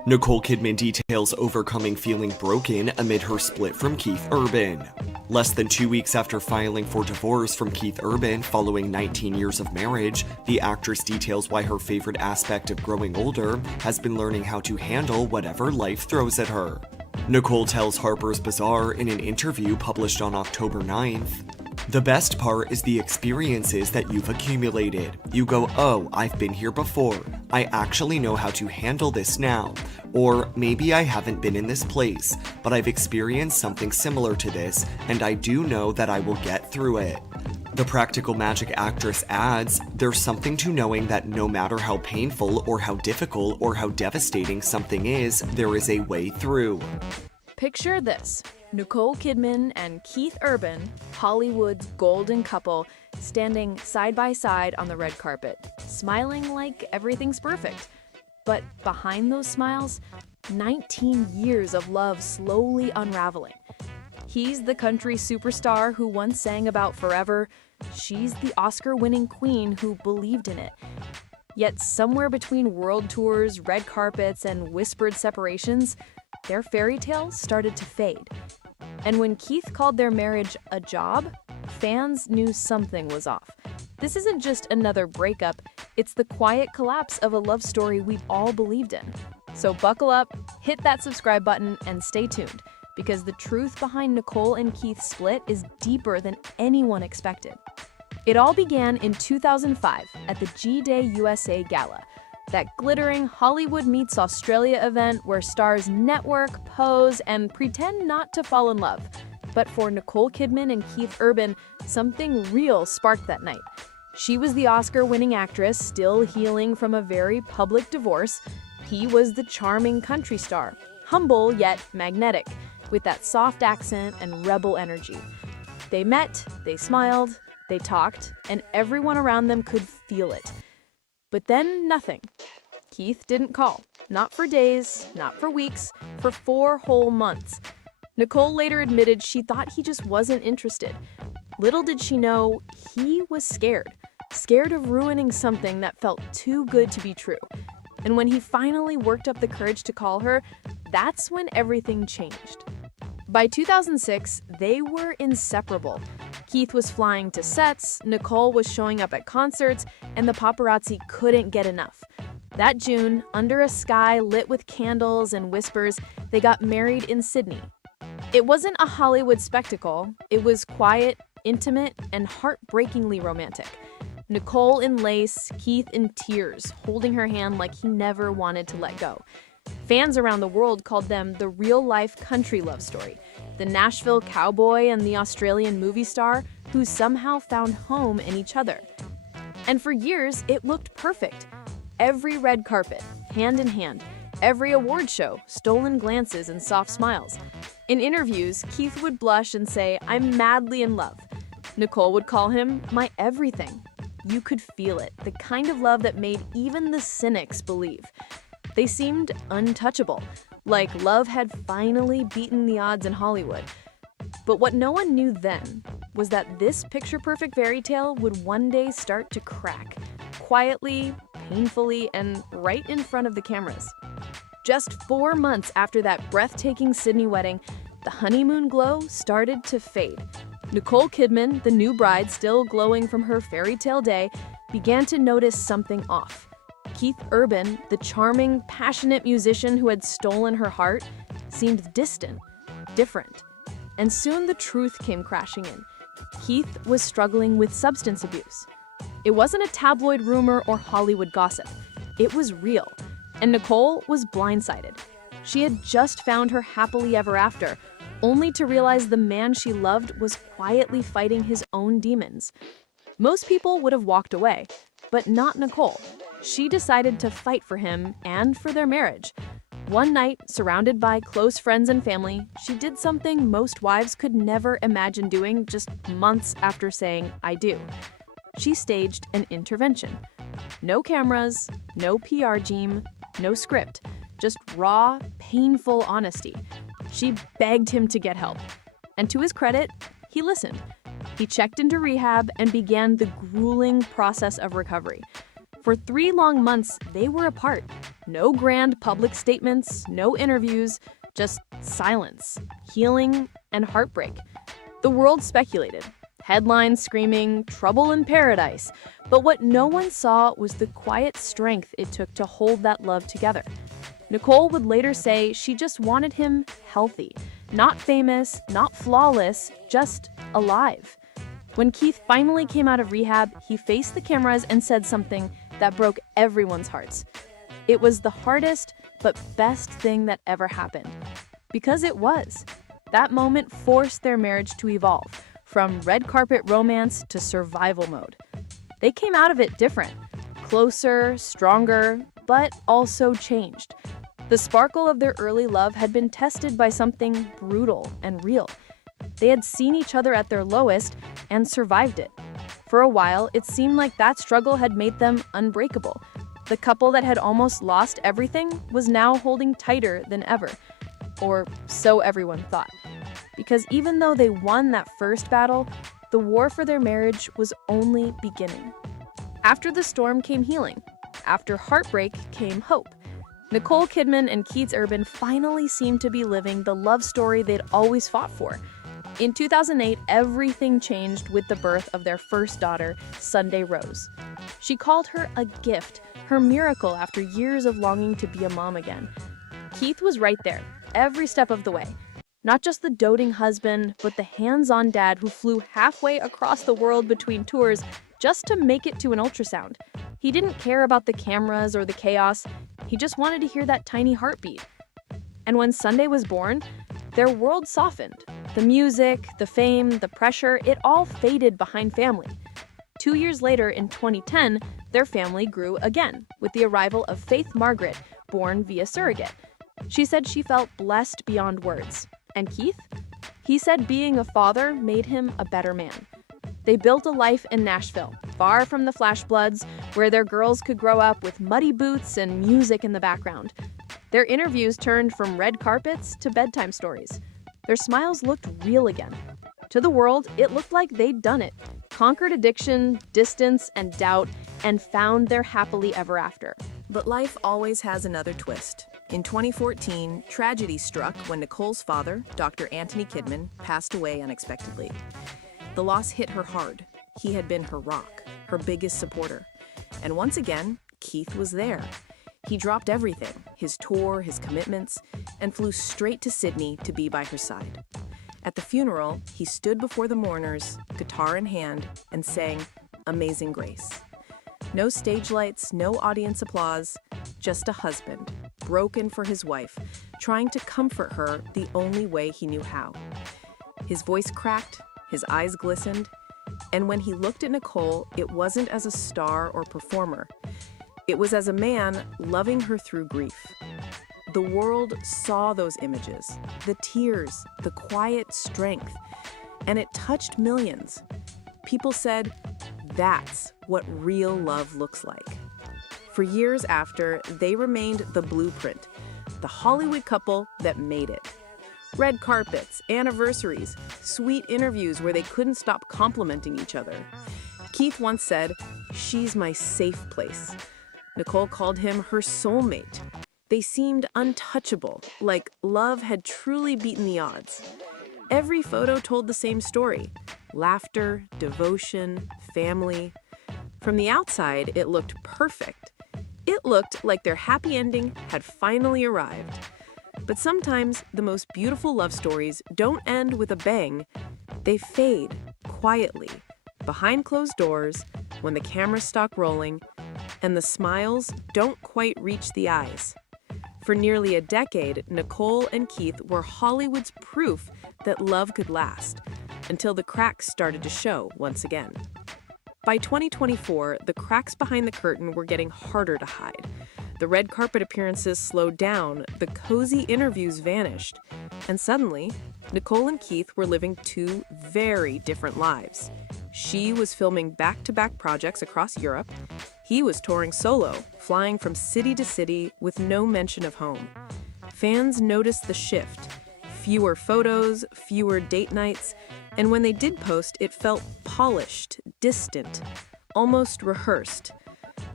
Nicole Kidman details overcoming feeling broken amid her split from Keith Urban. Less than 2 weeks after filing for divorce from Keith Urban following 19 years of marriage, the actress details why her favorite aspect of growing older has been learning how to handle whatever life throws at her. Nicole tells Harper's Bazaar in an interview published on October 9th, "The best part is the experiences that you've accumulated. You go, oh, I've been here before. I actually know how to handle this now. Or maybe I haven't been in this place, but I've experienced something similar to this, and I do know that I will get through it." The Practical Magic actress adds, "There's something to knowing that no matter how painful or how difficult or how devastating something is, there is a way through." Picture this. Nicole Kidman and Keith Urban, Hollywood's golden couple, standing side by side on the red carpet, smiling like everything's perfect. But behind those smiles, 19 years of love slowly unraveling. He's the country superstar who once sang about forever. She's the Oscar-winning queen who believed in it. Yet somewhere between world tours, red carpets, and whispered separations, their fairy tale started to fade. And when Keith called their marriage a job, fans knew something was off. This isn't just another breakup, it's the quiet collapse of a love story we've all believed in. So buckle up, hit that subscribe button, and stay tuned, because the truth behind Nicole and Keith's split is deeper than anyone expected. It all began in 2005 at the G-Day USA Gala, that glittering Hollywood meets Australia event where stars network, pose, and pretend not to fall in love. But for Nicole Kidman and Keith Urban, something real sparked that night. She was the Oscar-winning actress still healing from a very public divorce. He was the charming country star, humble yet magnetic, with that soft accent and rebel energy. They met, they smiled, they talked, and everyone around them could feel it. But then nothing. Keith didn't call. Not for days, not for weeks, for 4 whole months. Nicole later admitted she thought he just wasn't interested. Little did she know, he was scared. Scared of ruining something that felt too good to be true. And when he finally worked up the courage to call her, that's when everything changed. By 2006, they were inseparable. Keith was flying to sets, Nicole was showing up at concerts, and the paparazzi couldn't get enough. That June, under a sky lit with candles and whispers, they got married in Sydney. It wasn't a Hollywood spectacle. It was quiet, intimate, and heartbreakingly romantic. Nicole in lace, Keith in tears, holding her hand like he never wanted to let go. Fans around the world called them the real-life country love story, the Nashville cowboy and the Australian movie star who somehow found home in each other. And for years, it looked perfect. Every red carpet, hand in hand, every award show, stolen glances and soft smiles. In interviews, Keith would blush and say, "I'm madly in love." Nicole would call him my everything. You could feel it, the kind of love that made even the cynics believe. They seemed untouchable, like love had finally beaten the odds in Hollywood. But what no one knew then was that this picture-perfect fairy tale would one day start to crack, quietly, painfully, and right in front of the cameras. Just 4 months after that breathtaking Sydney wedding, the honeymoon glow started to fade. Nicole Kidman, the new bride still glowing from her fairy tale day, began to notice something off. Keith Urban, the charming, passionate musician who had stolen her heart, seemed distant, different. And soon the truth came crashing in. Keith was struggling with substance abuse. It wasn't a tabloid rumor or Hollywood gossip. It was real. And Nicole was blindsided. She had just found her happily ever after, only to realize the man she loved was quietly fighting his own demons. Most people would have walked away, but not Nicole. She decided to fight for him and for their marriage. One night, surrounded by close friends and family, she did something most wives could never imagine doing just months after saying, "I do." She staged an intervention. No cameras, no PR team, no script, just raw, painful honesty. She begged him to get help. And to his credit, he listened. He checked into rehab and began the grueling process of recovery. For 3 long months, they were apart. No grand public statements, no interviews, just silence, healing, and heartbreak. The world speculated. Headlines screaming, "Trouble in paradise." But what no one saw was the quiet strength it took to hold that love together. Nicole would later say she just wanted him healthy. Not famous, not flawless, just alive. When Keith finally came out of rehab, he faced the cameras and said something that broke everyone's hearts. It was the hardest but best thing that ever happened. Because it was. That moment forced their marriage to evolve, from red carpet romance to survival mode. They came out of it different, closer, stronger, but also changed. The sparkle of their early love had been tested by something brutal and real. They had seen each other at their lowest and survived it. For a while, it seemed like that struggle had made them unbreakable. The couple that had almost lost everything was now holding tighter than ever. Or so everyone thought. Because even though they won that first battle, the war for their marriage was only beginning. After the storm came healing. After heartbreak came hope. Nicole Kidman and Keith Urban finally seemed to be living the love story they'd always fought for. In 2008, everything changed with the birth of their first daughter, Sunday Rose. She called her a gift, her miracle after years of longing to be a mom again. Keith was right there, every step of the way. Not just the doting husband, but the hands-on dad who flew halfway across the world between tours just to make it to an ultrasound. He didn't care about the cameras or the chaos. He just wanted to hear that tiny heartbeat. And when Sunday was born, their world softened. The music, the fame, the pressure, it all faded behind family. 2 years later, in 2010, their family grew again with the arrival of Faith Margaret, born via surrogate. She said she felt blessed beyond words. And Keith? He said being a father made him a better man. They built a life in Nashville, far from the Flash Bloods, where their girls could grow up with muddy boots and music in the background. Their interviews turned from red carpets to bedtime stories. Their smiles looked real again. To the world, it looked like they'd done it, conquered addiction, distance, and doubt, and found their happily ever after. But life always has another twist. In 2014, tragedy struck when Nicole's father, Dr. Anthony Kidman, passed away unexpectedly. The loss hit her hard. He had been her rock, her biggest supporter. And once again, Keith was there. He dropped everything, his tour, his commitments, and flew straight to Sydney to be by her side. At the funeral, he stood before the mourners, guitar in hand, and sang Amazing Grace. No stage lights, no audience applause, just a husband, broken for his wife, trying to comfort her the only way he knew how. His voice cracked, his eyes glistened, and when he looked at Nicole, it wasn't as a star or performer. It was as a man loving her through grief. The world saw those images, the tears, the quiet strength, and it touched millions. People said, that's what real love looks like. For years after, they remained the blueprint, the Hollywood couple that made it. Red carpets, anniversaries, sweet interviews where they couldn't stop complimenting each other. Keith once said, "She's my safe place." Nicole called him her soulmate. They seemed untouchable, like love had truly beaten the odds. Every photo told the same story: laughter, devotion, family. From the outside, it looked perfect. It looked like their happy ending had finally arrived. But sometimes the most beautiful love stories don't end with a bang. They fade quietly, behind closed doors, when the cameras stop rolling, and the smiles don't quite reach the eyes. For nearly a decade, Nicole and Keith were Hollywood's proof that love could last, until the cracks started to show once again. By 2024, the cracks behind the curtain were getting harder to hide. The red carpet appearances slowed down, the cozy interviews vanished, and suddenly, Nicole and Keith were living two very different lives. She was filming back-to-back projects across Europe. He was touring solo, flying from city to city with no mention of home. Fans noticed the shift. Fewer photos, fewer date nights, and when they did post, it felt polished, distant, almost rehearsed.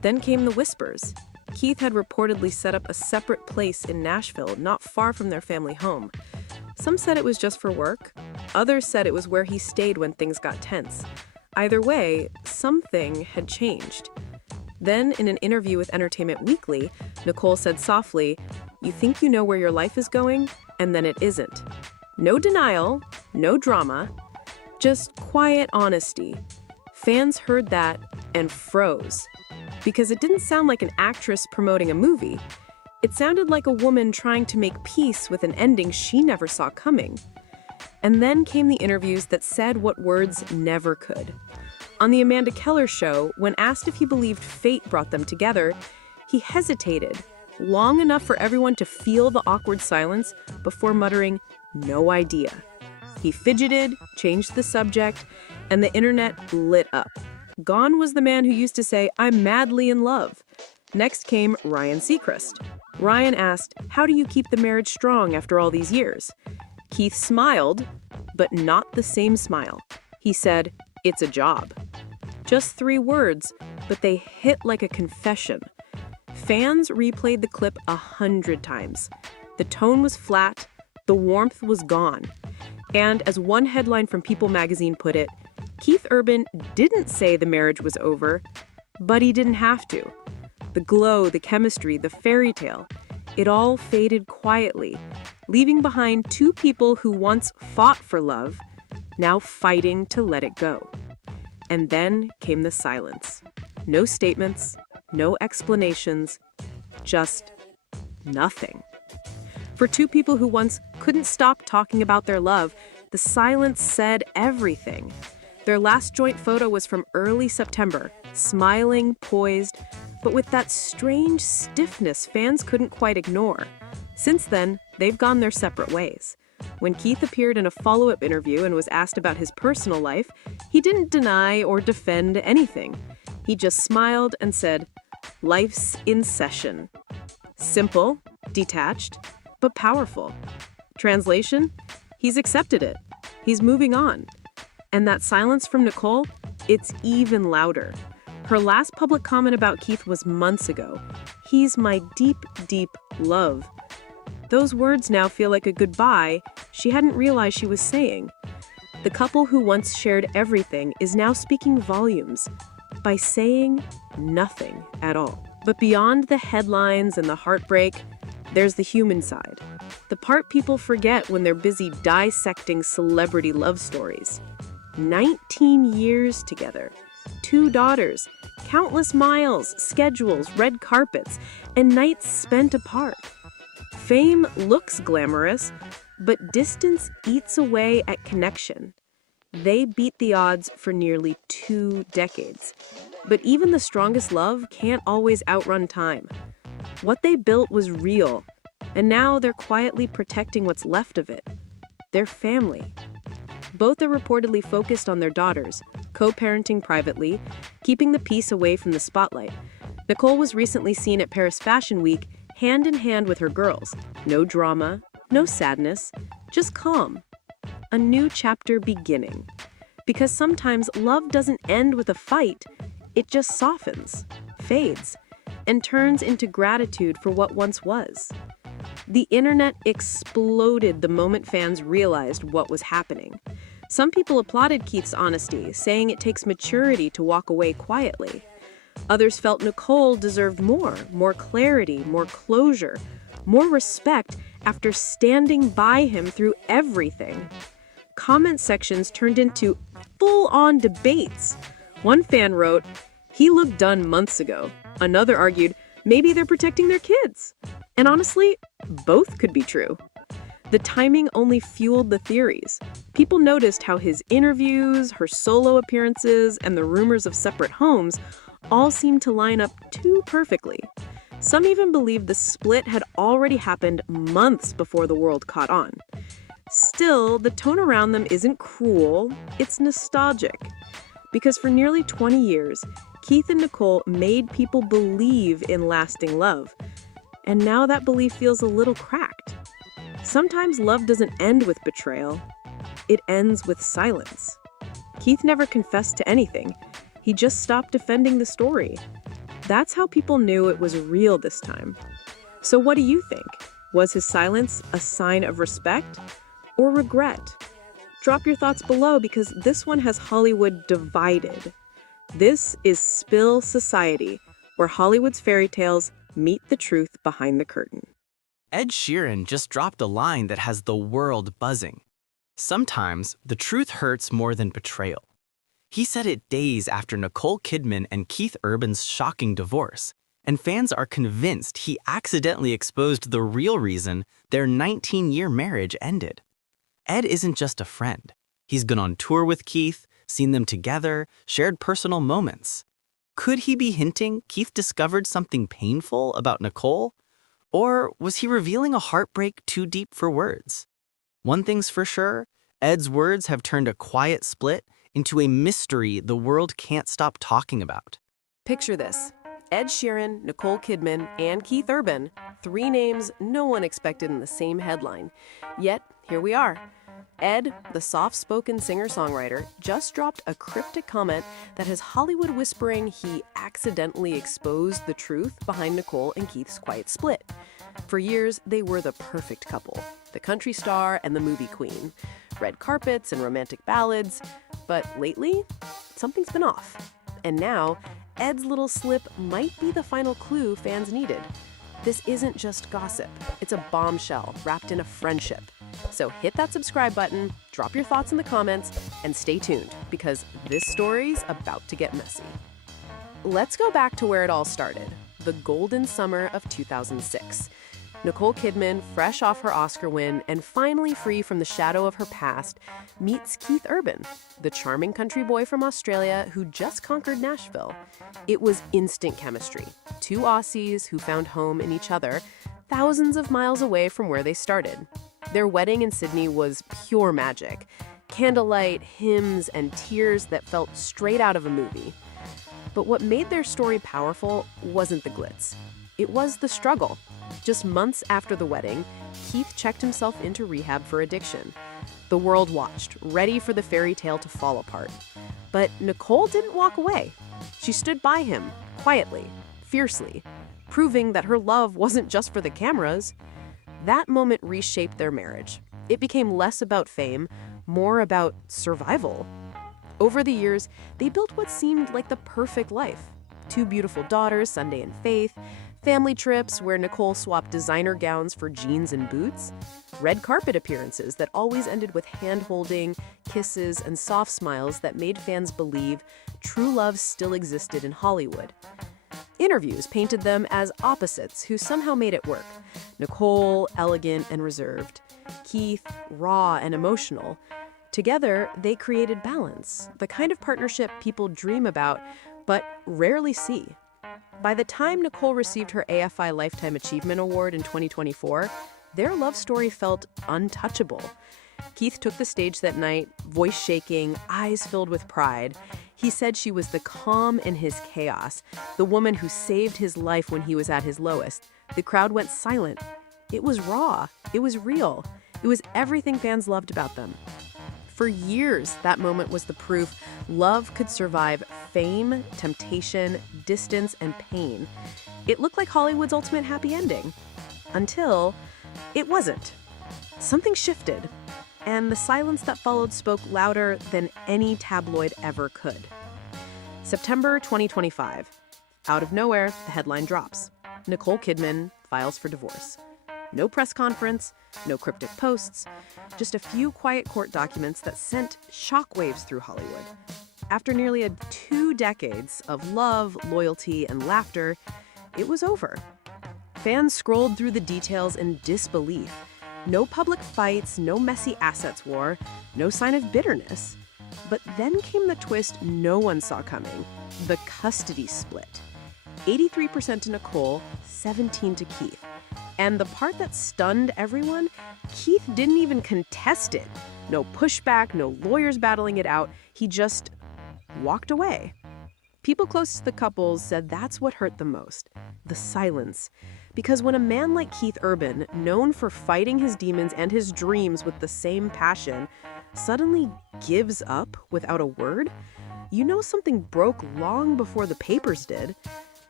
Then came the whispers. Keith had reportedly set up a separate place in Nashville, not far from their family home. Some said it was just for work. Others said it was where he stayed when things got tense. Either way, something had changed. Then, in an interview with Entertainment Weekly, Nicole said softly, "You think you know where your life is going, and then it isn't." No denial, no drama, just quiet honesty. Fans heard that and froze. Because it didn't sound like an actress promoting a movie. It sounded like a woman trying to make peace with an ending she never saw coming. And then came the interviews that said what words never could. On the Amanda Keller show, when asked if he believed fate brought them together, he hesitated long enough for everyone to feel the awkward silence before muttering, "No idea." He fidgeted, changed the subject, and the internet lit up. Gone was the man who used to say, "I'm madly in love." Next came Ryan Seacrest. Ryan asked, "How do you keep the marriage strong after all these years?" Keith smiled, but not the same smile. He said, "It's a job." Just 3 words, but they hit like a confession. Fans replayed the clip 100 times. The tone was flat, the warmth was gone. And as one headline from People magazine put it, Keith Urban didn't say the marriage was over, but he didn't have to. The glow, the chemistry, the fairy tale, it all faded quietly, leaving behind 2 people who once fought for love, now fighting to let it go. And then came the silence. No statements, no explanations, just nothing. For 2 people who once couldn't stop talking about their love, the silence said everything. Their last joint photo was from early September, smiling, poised, but with that strange stiffness fans couldn't quite ignore. Since then, they've gone their separate ways. When Keith appeared in a follow-up interview and was asked about his personal life, he didn't deny or defend anything. He just smiled and said, "Life's in session." Simple, detached, but powerful. Translation? He's accepted it. He's moving on. And that silence from Nicole, it's even louder. Her last public comment about Keith was months ago. "He's my deep, deep love." Those words now feel like a goodbye she hadn't realized she was saying. The couple who once shared everything is now speaking volumes by saying nothing at all. But beyond the headlines and the heartbreak, there's the human side. The part people forget when they're busy dissecting celebrity love stories. 19 years together, 2 daughters, countless miles, schedules, red carpets, and nights spent apart. Fame looks glamorous, but distance eats away at connection. They beat the odds for nearly 2 decades. But even the strongest love can't always outrun time. What they built was real, and now they're quietly protecting what's left of it. Their family. Both are reportedly focused on their daughters, co-parenting privately, keeping the peace away from the spotlight. Nicole was recently seen at Paris Fashion Week, hand in hand with her girls. No drama, no sadness, just calm. A new chapter beginning. Because sometimes love doesn't end with a fight, it just softens, fades, and turns into gratitude for what once was. The internet exploded the moment fans realized what was happening. Some people applauded Keith's honesty, saying it takes maturity to walk away quietly. Others felt Nicole deserved more clarity, more closure, more respect after standing by him through everything. Comment sections turned into full-on debates. One fan wrote, "He looked done months ago." Another argued, "Maybe they're protecting their kids." And honestly, both could be true. The timing only fueled the theories. People noticed how his interviews, her solo appearances, and the rumors of separate homes all seemed to line up too perfectly. Some even believed the split had already happened months before the world caught on. Still, the tone around them isn't cruel, it's nostalgic. Because for nearly 20 years, Keith and Nicole made people believe in lasting love. And now that belief feels a little cracked. Sometimes love doesn't end with betrayal, it ends with silence. Keith never confessed to anything. He just stopped defending the story. That's how people knew it was real this time. So what do you think? Was his silence a sign of respect or regret? Drop your thoughts below because this one has Hollywood divided. This is Spill Society, where Hollywood's fairy tales meet the truth behind the curtain. Ed Sheeran just dropped a line that has the world buzzing. Sometimes the truth hurts more than betrayal. He said it days after Nicole Kidman and Keith Urban's shocking divorce, and fans are convinced he accidentally exposed the real reason their 19-year marriage ended. Ed isn't just a friend. He's gone on tour with Keith, seen them together, shared personal moments. Could he be hinting Keith discovered something painful about Nicole? Or was he revealing a heartbreak too deep for words? One thing's for sure, Ed's words have turned a quiet split into a mystery the world can't stop talking about. Picture this. Ed Sheeran, Nicole Kidman, and Keith Urban. 3 names no one expected in the same headline. Yet, here we are. Ed, the soft-spoken singer-songwriter, just dropped a cryptic comment that has Hollywood whispering he accidentally exposed the truth behind Nicole and Keith's quiet split. For years, they were the perfect couple, the country star and the movie queen. Red carpets and romantic ballads. But lately, something's been off. And now, Ed's little slip might be the final clue fans needed. This isn't just gossip. It's a bombshell wrapped in a friendship. So hit that subscribe button, drop your thoughts in the comments, and stay tuned because this story's about to get messy. Let's go back to where it all started, the golden summer of 2006. Nicole Kidman, fresh off her Oscar win and finally free from the shadow of her past, meets Keith Urban, the charming country boy from Australia who just conquered Nashville. It was instant chemistry. 2 Aussies who found home in each other, thousands of miles away from where they started. Their wedding in Sydney was pure magic. Candlelight, hymns, and tears that felt straight out of a movie. But what made their story powerful wasn't the glitz. It was the struggle. Just months after the wedding, Keith checked himself into rehab for addiction. The world watched, ready for the fairy tale to fall apart. But Nicole didn't walk away. She stood by him, quietly, fiercely, proving that her love wasn't just for the cameras. That moment reshaped their marriage. It became less about fame, more about survival. Over the years, they built what seemed like the perfect life. 2 beautiful daughters, Sunday and Faith, family trips where Nicole swapped designer gowns for jeans and boots, red carpet appearances that always ended with hand-holding, kisses, and soft smiles that made fans believe true love still existed in Hollywood. Interviews painted them as opposites who somehow made it work. Nicole, elegant and reserved. Keith, raw and emotional. Together, they created balance, the kind of partnership people dream about, but rarely see. By the time Nicole received her AFI Lifetime Achievement Award in 2024, their love story felt untouchable. Keith took the stage that night, voice shaking, eyes filled with pride. He said she was the calm in his chaos, the woman who saved his life when he was at his lowest. The crowd went silent. It was raw. It was real. It was everything fans loved about them. For years, that moment was the proof love could survive fame, temptation, distance, and pain. It looked like Hollywood's ultimate happy ending. Until it wasn't. Something shifted, and the silence that followed spoke louder than any tabloid ever could. September 2025. Out of nowhere, the headline drops. Nicole Kidman files for divorce. No press conference, no cryptic posts, just a few quiet court documents that sent shockwaves through Hollywood. After nearly 2 decades of love, loyalty, and laughter, it was over. Fans scrolled through the details in disbelief. No public fights, no messy assets war, no sign of bitterness. But then came the twist no one saw coming, the custody split. 83% to Nicole, 17% to Keith. And the part that stunned everyone, Keith didn't even contest it. No pushback, no lawyers battling it out. He just walked away. People close to the couples said that's what hurt them most, the silence. Because when a man like Keith Urban, known for fighting his demons and his dreams with the same passion, suddenly gives up without a word, you know something broke long before the papers did.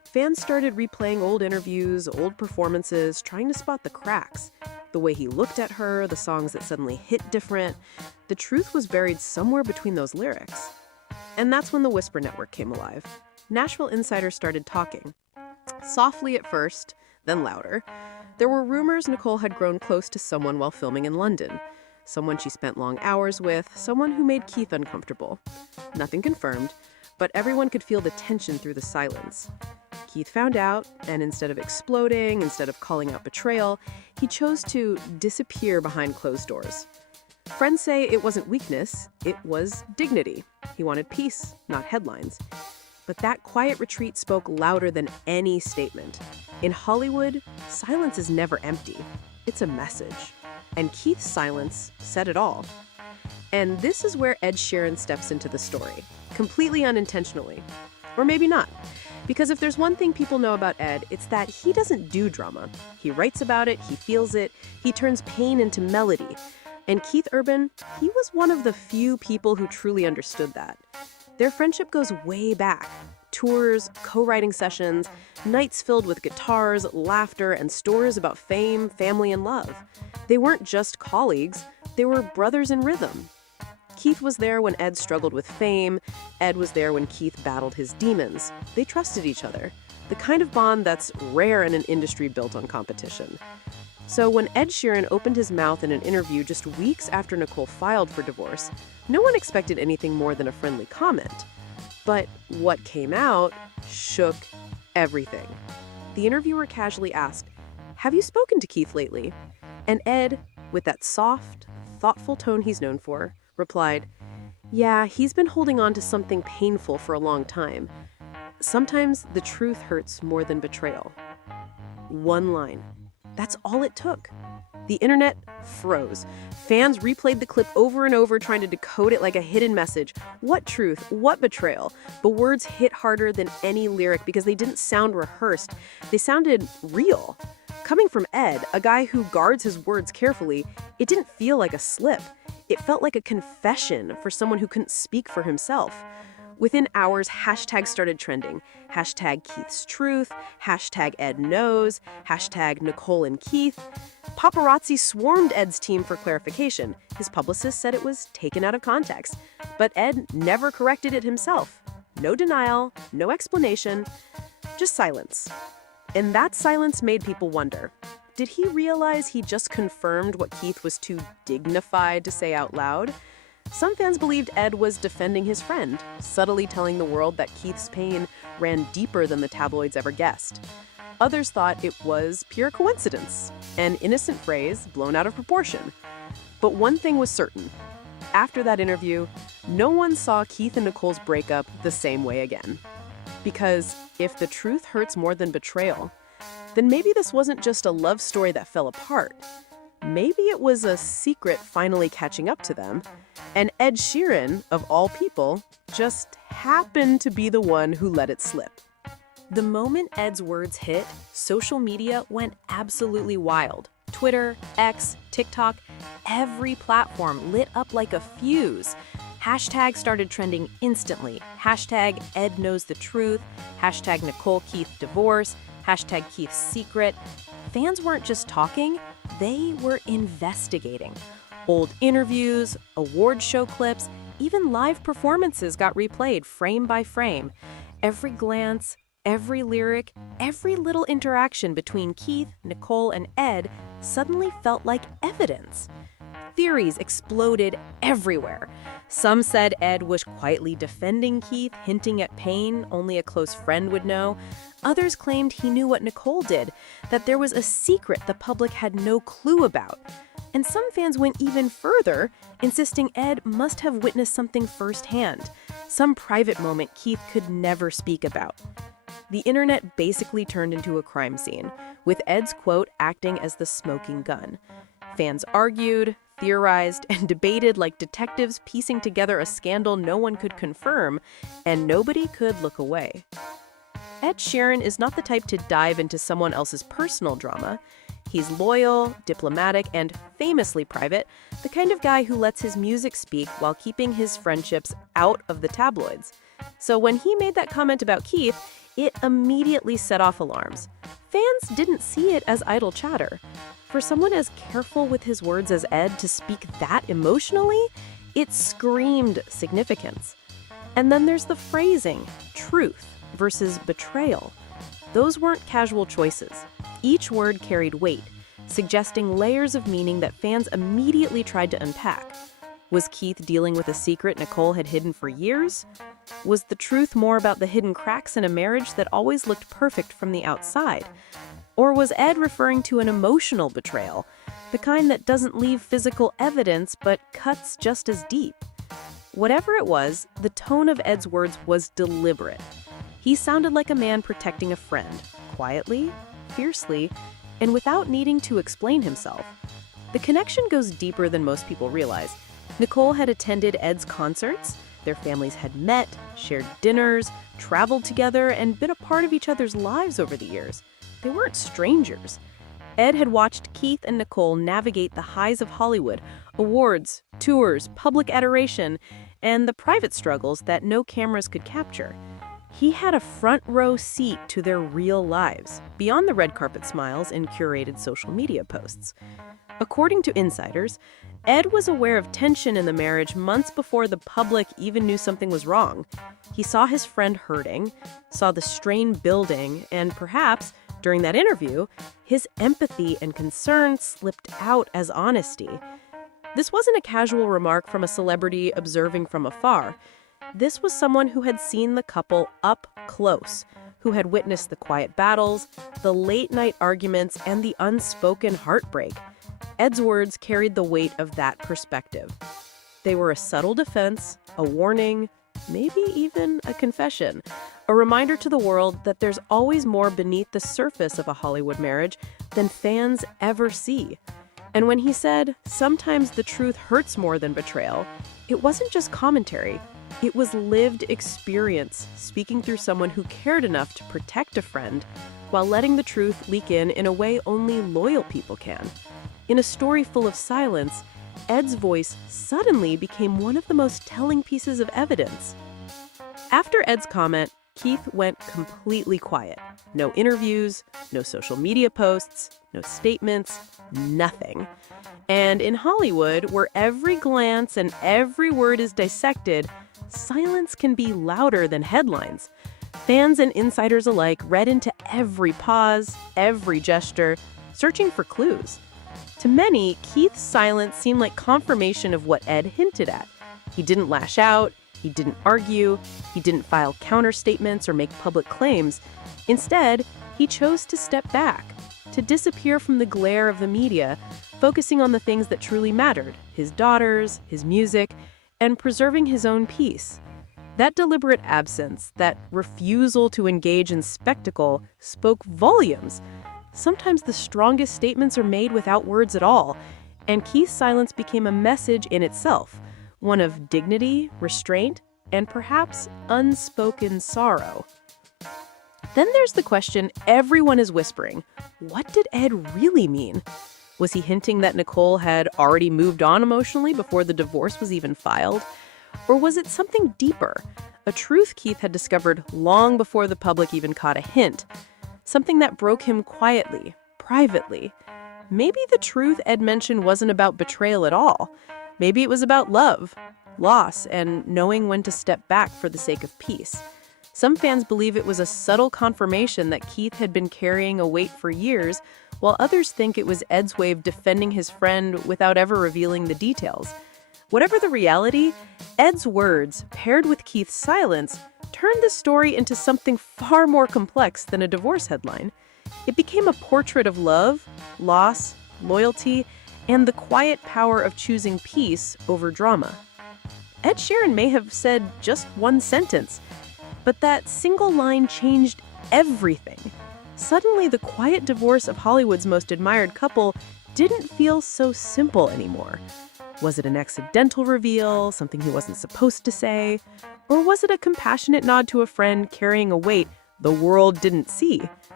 Fans started replaying old interviews, old performances, trying to spot the cracks. The way he looked at her, the songs that suddenly hit different. The truth was buried somewhere between those lyrics. And that's when the Whisper Network came alive. Nashville insiders started talking. Softly at first, then louder. There were rumors Nicole had grown close to someone while filming in London. Someone she spent long hours with, someone who made Keith uncomfortable. Nothing confirmed, but everyone could feel the tension through the silence. Keith found out, and instead of exploding, instead of calling out betrayal, he chose to disappear behind closed doors. Friends say it wasn't weakness, it was dignity. He wanted peace, not headlines. But that quiet retreat spoke louder than any statement. In Hollywood, silence is never empty. It's a message. And Keith's silence said it all. And this is where Ed Sheeran steps into the story, completely unintentionally. Or maybe not. Because if there's one thing people know about Ed, it's that he doesn't do drama. He writes about it, he feels it, he turns pain into melody. And Keith Urban, he was one of the few people who truly understood that. Their friendship goes way back. Tours, co-writing sessions, nights filled with guitars, laughter, and stories about fame, family, and love. They weren't just colleagues, they were brothers in rhythm. Keith was there when Ed struggled with fame. Ed was there when Keith battled his demons. They trusted each other, the kind of bond that's rare in an industry built on competition. So when Ed Sheeran opened his mouth in an interview just weeks after Nicole filed for divorce, no one expected anything more than a friendly comment. But what came out shook everything. The interviewer casually asked, "Have you spoken to Keith lately?" And Ed, with that soft, thoughtful tone he's known for, replied, "Yeah, he's been holding on to something painful for a long time. Sometimes the truth hurts more than betrayal." One line. That's all it took. The internet froze. Fans replayed the clip over and over, trying to decode it like a hidden message. What truth? What betrayal? The words hit harder than any lyric because they didn't sound rehearsed. They sounded real. Coming from Ed, a guy who guards his words carefully, it didn't feel like a slip. It felt like a confession for someone who couldn't speak for himself. Within hours, hashtags started trending. Hashtag Keith's truth, hashtag Ed knows, hashtag Nicole and Keith. Paparazzi swarmed Ed's team for clarification. His publicist said it was taken out of context. But Ed never corrected it himself. No denial, no explanation, just silence. And that silence made people wonder. Did he realize he just confirmed what Keith was too dignified to say out loud? Some fans believed Ed was defending his friend, subtly telling the world that Keith's pain ran deeper than the tabloids ever guessed. Others thought it was pure coincidence, an innocent phrase blown out of proportion. But one thing was certain. After that interview, no one saw Keith and Nicole's breakup the same way again. Because if the truth hurts more than betrayal, then maybe this wasn't just a love story that fell apart. Maybe it was a secret finally catching up to them, and Ed Sheeran, of all people, just happened to be the one who let it slip. The moment Ed's words hit, social media went absolutely wild. Twitter, X, TikTok, every platform lit up like a fuse. Hashtags started trending instantly. Hashtag Ed knows the truth, hashtag Nicole Keith divorce, hashtag Keith's secret. Fans weren't just talking, they were investigating. Old interviews, award show clips, even live performances got replayed frame by frame. Every glance, every lyric, every little interaction between Keith, Nicole, and Ed suddenly felt like evidence. Theories exploded everywhere. Some said Ed was quietly defending Keith, hinting at pain only a close friend would know. Others claimed he knew what Nicole did, that there was a secret the public had no clue about. And some fans went even further, insisting Ed must have witnessed something firsthand, some private moment Keith could never speak about. The internet basically turned into a crime scene, with Ed's quote acting as the smoking gun. Fans argued, theorized, and debated like detectives piecing together a scandal no one could confirm, and nobody could look away. Ed Sheeran is not the type to dive into someone else's personal drama. He's loyal, diplomatic, and famously private, the kind of guy who lets his music speak while keeping his friendships out of the tabloids. So when he made that comment about Keith, it immediately set off alarms. Fans didn't see it as idle chatter. For someone as careful with his words as Ed to speak that emotionally, it screamed significance. And then there's the phrasing, truth versus betrayal. Those weren't casual choices. Each word carried weight, suggesting layers of meaning that fans immediately tried to unpack. Was Keith dealing with a secret Nicole had hidden for years? Was the truth more about the hidden cracks in a marriage that always looked perfect from the outside? Or was Ed referring to an emotional betrayal, the kind that doesn't leave physical evidence but cuts just as deep? Whatever it was, the tone of Ed's words was deliberate. He sounded like a man protecting a friend, quietly, fiercely, and without needing to explain himself. The connection goes deeper than most people realize. Nicole had attended Ed's concerts, their families had met, shared dinners, traveled together, and been a part of each other's lives over the years. They weren't strangers. Ed had watched Keith and Nicole navigate the highs of Hollywood, awards, tours, public adoration, and the private struggles that no cameras could capture. He had a front row seat to their real lives, beyond the red carpet smiles and curated social media posts. According to insiders, Ed was aware of tension in the marriage months before the public even knew something was wrong. He saw his friend hurting, saw the strain building, and perhaps, during that interview, his empathy and concern slipped out as honesty. This wasn't a casual remark from a celebrity observing from afar. This was someone who had seen the couple up close, who had witnessed the quiet battles, the late-night arguments, and the unspoken heartbreak. Ed's words carried the weight of that perspective. They were a subtle defense, a warning, maybe even a confession, a reminder to the world that there's always more beneath the surface of a Hollywood marriage than fans ever see. And when he said, "Sometimes the truth hurts more than betrayal," it wasn't just commentary. It was lived experience, speaking through someone who cared enough to protect a friend while letting the truth leak in a way only loyal people can. In a story full of silence, Ed's voice suddenly became one of the most telling pieces of evidence. After Ed's comment, Keith went completely quiet. No interviews, no social media posts, no statements, nothing. And in Hollywood, where every glance and every word is dissected, silence can be louder than headlines. Fans and insiders alike read into every pause, every gesture, searching for clues. To many, Keith's silence seemed like confirmation of what Ed hinted at. He didn't lash out, he didn't argue, he didn't file counterstatements or make public claims. Instead, he chose to step back, to disappear from the glare of the media, focusing on the things that truly mattered, his daughters, his music, and preserving his own peace. That deliberate absence, that refusal to engage in spectacle, spoke volumes. Sometimes the strongest statements are made without words at all, and Keith's silence became a message in itself, one of dignity, restraint, and perhaps unspoken sorrow. Then there's the question everyone is whispering. What did Ed really mean? Was he hinting that Nicole had already moved on emotionally before the divorce was even filed? Or was it something deeper, a truth Keith had discovered long before the public even caught a hint? Something that broke him quietly, privately. Maybe the truth Ed mentioned wasn't about betrayal at all. Maybe it was about love, loss, and knowing when to step back for the sake of peace. Some fans believe it was a subtle confirmation that Keith had been carrying a weight for years, while others think it was Ed's way of defending his friend without ever revealing the details. Whatever the reality, Ed's words, paired with Keith's silence, turned the story into something far more complex than a divorce headline. It became a portrait of love, loss, loyalty, and the quiet power of choosing peace over drama. Ed Sheeran may have said just one sentence, but that single line changed everything. Suddenly, the quiet divorce of Hollywood's most admired couple didn't feel so simple anymore. Was it an accidental reveal, something he wasn't supposed to say? Or was it a compassionate nod to a friend carrying a weight the world didn't see?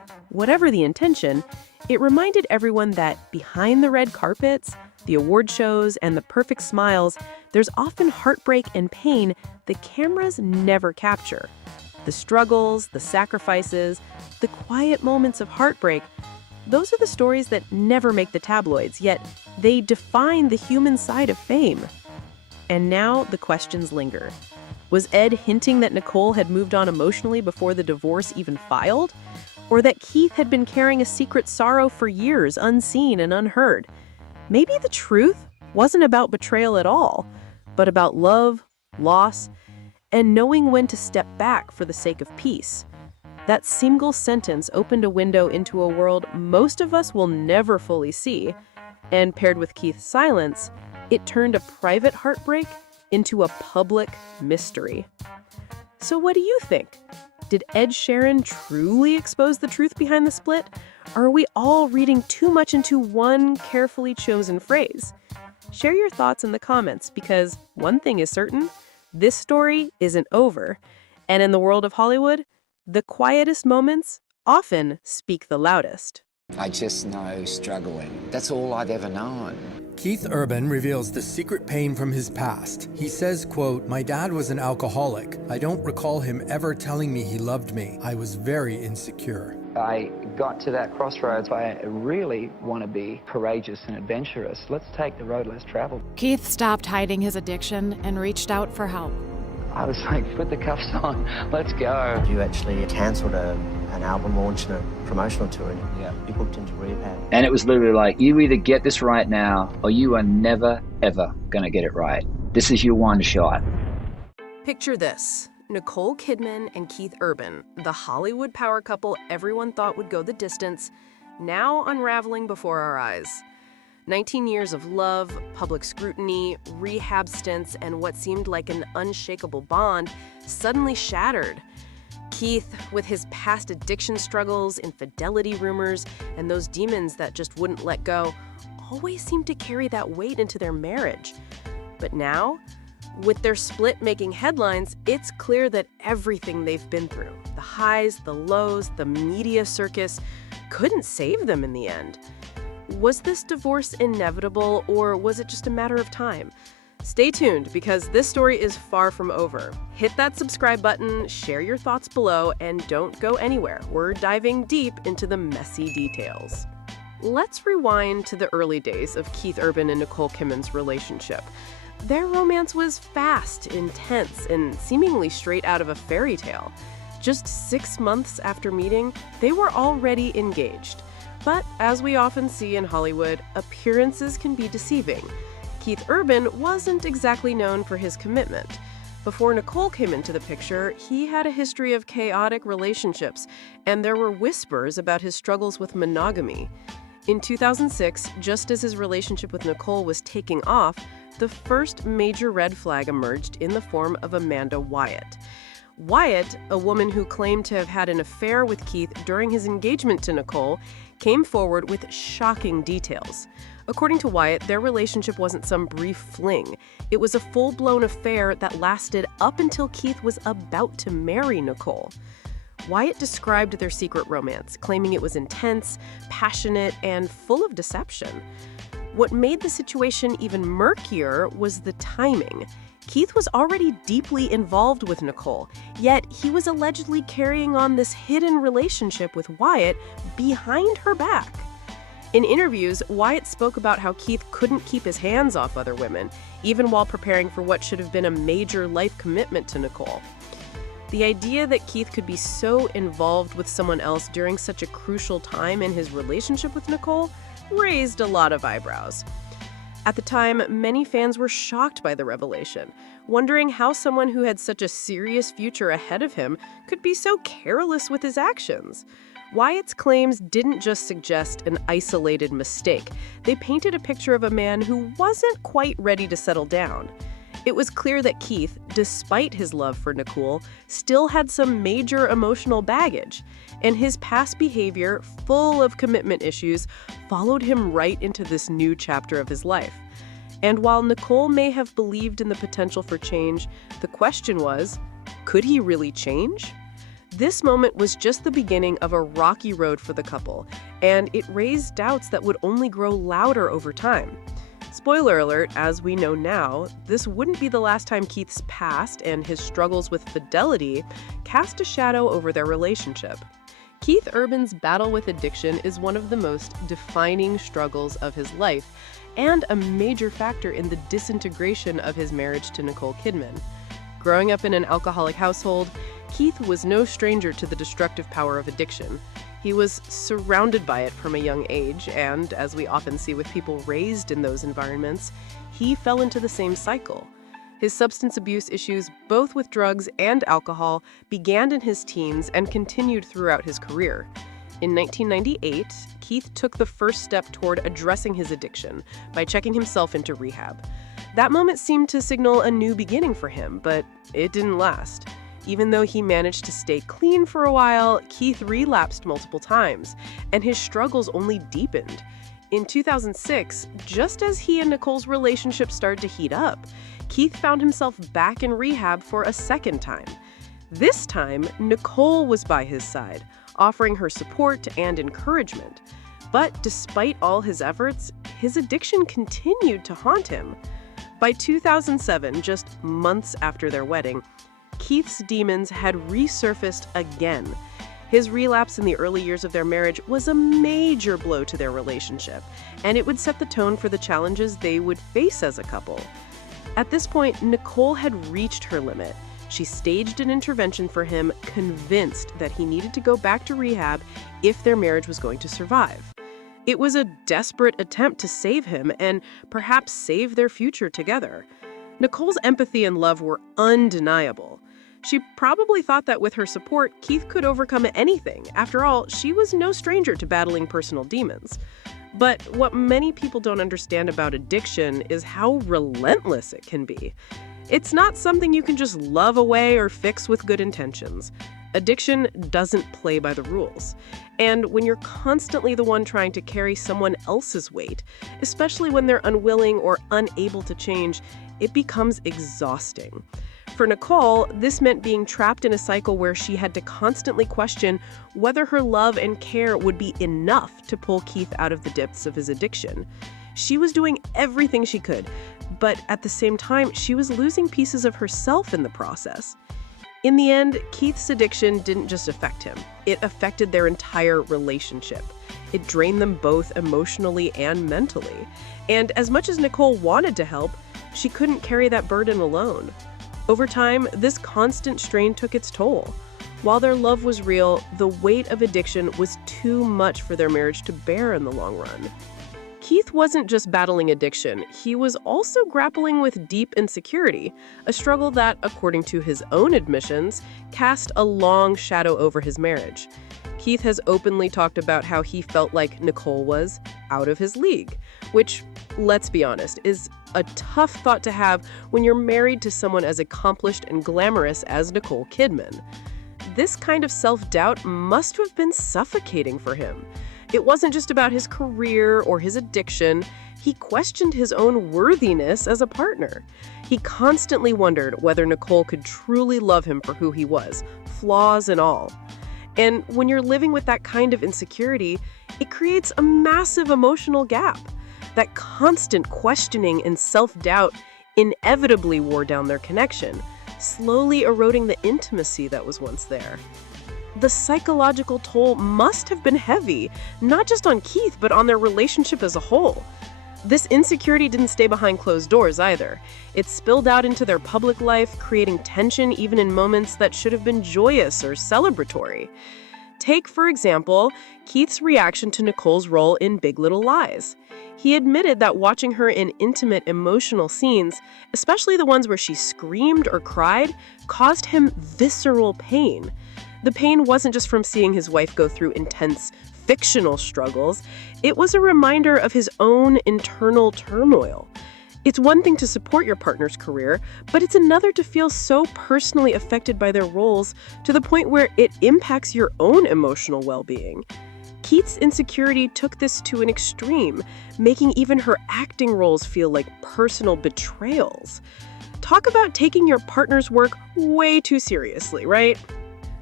Whatever the intention, it reminded everyone that behind the red carpets, the award shows, and the perfect smiles, there's often heartbreak and pain the cameras never capture. The struggles, the sacrifices, the quiet moments of heartbreak, those are the stories that never make the tabloids, yet they define the human side of fame. And now the questions linger. Was Ed hinting that Nicole had moved on emotionally before the divorce even filed? Or that Keith had been carrying a secret sorrow for years, unseen and unheard? Maybe the truth wasn't about betrayal at all, but about love, loss, and knowing when to step back for the sake of peace. That single sentence opened a window into a world most of us will never fully see, and paired with Keith's silence, it turned a private heartbreak into a public mystery. So what do you think? Did Ed Sheeran truly expose the truth behind the split? Or are we all reading too much into one carefully chosen phrase? Share your thoughts in the comments, because one thing is certain, this story isn't over. And in the world of Hollywood, the quietest moments often speak the loudest. I just know struggling. That's all I've ever known. Keith Urban reveals the secret pain from his past. He says, quote, "My dad was an alcoholic. I don't recall him ever telling me he loved me. I was very insecure." I got to that crossroads. I really want to be courageous and adventurous. Let's take the road less traveled. Keith stopped hiding his addiction and reached out for help. I was like, put the cuffs on, let's go. You actually cancelled an album launch and a promotional tour. Yeah. You booked into rehab. And it was literally like, you either get this right now or you are never, ever going to get it right. This is your one shot. Picture this. Nicole Kidman and Keith Urban, the Hollywood power couple everyone thought would go the distance, now unraveling before our eyes. 19 years of love, public scrutiny, rehab stints, and what seemed like an unshakable bond suddenly shattered. Keith, with his past addiction struggles, infidelity rumors, and those demons that just wouldn't let go, always seemed to carry that weight into their marriage. But now, with their split making headlines, it's clear that everything they've been through, the highs, the lows, the media circus, couldn't save them in the end. Was this divorce inevitable, or was it just a matter of time? Stay tuned, because this story is far from over. Hit that subscribe button, share your thoughts below, and don't go anywhere. We're diving deep into the messy details. Let's rewind to the early days of Keith Urban and Nicole Kidman's relationship. Their romance was fast, intense, and seemingly straight out of a fairy tale. Just 6 months after meeting, they were already engaged. But as we often see in Hollywood, appearances can be deceiving. Keith Urban wasn't exactly known for his commitment. Before Nicole came into the picture, he had a history of chaotic relationships, and there were whispers about his struggles with monogamy. In 2006, just as his relationship with Nicole was taking off, the first major red flag emerged in the form of Amanda Wyatt. Wyatt, a woman who claimed to have had an affair with Keith during his engagement to Nicole, came forward with shocking details. According to Wyatt, their relationship wasn't some brief fling. It was a full-blown affair that lasted up until Keith was about to marry Nicole. Wyatt described their secret romance, claiming it was intense, passionate, and full of deception. What made the situation even murkier was the timing. Keith was already deeply involved with Nicole, yet he was allegedly carrying on this hidden relationship with Wyatt behind her back. In interviews, Wyatt spoke about how Keith couldn't keep his hands off other women, even while preparing for what should have been a major life commitment to Nicole. The idea that Keith could be so involved with someone else during such a crucial time in his relationship with Nicole raised a lot of eyebrows. At the time, many fans were shocked by the revelation, wondering how someone who had such a serious future ahead of him could be so careless with his actions. Wyatt's claims didn't just suggest an isolated mistake. They painted a picture of a man who wasn't quite ready to settle down. It was clear that Keith, despite his love for Nicole, still had some major emotional baggage, and his past behavior, full of commitment issues, followed him right into this new chapter of his life. And while Nicole may have believed in the potential for change, the question was, could he really change? This moment was just the beginning of a rocky road for the couple, and it raised doubts that would only grow louder over time. Spoiler alert, as we know now, this wouldn't be the last time Keith's past and his struggles with fidelity cast a shadow over their relationship. Keith Urban's battle with addiction is one of the most defining struggles of his life and a major factor in the disintegration of his marriage to Nicole Kidman. Growing up in an alcoholic household, Keith was no stranger to the destructive power of addiction. He was surrounded by it from a young age, and as we often see with people raised in those environments, he fell into the same cycle. His substance abuse issues, both with drugs and alcohol, began in his teens and continued throughout his career. In 1998, Keith took the first step toward addressing his addiction by checking himself into rehab. That moment seemed to signal a new beginning for him, but it didn't last. Even though he managed to stay clean for a while, Keith relapsed multiple times, and his struggles only deepened. In 2006, just as he and Nicole's relationship started to heat up, Keith found himself back in rehab for a second time. This time, Nicole was by his side, offering her support and encouragement. But despite all his efforts, his addiction continued to haunt him. By 2007, just months after their wedding, Keith's demons had resurfaced again. His relapse in the early years of their marriage was a major blow to their relationship, and it would set the tone for the challenges they would face as a couple. At this point, Nicole had reached her limit. She staged an intervention for him, convinced that he needed to go back to rehab if their marriage was going to survive. It was a desperate attempt to save him and perhaps save their future together. Nicole's empathy and love were undeniable. She probably thought that with her support, Keith could overcome anything. After all, she was no stranger to battling personal demons. But what many people don't understand about addiction is how relentless it can be. It's not something you can just love away or fix with good intentions. Addiction doesn't play by the rules. And when you're constantly the one trying to carry someone else's weight, especially when they're unwilling or unable to change, it becomes exhausting. For Nicole, this meant being trapped in a cycle where she had to constantly question whether her love and care would be enough to pull Keith out of the depths of his addiction. She was doing everything she could, but at the same time, she was losing pieces of herself in the process. In the end, Keith's addiction didn't just affect him. It affected their entire relationship. It drained them both emotionally and mentally. And as much as Nicole wanted to help, she couldn't carry that burden alone. Over time, this constant strain took its toll. While their love was real, the weight of addiction was too much for their marriage to bear in the long run. Keith wasn't just battling addiction, he was also grappling with deep insecurity, a struggle that, according to his own admissions, cast a long shadow over his marriage. Keith has openly talked about how he felt like Nicole was out of his league, which, let's be honest, is a tough thought to have when you're married to someone as accomplished and glamorous as Nicole Kidman. This kind of self-doubt must have been suffocating for him. It wasn't just about his career or his addiction. He questioned his own worthiness as a partner. He constantly wondered whether Nicole could truly love him for who he was, flaws and all. And when you're living with that kind of insecurity, it creates a massive emotional gap. That constant questioning and self-doubt inevitably wore down their connection, slowly eroding the intimacy that was once there. The psychological toll must have been heavy, not just on Keith, but on their relationship as a whole. This insecurity didn't stay behind closed doors either. It spilled out into their public life, creating tension even in moments that should have been joyous or celebratory. Take, for example, Keith's reaction to Nicole's role in Big Little Lies. He admitted that watching her in intimate, emotional scenes, especially the ones where she screamed or cried, caused him visceral pain. The pain wasn't just from seeing his wife go through intense, fictional struggles. It was a reminder of his own internal turmoil. It's one thing to support your partner's career, but it's another to feel so personally affected by their roles to the point where it impacts your own emotional well-being. Keith's insecurity took this to an extreme, making even her acting roles feel like personal betrayals. Talk about taking your partner's work way too seriously, right?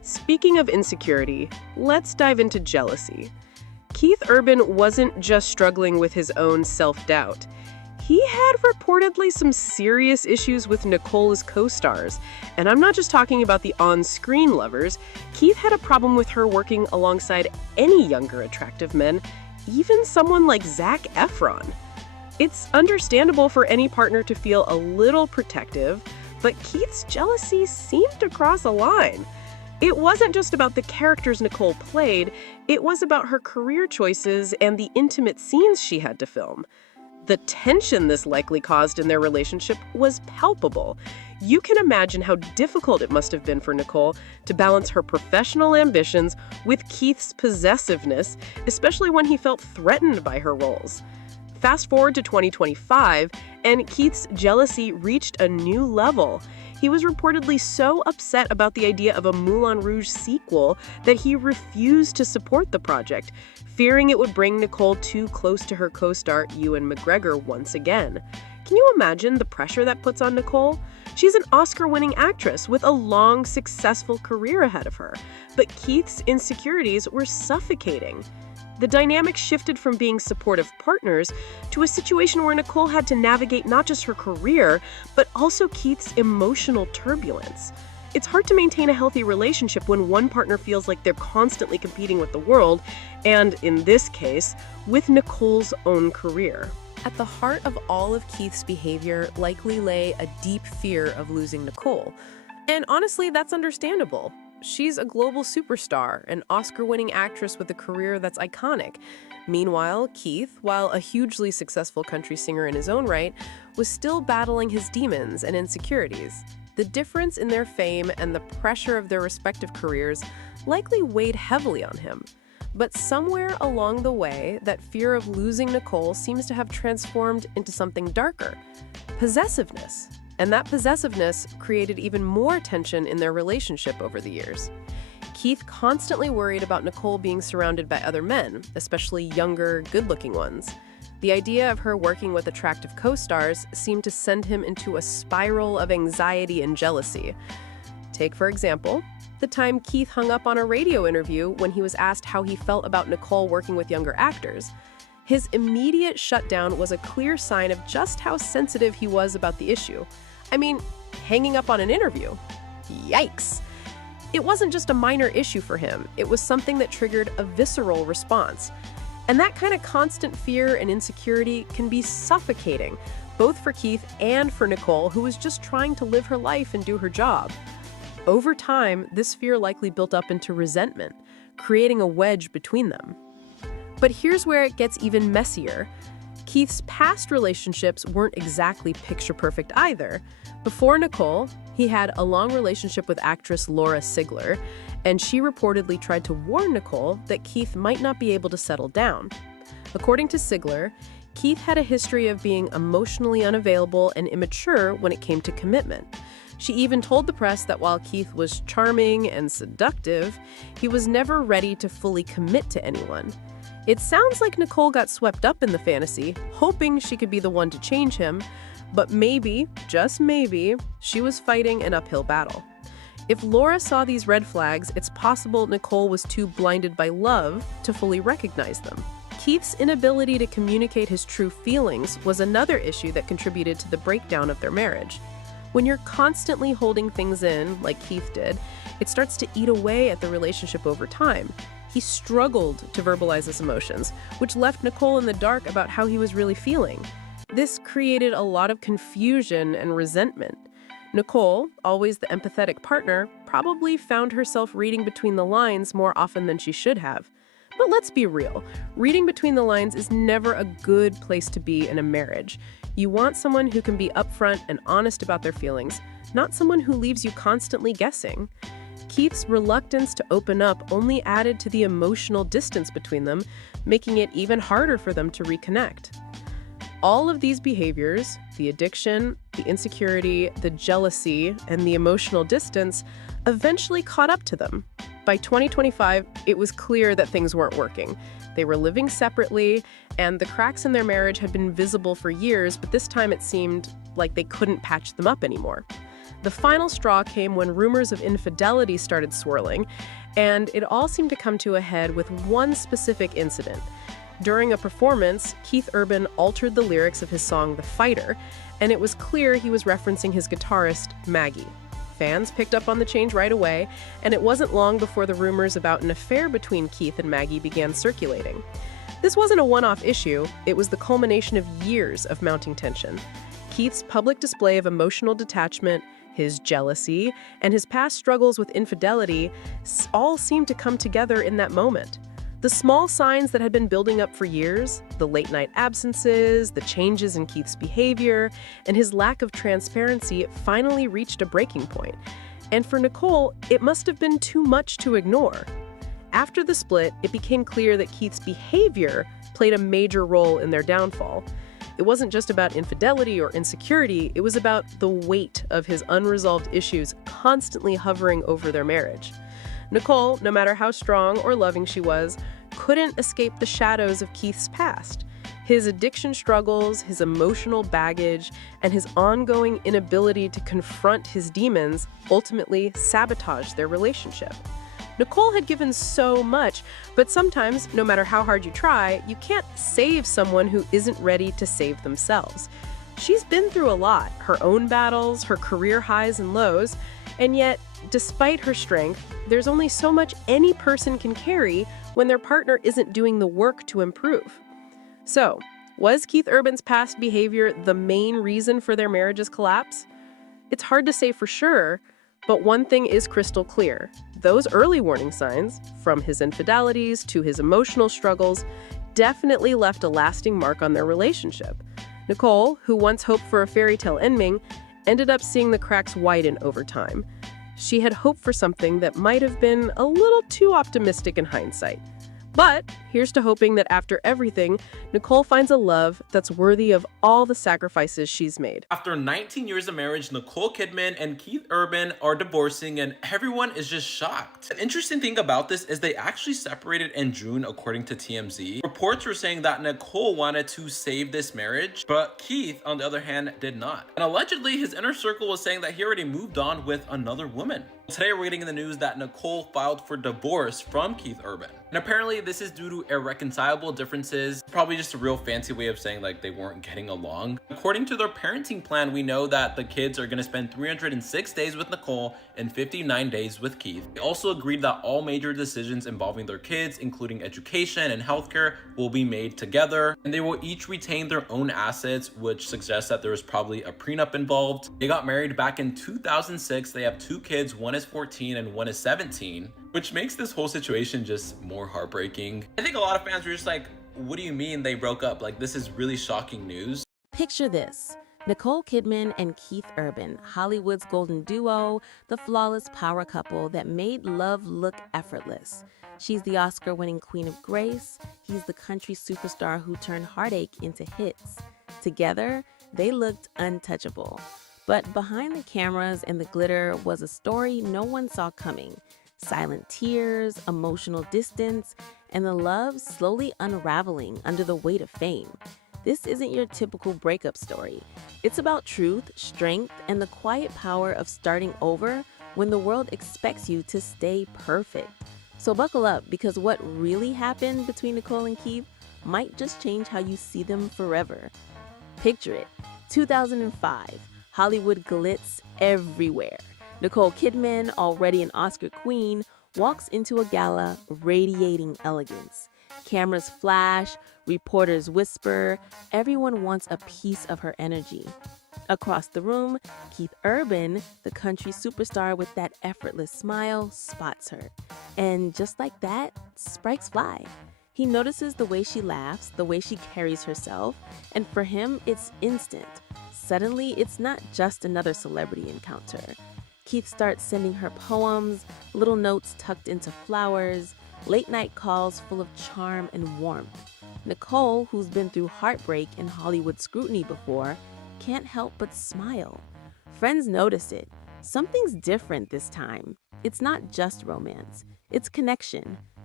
Speaking of insecurity, let's dive into jealousy. Keith Urban wasn't just struggling with his own self-doubt. He had reportedly some serious issues with Nicole's co-stars. And I'm not just talking about the on-screen lovers. Keith had a problem with her working alongside any younger attractive men, even someone like Zac Efron. It's understandable for any partner to feel a little protective, but Keith's jealousy seemed to cross a line. It wasn't just about the characters Nicole played, it was about her career choices and the intimate scenes she had to film. The tension this likely caused in their relationship was palpable. You can imagine how difficult it must have been for Nicole to balance her professional ambitions with Keith's possessiveness, especially when he felt threatened by her roles. Fast forward to 2025, and Keith's jealousy reached a new level. He was reportedly so upset about the idea of a Moulin Rouge sequel that he refused to support the project, fearing it would bring Nicole too close to her co-star Ewan McGregor once again. Can you imagine the pressure that puts on Nicole? She's an Oscar-winning actress with a long, successful career ahead of her, but Keith's insecurities were suffocating. The dynamic shifted from being supportive partners to a situation where Nicole had to navigate not just her career, but also Keith's emotional turbulence. It's hard to maintain a healthy relationship when one partner feels like they're constantly competing with the world, and in this case, with Nicole's own career. At the heart of all of Keith's behavior likely lay a deep fear of losing Nicole. And honestly, that's understandable. She's a global superstar, an Oscar-winning actress with a career that's iconic. Meanwhile, Keith, while a hugely successful country singer in his own right, was still battling his demons and insecurities. The difference in their fame and the pressure of their respective careers likely weighed heavily on him. But somewhere along the way, that fear of losing Nicole seems to have transformed into something darker: possessiveness. And that possessiveness created even more tension in their relationship over the years. Keith constantly worried about Nicole being surrounded by other men, especially younger, good-looking ones. The idea of her working with attractive co-stars seemed to send him into a spiral of anxiety and jealousy. Take, for example, the time Keith hung up on a radio interview when he was asked how he felt about Nicole working with younger actors. His immediate shutdown was a clear sign of just how sensitive he was about the issue. I mean, hanging up on an interview. Yikes! It wasn't just a minor issue for him, it was something that triggered a visceral response. And that kind of constant fear and insecurity can be suffocating, both for Keith and for Nicole, who was just trying to live her life and do her job. Over time, this fear likely built up into resentment, creating a wedge between them. But here's where it gets even messier. Keith's past relationships weren't exactly picture-perfect either. Before Nicole, he had a long relationship with actress Laura Sigler, and she reportedly tried to warn Nicole that Keith might not be able to settle down. According to Sigler, Keith had a history of being emotionally unavailable and immature when it came to commitment. She even told the press that while Keith was charming and seductive, he was never ready to fully commit to anyone. It sounds like Nicole got swept up in the fantasy, hoping she could be the one to change him, but maybe, just maybe, she was fighting an uphill battle. If Laura saw these red flags, it's possible Nicole was too blinded by love to fully recognize them. Keith's inability to communicate his true feelings was another issue that contributed to the breakdown of their marriage. When you're constantly holding things in, like Keith did, it starts to eat away at the relationship over time. He struggled to verbalize his emotions, which left Nicole in the dark about how he was really feeling. This created a lot of confusion and resentment. Nicole, always the empathetic partner, probably found herself reading between the lines more often than she should have. But let's be real, reading between the lines is never a good place to be in a marriage. You want someone who can be upfront and honest about their feelings, not someone who leaves you constantly guessing. Keith's reluctance to open up only added to the emotional distance between them, making it even harder for them to reconnect. All of these behaviors, the addiction, the insecurity, the jealousy, and the emotional distance, eventually caught up to them. By 2025, it was clear that things weren't working. They were living separately, and the cracks in their marriage had been visible for years, but this time it seemed like they couldn't patch them up anymore. The final straw came when rumors of infidelity started swirling, and it all seemed to come to a head with one specific incident. During a performance, Keith Urban altered the lyrics of his song The Fighter, and it was clear he was referencing his guitarist, Maggie. Fans picked up on the change right away, and it wasn't long before the rumors about an affair between Keith and Maggie began circulating. This wasn't a one-off issue, it was the culmination of years of mounting tension. Keith's public display of emotional detachment, his jealousy, and his past struggles with infidelity all seemed to come together in that moment. The small signs that had been building up for years, the late-night absences, the changes in Keith's behavior, and his lack of transparency finally reached a breaking point. And for Nicole, it must have been too much to ignore. After the split, it became clear that Keith's behavior played a major role in their downfall. It wasn't just about infidelity or insecurity, it was about the weight of his unresolved issues constantly hovering over their marriage. Nicole, no matter how strong or loving she was, couldn't escape the shadows of Keith's past. His addiction struggles, his emotional baggage, and his ongoing inability to confront his demons ultimately sabotaged their relationship. Nicole had given so much, but sometimes, no matter how hard you try, you can't save someone who isn't ready to save themselves. She's been through a lot, her own battles, her career highs and lows, and yet, despite her strength, there's only so much any person can carry when their partner isn't doing the work to improve. So, was Keith Urban's past behavior the main reason for their marriage's collapse? It's hard to say for sure, but one thing is crystal clear. Those early warning signs, from his infidelities to his emotional struggles, definitely left a lasting mark on their relationship. Nicole, who once hoped for a fairy tale ending, ended up seeing the cracks widen over time. She had hoped for something that might have been a little too optimistic in hindsight. But here's to hoping that after everything, Nicole finds a love that's worthy of all the sacrifices she's made. After 19 years of marriage, Nicole Kidman and Keith Urban are divorcing and everyone is just shocked. An interesting thing about this is they actually separated in June according to TMZ. Reports were saying that Nicole wanted to save this marriage, but Keith, on the other hand, did not. And allegedly, his inner circle was saying that he already moved on with another woman. Today we're getting in the news that Nicole filed for divorce from Keith Urban. And apparently this is due to irreconcilable differences, probably just a real fancy way of saying like they weren't getting along. According to their parenting plan, we know that the kids are gonna spend 306 days with Nicole and 59 days with Keith. They also agreed that all major decisions involving their kids, including education and healthcare, will be made together. And they will each retain their own assets, which suggests that there was probably a prenup involved. They got married back in 2006. They have 2 kids, one is 14 and one is 17, which makes this whole situation just more heartbreaking. I think a lot of fans were just like, what do you mean they broke up? Like, this is really shocking news. Picture this. Nicole Kidman and Keith Urban, Hollywood's golden duo, the flawless power couple that made love look effortless. She's the Oscar-winning Queen of Grace. He's the country superstar who turned heartache into hits. Together, they looked untouchable. But behind the cameras and the glitter was a story no one saw coming. Silent tears, emotional distance, and the love slowly unraveling under the weight of fame. This isn't your typical breakup story. It's about truth, strength, and the quiet power of starting over when the world expects you to stay perfect. So buckle up, because what really happened between Nicole and Keith might just change how you see them forever. Picture it, 2005. Hollywood glitz everywhere. Nicole Kidman, already an Oscar queen, walks into a gala radiating elegance. Cameras flash, reporters whisper, everyone wants a piece of her energy. Across the room, Keith Urban, the country superstar with that effortless smile, spots her. And just like that, sparks fly. He notices the way she laughs, the way she carries herself, and for him, it's instant. Suddenly, it's not just another celebrity encounter. Keith starts sending her poems, little notes tucked into flowers, late-night calls full of charm and warmth. Nicole, who's been through heartbreak and Hollywood scrutiny before, can't help but smile. Friends notice it. Something's different this time. It's not just romance. It's connection.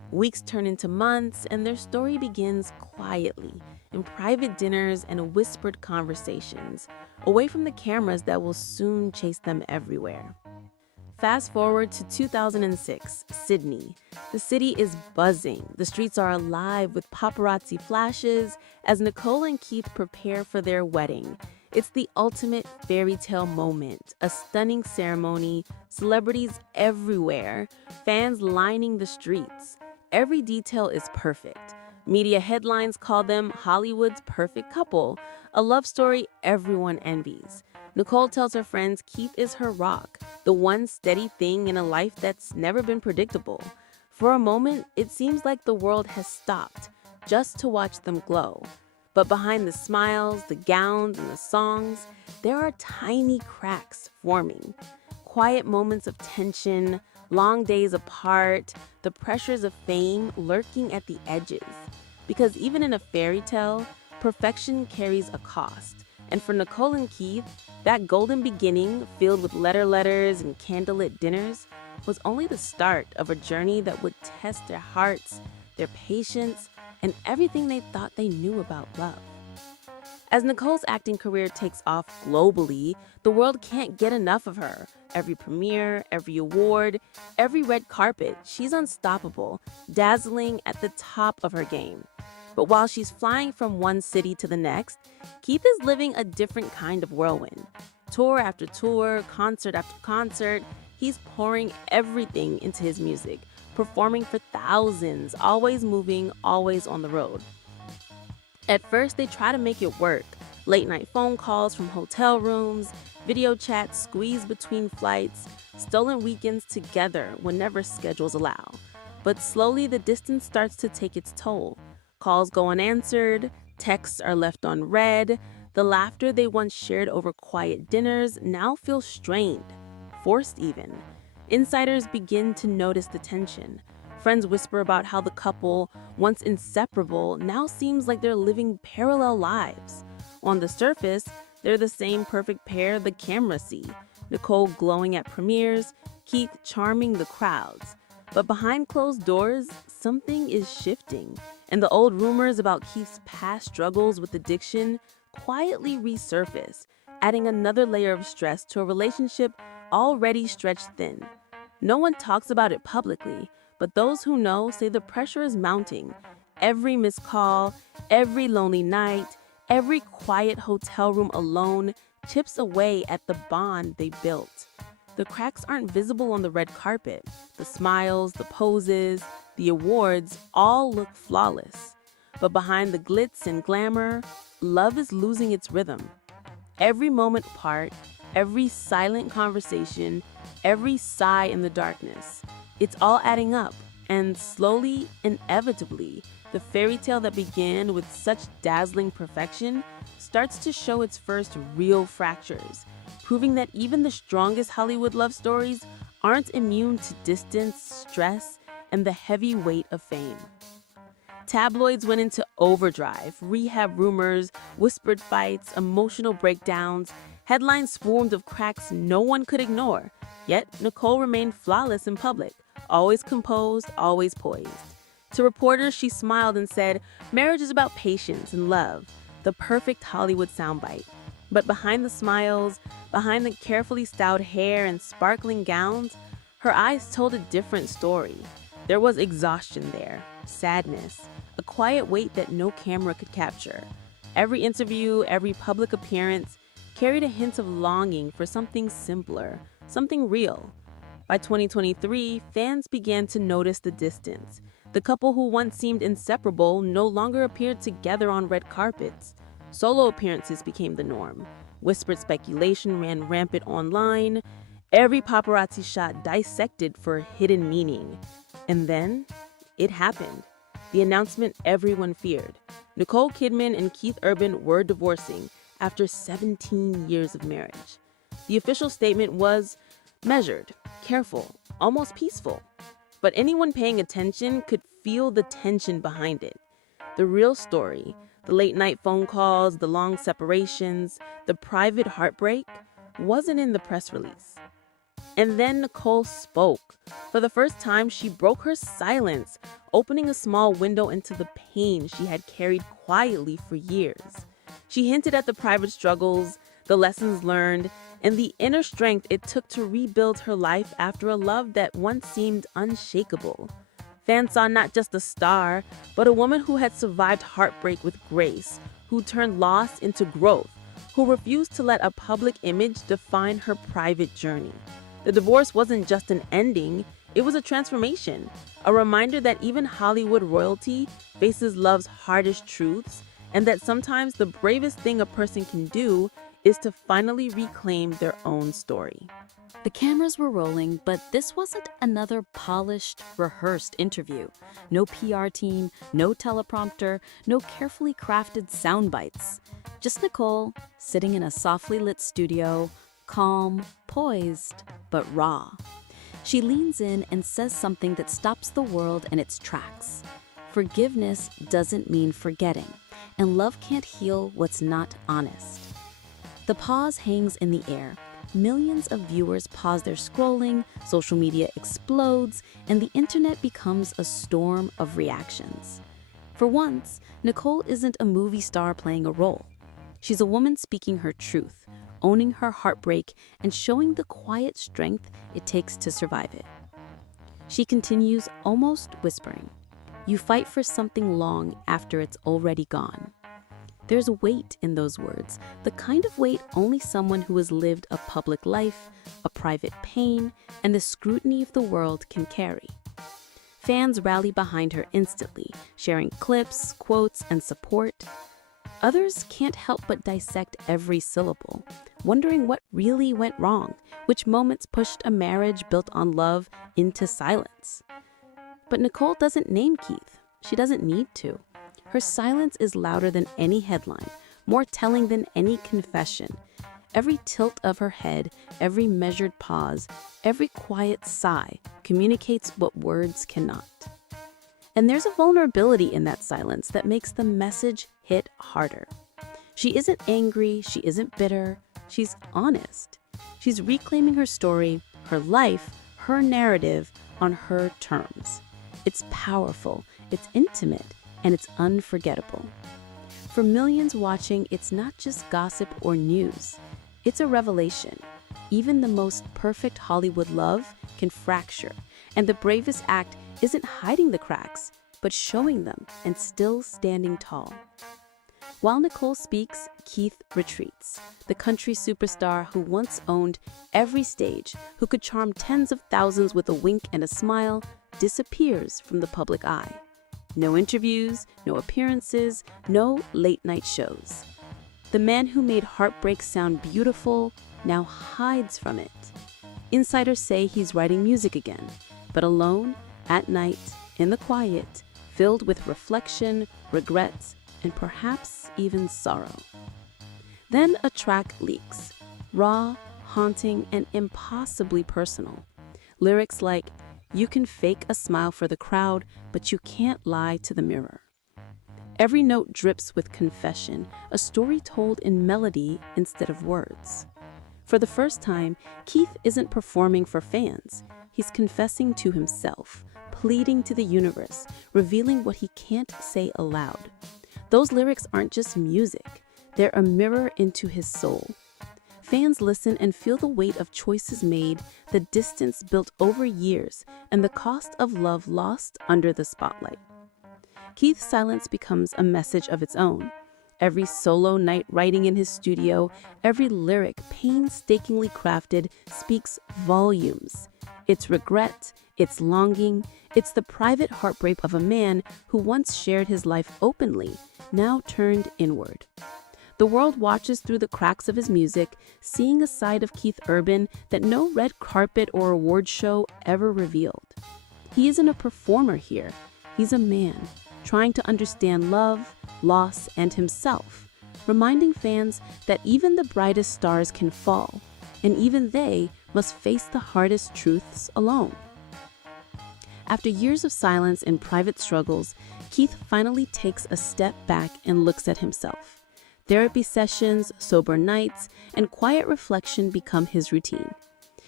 Weeks turn into months, and their story begins quietly, in private dinners and whispered conversations, away from the cameras that will soon chase them everywhere. Fast forward to 2006, Sydney. The city is buzzing. The streets are alive with paparazzi flashes as Nicole and Keith prepare for their wedding. It's the ultimate fairy tale moment, a stunning ceremony, celebrities everywhere, fans lining the streets. Every detail is perfect. Media headlines call them Hollywood's perfect couple, a love story everyone envies. Nicole tells her friends Keith is her rock, the one steady thing in a life that's never been predictable. For a moment, it seems like the world has stopped just to watch them glow. But behind the smiles, the gowns, and the songs, there are tiny cracks forming. Quiet moments of tension, long days apart, the pressures of fame lurking at the edges. Because even in a fairy tale, perfection carries a cost. And for Nicole and Keith, that golden beginning, filled with letters and candlelit dinners, was only the start of a journey that would test their hearts, their patience, and everything they thought they knew about love. As Nicole's acting career takes off globally, the world can't get enough of her. Every premiere, every award, every red carpet, she's unstoppable, dazzling at the top of her game. But while she's flying from one city to the next, Keith is living a different kind of whirlwind. Tour after tour, concert after concert, he's pouring everything into his music, performing for thousands, always moving, always on the road. At first, they try to make it work. Late night phone calls from hotel rooms, video chats squeezed between flights, stolen weekends together whenever schedules allow. But slowly, the distance starts to take its toll. Calls go unanswered, texts are left unread, the laughter they once shared over quiet dinners now feels strained, forced even. Insiders begin to notice the tension. Friends whisper about how the couple, once inseparable, now seems like they're living parallel lives. On the surface, they're the same perfect pair the cameras see. Nicole glowing at premieres, Keith charming the crowds. But behind closed doors, something is shifting, and the old rumors about Keith's past struggles with addiction quietly resurface, adding another layer of stress to a relationship already stretched thin. No one talks about it publicly, but those who know say the pressure is mounting. Every missed call, every lonely night, every quiet hotel room alone chips away at the bond they built. The cracks aren't visible on the red carpet. The smiles, the poses, the awards all look flawless. But behind the glitz and glamour, love is losing its rhythm. Every moment apart, every silent conversation, every sigh in the darkness, it's all adding up. And slowly, inevitably, the fairy tale that began with such dazzling perfection starts to show its first real fractures, proving that even the strongest Hollywood love stories aren't immune to distance, stress, and the heavy weight of fame. Tabloids went into overdrive, rehab rumors, whispered fights, emotional breakdowns, headlines swarmed of cracks no one could ignore. Yet Nicole remained flawless in public, always composed, always poised. To reporters, she smiled and said, "Marriage is about patience and love," the perfect Hollywood soundbite. But behind the smiles, behind the carefully styled hair and sparkling gowns, her eyes told a different story. There was exhaustion there, sadness, a quiet weight that no camera could capture. Every interview, every public appearance carried a hint of longing for something simpler, something real. By 2023, fans began to notice the distance. The couple who once seemed inseparable no longer appeared together on red carpets. Solo appearances became the norm. Whispered speculation ran rampant online. Every paparazzi shot dissected for hidden meaning. And then, it happened. The announcement everyone feared. Nicole Kidman and Keith Urban were divorcing after 17 years of marriage. The official statement was measured, careful, almost peaceful. But anyone paying attention could feel the tension behind it. The real story, the late-night phone calls, the long separations, the private heartbreak, wasn't in the press release. And then Nicole spoke. For the first time, she broke her silence, opening a small window into the pain she had carried quietly for years. She hinted at the private struggles, the lessons learned, and the inner strength it took to rebuild her life after a love that once seemed unshakable. Fans saw not just a star, but a woman who had survived heartbreak with grace, who turned loss into growth, who refused to let a public image define her private journey. The divorce wasn't just an ending, it was a transformation, a reminder that even Hollywood royalty faces love's hardest truths, and that sometimes the bravest thing a person can do is to finally reclaim their own story. The cameras were rolling, but this wasn't another polished, rehearsed interview. No PR team, no teleprompter, no carefully crafted sound bites. Just Nicole, sitting in a softly lit studio, calm, poised, but raw. She leans in and says something that stops the world in its tracks. Forgiveness doesn't mean forgetting, and love can't heal what's not honest. The pause hangs in the air. Millions of viewers pause their scrolling, social media explodes, and the internet becomes a storm of reactions. For once, Nicole isn't a movie star playing a role. She's a woman speaking her truth, owning her heartbreak, and showing the quiet strength it takes to survive it. She continues, almost whispering, "You fight for something long after it's already gone." There's weight in those words, the kind of weight only someone who has lived a public life, a private pain, and the scrutiny of the world can carry. Fans rally behind her instantly, sharing clips, quotes, and support. Others can't help but dissect every syllable, wondering what really went wrong, which moments pushed a marriage built on love into silence. But Nicole doesn't name Keith. She doesn't need to. Her silence is louder than any headline, more telling than any confession. Every tilt of her head, every measured pause, every quiet sigh communicates what words cannot. And there's a vulnerability in that silence that makes the message hit harder. She isn't angry, she isn't bitter, she's honest. She's reclaiming her story, her life, her narrative on her terms. It's powerful, it's intimate, and it's unforgettable. For millions watching, it's not just gossip or news. It's a revelation. Even the most perfect Hollywood love can fracture, and the bravest act isn't hiding the cracks, but showing them and still standing tall. While Nicole speaks, Keith retreats. The country superstar who once owned every stage, who could charm tens of thousands with a wink and a smile, disappears from the public eye. No interviews, no appearances, no late-night shows. The man who made heartbreak sound beautiful now hides from it. Insiders say he's writing music again, but alone, at night, in the quiet, filled with reflection, regrets, and perhaps even sorrow. Then a track leaks, raw, haunting, and impossibly personal. Lyrics like, "You can fake a smile for the crowd, but you can't lie to the mirror." Every note drips with confession, a story told in melody instead of words. For the first time, Keith isn't performing for fans. He's confessing to himself, pleading to the universe, revealing what he can't say aloud. Those lyrics aren't just music, they're a mirror into his soul. Fans listen and feel the weight of choices made, the distance built over years, and the cost of love lost under the spotlight. Keith's silence becomes a message of its own. Every solo night writing in his studio, every lyric painstakingly crafted speaks volumes. It's regret, it's longing, it's the private heartbreak of a man who once shared his life openly, now turned inward. The world watches through the cracks of his music, seeing a side of Keith Urban that no red carpet or award show ever revealed. He isn't a performer here. He's a man, trying to understand love, loss, and himself, reminding fans that even the brightest stars can fall, and even they must face the hardest truths alone. After years of silence and private struggles, Keith finally takes a step back and looks at himself. Therapy sessions, sober nights, and quiet reflection become his routine.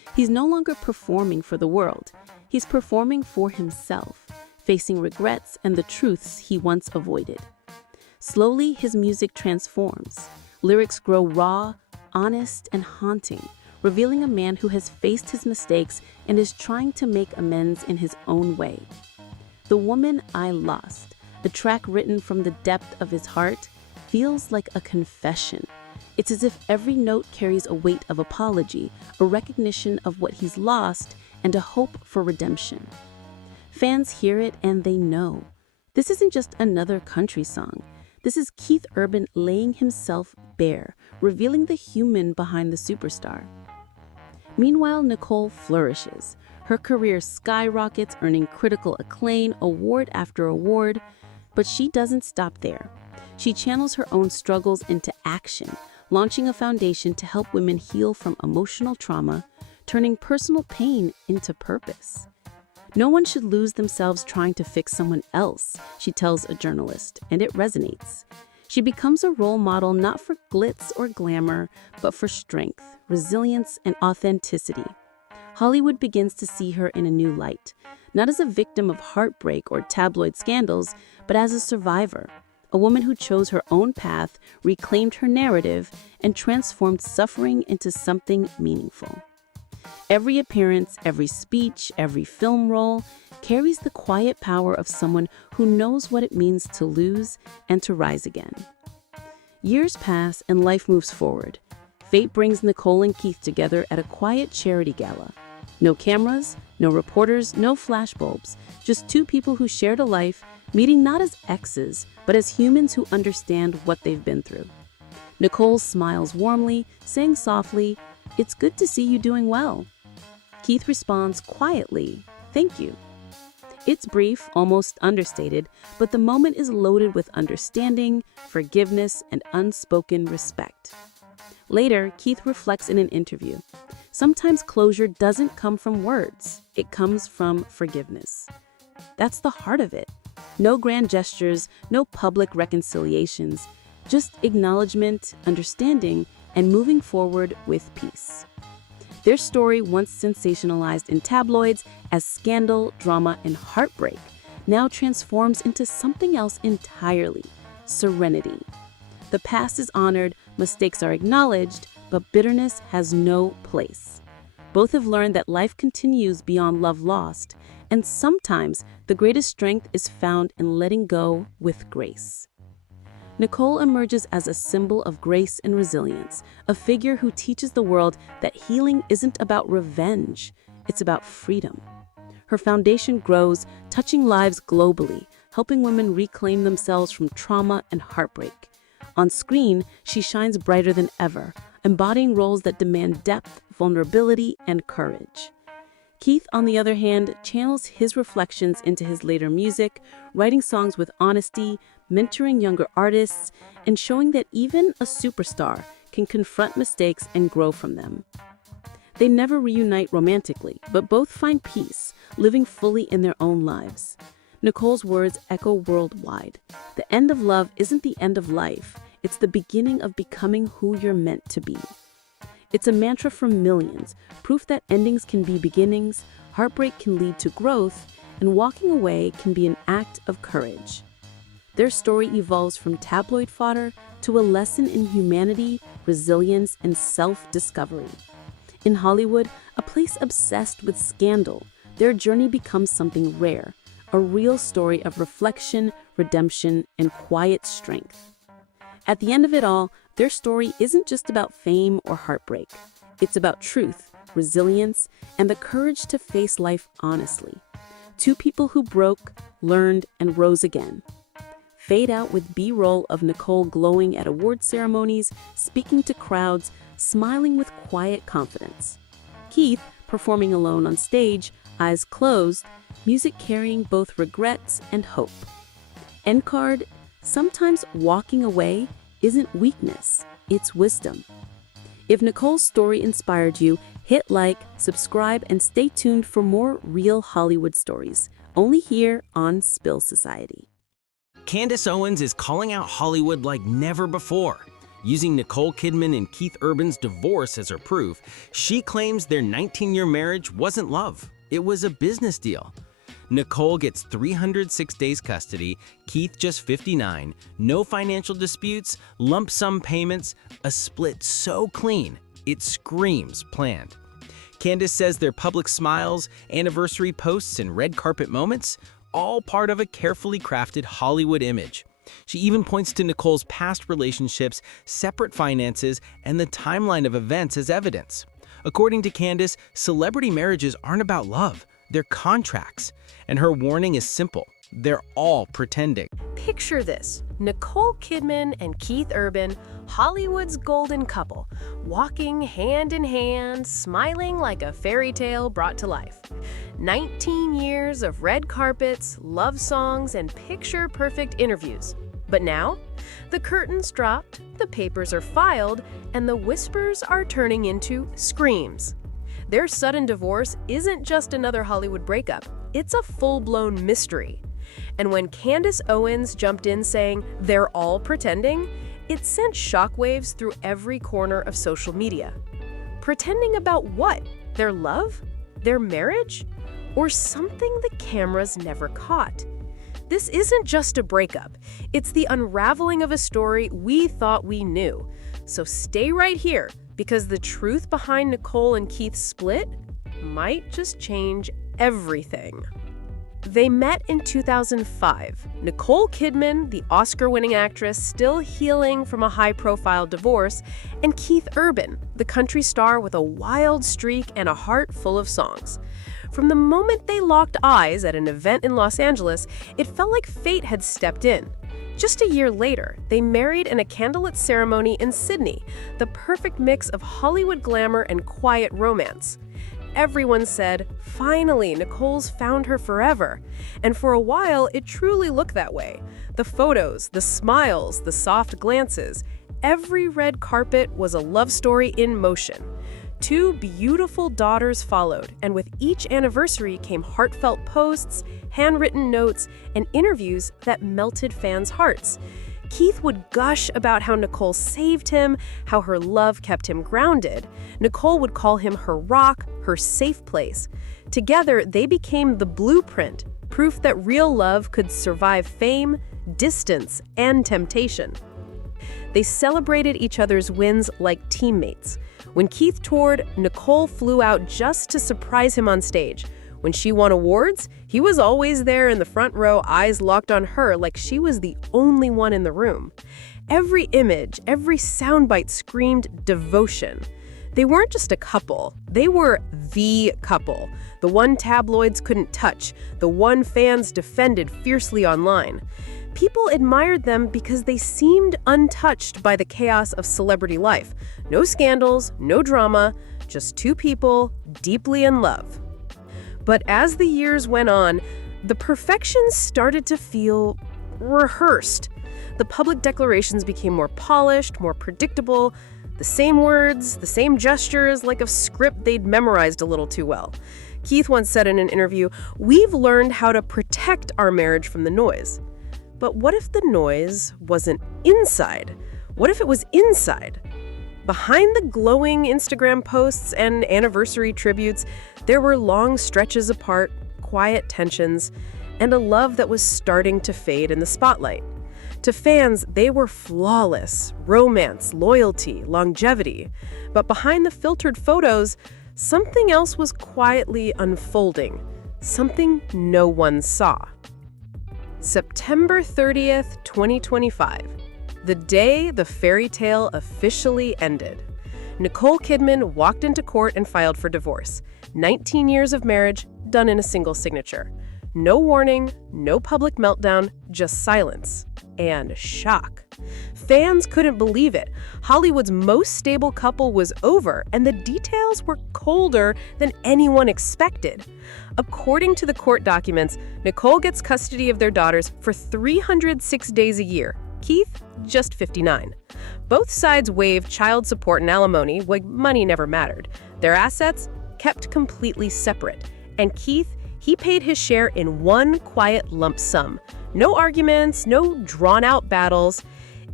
He's no longer performing for the world. He's performing for himself, facing regrets and the truths he once avoided. Slowly, his music transforms. Lyrics grow raw, honest, and haunting, revealing a man who has faced his mistakes and is trying to make amends in his own way. The Woman I Lost, a track written from the depth of his heart, feels like a confession. It's as if every note carries a weight of apology, a recognition of what he's lost, and a hope for redemption. Fans hear it and they know. This isn't just another country song. This is Keith Urban laying himself bare, revealing the human behind the superstar. Meanwhile, Nicole flourishes. Her career skyrockets, earning critical acclaim, award after award. But she doesn't stop there. She channels her own struggles into action, launching a foundation to help women heal from emotional trauma, turning personal pain into purpose. No one should lose themselves trying to fix someone else, she tells a journalist, and it resonates. She becomes a role model not for glitz or glamour, but for strength, resilience, and authenticity. Hollywood begins to see her in a new light, not as a victim of heartbreak or tabloid scandals, but as a survivor, a woman who chose her own path, reclaimed her narrative, and transformed suffering into something meaningful. Every appearance, every speech, every film role carries the quiet power of someone who knows what it means to lose and to rise again. Years pass and life moves forward. Fate brings Nicole and Keith together at a quiet charity gala. No cameras, no reporters, no flashbulbs, just two people who shared a life, meeting not as exes, but as humans who understand what they've been through. Nicole smiles warmly, saying softly, "It's good to see you doing well." Keith responds quietly, "Thank you." It's brief, almost understated, but the moment is loaded with understanding, forgiveness, and unspoken respect. Later, Keith reflects in an interview. Sometimes closure doesn't come from words, it comes from forgiveness. That's the heart of it. No grand gestures, no public reconciliations, just acknowledgement, understanding, and moving forward with peace. Their story, once sensationalized in tabloids as scandal, drama, and heartbreak, now transforms into something else entirely: serenity. The past is honored, mistakes are acknowledged, but bitterness has no place. Both have learned that life continues beyond love lost, and sometimes the greatest strength is found in letting go with grace. Nicole emerges as a symbol of grace and resilience, a figure who teaches the world that healing isn't about revenge, it's about freedom. Her foundation grows, touching lives globally, helping women reclaim themselves from trauma and heartbreak. On screen, she shines brighter than ever, embodying roles that demand depth, vulnerability, and courage. Keith, on the other hand, channels his reflections into his later music, writing songs with honesty, mentoring younger artists, and showing that even a superstar can confront mistakes and grow from them. They never reunite romantically, but both find peace, living fully in their own lives. Nicole's words echo worldwide. The end of love isn't the end of life, it's the beginning of becoming who you're meant to be. It's a mantra for millions, proof that endings can be beginnings, heartbreak can lead to growth, and walking away can be an act of courage. Their story evolves from tabloid fodder to a lesson in humanity, resilience, and self-discovery. In Hollywood, a place obsessed with scandal, their journey becomes something rare, a real story of reflection, redemption, and quiet strength. At the end of it all, their story isn't just about fame or heartbreak. It's about truth, resilience, and the courage to face life honestly. Two people who broke, learned, and rose again. Fade out with B-roll of Nicole glowing at award ceremonies, speaking to crowds, smiling with quiet confidence. Keith performing alone on stage, eyes closed, music carrying both regrets and hope. End card, sometimes walking away isn't weakness, it's wisdom. If Nicole's story inspired you, hit like, subscribe, and stay tuned for more real Hollywood stories, only here on Spill Society. Candace Owens is calling out Hollywood like never before. Using Nicole Kidman and Keith Urban's divorce as her proof, she claims their 19-year marriage wasn't love. It was a business deal. Nicole gets 306 days custody, Keith just 59, no financial disputes, lump sum payments, a split so clean, it screams planned. Candace says their public smiles, anniversary posts, and red carpet moments, all part of a carefully crafted Hollywood image. She even points to Nicole's past relationships, separate finances, and the timeline of events as evidence. According to Candace, celebrity marriages aren't about love, they're contracts. And her warning is simple. They're all pretending. Picture this: Nicole Kidman and Keith Urban, Hollywood's golden couple, walking hand in hand, smiling like a fairy tale brought to life. 19 years of red carpets, love songs, and picture-perfect interviews. But now, the curtains dropped, the papers are filed, and the whispers are turning into screams. Their sudden divorce isn't just another Hollywood breakup. It's a full-blown mystery. And when Candace Owens jumped in saying they're all pretending, it sent shockwaves through every corner of social media. Pretending about what? Their love? Their marriage? Or something the cameras never caught? This isn't just a breakup. It's the unraveling of a story we thought we knew. So stay right here, because the truth behind Nicole and Keith's split might just change everything. They met in 2005. Nicole Kidman, the Oscar-winning actress still healing from a high-profile divorce, and Keith Urban, the country star with a wild streak and a heart full of songs. From the moment they locked eyes at an event in Los Angeles, it felt like fate had stepped in. Just a year later, they married in a candlelit ceremony in Sydney, the perfect mix of Hollywood glamour and quiet romance. Everyone said, finally, Nicole's found her forever. And for a while, it truly looked that way. The photos, the smiles, the soft glances, every red carpet was a love story in motion. 2 beautiful daughters followed, and with each anniversary came heartfelt posts, handwritten notes, and interviews that melted fans' hearts. Keith would gush about how Nicole saved him, how her love kept him grounded. Nicole would call him her rock, her safe place. Together, they became the blueprint, proof that real love could survive fame, distance, and temptation. They celebrated each other's wins like teammates. When Keith toured, Nicole flew out just to surprise him on stage. When she won awards, he was always there in the front row, eyes locked on her like she was the only one in the room. Every image, every soundbite screamed devotion. They weren't just a couple, they were the couple. The one tabloids couldn't touch, the one fans defended fiercely online. People admired them because they seemed untouched by the chaos of celebrity life. No scandals, no drama, just 2 people deeply in love. But as the years went on, the perfection started to feel rehearsed. The public declarations became more polished, more predictable, the same words, the same gestures, like a script they'd memorized a little too well. Keith once said in an interview, "We've learned how to protect our marriage from the noise." But what if the noise wasn't inside? What if it was inside? Behind the glowing Instagram posts and anniversary tributes, there were long stretches apart, quiet tensions, and a love that was starting to fade in the spotlight. To fans, they were flawless: romance, loyalty, longevity. But behind the filtered photos, something else was quietly unfolding, something no one saw. September 30th, 2025. The day the fairy tale officially ended. Nicole Kidman walked into court and filed for divorce. 19 years of marriage done in a single signature. No warning, no public meltdown, just silence and shock. Fans couldn't believe it. Hollywood's most stable couple was over, and the details were colder than anyone expected. According to the court documents, Nicole gets custody of their daughters for 306 days a year. Keith, just 59. Both sides waived child support and alimony, like money never mattered. Their assets kept completely separate. And Keith, he paid his share in one quiet lump sum. No arguments, no drawn-out battles.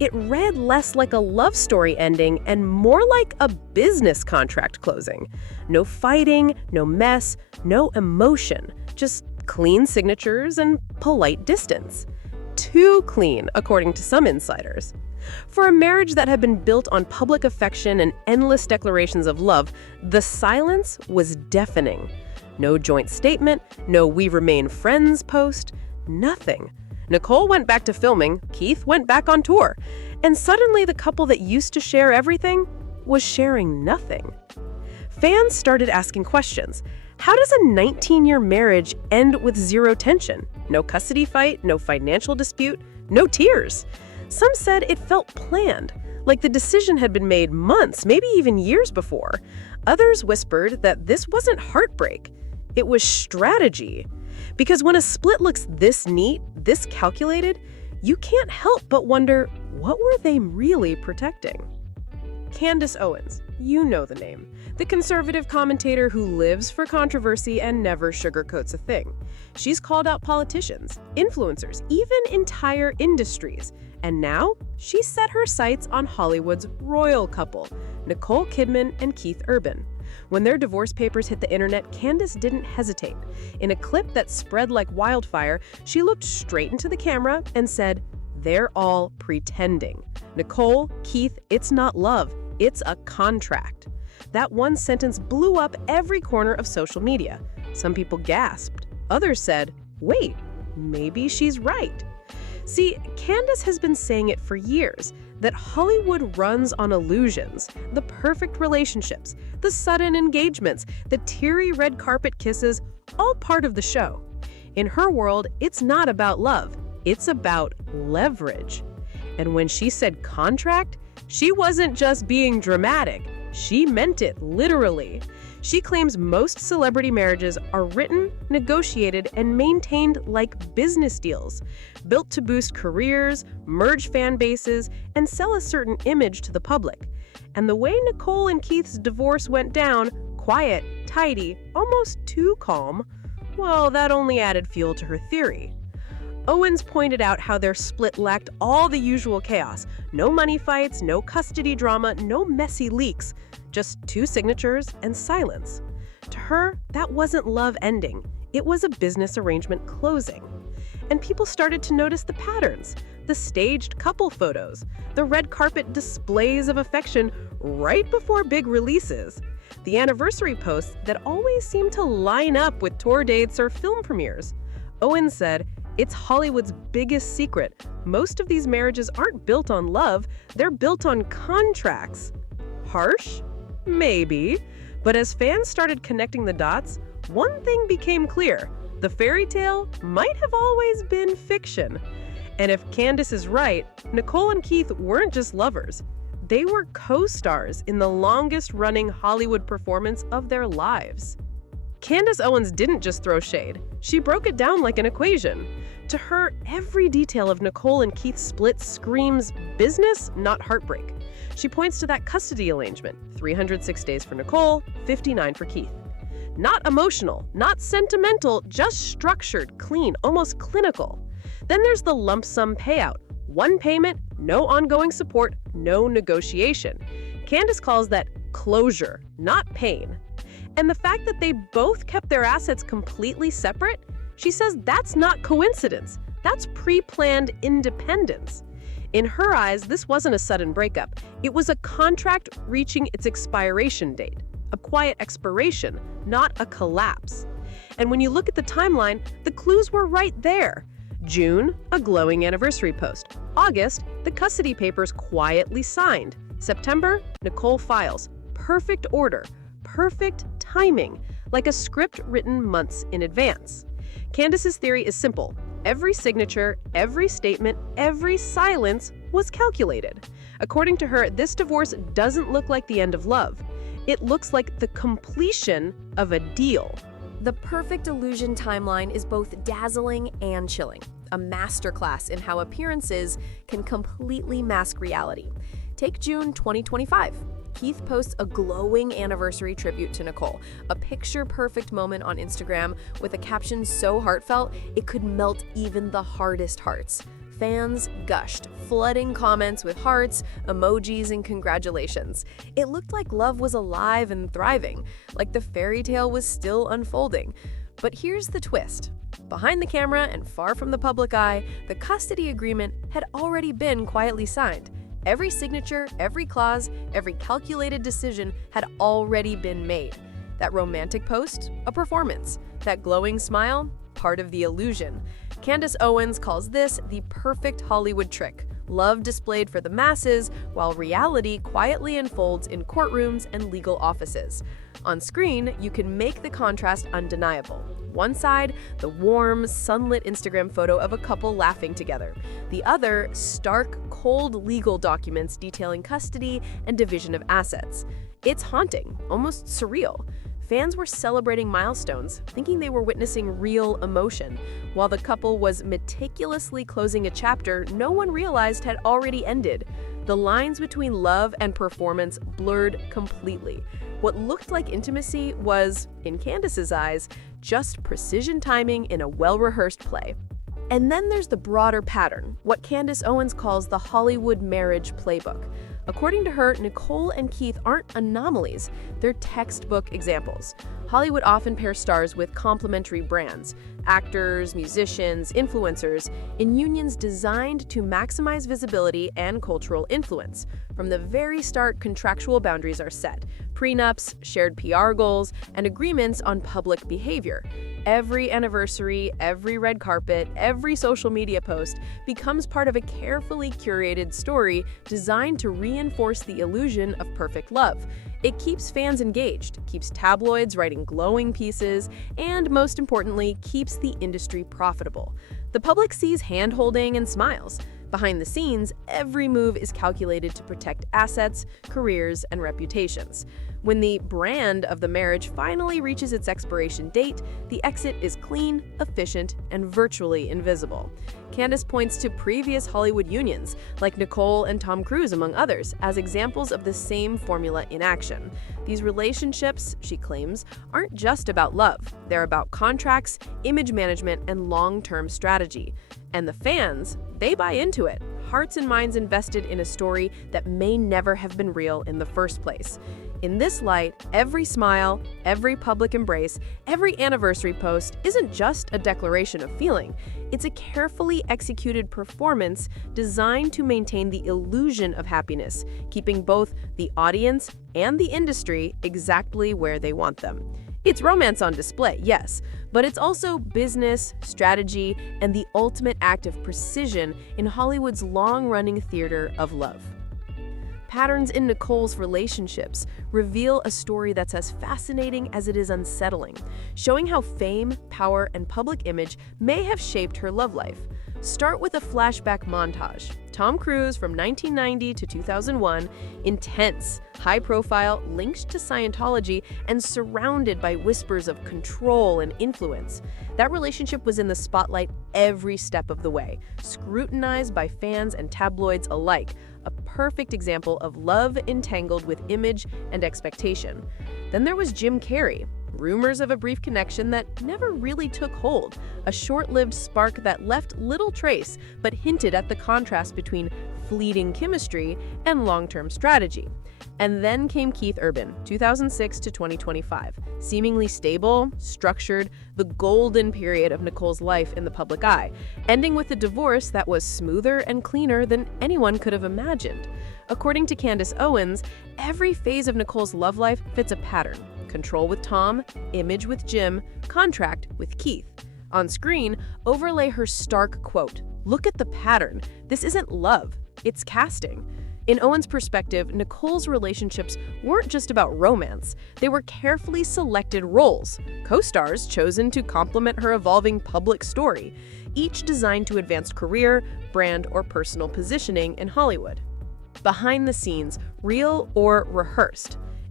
It read less like a love story ending and more like a business contract closing. No fighting, no mess, no emotion, just clean signatures and polite distance. Too clean, according to some insiders. For a marriage that had been built on public affection and endless declarations of love, the silence was deafening. No joint statement, no "we remain friends" post, nothing. Nicole went back to filming, Keith went back on tour, and suddenly the couple that used to share everything was sharing nothing. Fans started asking questions. How does a 19-year marriage end with zero tension? No custody fight, no financial dispute, no tears. Some said it felt planned, like the decision had been made months, maybe even years before. Others whispered that this wasn't heartbreak, it was strategy. Because when a split looks this neat, this calculated, you can't help but wonder, what were they really protecting? Candace Owens, you know the name. The conservative commentator who lives for controversy and never sugarcoats a thing. She's called out politicians, influencers, even entire industries. And now, she's set her sights on Hollywood's royal couple, Nicole Kidman and Keith Urban. When their divorce papers hit the internet, Candace didn't hesitate. In a clip that spread like wildfire, she looked straight into the camera and said, "They're all pretending. Nicole, Keith, it's not love, it's a contract." That one sentence blew up every corner of social media. Some people gasped. Others said, wait, maybe she's right. See, Candace has been saying it for years, that Hollywood runs on illusions, the perfect relationships, the sudden engagements, the teary red carpet kisses, all part of the show. In her world, it's not about love, it's about leverage. And when she said contract, she wasn't just being dramatic, she meant it literally. She claims most celebrity marriages are written, negotiated, and maintained like business deals, built to boost careers, merge fan bases, and sell a certain image to the public. And the way Nicole and Keith's divorce went down, quiet, tidy, almost too calm, well, that only added fuel to her theory. Owens pointed out how their split lacked all the usual chaos. No money fights, no custody drama, no messy leaks. Just two signatures and silence. To her, that wasn't love ending. It was a business arrangement closing. And people started to notice the patterns, the staged couple photos, the red carpet displays of affection right before big releases, the anniversary posts that always seem to line up with tour dates or film premieres. Owens said, "It's Hollywood's biggest secret. Most of these marriages aren't built on love, they're built on contracts." Harsh? Maybe. But as fans started connecting the dots, one thing became clear. The fairy tale might have always been fiction. And if Candace is right, Nicole and Keith weren't just lovers. They were co-stars in the longest-running Hollywood performance of their lives. Candace Owens didn't just throw shade. She broke it down like an equation. To her, every detail of Nicole and Keith's split screams business, not heartbreak. She points to that custody arrangement, 306 days for Nicole, 59 for Keith. Not emotional, not sentimental, just structured, clean, almost clinical. Then there's the lump sum payout. One payment, no ongoing support, no negotiation. Candace calls that closure, not pain. And the fact that they both kept their assets completely separate, she says that's not coincidence. That's pre-planned independence. In her eyes, this wasn't a sudden breakup. It was a contract reaching its expiration date, a quiet expiration, not a collapse. And when you look at the timeline, the clues were right there. June, a glowing anniversary post. August, the custody papers quietly signed. September, Nicole files. Perfect order, perfect timing, like a script written months in advance. Candace's theory is simple. Every signature, every statement, every silence was calculated. According to her, this divorce doesn't look like the end of love. It looks like the completion of a deal. The perfect illusion timeline is both dazzling and chilling, a masterclass in how appearances can completely mask reality. Take June 2025. Keith posts a glowing anniversary tribute to Nicole, a picture-perfect moment on Instagram with a caption so heartfelt it could melt even the hardest hearts. Fans gushed, flooding comments with hearts, emojis, and congratulations. It looked like love was alive and thriving, like the fairy tale was still unfolding. But here's the twist. Behind the camera and far from the public eye, the custody agreement had already been quietly signed. Every signature, every clause, every calculated decision had already been made. That romantic post? A performance. That glowing smile? Part of the illusion. Candace Owens calls this the perfect Hollywood trick. Love displayed for the masses, while reality quietly unfolds in courtrooms and legal offices. On screen, you can make the contrast undeniable. One side, the warm, sunlit Instagram photo of a couple laughing together. The other, stark, cold legal documents detailing custody and division of assets. It's haunting, almost surreal. Fans were celebrating milestones, thinking they were witnessing real emotion, while the couple was meticulously closing a chapter no one realized had already ended. The lines between love and performance blurred completely. What looked like intimacy was, in Candace's eyes, just precision timing in a well-rehearsed play. And then there's the broader pattern, what Candace Owens calls the Hollywood marriage playbook. According to her, Nicole and Keith aren't anomalies, they're textbook examples. Hollywood often pairs stars with complementary brands, actors, musicians, influencers, in unions designed to maximize visibility and cultural influence. From the very start, contractual boundaries are set, prenups, shared PR goals, and agreements on public behavior. Every anniversary, every red carpet, every social media post becomes part of a carefully curated story designed to reinforce the illusion of perfect love. It keeps fans engaged, keeps tabloids writing glowing pieces, and most importantly, keeps the industry profitable. The public sees hand-holding and smiles. Behind the scenes, every move is calculated to protect assets, careers, and reputations. When the brand of the marriage finally reaches its expiration date, the exit is clean, efficient, and virtually invisible. Candace points to previous Hollywood unions, like Nicole and Tom Cruise, among others, as examples of the same formula in action. These relationships, she claims, aren't just about love. They're about contracts, image management, and long-term strategy. And the fans, they buy into it, hearts and minds invested in a story that may never have been real in the first place. In this light, every smile, every public embrace, every anniversary post isn't just a declaration of feeling. It's a carefully executed performance designed to maintain the illusion of happiness, keeping both the audience and the industry exactly where they want them. It's romance on display, yes, but it's also business, strategy, and the ultimate act of precision in Hollywood's long-running theater of love. Patterns in Nicole's relationships reveal a story that's as fascinating as it is unsettling, showing how fame, power, and public image may have shaped her love life. Start with a flashback montage. Tom Cruise from 1990 to 2001, intense, high-profile, linked to Scientology, and surrounded by whispers of control and influence. That relationship was in the spotlight every step of the way, scrutinized by fans and tabloids alike, a perfect example of love entangled with image and expectation. Then there was Jim Carrey. Rumors of a brief connection that never really took hold, a short-lived spark that left little trace but hinted at the contrast between fleeting chemistry and long-term strategy. And then came Keith Urban, 2006 to 2025, seemingly stable, structured, the golden period of Nicole's life in the public eye, ending with a divorce that was smoother and cleaner than anyone could have imagined. According to Candace Owens, every phase of Nicole's love life fits a pattern. Control with Tom, image with Jim, contract with Keith. On screen, overlay her stark quote, "Look at the pattern. This isn't love, it's casting." In Owens' perspective, Nicole's relationships weren't just about romance. They were carefully selected roles, co-stars chosen to complement her evolving public story, each designed to advance career, brand, or personal positioning in Hollywood. Behind the scenes, real or rehearsed.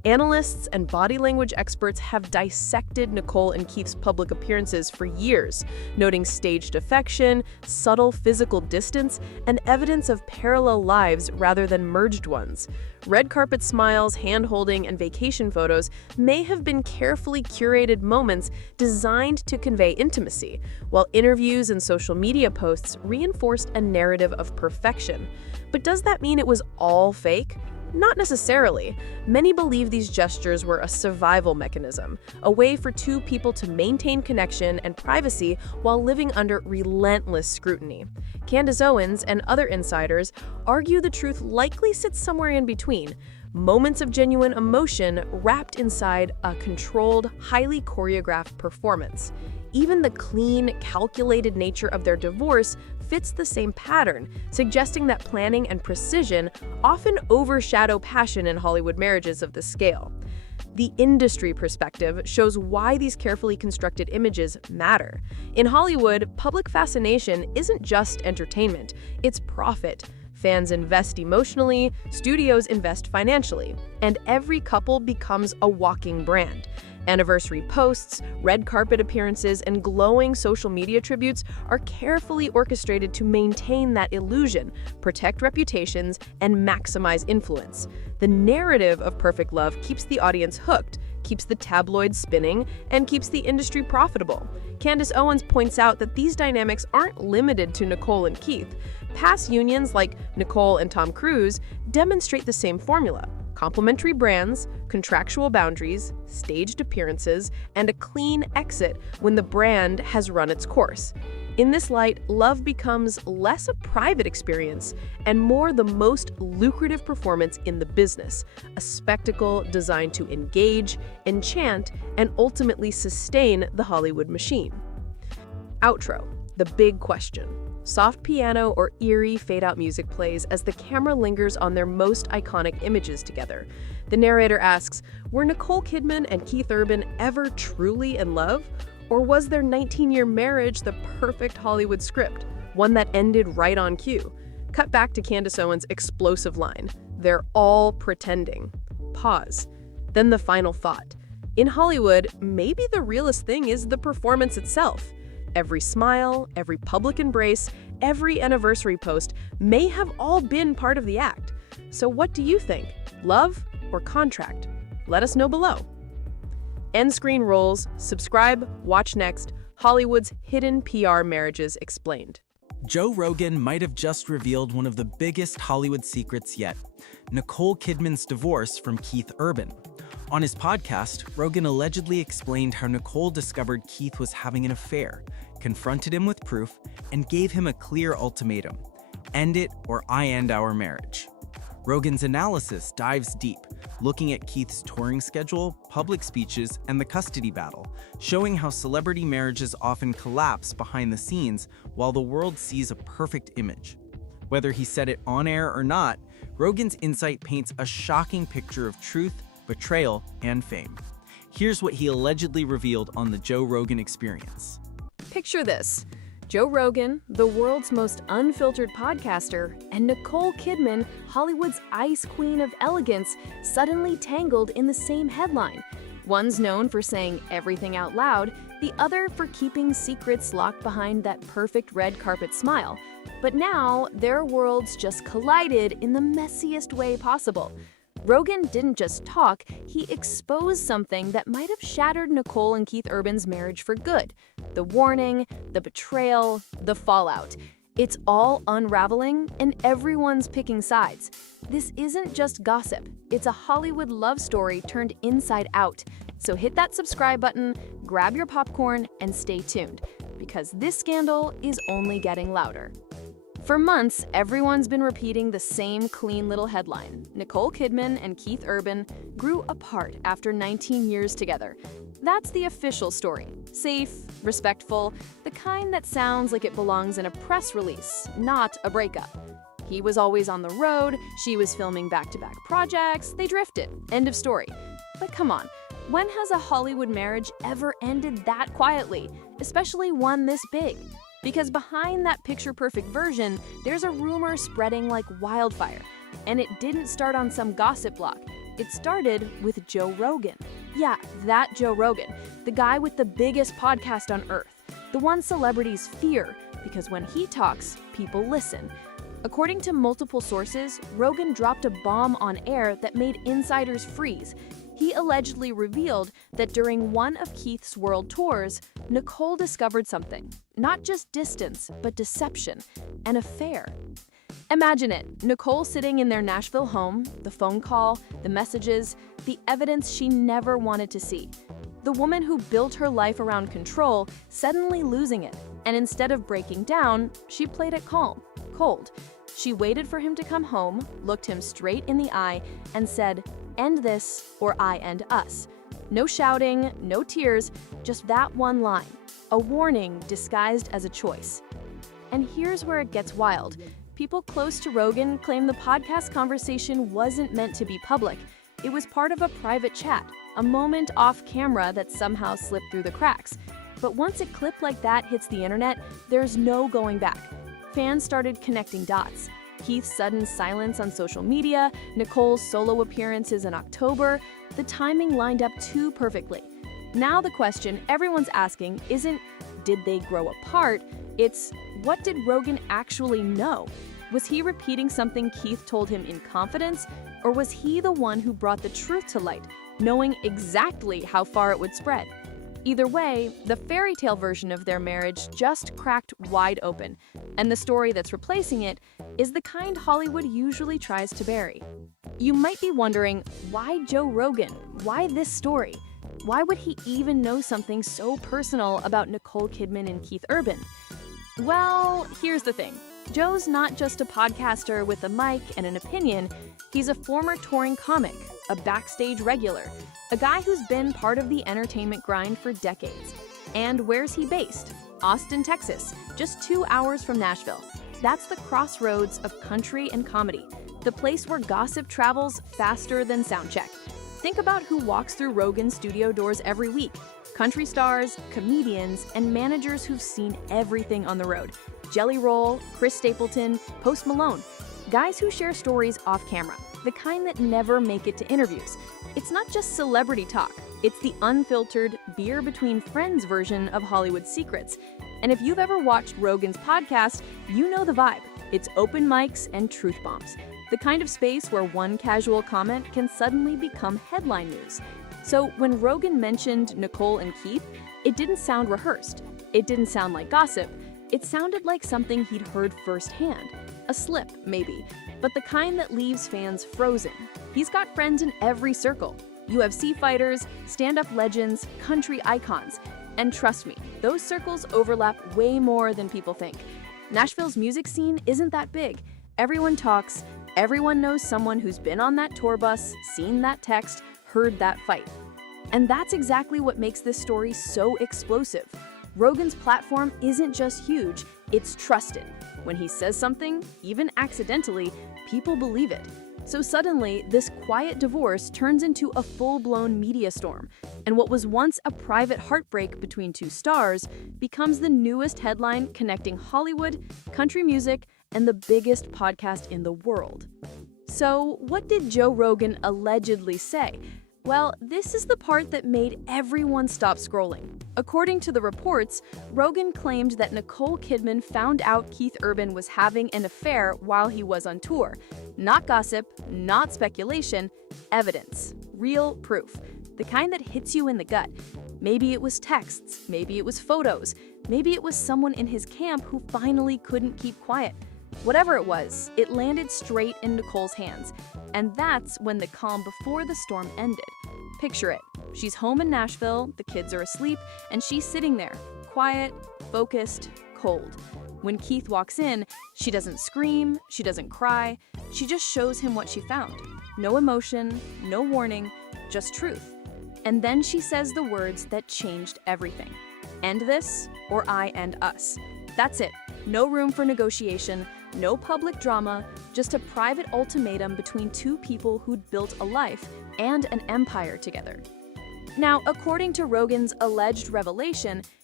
Analysts and body language experts have dissected Nicole and Keith's public appearances for years, noting staged affection, subtle physical distance, and evidence of parallel lives rather than merged ones. Red carpet smiles, hand-holding, and vacation photos may have been carefully curated moments designed to convey intimacy, while interviews and social media posts reinforced a narrative of perfection. But does that mean it was all fake? Not necessarily. Many believe these gestures were a survival mechanism, a way for two people to maintain connection and privacy while living under relentless scrutiny. Candace Owens and other insiders argue the truth likely sits somewhere in between, moments of genuine emotion wrapped inside a controlled, highly choreographed performance. Even the clean, calculated nature of their divorce fits the same pattern, suggesting that planning and precision often overshadow passion in Hollywood marriages of this scale. The industry perspective shows why these carefully constructed images matter. In Hollywood, public fascination isn't just entertainment, it's profit. Fans invest emotionally, studios invest financially, and every couple becomes a walking brand. Anniversary posts, red carpet appearances, and glowing social media tributes are carefully orchestrated to maintain that illusion, protect reputations, and maximize influence. The narrative of perfect love keeps the audience hooked, keeps the tabloids spinning, and keeps the industry profitable. Candace Owens points out that these dynamics aren't limited to Nicole and Keith. Past unions like Nicole and Tom Cruise demonstrate the same formula. Complementary brands, contractual boundaries, staged appearances, and a clean exit when the brand has run its course. In this light, love becomes less a private experience and more the most lucrative performance in the business, a spectacle designed to engage, enchant, and ultimately sustain the Hollywood machine. Outro, the big question. Soft piano or eerie fade-out music plays as the camera lingers on their most iconic images together. The narrator asks, were Nicole Kidman and Keith Urban ever truly in love? Or was their 19-year marriage the perfect Hollywood script, one that ended right on cue? Cut back to Candace Owens' explosive line, they're all pretending. Pause. Then the final thought. In Hollywood, maybe the realest thing is the performance itself. Every smile, every public embrace, every anniversary post may have all been part of the act. So what do you think? Love or contract? Let us know below. End screen rolls, subscribe, watch next, Hollywood's hidden PR marriages explained. Joe Rogan might have just revealed one of the biggest Hollywood secrets yet, Nicole Kidman's divorce from Keith Urban. On his podcast, Rogan allegedly explained how Nicole discovered Keith was having an affair, confronted him with proof, and gave him a clear ultimatum: end it or I end our marriage. Rogan's analysis dives deep, looking at Keith's touring schedule, public speeches, and the custody battle, showing how celebrity marriages often collapse behind the scenes while the world sees a perfect image. Whether he said it on air or not, Rogan's insight paints a shocking picture of truth, betrayal, and fame. Here's what he allegedly revealed on the Joe Rogan Experience. Picture this. Joe Rogan, the world's most unfiltered podcaster, and Nicole Kidman, Hollywood's ice queen of elegance, suddenly tangled in the same headline. One's known for saying everything out loud, the other for keeping secrets locked behind that perfect red carpet smile. But now, their worlds just collided in the messiest way possible. Rogan didn't just talk, he exposed something that might have shattered Nicole and Keith Urban's marriage for good. The warning, the betrayal, the fallout. It's all unraveling, and everyone's picking sides. This isn't just gossip, it's a Hollywood love story turned inside out. So hit that subscribe button, grab your popcorn, and stay tuned, because this scandal is only getting louder. For months, everyone's been repeating the same clean little headline. Nicole Kidman and Keith Urban grew apart after 19 years together. That's the official story. Safe, respectful, the kind that sounds like it belongs in a press release, not a breakup. He was always on the road, she was filming back-to-back projects, they drifted. End of story. But come on, when has a Hollywood marriage ever ended that quietly, especially one this big? Because behind that picture-perfect version, there's a rumor spreading like wildfire. And it didn't start on some gossip block. It started with Joe Rogan. Yeah, that Joe Rogan, the guy with the biggest podcast on earth, the one celebrities fear, because when he talks, people listen. According to multiple sources, Rogan dropped a bomb on air that made insiders freeze. He allegedly revealed that during one of Keith's world tours, Nicole discovered something. Not just distance, but deception, an affair. Imagine it, Nicole sitting in their Nashville home, the phone call, the messages, the evidence she never wanted to see. The woman who built her life around control suddenly losing it, and instead of breaking down, she played it calm, cold. She waited for him to come home, looked him straight in the eye, and said, "End this, or I end us." No shouting, no tears, just that one line, a warning disguised as a choice. And here's where it gets wild. People close to Rogan claim the podcast conversation wasn't meant to be public. It was part of a private chat, a moment off camera that somehow slipped through the cracks. But once a clip like that hits the internet, there's no going back. Fans started connecting dots. Keith's sudden silence on social media, Nicole's solo appearances in October, the timing lined up too perfectly. Now the question everyone's asking isn't, did they grow apart? It's, what did Rogan actually know? Was he repeating something Keith told him in confidence, or was he the one who brought the truth to light, knowing exactly how far it would spread? Either way, the fairy tale version of their marriage just cracked wide open, and the story that's replacing it is the kind Hollywood usually tries to bury. You might be wondering, why Joe Rogan? Why this story? Why would he even know something so personal about Nicole Kidman and Keith Urban? Well, here's the thing. Joe's not just a podcaster with a mic and an opinion, he's a former touring comic, a backstage regular, a guy who's been part of the entertainment grind for decades. And where's he based? Austin, Texas, just 2 hours from Nashville. That's the crossroads of country and comedy, the place where gossip travels faster than soundcheck. Think about who walks through Rogan's studio doors every week. Country stars, comedians, and managers who've seen everything on the road. Jelly Roll, Chris Stapleton, Post Malone. Guys who share stories off camera, the kind that never make it to interviews. It's not just celebrity talk, it's the unfiltered, beer between friends version of Hollywood secrets. And if you've ever watched Rogan's podcast, you know the vibe. It's open mics and truth bombs. The kind of space where one casual comment can suddenly become headline news. So when Rogan mentioned Nicole and Keith, it didn't sound rehearsed. It didn't sound like gossip. It sounded like something he'd heard firsthand. A slip, maybe, but the kind that leaves fans frozen. He's got friends in every circle. UFC fighters, stand-up legends, country icons. And trust me, those circles overlap way more than people think. Nashville's music scene isn't that big. Everyone talks, everyone knows someone who's been on that tour bus, seen that text, heard that fight. And that's exactly what makes this story so explosive. Rogan's platform isn't just huge, it's trusted. When he says something, even accidentally, people believe it. So suddenly, this quiet divorce turns into a full-blown media storm, and what was once a private heartbreak between two stars becomes the newest headline connecting Hollywood, country music, and the biggest podcast in the world. So, what did Joe Rogan allegedly say? Well, this is the part that made everyone stop scrolling. According to the reports, Rogan claimed that Nicole Kidman found out Keith Urban was having an affair while he was on tour. Not gossip, not speculation, evidence, real proof, the kind that hits you in the gut. Maybe it was texts, maybe it was photos, maybe it was someone in his camp who finally couldn't keep quiet. Whatever it was, it landed straight in Nicole's hands. And that's when the calm before the storm ended. Picture it. She's home in Nashville, the kids are asleep, and she's sitting there, quiet, focused, cold. When Keith walks in, she doesn't scream, she doesn't cry, she just shows him what she found. No emotion, no warning, just truth. And then she says the words that changed everything. End this, or I end us. That's it. No room for negotiation, no public drama, just a private ultimatum between two people who'd built a life and an empire together. Now, according to Rogan's alleged revelation,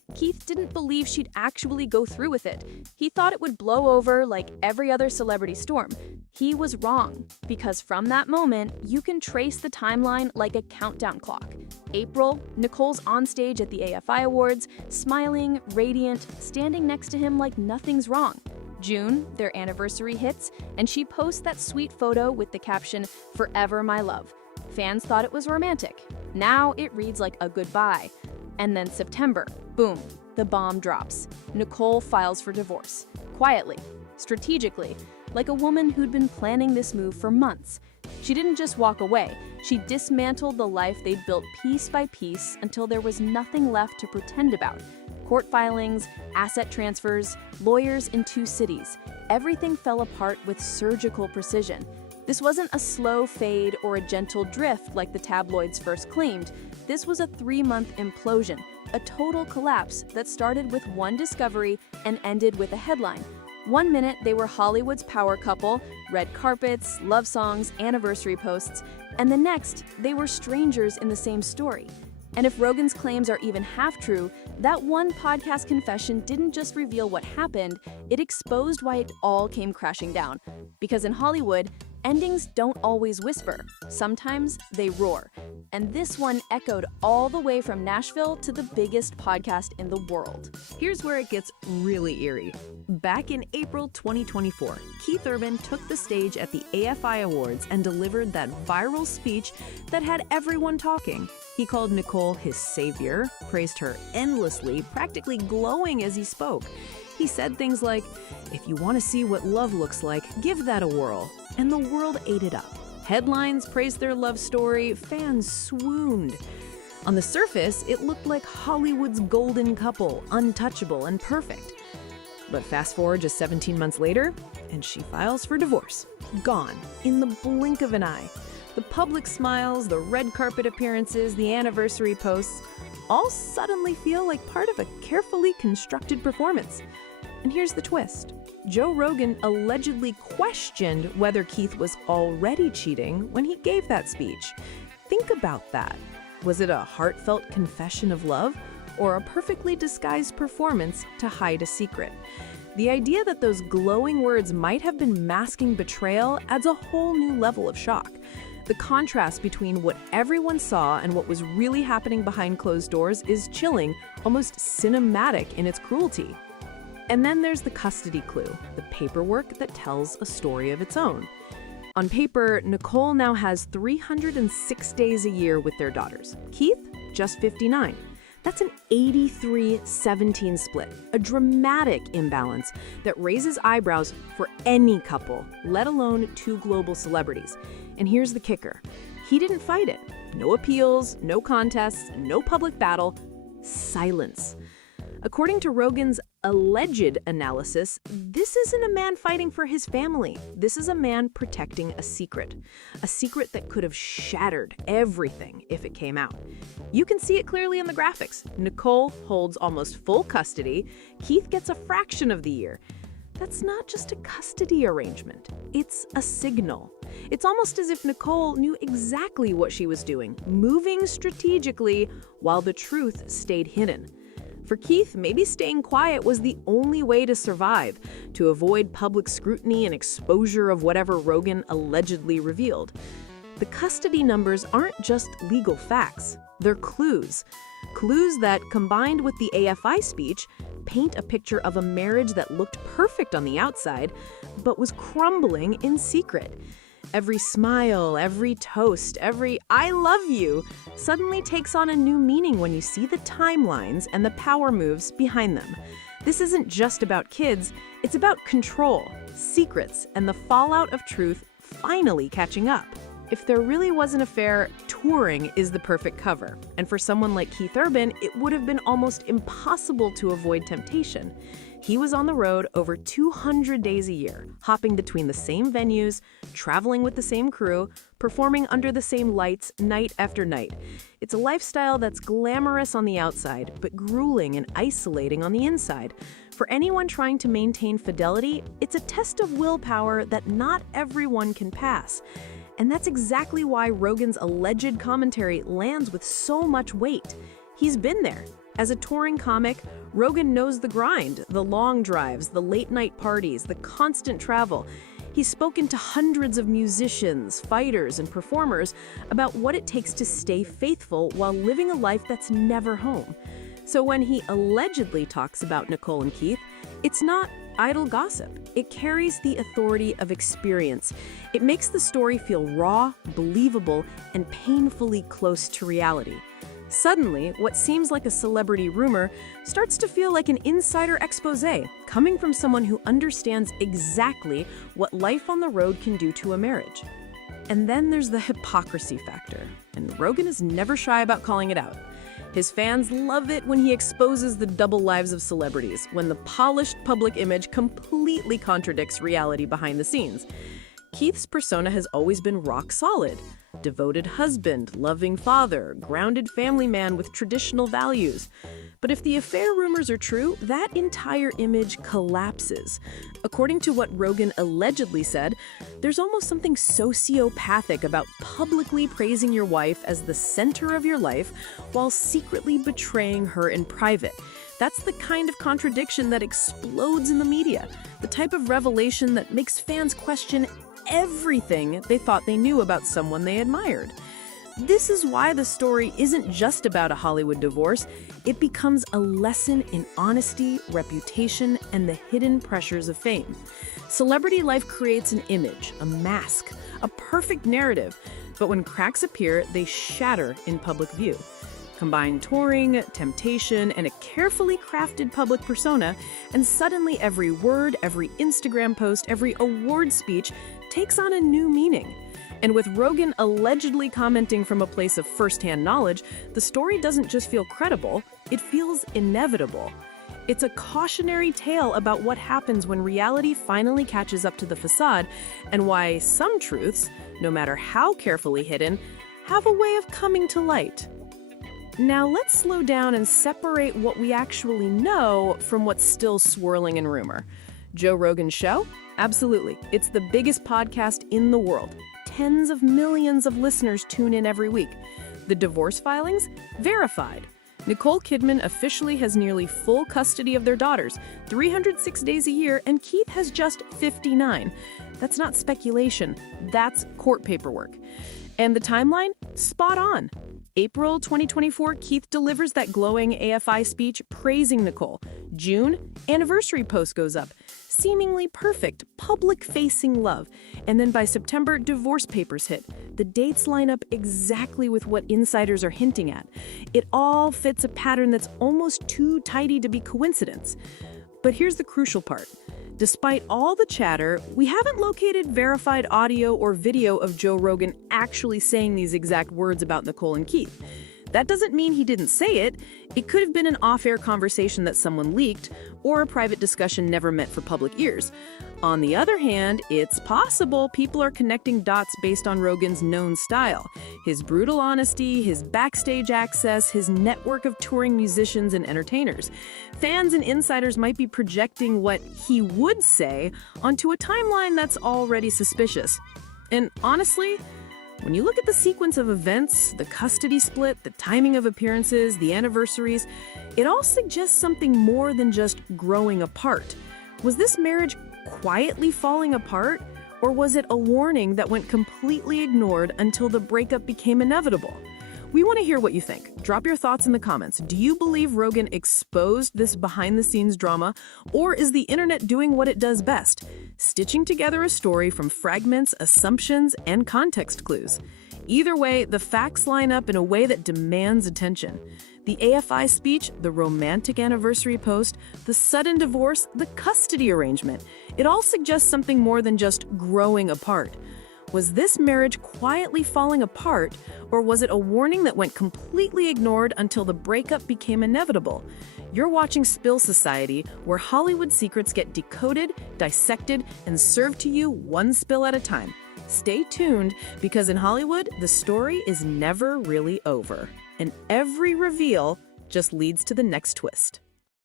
Keith didn't believe she'd actually go through with it. He thought it would blow over like every other celebrity storm. He was wrong, because from that moment, you can trace the timeline like a countdown clock. April, Nicole's on stage at the AFI Awards, smiling, radiant, standing next to him like nothing's wrong. June, their anniversary hits, and she posts that sweet photo with the caption, "Forever my love." Fans thought it was romantic. Now it reads like a goodbye. And then September, boom, the bomb drops. Nicole files for divorce. Quietly, strategically, like a woman who'd been planning this move for months. She didn't just walk away. She dismantled the life they'd built piece by piece until there was nothing left to pretend about. Court filings, asset transfers, lawyers in 2 cities. Everything fell apart with surgical precision. This wasn't a slow fade or a gentle drift like the tabloids first claimed. This was a 3-month implosion, a total collapse that started with one discovery and ended with a headline. One minute they were Hollywood's power couple, red carpets, love songs, anniversary posts, and the next they were strangers in the same story. And if Rogan's claims are even half true, that one podcast confession didn't just reveal what happened, it exposed why it all came crashing down. Because in Hollywood, endings don't always whisper. Sometimes they roar. And this one echoed all the way from Nashville to the biggest podcast in the world. Here's where it gets really eerie. Back in April 2024, Keith Urban took the stage at the AFI Awards and delivered that viral speech that had everyone talking. He called Nicole his savior, praised her endlessly, practically glowing as he spoke. He said things like, "If you want to see what love looks like, give that a whirl." And the world ate it up. Headlines praised their love story, fans swooned. On the surface, it looked like Hollywood's golden couple, untouchable and perfect. But fast forward just 17 months later, and she files for divorce. Gone, in the blink of an eye. The public smiles, the red carpet appearances, the anniversary posts, all suddenly feel like part of a carefully constructed performance. And here's the twist. Joe Rogan allegedly questioned whether Keith was already cheating when he gave that speech. Think about that. Was it a heartfelt confession of love or a perfectly disguised performance to hide a secret? The idea that those glowing words might have been masking betrayal adds a whole new level of shock. The contrast between what everyone saw and what was really happening behind closed doors is chilling, almost cinematic in its cruelty. And then there's the custody clue, the paperwork that tells a story of its own. On paper, Nicole now has 306 days a year with their daughters. Keith, just 59. That's an 83-17 split, a dramatic imbalance that raises eyebrows for any couple, let alone 2 global celebrities. And here's the kicker. He didn't fight it. No appeals, no contests, no public battle, silence. According to Rogan's alleged analysis, this isn't a man fighting for his family. This is a man protecting a secret that could have shattered everything if it came out. You can see it clearly in the graphics. Nicole holds almost full custody. Keith gets a fraction of the year. That's not just a custody arrangement. It's a signal. It's almost as if Nicole knew exactly what she was doing, moving strategically while the truth stayed hidden. For Keith, maybe staying quiet was the only way to survive, to avoid public scrutiny and exposure of whatever Rogan allegedly revealed. The custody numbers aren't just legal facts, they're clues. Clues that, combined with the AFI speech, paint a picture of a marriage that looked perfect on the outside, but was crumbling in secret. Every smile, every toast, every "I love you" suddenly takes on a new meaning when you see the timelines and the power moves behind them. This isn't just about kids, it's about control, secrets, and the fallout of truth finally catching up. If there really was an affair, touring is the perfect cover. And for someone like Keith Urban, it would have been almost impossible to avoid temptation. He was on the road over 200 days a year, hopping between the same venues, traveling with the same crew, performing under the same lights night after night. It's a lifestyle that's glamorous on the outside, but grueling and isolating on the inside. For anyone trying to maintain fidelity, it's a test of willpower that not everyone can pass. And that's exactly why Rogan's alleged commentary lands with so much weight. He's been there, As a touring comic, Rogan knows the grind, the long drives, the late-night parties, the constant travel. He's spoken to hundreds of musicians, fighters, and performers about what it takes to stay faithful while living a life that's never home. So when he allegedly talks about Nicole and Keith, it's not idle gossip. It carries the authority of experience. It makes the story feel raw, believable, and painfully close to reality. Suddenly, what seems like a celebrity rumor starts to feel like an insider exposé, coming from someone who understands exactly what life on the road can do to a marriage. And then there's the hypocrisy factor, and Rogan is never shy about calling it out. His fans love it when he exposes the double lives of celebrities, when the polished public image completely contradicts reality behind the scenes. Keith's persona has always been rock solid. Devoted husband, loving father, grounded family man with traditional values. But if the affair rumors are true, that entire image collapses. According to what Rogan allegedly said, there's almost something sociopathic about publicly praising your wife as the center of your life while secretly betraying her in private. That's the kind of contradiction that explodes in the media, the type of revelation that makes fans question everything they thought they knew about someone they admired. This is why the story isn't just about a Hollywood divorce. It becomes a lesson in honesty, reputation, and the hidden pressures of fame. Celebrity life creates an image, a mask, a perfect narrative, but when cracks appear, they shatter in public view. Combine touring, temptation, and a carefully crafted public persona, and suddenly every word, every Instagram post, every award speech takes on a new meaning. And with Rogan allegedly commenting from a place of firsthand knowledge, the story doesn't just feel credible, it feels inevitable. It's a cautionary tale about what happens when reality finally catches up to the facade, and why some truths, no matter how carefully hidden, have a way of coming to light. Now let's slow down and separate what we actually know from what's still swirling in rumor. Joe Rogan's show? Absolutely. It's the biggest podcast in the world. Tens of millions of listeners tune in every week. The divorce filings? Verified. Nicole Kidman officially has nearly full custody of their daughters, 306 days a year, and Keith has just 59. That's not speculation. That's court paperwork. And the timeline? Spot on. April 2024, Keith delivers that glowing AFI speech praising Nicole. June, anniversary post goes up. Seemingly perfect, public-facing love. And then by September, divorce papers hit. The dates line up exactly with what insiders are hinting at. It all fits a pattern that's almost too tidy to be coincidence. But here's the crucial part. Despite all the chatter, we haven't located verified audio or video of Joe Rogan actually saying these exact words about Nicole and Keith. That doesn't mean he didn't say it. It could have been an off-air conversation that someone leaked, or a private discussion never meant for public ears. On the other hand, it's possible people are connecting dots based on Rogan's known style. His brutal honesty, his backstage access, his network of touring musicians and entertainers. Fans and insiders might be projecting what he would say onto a timeline that's already suspicious. And honestly, when you look at the sequence of events, the custody split, the timing of appearances, the anniversaries, it all suggests something more than just growing apart. Was this marriage quietly falling apart, or was it a warning that went completely ignored until the breakup became inevitable? We want to hear what you think. Drop your thoughts in the comments. Do you believe Rogan exposed this behind-the-scenes drama, or is the internet doing what it does best, stitching together a story from fragments, assumptions, and context clues? Either way, the facts line up in a way that demands attention. The AFI speech, the romantic anniversary post, the sudden divorce, the custody arrangement. It all suggests something more than just growing apart. Was this marriage quietly falling apart, or was it a warning that went completely ignored until the breakup became inevitable? You're watching Spill Society, where Hollywood secrets get decoded, dissected, and served to you one spill at a time. Stay tuned, because in Hollywood, the story is never really over, and every reveal just leads to the next twist.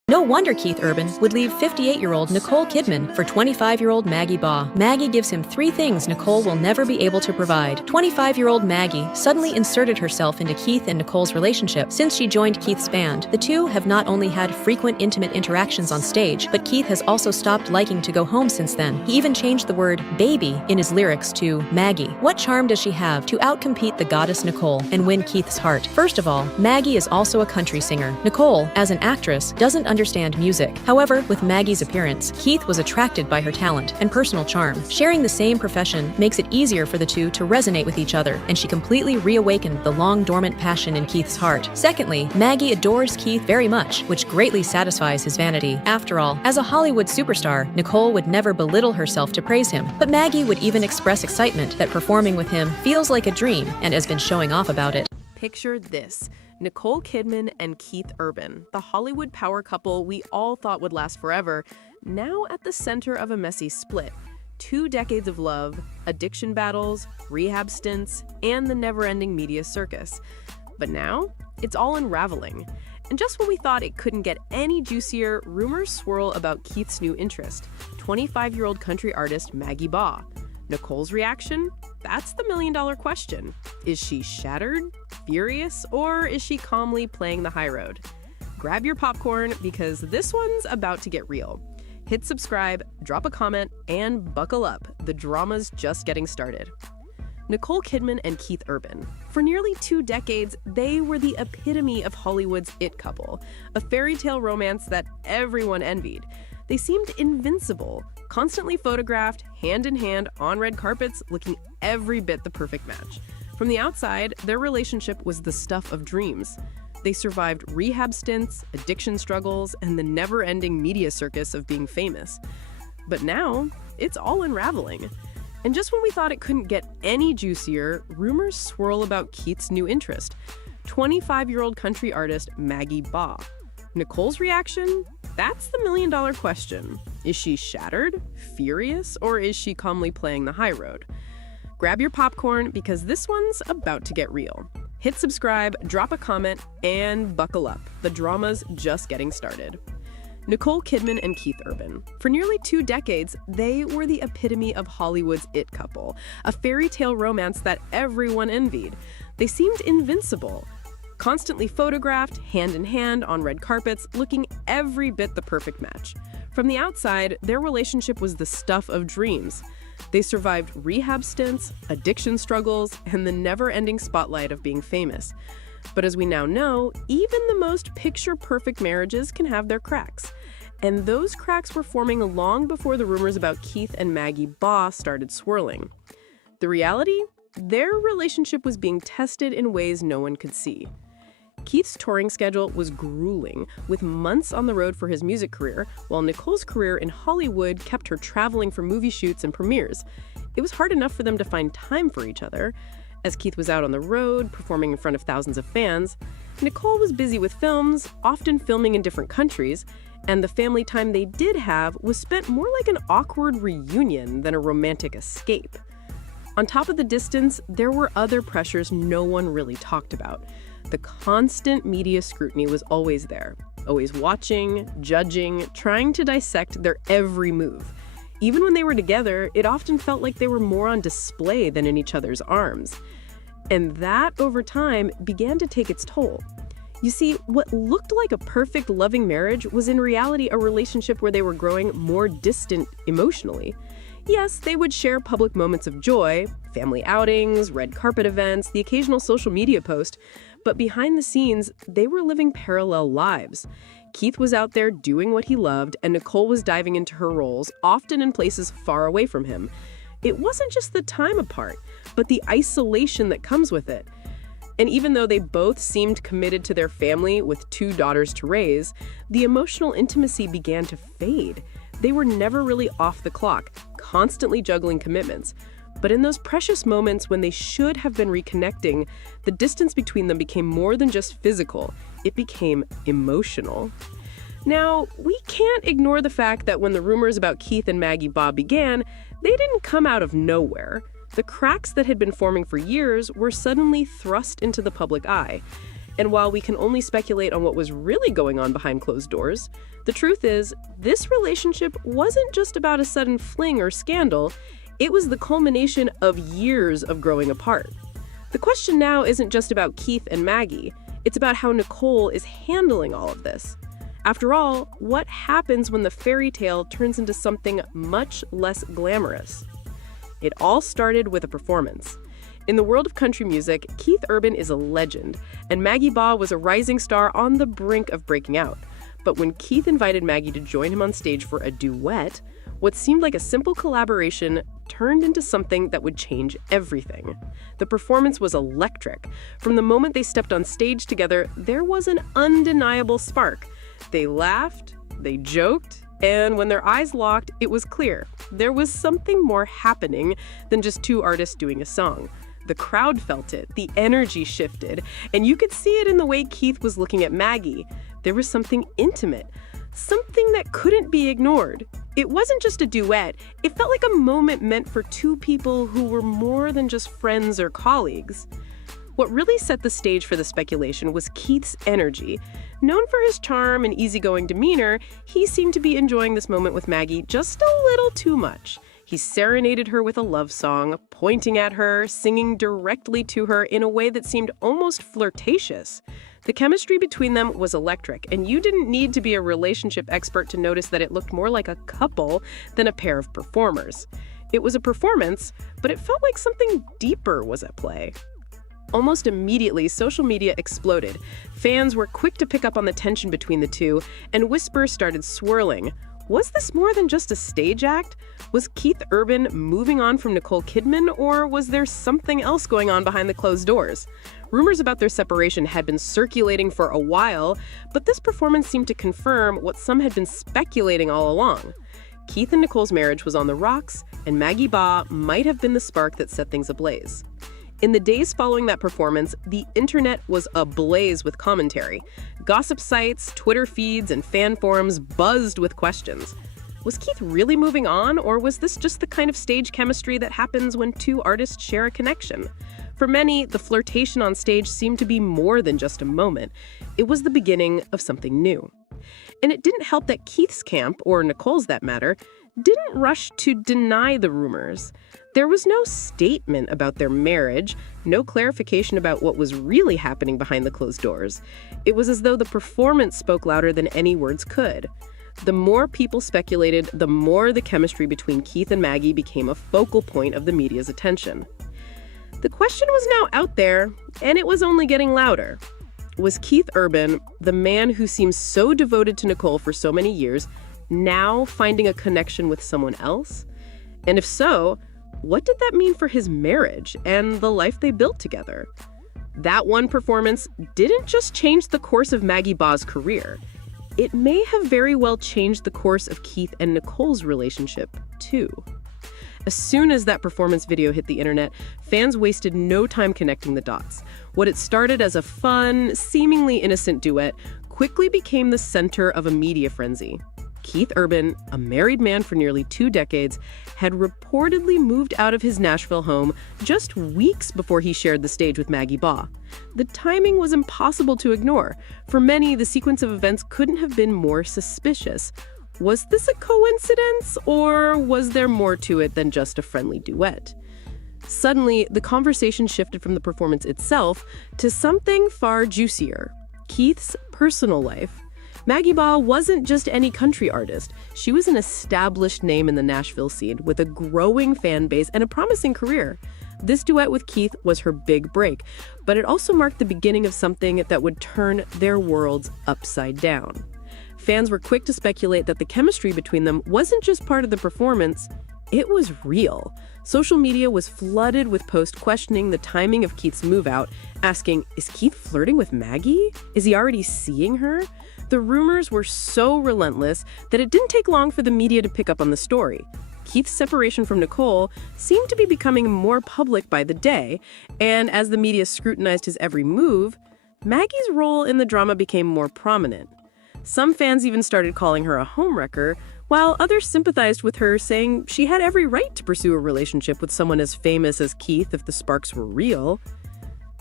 No wonder Keith Urban would leave 58-year-old Nicole Kidman for 25-year-old Maggie Baugh. Maggie gives him 3 things Nicole will never be able to provide. 25-year-old Maggie suddenly inserted herself into Keith and Nicole's relationship since she joined Keith's band. The two have not only had frequent intimate interactions on stage, but Keith has also stopped liking to go home since then. He even changed the word baby in his lyrics to Maggie. What charm does she have to outcompete the goddess Nicole and win Keith's heart? First of all, Maggie is also a country singer. Nicole, as an actress, doesn't understand music. However, with Maggie's appearance, Keith was attracted by her talent and personal charm. Sharing the same profession makes it easier for the two to resonate with each other, and she completely reawakened the long-dormant passion in Keith's heart. Secondly, Maggie adores Keith very much, which greatly satisfies his vanity. After all, as a Hollywood superstar, Nicole would never belittle herself to praise him, but Maggie would even express excitement that performing with him feels like a dream and has been showing off about it. Picture this. Nicole Kidman and Keith Urban, the Hollywood power couple we all thought would last forever, now at the center of a messy split. 2 decades of love, addiction battles, rehab stints, and the never-ending media circus. But now, it's all unraveling. And just when we thought it couldn't get any juicier, rumors swirl about Keith's new interest, 25-year-old country artist Maggie Baugh. Nicole's reaction? That's the million-dollar question. Is she shattered, furious, or is she calmly playing the high road? Grab your popcorn because this one's about to get real. Hit subscribe, drop a comment, and buckle up. The drama's just getting started. Nicole Kidman and Keith Urban. For nearly 2 decades, they were the epitome of Hollywood's it couple, a fairy tale romance that everyone envied. They seemed invincible, constantly photographed, hand in hand, on red carpets, looking every bit the perfect match. From the outside, their relationship was the stuff of dreams. They survived rehab stints, addiction struggles, and the never-ending media circus of being famous. But now, it's all unraveling. And just when we thought it couldn't get any juicier, rumors swirl about Keith's new interest, 25-year-old country artist Maggie Baugh. Nicole's reaction? That's the million-dollar question. Is she shattered, furious, or is she calmly playing the high road? Grab your popcorn because this one's about to get real. Hit subscribe, drop a comment, and buckle up. The drama's just getting started. Nicole Kidman and Keith Urban. For nearly 2 decades, they were the epitome of Hollywood's it couple, a fairy tale romance that everyone envied. They seemed invincible, constantly photographed, hand in hand, on red carpets, looking every bit the perfect match. From the outside, their relationship was the stuff of dreams. They survived rehab stints, addiction struggles, and the never-ending spotlight of being famous. But as we now know, even the most picture-perfect marriages can have their cracks. And those cracks were forming long before the rumors about Keith and Maggie Baugh started swirling. The reality? Their relationship was being tested in ways no one could see. Keith's touring schedule was grueling, with months on the road for his music career, while Nicole's career in Hollywood kept her traveling for movie shoots and premieres. It was hard enough for them to find time for each other. As Keith was out on the road, performing in front of thousands of fans, Nicole was busy with films, often filming in different countries, and the family time they did have was spent more like an awkward reunion than a romantic escape. On top of the distance, there were other pressures no one really talked about. The constant media scrutiny was always there, always watching, judging, trying to dissect their every move. Even when they were together, it often felt like they were more on display than in each other's arms. And that, over time, began to take its toll. You see, what looked like a perfect, loving marriage was in reality a relationship where they were growing more distant emotionally. Yes, they would share public moments of joy, family outings, red carpet events, the occasional social media post, but behind the scenes, they were living parallel lives. Keith was out there doing what he loved, and Nicole was diving into her roles, often in places far away from him. It wasn't just the time apart, but the isolation that comes with it. And even though they both seemed committed to their family with 2 daughters to raise, the emotional intimacy began to fade. They were never really off the clock, constantly juggling commitments. But in those precious moments when they should have been reconnecting, the distance between them became more than just physical. It became emotional. Now, we can't ignore the fact that when the rumors about Keith and Maggie Baugh began, they didn't come out of nowhere. The cracks that had been forming for years were suddenly thrust into the public eye. And while we can only speculate on what was really going on behind closed doors, the truth is, this relationship wasn't just about a sudden fling or scandal, it was the culmination of years of growing apart. The question now isn't just about Keith and Maggie, it's about how Nicole is handling all of this. After all, what happens when the fairy tale turns into something much less glamorous? It all started with a performance. In the world of country music, Keith Urban is a legend, and Maggie Baugh was a rising star on the brink of breaking out. But when Keith invited Maggie to join him on stage for a duet, what seemed like a simple collaboration turned into something that would change everything. The performance was electric. From the moment they stepped on stage together, there was an undeniable spark. They laughed, they joked, and when their eyes locked, it was clear there was something more happening than just two artists doing a song. The crowd felt it, the energy shifted, and you could see it in the way Keith was looking at Maggie. There was something intimate, something that couldn't be ignored. It wasn't just a duet, it felt like a moment meant for two people who were more than just friends or colleagues. What really set the stage for the speculation was Keith's energy. Known for his charm and easygoing demeanor, he seemed to be enjoying this moment with Maggie just a little too much. He serenaded her with a love song, pointing at her, singing directly to her in a way that seemed almost flirtatious. The chemistry between them was electric, and you didn't need to be a relationship expert to notice that it looked more like a couple than a pair of performers. It was a performance, but it felt like something deeper was at play. Almost immediately, social media exploded. Fans were quick to pick up on the tension between the two, and whispers started swirling. Was this more than just a stage act? Was Keith Urban moving on from Nicole Kidman, or was there something else going on behind the closed doors? Rumors about their separation had been circulating for a while, but this performance seemed to confirm what some had been speculating all along. Keith and Nicole's marriage was on the rocks, and Maggie Baugh might have been the spark that set things ablaze. In the days following that performance, the internet was ablaze with commentary. Gossip sites, Twitter feeds, and fan forums buzzed with questions. Was Keith really moving on, or was this just the kind of stage chemistry that happens when two artists share a connection? For many, the flirtation on stage seemed to be more than just a moment. It was the beginning of something new. And it didn't help that Keith's camp, or Nicole's that matter, didn't rush to deny the rumors. There was no statement about their marriage, no clarification about what was really happening behind the closed doors. It was as though the performance spoke louder than any words could. The more people speculated, the more the chemistry between Keith and Maggie became a focal point of the media's attention. The question was now out there, and it was only getting louder. Was Keith Urban, the man who seems so devoted to Nicole for so many years, now finding a connection with someone else? And if so, what did that mean for his marriage and the life they built together? That one performance didn't just change the course of Maggie Baugh's career. It may have very well changed the course of Keith and Nicole's relationship, too. As soon as that performance video hit the internet, fans wasted no time connecting the dots. What had started as a fun, seemingly innocent duet quickly became the center of a media frenzy. Keith Urban, a married man for nearly 2 decades, had reportedly moved out of his Nashville home just weeks before he shared the stage with Maggie Baugh. The timing was impossible to ignore. For many, the sequence of events couldn't have been more suspicious. Was this a coincidence, or was there more to it than just a friendly duet? Suddenly, the conversation shifted from the performance itself to something far juicier: Keith's personal life. Maggie Baugh wasn't just any country artist. She was an established name in the Nashville scene with a growing fan base and a promising career. This duet with Keith was her big break, but it also marked the beginning of something that would turn their worlds upside down. Fans were quick to speculate that the chemistry between them wasn't just part of the performance, it was real. Social media was flooded with posts questioning the timing of Keith's move out, asking, is Keith flirting with Maggie? Is he already seeing her? The rumors were so relentless that it didn't take long for the media to pick up on the story. Keith's separation from Nicole seemed to be becoming more public by the day, and as the media scrutinized his every move, Maggie's role in the drama became more prominent. Some fans even started calling her a homewrecker, while others sympathized with her, saying she had every right to pursue a relationship with someone as famous as Keith if the sparks were real.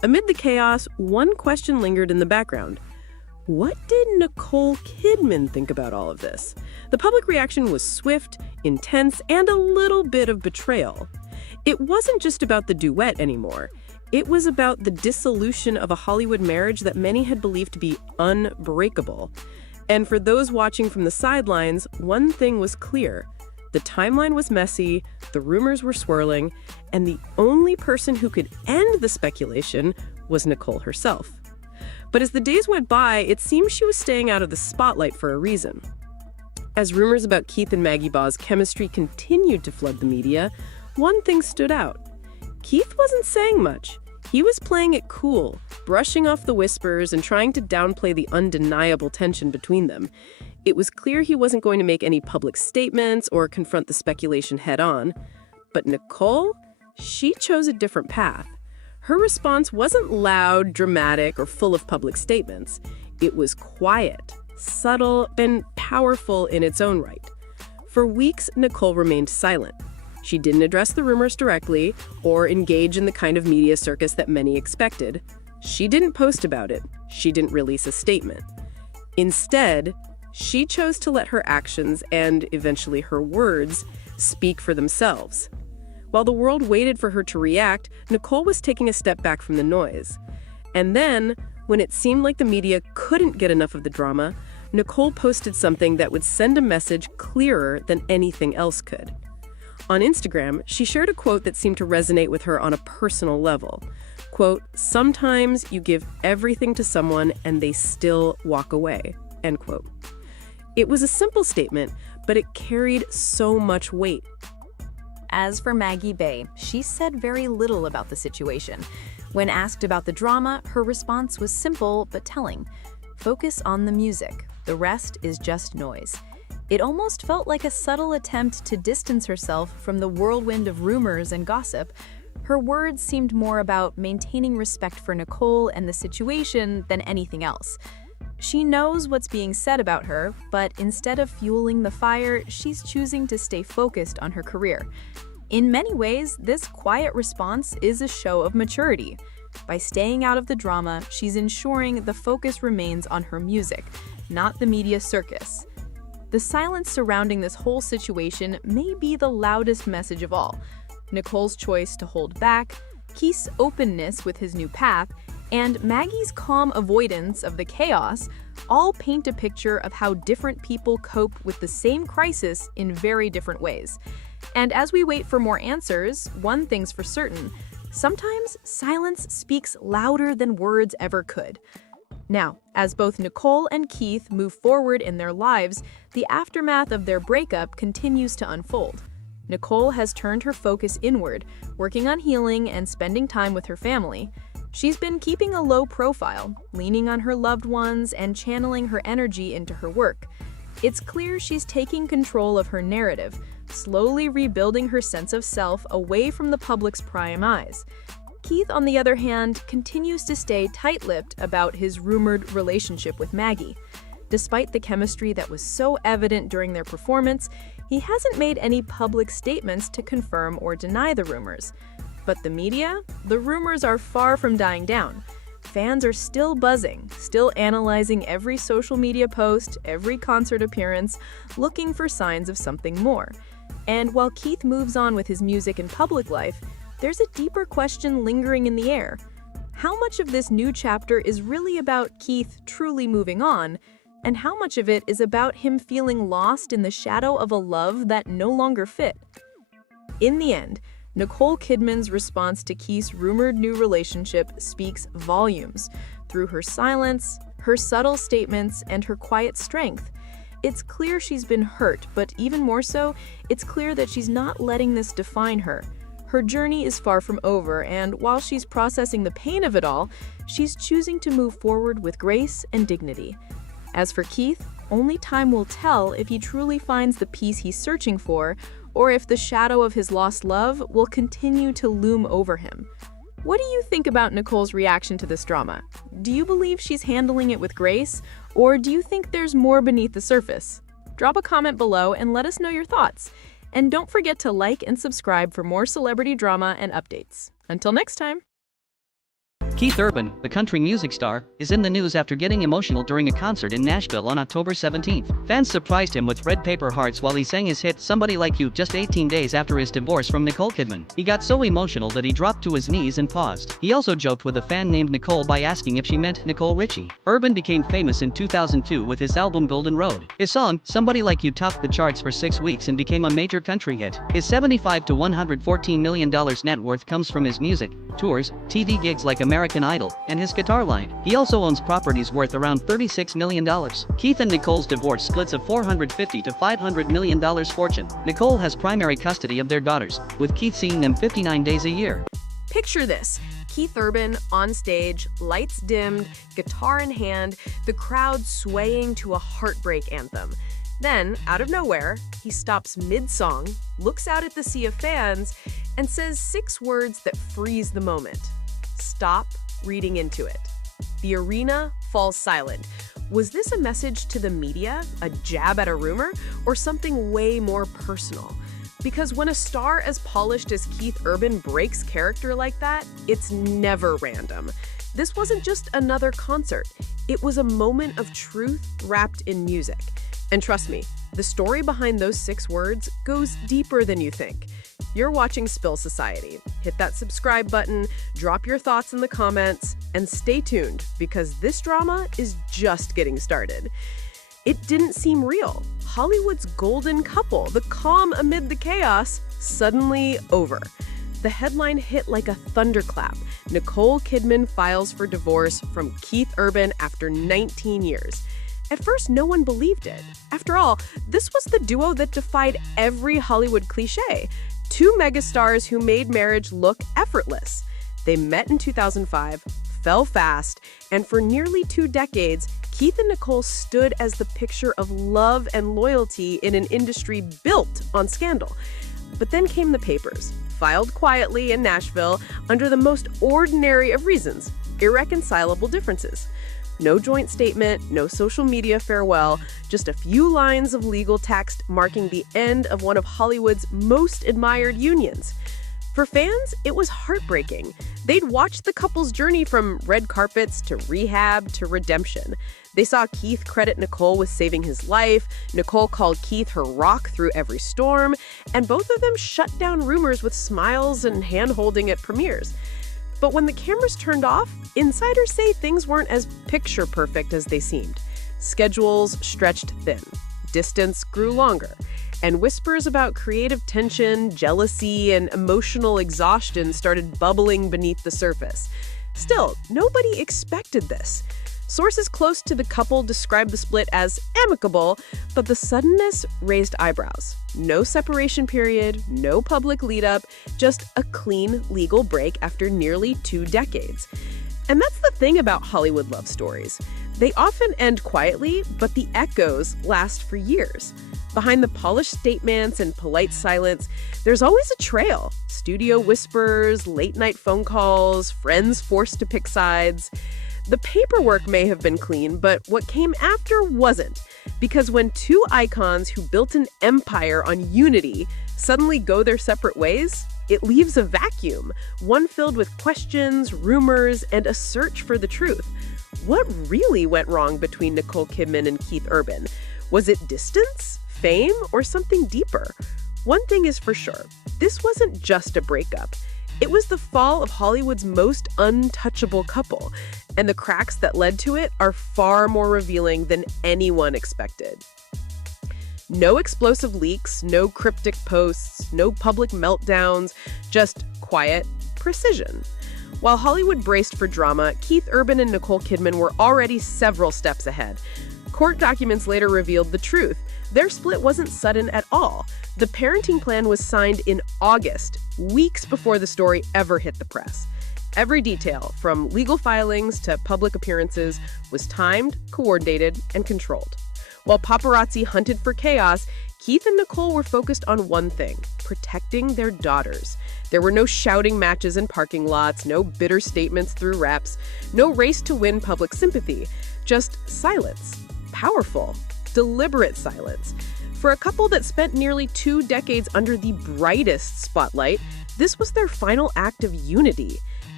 Amid the chaos, one question lingered in the background. What did Nicole Kidman think about all of this? The public reaction was swift, intense, and a little bit of betrayal. It wasn't just about the duet anymore. It was about the dissolution of a Hollywood marriage that many had believed to be unbreakable. And for those watching from the sidelines, one thing was clear. The timeline was messy, the rumors were swirling, and the only person who could end the speculation was Nicole herself. But as the days went by, it seemed she was staying out of the spotlight for a reason. As rumors about Keith and Maggie Baugh's chemistry continued to flood the media, one thing stood out. Keith wasn't saying much. He was playing it cool, brushing off the whispers and trying to downplay the undeniable tension between them. It was clear he wasn't going to make any public statements or confront the speculation head-on. But Nicole, she chose a different path. Her response wasn't loud, dramatic, or full of public statements. It was quiet, subtle, and powerful in its own right. For weeks, Nicole remained silent. She didn't address the rumors directly or engage in the kind of media circus that many expected. She didn't post about it. She didn't release a statement. Instead, she chose to let her actions and eventually her words speak for themselves. While the world waited for her to react, Nicole was taking a step back from the noise. And then, when it seemed like the media couldn't get enough of the drama, Nicole posted something that would send a message clearer than anything else could. On Instagram, she shared a quote that seemed to resonate with her on a personal level. Quote, "Sometimes you give everything to someone and they still walk away." End quote. It was a simple statement, but it carried so much weight. As for Maggie Bay, she said very little about the situation. When asked about the drama, her response was simple but telling. Focus on the music. The rest is just noise. It almost felt like a subtle attempt to distance herself from the whirlwind of rumors and gossip. Her words seemed more about maintaining respect for Nicole and the situation than anything else. She knows what's being said about her, but instead of fueling the fire, she's choosing to stay focused on her career. In many ways, this quiet response is a show of maturity. By staying out of the drama, she's ensuring the focus remains on her music, not the media circus. The silence surrounding this whole situation may be the loudest message of all. Nicole's choice to hold back, Keith's openness with his new path, and Maggie's calm avoidance of the chaos all paint a picture of how different people cope with the same crisis in very different ways. And as we wait for more answers, one thing's for certain: sometimes silence speaks louder than words ever could. Now, as both Nicole and Keith move forward in their lives, the aftermath of their breakup continues to unfold. Nicole has turned her focus inward, working on healing and spending time with her family. She's been keeping a low profile, leaning on her loved ones and channeling her energy into her work. It's clear she's taking control of her narrative, slowly rebuilding her sense of self away from the public's prying eyes. Keith, on the other hand, continues to stay tight-lipped about his rumored relationship with Maggie. Despite the chemistry that was so evident during their performance, he hasn't made any public statements to confirm or deny the rumors. But the media? The rumors are far from dying down. Fans are still buzzing, still analyzing every social media post, every concert appearance, looking for signs of something more. And while Keith moves on with his music and public life, there's a deeper question lingering in the air. How much of this new chapter is really about Keith truly moving on, and how much of it is about him feeling lost in the shadow of a love that no longer fit? In the end, Nicole Kidman's response to Keith's rumored new relationship speaks volumes through her silence, her subtle statements, and her quiet strength. It's clear she's been hurt, but even more so, it's clear that she's not letting this define her. Her journey is far from over, and while she's processing the pain of it all, she's choosing to move forward with grace and dignity. As for Keith, only time will tell if he truly finds the peace he's searching for, or if the shadow of his lost love will continue to loom over him. What do you think about Nicole's reaction to this drama? Do you believe she's handling it with grace, or do you think there's more beneath the surface? Drop a comment below and let us know your thoughts. And don't forget to like and subscribe for more celebrity drama and updates. Until next time. Keith Urban, the country music star, is in the news after getting emotional during a concert in Nashville on October 17th. Fans surprised him with red paper hearts while he sang his hit Somebody Like You just 18 days after his divorce from Nicole Kidman. He got so emotional that he dropped to his knees and paused. He also joked with a fan named Nicole by asking if she meant Nicole Richie. Urban became famous in 2002 with his album Golden Road. His song, Somebody Like You, topped the charts for 6 weeks and became a major country hit. His $75 to $114 million net worth comes from his music, tours, TV gigs like American Idol, and his guitar line. He also owns properties worth around $36 million. Keith and Nicole's divorce splits a $450 to $500 million fortune. Nicole has primary custody of their daughters, with Keith seeing them 59 days a year. Picture this. Keith Urban on stage, lights dimmed, guitar in hand, the crowd swaying to a heartbreak anthem. Then, out of nowhere, he stops mid-song, looks out at the sea of fans, and says 6 words that freeze the moment. Stop reading into it. The arena falls silent. Was this a message to the media, a jab at a rumor, or something way more personal? Because when a star as polished as Keith Urban breaks character like that, it's never random. This wasn't just another concert. It was a moment of truth wrapped in music. And trust me, the story behind those 6 words goes deeper than you think. You're watching Spill Society. Hit that subscribe button, drop your thoughts in the comments, and stay tuned because this drama is just getting started. It didn't seem real. Hollywood's golden couple, the calm amid the chaos, suddenly over. The headline hit like a thunderclap. Nicole Kidman files for divorce from Keith Urban after 19 years. At first, no one believed it. After all, this was the duo that defied every Hollywood cliché. 2 megastars who made marriage look effortless. They met in 2005, fell fast, and for nearly 2 decades, Keith and Nicole stood as the picture of love and loyalty in an industry built on scandal. But then came the papers, filed quietly in Nashville under the most ordinary of reasons, irreconcilable differences. No joint statement, no social media farewell, just a few lines of legal text marking the end of one of Hollywood's most admired unions. For fans, it was heartbreaking. They'd watched the couple's journey from red carpets to rehab to redemption. They saw Keith credit Nicole with saving his life, Nicole called Keith her rock through every storm, and both of them shut down rumors with smiles and hand-holding at premieres. But when the cameras turned off, insiders say things weren't as picture-perfect as they seemed. Schedules stretched thin, distance grew longer, and whispers about creative tension, jealousy, and emotional exhaustion started bubbling beneath the surface. Still, nobody expected this. Sources close to the couple described the split as amicable, but the suddenness raised eyebrows. No separation period, no public lead-up, just a clean legal break after nearly 2 decades. And that's the thing about Hollywood love stories. They often end quietly, but the echoes last for years. Behind the polished statements and polite silence, there's always a trail. Studio whispers, late-night phone calls, friends forced to pick sides. The paperwork may have been clean, but what came after wasn't. Because when 2 icons who built an empire on unity suddenly go their separate ways, it leaves a vacuum, one filled with questions, rumors, and a search for the truth. What really went wrong between Nicole Kidman and Keith Urban? Was it distance, fame, or something deeper? One thing is for sure, this wasn't just a breakup. It was the fall of Hollywood's most untouchable couple, and the cracks that led to it are far more revealing than anyone expected. No explosive leaks, no cryptic posts, no public meltdowns, just quiet precision. While Hollywood braced for drama, Keith Urban and Nicole Kidman were already several steps ahead. Court documents later revealed the truth. Their split wasn't sudden at all. The parenting plan was signed in August, weeks before the story ever hit the press. Every detail, from legal filings to public appearances, was timed, coordinated, and controlled. While paparazzi hunted for chaos, Keith and Nicole were focused on one thing: protecting their daughters. There were no shouting matches in parking lots, no bitter statements through reps, no race to win public sympathy, just silence. Powerful, deliberate silence. For a couple that spent nearly 2 decades under the brightest spotlight, this was their final act of unity.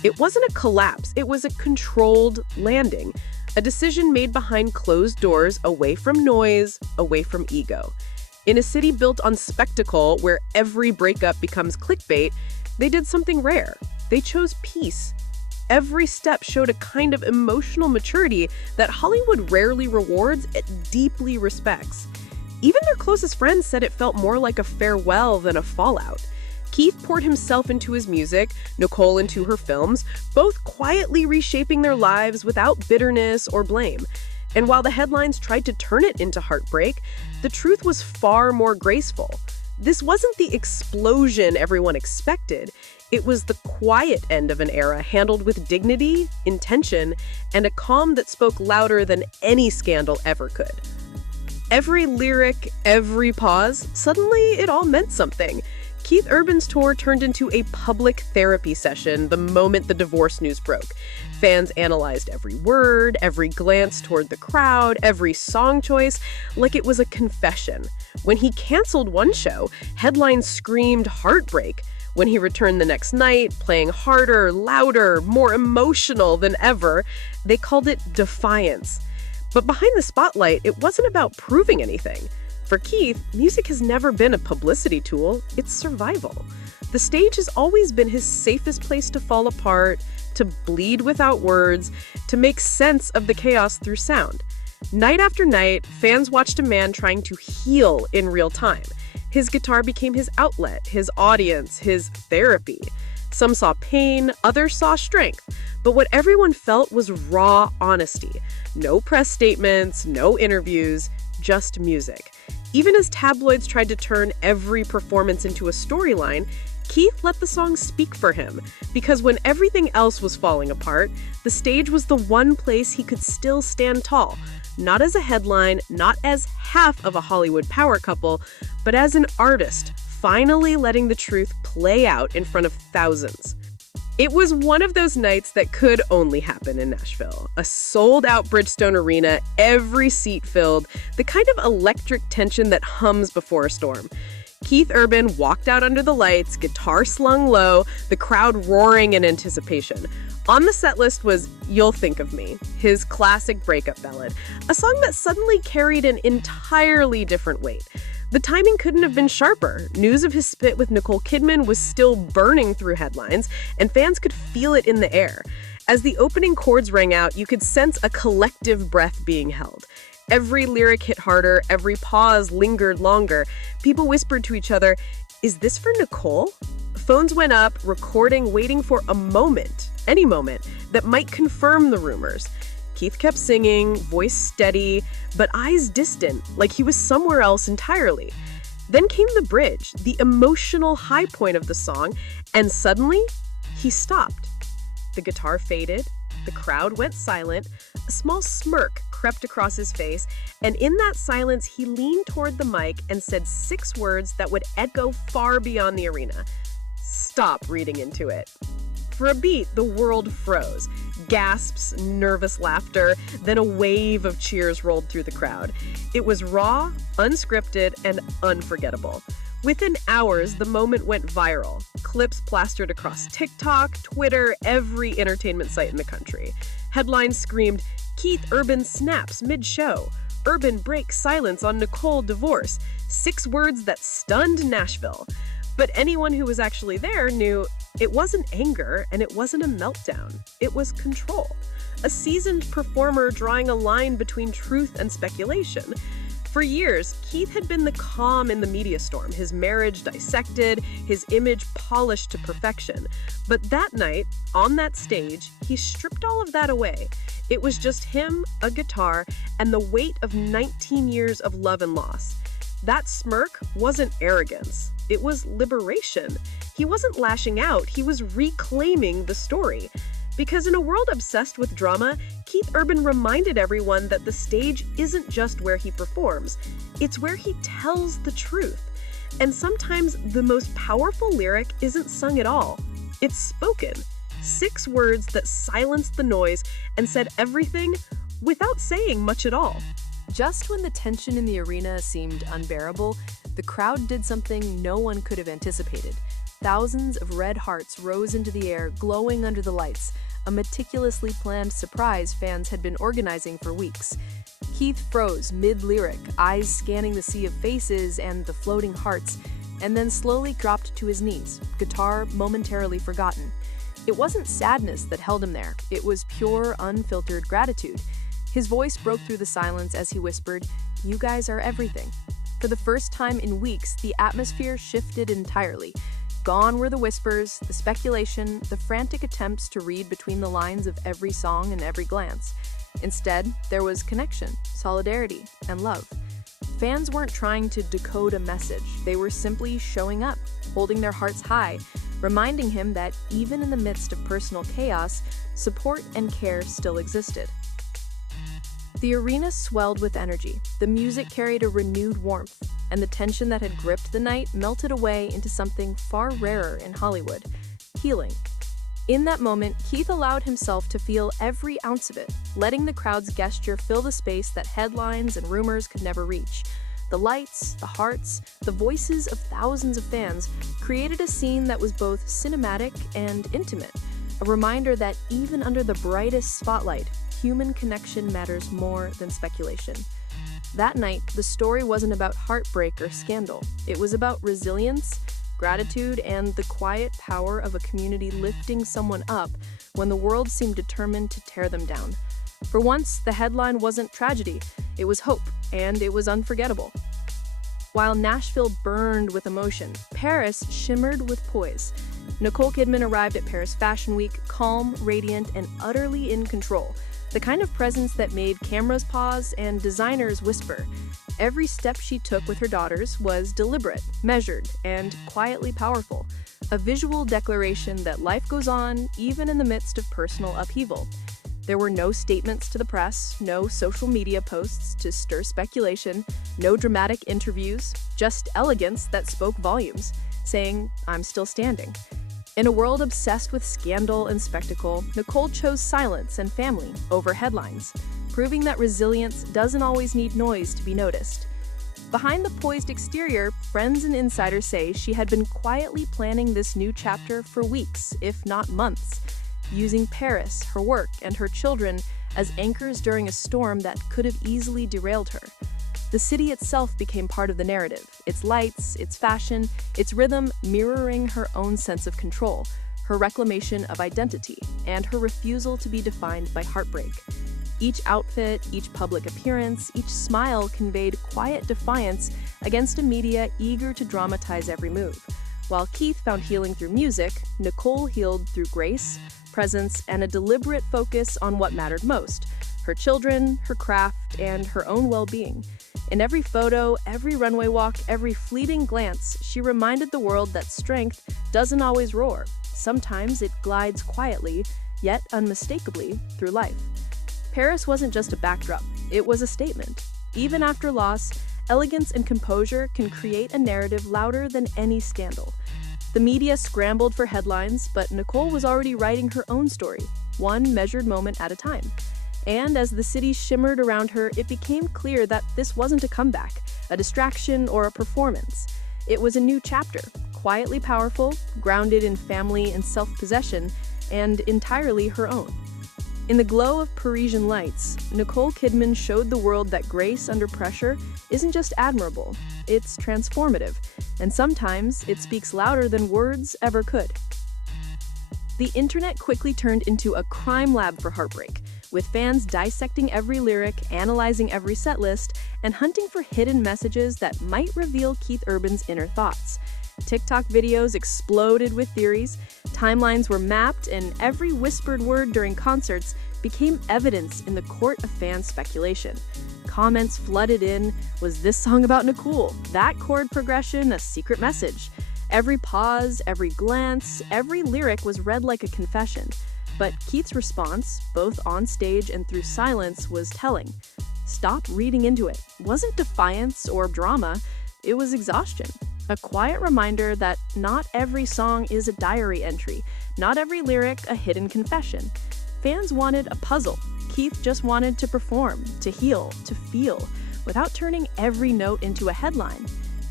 It wasn't a collapse, it was a controlled landing, a decision made behind closed doors, away from noise, away from ego. In a city built on spectacle, where every breakup becomes clickbait, they did something rare. They chose peace. Every step showed a kind of emotional maturity that Hollywood rarely rewards, it deeply respects. Even their closest friends said it felt more like a farewell than a fallout. Keith poured himself into his music, Nicole into her films, both quietly reshaping their lives without bitterness or blame. And while the headlines tried to turn it into heartbreak, the truth was far more graceful. This wasn't the explosion everyone expected. It was the quiet end of an era handled with dignity, intention, and a calm that spoke louder than any scandal ever could. Every lyric, every pause, suddenly it all meant something. Keith Urban's tour turned into a public therapy session the moment the divorce news broke. Fans analyzed every word, every glance toward the crowd, every song choice, like it was a confession. When he canceled one show, headlines screamed heartbreak. When he returned the next night, playing harder, louder, more emotional than ever, they called it defiance. But behind the spotlight, it wasn't about proving anything. For Keith, music has never been a publicity tool, it's survival. The stage has always been his safest place to fall apart, to bleed without words, to make sense of the chaos through sound. Night after night, fans watched a man trying to heal in real time. His guitar became his outlet, his audience, his therapy. Some saw pain, others saw strength. But what everyone felt was raw honesty. No press statements, no interviews, just music. Even as tabloids tried to turn every performance into a storyline, Keith let the song speak for him, because when everything else was falling apart, the stage was the one place he could still stand tall, not as a headline, not as half of a Hollywood power couple, but as an artist, finally letting the truth play out in front of thousands. It was one of those nights that could only happen in Nashville. A sold-out Bridgestone Arena, every seat filled, the kind of electric tension that hums before a storm. Keith Urban walked out under the lights, guitar slung low, the crowd roaring in anticipation. On the set list was You'll Think of Me, his classic breakup ballad, a song that suddenly carried an entirely different weight. The timing couldn't have been sharper. News of his split with Nicole Kidman was still burning through headlines, and fans could feel it in the air. As the opening chords rang out, you could sense a collective breath being held. Every lyric hit harder, every pause lingered longer. People whispered to each other, "Is this for Nicole?" Phones went up, recording, waiting for a moment, any moment, that might confirm the rumors. Keith kept singing, voice steady, but eyes distant, like he was somewhere else entirely. Then came the bridge, the emotional high point of the song, and suddenly, he stopped. The guitar faded, the crowd went silent, a small smirk crept across his face, and in that silence, he leaned toward the mic and said 6 words that would echo far beyond the arena. Stop reading into it. For a beat, the world froze. Gasps, nervous laughter, then a wave of cheers rolled through the crowd. It was raw, unscripted, and unforgettable. Within hours, the moment went viral. Clips plastered across TikTok, Twitter, every entertainment site in the country. Headlines screamed, "Keith Urban snaps mid-show. Urban breaks silence on Nicole divorce." 6 words that stunned Nashville. But anyone who was actually there knew it wasn't anger and it wasn't a meltdown. It was control. A seasoned performer drawing a line between truth and speculation. For years, Keith had been the calm in the media storm, his marriage dissected, his image polished to perfection. But that night, on that stage, he stripped all of that away. It was just him, a guitar, and the weight of 19 years of love and loss. That smirk wasn't arrogance. It was liberation. He wasn't lashing out, he was reclaiming the story. Because in a world obsessed with drama, Keith Urban reminded everyone that the stage isn't just where he performs, it's where he tells the truth. And sometimes the most powerful lyric isn't sung at all, it's spoken. 6 words that silenced the noise and said everything without saying much at all. Just when the tension in the arena seemed unbearable, the crowd did something no one could have anticipated. Thousands of red hearts rose into the air, glowing under the lights, a meticulously planned surprise fans had been organizing for weeks. Keith froze mid-lyric, eyes scanning the sea of faces and the floating hearts, and then slowly dropped to his knees, guitar momentarily forgotten. It wasn't sadness that held him there, it was pure, unfiltered gratitude. His voice broke through the silence as he whispered, "You guys are everything." For the first time in weeks, the atmosphere shifted entirely. Gone were the whispers, the speculation, the frantic attempts to read between the lines of every song and every glance. Instead, there was connection, solidarity, and love. Fans weren't trying to decode a message, they were simply showing up, holding their hearts high, reminding him that even in the midst of personal chaos, support and care still existed. The arena swelled with energy, the music carried a renewed warmth, and the tension that had gripped the night melted away into something far rarer in Hollywood: healing. In that moment, Keith allowed himself to feel every ounce of it, letting the crowd's gesture fill the space that headlines and rumors could never reach. The lights, the hearts, the voices of thousands of fans created a scene that was both cinematic and intimate, a reminder that even under the brightest spotlight, human connection matters more than speculation. That night, the story wasn't about heartbreak or scandal. It was about resilience, gratitude, and the quiet power of a community lifting someone up when the world seemed determined to tear them down. For once, the headline wasn't tragedy, it was hope, and it was unforgettable. While Nashville burned with emotion, Paris shimmered with poise. Nicole Kidman arrived at Paris Fashion Week, calm, radiant, and utterly in control. The kind of presence that made cameras pause and designers whisper. Every step she took with her daughters was deliberate, measured, and quietly powerful. A visual declaration that life goes on even in the midst of personal upheaval. There were no statements to the press, no social media posts to stir speculation, no dramatic interviews, just elegance that spoke volumes, saying, "I'm still standing." In a world obsessed with scandal and spectacle, Nicole chose silence and family over headlines, proving that resilience doesn't always need noise to be noticed. Behind the poised exterior, friends and insiders say she had been quietly planning this new chapter for weeks, if not months, using Paris, her work, and her children as anchors during a storm that could have easily derailed her. The city itself became part of the narrative, its lights, its fashion, its rhythm mirroring her own sense of control, her reclamation of identity, and her refusal to be defined by heartbreak. Each outfit, each public appearance, each smile conveyed quiet defiance against a media eager to dramatize every move. While Keith found healing through music, Nicole healed through grace, presence, and a deliberate focus on what mattered most: her children, her craft, and her own well-being. In every photo, every runway walk, every fleeting glance, she reminded the world that strength doesn't always roar. Sometimes it glides quietly, yet unmistakably, through life. Paris wasn't just a backdrop, it was a statement. Even after loss, elegance and composure can create a narrative louder than any scandal. The media scrambled for headlines, but Nicole was already writing her own story, one measured moment at a time. And as the city shimmered around her, it became clear that this wasn't a comeback, a distraction, or a performance. It was a new chapter, quietly powerful, grounded in family and self-possession, and entirely her own. In the glow of Parisian lights, Nicole Kidman showed the world that grace under pressure isn't just admirable, it's transformative, and sometimes it speaks louder than words ever could. The internet quickly turned into a crime lab for heartbreak, with fans dissecting every lyric, analyzing every setlist, and hunting for hidden messages that might reveal Keith Urban's inner thoughts. TikTok videos exploded with theories, timelines were mapped, and every whispered word during concerts became evidence in the court of fan speculation. Comments flooded in: was this song about Nicole? That chord progression a secret message? Every pause, every glance, every lyric was read like a confession. But Keith's response, both on stage and through silence, was telling. Stop reading into it. It wasn't defiance or drama, it was exhaustion. A quiet reminder that not every song is a diary entry, not every lyric a hidden confession. Fans wanted a puzzle. Keith just wanted to perform, to heal, to feel, without turning every note into a headline.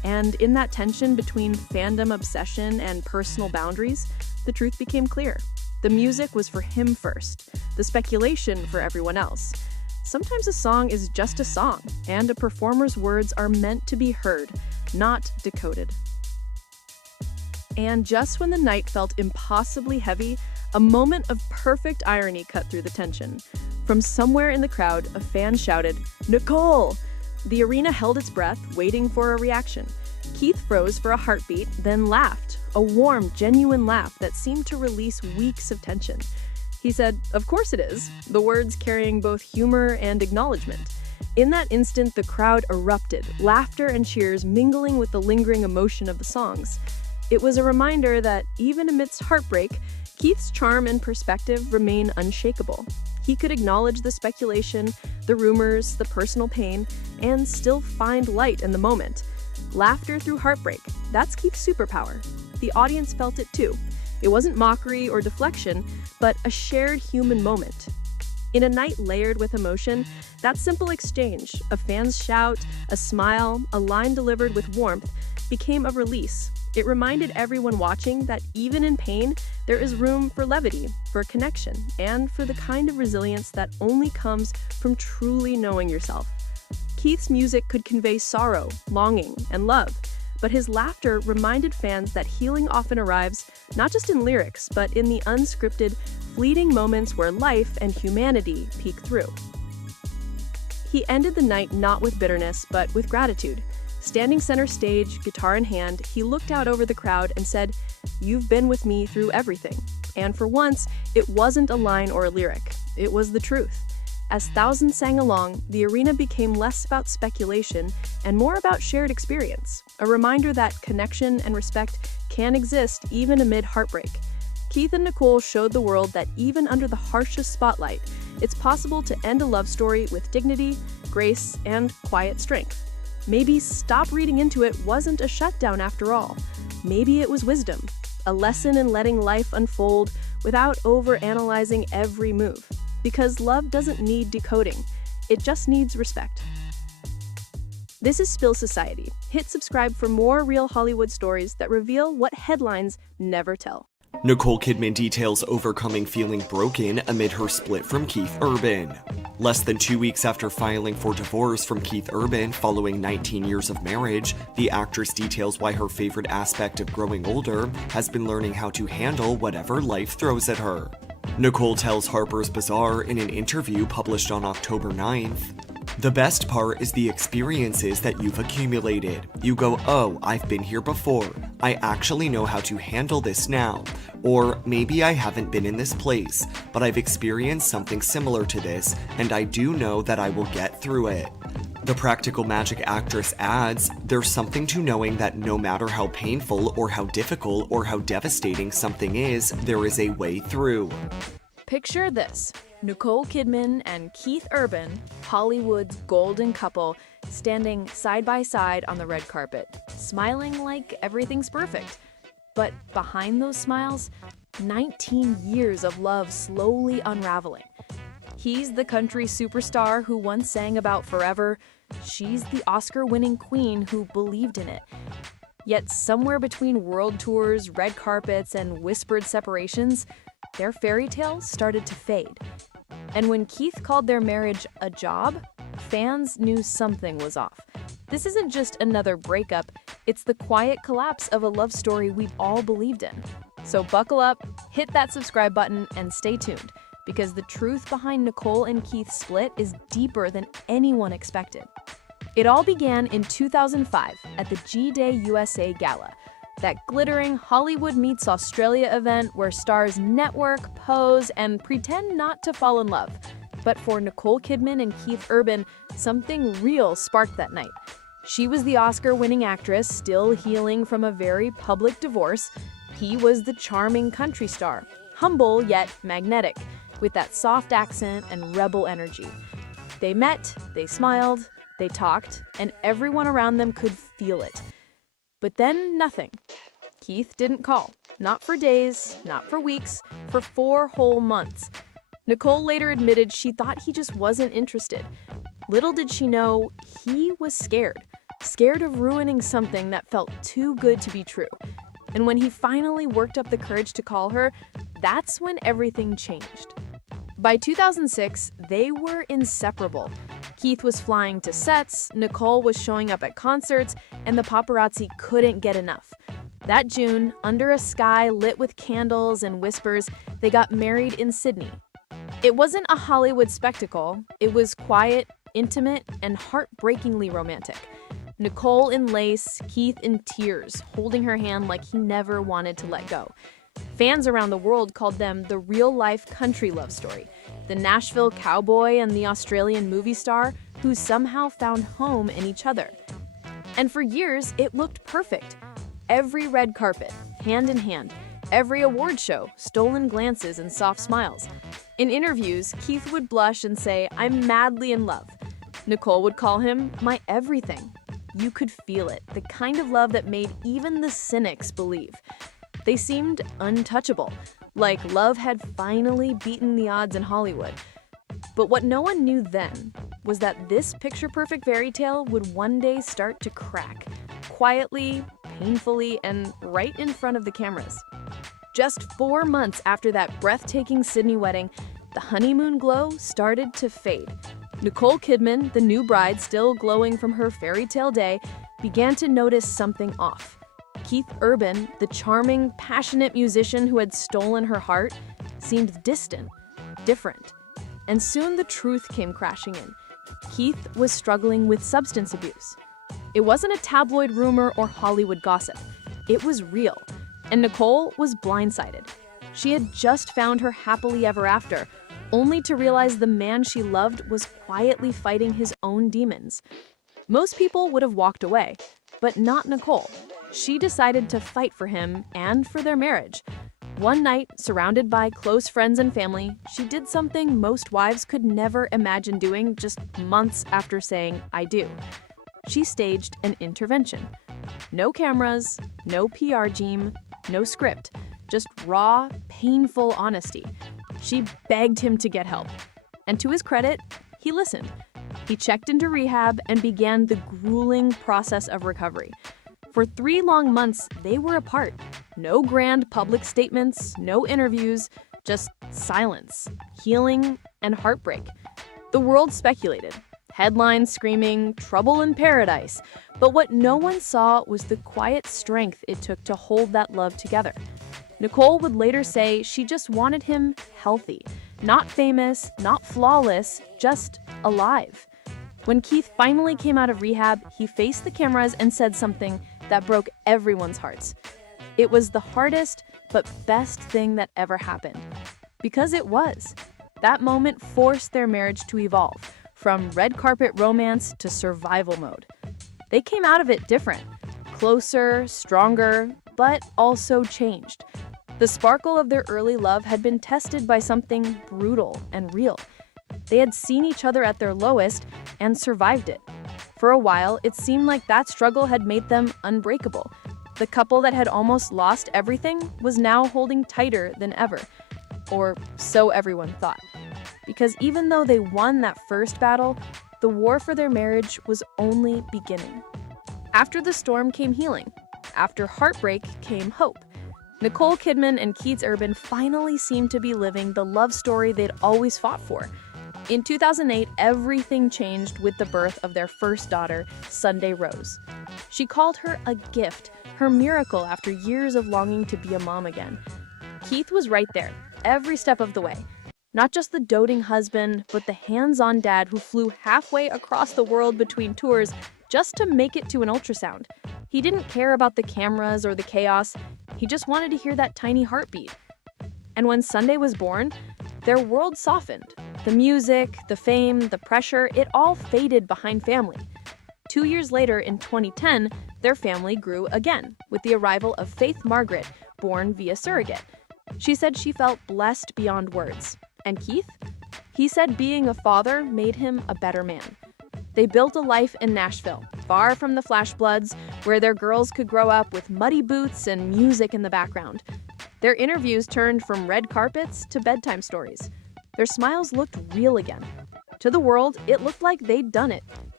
And in that tension between fandom obsession and personal boundaries, the truth became clear. The music was for him first, the speculation for everyone else. Sometimes a song is just a song, and a performer's words are meant to be heard, not decoded. And just when the night felt impossibly heavy, a moment of perfect irony cut through the tension. From somewhere in the crowd, a fan shouted, "Nicole!" The arena held its breath, waiting for a reaction. Keith froze for a heartbeat, then laughed, a warm, genuine laugh that seemed to release weeks of tension. He said, "Of course it is," the words carrying both humor and acknowledgement. In that instant, the crowd erupted, laughter and cheers mingling with the lingering emotion of the songs. It was a reminder that, even amidst heartbreak, Keith's charm and perspective remain unshakable. He could acknowledge the speculation, the rumors, the personal pain, and still find light in the moment. Laughter through heartbreak, that's Keith's superpower. The audience felt it too. It wasn't mockery or deflection, but a shared human moment. In a night layered with emotion, that simple exchange, a fan's shout, a smile, a line delivered with warmth, became a release. It reminded everyone watching that even in pain, there is room for levity, for connection, and for the kind of resilience that only comes from truly knowing yourself. Keith's music could convey sorrow, longing, and love, but his laughter reminded fans that healing often arrives not just in lyrics, but in the unscripted, fleeting moments where life and humanity peek through. He ended the night not with bitterness, but with gratitude. Standing center stage, guitar in hand, he looked out over the crowd and said, "You've been with me through everything." And for once, it wasn't a line or a lyric. It was the truth. As thousands sang along, the arena became less about speculation and more about shared experience, a reminder that connection and respect can exist even amid heartbreak. Keith and Nicole showed the world that even under the harshest spotlight, it's possible to end a love story with dignity, grace, and quiet strength. Maybe stop reading into it wasn't a shutdown after all. Maybe it was wisdom, a lesson in letting life unfold without overanalyzing every move. Because love doesn't need decoding, it just needs respect. This is Spill Society. Hit subscribe for more real Hollywood stories that reveal what headlines never tell. Nicole Kidman details overcoming feeling broken amid her split from Keith Urban. Less than 2 weeks after filing for divorce from Keith Urban following 19 years of marriage, the actress details why her favorite aspect of growing older has been learning how to handle whatever life throws at her. Nicole tells Harper's Bazaar in an interview published on October 9th, "The best part is the experiences that you've accumulated. You go, oh, I've been here before. I actually know how to handle this now. Or maybe I haven't been in this place, but I've experienced something similar to this, and I do know that I will get through it." The Practical Magic actress adds, "There's something to knowing that no matter how painful or how difficult or how devastating something is, there is a way through." Picture this: Nicole Kidman and Keith Urban, Hollywood's golden couple, standing side by side on the red carpet, smiling like everything's perfect. But behind those smiles, 19 years of love slowly unraveling. He's the country superstar who once sang about forever. She's the Oscar-winning queen who believed in it. Yet somewhere between world tours, red carpets, and whispered separations, their fairy tale started to fade. And when Keith called their marriage a job, fans knew something was off. This isn't just another breakup, it's the quiet collapse of a love story we've all believed in. So buckle up, hit that subscribe button, and stay tuned, because the truth behind Nicole and Keith's split is deeper than anyone expected. It all began in 2005 at the G-Day USA Gala, that glittering Hollywood meets Australia event where stars network, pose, and pretend not to fall in love. But for Nicole Kidman and Keith Urban, something real sparked that night. She was the Oscar-winning actress still healing from a very public divorce. He was the charming country star, humble yet magnetic, with that soft accent and rebel energy. They met, they smiled, they talked, and everyone around them could feel it. But then nothing. Keith didn't call. Not for days, not for weeks, for 4 whole months. Nicole later admitted she thought he just wasn't interested. Little did she know, he was scared. scared of ruining something that felt too good to be true. And when he finally worked up the courage to call her, that's when everything changed. By 2006, they were inseparable. Keith was flying to sets, Nicole was showing up at concerts, and the paparazzi couldn't get enough. That June, under a sky lit with candles and whispers, they got married in Sydney. It wasn't a Hollywood spectacle. It was quiet, intimate, and heartbreakingly romantic. Nicole in lace, Keith in tears, holding her hand like he never wanted to let go. Fans around the world called them the real-life country love story, the Nashville cowboy and the Australian movie star who somehow found home in each other. And for years, it looked perfect. Every red carpet, hand in hand, every award show, stolen glances and soft smiles. In interviews, Keith would blush and say, "I'm madly in love." Nicole would call him my everything. You could feel it, the kind of love that made even the cynics believe. They seemed untouchable, like love had finally beaten the odds in Hollywood. But what no one knew then was that this picture-perfect fairy tale would one day start to crack, quietly, painfully, and right in front of the cameras. Just 4 months after that breathtaking Sydney wedding, the honeymoon glow started to fade. Nicole Kidman, the new bride still glowing from her fairy tale day, began to notice something off. Keith Urban, the charming, passionate musician who had stolen her heart, seemed distant, different. And soon the truth came crashing in. Keith was struggling with substance abuse. It wasn't a tabloid rumor or Hollywood gossip. It was real. And Nicole was blindsided. She had just found her happily ever after, only to realize the man she loved was quietly fighting his own demons. Most people would have walked away, but not Nicole. She decided to fight for him and for their marriage. One night, surrounded by close friends and family, she did something most wives could never imagine doing just months after saying, "I do." She staged an intervention. No cameras, no PR team, no script, just raw, painful honesty. She begged him to get help. And to his credit, he listened. He checked into rehab and began the grueling process of recovery. For 3 long months, they were apart. No grand public statements, no interviews, just silence, healing, and heartbreak. The world speculated. Headlines screaming, "Trouble in paradise." But what no one saw was the quiet strength it took to hold that love together. Nicole would later say she just wanted him healthy, not famous, not flawless, just alive. When Keith finally came out of rehab, he faced the cameras and said something that broke everyone's hearts. It was the hardest but best thing that ever happened. Because it was. That moment forced their marriage to evolve, from red carpet romance to survival mode. They came out of it different, closer, stronger, but also changed. The sparkle of their early love had been tested by something brutal and real. They had seen each other at their lowest and survived it. For a while, it seemed like that struggle had made them unbreakable. The couple that had almost lost everything was now holding tighter than ever. Or so everyone thought. Because even though they won that first battle, the war for their marriage was only beginning. After the storm came healing. After heartbreak came hope. Nicole Kidman and Keith Urban finally seemed to be living the love story they'd always fought for. In 2008, everything changed with the birth of their first daughter, Sunday Rose. She called her a gift, her miracle after years of longing to be a mom again. Keith was right there, every step of the way. Not just the doting husband, but the hands-on dad who flew halfway across the world between tours just to make it to an ultrasound. He didn't care about the cameras or the chaos. He just wanted to hear that tiny heartbeat. And when Sunday was born, their world softened. The music, the fame, the pressure, it all faded behind family. 2 years later, in 2010, their family grew again with the arrival of Faith Margaret, born via surrogate. She said she felt blessed beyond words. And Keith? He said being a father made him a better man. They built a life in Nashville, far from the flash bloods, where their girls could grow up with muddy boots and music in the background. Their interviews turned from red carpets to bedtime stories. Their smiles looked real again. To the world, it looked like they'd done it.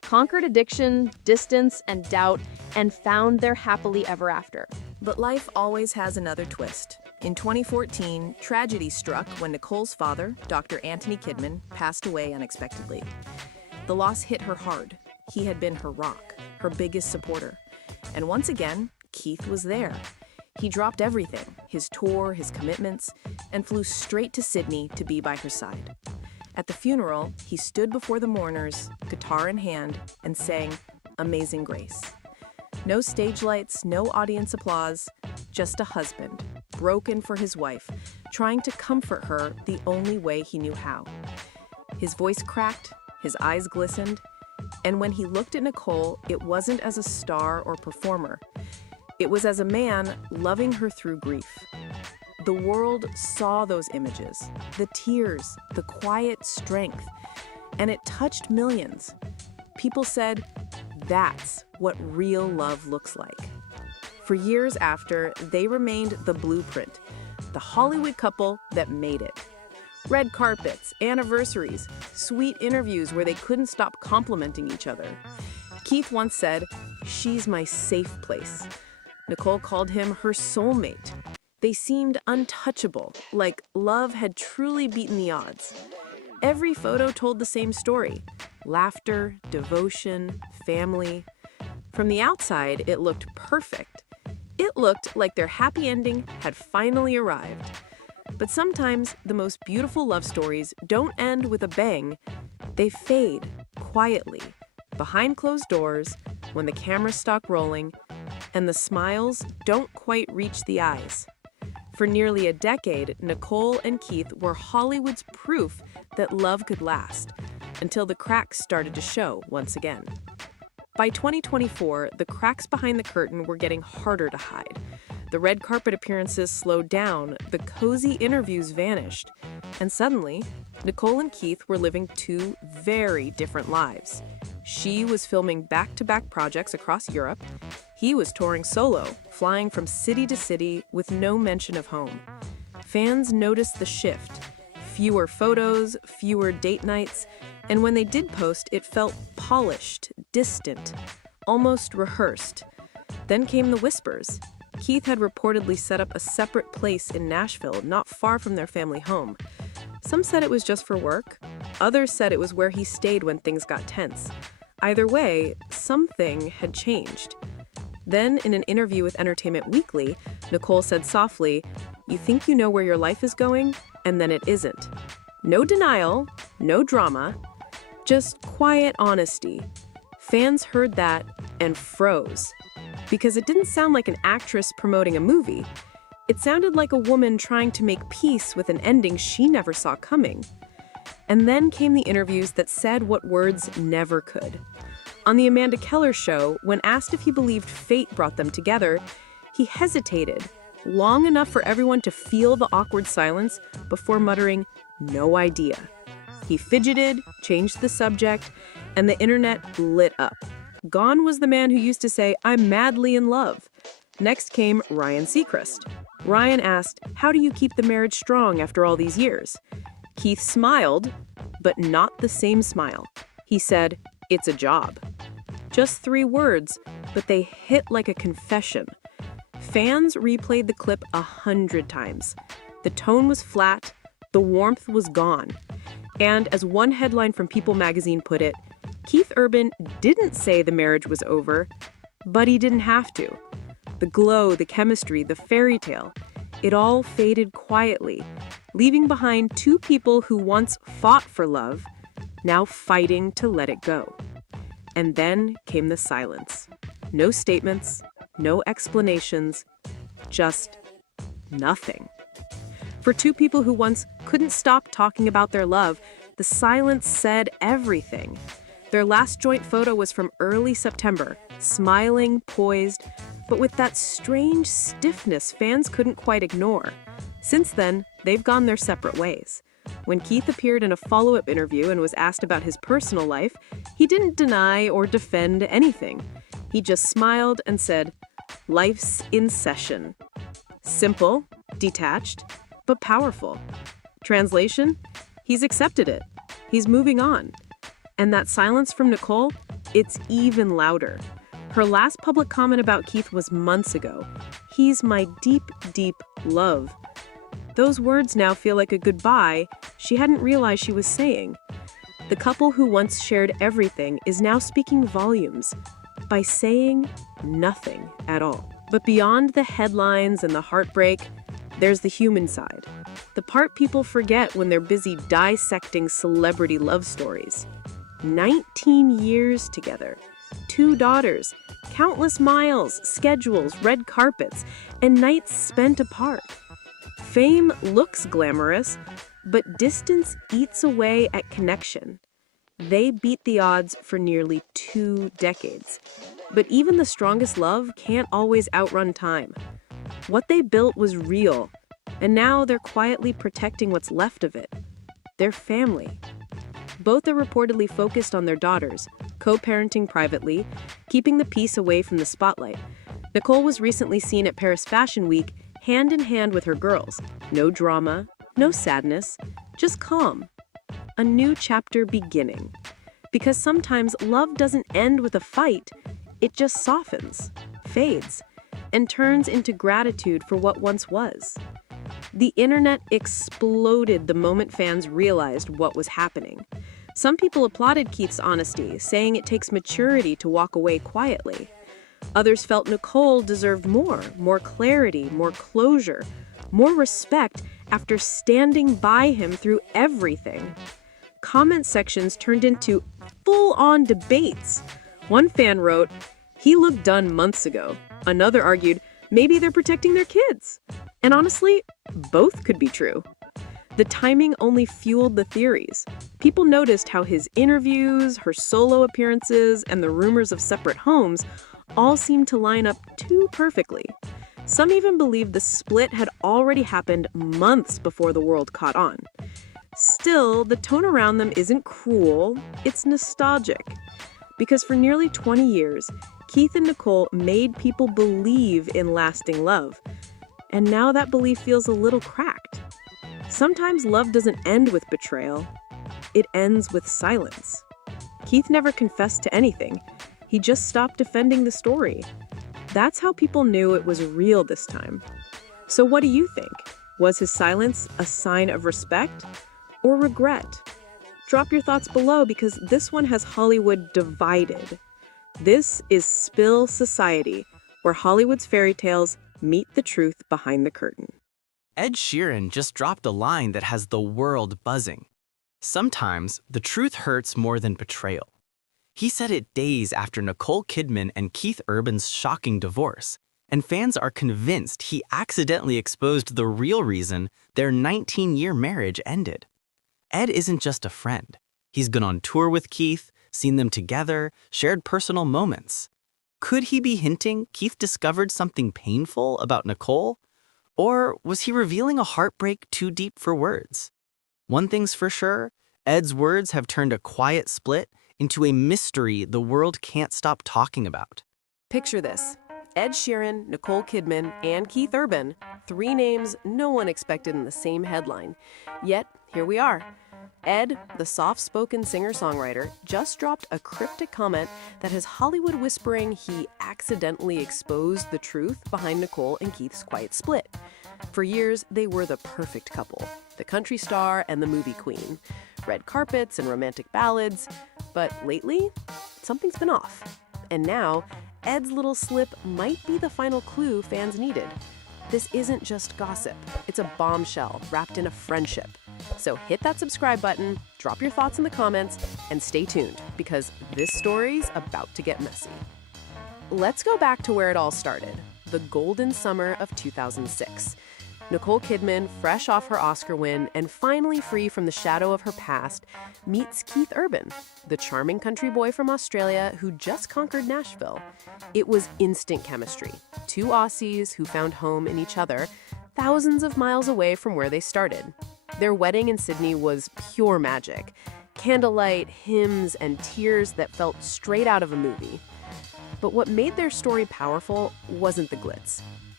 conquered addiction, distance, and doubt, and found their happily ever after. But life always has another twist. In 2014, tragedy struck when Nicole's father, Dr. Anthony Kidman, passed away unexpectedly. The loss hit her hard. He had been her rock, her biggest supporter. And once again, Keith was there. He dropped everything, his tour, his commitments, and flew straight to Sydney to be by her side. At the funeral, he stood before the mourners, guitar in hand, and sang Amazing Grace. No stage lights, no audience applause, just a husband, broken for his wife, trying to comfort her the only way he knew how. His voice cracked, his eyes glistened, and when he looked at Nicole, it wasn't as a star or performer. It was as a man loving her through grief. The world saw those images, the tears, the quiet strength, and it touched millions. People said, that's what real love looks like. For years after, they remained the blueprint, the Hollywood couple that made it. Red carpets, anniversaries, sweet interviews where they couldn't stop complimenting each other. Keith once said, "She's my safe place." Nicole called him her soulmate. They seemed untouchable, like love had truly beaten the odds. Every photo told the same story: laughter, devotion, family. From the outside, it looked perfect. It looked like their happy ending had finally arrived. But sometimes the most beautiful love stories don't end with a bang. They fade quietly, behind closed doors, when the cameras stop rolling, and the smiles don't quite reach the eyes. For nearly a decade, Nicole and Keith were Hollywood's proof that love could last, until the cracks started to show once again. By 2024, the cracks behind the curtain were getting harder to hide. The red carpet appearances slowed down, the cozy interviews vanished, and suddenly, Nicole and Keith were living two very different lives. She was filming back-to-back projects across Europe. He was touring solo, flying from city to city with no mention of home. Fans noticed the shift. Fewer photos, fewer date nights, and when they did post, it felt polished, distant, almost rehearsed. Then came the whispers. Keith had reportedly set up a separate place in Nashville, not far from their family home. Some said it was just for work. Others said it was where he stayed when things got tense. Either way, something had changed. Then, in an interview with Entertainment Weekly, Nicole said softly, "You think you know where your life is going, and then it isn't." No denial, no drama, just quiet honesty. Fans heard that and froze, because it didn't sound like an actress promoting a movie. It sounded like a woman trying to make peace with an ending she never saw coming. And then came the interviews that said what words never could. On the Amanda Keller show, when asked if he believed fate brought them together, he hesitated long enough for everyone to feel the awkward silence before muttering, "No idea." He fidgeted, changed the subject, and the internet lit up. Gone was the man who used to say, "I'm madly in love." Next came Ryan Seacrest. Ryan asked, "How do you keep the marriage strong after all these years?" Keith smiled, but not the same smile. He said, "It's a job." Just 3 words, but they hit like a confession. Fans replayed the clip 100 times. The tone was flat, the warmth was gone. And as one headline from People magazine put it, Keith Urban didn't say the marriage was over, but he didn't have to. The glow, the chemistry, the fairy tale, it all faded quietly, leaving behind 2 people who once fought for love, now fighting to let it go. And then came the silence. No statements, no explanations, just nothing. For 2 people who once couldn't stop talking about their love, the silence said everything. Their last joint photo was from early September, smiling, poised, but with that strange stiffness fans couldn't quite ignore. Since then, they've gone their separate ways. When Keith appeared in a follow-up interview and was asked about his personal life, he didn't deny or defend anything. He just smiled and said, "Life's in session." Simple, detached, but powerful. Translation? He's accepted it. He's moving on. And that silence from Nicole? it's even louder. Her last public comment about Keith was months ago. He's my deep, deep love. Those words now feel like a goodbye she hadn't realized she was saying. The couple who once shared everything is now speaking volumes by saying nothing at all. But beyond the headlines and the heartbreak, there's the human side. The part people forget when they're busy dissecting celebrity love stories. 19 years together, 2 daughters, countless miles, schedules, red carpets, and nights spent apart. Fame looks glamorous, but distance eats away at connection. They beat the odds for nearly 2 decades. But even the strongest love can't always outrun time. What they built was real, and now they're quietly protecting what's left of it. Their family. Both are reportedly focused on their daughters, co-parenting privately, keeping the peace away from the spotlight. Nicole was recently seen at Paris Fashion Week, hand in hand with her girls. No drama, no sadness, just calm. A new chapter beginning. Because sometimes love doesn't end with a fight, it just softens, fades, and turns into gratitude for what once was. The internet exploded the moment fans realized what was happening. Some people applauded Keith's honesty, saying it takes maturity to walk away quietly. Others felt Nicole deserved more clarity, more closure, more respect after standing by him through everything. Comment sections turned into full-on debates. One fan wrote, "He looked done months ago." Another argued, "Maybe they're protecting their kids." And honestly, both could be true. The timing only fueled the theories. People noticed how his interviews, her solo appearances, and the rumors of separate homes all seemed to line up too perfectly. Some even believed the split had already happened months before the world caught on. Still, the tone around them isn't cruel, it's nostalgic. Because for nearly 20 years, Keith and Nicole made people believe in lasting love. And now that belief feels a little cracked. Sometimes love doesn't end with betrayal, it ends with silence. Keith never confessed to anything. He just stopped defending the story. That's how people knew it was real this time. So what do you think? Was his silence a sign of respect or regret? Drop your thoughts below because this one has Hollywood divided. This is Spill Society, where Hollywood's fairy tales meet the truth behind the curtain. Ed Sheeran just dropped a line that has the world buzzing. Sometimes the truth hurts more than betrayal. He said it days after Nicole Kidman and Keith Urban's shocking divorce, and fans are convinced he accidentally exposed the real reason their 19-year marriage ended. Ed isn't just a friend. He's gone on tour with Keith, seen them together, shared personal moments. Could he be hinting Keith discovered something painful about Nicole? Or was he revealing a heartbreak too deep for words? One thing's for sure, Ed's words have turned a quiet split into a mystery the world can't stop talking about. Picture this. Ed Sheeran, Nicole Kidman, and Keith Urban, 3 names no one expected in the same headline. Yet, here we are. Ed, the soft-spoken singer-songwriter, just dropped a cryptic comment that has Hollywood whispering he accidentally exposed the truth behind Nicole and Keith's quiet split. For years, they were the perfect couple, the country star and the movie queen. Red carpets and romantic ballads. But lately, something's been off. And now, Ed's little slip might be the final clue fans needed. This isn't just gossip. It's a bombshell wrapped in a friendship. So hit that subscribe button, drop your thoughts in the comments, and stay tuned, because this story's about to get messy. Let's go back to where it all started, the golden summer of 2006. Nicole Kidman, fresh off her Oscar win and finally free from the shadow of her past, meets Keith Urban, the charming country boy from Australia who just conquered Nashville. It was instant chemistry. 2 Aussies who found home in each other, thousands of miles away from where they started. Their wedding in Sydney was pure magic. Candlelight, hymns, and tears that felt straight out of a movie. But what made their story powerful wasn't the glitz.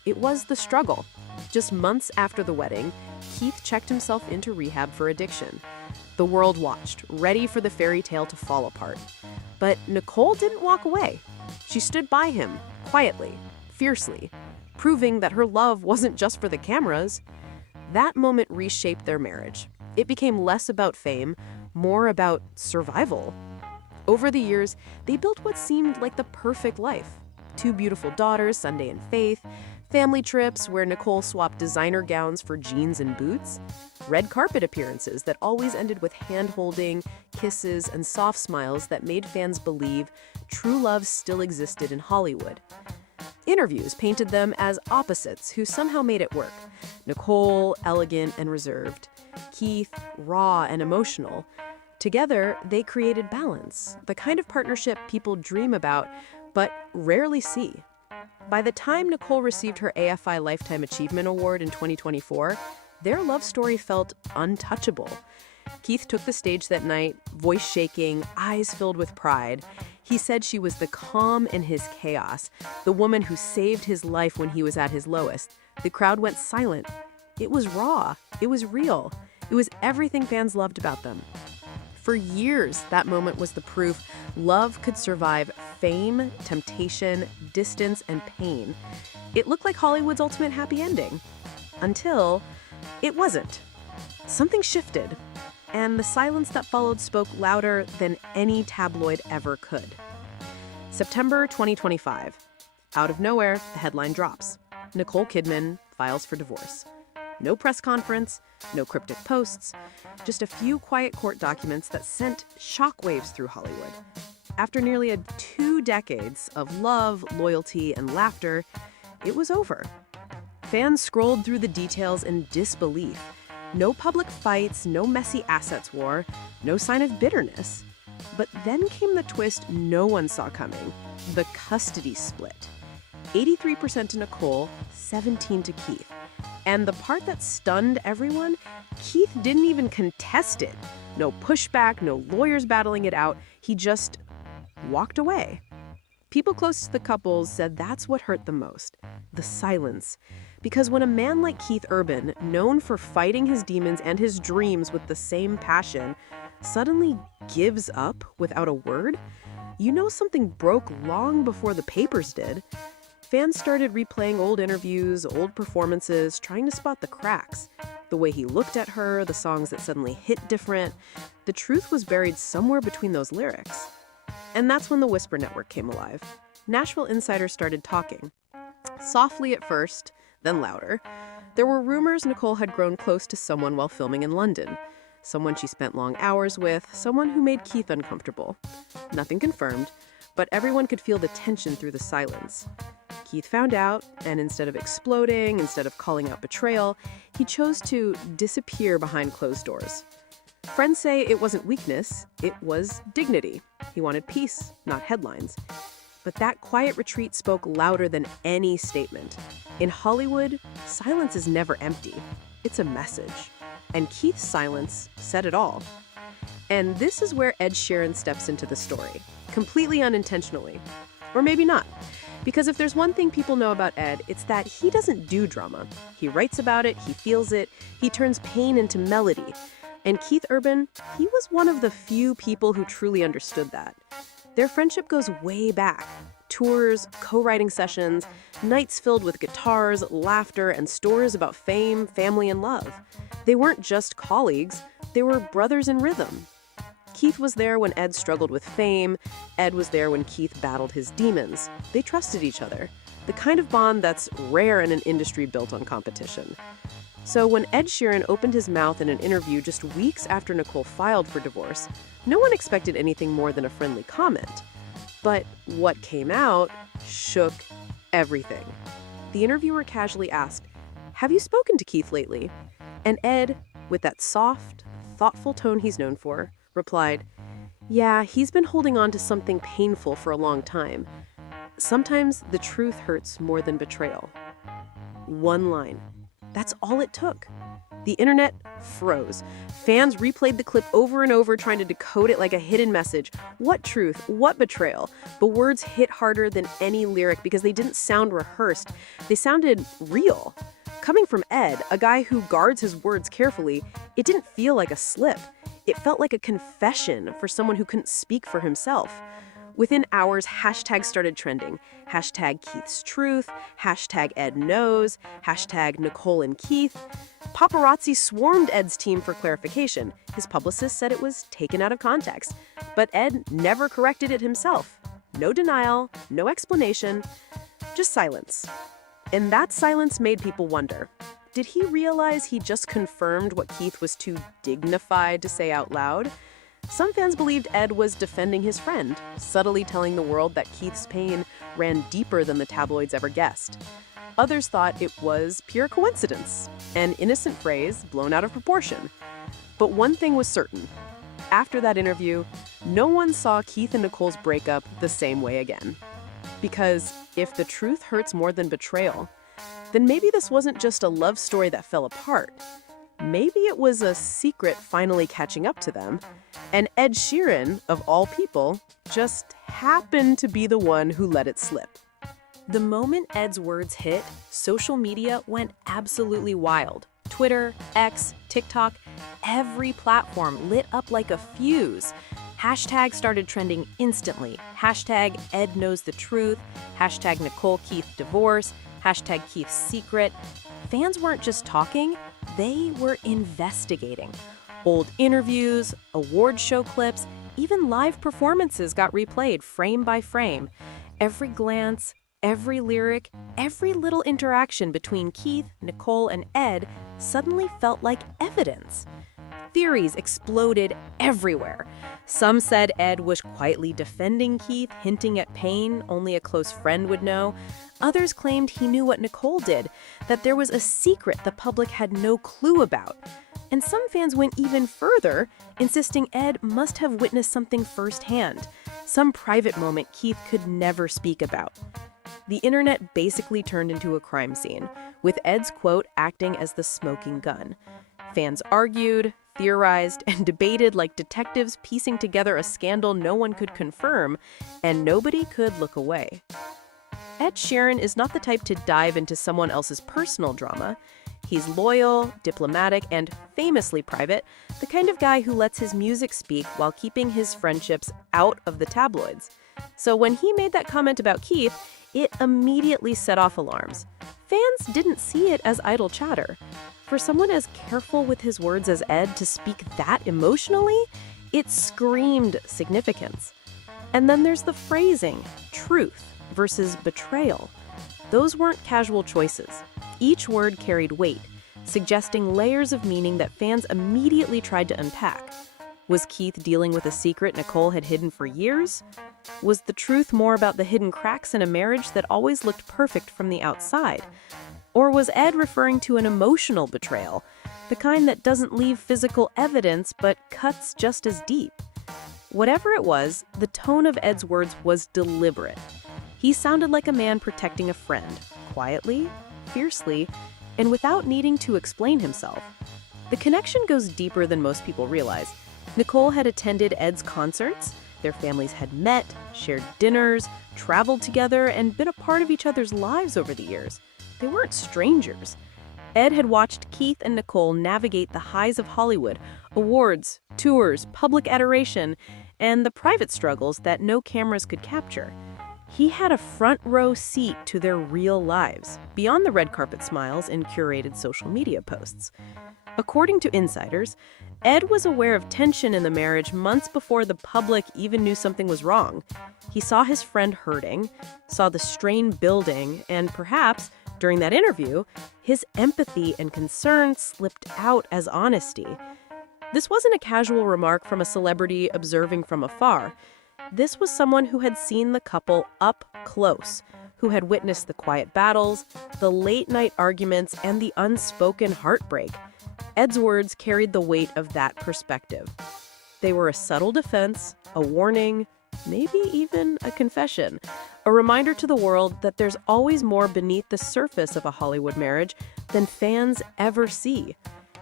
It was the struggle. Just months after the wedding, Keith checked himself into rehab for addiction. The world watched, ready for the fairy tale to fall apart. But Nicole didn't walk away. She stood by him, quietly, fiercely, proving that her love wasn't just for the cameras. That moment reshaped their marriage. It became less about fame, more about survival. Over the years, they built what seemed like the perfect life. 2 beautiful daughters, Sunday and Faith, family trips where Nicole swapped designer gowns for jeans and boots, red carpet appearances that always ended with hand-holding, kisses, and soft smiles that made fans believe true love still existed in Hollywood. Interviews painted them as opposites who somehow made it work. Nicole, elegant and reserved. Keith, raw and emotional. Together, they created balance, the kind of partnership people dream about, but rarely see. By the time Nicole received her AFI Lifetime Achievement Award in 2024, their love story felt untouchable. Keith took the stage that night, voice shaking, eyes filled with pride. He said she was the calm in his chaos, the woman who saved his life when he was at his lowest. The crowd went silent. It was raw. It was real. It was everything fans loved about them. For years, that moment was the proof love could survive fame, temptation, distance, and pain. It looked like Hollywood's ultimate happy ending. Until it wasn't. Something shifted, and the silence that followed spoke louder than any tabloid ever could. September 2025. Out of nowhere, the headline drops. Nicole Kidman files for divorce. No press conference, no cryptic posts, just a few quiet court documents that sent shockwaves through Hollywood. After nearly 2 decades of love, loyalty, and laughter, it was over. Fans scrolled through the details in disbelief. No public fights, no messy assets war, no sign of bitterness. But then came the twist no one saw coming, the custody split. 83% to Nicole, 17% to Keith. And the part that stunned everyone, Keith didn't even contest it. No pushback, no lawyers battling it out. He just walked away. People close to the couple said that's what hurt them most, the silence. Because when a man like Keith Urban, known for fighting his demons and his dreams with the same passion, suddenly gives up without a word, you know something broke long before the papers did. Fans started replaying old interviews, old performances, trying to spot the cracks. The way he looked at her, the songs that suddenly hit different. The truth was buried somewhere between those lyrics. And that's when the Whisper Network came alive. Nashville insiders started talking. Softly at first, then louder. There were rumors Nicole had grown close to someone while filming in London. Someone she spent long hours with, someone who made Keith uncomfortable. Nothing confirmed, but everyone could feel the tension through the silence. Keith found out, and instead of exploding, instead of calling out betrayal, he chose to disappear behind closed doors. Friends say it wasn't weakness, it was dignity. He wanted peace, not headlines. But that quiet retreat spoke louder than any statement. In Hollywood, silence is never empty. It's a message. And Keith's silence said it all. And this is where Ed Sheeran steps into the story, completely unintentionally. Or maybe not. Because if there's one thing people know about Ed, it's that he doesn't do drama. He writes about it, he feels it, he turns pain into melody. And Keith Urban, he was one of the few people who truly understood that. Their friendship goes way back. Tours, co-writing sessions, nights filled with guitars, laughter, and stories about fame, family, and love. They weren't just colleagues, they were brothers in rhythm. Keith was there when Ed struggled with fame. Ed was there when Keith battled his demons. They trusted each other, the kind of bond that's rare in an industry built on competition. So when Ed Sheeran opened his mouth in an interview just weeks after Nicole filed for divorce, no one expected anything more than a friendly comment. But what came out shook everything. The interviewer casually asked, "Have you spoken to Keith lately?" And Ed, with that soft, thoughtful tone he's known for, replied, "Yeah, he's been holding on to something painful for a long time. Sometimes the truth hurts more than betrayal." One line. That's all it took. The internet froze. Fans replayed the clip over and over, trying to decode it like a hidden message. What truth? What betrayal? The words hit harder than any lyric because they didn't sound rehearsed. They sounded real. Coming from Ed, a guy who guards his words carefully, it didn't feel like a slip. It felt like a confession for someone who couldn't speak for himself. Within hours, hashtags started trending. Hashtag Keith's truth, hashtag Ed knows, hashtag Nicole and Keith. Paparazzi swarmed Ed's team for clarification. His publicist said it was taken out of context. But Ed never corrected it himself. No denial, no explanation, just silence. And that silence made people wonder. Did he realize he just confirmed what Keith was too dignified to say out loud? Some fans believed Ed was defending his friend, subtly telling the world that Keith's pain ran deeper than the tabloids ever guessed. Others thought it was pure coincidence, an innocent phrase blown out of proportion. But one thing was certain. After that interview, no one saw Keith and Nicole's breakup the same way again. Because if the truth hurts more than betrayal, then maybe this wasn't just a love story that fell apart. Maybe it was a secret finally catching up to them, and Ed Sheeran, of all people, just happened to be the one who let it slip. The moment Ed's words hit, social media went absolutely wild. Twitter, X, TikTok, every platform lit up like a fuse. Hashtags started trending instantly. Hashtag Ed knows the truth, hashtag Nicole Keith divorce, hashtag Keith's secret. Fans weren't just talking, they were investigating. Old interviews, award show clips, even live performances got replayed frame by frame. Every glance, every lyric, every little interaction between Keith, Nicole, and Ed suddenly felt like evidence. Theories exploded everywhere. Some said Ed was quietly defending Keith, hinting at pain only a close friend would know. Others claimed he knew what Nicole did, that there was a secret the public had no clue about. And some fans went even further, insisting Ed must have witnessed something firsthand, some private moment Keith could never speak about. The internet basically turned into a crime scene, with Ed's quote acting as the smoking gun. Fans argued, theorized, and debated like detectives piecing together a scandal no one could confirm, and nobody could look away. Ed Sheeran is not the type to dive into someone else's personal drama. He's loyal, diplomatic, and famously private, the kind of guy who lets his music speak while keeping his friendships out of the tabloids. So when he made that comment about Keith, it immediately set off alarms. Fans didn't see it as idle chatter. For someone as careful with his words as Ed to speak that emotionally, it screamed significance. And then there's the phrasing, truth versus betrayal. Those weren't casual choices. Each word carried weight, suggesting layers of meaning that fans immediately tried to unpack. Was Keith dealing with a secret Nicole had hidden for years? Was the truth more about the hidden cracks in a marriage that always looked perfect from the outside? Or was Ed referring to an emotional betrayal, the kind that doesn't leave physical evidence but cuts just as deep? Whatever it was, the tone of Ed's words was deliberate. He sounded like a man protecting a friend, quietly, fiercely, and without needing to explain himself. The connection goes deeper than most people realize. Nicole had attended Ed's concerts, their families had met, shared dinners, traveled together, and been a part of each other's lives over the years. They weren't strangers. Ed had watched Keith and Nicole navigate the highs of Hollywood, awards, tours, public adoration, and the private struggles that no cameras could capture. He had a front row seat to their real lives, beyond the red carpet smiles and curated social media posts. According to insiders, Ed was aware of tension in the marriage months before the public even knew something was wrong. He saw his friend hurting, saw the strain building, and perhaps, during that interview, his empathy and concern slipped out as honesty. This wasn't a casual remark from a celebrity observing from afar. This was someone who had seen the couple up close, who had witnessed the quiet battles, the late-night arguments, and the unspoken heartbreak. Ed's words carried the weight of that perspective. They were a subtle defense, a warning, maybe even a confession, a reminder to the world that there's always more beneath the surface of a Hollywood marriage than fans ever see.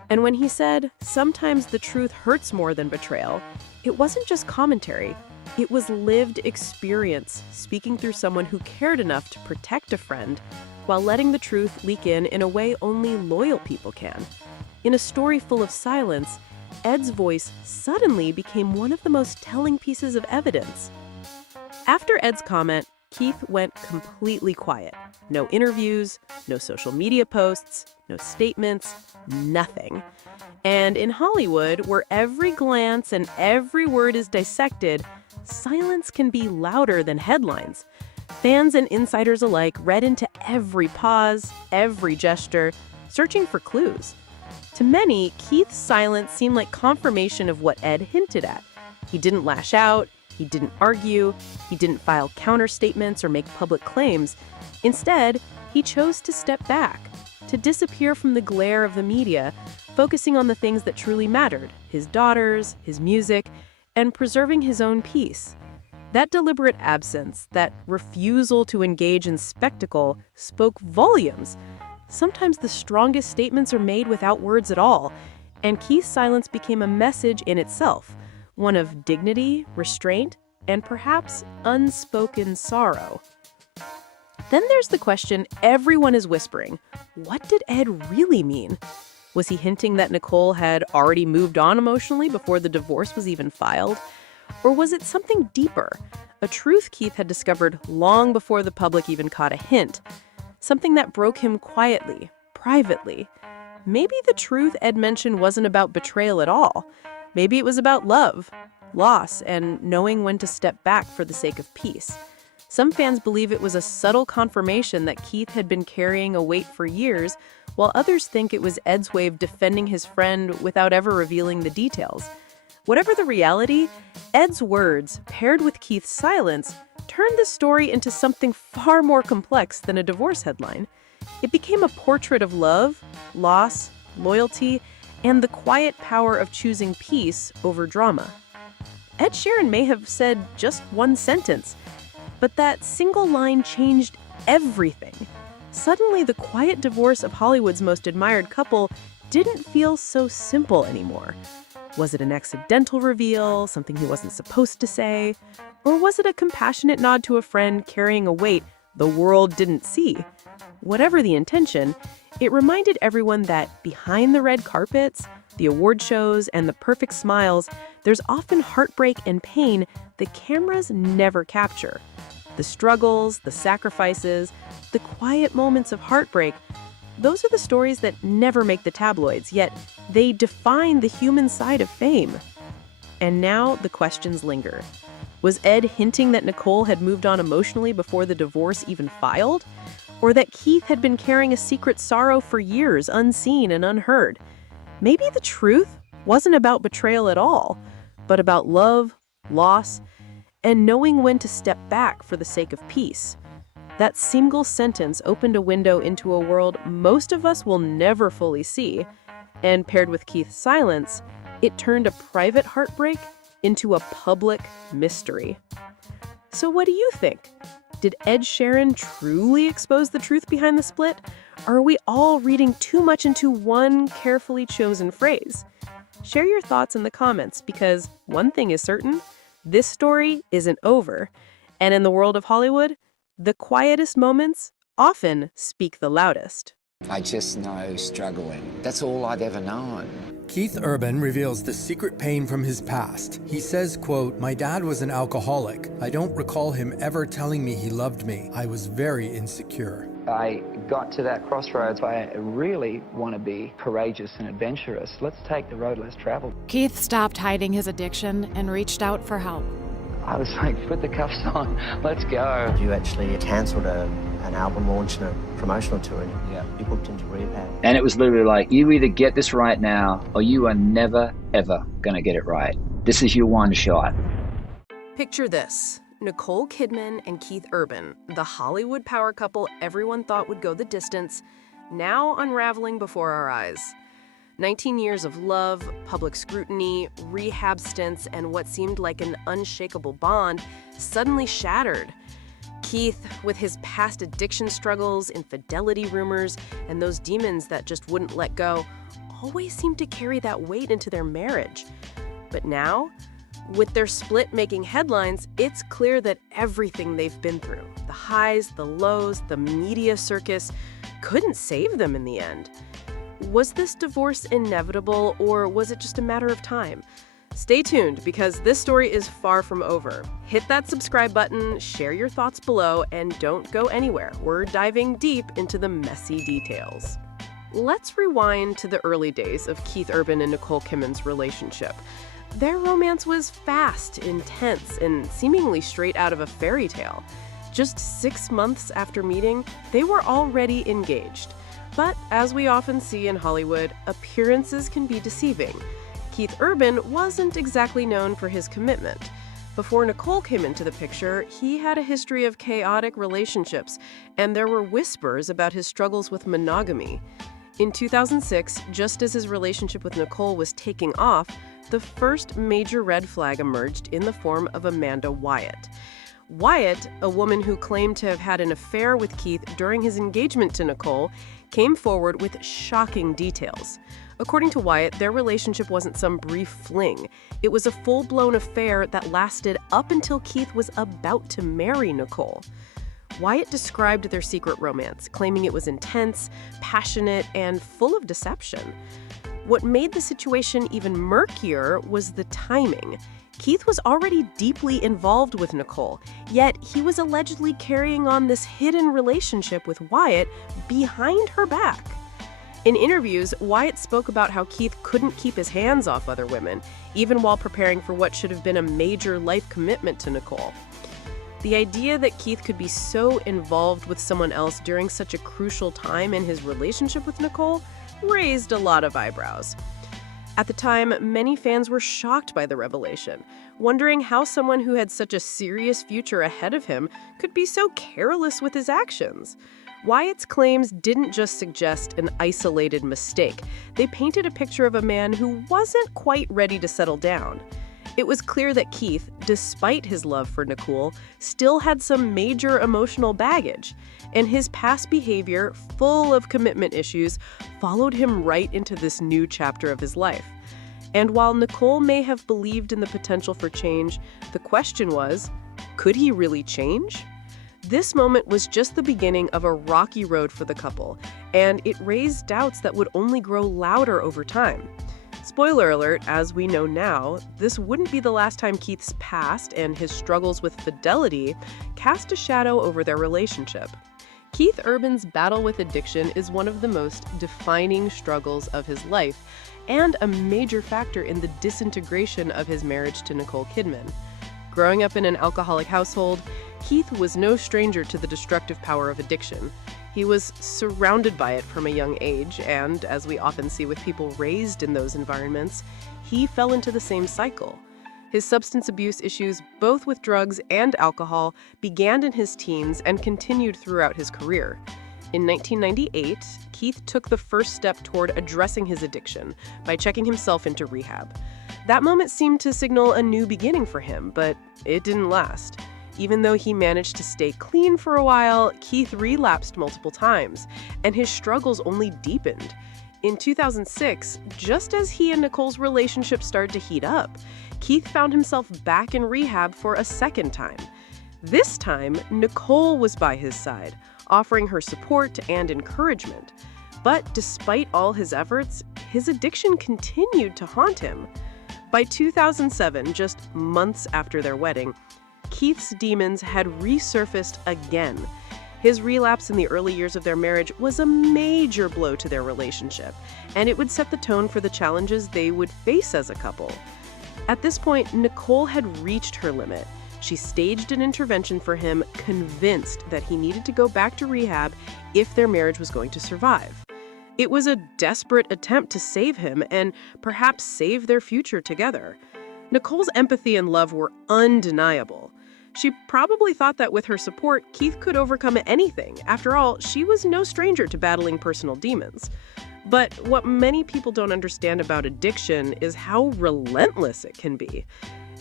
And when he said, "Sometimes the truth hurts more than betrayal," it wasn't just commentary. It was lived experience, speaking through someone who cared enough to protect a friend while letting the truth leak in a way only loyal people can. In a story full of silence, Ed's voice suddenly became one of the most telling pieces of evidence. After Ed's comment, Keith went completely quiet. No interviews, no social media posts, no statements, nothing. And in Hollywood, where every glance and every word is dissected, silence can be louder than headlines. Fans and insiders alike read into every pause, every gesture, searching for clues. To many, Keith's silence seemed like confirmation of what Ed hinted at. He didn't lash out, he didn't argue, he didn't file counterstatements or make public claims. Instead, he chose to step back, to disappear from the glare of the media, focusing on the things that truly mattered, his daughters, his music, and preserving his own peace. That deliberate absence, that refusal to engage in spectacle, spoke volumes. Sometimes the strongest statements are made without words at all, and Keith's silence became a message in itself, one of dignity, restraint, and perhaps unspoken sorrow. Then there's the question everyone is whispering. What did Ed really mean? Was he hinting that Nicole had already moved on emotionally before the divorce was even filed? Or was it something deeper, a truth Keith had discovered long before the public even caught a hint? Something that broke him quietly, privately. Maybe the truth Ed mentioned wasn't about betrayal at all. Maybe it was about love, loss, and knowing when to step back for the sake of peace. Some fans believe it was a subtle confirmation that Keith had been carrying a weight for years, while others think it was Ed's way of defending his friend without ever revealing the details. Whatever the reality, Ed's words, paired with Keith's silence, turned the story into something far more complex than a divorce headline. It became a portrait of love, loss, loyalty, and the quiet power of choosing peace over drama. Ed Sheeran may have said just one sentence, but that single line changed everything. Suddenly, the quiet divorce of Hollywood's most admired couple didn't feel so simple anymore. Was it an accidental reveal, something he wasn't supposed to say? Or was it a compassionate nod to a friend carrying a weight the world didn't see? Whatever the intention, it reminded everyone that behind the red carpets, the award shows, and the perfect smiles, there's often heartbreak and pain the cameras never capture. The struggles, the sacrifices, the quiet moments of heartbreak, those are the stories that never make the tabloids, yet they define the human side of fame. And now the questions linger. Was Ed hinting that Nicole had moved on emotionally before the divorce even filed? Or that Keith had been carrying a secret sorrow for years, unseen and unheard? Maybe the truth wasn't about betrayal at all, but about love, loss, and knowing when to step back for the sake of peace. That single sentence opened a window into a world most of us will never fully see, and paired with Keith's silence, it turned a private heartbreak into a public mystery. So what do you think? Did Ed Sheeran truly expose the truth behind the split? Or are we all reading too much into one carefully chosen phrase? Share your thoughts in the comments, because one thing is certain, this story isn't over. And in the world of Hollywood, the quietest moments often speak the loudest. I just know struggling. That's all I've ever known. Keith Urban reveals the secret pain from his past. He says, quote, "My dad was an alcoholic. I don't recall him ever telling me he loved me. I was very insecure." I got to that crossroads. I really want to be courageous and adventurous. Let's take the road less traveled. Keith stopped hiding his addiction and reached out for help. I was like, put the cuffs on, let's go. You actually cancelled an album launch and a promotional tour. Yeah. You booked into rehab. And it was literally like, you either get this right now or you are never, ever going to get it right. This is your one shot. Picture this. Nicole Kidman and Keith Urban, the Hollywood power couple everyone thought would go the distance, now unraveling before our eyes. 19 years of love, public scrutiny, rehab stints, and what seemed like an unshakable bond suddenly shattered. Keith, with his past addiction struggles, infidelity rumors, and those demons that just wouldn't let go, always seemed to carry that weight into their marriage. But now, with their split making headlines, it's clear that everything they've been through, the highs, the lows, the media circus, couldn't save them in the end. Was this divorce inevitable, or was it just a matter of time? Stay tuned, because this story is far from over. Hit that subscribe button, share your thoughts below, and don't go anywhere. We're diving deep into the messy details. Let's rewind to the early days of Keith Urban and Nicole Kidman's relationship. Their romance was fast, intense, and seemingly straight out of a fairy tale. Just 6 months after meeting, they were already engaged. But as we often see in Hollywood, appearances can be deceiving. Keith Urban wasn't exactly known for his commitment. Before Nicole came into the picture, he had a history of chaotic relationships, and there were whispers about his struggles with monogamy. In 2006, just as his relationship with Nicole was taking off, the first major red flag emerged in the form of Amanda Wyatt. Wyatt, a woman who claimed to have had an affair with Keith during his engagement to Nicole, came forward with shocking details. According to Wyatt, their relationship wasn't some brief fling. It was a full-blown affair that lasted up until Keith was about to marry Nicole. Wyatt described their secret romance, claiming it was intense, passionate, and full of deception. What made the situation even murkier was the timing. Keith was already deeply involved with Nicole, yet he was allegedly carrying on this hidden relationship with Wyatt behind her back. In interviews, Wyatt spoke about how Keith couldn't keep his hands off other women, even while preparing for what should have been a major life commitment to Nicole. The idea that Keith could be so involved with someone else during such a crucial time in his relationship with Nicole raised a lot of eyebrows. At the time, many fans were shocked by the revelation, wondering how someone who had such a serious future ahead of him could be so careless with his actions. Wyatt's claims didn't just suggest an isolated mistake. They painted a picture of a man who wasn't quite ready to settle down. It was clear that Keith, despite his love for Nicole, still had some major emotional baggage, and his past behavior, full of commitment issues, followed him right into this new chapter of his life. And while Nicole may have believed in the potential for change, the question was, could he really change? This moment was just the beginning of a rocky road for the couple, and it raised doubts that would only grow louder over time. Spoiler alert, as we know now, this wouldn't be the last time Keith's past and his struggles with fidelity cast a shadow over their relationship. Keith Urban's battle with addiction is one of the most defining struggles of his life, and a major factor in the disintegration of his marriage to Nicole Kidman. Growing up in an alcoholic household, Keith was no stranger to the destructive power of addiction. He was surrounded by it from a young age, and, as we often see with people raised in those environments, he fell into the same cycle. His substance abuse issues, both with drugs and alcohol, began in his teens and continued throughout his career. In 1998, Keith took the first step toward addressing his addiction by checking himself into rehab. That moment seemed to signal a new beginning for him, but it didn't last. Even though he managed to stay clean for a while, Keith relapsed multiple times, and his struggles only deepened. In 2006, just as he and Nicole's relationship started to heat up, Keith found himself back in rehab for a second time. This time, Nicole was by his side, offering her support and encouragement. But despite all his efforts, his addiction continued to haunt him. By 2007, just months after their wedding, Keith's demons had resurfaced again. His relapse in the early years of their marriage was a major blow to their relationship, and it would set the tone for the challenges they would face as a couple. At this point, Nicole had reached her limit. She staged an intervention for him, convinced that he needed to go back to rehab if their marriage was going to survive. It was a desperate attempt to save him and perhaps save their future together. Nicole's empathy and love were undeniable. She probably thought that with her support, Keith could overcome anything. After all, she was no stranger to battling personal demons. But what many people don't understand about addiction is how relentless it can be.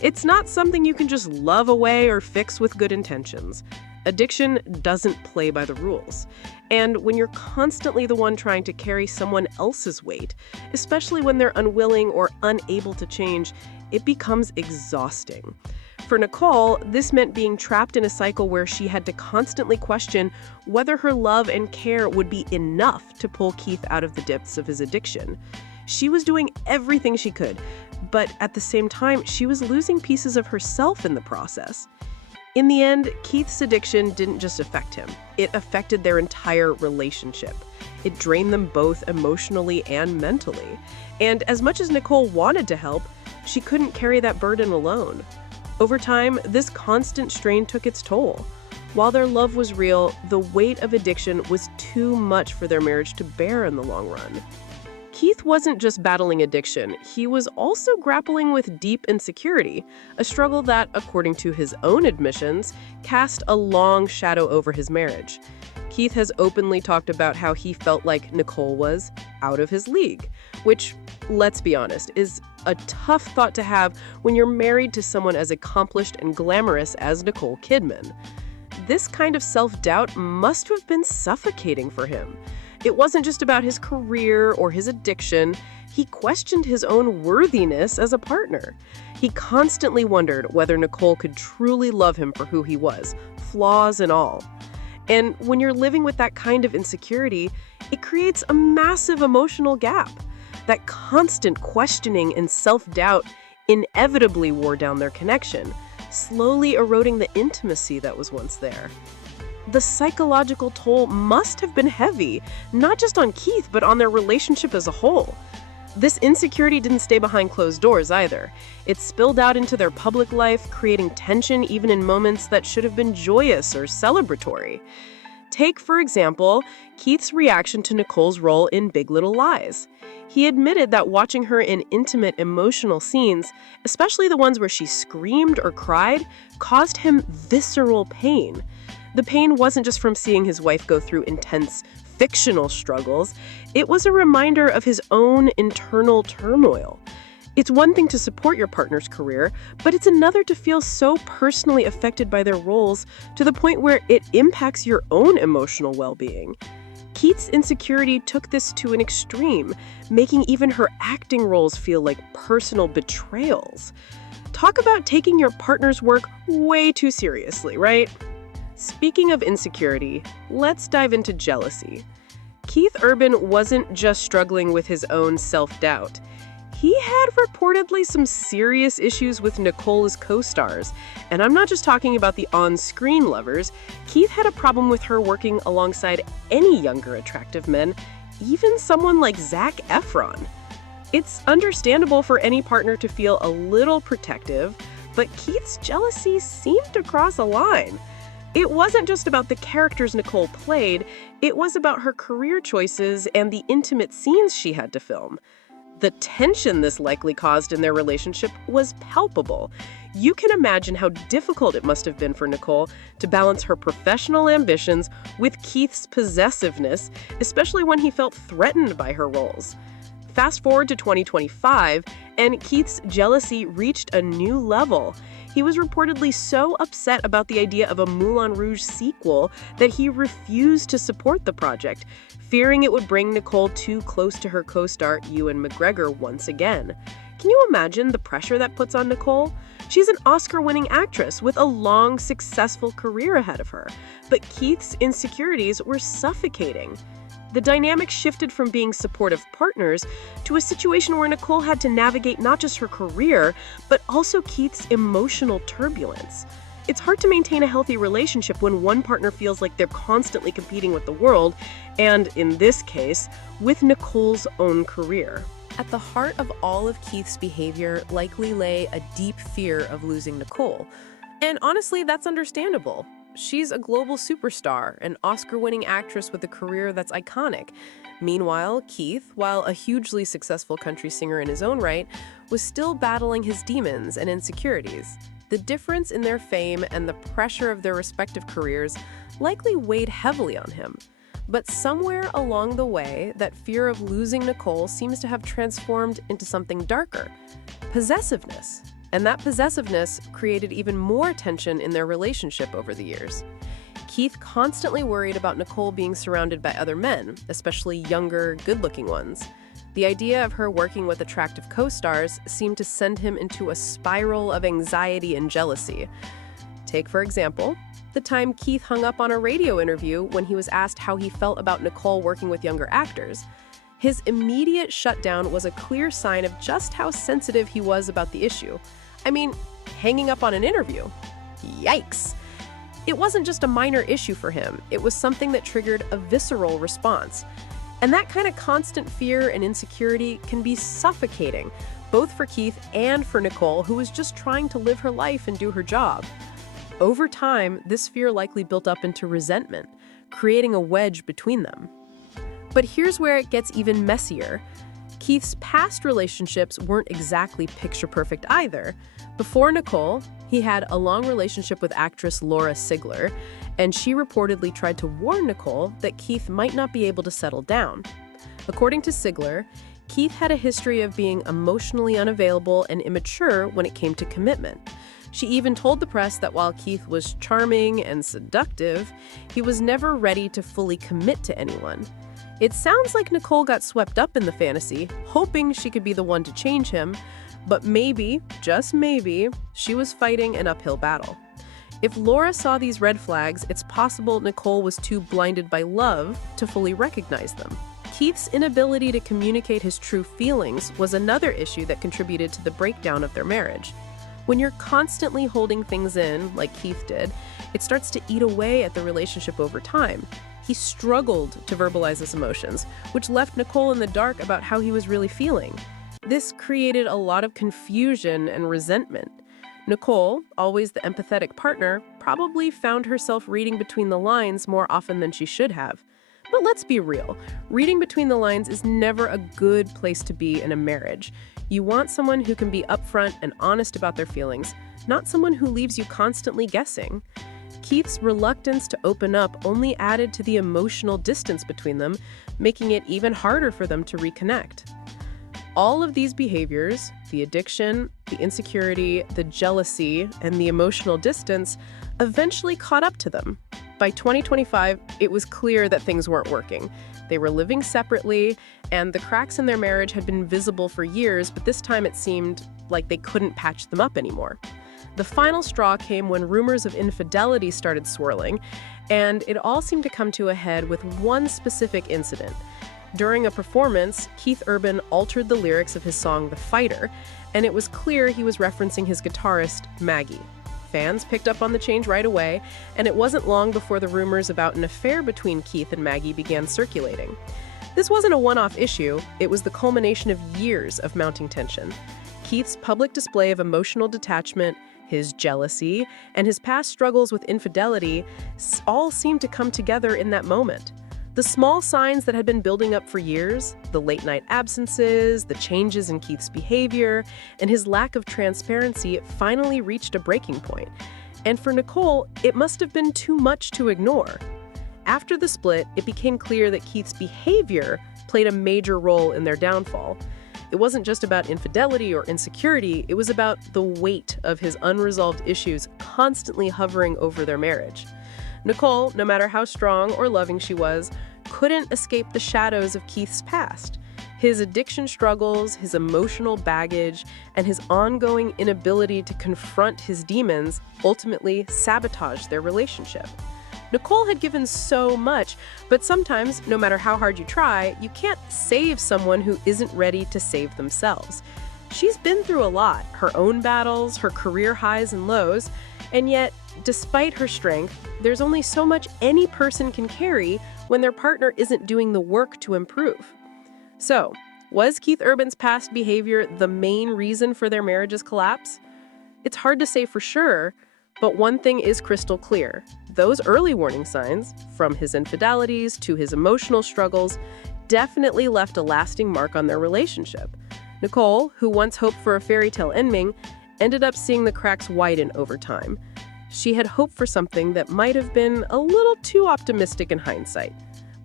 It's not something you can just love away or fix with good intentions. Addiction doesn't play by the rules. And when you're constantly the one trying to carry someone else's weight, especially when they're unwilling or unable to change, it becomes exhausting. For Nicole, this meant being trapped in a cycle where she had to constantly question whether her love and care would be enough to pull Keith out of the depths of his addiction. She was doing everything she could, but at the same time, she was losing pieces of herself in the process. In the end, Keith's addiction didn't just affect him. It affected their entire relationship. It drained them both emotionally and mentally. And as much as Nicole wanted to help, she couldn't carry that burden alone. Over time, this constant strain took its toll. While their love was real, the weight of addiction was too much for their marriage to bear in the long run. Keith wasn't just battling addiction, he was also grappling with deep insecurity, a struggle that, according to his own admissions, cast a long shadow over his marriage. Keith has openly talked about how he felt like Nicole was out of his league, which, let's be honest, is a tough thought to have when you're married to someone as accomplished and glamorous as Nicole Kidman. This kind of self-doubt must have been suffocating for him. It wasn't just about his career or his addiction. He questioned his own worthiness as a partner. He constantly wondered whether Nicole could truly love him for who he was, flaws and all. And when you're living with that kind of insecurity, it creates a massive emotional gap. That constant questioning and self-doubt inevitably wore down their connection, slowly eroding the intimacy that was once there. The psychological toll must have been heavy, not just on Keith, but on their relationship as a whole. This insecurity didn't stay behind closed doors either. It spilled out into their public life, creating tension even in moments that should have been joyous or celebratory. Take, for example, Keith's reaction to Nicole's role in Big Little Lies. He admitted that watching her in intimate, emotional scenes, especially the ones where she screamed or cried, caused him visceral pain. The pain wasn't just from seeing his wife go through intense, fictional struggles. It was a reminder of his own internal turmoil. It's one thing to support your partner's career, but it's another to feel so personally affected by their roles to the point where it impacts your own emotional well-being. Keith's insecurity took this to an extreme, making even her acting roles feel like personal betrayals. Talk about taking your partner's work way too seriously, right? Speaking of insecurity, let's dive into jealousy. Keith Urban wasn't just struggling with his own self-doubt. He had reportedly some serious issues with Nicole's co-stars, and I'm not just talking about the on-screen lovers. Keith had a problem with her working alongside any younger attractive men, even someone like Zac Efron. It's understandable for any partner to feel a little protective, but Keith's jealousy seemed to cross a line. It wasn't just about the characters Nicole played, it was about her career choices and the intimate scenes she had to film. The tension this likely caused in their relationship was palpable. You can imagine how difficult it must have been for Nicole to balance her professional ambitions with Keith's possessiveness, especially when he felt threatened by her roles. Fast forward to 2025, and Keith's jealousy reached a new level. He was reportedly so upset about the idea of a Moulin Rouge sequel that he refused to support the project, fearing it would bring Nicole too close to her co-star Ewan McGregor once again. Can you imagine the pressure that puts on Nicole? She's an Oscar-winning actress with a long, successful career ahead of her, but Keith's insecurities were suffocating. The dynamic shifted from being supportive partners to a situation where Nicole had to navigate not just her career, but also Keith's emotional turbulence. It's hard to maintain a healthy relationship when one partner feels like they're constantly competing with the world, and in this case, with Nicole's own career. At the heart of all of Keith's behavior likely lay a deep fear of losing Nicole. And honestly, that's understandable. She's a global superstar, an Oscar-winning actress with a career that's iconic. Meanwhile, Keith, while a hugely successful country singer in his own right, was still battling his demons and insecurities. The difference in their fame and the pressure of their respective careers likely weighed heavily on him. But somewhere along the way, that fear of losing Nicole seems to have transformed into something darker: possessiveness. And that possessiveness created even more tension in their relationship over the years. Keith constantly worried about Nicole being surrounded by other men, especially younger, good-looking ones. The idea of her working with attractive co-stars seemed to send him into a spiral of anxiety and jealousy. Take, for example, the time Keith hung up on a radio interview when he was asked how he felt about Nicole working with younger actors. His immediate shutdown was a clear sign of just how sensitive he was about the issue. I mean, hanging up on an interview. Yikes! It wasn't just a minor issue for him, it was something that triggered a visceral response. And that kind of constant fear and insecurity can be suffocating, both for Keith and for Nicole, who was just trying to live her life and do her job. Over time, this fear likely built up into resentment, creating a wedge between them. But here's where it gets even messier. Keith's past relationships weren't exactly picture-perfect either. Before Nicole, he had a long relationship with actress Laura Sigler, and she reportedly tried to warn Nicole that Keith might not be able to settle down. According to Sigler, Keith had a history of being emotionally unavailable and immature when it came to commitment. She even told the press that while Keith was charming and seductive, he was never ready to fully commit to anyone. It sounds like Nicole got swept up in the fantasy, hoping she could be the one to change him, but maybe, just maybe, she was fighting an uphill battle. If Laura saw these red flags, it's possible Nicole was too blinded by love to fully recognize them. Keith's inability to communicate his true feelings was another issue that contributed to the breakdown of their marriage. When you're constantly holding things in, like Keith did, it starts to eat away at the relationship over time. He struggled to verbalize his emotions, which left Nicole in the dark about how he was really feeling. This created a lot of confusion and resentment. Nicole, always the empathetic partner, probably found herself reading between the lines more often than she should have. But let's be real, reading between the lines is never a good place to be in a marriage. You want someone who can be upfront and honest about their feelings, not someone who leaves you constantly guessing. Keith's reluctance to open up only added to the emotional distance between them, making it even harder for them to reconnect. All of these behaviors, the addiction, the insecurity, the jealousy, and the emotional distance, eventually caught up to them. By 2025, it was clear that things weren't working. They were living separately, and the cracks in their marriage had been visible for years, but this time it seemed like they couldn't patch them up anymore. The final straw came when rumors of infidelity started swirling, and it all seemed to come to a head with one specific incident. During a performance, Keith Urban altered the lyrics of his song The Fighter, and it was clear he was referencing his guitarist, Maggie. Fans picked up on the change right away, and it wasn't long before the rumors about an affair between Keith and Maggie began circulating. This wasn't a one-off issue, it was the culmination of years of mounting tension. Keith's public display of emotional detachment, his jealousy, and his past struggles with infidelity all seemed to come together in that moment. The small signs that had been building up for years, the late-night absences, the changes in Keith's behavior, and his lack of transparency finally reached a breaking point. And for Nicole, it must have been too much to ignore. After the split, it became clear that Keith's behavior played a major role in their downfall. It wasn't just about infidelity or insecurity, it was about the weight of his unresolved issues constantly hovering over their marriage. Nicole, no matter how strong or loving she was, couldn't escape the shadows of Keith's past. His addiction struggles, his emotional baggage, and his ongoing inability to confront his demons ultimately sabotaged their relationship. Nicole had given so much, but sometimes, no matter how hard you try, you can't save someone who isn't ready to save themselves. She's been through a lot, her own battles, her career highs and lows, and yet, despite her strength, there's only so much any person can carry when their partner isn't doing the work to improve. So, was Keith Urban's past behavior the main reason for their marriage's collapse? It's hard to say for sure, but one thing is crystal clear. Those early warning signs, from his infidelities to his emotional struggles, definitely left a lasting mark on their relationship. Nicole, who once hoped for a fairy tale ending, ended up seeing the cracks widen over time. She had hoped for something that might have been a little too optimistic in hindsight.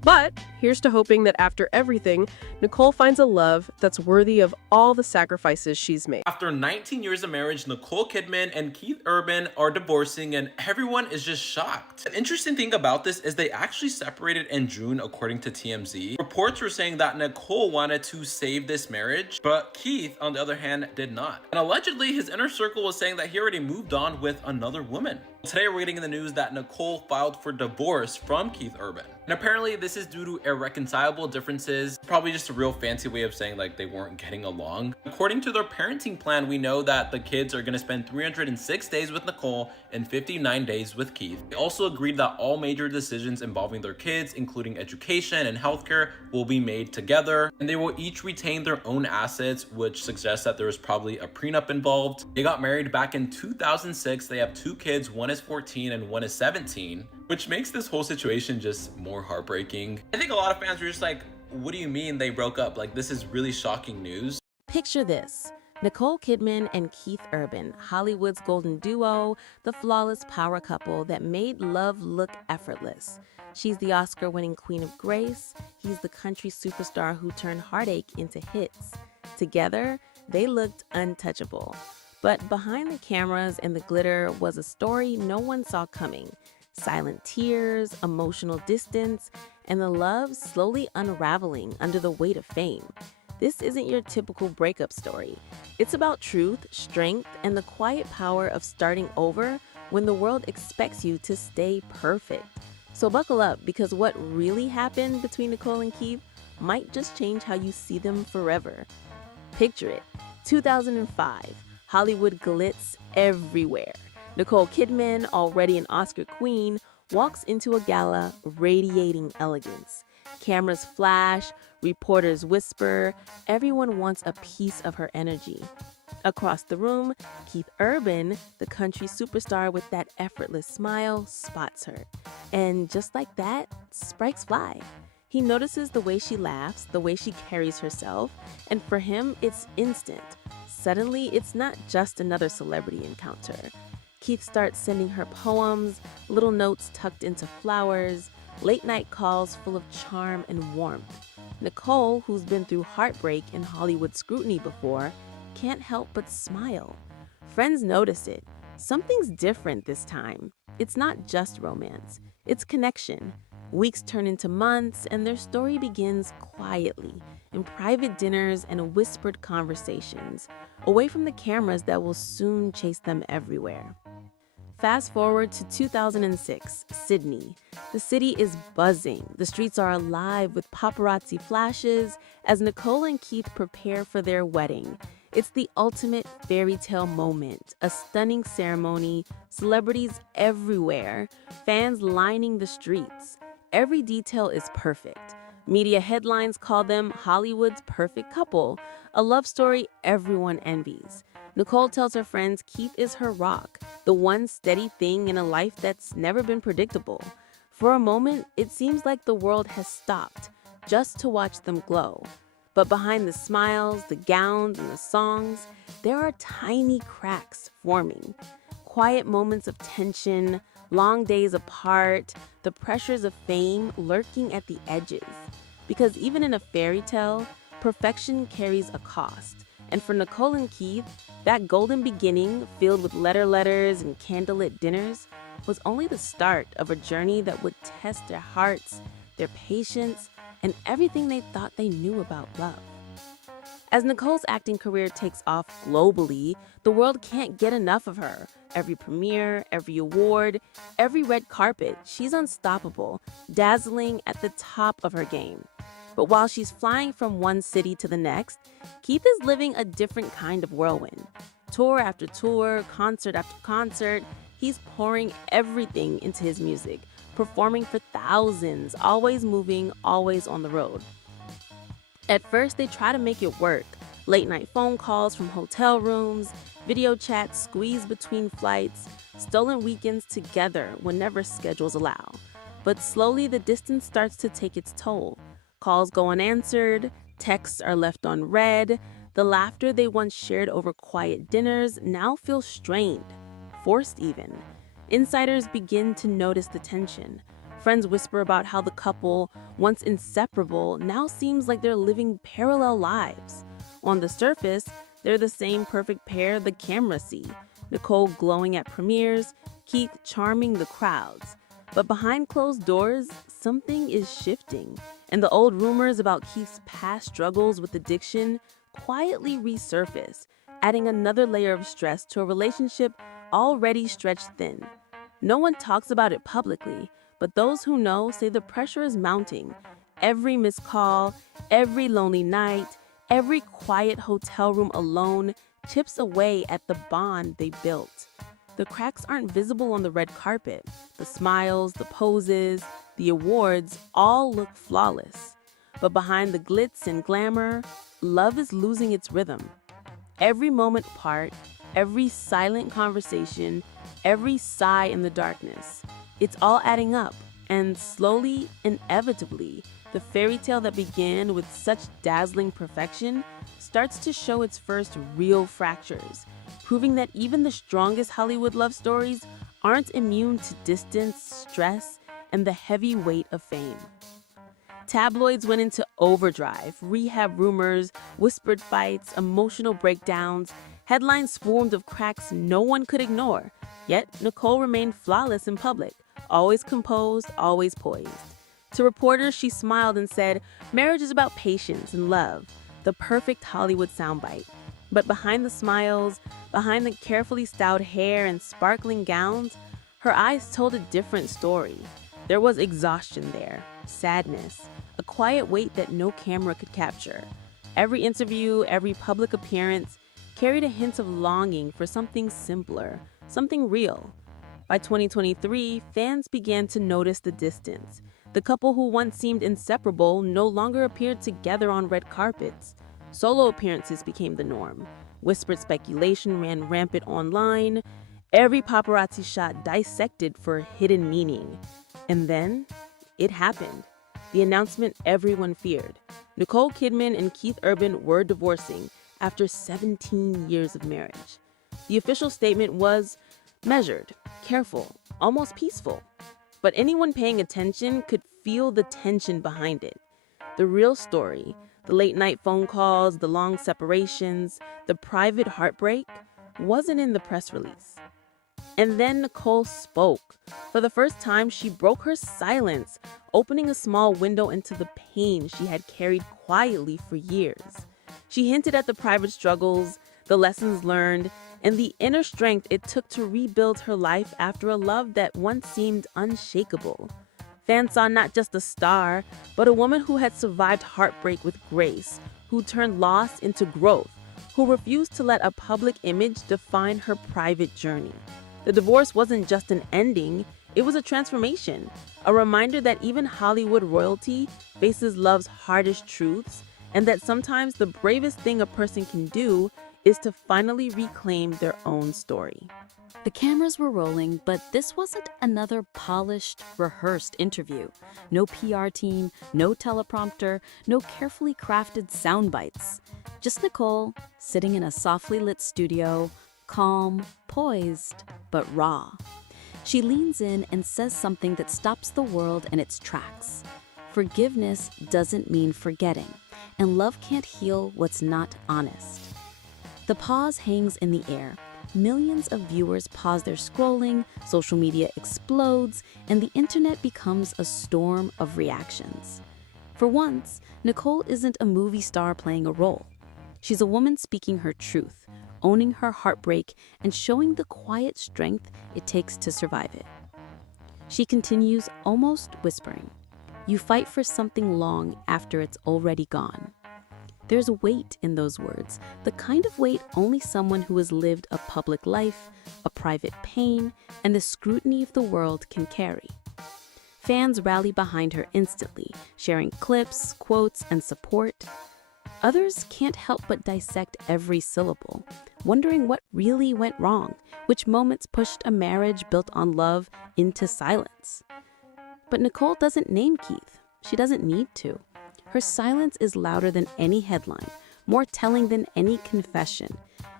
But here's to hoping that after everything, Nicole finds a love that's worthy of all the sacrifices she's made. After 19 years of marriage, Nicole Kidman and Keith Urban are divorcing and everyone is just shocked. An interesting thing about this is they actually separated in June according to TMZ. Reports were saying that Nicole wanted to save this marriage, but Keith, on the other hand, did not. And allegedly, his inner circle was saying that he already moved on with another woman. Today we're getting in the news that Nicole filed for divorce from Keith Urban. And apparently this is due to irreconcilable differences, probably just a real fancy way of saying like they weren't getting along. According to their parenting plan, we know that the kids are gonna spend 306 days with Nicole and 59 days with Keith. They also agreed that all major decisions involving their kids, including education and healthcare, will be made together. And they will each retain their own assets, which suggests that there was probably a prenup involved. They got married back in 2006. They have 2 kids, one is 14 and one is 17, which makes this whole situation just more heartbreaking. I think a lot of fans were just like, what do you mean they broke up? Like, this is really shocking news. Picture this. Nicole Kidman and Keith Urban, Hollywood's golden duo, the flawless power couple that made love look effortless. She's the Oscar-winning queen of grace. He's the country superstar who turned heartache into hits. Together, they looked untouchable. But behind the cameras and the glitter was a story no one saw coming. Silent tears, emotional distance, and the love slowly unraveling under the weight of fame. This isn't your typical breakup story. It's about truth, strength, and the quiet power of starting over when the world expects you to stay perfect. So buckle up, because what really happened between Nicole and Keith might just change how you see them forever. Picture it, 2005. Hollywood glitz everywhere. Nicole Kidman, already an Oscar queen, walks into a gala radiating elegance. Cameras flash, reporters whisper, everyone wants a piece of her energy. Across the room, Keith Urban, the country superstar with that effortless smile, spots her. And just like that, sparks fly. He notices the way she laughs, the way she carries herself, and for him, it's instant. Suddenly, it's not just another celebrity encounter. Keith starts sending her poems, little notes tucked into flowers, late-night calls full of charm and warmth. Nicole, who's been through heartbreak and Hollywood scrutiny before, can't help but smile. Friends notice it. Something's different this time. It's not just romance. It's connection. Weeks turn into months, and their story begins quietly, in private dinners and whispered conversations, away from the cameras that will soon chase them everywhere. Fast forward to 2006, Sydney. The city is buzzing. The streets are alive with paparazzi flashes as Nicole and Keith prepare for their wedding. It's the ultimate fairy tale moment, a stunning ceremony, celebrities everywhere, fans lining the streets. Every detail is perfect. Media headlines call them Hollywood's perfect couple, a love story everyone envies. Nicole tells her friends Keith is her rock, the one steady thing in a life that's never been predictable. For a moment, it seems like the world has stopped, just to watch them glow. But behind the smiles, the gowns, and the songs, there are tiny cracks forming. Quiet moments of tension, long days apart, the pressures of fame lurking at the edges. Because even in a fairy tale, perfection carries a cost. And for Nicole and Keith, that golden beginning, filled with letters and candlelit dinners, was only the start of a journey that would test their hearts, their patience, and everything they thought they knew about love. As Nicole's acting career takes off globally, the world can't get enough of her. Every premiere, every award, every red carpet, she's unstoppable, dazzling at the top of her game. But while she's flying from one city to the next, Keith is living a different kind of whirlwind. Tour after tour, concert after concert, he's pouring everything into his music, performing for thousands, always moving, always on the road. At first, they try to make it work. Late-night phone calls from hotel rooms, video chats squeezed between flights, stolen weekends together whenever schedules allow. But slowly, the distance starts to take its toll. Calls go unanswered, texts are left unread. The laughter they once shared over quiet dinners now feels strained, forced even. Insiders begin to notice the tension. Friends whisper about how the couple, once inseparable, now seems like they're living parallel lives. On the surface, they're the same perfect pair the cameras see. Nicole glowing at premieres, Keith charming the crowds. But behind closed doors, something is shifting, and the old rumors about Keith's past struggles with addiction quietly resurface, adding another layer of stress to a relationship already stretched thin. No one talks about it publicly, but those who know say the pressure is mounting. Every missed call, every lonely night, every quiet hotel room alone chips away at the bond they built. The cracks aren't visible on the red carpet. The smiles, the poses, the awards all look flawless. But behind the glitz and glamour, love is losing its rhythm. Every moment apart, every silent conversation, every sigh in the darkness, it's all adding up. And slowly, inevitably, the fairy tale that began with such dazzling perfection starts to show its first real fractures, proving that even the strongest Hollywood love stories aren't immune to distance, stress, and the heavy weight of fame. Tabloids went into overdrive, rehab rumors, whispered fights, emotional breakdowns. Headlines swarmed of cracks no one could ignore. Yet Nicole remained flawless in public, always composed, always poised. To reporters, she smiled and said, "Marriage is about patience and love," the perfect Hollywood soundbite. But behind the smiles, behind the carefully styled hair and sparkling gowns, her eyes told a different story. There was exhaustion there, sadness, a quiet weight that no camera could capture. Every interview, every public appearance carried a hint of longing for something simpler, something real. By 2023, fans began to notice the distance. The couple who once seemed inseparable no longer appeared together on red carpets. Solo appearances became the norm. Whispered speculation ran rampant online. Every paparazzi shot dissected for hidden meaning. And then, it happened. The announcement everyone feared. Nicole Kidman and Keith Urban were divorcing after 17 years of marriage. The official statement was measured, careful, almost peaceful. But anyone paying attention could feel the tension behind it. The real story, the late-night phone calls, the long separations, the private heartbreak, wasn't in the press release. And then Nicole spoke. For the first time, she broke her silence, opening a small window into the pain she had carried quietly for years. She hinted at the private struggles, the lessons learned, and the inner strength it took to rebuild her life after a love that once seemed unshakable. Fans saw not just a star, but a woman who had survived heartbreak with grace, who turned loss into growth, who refused to let a public image define her private journey. The divorce wasn't just an ending, it was a transformation, a reminder that even Hollywood royalty faces love's hardest truths, and that sometimes the bravest thing a person can do is to finally reclaim their own story. The cameras were rolling, but this wasn't another polished, rehearsed interview. No PR team, no teleprompter, no carefully crafted sound bites. Just Nicole, sitting in a softly lit studio, calm, poised, but raw. She leans in and says something that stops the world in its tracks. Forgiveness doesn't mean forgetting, and love can't heal what's not honest. The pause hangs in the air. Millions of viewers pause their scrolling, social media explodes, and the internet becomes a storm of reactions. For once, Nicole isn't a movie star playing a role. She's a woman speaking her truth, owning her heartbreak, and showing the quiet strength it takes to survive it. She continues, almost whispering, "You fight for something long after it's already gone." There's a weight in those words, the kind of weight only someone who has lived a public life, a private pain, and the scrutiny of the world can carry. Fans rally behind her instantly, sharing clips, quotes, and support. Others can't help but dissect every syllable, wondering what really went wrong, which moments pushed a marriage built on love into silence. But Nicole doesn't name Keith. She doesn't need to. Her silence is louder than any headline, more telling than any confession.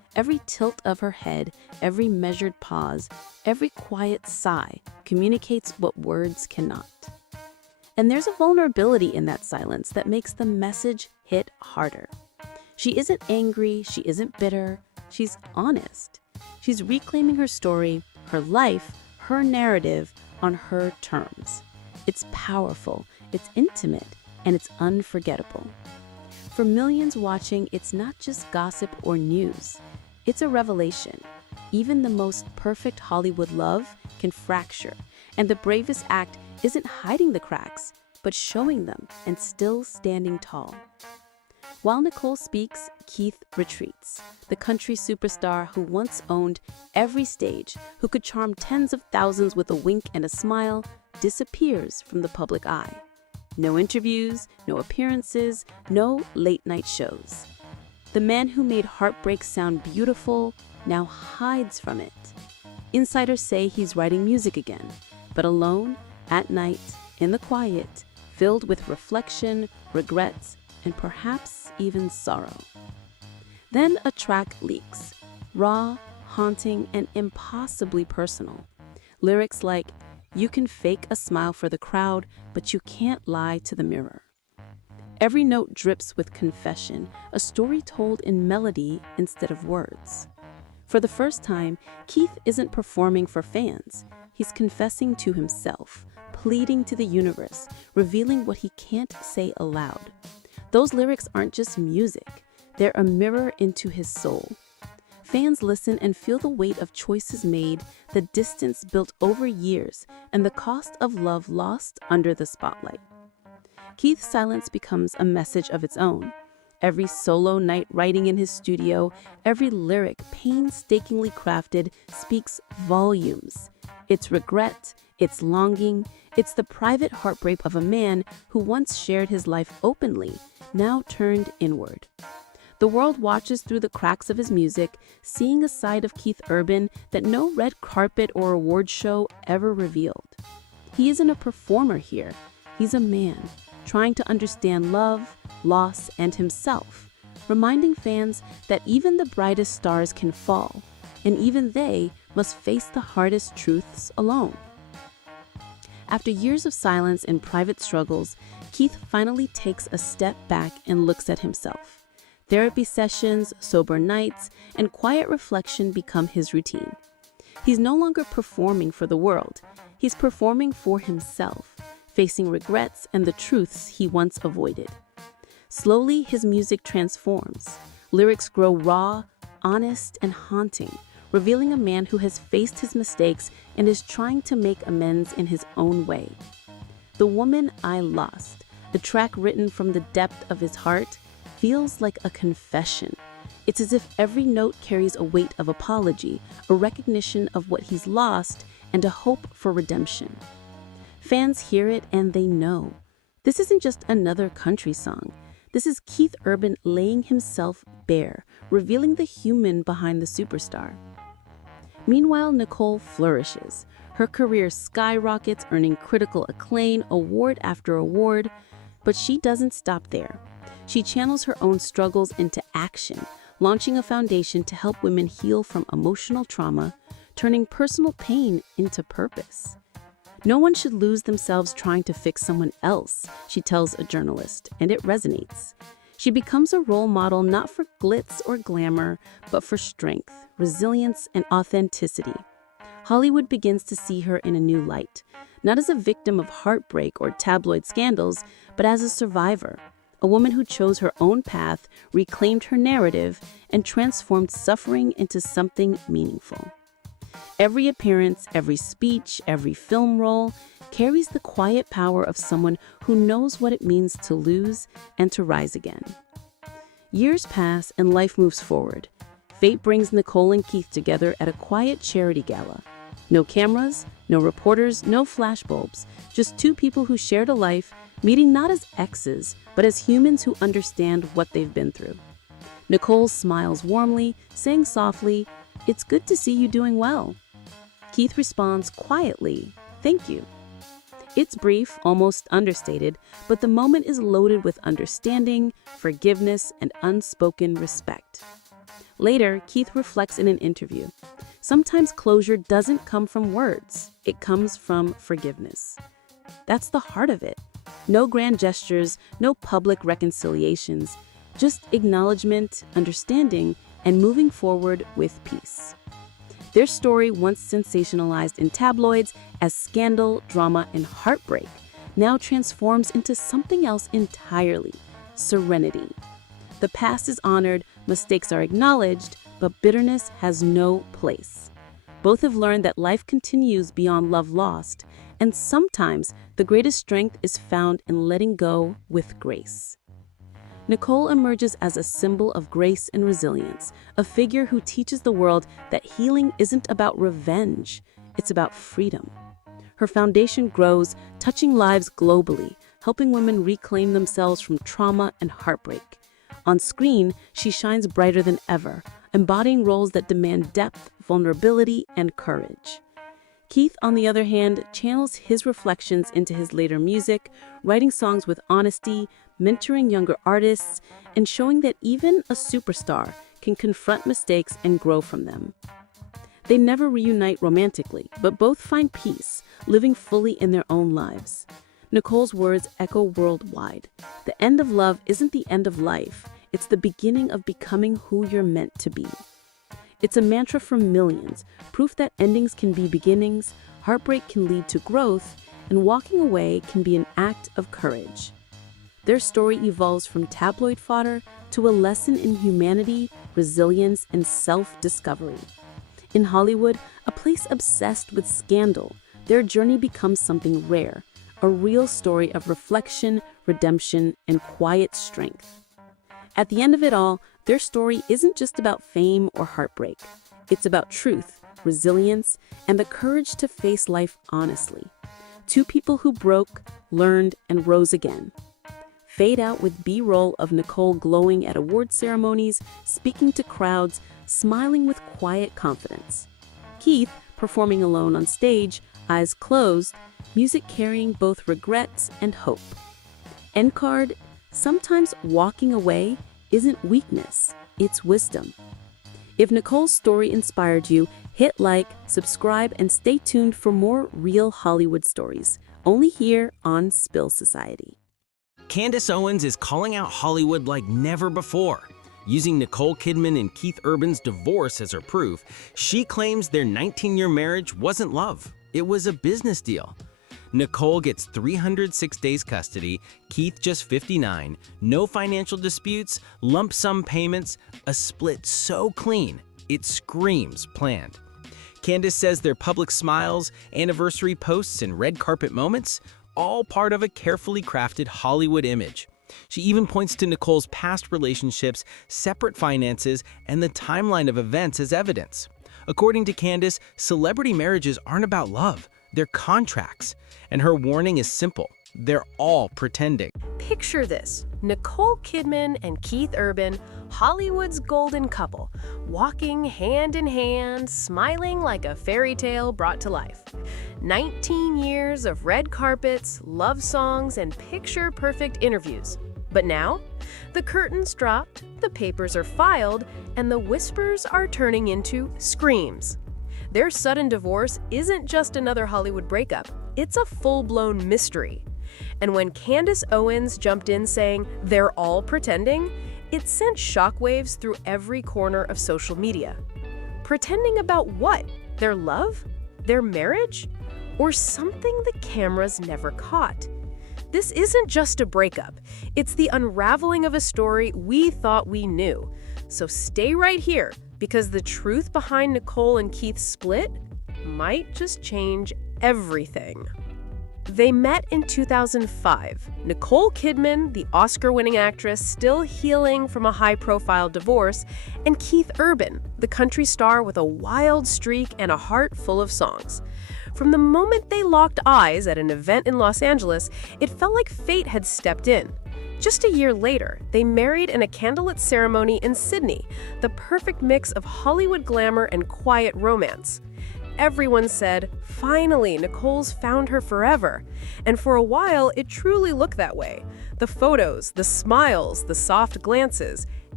Every tilt of her head, every measured pause, every quiet sigh communicates what words cannot. And there's a vulnerability in that silence that makes the message hit harder. She isn't angry, she isn't bitter, she's honest. She's reclaiming her story, her life, her narrative on her terms. It's powerful, it's intimate, and it's unforgettable. For millions watching, it's not just gossip or news. It's a revelation. Even the most perfect Hollywood love can fracture, and the bravest act isn't hiding the cracks, but showing them and still standing tall. While Nicole speaks, Keith retreats. The country superstar who once owned every stage, who could charm tens of thousands with a wink and a smile, disappears from the public eye. No interviews, no appearances, no late-night shows. The man who made heartbreak sound beautiful now hides from it. Insiders say he's writing music again, but alone, at night, in the quiet, filled with reflection, regrets, and perhaps even sorrow. Then a track leaks, raw, haunting, and impossibly personal. Lyrics like, "You can fake a smile for the crowd, but you can't lie to the mirror." Every note drips with confession, a story told in melody instead of words. For the first time, Keith isn't performing for fans. He's confessing to himself, pleading to the universe, revealing what he can't say aloud. Those lyrics aren't just music, they're a mirror into his soul. Fans listen and feel the weight of choices made, the distance built over years, and the cost of love lost under the spotlight. Keith's silence becomes a message of its own. Every solo night writing in his studio, every lyric painstakingly crafted speaks volumes. It's regret, it's longing, it's the private heartbreak of a man who once shared his life openly, now turned inward. The world watches through the cracks of his music, seeing a side of Keith Urban that no red carpet or award show ever revealed. He isn't a performer here, he's a man, trying to understand love, loss, and himself, reminding fans that even the brightest stars can fall, and even they must face the hardest truths alone. After years of silence and private struggles, Keith finally takes a step back and looks at himself. Therapy sessions, sober nights, and quiet reflection become his routine. He's no longer performing for the world. He's performing for himself, facing regrets and the truths he once avoided. Slowly, his music transforms. Lyrics grow raw, honest, and haunting, revealing a man who has faced his mistakes and is trying to make amends in his own way. The Woman I Lost, a track written from the depth of his heart, feels like a confession. It's as if every note carries a weight of apology, a recognition of what he's lost, and a hope for redemption. Fans hear it and they know. This isn't just another country song. This is Keith Urban laying himself bare, revealing the human behind the superstar. Meanwhile, Nicole flourishes. Her career skyrockets, earning critical acclaim, award after award. But she doesn't stop there. She channels her own struggles into action, launching a foundation to help women heal from emotional trauma, turning personal pain into purpose. No one should lose themselves trying to fix someone else, she tells a journalist, and it resonates. She becomes a role model not for glitz or glamour, but for strength, resilience, and authenticity. Hollywood begins to see her in a new light, not as a victim of heartbreak or tabloid scandals, but as a survivor, a woman who chose her own path, reclaimed her narrative, and transformed suffering into something meaningful. Every appearance, every speech, every film role carries the quiet power of someone who knows what it means to lose and to rise again. Years pass and life moves forward. Fate brings Nicole and Keith together at a quiet charity gala. No cameras, no reporters, no flashbulbs, just two people who shared a life, meeting not as exes, but as humans who understand what they've been through. Nicole smiles warmly, saying softly, "It's good to see you doing well." Keith responds quietly, "Thank you." It's brief, almost understated, but the moment is loaded with understanding, forgiveness, and unspoken respect. Later, Keith reflects in an interview. Sometimes closure doesn't come from words, it comes from forgiveness. That's the heart of it. No grand gestures, no public reconciliations, just acknowledgement, understanding, and moving forward with peace. Their story, once sensationalized in tabloids as scandal, drama, and heartbreak, now transforms into something else entirely: serenity. The past is honored, mistakes are acknowledged, but bitterness has no place. Both have learned that life continues beyond love lost, and sometimes the greatest strength is found in letting go with grace. Nicole emerges as a symbol of grace and resilience, a figure who teaches the world that healing isn't about revenge, it's about freedom. Her foundation grows, touching lives globally, helping women reclaim themselves from trauma and heartbreak. On screen, she shines brighter than ever, embodying roles that demand depth, vulnerability, and courage. Keith, on the other hand, channels his reflections into his later music, writing songs with honesty, mentoring younger artists, and showing that even a superstar can confront mistakes and grow from them. They never reunite romantically, but both find peace, living fully in their own lives. Nicole's words echo worldwide. The end of love isn't the end of life, it's the beginning of becoming who you're meant to be. It's a mantra for millions, proof that endings can be beginnings, heartbreak can lead to growth, and walking away can be an act of courage. Their story evolves from tabloid fodder to a lesson in humanity, resilience, and self-discovery. In Hollywood, a place obsessed with scandal, their journey becomes something rare, a real story of reflection, redemption, and quiet strength. At the end of it all, their story isn't just about fame or heartbreak. It's about truth, resilience, and the courage to face life honestly. Two people who broke, learned, and rose again. Fade out with B-roll of Nicole glowing at award ceremonies, speaking to crowds, smiling with quiet confidence. Keith performing alone on stage, eyes closed, music carrying both regrets and hope. End card, sometimes walking away isn't weakness, it's wisdom. If Nicole's story inspired you, hit like, subscribe, and stay tuned for more real Hollywood stories, only here on Spill Society. Candace Owens is calling out Hollywood like never before. Using Nicole Kidman and Keith Urban's divorce as her proof, she claims their 19-year marriage wasn't love, it was a business deal. Nicole gets 306 days custody, Keith just 59, no financial disputes, lump sum payments, a split so clean, it screams planned. Candace says their public smiles, anniversary posts, and red carpet moments, all part of a carefully crafted Hollywood image. She even points to Nicole's past relationships, separate finances, and the timeline of events as evidence. According to Candace, celebrity marriages aren't about love, they're contracts. And her warning is simple: they're all pretending. Picture this: Nicole Kidman and Keith Urban, Hollywood's golden couple, walking hand in hand, smiling like a fairy tale brought to life. 19 years of red carpets, love songs, and picture-perfect interviews. But now, the curtains dropped, the papers are filed, and the whispers are turning into screams. Their sudden divorce isn't just another Hollywood breakup, it's a full-blown mystery. And when Candace Owens jumped in saying they're all pretending, it sent shockwaves through every corner of social media. Pretending about what? Their love? Their marriage? Or something the cameras never caught? This isn't just a breakup, it's the unraveling of a story we thought we knew. So stay right here, because the truth behind Nicole and Keith's split might just change everything. They met in 2005. Nicole Kidman, the Oscar-winning actress still healing from a high-profile divorce, and Keith Urban, the country star with a wild streak and a heart full of songs. From the moment they locked eyes at an event in Los Angeles, it felt like fate had stepped in. Just a year later, they married in a candlelit ceremony in Sydney, the perfect mix of Hollywood glamour and quiet romance. Everyone said, finally, Nicole's found her forever. And for a while, it truly looked that way. The photos, the smiles, the soft glances,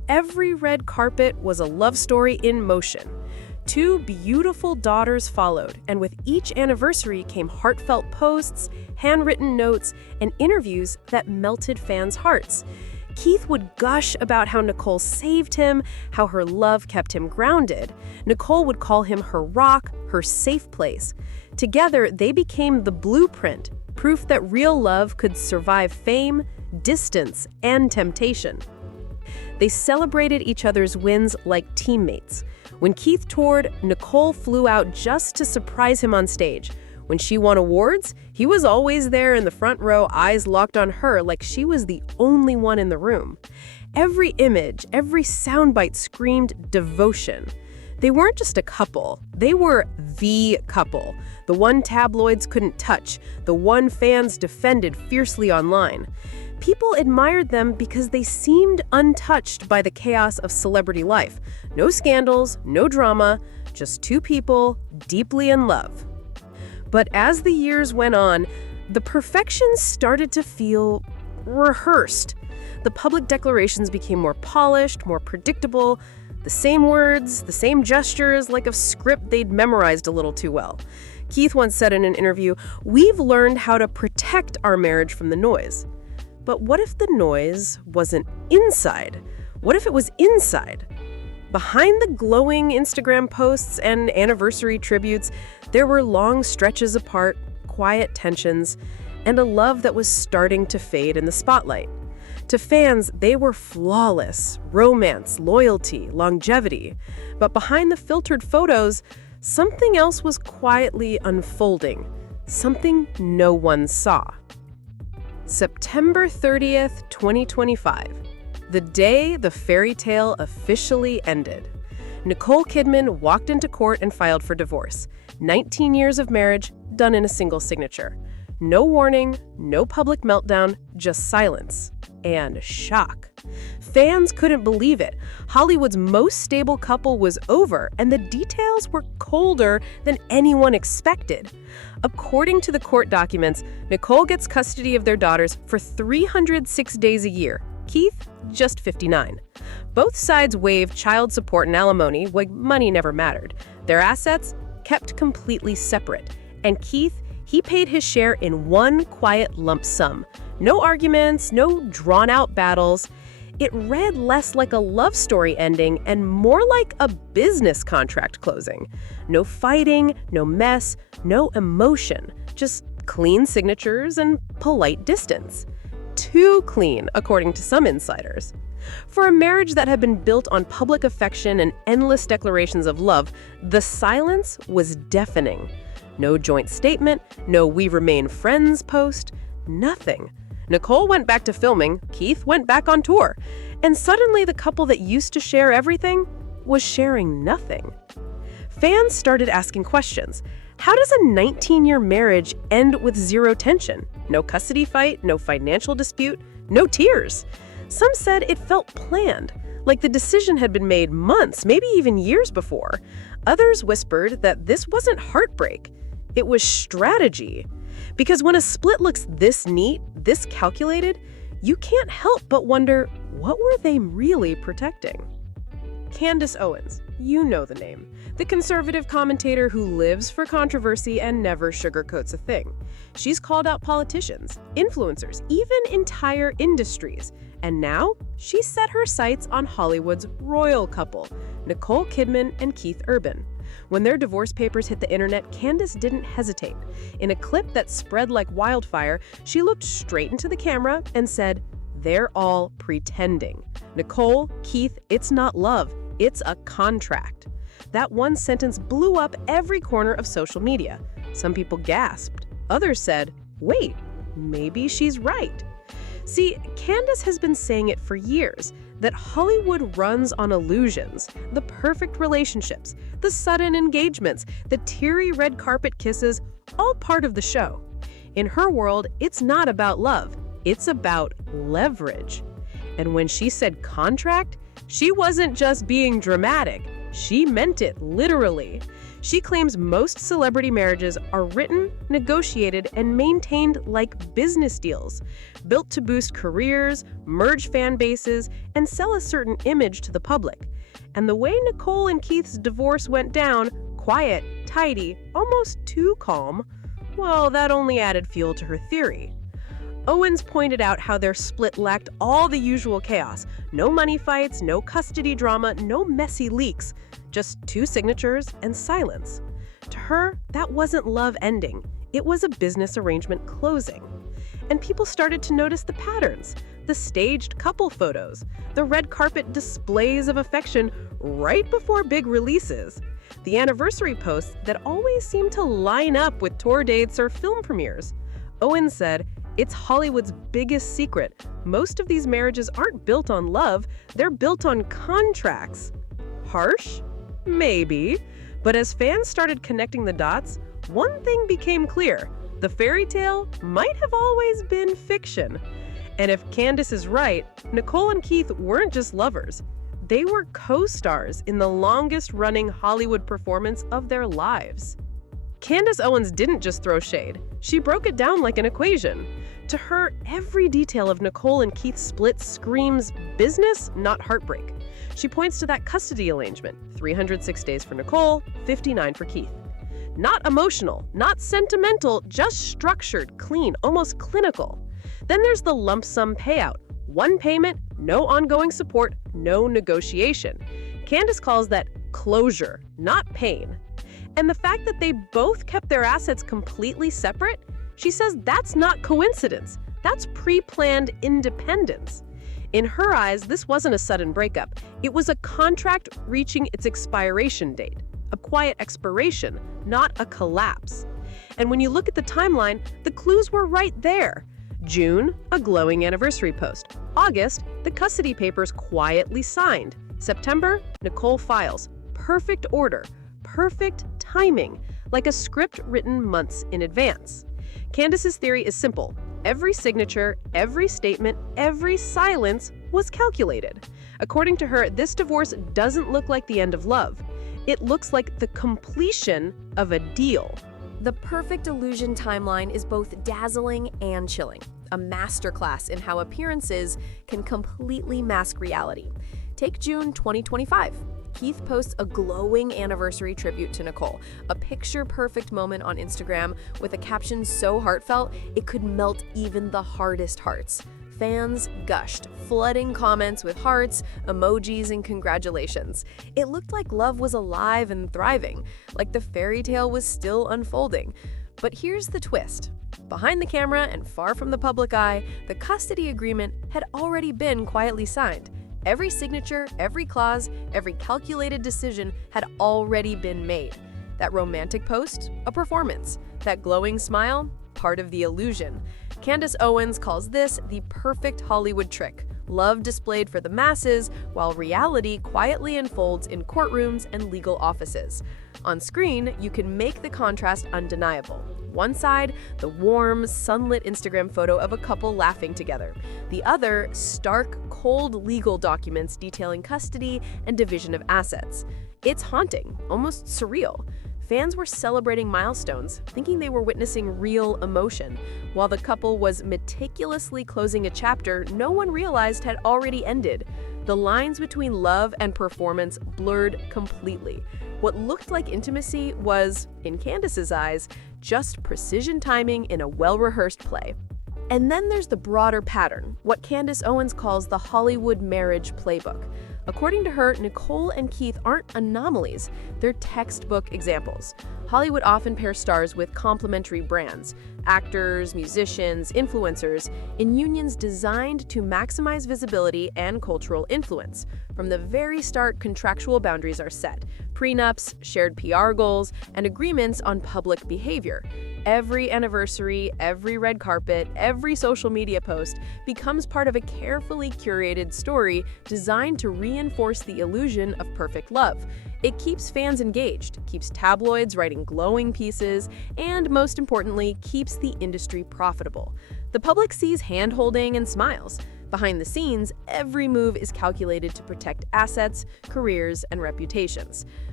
Every red carpet was a love story in motion. 2 beautiful daughters followed, and with each anniversary came heartfelt posts, handwritten notes, and interviews that melted fans' hearts. Keith would gush about how Nicole saved him, how her love kept him grounded. Nicole would call him her rock, her safe place. Together, they became the blueprint, proof that real love could survive fame, distance, and temptation. They celebrated each other's wins like teammates. When Keith toured, Nicole flew out just to surprise him on stage. When she won awards, he was always there in the front row, eyes locked on her like she was the only one in the room. Every image, every soundbite screamed devotion. They weren't just a couple, they were the couple. The one tabloids couldn't touch, the one fans defended fiercely online. People admired them because they seemed untouched by the chaos of celebrity life. No scandals, no drama, just 2 people deeply in love. But as the years went on, the perfection started to feel rehearsed. The public declarations became more polished, more predictable, the same words, the same gestures, like a script they'd memorized a little too well. Keith once said in an interview, "We've learned how to protect our marriage from the noise." But what if the noise wasn't inside? What if it was inside? Behind the glowing Instagram posts and anniversary tributes, there were long stretches apart, quiet tensions, and a love that was starting to fade in the spotlight. To fans, they were flawless: romance, loyalty, longevity. But behind the filtered photos, something else was quietly unfolding, something no one saw. September 30th, 2025. The day the fairy tale officially ended. Nicole Kidman walked into court and filed for divorce. 19 years of marriage done in a single signature. No warning, no public meltdown, just silence and shock. Fans couldn't believe it. Hollywood's most stable couple was over, and the details were colder than anyone expected. According to the court documents, Nicole gets custody of their daughters for 306 days a year. Keith, just 59. Both sides waived child support and alimony, like money never mattered. Their assets kept completely separate. And Keith, he paid his share in one quiet lump sum. No arguments, no drawn-out battles. It read less like a love story ending and more like a business contract closing. No fighting, no mess, no emotion, just clean signatures and polite distance. Too clean, according to some insiders. For a marriage that had been built on public affection and endless declarations of love, the silence was deafening. No joint statement, no "we remain friends" post, nothing. Nicole went back to filming, Keith went back on tour, and suddenly the couple that used to share everything was sharing nothing. Fans started asking questions. How does a 19-year marriage end with zero tension? No custody fight, no financial dispute, no tears. Some said it felt planned, like the decision had been made months, maybe even years before. Others whispered that this wasn't heartbreak, it was strategy. Because when a split looks this neat, this calculated, you can't help but wonder, what were they really protecting? Candace Owens, you know the name. The conservative commentator who lives for controversy and never sugarcoats a thing. She's called out politicians, influencers, even entire industries. And now, she's set her sights on Hollywood's royal couple, Nicole Kidman and Keith Urban. When their divorce papers hit the internet, Candace didn't hesitate. In a clip that spread like wildfire, she looked straight into the camera and said, "They're all pretending. Nicole, Keith, it's not love, it's a contract." That one sentence blew up every corner of social media. Some people gasped. Others said, wait, maybe she's right. See, Candace has been saying it for years, that Hollywood runs on illusions, the perfect relationships, the sudden engagements, the teary red carpet kisses, all part of the show. In her world, it's not about love, it's about leverage. And when she said contract, she wasn't just being dramatic, she meant it literally. She claims most celebrity marriages are written, negotiated, and maintained like business deals, built to boost careers, merge fan bases, and sell a certain image to the public. And the way Nicole and Keith's divorce went down, quiet, tidy, almost too calm, well, that only added fuel to her theory. Owens pointed out how their split lacked all the usual chaos. No money fights, no custody drama, no messy leaks. Just 2 signatures and silence. To her, that wasn't love ending. It was a business arrangement closing. And people started to notice the patterns. The staged couple photos. The red carpet displays of affection right before big releases. The anniversary posts that always seem to line up with tour dates or film premieres. Owens said, "It's Hollywood's biggest secret. Most of these marriages aren't built on love, they're built on contracts." Harsh? Maybe. But as fans started connecting the dots, one thing became clear. The fairy tale might have always been fiction. And if Candace is right, Nicole and Keith weren't just lovers. They were co-stars in the longest-running Hollywood performance of their lives. Candace Owens didn't just throw shade. She broke it down like an equation. To her, every detail of Nicole and Keith's split screams business, not heartbreak. She points to that custody arrangement, 306 days for Nicole, 59 for Keith. Not emotional, not sentimental, just structured, clean, almost clinical. Then there's the lump sum payout. 1 payment, no ongoing support, no negotiation. Candace calls that closure, not pain. And the fact that they both kept their assets completely separate, she says that's not coincidence. That's pre-planned independence. In her eyes, this wasn't a sudden breakup. It was a contract reaching its expiration date, a quiet expiration, not a collapse. And when you look at the timeline, the clues were right there. June, a glowing anniversary post. August, the custody papers quietly signed. September, Nicole files. Perfect order, perfect timing, like a script written months in advance. Candace's theory is simple. Every signature, every statement, every silence was calculated. According to her, this divorce doesn't look like the end of love. It looks like the completion of a deal. The perfect illusion timeline is both dazzling and chilling, a masterclass in how appearances can completely mask reality. Take June 2025. Keith posts a glowing anniversary tribute to Nicole, a picture-perfect moment on Instagram with a caption so heartfelt it could melt even the hardest hearts. Fans gushed, flooding comments with hearts, emojis, and congratulations. It looked like love was alive and thriving, like the fairy tale was still unfolding. But here's the twist. Behind the camera and far from the public eye, the custody agreement had already been quietly signed. Every signature, every clause, every calculated decision had already been made. That romantic post, a performance. That glowing smile, part of the illusion. Candace Owens calls this the perfect Hollywood trick. Love displayed for the masses, while reality quietly unfolds in courtrooms and legal offices. On screen, you can make the contrast undeniable. One side, the warm, sunlit Instagram photo of a couple laughing together. The other, stark, cold legal documents detailing custody and division of assets. It's haunting, almost surreal. Fans were celebrating milestones, thinking they were witnessing real emotion, while the couple was meticulously closing a chapter no one realized had already ended. The lines between love and performance blurred completely. What looked like intimacy was, in Candace's eyes, just precision timing in a well-rehearsed play. And then there's the broader pattern, what Candace Owens calls the Hollywood marriage playbook. According to her, Nicole and Keith aren't anomalies, they're textbook examples. Hollywood often pairs stars with complementary brands, actors, musicians, influencers, in unions designed to maximize visibility and cultural influence. From the very start, contractual boundaries are set, prenups, shared PR goals, and agreements on public behavior. Every anniversary, every red carpet, every social media post becomes part of a carefully curated story designed to reinforce the illusion of perfect love. It keeps fans engaged, keeps tabloids writing glowing pieces, and most importantly, keeps the industry profitable. The public sees hand-holding and smiles. Behind the scenes, every move is calculated to protect assets, careers, and reputations.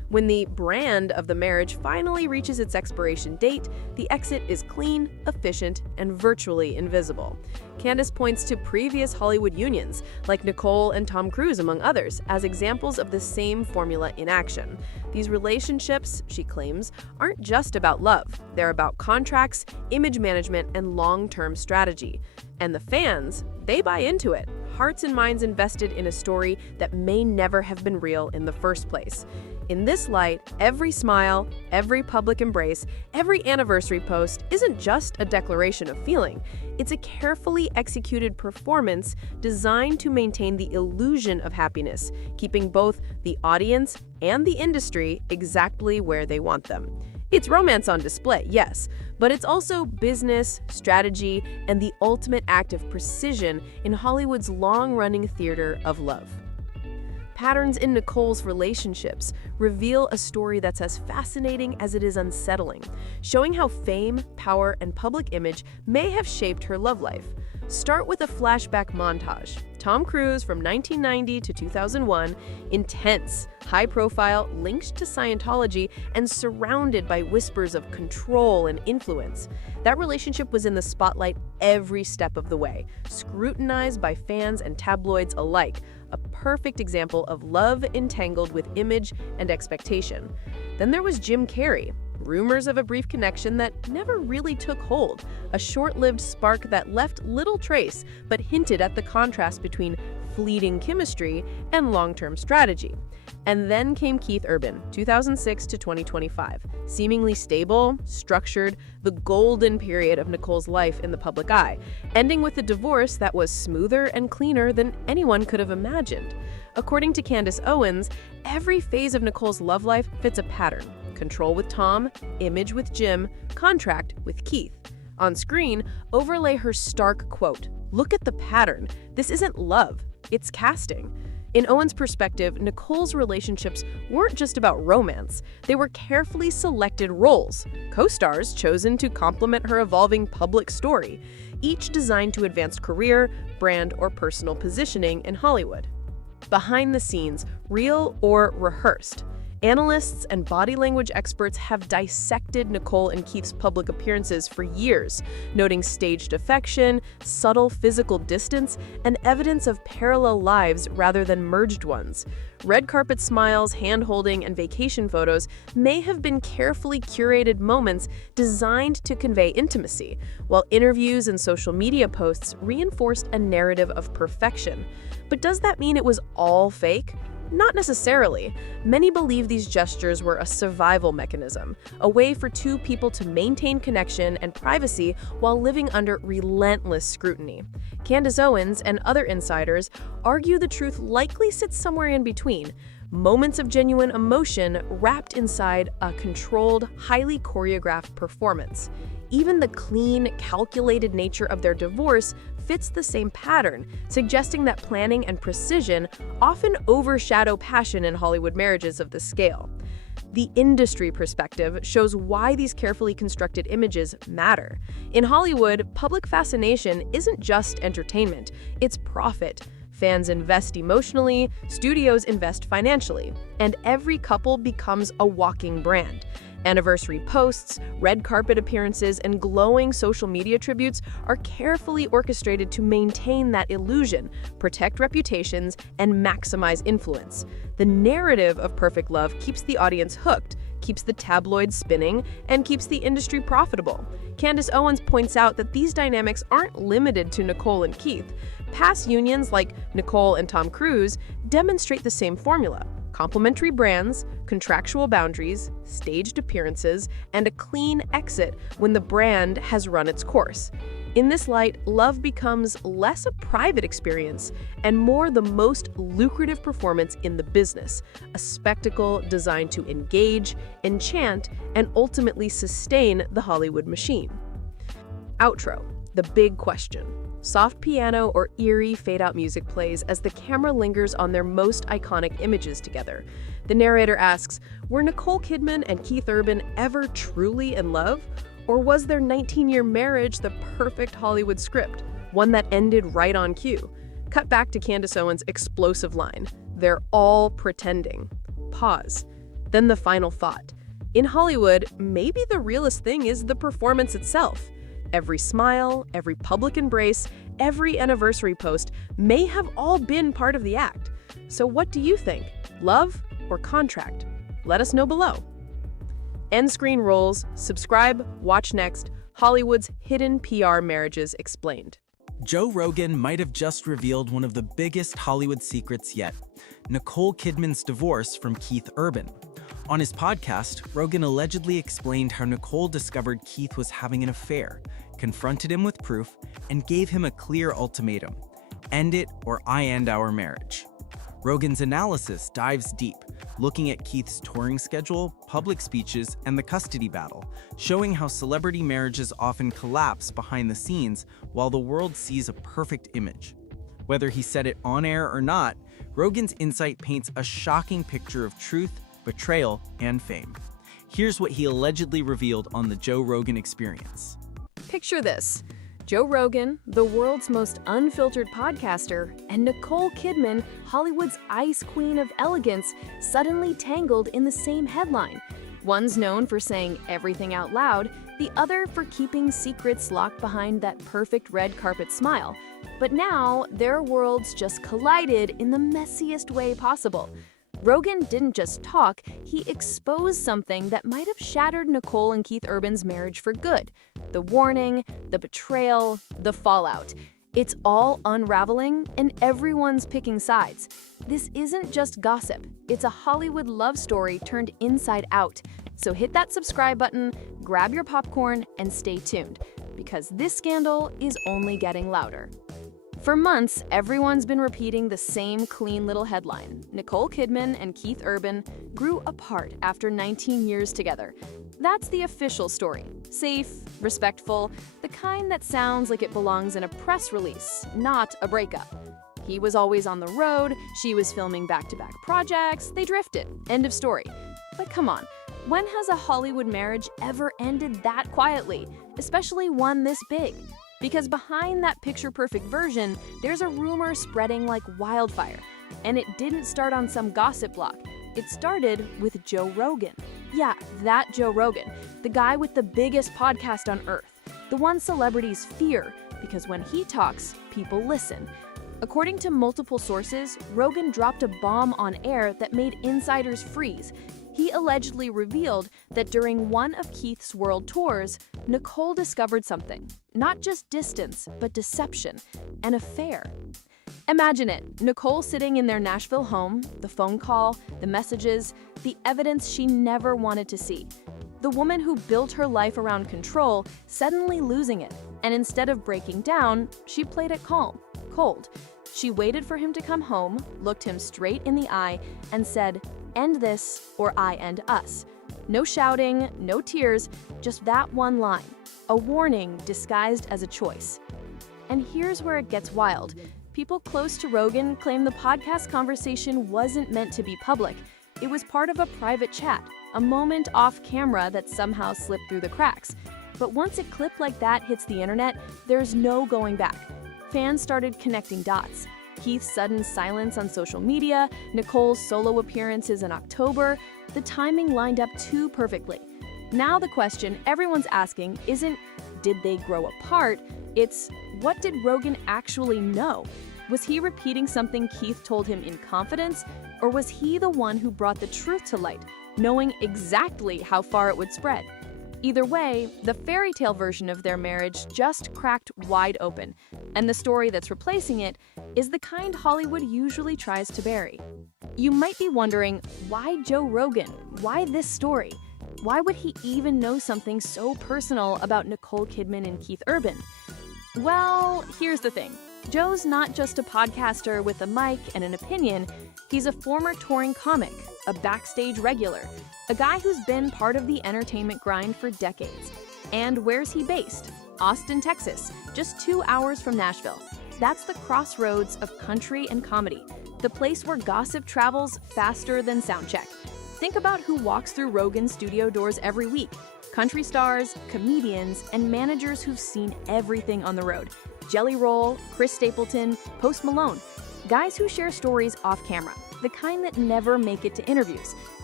When the brand of the marriage finally reaches its expiration date, the exit is clean, efficient, and virtually invisible. Candace points to previous Hollywood unions, like Nicole and Tom Cruise, among others, as examples of the same formula in action. These relationships, she claims, aren't just about love. They're about contracts, image management, and long-term strategy. And the fans, they buy into it. Hearts and minds invested in a story that may never have been real in the first place. In this light, every smile, every public embrace, every anniversary post isn't just a declaration of feeling. It's a carefully executed performance designed to maintain the illusion of happiness, keeping both the audience and the industry exactly where they want them. It's romance on display, yes, but it's also business, strategy, and the ultimate act of precision in Hollywood's long-running theater of love. Patterns in Nicole's relationships reveal a story that's as fascinating as it is unsettling, showing how fame, power, and public image may have shaped her love life. Start with a flashback montage. Tom Cruise from 1990 to 2001, intense, high-profile, linked to Scientology, and surrounded by whispers of control and influence. That relationship was in the spotlight every step of the way, scrutinized by fans and tabloids alike, a perfect example of love entangled with image and expectation. Then there was Jim Carrey. Rumors of a brief connection that never really took hold, a short-lived spark that left little trace but hinted at the contrast between fleeting chemistry and long-term strategy. And then came Keith Urban, 2006 to 2025, seemingly stable, structured, the golden period of Nicole's life in the public eye, ending with a divorce that was smoother and cleaner than anyone could have imagined. According to Candace Owens, every phase of Nicole's love life fits a pattern. Control with Tom, image with Jim, contract with Keith. On screen, overlay her stark quote, "Look at the pattern. This isn't love, it's casting." In Owens' perspective, Nicole's relationships weren't just about romance. They were carefully selected roles, co-stars chosen to complement her evolving public story, each designed to advance career, brand, or personal positioning in Hollywood. Behind the scenes, real or rehearsed, analysts and body language experts have dissected Nicole and Keith's public appearances for years, noting staged affection, subtle physical distance, and evidence of parallel lives rather than merged ones. Red carpet smiles, hand-holding, and vacation photos may have been carefully curated moments designed to convey intimacy, while interviews and social media posts reinforced a narrative of perfection. But does that mean it was all fake? Not necessarily. Many believe these gestures were a survival mechanism, a way for two people to maintain connection and privacy while living under relentless scrutiny. Candace Owens and other insiders argue the truth likely sits somewhere in between, moments of genuine emotion wrapped inside a controlled, highly choreographed performance. Even the clean, calculated nature of their divorce fits the same pattern, suggesting that planning and precision often overshadow passion in Hollywood marriages of this scale. The industry perspective shows why these carefully constructed images matter. In Hollywood, public fascination isn't just entertainment, it's profit. Fans invest emotionally, studios invest financially, and every couple becomes a walking brand. Anniversary posts, red carpet appearances, and glowing social media tributes are carefully orchestrated to maintain that illusion, protect reputations, and maximize influence. The narrative of perfect love keeps the audience hooked, keeps the tabloids spinning, and keeps the industry profitable. Candace Owens points out that these dynamics aren't limited to Nicole and Keith. Past unions like Nicole and Tom Cruise demonstrate the same formula. Complementary brands, contractual boundaries, staged appearances, and a clean exit when the brand has run its course. In this light, love becomes less a private experience and more the most lucrative performance in the business, a spectacle designed to engage, enchant, and ultimately sustain the Hollywood machine. Outro, the big question. Soft piano or eerie fade-out music plays as the camera lingers on their most iconic images together. The narrator asks, were Nicole Kidman and Keith Urban ever truly in love? Or was their 19-year marriage the perfect Hollywood script, one that ended right on cue? Cut back to Candace Owens' explosive line, "They're all pretending." Pause. Then the final thought. In Hollywood, maybe the realest thing is the performance itself. Every smile, every public embrace, every anniversary post may have all been part of the act. So what do you think? Love or contract? Let us know below. End screen rolls, subscribe, watch next, Hollywood's hidden PR marriages explained. Joe Rogan might have just revealed one of the biggest Hollywood secrets yet, Nicole Kidman's divorce from Keith Urban. On his podcast, Rogan allegedly explained how Nicole discovered Keith was having an affair, confronted him with proof, and gave him a clear ultimatum: end it or I end our marriage. Rogan's analysis dives deep, looking at Keith's touring schedule, public speeches, and the custody battle, showing how celebrity marriages often collapse behind the scenes while the world sees a perfect image. Whether he said it on air or not, Rogan's insight paints a shocking picture of truth, betrayal, and fame. Here's what he allegedly revealed on the Joe Rogan Experience. Picture this. Joe Rogan, the world's most unfiltered podcaster, and Nicole Kidman, Hollywood's ice queen of elegance, suddenly tangled in the same headline. One's known for saying everything out loud, the other for keeping secrets locked behind that perfect red carpet smile. But now, their worlds just collided in the messiest way possible. Rogan didn't just talk, he exposed something that might have shattered Nicole and Keith Urban's marriage for good. The warning, the betrayal, the fallout. It's all unraveling, and everyone's picking sides. This isn't just gossip, it's a Hollywood love story turned inside out. So hit that subscribe button, grab your popcorn, and stay tuned, because this scandal is only getting louder. For months, everyone's been repeating the same clean little headline. Nicole Kidman and Keith Urban grew apart after 19 years together. That's the official story. Safe, respectful, the kind that sounds like it belongs in a press release, not a breakup. He was always on the road, she was filming back-to-back projects, they drifted, end of story. But come on, when has a Hollywood marriage ever ended that quietly, especially one this big? Because behind that picture-perfect version, there's a rumor spreading like wildfire. And it didn't start on some gossip block. It started with Joe Rogan. Yeah, that Joe Rogan, the guy with the biggest podcast on earth. The one celebrities fear, because when he talks, people listen. According to multiple sources, Rogan dropped a bomb on air that made insiders freeze. He allegedly revealed that during one of Keith's world tours, Nicole discovered something. Not just distance, but deception, an affair. Imagine it, Nicole sitting in their Nashville home, the phone call, the messages, the evidence she never wanted to see. The woman who built her life around control suddenly losing it, and instead of breaking down, she played it calm, cold. She waited for him to come home, looked him straight in the eye, and said, "End this, or I end us." No shouting, no tears, just that one line. A warning disguised as a choice. And here's where it gets wild. People close to Rogan claim the podcast conversation wasn't meant to be public. It was part of a private chat, a moment off camera that somehow slipped through the cracks. But once a clip like that hits the internet, there's no going back. Fans started connecting dots. Keith's sudden silence on social media, Nicole's solo appearances in October, the timing lined up too perfectly. Now the question everyone's asking isn't, did they grow apart? It's, what did Rogan actually know? Was he repeating something Keith told him in confidence? Or was he the one who brought the truth to light, knowing exactly how far it would spread? Either way, the fairy tale version of their marriage just cracked wide open, and the story that's replacing it is the kind Hollywood usually tries to bury. You might be wondering, why Joe Rogan? Why this story? Why would he even know something so personal about Nicole Kidman and Keith Urban? Well, here's the thing. Joe's not just a podcaster with a mic and an opinion, he's a former touring comic, a backstage regular, a guy who's been part of the entertainment grind for decades. And where's he based? Austin, Texas, just 2 hours from Nashville. That's the crossroads of country and comedy, the place where gossip travels faster than soundcheck. Think about who walks through Rogan's studio doors every week. Country stars, comedians, and managers who've seen everything on the road. Jelly Roll, Chris Stapleton, Post Malone. Guys who share stories off camera, the kind that never make it to interviews.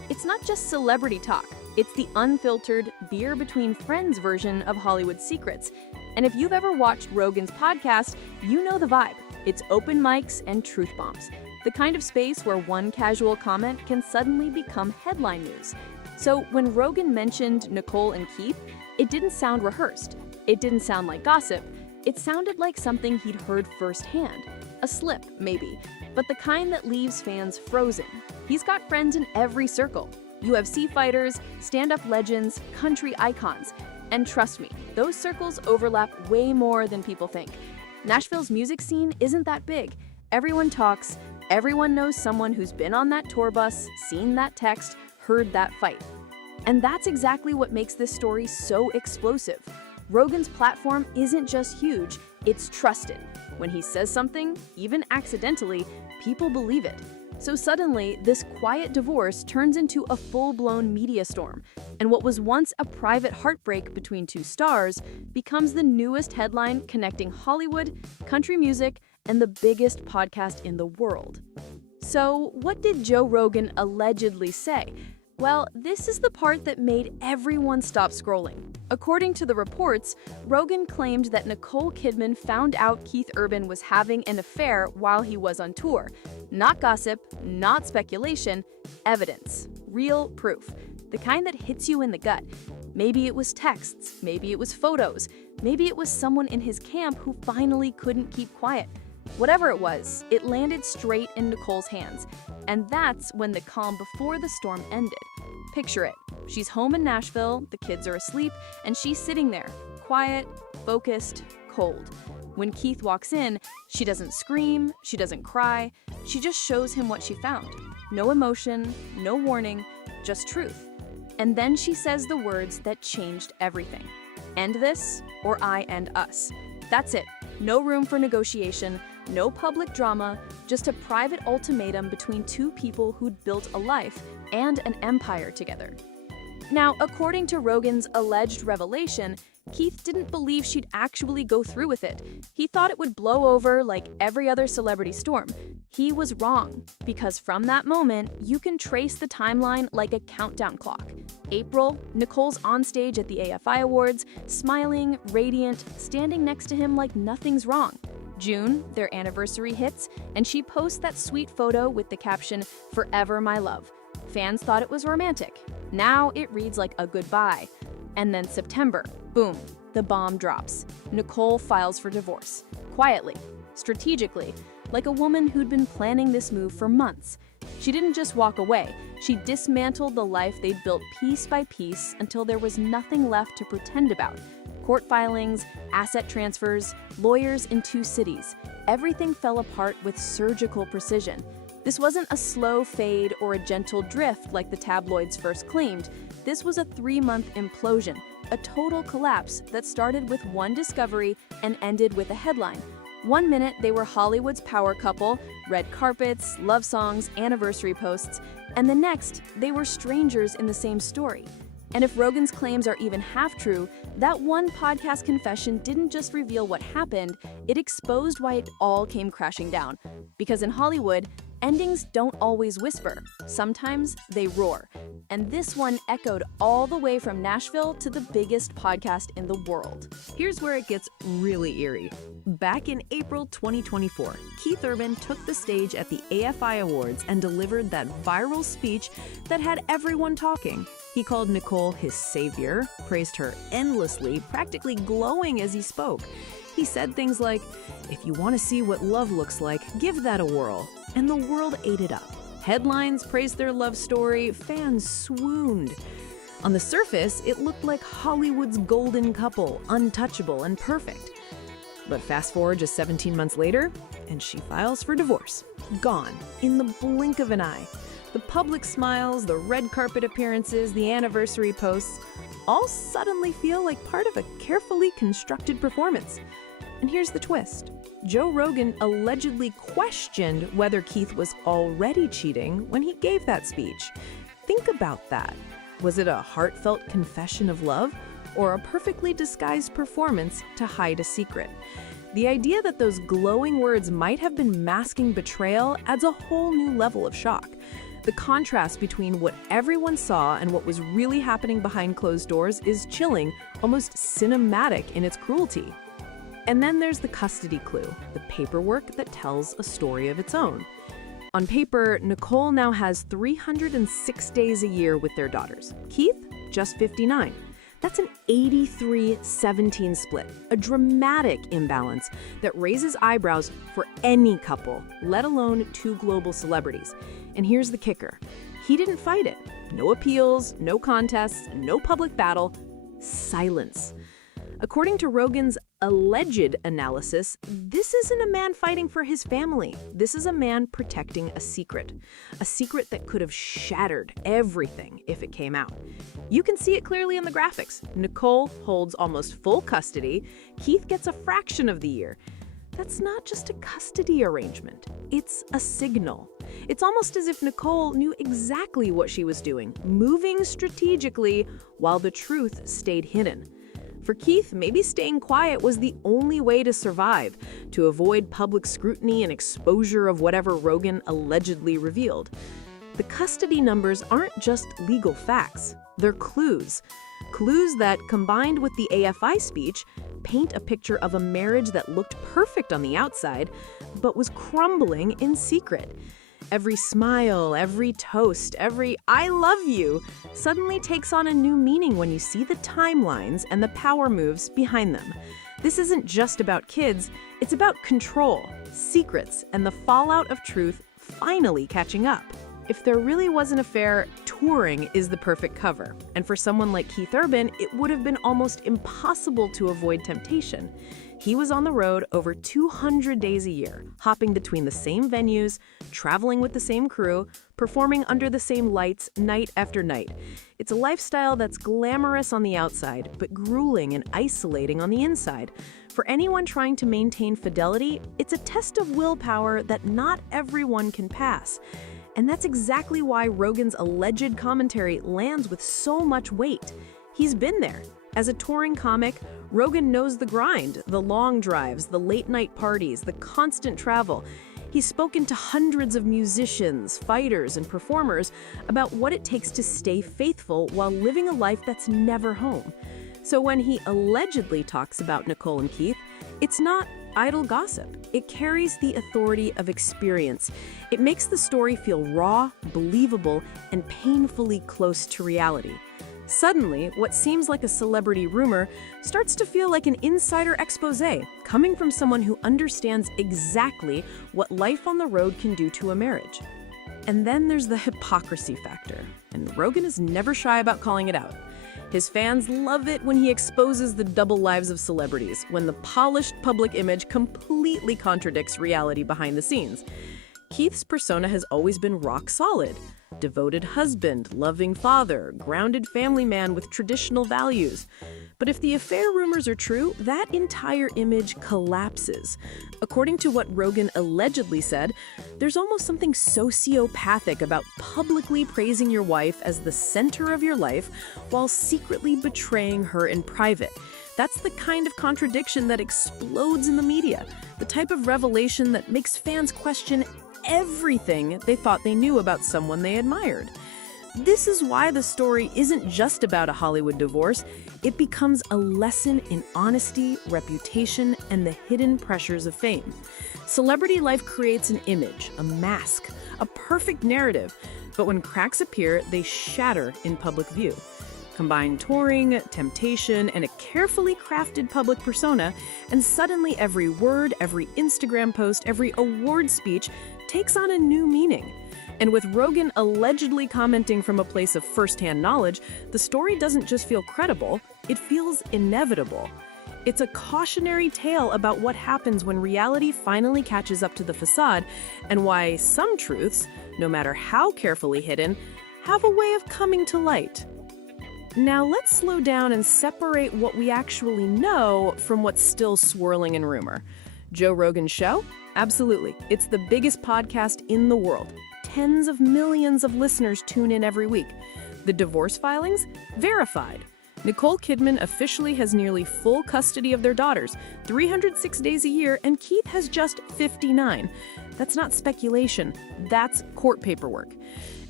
It's not just celebrity talk. It's the unfiltered, beer between friends version of Hollywood secrets. And if you've ever watched Rogan's podcast, you know the vibe. It's open mics and truth bombs. The kind of space where one casual comment can suddenly become headline news. So when Rogan mentioned Nicole and Keith, it didn't sound rehearsed. It didn't sound like gossip. It sounded like something he'd heard firsthand. A slip, maybe, but the kind that leaves fans frozen. He's got friends in every circle. UFC fighters, stand-up legends, country icons. And trust me, those circles overlap way more than people think. Nashville's music scene isn't that big. Everyone talks, everyone knows someone who's been on that tour bus, seen that text, heard that fight. And that's exactly what makes this story so explosive. Rogan's platform isn't just huge, it's trusted. When he says something, even accidentally, people believe it. So suddenly, this quiet divorce turns into a full-blown media storm, and what was once a private heartbreak between two stars becomes the newest headline connecting Hollywood, country music, and the biggest podcast in the world. So, what did Joe Rogan allegedly say? Well, this is the part that made everyone stop scrolling. According to the reports, Rogan claimed that Nicole Kidman found out Keith Urban was having an affair while he was on tour. Not gossip, not speculation, evidence, real proof. The kind that hits you in the gut. Maybe it was texts, maybe it was photos, maybe it was someone in his camp who finally couldn't keep quiet. Whatever it was, it landed straight in Nicole's hands. And that's when the calm before the storm ended. Picture it. She's home in Nashville, the kids are asleep, and she's sitting there, quiet, focused, cold. When Keith walks in, she doesn't scream, she doesn't cry, she just shows him what she found. No emotion, no warning, just truth. And then she says the words that changed everything. End this, or I end us. That's it. No room for negotiation, no public drama, just a private ultimatum between two people who'd built a life and an empire together. Now, according to Rogan's alleged revelation, Keith didn't believe she'd actually go through with it. He thought it would blow over like every other celebrity storm. He was wrong, because from that moment, you can trace the timeline like a countdown clock. April, Nicole's on stage at the AFI Awards, smiling, radiant, standing next to him like nothing's wrong. June, their anniversary hits, and she posts that sweet photo with the caption, "Forever my love." Fans thought it was romantic. Now it reads like a goodbye. And then September, boom, the bomb drops. Nicole files for divorce. Quietly, strategically, like a woman who'd been planning this move for months. She didn't just walk away. She dismantled the life they'd built piece by piece until there was nothing left to pretend about. Court filings, asset transfers, lawyers in 2 cities. Everything fell apart with surgical precision. This wasn't a slow fade or a gentle drift like the tabloids first claimed. This was a 3-month implosion, a total collapse that started with one discovery and ended with a headline. One minute they were Hollywood's power couple, red carpets, love songs, anniversary posts, and the next they were strangers in the same story. And if Rogan's claims are even half true, that one podcast confession didn't just reveal what happened, it exposed why it all came crashing down. Because in Hollywood, endings don't always whisper. Sometimes they roar. And this one echoed all the way from Nashville to the biggest podcast in the world. Here's where it gets really eerie. Back in April 2024, Keith Urban took the stage at the AFI Awards and delivered that viral speech that had everyone talking. He called Nicole his savior, praised her endlessly, practically glowing as he spoke. He said things like, "If you want to see what love looks like, give that a whirl." And the world ate it up. Headlines praised their love story, fans swooned. On the surface, it looked like Hollywood's golden couple, untouchable and perfect. But fast forward just 17 months later, and she files for divorce. Gone, in the blink of an eye. The public smiles, the red carpet appearances, the anniversary posts, all suddenly feel like part of a carefully constructed performance. And here's the twist. Joe Rogan allegedly questioned whether Keith was already cheating when he gave that speech. Think about that. Was it a heartfelt confession of love or a perfectly disguised performance to hide a secret? The idea that those glowing words might have been masking betrayal adds a whole new level of shock. The contrast between what everyone saw and what was really happening behind closed doors is chilling, almost cinematic in its cruelty. And then there's the custody clue, the paperwork that tells a story of its own. On paper, Nicole now has 306 days a year with their daughters. Keith, just 59. That's an 83-17 split, a dramatic imbalance that raises eyebrows for any couple, let alone two global celebrities. And here's the kicker. He didn't fight it. No appeals, no contests, no public battle, silence. According to Rogan's alleged analysis, this isn't a man fighting for his family. This is a man protecting a secret that could have shattered everything if it came out. You can see it clearly in the graphics. Nicole holds almost full custody. Keith gets a fraction of the year. That's not just a custody arrangement. It's a signal. It's almost as if Nicole knew exactly what she was doing, moving strategically while the truth stayed hidden. For Keith, maybe staying quiet was the only way to survive, to avoid public scrutiny and exposure of whatever Rogan allegedly revealed. The custody numbers aren't just legal facts, they're clues. Clues that, combined with the AFI speech, paint a picture of a marriage that looked perfect on the outside, but was crumbling in secret. Every smile, every toast, every "I love you" suddenly takes on a new meaning when you see the timelines and the power moves behind them. This isn't just about kids, it's about control, secrets, and the fallout of truth finally catching up. If there really was an affair, touring is the perfect cover. And for someone like Keith Urban, it would have been almost impossible to avoid temptation. He was on the road over 200 days a year, hopping between the same venues, traveling with the same crew, performing under the same lights night after night. It's a lifestyle that's glamorous on the outside, but grueling and isolating on the inside. For anyone trying to maintain fidelity, it's a test of willpower that not everyone can pass. And that's exactly why Rogan's alleged commentary lands with so much weight. He's been there. As a touring comic, Rogan knows the grind, the long drives, the late-night parties, the constant travel. He's spoken to hundreds of musicians, fighters, and performers about what it takes to stay faithful while living a life that's never home. So when he allegedly talks about Nicole and Keith, it's not idle gossip. It carries the authority of experience. It makes the story feel raw, believable, and painfully close to reality. Suddenly, what seems like a celebrity rumor starts to feel like an insider exposé, coming from someone who understands exactly what life on the road can do to a marriage. And then there's the hypocrisy factor, and Rogan is never shy about calling it out. His fans love it when he exposes the double lives of celebrities, when the polished public image completely contradicts reality behind the scenes. Keith's persona has always been rock solid. Devoted husband, loving father, grounded family man with traditional values. But if the affair rumors are true, that entire image collapses. According to what Rogan allegedly said, there's almost something sociopathic about publicly praising your wife as the center of your life while secretly betraying her in private. That's the kind of contradiction that explodes in the media, the type of revelation that makes fans question everything they thought they knew about someone they admired. This is why the story isn't just about a Hollywood divorce. It becomes a lesson in honesty, reputation, and the hidden pressures of fame. Celebrity life creates an image, a mask, a perfect narrative, but when cracks appear, they shatter in public view. Combine touring, temptation, and a carefully crafted public persona, and suddenly every word, every Instagram post, every award speech takes on a new meaning. And with Rogan allegedly commenting from a place of first-hand knowledge, the story doesn't just feel credible, it feels inevitable. It's a cautionary tale about what happens when reality finally catches up to the facade, and why some truths, no matter how carefully hidden, have a way of coming to light. Now let's slow down and separate what we actually know from what's still swirling in rumor. Joe Rogan's show? Absolutely. It's the biggest podcast in the world. Tens of millions of listeners tune in every week. The divorce filings? Verified. Nicole Kidman officially has nearly full custody of their daughters, 306 days a year, and Keith has just 59. That's not speculation. That's court paperwork.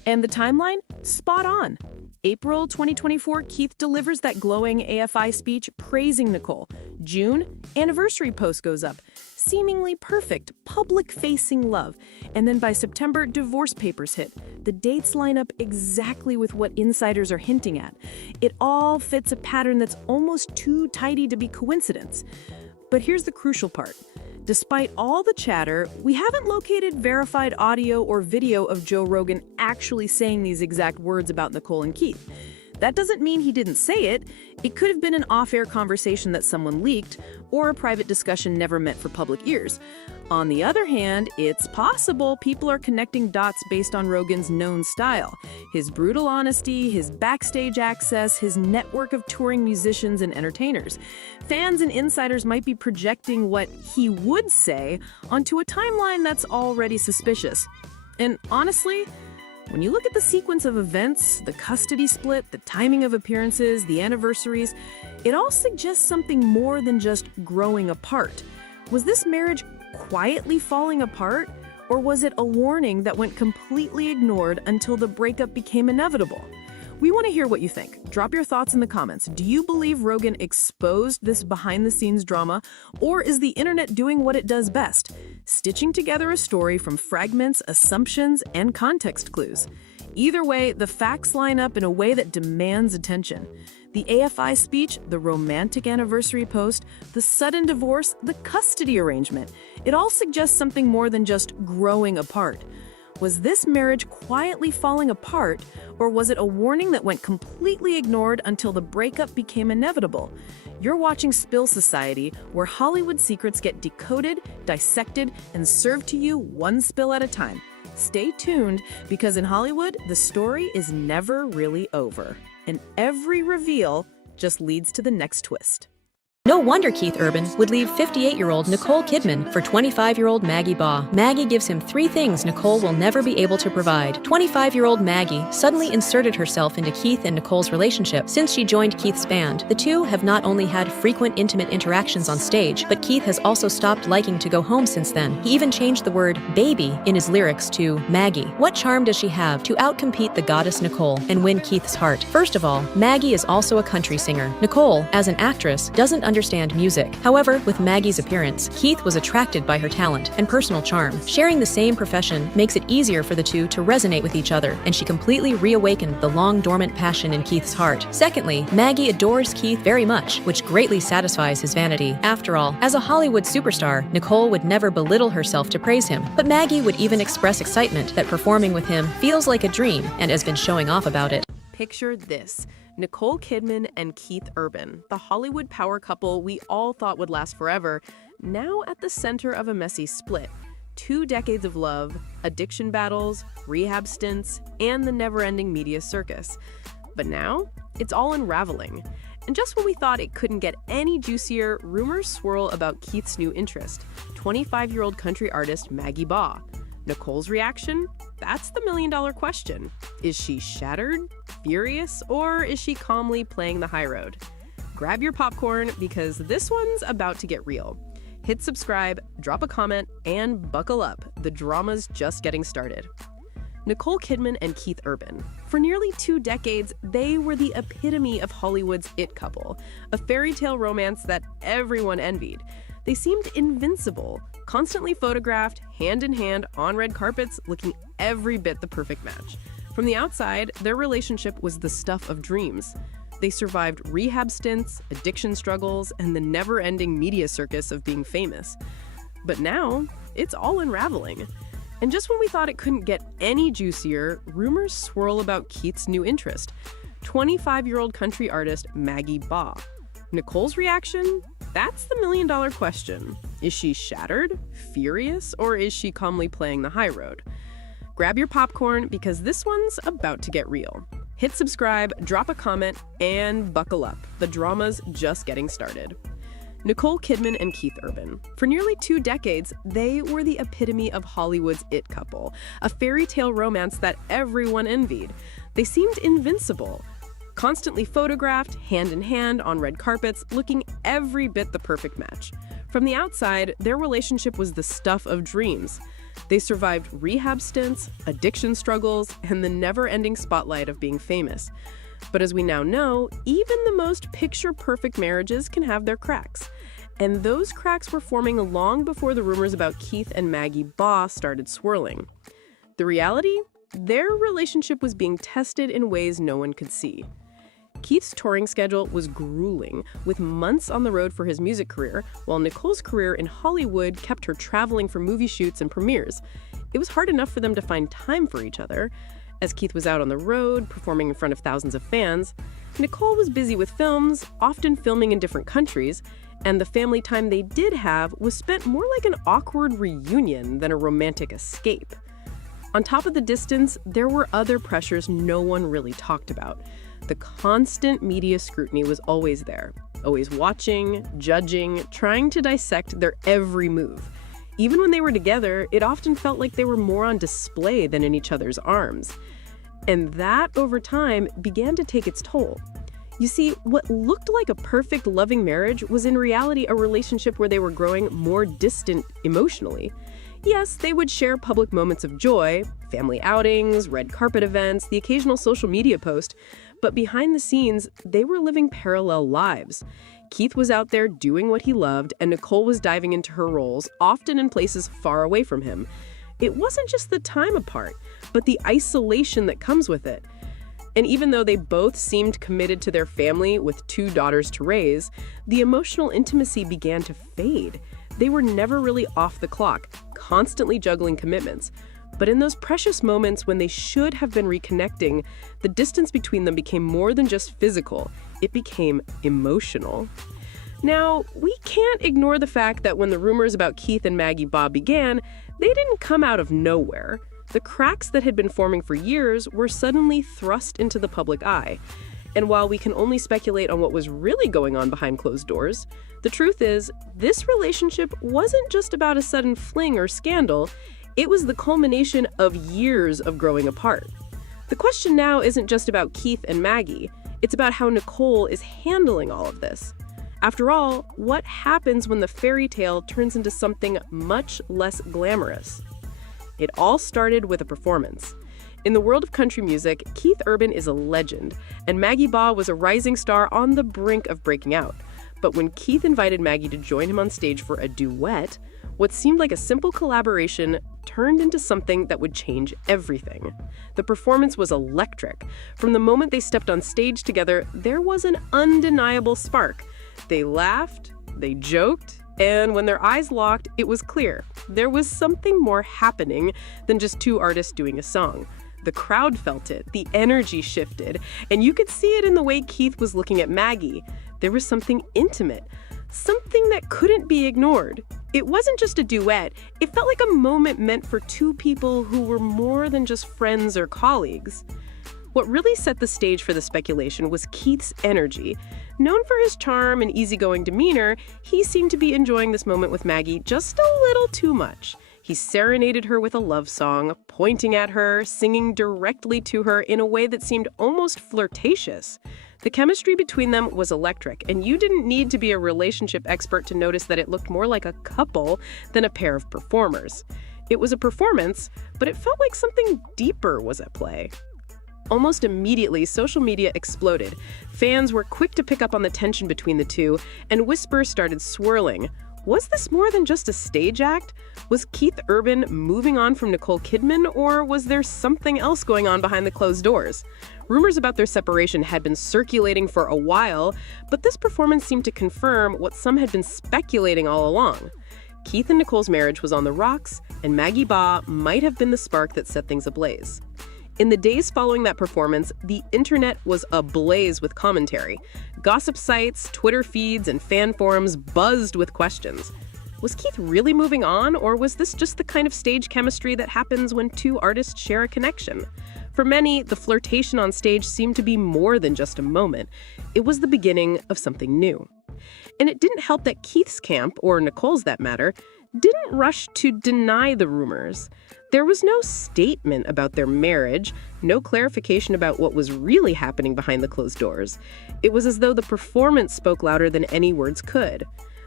And the timeline? Spot on. April 2024, Keith delivers that glowing AFI speech praising Nicole. June, anniversary post goes up. Seemingly perfect, public-facing love. And then by September, divorce papers hit. The dates line up exactly with what insiders are hinting at. It all fits a pattern that's almost too tidy to be coincidence. But here's the crucial part. Despite all the chatter, we haven't located verified audio or video of Joe Rogan actually saying these exact words about Nicole and Keith. That doesn't mean he didn't say it. It could have been an off-air conversation that someone leaked, or a private discussion never meant for public ears. On the other hand, it's possible people are connecting dots based on Rogan's known style. His brutal honesty, his backstage access, his network of touring musicians and entertainers. Fans and insiders might be projecting what he would say onto a timeline that's already suspicious. And honestly, when you look at the sequence of events, the custody split, the timing of appearances, the anniversaries, it all suggests something more than just growing apart. Was this marriage quietly falling apart, or was it a warning that went completely ignored until the breakup became inevitable? We want to hear what you think. Drop your thoughts in the comments. Do you believe Rogan exposed this behind-the-scenes drama, or is the internet doing what it does best, stitching together a story from fragments, assumptions, and context clues? Either way, the facts line up in a way that demands attention. The AFI speech, the romantic anniversary post, the sudden divorce, the custody arrangement. It all suggests something more than just growing apart. Was this marriage quietly falling apart, or was it a warning that went completely ignored until the breakup became inevitable? You're watching Spill Society, where Hollywood secrets get decoded, dissected, and served to you one spill at a time. Stay tuned, because in Hollywood, the story is never really over, and every reveal just leads to the next twist. No wonder Keith Urban would leave 58-year-old Nicole Kidman for 25-year-old Maggie Baugh. Maggie gives him 3 things Nicole will never be able to provide. 25-year-old Maggie suddenly inserted herself into Keith and Nicole's relationship. Since she joined Keith's band, the two have not only had frequent intimate interactions on stage, but Keith has also stopped liking to go home since then. He even changed the word baby in his lyrics to Maggie. What charm does she have to outcompete the goddess Nicole and win Keith's heart? First of all, Maggie is also a country singer. Nicole, as an actress, doesn't understand music. However, with Maggie's appearance, Keith was attracted by her talent and personal charm. Sharing the same profession makes it easier for the two to resonate with each other, and she completely reawakened the long-dormant passion in Keith's heart. Secondly, Maggie adores Keith very much, which greatly satisfies his vanity. After all, as a Hollywood superstar, Nicole would never belittle herself to praise him, but Maggie would even express excitement that performing with him feels like a dream and has been showing off about it. Picture this. Nicole Kidman and Keith Urban, the Hollywood power couple we all thought would last forever, now at the center of a messy split. 2 decades of love, addiction battles, rehab stints, and the never-ending media circus. But now, it's all unraveling. And just when we thought it couldn't get any juicier, rumors swirl about Keith's new interest, 25-year-old country artist Maggie Baugh. Nicole's reaction? That's the million-dollar question. Is she shattered, furious, or is she calmly playing the high road? Grab your popcorn, because this one's about to get real. Hit subscribe, drop a comment, and buckle up. The drama's just getting started. Nicole Kidman and Keith Urban. For nearly 2 decades, they were the epitome of Hollywood's it couple, a fairy tale romance that everyone envied. They seemed invincible, constantly photographed, hand in hand, on red carpets, looking every bit the perfect match. From the outside, their relationship was the stuff of dreams. They survived rehab stints, addiction struggles, and the never-ending media circus of being famous. But now, it's all unraveling. And just when we thought it couldn't get any juicier, rumors swirl about Keith's new interest, 25-year-old country artist Maggie Baugh. Nicole's reaction? That's the million-dollar question. Is she shattered, furious, or is she calmly playing the high road? Grab your popcorn, because this one's about to get real. Hit subscribe, drop a comment, and buckle up. The drama's just getting started. Nicole Kidman and Keith Urban. For nearly 2 decades, they were the epitome of Hollywood's it couple, a fairy tale romance that everyone envied. They seemed invincible, constantly photographed, hand in hand, on red carpets, looking every bit the perfect match. From the outside, their relationship was the stuff of dreams. They survived rehab stints, addiction struggles, and the never-ending spotlight of being famous. But as we now know, even the most picture-perfect marriages can have their cracks. And those cracks were forming long before the rumors about Keith and Maggie Baugh started swirling. The reality? Their relationship was being tested in ways no one could see. Keith's touring schedule was grueling, with months on the road for his music career, while Nicole's career in Hollywood kept her traveling for movie shoots and premieres. It was hard enough for them to find time for each other. As Keith was out on the road, performing in front of thousands of fans, Nicole was busy with films, often filming in different countries, and the family time they did have was spent more like an awkward reunion than a romantic escape. On top of the distance, there were other pressures no one really talked about. The constant media scrutiny was always there, always watching, judging, trying to dissect their every move. Even when they were together, it often felt like they were more on display than in each other's arms. And that, over time, began to take its toll. You see, what looked like a perfect, loving marriage was in reality a relationship where they were growing more distant emotionally. Yes, they would share public moments of joy, family outings, red carpet events, the occasional social media post, but behind the scenes, they were living parallel lives. Keith was out there doing what he loved, and Nicole was diving into her roles, often in places far away from him. It wasn't just the time apart, but the isolation that comes with it. And even though they both seemed committed to their family with 2 daughters to raise, the emotional intimacy began to fade. They were never really off the clock, constantly juggling commitments. But in those precious moments when they should have been reconnecting, the distance between them became more than just physical. It became emotional. Now, we can't ignore the fact that when the rumors about Keith and Maggie Baugh began, they didn't come out of nowhere. The cracks that had been forming for years were suddenly thrust into the public eye. And while we can only speculate on what was really going on behind closed doors, the truth is, this relationship wasn't just about a sudden fling or scandal. It was the culmination of years of growing apart. The question now isn't just about Keith and Maggie. It's about how Nicole is handling all of this. After all, what happens when the fairy tale turns into something much less glamorous? It all started with a performance. In the world of country music, Keith Urban is a legend, and Maggie Baugh was a rising star on the brink of breaking out. But when Keith invited Maggie to join him on stage for a duet, what seemed like a simple collaboration turned into something that would change everything. The performance was electric. From the moment they stepped on stage together, there was an undeniable spark. They laughed, they joked, and when their eyes locked, it was clear. There was something more happening than just 2 artists doing a song. The crowd felt it, the energy shifted, and you could see it in the way Keith was looking at Maggie. There was something intimate, something that couldn't be ignored. It wasn't just a duet, it felt like a moment meant for 2 people who were more than just friends or colleagues. What really set the stage for the speculation was Keith's energy. Known for his charm and easygoing demeanor, he seemed to be enjoying this moment with Maggie just a little too much. He serenaded her with a love song, pointing at her, singing directly to her in a way that seemed almost flirtatious. The chemistry between them was electric, and you didn't need to be a relationship expert to notice that it looked more like a couple than a pair of performers. It was a performance, but it felt like something deeper was at play. Almost immediately, social media exploded. Fans were quick to pick up on the tension between the two, and whispers started swirling. Was this more than just a stage act? Was Keith Urban moving on from Nicole Kidman, or was there something else going on behind the closed doors? Rumors about their separation had been circulating for a while, but this performance seemed to confirm what some had been speculating all along. Keith and Nicole's marriage was on the rocks, and Maggie Baugh might have been the spark that set things ablaze. In the days following that performance, the internet was ablaze with commentary. Gossip sites, Twitter feeds, and fan forums buzzed with questions. Was Keith really moving on, or was this just the kind of stage chemistry that happens when 2 artists share a connection? For many, the flirtation on stage seemed to be more than just a moment. It was the beginning of something new. And it didn't help that Keith's camp, or Nicole's that matter, didn't rush to deny the rumors. There was no statement about their marriage, no clarification about what was really happening behind the closed doors. It was as though the performance spoke louder than any words could.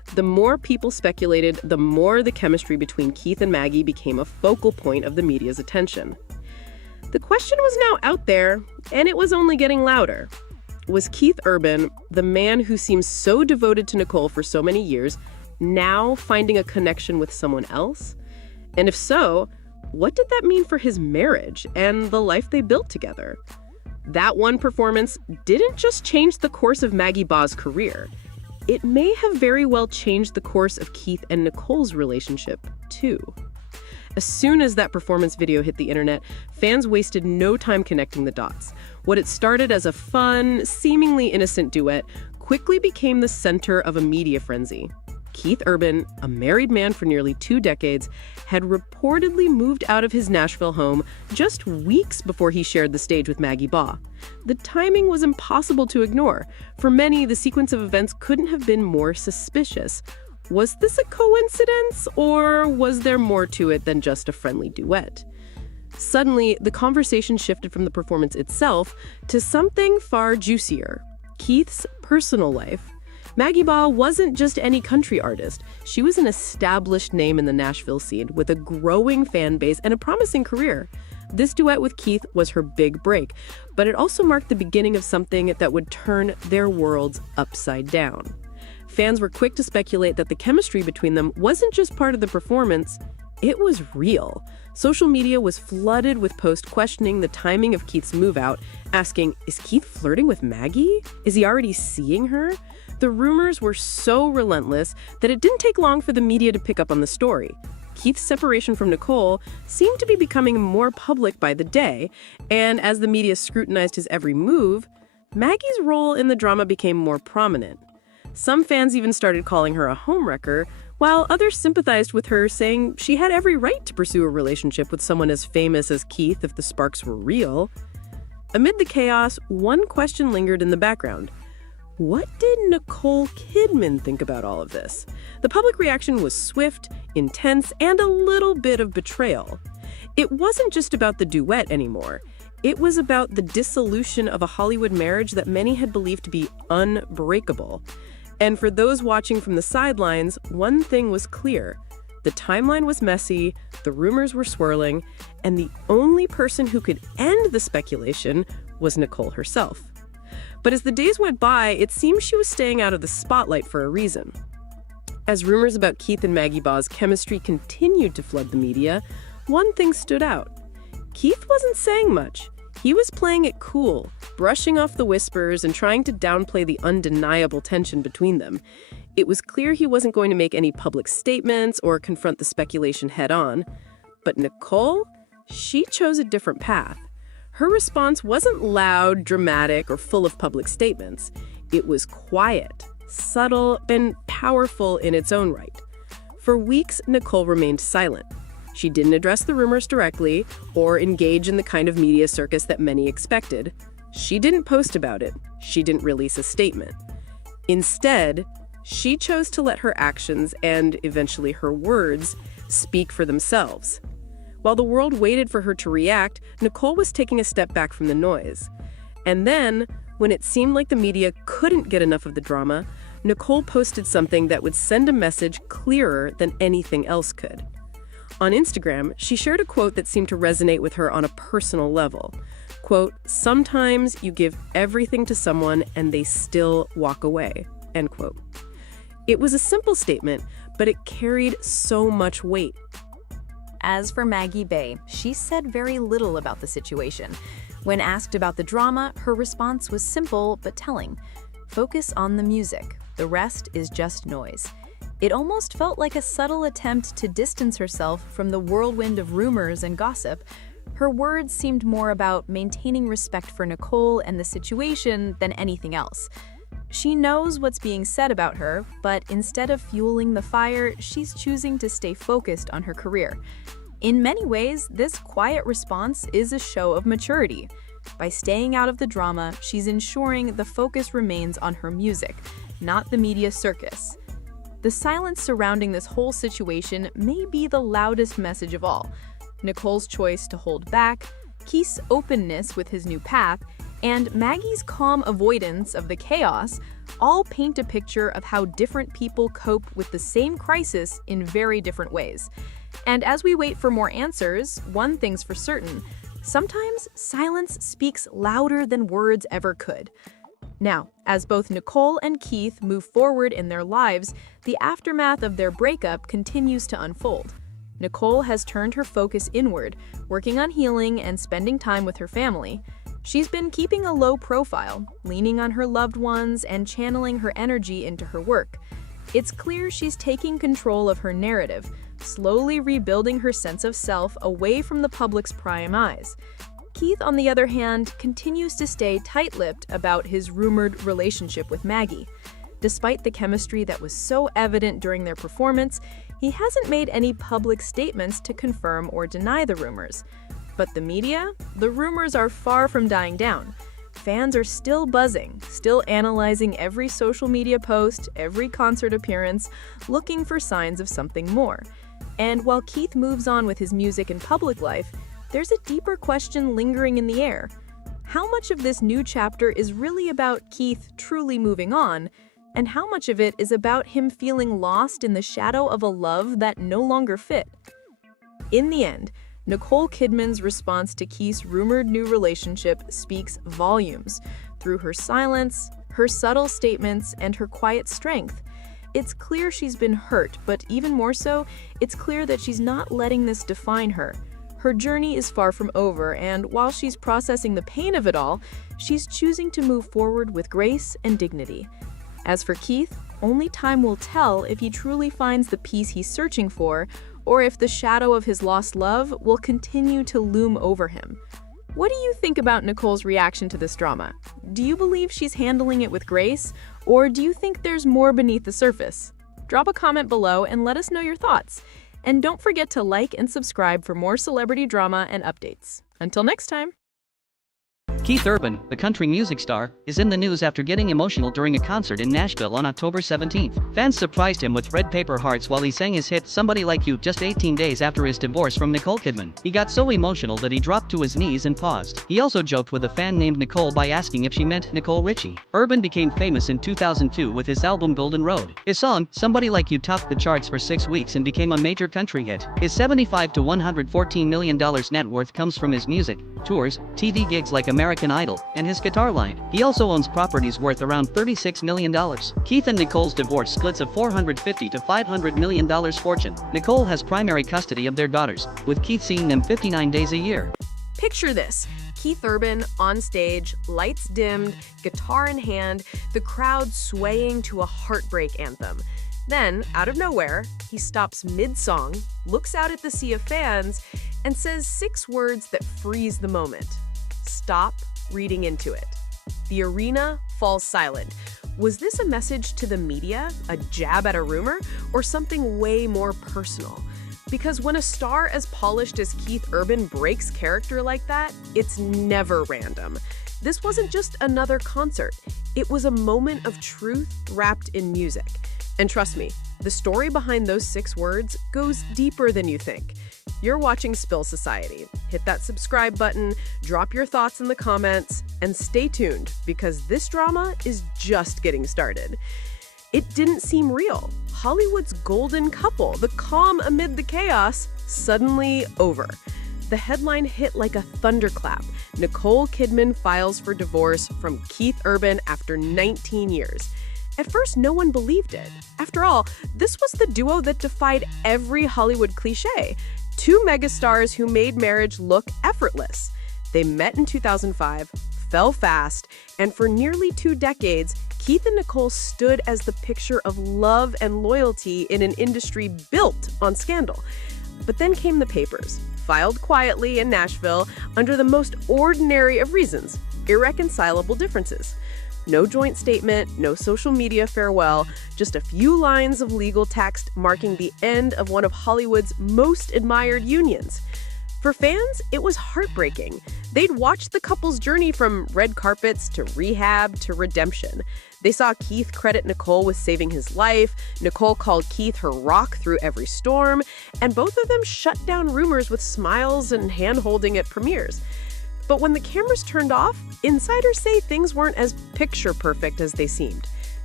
The more people speculated, the more the chemistry between Keith and Maggie became a focal point of the media's attention. The question was now out there, and it was only getting louder. Was Keith Urban, the man who seems so devoted to Nicole for so many years, now finding a connection with someone else? And if so, what did that mean for his marriage and the life they built together? That one performance didn't just change the course of Maggie Baugh's career. It may have very well changed the course of Keith and Nicole's relationship, too. As soon as that performance video hit the internet, fans wasted no time connecting the dots. What had started as a fun, seemingly innocent duet quickly became the center of a media frenzy. Keith Urban, a married man for nearly 2 decades, had reportedly moved out of his Nashville home just weeks before he shared the stage with Maggie Baugh. The timing was impossible to ignore. For many, the sequence of events couldn't have been more suspicious. Was this a coincidence, or was there more to it than just a friendly duet? Suddenly, the conversation shifted from the performance itself to something far juicier: Keith's personal life. Maggie Baugh wasn't just any country artist. She was an established name in the Nashville scene with a growing fan base and a promising career. This duet with Keith was her big break, but it also marked the beginning of something that would turn their worlds upside down. Fans were quick to speculate that the chemistry between them wasn't just part of the performance, it was real. Social media was flooded with posts questioning the timing of Keith's move out, asking, is Keith flirting with Maggie? Is he already seeing her? The rumors were so relentless that it didn't take long for the media to pick up on the story. Keith's separation from Nicole seemed to be becoming more public by the day, and as the media scrutinized his every move, Maggie's role in the drama became more prominent. Some fans even started calling her a homewrecker, while others sympathized with her, saying she had every right to pursue a relationship with someone as famous as Keith if the sparks were real. Amid the chaos, one question lingered in the background. What did Nicole Kidman think about all of this? The public reaction was swift, intense, and a little bit of betrayal. It wasn't just about the duet anymore. It was about the dissolution of a Hollywood marriage that many had believed to be unbreakable. And for those watching from the sidelines, one thing was clear. The timeline was messy, the rumors were swirling, and the only person who could end the speculation was Nicole herself. But as the days went by, it seemed she was staying out of the spotlight for a reason. As rumors about Keith and Maggie Baugh's chemistry continued to flood the media, one thing stood out. Keith wasn't saying much. He was playing it cool, brushing off the whispers and trying to downplay the undeniable tension between them. It was clear he wasn't going to make any public statements or confront the speculation head-on. But Nicole? She chose a different path. Her response wasn't loud, dramatic, or full of public statements. It was quiet, subtle, and powerful in its own right. For weeks, Nicole remained silent. She didn't address the rumors directly or engage in the kind of media circus that many expected. She didn't post about it. She didn't release a statement. Instead, she chose to let her actions and eventually her words speak for themselves. While the world waited for her to react, Nicole was taking a step back from the noise. And then, when it seemed like the media couldn't get enough of the drama, Nicole posted something that would send a message clearer than anything else could. On Instagram, she shared a quote that seemed to resonate with her on a personal level. Quote, "Sometimes you give everything to someone and they still walk away." End quote. It was a simple statement, but it carried so much weight. As for Maggie Bae, she said very little about the situation. When asked about the drama, her response was simple but telling. Focus on the music. The rest is just noise. It almost felt like a subtle attempt to distance herself from the whirlwind of rumors and gossip. Her words seemed more about maintaining respect for Nicole and the situation than anything else. She knows what's being said about her, but instead of fueling the fire, she's choosing to stay focused on her career. In many ways, this quiet response is a show of maturity. By staying out of the drama, she's ensuring the focus remains on her music, not the media circus. The silence surrounding this whole situation may be the loudest message of all. Nicole's choice to hold back, Keith's openness with his new path, and Maggie's calm avoidance of the chaos all paint a picture of how different people cope with the same crisis in very different ways. And as we wait for more answers, one thing's for certain: sometimes silence speaks louder than words ever could. Now, as both Nicole and Keith move forward in their lives, the aftermath of their breakup continues to unfold. Nicole has turned her focus inward, working on healing and spending time with her family. She's been keeping a low profile, leaning on her loved ones and channeling her energy into her work. It's clear she's taking control of her narrative, slowly rebuilding her sense of self away from the public's prying eyes. Keith, on the other hand, continues to stay tight-lipped about his rumored relationship with Maggie. Despite the chemistry that was so evident during their performance, he hasn't made any public statements to confirm or deny the rumors. But the media? The rumors are far from dying down. Fans are still buzzing, still analyzing every social media post, every concert appearance, looking for signs of something more. And while Keith moves on with his music and public life, there's a deeper question lingering in the air. How much of this new chapter is really about Keith truly moving on, and how much of it is about him feeling lost in the shadow of a love that no longer fit? In the end, Nicole Kidman's response to Keith's rumored new relationship speaks volumes. Through her silence, her subtle statements, and her quiet strength, it's clear she's been hurt, but even more so, it's clear that she's not letting this define her. Her journey is far from over, and while she's processing the pain of it all, she's choosing to move forward with grace and dignity. As for Keith, only time will tell if he truly finds the peace he's searching for, or if the shadow of his lost love will continue to loom over him. What do you think about Nicole's reaction to this drama? Do you believe she's handling it with grace, or do you think there's more beneath the surface? Drop a comment below and let us know your thoughts. And don't forget to like and subscribe for more celebrity drama and updates. Until next time. Keith Urban, the country music star, is in the news after getting emotional during a concert in Nashville on October 17th. Fans surprised him with red paper hearts while he sang his hit "Somebody Like You" just 18 days after his divorce from Nicole Kidman. He got so emotional that he dropped to his knees and paused. He also joked with a fan named Nicole by asking if she meant Nicole Richie. Urban became famous in 2002 with his album Golden Road. His song, "Somebody Like You", topped the charts for 6 weeks and became a major country hit. His $75 to $114 million net worth comes from his music, tours, TV gigs like American Idol, and his guitar line. He also owns properties worth around $36 million. Keith and Nicole's divorce splits a $450 to $500 million fortune. Nicole has primary custody of their daughters, with Keith seeing them 59 days a year. Picture this: Keith Urban on stage, lights dimmed, guitar in hand, the crowd swaying to a heartbreak anthem. Then, out of nowhere, he stops mid-song, looks out at the sea of fans, and says 6 words that freeze the moment. Stop reading into it. The arena falls silent. Was this a message to the media, a jab at a rumor, or something way more personal? Because when a star as polished as Keith Urban breaks character like that, it's never random. This wasn't just another concert. It was a moment of truth wrapped in music. And trust me, the story behind those 6 words goes deeper than you think. You're watching Spill Society. Hit that subscribe button, drop your thoughts in the comments, and stay tuned because this drama is just getting started. It didn't seem real. Hollywood's golden couple, the calm amid the chaos, suddenly over. The headline hit like a thunderclap. Nicole Kidman files for divorce from Keith Urban after 19 years. At first, no one believed it. After all, this was the duo that defied every Hollywood cliché. 2 megastars who made marriage look effortless. They met in 2005, fell fast, and for nearly 2 decades, Keith and Nicole stood as the picture of love and loyalty in an industry built on scandal. But then came the papers, filed quietly in Nashville under the most ordinary of reasons: irreconcilable differences. No joint statement, no social media farewell, just a few lines of legal text marking the end of one of Hollywood's most admired unions. For fans, it was heartbreaking. They'd watched the couple's journey from red carpets to rehab to redemption. They saw Keith credit Nicole with saving his life, Nicole called Keith her rock through every storm, and both of them shut down rumors with smiles and hand-holding at premieres. But when the cameras turned off, insiders say things weren't as picture-perfect as they seemed.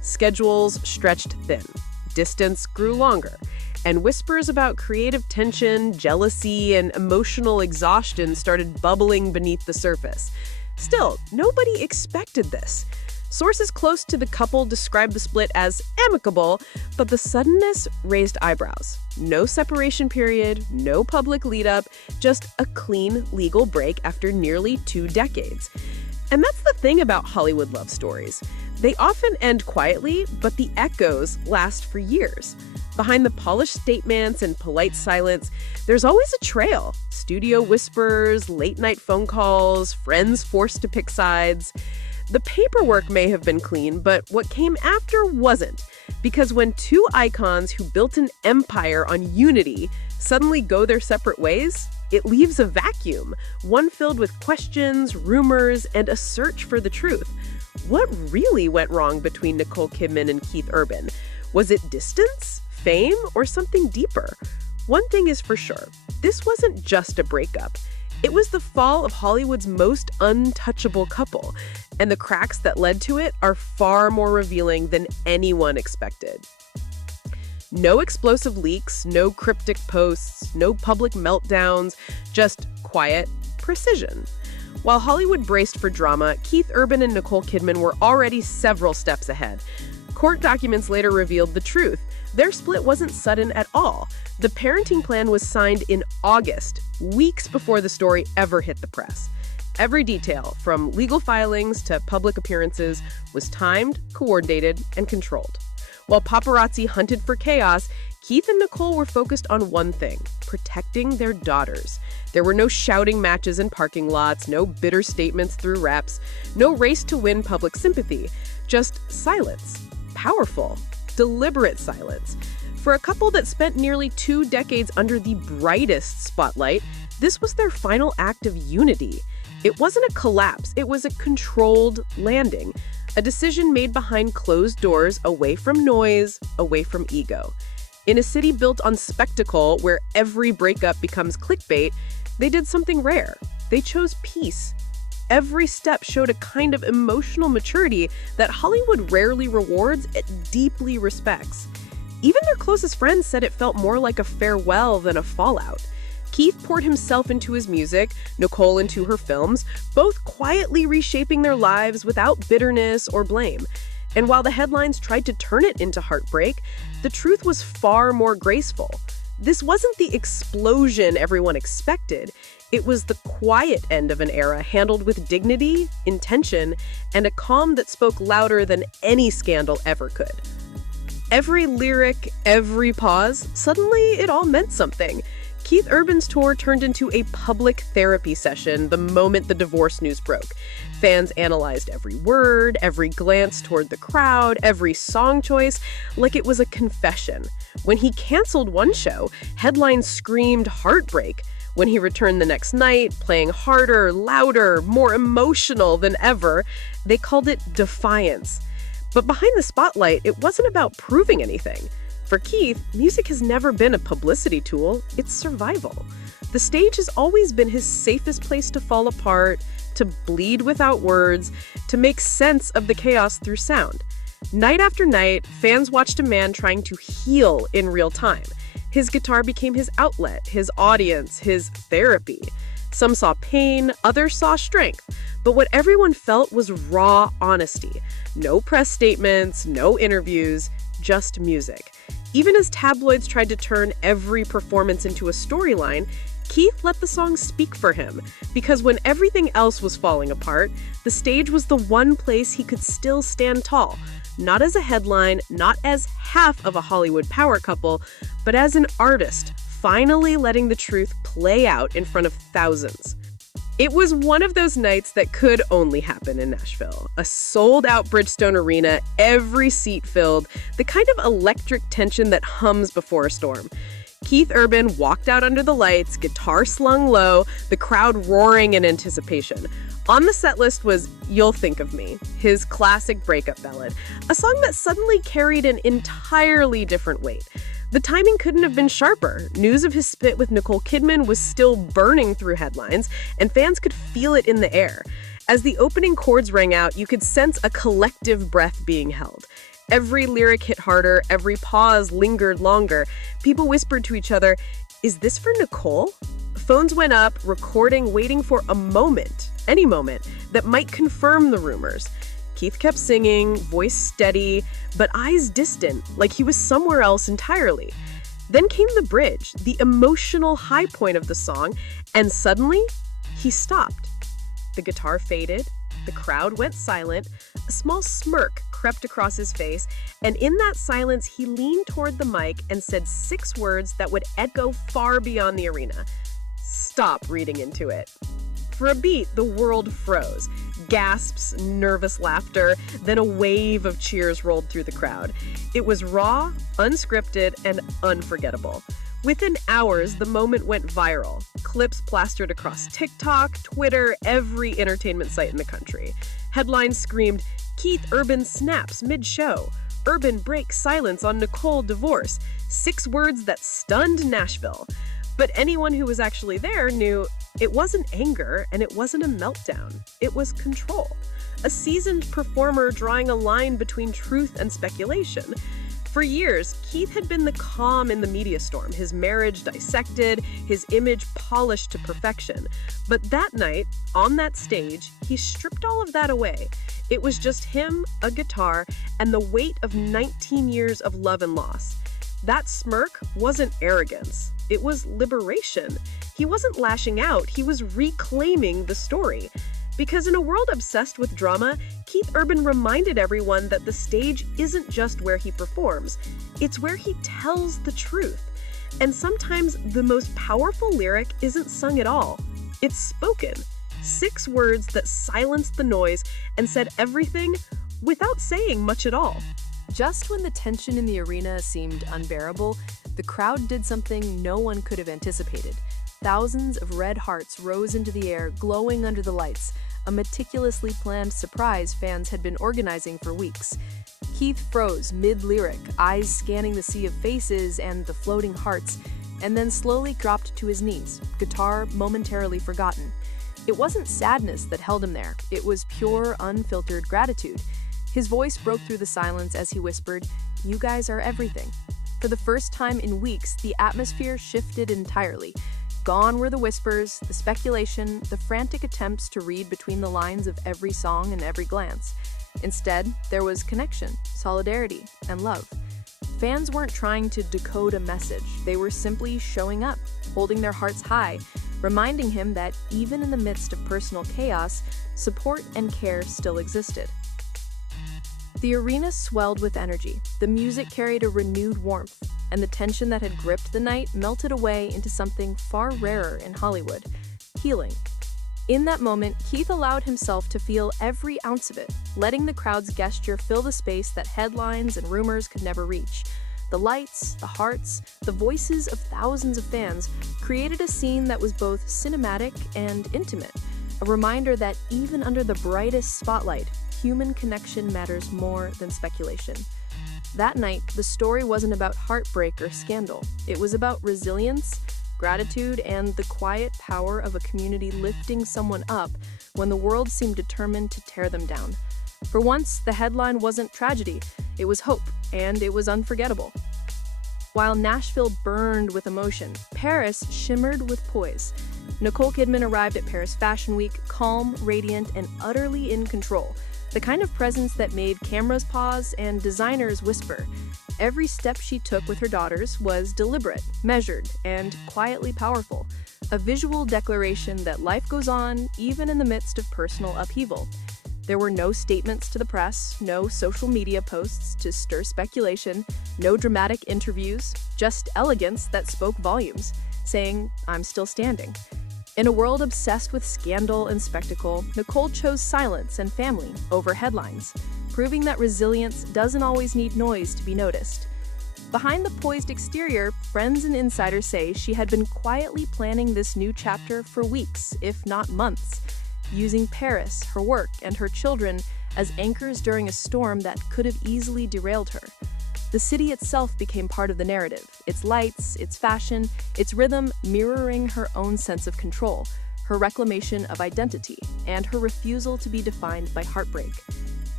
Schedules stretched thin. Distance grew longer. And whispers about creative tension, jealousy, and emotional exhaustion started bubbling beneath the surface. Still, nobody expected this. Sources close to the couple described the split as amicable, but the suddenness raised eyebrows. No separation period, no public lead-up, just a clean legal break after nearly 2 decades. And that's the thing about Hollywood love stories. They often end quietly, but the echoes last for years. Behind the polished statements and polite silence, there's always a trail. Studio whispers, late-night phone calls, friends forced to pick sides. The paperwork may have been clean, but what came after wasn't. Because when 2 icons who built an empire on unity suddenly go their separate ways, it leaves a vacuum, one filled with questions, rumors, and a search for the truth. What really went wrong between Nicole Kidman and Keith Urban? Was it distance, fame, or something deeper? One thing is for sure, this wasn't just a breakup. It was the fall of Hollywood's most untouchable couple, and the cracks that led to it are far more revealing than anyone expected. No explosive leaks, no cryptic posts, no public meltdowns, just quiet precision. While Hollywood braced for drama, Keith Urban and Nicole Kidman were already several steps ahead. Court documents later revealed the truth. Their split wasn't sudden at all. The parenting plan was signed in August, weeks before the story ever hit the press. Every detail, from legal filings to public appearances, was timed, coordinated, and controlled. While paparazzi hunted for chaos, Keith and Nicole were focused on one thing: protecting their daughters. There were no shouting matches in parking lots, no bitter statements through reps, no race to win public sympathy, just silence. Powerful, deliberate silence. For a couple that spent nearly 2 decades under the brightest spotlight, this was their final act of unity. It wasn't a collapse, it was a controlled landing, a decision made behind closed doors, away from noise, away from ego. In a city built on spectacle, where every breakup becomes clickbait, they did something rare. They chose peace. Every step showed a kind of emotional maturity that Hollywood rarely rewards, it deeply respects. Even their closest friends said it felt more like a farewell than a fallout. Keith poured himself into his music, Nicole into her films, both quietly reshaping their lives without bitterness or blame. And while the headlines tried to turn it into heartbreak, the truth was far more graceful. This wasn't the explosion everyone expected. It was the quiet end of an era handled with dignity, intention, and a calm that spoke louder than any scandal ever could. Every lyric, every pause, suddenly it all meant something. Keith Urban's tour turned into a public therapy session the moment the divorce news broke. Fans analyzed every word, every glance toward the crowd, every song choice, like it was a confession. When he canceled one show, headlines screamed heartbreak. When he returned the next night, playing harder, louder, more emotional than ever, they called it defiance. But behind the spotlight, it wasn't about proving anything. For Keith, music has never been a publicity tool, it's survival. The stage has always been his safest place to fall apart, to bleed without words, to make sense of the chaos through sound. Night after night, fans watched a man trying to heal in real time. His guitar became his outlet, his audience, his therapy. Some saw pain, others saw strength. But what everyone felt was raw honesty. No press statements, no interviews, just music. Even as tabloids tried to turn every performance into a storyline, Keith let the song speak for him, because when everything else was falling apart, the stage was the one place he could still stand tall, not as a headline, not as half of a Hollywood power couple, but as an artist, finally letting the truth play out in front of thousands. It was one of those nights that could only happen in Nashville. A sold-out Bridgestone Arena, every seat filled, the kind of electric tension that hums before a storm. Keith Urban walked out under the lights, guitar slung low, the crowd roaring in anticipation. On the set list was You'll Think of Me, his classic breakup ballad, a song that suddenly carried an entirely different weight. The timing couldn't have been sharper. News of his split with Nicole Kidman was still burning through headlines, and fans could feel it in the air. As the opening chords rang out, you could sense a collective breath being held. Every lyric hit harder, every pause lingered longer. People whispered to each other, "Is this for Nicole?" Phones went up, recording, waiting for a moment, any moment, that might confirm the rumors. Keith kept singing, voice steady, but eyes distant, like he was somewhere else entirely. Then came the bridge, the emotional high point of the song, and suddenly, he stopped. The guitar faded, the crowd went silent, a small smirk crept across his face, and in that silence, he leaned toward the mic and said 6 words that would echo far beyond the arena. Stop reading into it. For a beat, the world froze. Gasps, nervous laughter, then a wave of cheers rolled through the crowd. It was raw, unscripted, and unforgettable. Within hours, the moment went viral. Clips plastered across TikTok, Twitter, every entertainment site in the country. Headlines screamed, "Keith Urban snaps mid-show. Urban breaks silence on Nicole divorce." 6 words that stunned Nashville. But anyone who was actually there knew it wasn't anger and it wasn't a meltdown. It was control. A seasoned performer drawing a line between truth and speculation. For years, Keith had been the calm in the media storm, his marriage dissected, his image polished to perfection. But that night, on that stage, he stripped all of that away. It was just him, a guitar, and the weight of 19 years of love and loss. That smirk wasn't arrogance. It was liberation. He wasn't lashing out, he was reclaiming the story. Because in a world obsessed with drama, Keith Urban reminded everyone that the stage isn't just where he performs, it's where he tells the truth. And sometimes the most powerful lyric isn't sung at all, it's spoken. 6 words that silenced the noise and said everything without saying much at all. Just when the tension in the arena seemed unbearable, the crowd did something no one could have anticipated. Thousands of red hearts rose into the air, glowing under the lights, a meticulously planned surprise fans had been organizing for weeks. Keith froze mid-lyric, eyes scanning the sea of faces and the floating hearts, and then slowly dropped to his knees, guitar momentarily forgotten. It wasn't sadness that held him there, it was pure, unfiltered gratitude. His voice broke through the silence as he whispered, "You guys are everything." For the first time in weeks, the atmosphere shifted entirely. Gone were the whispers, the speculation, the frantic attempts to read between the lines of every song and every glance. Instead, there was connection, solidarity, and love. Fans weren't trying to decode a message, they were simply showing up, holding their hearts high, reminding him that even in the midst of personal chaos, support and care still existed. The arena swelled with energy, the music carried a renewed warmth, and the tension that had gripped the night melted away into something far rarer in Hollywood: healing. In that moment, Keith allowed himself to feel every ounce of it, letting the crowd's gesture fill the space that headlines and rumors could never reach. The lights, the hearts, the voices of thousands of fans created a scene that was both cinematic and intimate, a reminder that even under the brightest spotlight, human connection matters more than speculation. That night, the story wasn't about heartbreak or scandal. It was about resilience, gratitude, and the quiet power of a community lifting someone up when the world seemed determined to tear them down. For once, the headline wasn't tragedy, it was hope, and it was unforgettable. While Nashville burned with emotion, Paris shimmered with poise. Nicole Kidman arrived at Paris Fashion Week, calm, radiant, and utterly in control. The kind of presence that made cameras pause and designers whisper. Every step she took with her daughters was deliberate, measured, and quietly powerful. A visual declaration that life goes on even in the midst of personal upheaval. There were no statements to the press, no social media posts to stir speculation, no dramatic interviews, just elegance that spoke volumes, saying, "I'm still standing." In a world obsessed with scandal and spectacle, Nicole chose silence and family over headlines, proving that resilience doesn't always need noise to be noticed. Behind the poised exterior, friends and insiders say she had been quietly planning this new chapter for weeks, if not months, using Paris, her work, and her children as anchors during a storm that could have easily derailed her. The city itself became part of the narrative, its lights, its fashion, its rhythm mirroring her own sense of control, her reclamation of identity, and her refusal to be defined by heartbreak.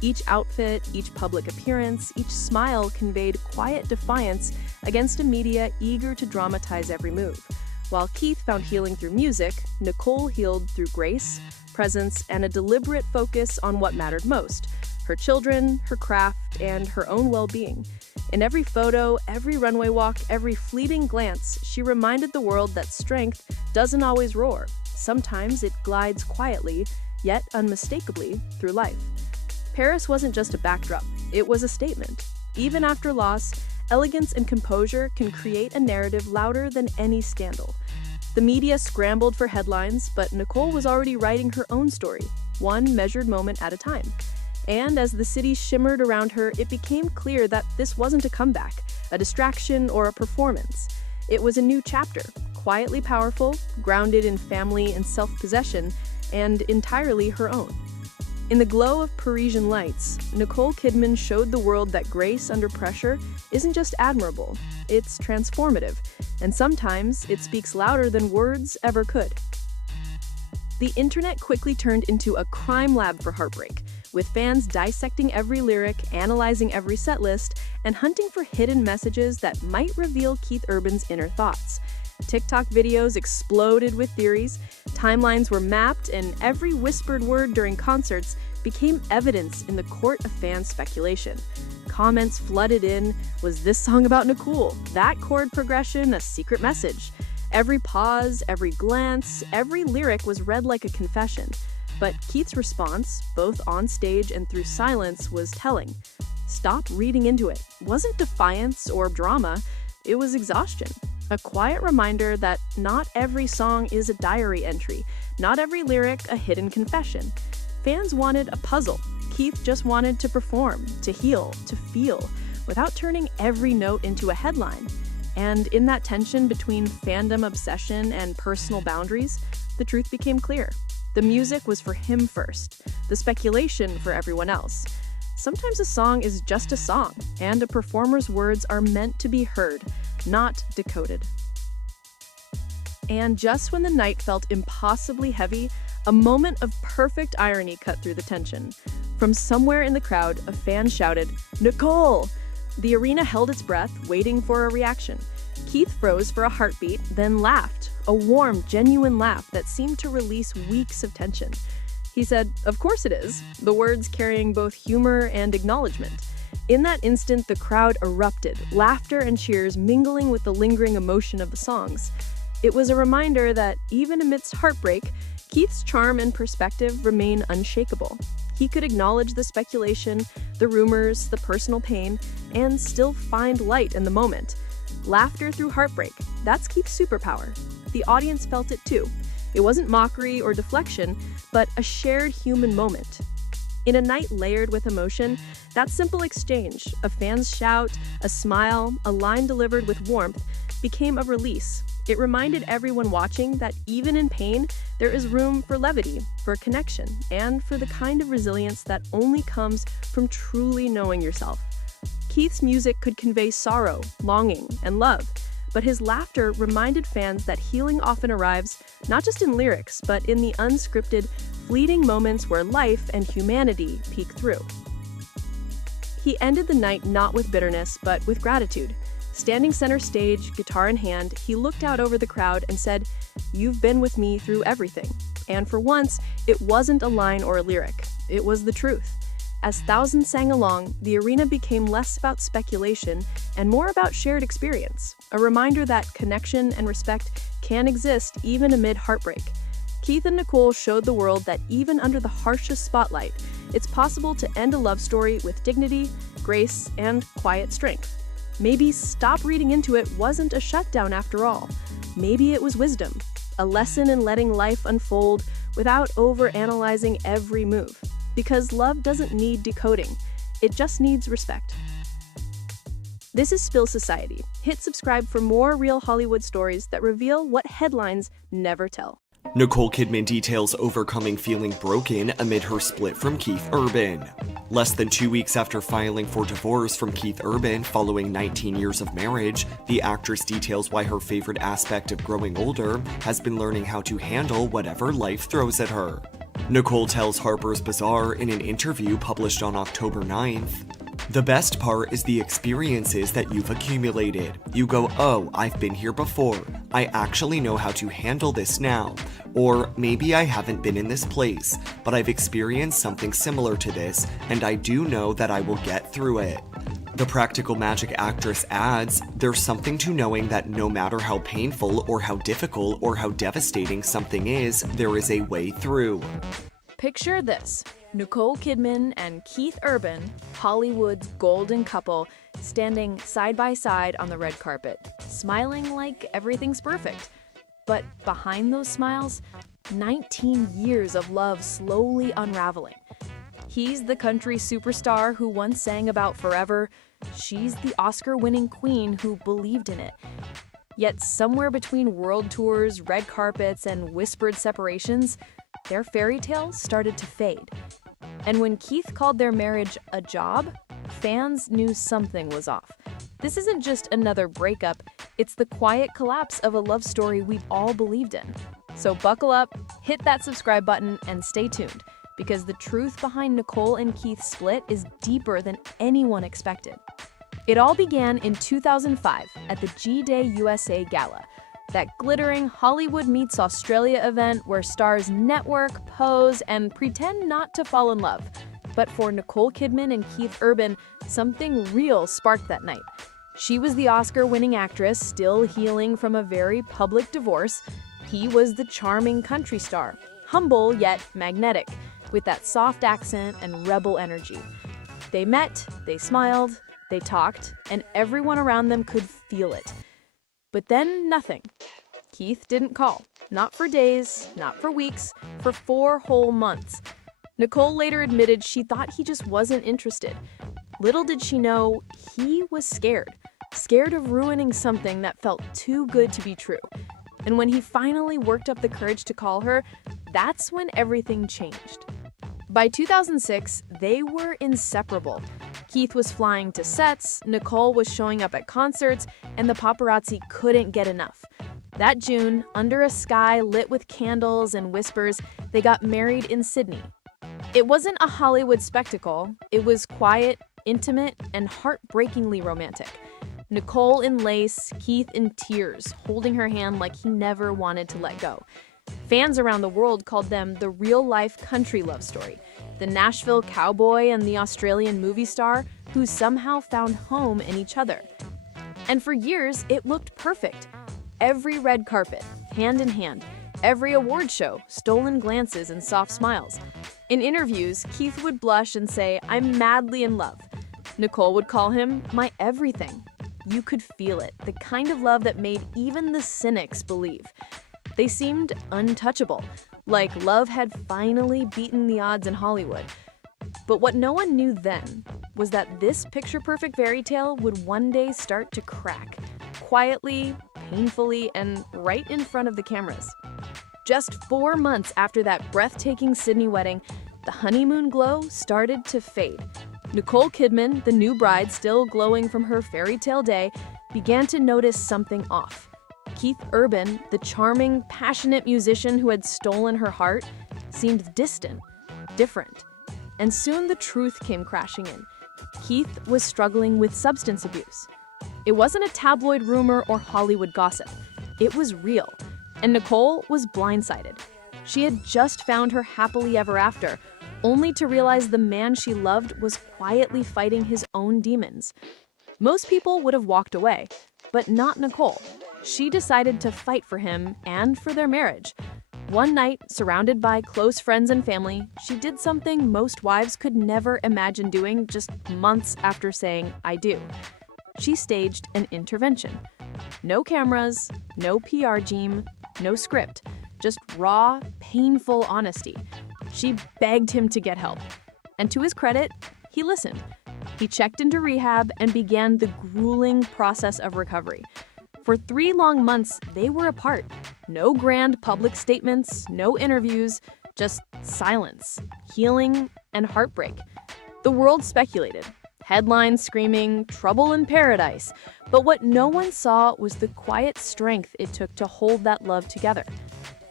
Each outfit, each public appearance, each smile conveyed quiet defiance against a media eager to dramatize every move. While Keith found healing through music, Nicole healed through grace, presence, and a deliberate focus on what mattered most: her children, her craft, and her own well-being. In every photo, every runway walk, every fleeting glance, she reminded the world that strength doesn't always roar. Sometimes it glides quietly, yet unmistakably, through life. Paris wasn't just a backdrop, it was a statement. Even after loss, elegance and composure can create a narrative louder than any scandal. The media scrambled for headlines, but Nicole was already writing her own story, one measured moment at a time. And as the city shimmered around her, it became clear that this wasn't a comeback, a distraction, or a performance. It was a new chapter, quietly powerful, grounded in family and self-possession, and entirely her own. In the glow of Parisian lights, Nicole Kidman showed the world that grace under pressure isn't just admirable, it's transformative, and sometimes it speaks louder than words ever could. The internet quickly turned into a crime lab for heartbreak, with fans dissecting every lyric, analyzing every setlist, and hunting for hidden messages that might reveal Keith Urban's inner thoughts. TikTok videos exploded with theories, timelines were mapped, and every whispered word during concerts became evidence in the court of fan speculation. Comments flooded in: was this song about Nicole? That chord progression a secret message? Every pause, every glance, every lyric was read like a confession. But Keith's response, both on stage and through silence, was telling. Stop reading into it. It wasn't defiance or drama, it was exhaustion. A quiet reminder that not every song is a diary entry, not every lyric a hidden confession. Fans wanted a puzzle. Keith just wanted to perform, to heal, to feel, without turning every note into a headline. And in that tension between fandom obsession and personal boundaries, the truth became clear. The music was for him first, the speculation for everyone else. Sometimes a song is just a song, and a performer's words are meant to be heard, not decoded. And just when the night felt impossibly heavy, a moment of perfect irony cut through the tension. From somewhere in the crowd, a fan shouted, "Nicole!" The arena held its breath, waiting for a reaction. Keith froze for a heartbeat, then laughed, a warm, genuine laugh that seemed to release weeks of tension. He said, "Of course it is," the words carrying both humor and acknowledgement. In that instant, the crowd erupted, laughter and cheers mingling with the lingering emotion of the songs. It was a reminder that, even amidst heartbreak, Keith's charm and perspective remain unshakable. He could acknowledge the speculation, the rumors, the personal pain, and still find light in the moment. Laughter through heartbreak, that's Keith's superpower. The audience felt it too. It wasn't mockery or deflection, but a shared human moment. In a night layered with emotion, that simple exchange, a fan's shout, a smile, a line delivered with warmth, became a release. It reminded everyone watching that even in pain, there is room for levity, for connection, and for the kind of resilience that only comes from truly knowing yourself. Keith's music could convey sorrow, longing, and love, but his laughter reminded fans that healing often arrives not just in lyrics, but in the unscripted, fleeting moments where life and humanity peek through. He ended the night not with bitterness, but with gratitude. Standing center stage, guitar in hand, he looked out over the crowd and said, "You've been with me through everything." And for once, it wasn't a line or a lyric. It was the truth. As thousands sang along, the arena became less about speculation and more about shared experience, a reminder that connection and respect can exist even amid heartbreak. Keith and Nicole showed the world that even under the harshest spotlight, it's possible to end a love story with dignity, grace, and quiet strength. Maybe stop reading into it wasn't a shutdown after all. Maybe it was wisdom, a lesson in letting life unfold without overanalyzing every move. Because love doesn't need decoding, it just needs respect. This is Spill Society. Hit subscribe for more real Hollywood stories that reveal what headlines never tell. Nicole Kidman details overcoming feeling broken amid her split from Keith Urban. Less than 2 weeks after filing for divorce from Keith Urban following 19 years of marriage, the actress details why her favorite aspect of growing older has been learning how to handle whatever life throws at her. Nicole tells Harper's Bazaar in an interview published on October 9th, "The best part is the experiences that you've accumulated. You go, oh, I've been here before. I actually know how to handle this now. Or maybe I haven't been in this place, but I've experienced something similar to this, and I do know that I will get through it." The Practical Magic actress adds, "There's something to knowing that no matter how painful or how difficult or how devastating something is, there is a way through." Picture this: Nicole Kidman and Keith Urban, Hollywood's golden couple, standing side by side on the red carpet, smiling like everything's perfect. But behind those smiles, 19 years of love slowly unraveling. He's the country superstar who once sang about forever. She's the Oscar-winning queen who believed in it. Yet somewhere between world tours, red carpets, and whispered separations, their fairy tale started to fade. And when Keith called their marriage a job, fans knew something was off. This isn't just another breakup, it's the quiet collapse of a love story we've all believed in. So buckle up, hit that subscribe button, and stay tuned, because the truth behind Nicole and Keith's split is deeper than anyone expected. It all began in 2005 at the G-Day USA Gala, that glittering Hollywood meets Australia event where stars network, pose, and pretend not to fall in love. But for Nicole Kidman and Keith Urban, something real sparked that night. She was the Oscar-winning actress still healing from a very public divorce. He was the charming country star, humble yet magnetic, with that soft accent and rebel energy. They met, they smiled, they talked, and everyone around them could feel it. But then nothing. Keith didn't call. Not for days, not for weeks, for 4 whole months. Nicole later admitted she thought he just wasn't interested. Little did she know, he was scared. Scared of ruining something that felt too good to be true. And when he finally worked up the courage to call her, that's when everything changed. By 2006, they were inseparable. Keith was flying to sets, Nicole was showing up at concerts, and the paparazzi couldn't get enough. That June, under a sky lit with candles and whispers, they got married in Sydney. It wasn't a Hollywood spectacle. It was quiet, intimate, and heartbreakingly romantic. Nicole in lace, Keith in tears, holding her hand like he never wanted to let go. Fans around the world called them the real-life country love story, the Nashville cowboy and the Australian movie star who somehow found home in each other. And for years, it looked perfect. Every red carpet, hand in hand, every award show, stolen glances and soft smiles. In interviews, Keith would blush and say, "I'm madly in love." Nicole would call him my everything. You could feel it, the kind of love that made even the cynics believe. They seemed untouchable, like love had finally beaten the odds in Hollywood. But what no one knew then was that this picture-perfect fairy tale would one day start to crack, quietly, painfully, and right in front of the cameras. Just 4 months after that breathtaking Sydney wedding, the honeymoon glow started to fade. Nicole Kidman, the new bride still glowing from her fairy tale day, began to notice something off. Keith Urban, the charming, passionate musician who had stolen her heart, seemed distant, different. And soon the truth came crashing in. Keith was struggling with substance abuse. It wasn't a tabloid rumor or Hollywood gossip. It was real. And Nicole was blindsided. She had just found her happily ever after, only to realize the man she loved was quietly fighting his own demons. Most people would have walked away, but not Nicole. She decided to fight for him and for their marriage. One night, surrounded by close friends and family, she did something most wives could never imagine doing just months after saying, "I do." She staged an intervention. No cameras, no PR team, no script, just raw, painful honesty. She begged him to get help. And to his credit, he listened. He checked into rehab and began the grueling process of recovery. For 3 long months, they were apart. No grand public statements, no interviews, just silence, healing, and heartbreak. The world speculated. Headlines screaming, "Trouble in paradise." But what no one saw was the quiet strength it took to hold that love together.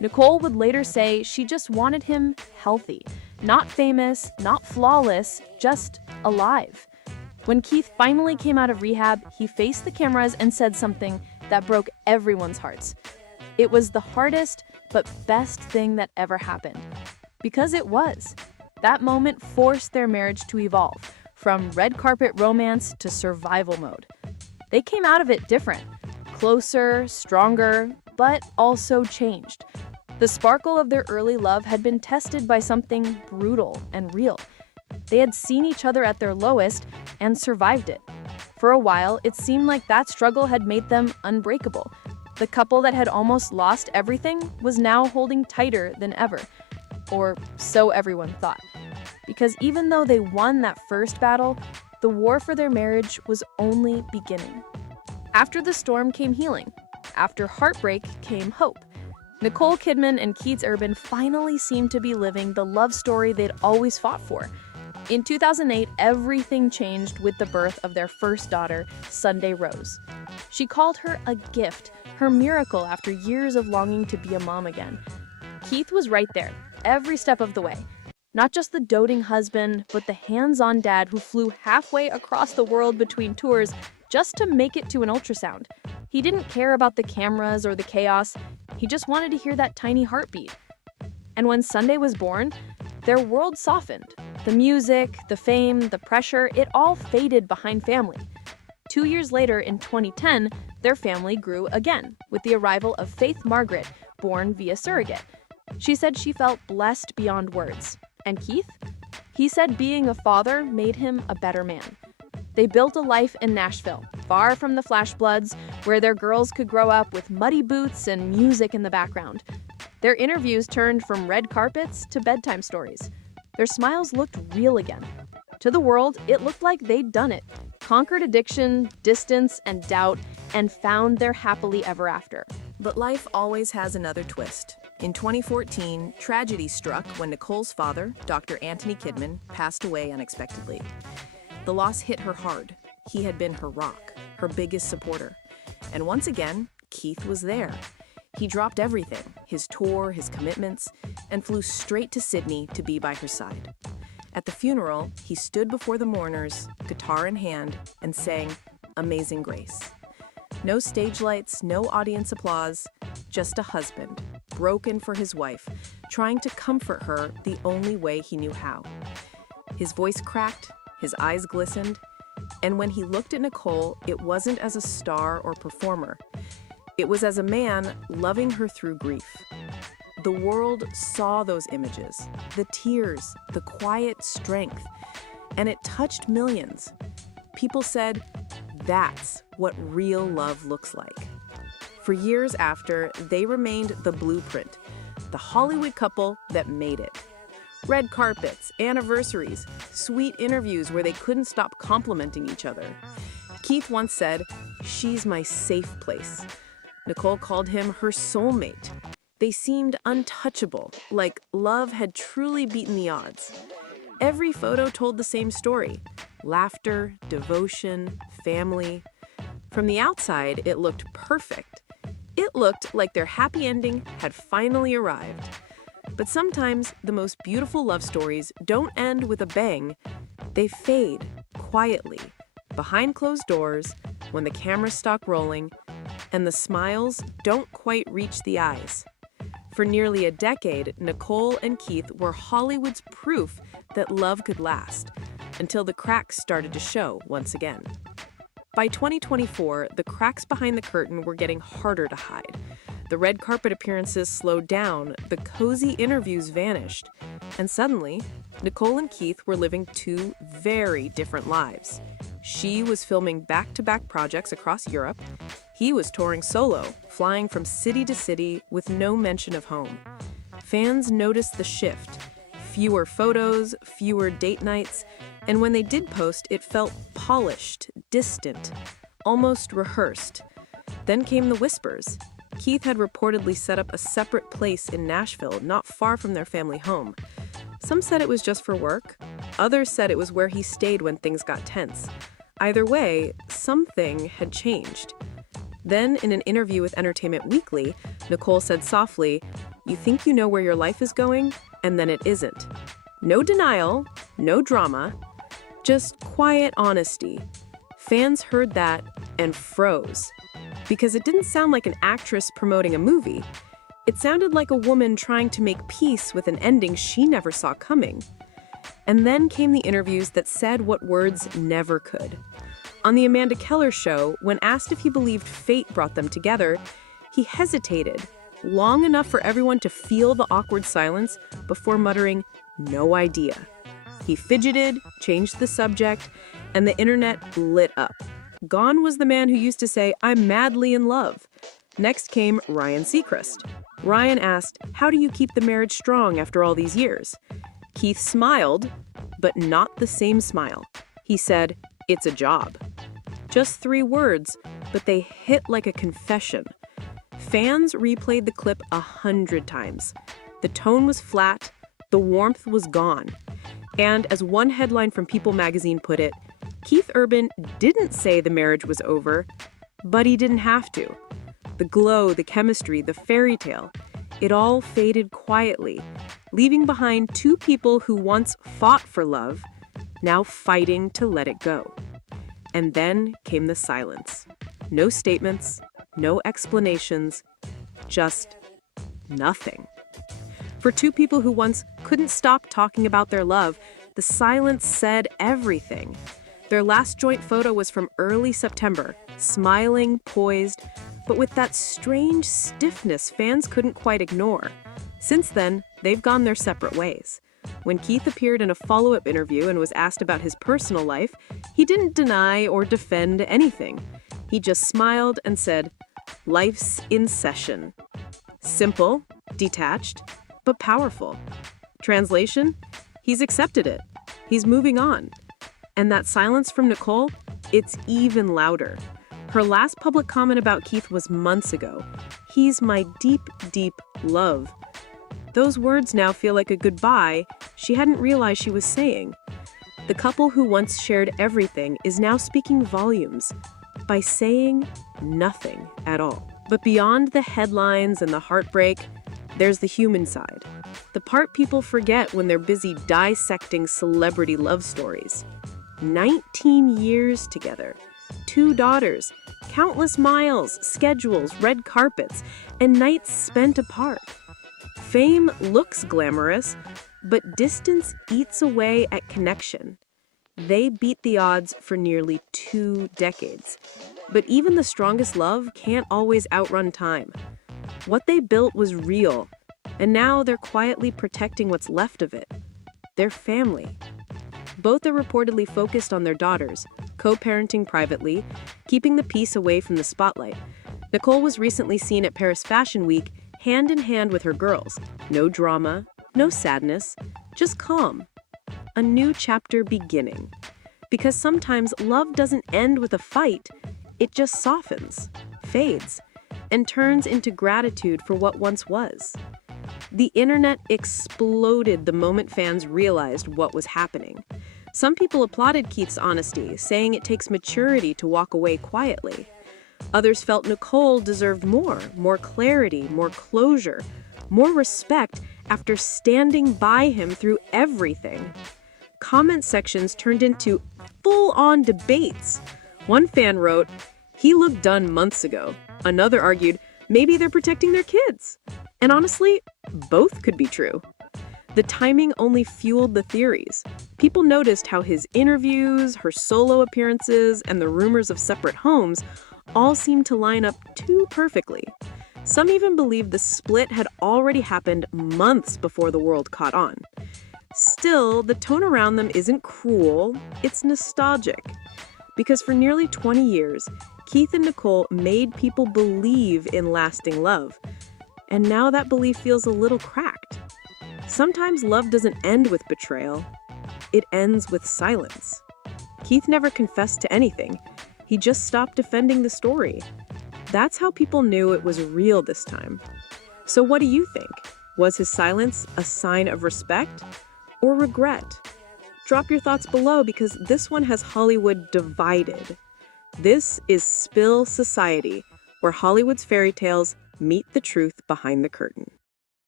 Nicole would later say she just wanted him healthy, not famous, not flawless, just alive. When Keith finally came out of rehab, he faced the cameras and said something that broke everyone's hearts. It was the hardest but best thing that ever happened. Because it was. That moment forced their marriage to evolve, from red carpet romance to survival mode. They came out of it different, closer, stronger, but also changed. The sparkle of their early love had been tested by something brutal and real. They had seen each other at their lowest and survived it. For a while, it seemed like that struggle had made them unbreakable. The couple that had almost lost everything was now holding tighter than ever. Or so everyone thought. Because even though they won that first battle, the war for their marriage was only beginning. After the storm came healing. After heartbreak came hope. Nicole Kidman and Keith Urban finally seemed to be living the love story they'd always fought for. In 2008, everything changed with the birth of their first daughter, Sunday Rose. She called her a gift, her miracle after years of longing to be a mom again. Keith was right there, every step of the way. Not just the doting husband, but the hands-on dad who flew halfway across the world between tours just to make it to an ultrasound. He didn't care about the cameras or the chaos. He just wanted to hear that tiny heartbeat. And when Sunday was born, their world softened. The music, the fame, the pressure, it all faded behind family. 2 years later, in 2010, their family grew again with the arrival of Faith Margaret, born via surrogate. She said she felt blessed beyond words. And Keith? He said being a father made him a better man. They built a life in Nashville, far from the flash bloods, where their girls could grow up with muddy boots and music in the background. Their interviews turned from red carpets to bedtime stories. Their smiles looked real again. To the world, it looked like they'd done it, conquered addiction, distance, and doubt, and found their happily ever after. But life always has another twist. In 2014, tragedy struck when Nicole's father, Dr. Anthony Kidman, passed away unexpectedly. The loss hit her hard. He had been her rock, her biggest supporter. And once again, Keith was there. He dropped everything, his tour, his commitments, and flew straight to Sydney to be by her side. At the funeral, he stood before the mourners, guitar in hand, and sang Amazing Grace. No stage lights, no audience applause, just a husband, broken for his wife, trying to comfort her the only way he knew how. His voice cracked, his eyes glistened, and when he looked at Nicole, it wasn't as a star or performer. It was as a man loving her through grief. The world saw those images, the tears, the quiet strength, and it touched millions. People said, that's what real love looks like. For years after, they remained the blueprint, the Hollywood couple that made it. Red carpets, anniversaries, sweet interviews where they couldn't stop complimenting each other. Keith once said, "She's my safe place." Nicole called him her soulmate. They seemed untouchable, like love had truly beaten the odds. Every photo told the same story: laughter, devotion, family. From the outside, it looked perfect. It looked like their happy ending had finally arrived. But sometimes the most beautiful love stories don't end with a bang. They fade quietly, behind closed doors, when the cameras stop rolling, and the smiles don't quite reach the eyes. For nearly a decade, Nicole and Keith were Hollywood's proof that love could last, until the cracks started to show once again. By 2024, the cracks behind the curtain were getting harder to hide. The red carpet appearances slowed down, the cozy interviews vanished, and suddenly, Nicole and Keith were living two very different lives. She was filming back-to-back projects across Europe. He was touring solo, flying from city to city with no mention of home. Fans noticed the shift. Fewer photos, fewer date nights, and when they did post, it felt polished, distant, almost rehearsed. Then came the whispers. Keith had reportedly set up a separate place in Nashville, not far from their family home. Some said it was just for work. Others said it was where he stayed when things got tense. Either way, something had changed. Then, in an interview with Entertainment Weekly, Nicole said softly, You think you know where your life is going, and then it isn't. No denial, no drama, just quiet honesty. Fans heard that and froze, because it didn't sound like an actress promoting a movie. It sounded like a woman trying to make peace with an ending she never saw coming. And then came the interviews that said what words never could. On the Amanda Keller show, when asked if he believed fate brought them together, he hesitated long enough for everyone to feel the awkward silence before muttering, "No idea." He fidgeted, changed the subject, and the internet lit up. Gone was the man who used to say, "I'm madly in love." Next came Ryan Seacrest. Ryan asked, "How do you keep the marriage strong after all these years?" Keith smiled, but not the same smile. He said, "It's a job." Just 3 words, but they hit like a confession. Fans replayed the clip 100 times. The tone was flat, the warmth was gone. And as one headline from People magazine put it, Keith Urban didn't say the marriage was over, but he didn't have to. The glow, the chemistry, the fairy tale, it all faded quietly, leaving behind 2 people who once fought for love, now fighting to let it go. And then came the silence. No statements, no explanations, just nothing. For 2 people who once couldn't stop talking about their love, the silence said everything. Their last joint photo was from early September, smiling, poised, but with that strange stiffness fans couldn't quite ignore. Since then, they've gone their separate ways. When Keith appeared in a follow-up interview and was asked about his personal life, he didn't deny or defend anything. He just smiled and said, "Life's in session." Simple, detached, but powerful. Translation? He's accepted it. He's moving on. And that silence from Nicole, it's even louder. Her last public comment about Keith was months ago. "He's my deep, deep love." Those words now feel like a goodbye she hadn't realized she was saying. The couple who once shared everything is now speaking volumes by saying nothing at all. But beyond the headlines and the heartbreak, there's the human side. The part people forget when they're busy dissecting celebrity love stories. 19 years together, 2 daughters, countless miles, schedules, red carpets, and nights spent apart. Fame looks glamorous, but distance eats away at connection. They beat the odds for nearly 2 decades. But even the strongest love can't always outrun time. What they built was real, and now they're quietly protecting what's left of it. Their family. Both are reportedly focused on their daughters, co-parenting privately, keeping the peace away from the spotlight. Nicole was recently seen at Paris Fashion Week, hand in hand with her girls. No drama, no sadness, just calm. A new chapter beginning. Because sometimes love doesn't end with a fight, it just softens, fades, and turns into gratitude for what once was. The internet exploded the moment fans realized what was happening. Some people applauded Keith's honesty, saying it takes maturity to walk away quietly. Others felt Nicole deserved more clarity, more closure, more respect after standing by him through everything. Comment sections turned into full-on debates. One fan wrote, "He looked done months ago." Another argued, "Maybe they're protecting their kids." And honestly, both could be true. The timing only fueled the theories. People noticed how his interviews, her solo appearances, and the rumors of separate homes all seemed to line up too perfectly. Some even believed the split had already happened months before the world caught on. Still, the tone around them isn't cruel, it's nostalgic. Because for nearly 20 years, Keith and Nicole made people believe in lasting love. And now that belief feels a little cracked. Sometimes love doesn't end with betrayal, it ends with silence. Keith never confessed to anything. He just stopped defending the story. That's how people knew it was real this time. So what do you think? Was his silence a sign of respect or regret? Drop your thoughts below because this one has Hollywood divided. This is Spill Society, where Hollywood's fairy tales meet the truth behind the curtain.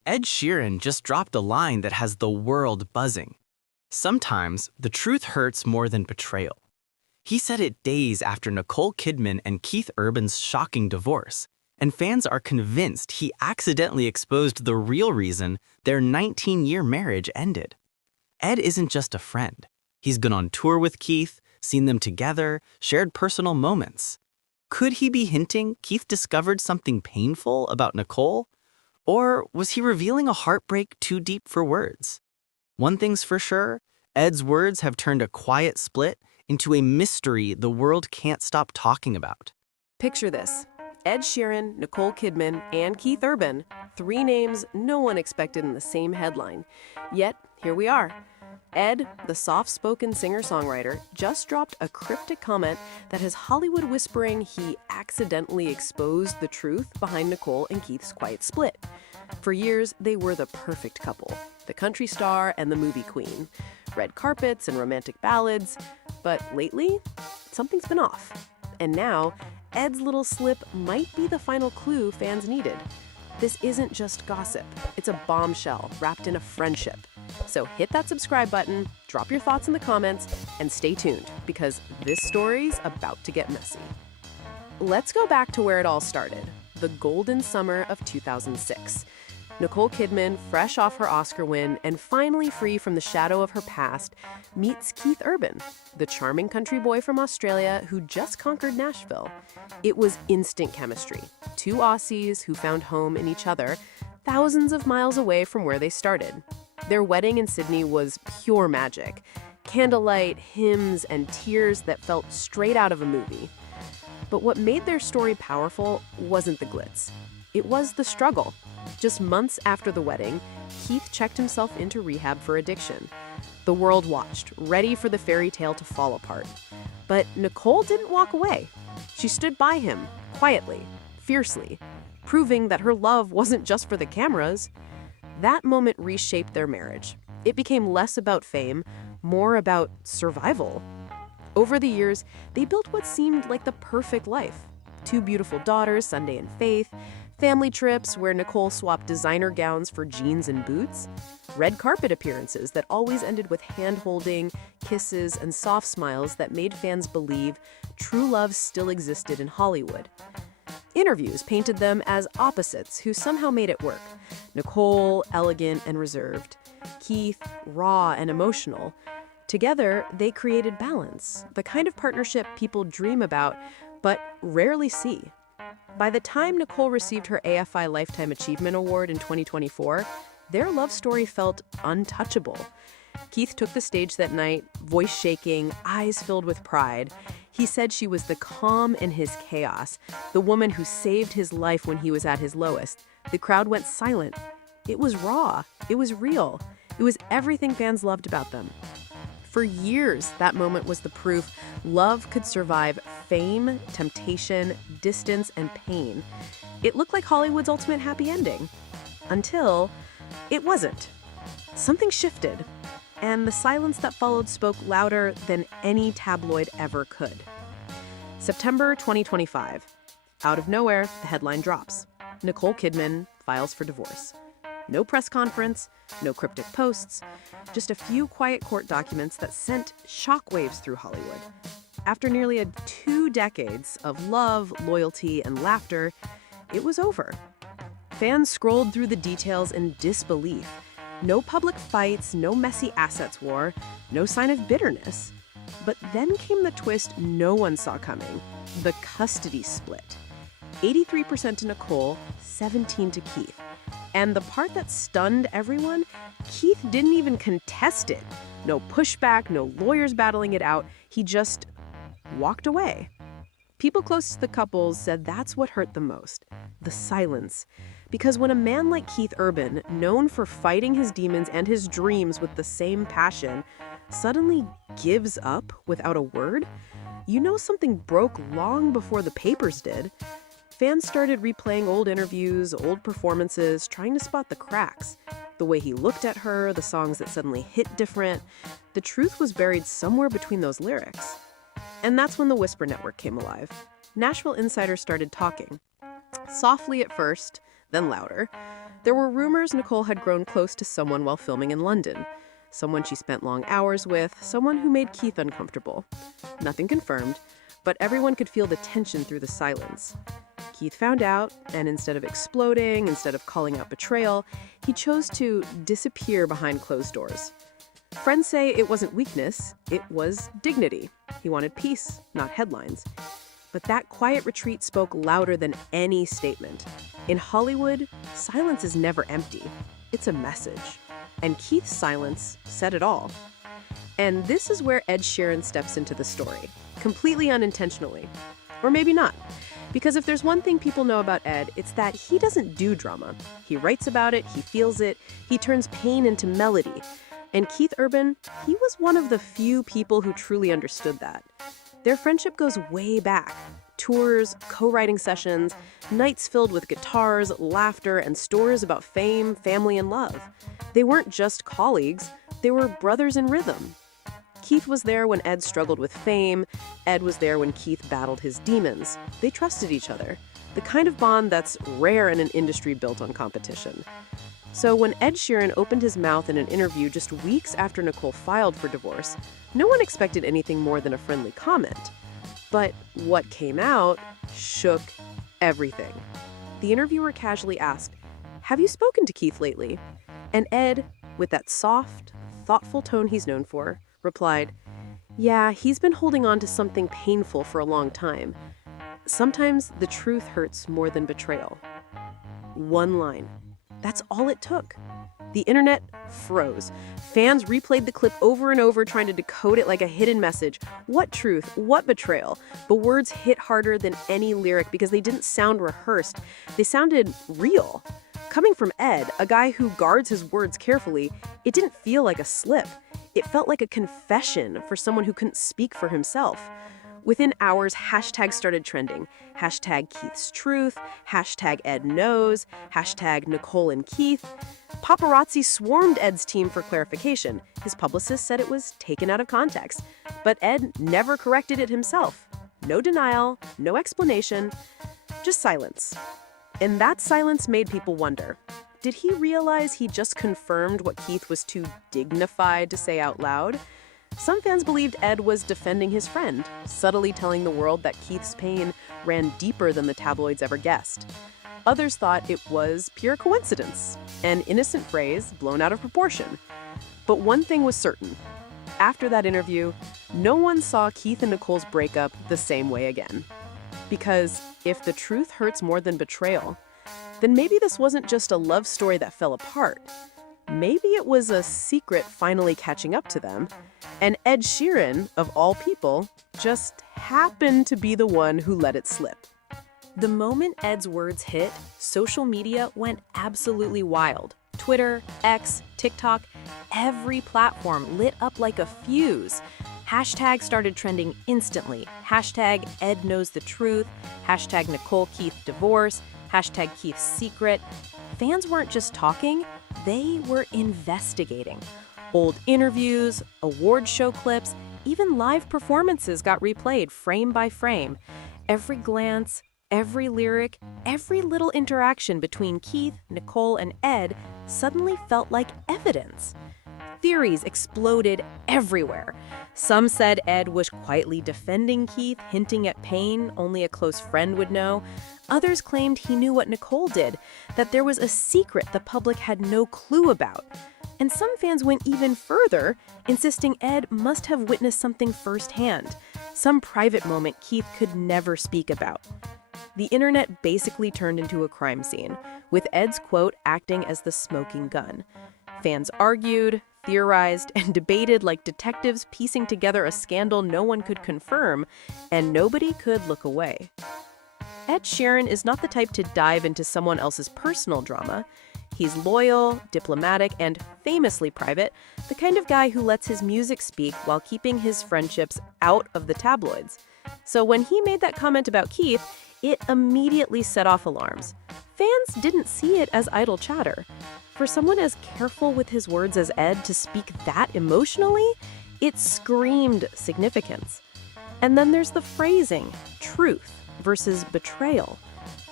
Ed Sheeran just dropped a line that has the world buzzing. Sometimes the truth hurts more than betrayal. He said it days after Nicole Kidman and Keith Urban's shocking divorce, and fans are convinced he accidentally exposed the real reason their 19-year marriage ended. Ed isn't just a friend. He's gone on tour with Keith, seen them together, shared personal moments. Could he be hinting Keith discovered something painful about Nicole? Or was he revealing a heartbreak too deep for words? One thing's for sure, Ed's words have turned a quiet split into a mystery the world can't stop talking about. Picture this. Ed Sheeran, Nicole Kidman, and Keith Urban, 3 names no one expected in the same headline. Yet, here we are. Ed, the soft-spoken singer-songwriter, just dropped a cryptic comment that has Hollywood whispering he accidentally exposed the truth behind Nicole and Keith's quiet split. For years, they were the perfect couple, the country star and the movie queen. Red carpets and romantic ballads. But lately, something's been off. And now, Ed's little slip might be the final clue fans needed. This isn't just gossip. It's a bombshell wrapped in a friendship. So hit that subscribe button, drop your thoughts in the comments, and stay tuned, because this story's about to get messy. Let's go back to where it all started, the golden summer of 2006. Nicole Kidman, fresh off her Oscar win and finally free from the shadow of her past, meets Keith Urban, the charming country boy from Australia who just conquered Nashville. It was instant chemistry. 2 Aussies who found home in each other, thousands of miles away from where they started. Their wedding in Sydney was pure magic. Candlelight, hymns, and tears that felt straight out of a movie. But what made their story powerful wasn't the glitz. It was the struggle. Just months after the wedding, Keith checked himself into rehab for addiction. The world watched, ready for the fairy tale to fall apart. But Nicole didn't walk away. She stood by him, quietly, fiercely, proving that her love wasn't just for the cameras. That moment reshaped their marriage. It became less about fame, more about survival. Over the years, they built what seemed like the perfect life. 2 beautiful daughters, Sunday and Faith, family trips where Nicole swapped designer gowns for jeans and boots, red carpet appearances that always ended with hand-holding, kisses, and soft smiles that made fans believe true love still existed in Hollywood. Interviews painted them as opposites who somehow made it work. Nicole, elegant and reserved. Keith, raw and emotional. Together, they created balance, the kind of partnership people dream about, but rarely see. By the time Nicole received her AFI Lifetime Achievement Award in 2024, their love story felt untouchable. Keith took the stage that night, voice shaking, eyes filled with pride. He said she was the calm in his chaos, the woman who saved his life when he was at his lowest. The crowd went silent. It was raw. It was real. It was everything fans loved about them. For years, that moment was the proof love could survive fame, temptation, distance, and pain. It looked like Hollywood's ultimate happy ending. Until it wasn't. Something shifted, and the silence that followed spoke louder than any tabloid ever could. September 2025. Out of nowhere, the headline drops. Nicole Kidman files for divorce. No press conference, no cryptic posts, just a few quiet court documents that sent shockwaves through Hollywood. After nearly 2 decades of love, loyalty, and laughter, it was over. Fans scrolled through the details in disbelief. No public fights, no messy assets war, no sign of bitterness. But then came the twist no one saw coming, the custody split. 83% to Nicole, 17% to Keith. And the part that stunned everyone, Keith didn't even contest it. No pushback, no lawyers battling it out. He just walked away. People close to the couples said that's what hurt them most, the silence. Because when a man like Keith Urban, known for fighting his demons and his dreams with the same passion, suddenly gives up without a word, you know something broke long before the papers did. Fans started replaying old interviews, old performances, trying to spot the cracks. The way he looked at her, the songs that suddenly hit different. The truth was buried somewhere between those lyrics. And that's when the Whisper Network came alive. Nashville insiders started talking. Softly at first, then louder. There were rumors Nicole had grown close to someone while filming in London. Someone she spent long hours with, someone who made Keith uncomfortable. Nothing confirmed, but everyone could feel the tension through the silence. Keith found out, and instead of exploding, instead of calling out betrayal, he chose to disappear behind closed doors. Friends say it wasn't weakness, it was dignity. He wanted peace, not headlines. But that quiet retreat spoke louder than any statement. In Hollywood, silence is never empty. It's a message. And Keith's silence said it all. And this is where Ed Sheeran steps into the story, completely unintentionally. Or maybe not. Because if there's one thing people know about Ed, it's that he doesn't do drama. He writes about it, he feels it, he turns pain into melody. And Keith Urban, he was one of the few people who truly understood that. Their friendship goes way back. Tours, co-writing sessions, nights filled with guitars, laughter, and stories about fame, family, and love. They weren't just colleagues, they were brothers in rhythm. Keith was there when Ed struggled with fame. Ed was there when Keith battled his demons. They trusted each other, the kind of bond that's rare in an industry built on competition. So when Ed Sheeran opened his mouth in an interview just weeks after Nicole filed for divorce, no one expected anything more than a friendly comment. But what came out shook everything. The interviewer casually asked, "Have you spoken to Keith lately?" And Ed, with that soft, thoughtful tone he's known for, replied, "Yeah, he's been holding on to something painful for a long time. Sometimes the truth hurts more than betrayal." One line. That's all it took. The internet froze. Fans replayed the clip over and over, trying to decode it like a hidden message. What truth? What betrayal? The words hit harder than any lyric because they didn't sound rehearsed. They sounded real. Coming from Ed, a guy who guards his words carefully, it didn't feel like a slip. It felt like a confession for someone who couldn't speak for himself. Within hours, hashtags started trending. Hashtag Keith's truth, hashtag Ed knows, hashtag Nicole and Keith. Paparazzi swarmed Ed's team for clarification. His publicist said it was taken out of context. But Ed never corrected it himself. No denial, no explanation, just silence. And that silence made people wonder, did he realize he just confirmed what Keith was too dignified to say out loud? Some fans believed Ed was defending his friend, subtly telling the world that Keith's pain ran deeper than the tabloids ever guessed. Others thought it was pure coincidence, an innocent phrase blown out of proportion. But one thing was certain. After that interview, no one saw Keith and Nicole's breakup the same way again. Because if the truth hurts more than betrayal, then maybe this wasn't just a love story that fell apart. Maybe it was a secret finally catching up to them, and Ed Sheeran, of all people, just happened to be the one who let it slip. The moment Ed's words hit, social media went absolutely wild. Twitter, X, TikTok, every platform lit up like a fuse. Hashtags started trending instantly. Hashtag Ed knows the truth, hashtag Nicole Keith divorce, hashtag Keith's secret. Fans weren't just talking, they were investigating. Old interviews, award show clips, even live performances got replayed frame by frame. Every glance, every lyric, every little interaction between Keith, Nicole, and Ed suddenly felt like evidence. Theories exploded everywhere. Some said Ed was quietly defending Keith, hinting at pain only a close friend would know. Others claimed he knew what Nicole did, that there was a secret the public had no clue about. And some fans went even further, insisting Ed must have witnessed something firsthand, some private moment Keith could never speak about. The internet basically turned into a crime scene, with Ed's quote acting as the smoking gun. Fans argued, theorized, and debated like detectives piecing together a scandal no one could confirm, and nobody could look away. Ed Sheeran is not the type to dive into someone else's personal drama. He's loyal, diplomatic, and famously private, the kind of guy who lets his music speak while keeping his friendships out of the tabloids. So when he made that comment about Keith, it immediately set off alarms. Fans didn't see it as idle chatter. For someone as careful with his words as Ed to speak that emotionally, it screamed significance. And then there's the phrasing, truth versus betrayal.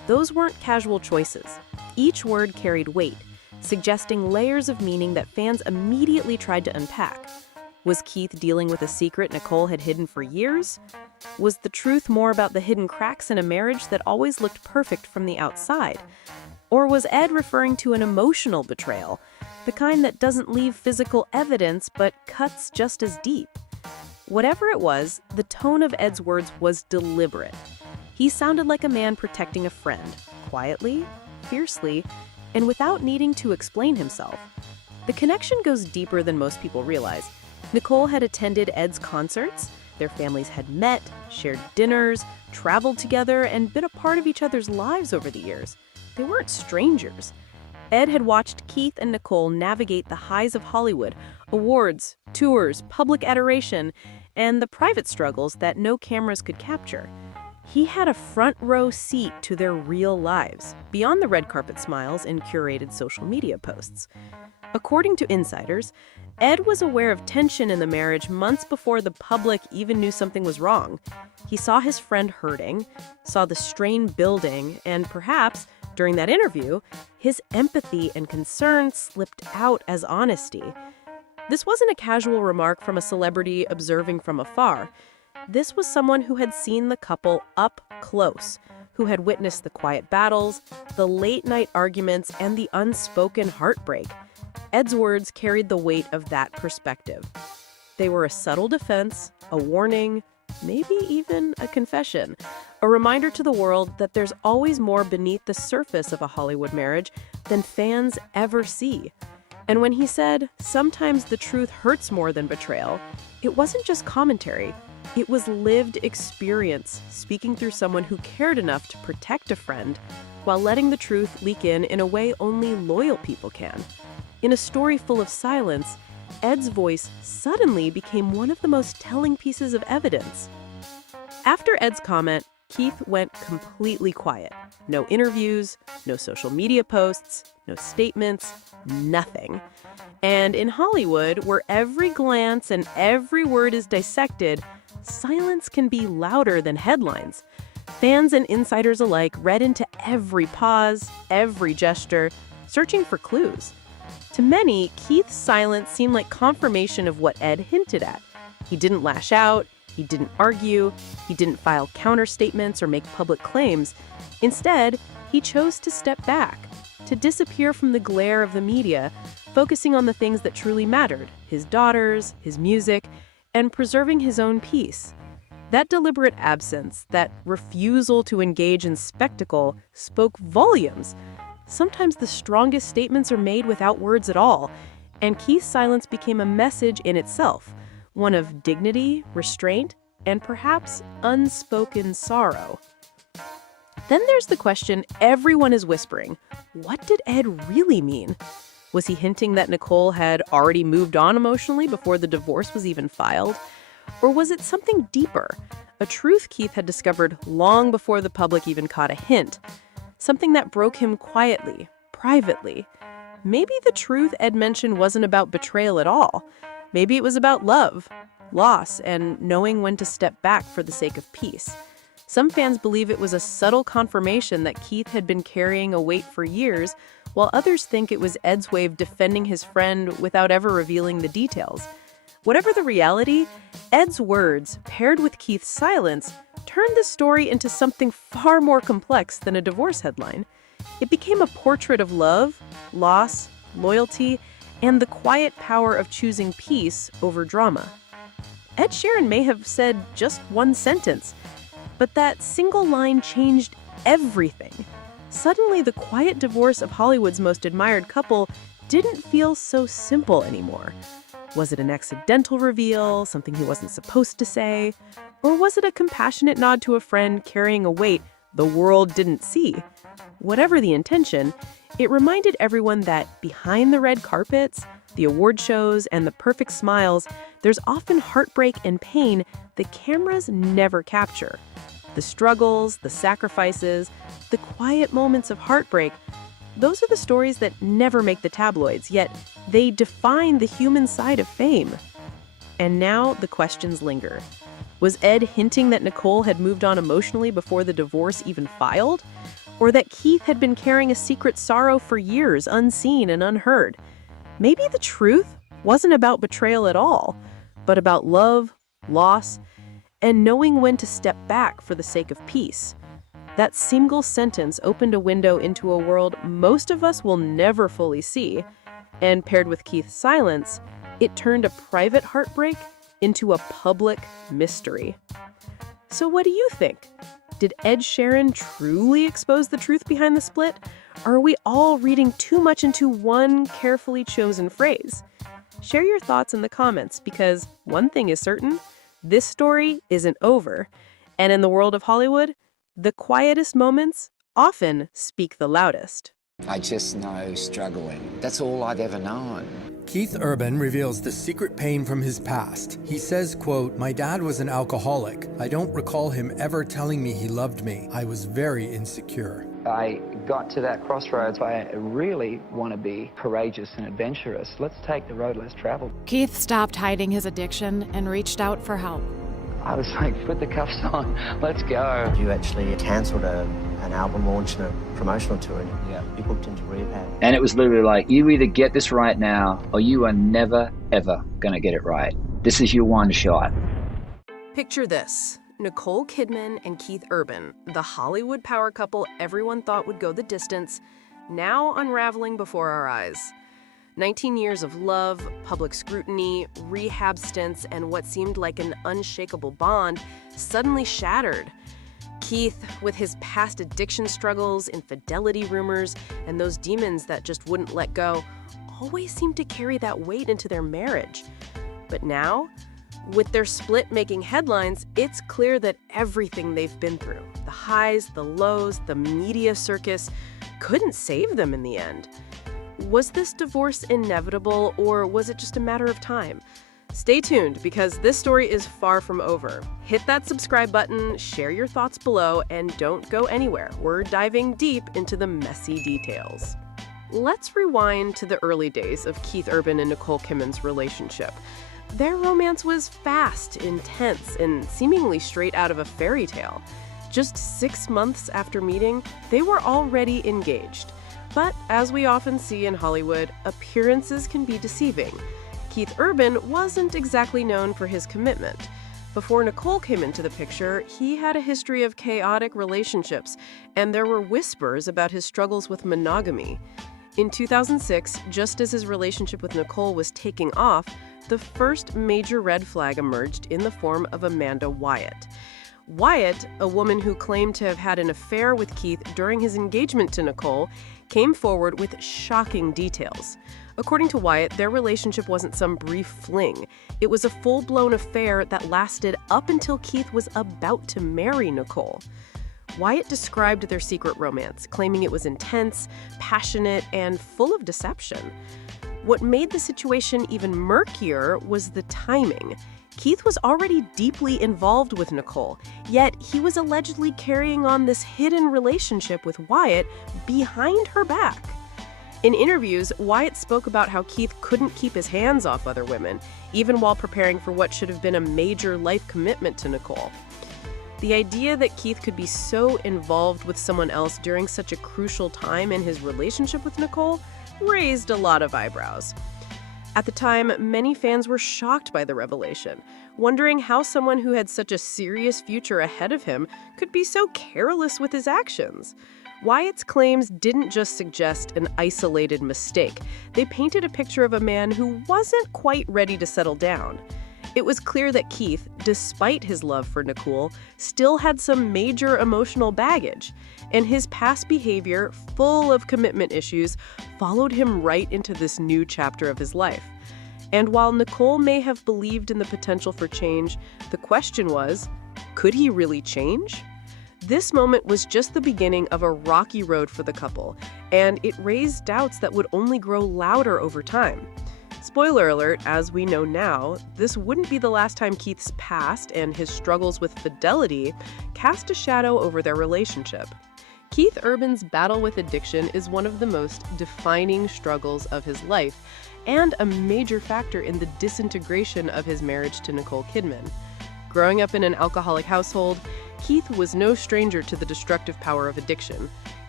Those weren't casual choices. Each word carried weight, suggesting layers of meaning that fans immediately tried to unpack. Was Keith dealing with a secret Nicole had hidden for years? Was the truth more about the hidden cracks in a marriage that always looked perfect from the outside? Or was Ed referring to an emotional betrayal, the kind that doesn't leave physical evidence but cuts just as deep? Whatever it was, the tone of Ed's words was deliberate. He sounded like a man protecting a friend, quietly, fiercely, and without needing to explain himself. The connection goes deeper than most people realize. Nicole had attended Ed's concerts. Their families had met, shared dinners, traveled together, and been a part of each other's lives over the years. They weren't strangers. Ed had watched Keith and Nicole navigate the highs of Hollywood, awards, tours, public adoration, and the private struggles that no cameras could capture. He had a front row seat to their real lives, beyond the red carpet smiles and curated social media posts. According to insiders, Ed was aware of tension in the marriage months before the public even knew something was wrong. He saw his friend hurting, saw the strain building, and perhaps, during that interview, his empathy and concern slipped out as honesty. This wasn't a casual remark from a celebrity observing from afar. This was someone who had seen the couple up close, who had witnessed the quiet battles, the late-night arguments, and the unspoken heartbreak. Ed's words carried the weight of that perspective. They were a subtle defense, a warning, maybe even a confession, a reminder to the world that there's always more beneath the surface of a Hollywood marriage than fans ever see. And when he said, "Sometimes the truth hurts more than betrayal," it wasn't just commentary. It was lived experience, speaking through someone who cared enough to protect a friend while letting the truth leak in a way only loyal people can. In a story full of silence, Ed's voice suddenly became one of the most telling pieces of evidence. After Ed's comment, Keith went completely quiet. No interviews, no social media posts, no statements, nothing. And in Hollywood, where every glance and every word is dissected, silence can be louder than headlines. Fans and insiders alike read into every pause, every gesture, searching for clues. To many, Keith's silence seemed like confirmation of what Ed hinted at. He didn't lash out, he didn't argue, he didn't file counterstatements or make public claims. Instead, he chose to step back, to disappear from the glare of the media, focusing on the things that truly mattered, his daughters, his music, and preserving his own peace. That deliberate absence, that refusal to engage in spectacle, spoke volumes. Sometimes the strongest statements are made without words at all, and Keith's silence became a message in itself, one of dignity, restraint, and perhaps unspoken sorrow. Then there's the question everyone is whispering. What did Ed really mean? Was he hinting that Nicole had already moved on emotionally before the divorce was even filed? Or was it something deeper, a truth Keith had discovered long before the public even caught a hint? Something that broke him quietly, privately. Maybe the truth Ed mentioned wasn't about betrayal at all. Maybe it was about love, loss, and knowing when to step back for the sake of peace. Some fans believe it was a subtle confirmation that Keith had been carrying a weight for years, while others think it was Ed's way of defending his friend without ever revealing the details. Whatever the reality, Ed's words, paired with Keith's silence, turned the story into something far more complex than a divorce headline. It became a portrait of love, loss, loyalty, and the quiet power of choosing peace over drama. Ed Sheeran may have said just one sentence, but that single line changed everything. Suddenly, the quiet divorce of Hollywood's most admired couple didn't feel so simple anymore. Was it an accidental reveal, something he wasn't supposed to say? Or was it a compassionate nod to a friend carrying a weight the world didn't see? Whatever the intention, it reminded everyone that behind the red carpets, the award shows, and the perfect smiles, there's often heartbreak and pain the cameras never capture. The struggles, the sacrifices, the quiet moments of heartbreak, those are the stories that never make the tabloids, yet they define the human side of fame. And now the questions linger. Was Ed hinting that Nicole had moved on emotionally before the divorce even filed? Or that Keith had been carrying a secret sorrow for years, unseen and unheard. Maybe the truth wasn't about betrayal at all, but about love, loss, and knowing when to step back for the sake of peace. That single sentence opened a window into a world most of us will never fully see, and paired with Keith's silence, it turned a private heartbreak into a public mystery. So what do you think? Did Ed Sheeran truly expose the truth behind the split? Or are we all reading too much into one carefully chosen phrase? Share your thoughts in the comments, because one thing is certain, this story isn't over. And in the world of Hollywood, the quietest moments often speak the loudest. I just know struggling. That's all I've ever known. Keith Urban reveals the secret pain from his past. He says, quote, "My dad was an alcoholic. I don't recall him ever telling me he loved me. I was very insecure." I got to that crossroads. I really want to be courageous and adventurous. Let's take the road less traveled. Keith stopped hiding his addiction and reached out for help. I was like, put the cuffs on, let's go. You actually cancelled an album launch and a promotional tour. Yeah. You booked into rehab. And it was literally like, you either get this right now or you are never, ever going to get it right. This is your one shot. Picture this. Nicole Kidman and Keith Urban, the Hollywood power couple everyone thought would go the distance, now unraveling before our eyes. 19 years of love, public scrutiny, rehab stints, and what seemed like an unshakable bond suddenly shattered. Keith, with his past addiction struggles, infidelity rumors, and those demons that just wouldn't let go, always seemed to carry that weight into their marriage. But now, with their split making headlines, it's clear that everything they've been through, the highs, the lows, the media circus, couldn't save them in the end. Was this divorce inevitable, or was it just a matter of time? Stay tuned, because this story is far from over. Hit that subscribe button, share your thoughts below, and don't go anywhere. We're diving deep into the messy details. Let's rewind to the early days of Keith Urban and Nicole Kidman's relationship. Their romance was fast, intense, and seemingly straight out of a fairy tale. Just 6 months after meeting, they were already engaged. But as we often see in Hollywood, appearances can be deceiving. Keith Urban wasn't exactly known for his commitment. Before Nicole came into the picture, he had a history of chaotic relationships, and there were whispers about his struggles with monogamy. In 2006, just as his relationship with Nicole was taking off, the first major red flag emerged in the form of Amanda Wyatt. Wyatt, a woman who claimed to have had an affair with Keith during his engagement to Nicole, came forward with shocking details. According to Wyatt, their relationship wasn't some brief fling. It was a full-blown affair that lasted up until Keith was about to marry Nicole. Wyatt described their secret romance, claiming it was intense, passionate, and full of deception. What made the situation even murkier was the timing. Keith was already deeply involved with Nicole, yet he was allegedly carrying on this hidden relationship with Wyatt behind her back. In interviews, Wyatt spoke about how Keith couldn't keep his hands off other women, even while preparing for what should have been a major life commitment to Nicole. The idea that Keith could be so involved with someone else during such a crucial time in his relationship with Nicole raised a lot of eyebrows. At the time, many fans were shocked by the revelation, wondering how someone who had such a serious future ahead of him could be so careless with his actions. Wyatt's claims didn't just suggest an isolated mistake. They painted a picture of a man who wasn't quite ready to settle down. It was clear that Keith, despite his love for Nicole, still had some major emotional baggage, and his past behavior, full of commitment issues, followed him right into this new chapter of his life. And while Nicole may have believed in the potential for change, the question was, could he really change? This moment was just the beginning of a rocky road for the couple, and it raised doubts that would only grow louder over time. Spoiler alert, as we know now, this wouldn't be the last time Keith's past and his struggles with fidelity cast a shadow over their relationship. Keith Urban's battle with addiction is one of the most defining struggles of his life, and a major factor in the disintegration of his marriage to Nicole Kidman. Growing up in an alcoholic household, Keith was no stranger to the destructive power of addiction.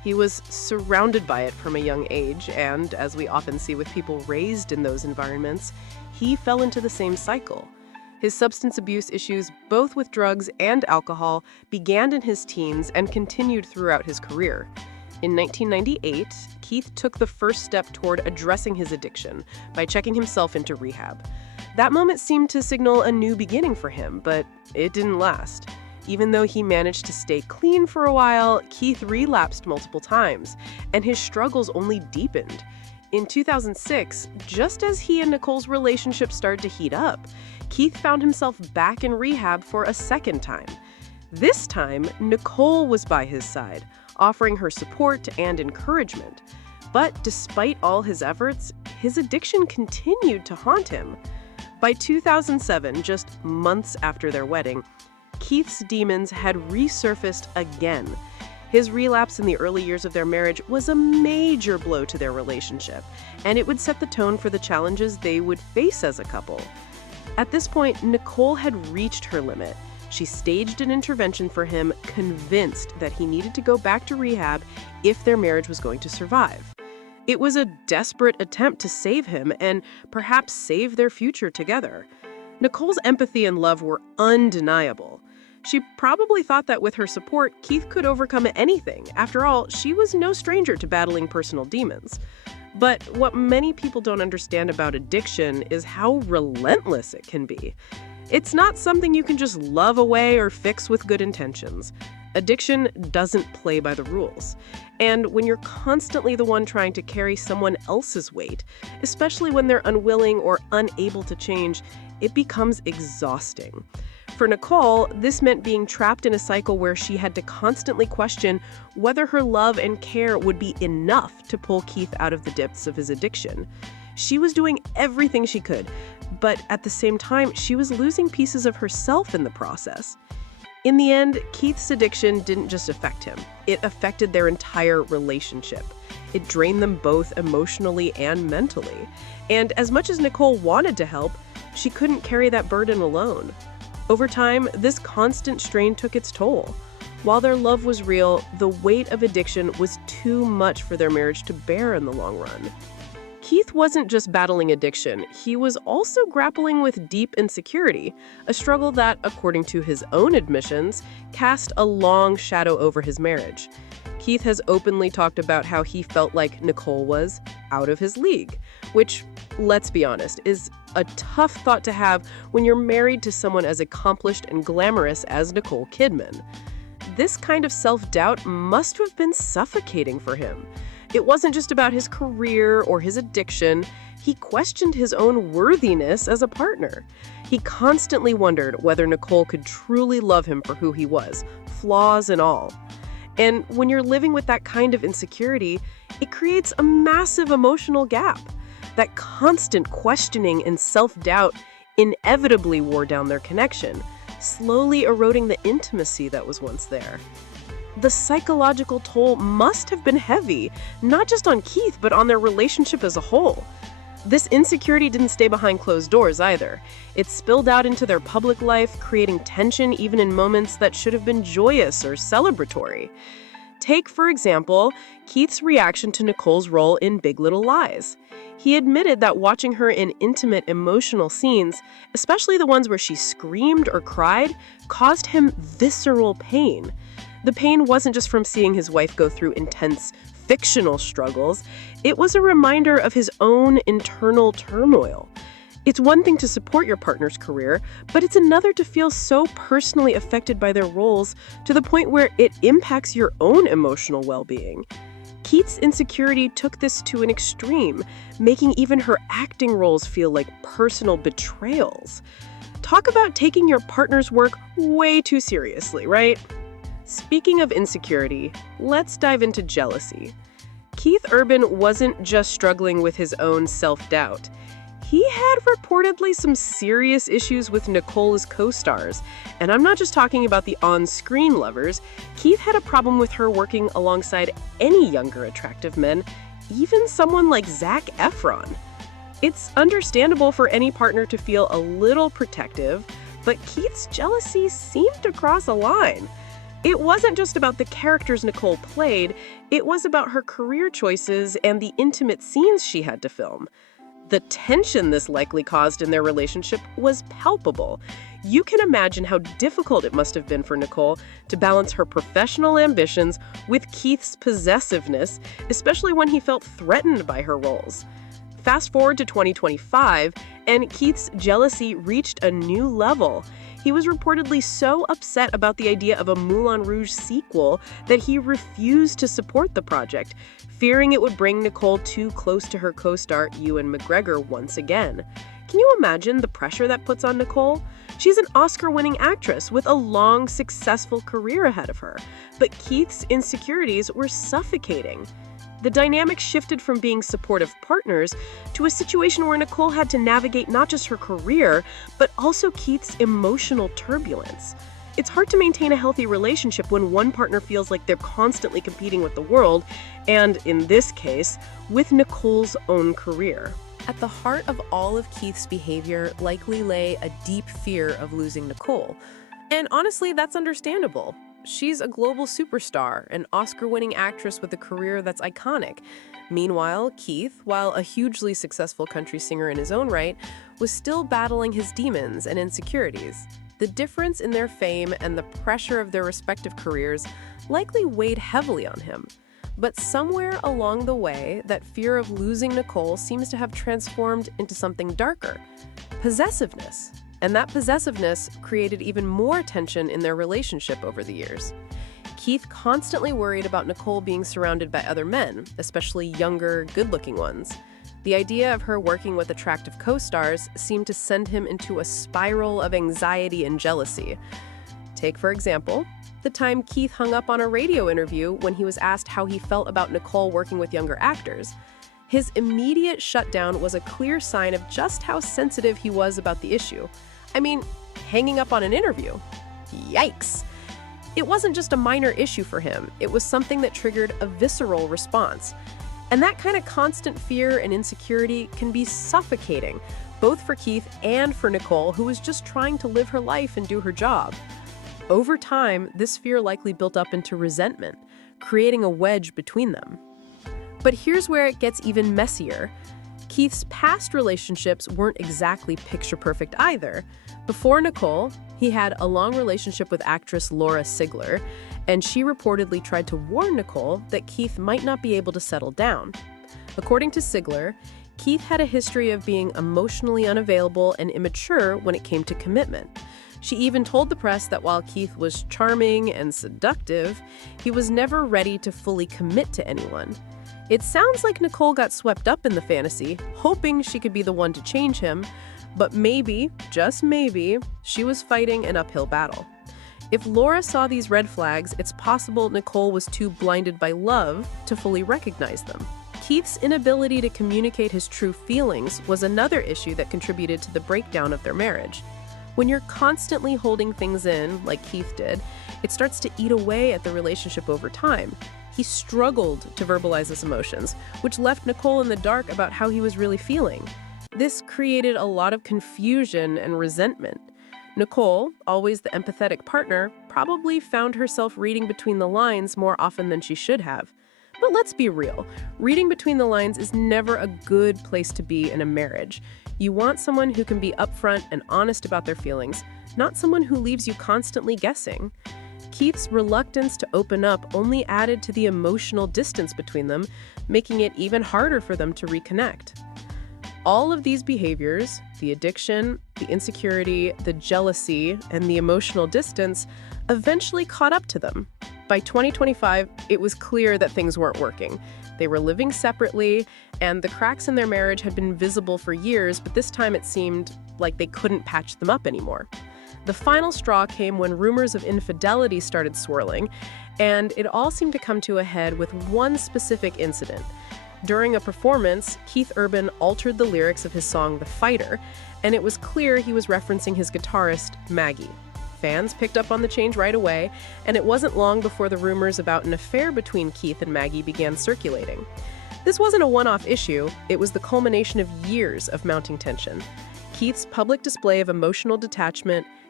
He was surrounded by it from a young age, and as we often see with people raised in those environments, he fell into the same cycle. His substance abuse issues, both with drugs and alcohol, began in his teens and continued throughout his career. In 1998, Keith took the first step toward addressing his addiction by checking himself into rehab. That moment seemed to signal a new beginning for him, but it didn't last. Even though he managed to stay clean for a while, Keith relapsed multiple times, and his struggles only deepened. In 2006, just as he and Nicole's relationship started to heat up, Keith found himself back in rehab for a second time. This time, Nicole was by his side, offering her support and encouragement. But despite all his efforts, his addiction continued to haunt him. By 2007, just months after their wedding, Keith's demons had resurfaced again. His relapse in the early years of their marriage was a major blow to their relationship, and it would set the tone for the challenges they would face as a couple. At this point, Nicole had reached her limit. She staged an intervention for him, convinced that he needed to go back to rehab if their marriage was going to survive. It was a desperate attempt to save him and perhaps save their future together. Nicole's empathy and love were undeniable. She probably thought that with her support, Keith could overcome anything. After all, she was no stranger to battling personal demons. But what many people don't understand about addiction is how relentless it can be. It's not something you can just love away or fix with good intentions. Addiction doesn't play by the rules. And when you're constantly the one trying to carry someone else's weight, especially when they're unwilling or unable to change, it becomes exhausting. For Nicole, this meant being trapped in a cycle where she had to constantly question whether her love and care would be enough to pull Keith out of the depths of his addiction. She was doing everything she could, but at the same time, she was losing pieces of herself in the process. In the end, Keith's addiction didn't just affect him. It affected their entire relationship. It drained them both emotionally and mentally. And as much as Nicole wanted to help, she couldn't carry that burden alone. Over time, this constant strain took its toll. While their love was real, the weight of addiction was too much for their marriage to bear in the long run. Keith wasn't just battling addiction, he was also grappling with deep insecurity, a struggle that, according to his own admissions, cast a long shadow over his marriage. Keith has openly talked about how he felt like Nicole was out of his league, which, let's be honest, is a tough thought to have when you're married to someone as accomplished and glamorous as Nicole Kidman. This kind of self-doubt must have been suffocating for him. It wasn't just about his career or his addiction. He questioned his own worthiness as a partner. He constantly wondered whether Nicole could truly love him for who he was, flaws and all. And when you're living with that kind of insecurity, it creates a massive emotional gap. That constant questioning and self-doubt inevitably wore down their connection, slowly eroding the intimacy that was once there. The psychological toll must have been heavy, not just on Keith, but on their relationship as a whole. This insecurity didn't stay behind closed doors either. It spilled out into their public life, creating tension even in moments that should have been joyous or celebratory. Take, for example, Keith's reaction to Nicole's role in Big Little Lies. He admitted that watching her in intimate, emotional scenes, especially the ones where she screamed or cried, caused him visceral pain. The pain wasn't just from seeing his wife go through intense, fictional struggles. It was a reminder of his own internal turmoil. It's one thing to support your partner's career, but it's another to feel so personally affected by their roles to the point where it impacts your own emotional well-being. Keith's insecurity took this to an extreme, making even her acting roles feel like personal betrayals. Talk about taking your partner's work way too seriously, right? Speaking of insecurity, let's dive into jealousy. Keith Urban wasn't just struggling with his own self-doubt. He had reportedly some serious issues with Nicole's co-stars, and I'm not just talking about the on-screen lovers. Keith had a problem with her working alongside any younger attractive men, even someone like Zac Efron. It's understandable for any partner to feel a little protective, but Keith's jealousy seemed to cross a line. It wasn't just about the characters Nicole played, it was about her career choices and the intimate scenes she had to film. The tension this likely caused in their relationship was palpable. You can imagine how difficult it must have been for Nicole to balance her professional ambitions with Keith's possessiveness, especially when he felt threatened by her roles. Fast forward to 2025, and Keith's jealousy reached a new level. He was reportedly so upset about the idea of a Moulin Rouge sequel that he refused to support the project, fearing it would bring Nicole too close to her co-star Ewan McGregor once again. Can you imagine the pressure that puts on Nicole? She's an Oscar-winning actress with a long, successful career ahead of her, but Keith's insecurities were suffocating. The dynamic shifted from being supportive partners to a situation where Nicole had to navigate not just her career, but also Keith's emotional turbulence. It's hard to maintain a healthy relationship when one partner feels like they're constantly competing with the world, and in this case, with Nicole's own career. At the heart of all of Keith's behavior likely lay a deep fear of losing Nicole. And honestly, that's understandable. She's a global superstar, an Oscar-winning actress with a career that's iconic. Meanwhile, Keith, while a hugely successful country singer in his own right, was still battling his demons and insecurities. The difference in their fame and the pressure of their respective careers likely weighed heavily on him. But somewhere along the way, that fear of losing Nicole seems to have transformed into something darker: possessiveness. And that possessiveness created even more tension in their relationship over the years. Keith constantly worried about Nicole being surrounded by other men, especially younger, good-looking ones. The idea of her working with attractive co-stars seemed to send him into a spiral of anxiety and jealousy. Take, for example, the time Keith hung up on a radio interview when he was asked how he felt about Nicole working with younger actors. His immediate shutdown was a clear sign of just how sensitive he was about the issue. I mean, hanging up on an interview. Yikes! It wasn't just a minor issue for him, it was something that triggered a visceral response. And that kind of constant fear and insecurity can be suffocating, both for Keith and for Nicole, who was just trying to live her life and do her job. Over time, this fear likely built up into resentment, creating a wedge between them. But here's where it gets even messier. Keith's past relationships weren't exactly picture-perfect either. Before Nicole, he had a long relationship with actress Laura Sigler, and she reportedly tried to warn Nicole that Keith might not be able to settle down. According to Sigler, Keith had a history of being emotionally unavailable and immature when it came to commitment. She even told the press that while Keith was charming and seductive, he was never ready to fully commit to anyone. It sounds like Nicole got swept up in the fantasy, hoping she could be the one to change him, but maybe, just maybe, she was fighting an uphill battle. If Laura saw these red flags, it's possible Nicole was too blinded by love to fully recognize them. Keith's inability to communicate his true feelings was another issue that contributed to the breakdown of their marriage. When you're constantly holding things in, like Keith did, it starts to eat away at the relationship over time. He struggled to verbalize his emotions, which left Nicole in the dark about how he was really feeling. This created a lot of confusion and resentment. Nicole, always the empathetic partner, probably found herself reading between the lines more often than she should have. But let's be real, reading between the lines is never a good place to be in a marriage. You want someone who can be upfront and honest about their feelings, not someone who leaves you constantly guessing. Keith's reluctance to open up only added to the emotional distance between them, making it even harder for them to reconnect. All of these behaviors, the addiction, the insecurity, the jealousy, and the emotional distance, eventually caught up to them. By 2025, it was clear that things weren't working. They were living separately, and the cracks in their marriage had been visible for years, but this time it seemed like they couldn't patch them up anymore. The final straw came when rumors of infidelity started swirling, and it all seemed to come to a head with one specific incident. During a performance, Keith Urban altered the lyrics of his song The Fighter, and it was clear he was referencing his guitarist, Maggie. Fans picked up on the change right away, and it wasn't long before the rumors about an affair between Keith and Maggie began circulating. This wasn't a one-off issue, it was the culmination of years of mounting tension. Keith's public display of emotional detachment,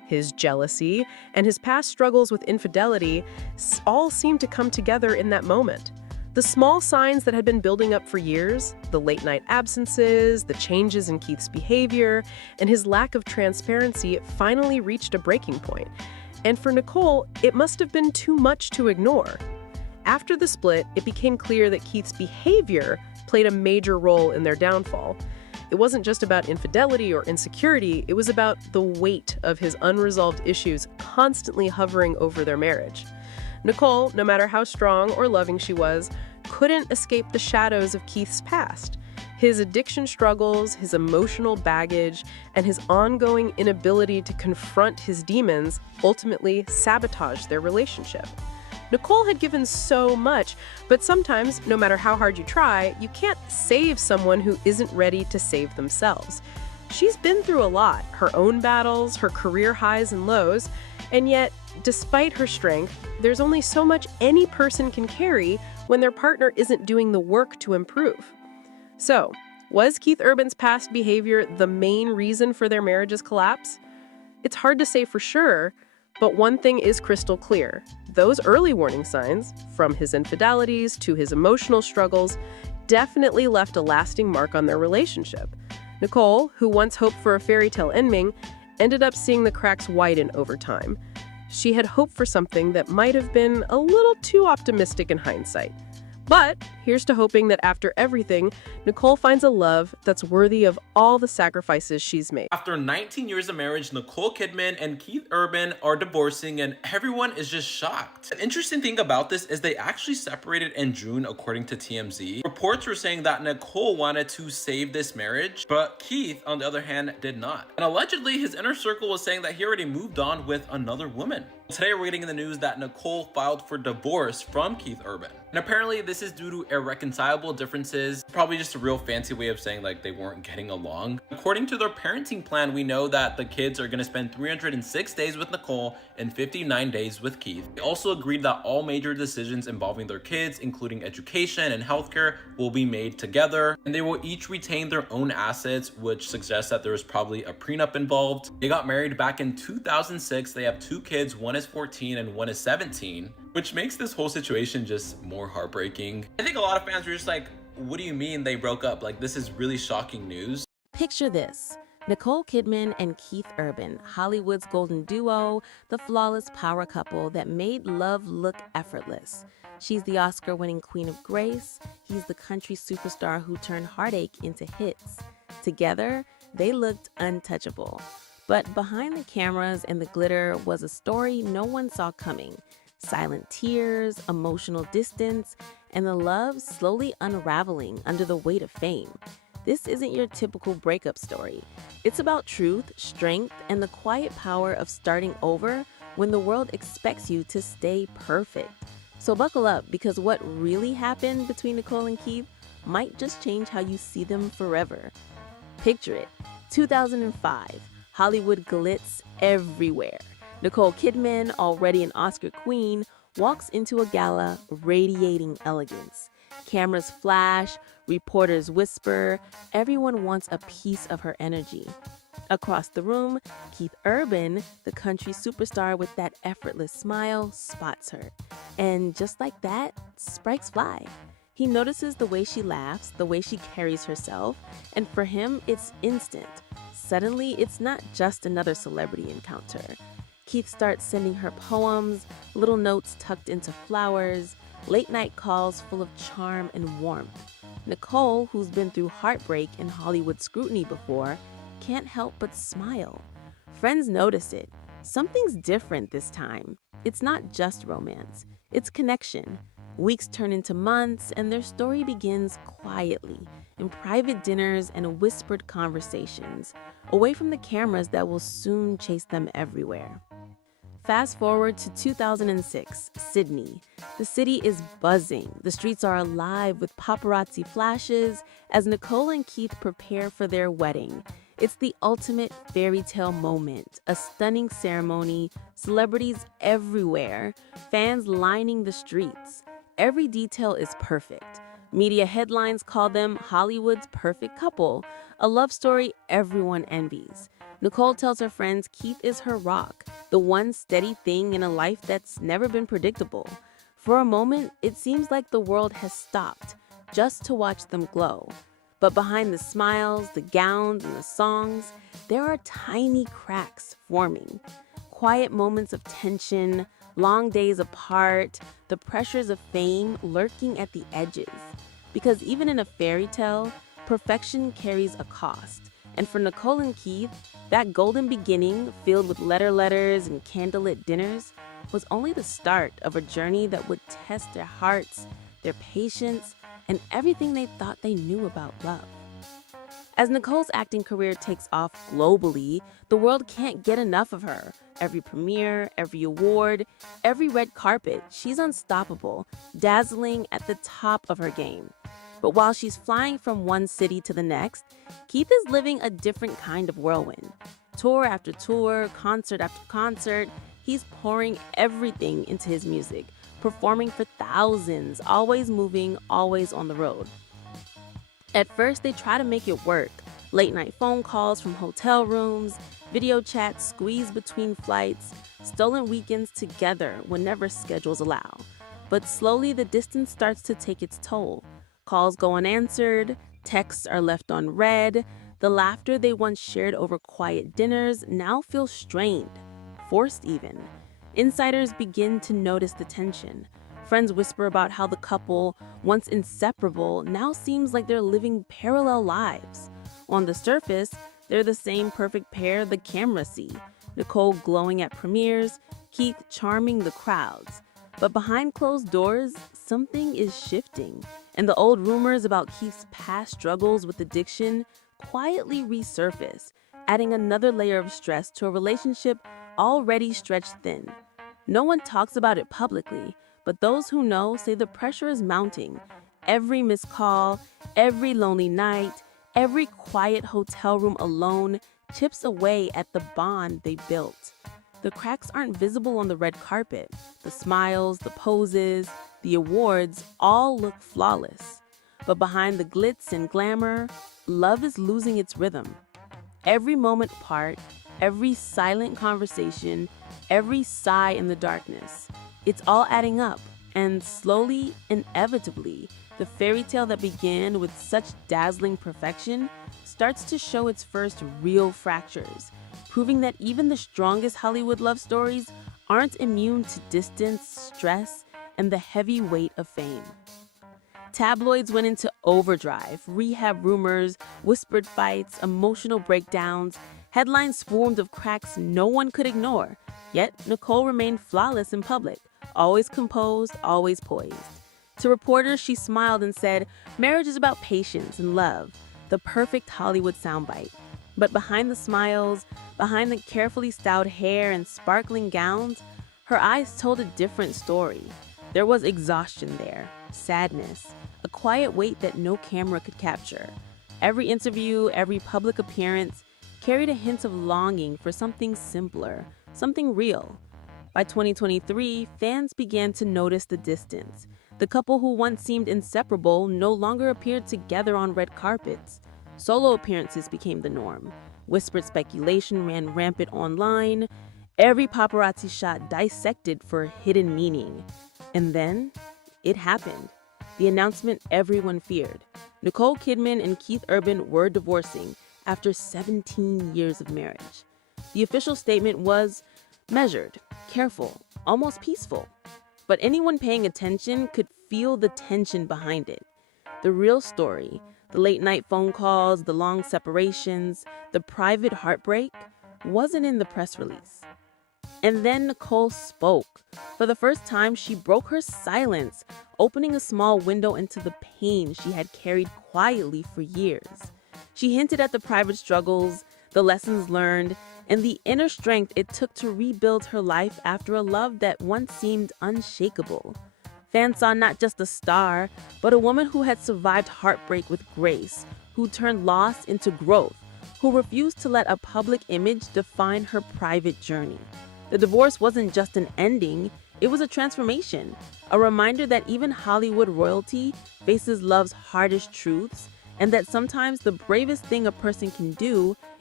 his jealousy, and his past struggles with infidelity all seemed to come together in that moment. The small signs that had been building up for years, the late-night absences, the changes in Keith's behavior, and his lack of transparency finally reached a breaking point. And for Nicole, it must have been too much to ignore. After the split, it became clear that Keith's behavior played a major role in their downfall. It wasn't just about infidelity or insecurity, it was about the weight of his unresolved issues constantly hovering over their marriage. Nicole, no matter how strong or loving she was, couldn't escape the shadows of Keith's past. His addiction struggles, his emotional baggage, and his ongoing inability to confront his demons ultimately sabotaged their relationship. Nicole had given so much, but sometimes, no matter how hard you try, you can't save someone who isn't ready to save themselves. She's been through a lot, her own battles, her career highs and lows, and yet, despite her strength, there's only so much any person can carry when their partner isn't doing the work to improve. So, was Keith Urban's past behavior the main reason for their marriage's collapse? It's hard to say for sure, but one thing is crystal clear. Those early warning signs, from his infidelities to his emotional struggles, definitely left a lasting mark on their relationship. Nicole, who once hoped for a fairy tale ending, ended up seeing the cracks widen over time. She had hoped for something that might have been a little too optimistic in hindsight. But here's to hoping that after everything, Nicole finds a love that's worthy of all the sacrifices she's made. After 19 years of marriage, Nicole Kidman and Keith Urban are divorcing and everyone is just shocked. An interesting thing about this is they actually separated in June according to TMZ. Reports were saying that Nicole wanted to save this marriage, but Keith, on the other hand, did not. And allegedly, his inner circle was saying that he already moved on with another woman. Today we're getting in the news that Nicole filed for divorce from Keith Urban. And apparently this is due to irreconcilable differences, probably just a real fancy way of saying like they weren't getting along. According to their parenting plan, we know that the kids are gonna spend 306 days with Nicole and 59 days with Keith. They also agreed that all major decisions involving their kids, including education and healthcare, will be made together. And they will each retain their own assets, which suggests that there was probably a prenup involved. They got married back in 2006. They have 2 kids, one is 14 and one is 17, which makes this whole situation just more heartbreaking. I think a lot of fans were just like, what do you mean they broke up? Like, this is really shocking news. Picture this. Nicole Kidman and Keith Urban, Hollywood's golden duo, the flawless power couple that made love look effortless. She's the Oscar-winning Queen of Grace. He's the country superstar who turned heartache into hits. Together, they looked untouchable. But behind the cameras and the glitter was a story no one saw coming. Silent tears, emotional distance, and the love slowly unraveling under the weight of fame. This isn't your typical breakup story. It's about truth, strength, and the quiet power of starting over when the world expects you to stay perfect. So buckle up, because what really happened between Nicole and Keith might just change how you see them forever. Picture it, 2005. Hollywood glitz everywhere. Nicole Kidman, already an Oscar queen, walks into a gala radiating elegance. Cameras flash, reporters whisper, everyone wants a piece of her energy. Across the room, Keith Urban, the country superstar with that effortless smile, spots her. And just like that, sparks fly. He notices the way she laughs, the way she carries herself, and for him, it's instant. Suddenly, it's not just another celebrity encounter. Keith starts sending her poems, little notes tucked into flowers, late-night calls full of charm and warmth. Nicole, who's been through heartbreak and Hollywood scrutiny before, can't help but smile. Friends notice it. Something's different this time. It's not just romance. It's connection. Weeks turn into months, and their story begins quietly, in private dinners and whispered conversations, away from the cameras that will soon chase them everywhere. Fast forward to 2006, Sydney. The city is buzzing. The streets are alive with paparazzi flashes as Nicole and Keith prepare for their wedding. It's the ultimate fairy tale moment, a stunning ceremony, celebrities everywhere, fans lining the streets. Every detail is perfect. Media headlines call them Hollywood's perfect couple, a love story everyone envies. Nicole tells her friends Keith is her rock, the one steady thing in a life that's never been predictable. For a moment, it seems like the world has stopped just to watch them glow. But behind the smiles, the gowns, and the songs, there are tiny cracks forming. Quiet moments of tension, long days apart, the pressures of fame lurking at the edges. Because even in a fairy tale, perfection carries a cost. And for Nicole and Keith, that golden beginning, filled with letters and candlelit dinners, was only the start of a journey that would test their hearts, their patience, and everything they thought they knew about love. As Nicole's acting career takes off globally, the world can't get enough of her. Every premiere, every award, every red carpet, she's unstoppable, dazzling at the top of her game. But while she's flying from one city to the next, Keith is living a different kind of whirlwind. Tour after tour, concert after concert, he's pouring everything into his music, performing for thousands, always moving, always on the road. At first, they try to make it work. Late-night phone calls from hotel rooms, video chats squeezed between flights, stolen weekends together whenever schedules allow. But slowly, the distance starts to take its toll. Calls go unanswered, texts are left unread, the laughter they once shared over quiet dinners now feels strained, forced even. Insiders begin to notice the tension. Friends whisper about how the couple, once inseparable, now seems like they're living parallel lives. On the surface, they're the same perfect pair the cameras see. Nicole glowing at premieres, Keith charming the crowds. But behind closed doors, something is shifting, and the old rumors about Keith's past struggles with addiction quietly resurface, adding another layer of stress to a relationship already stretched thin. No one talks about it publicly, but those who know say the pressure is mounting. Every missed call, every lonely night, every quiet hotel room alone chips away at the bond they built. The cracks aren't visible on the red carpet. The smiles, the poses, the awards all look flawless. But behind the glitz and glamour, love is losing its rhythm. Every moment apart, every silent conversation, every sigh in the darkness, it's all adding up. And slowly, inevitably, the fairy tale that began with such dazzling perfection starts to show its first real fractures, proving that even the strongest Hollywood love stories aren't immune to distance, stress, and the heavy weight of fame. Tabloids went into overdrive, rehab rumors, whispered fights, emotional breakdowns, headlines swarmed of cracks no one could ignore. Yet Nicole remained flawless in public, always composed, always poised. To reporters, she smiled and said, "Marriage is about patience and love," the perfect Hollywood soundbite. But behind the smiles, behind the carefully styled hair and sparkling gowns, her eyes told a different story. There was exhaustion there, sadness, a quiet weight that no camera could capture. Every interview, every public appearance carried a hint of longing for something simpler, something real. By 2023, fans began to notice the distance. The couple who once seemed inseparable no longer appeared together on red carpets. Solo appearances became the norm. Whispered speculation ran rampant online. Every paparazzi shot dissected for hidden meaning. And then, it happened. The announcement everyone feared. Nicole Kidman and Keith Urban were divorcing after 17 years of marriage. The official statement was measured, careful, almost peaceful. But anyone paying attention could feel the tension behind it. The real story, the late-night phone calls, the long separations, the private heartbreak, wasn't in the press release. And then Nicole spoke. For the first time, she broke her silence, opening a small window into the pain she had carried quietly for years. She hinted at the private struggles, the lessons learned, and the inner strength it took to rebuild her life after a love that once seemed unshakable. Fans saw not just a star, but a woman who had survived heartbreak with grace, who turned loss into growth, who refused to let a public image define her private journey. The divorce wasn't just an ending, it was a transformation, a reminder that even Hollywood royalty faces love's hardest truths, and that sometimes the bravest thing a person can do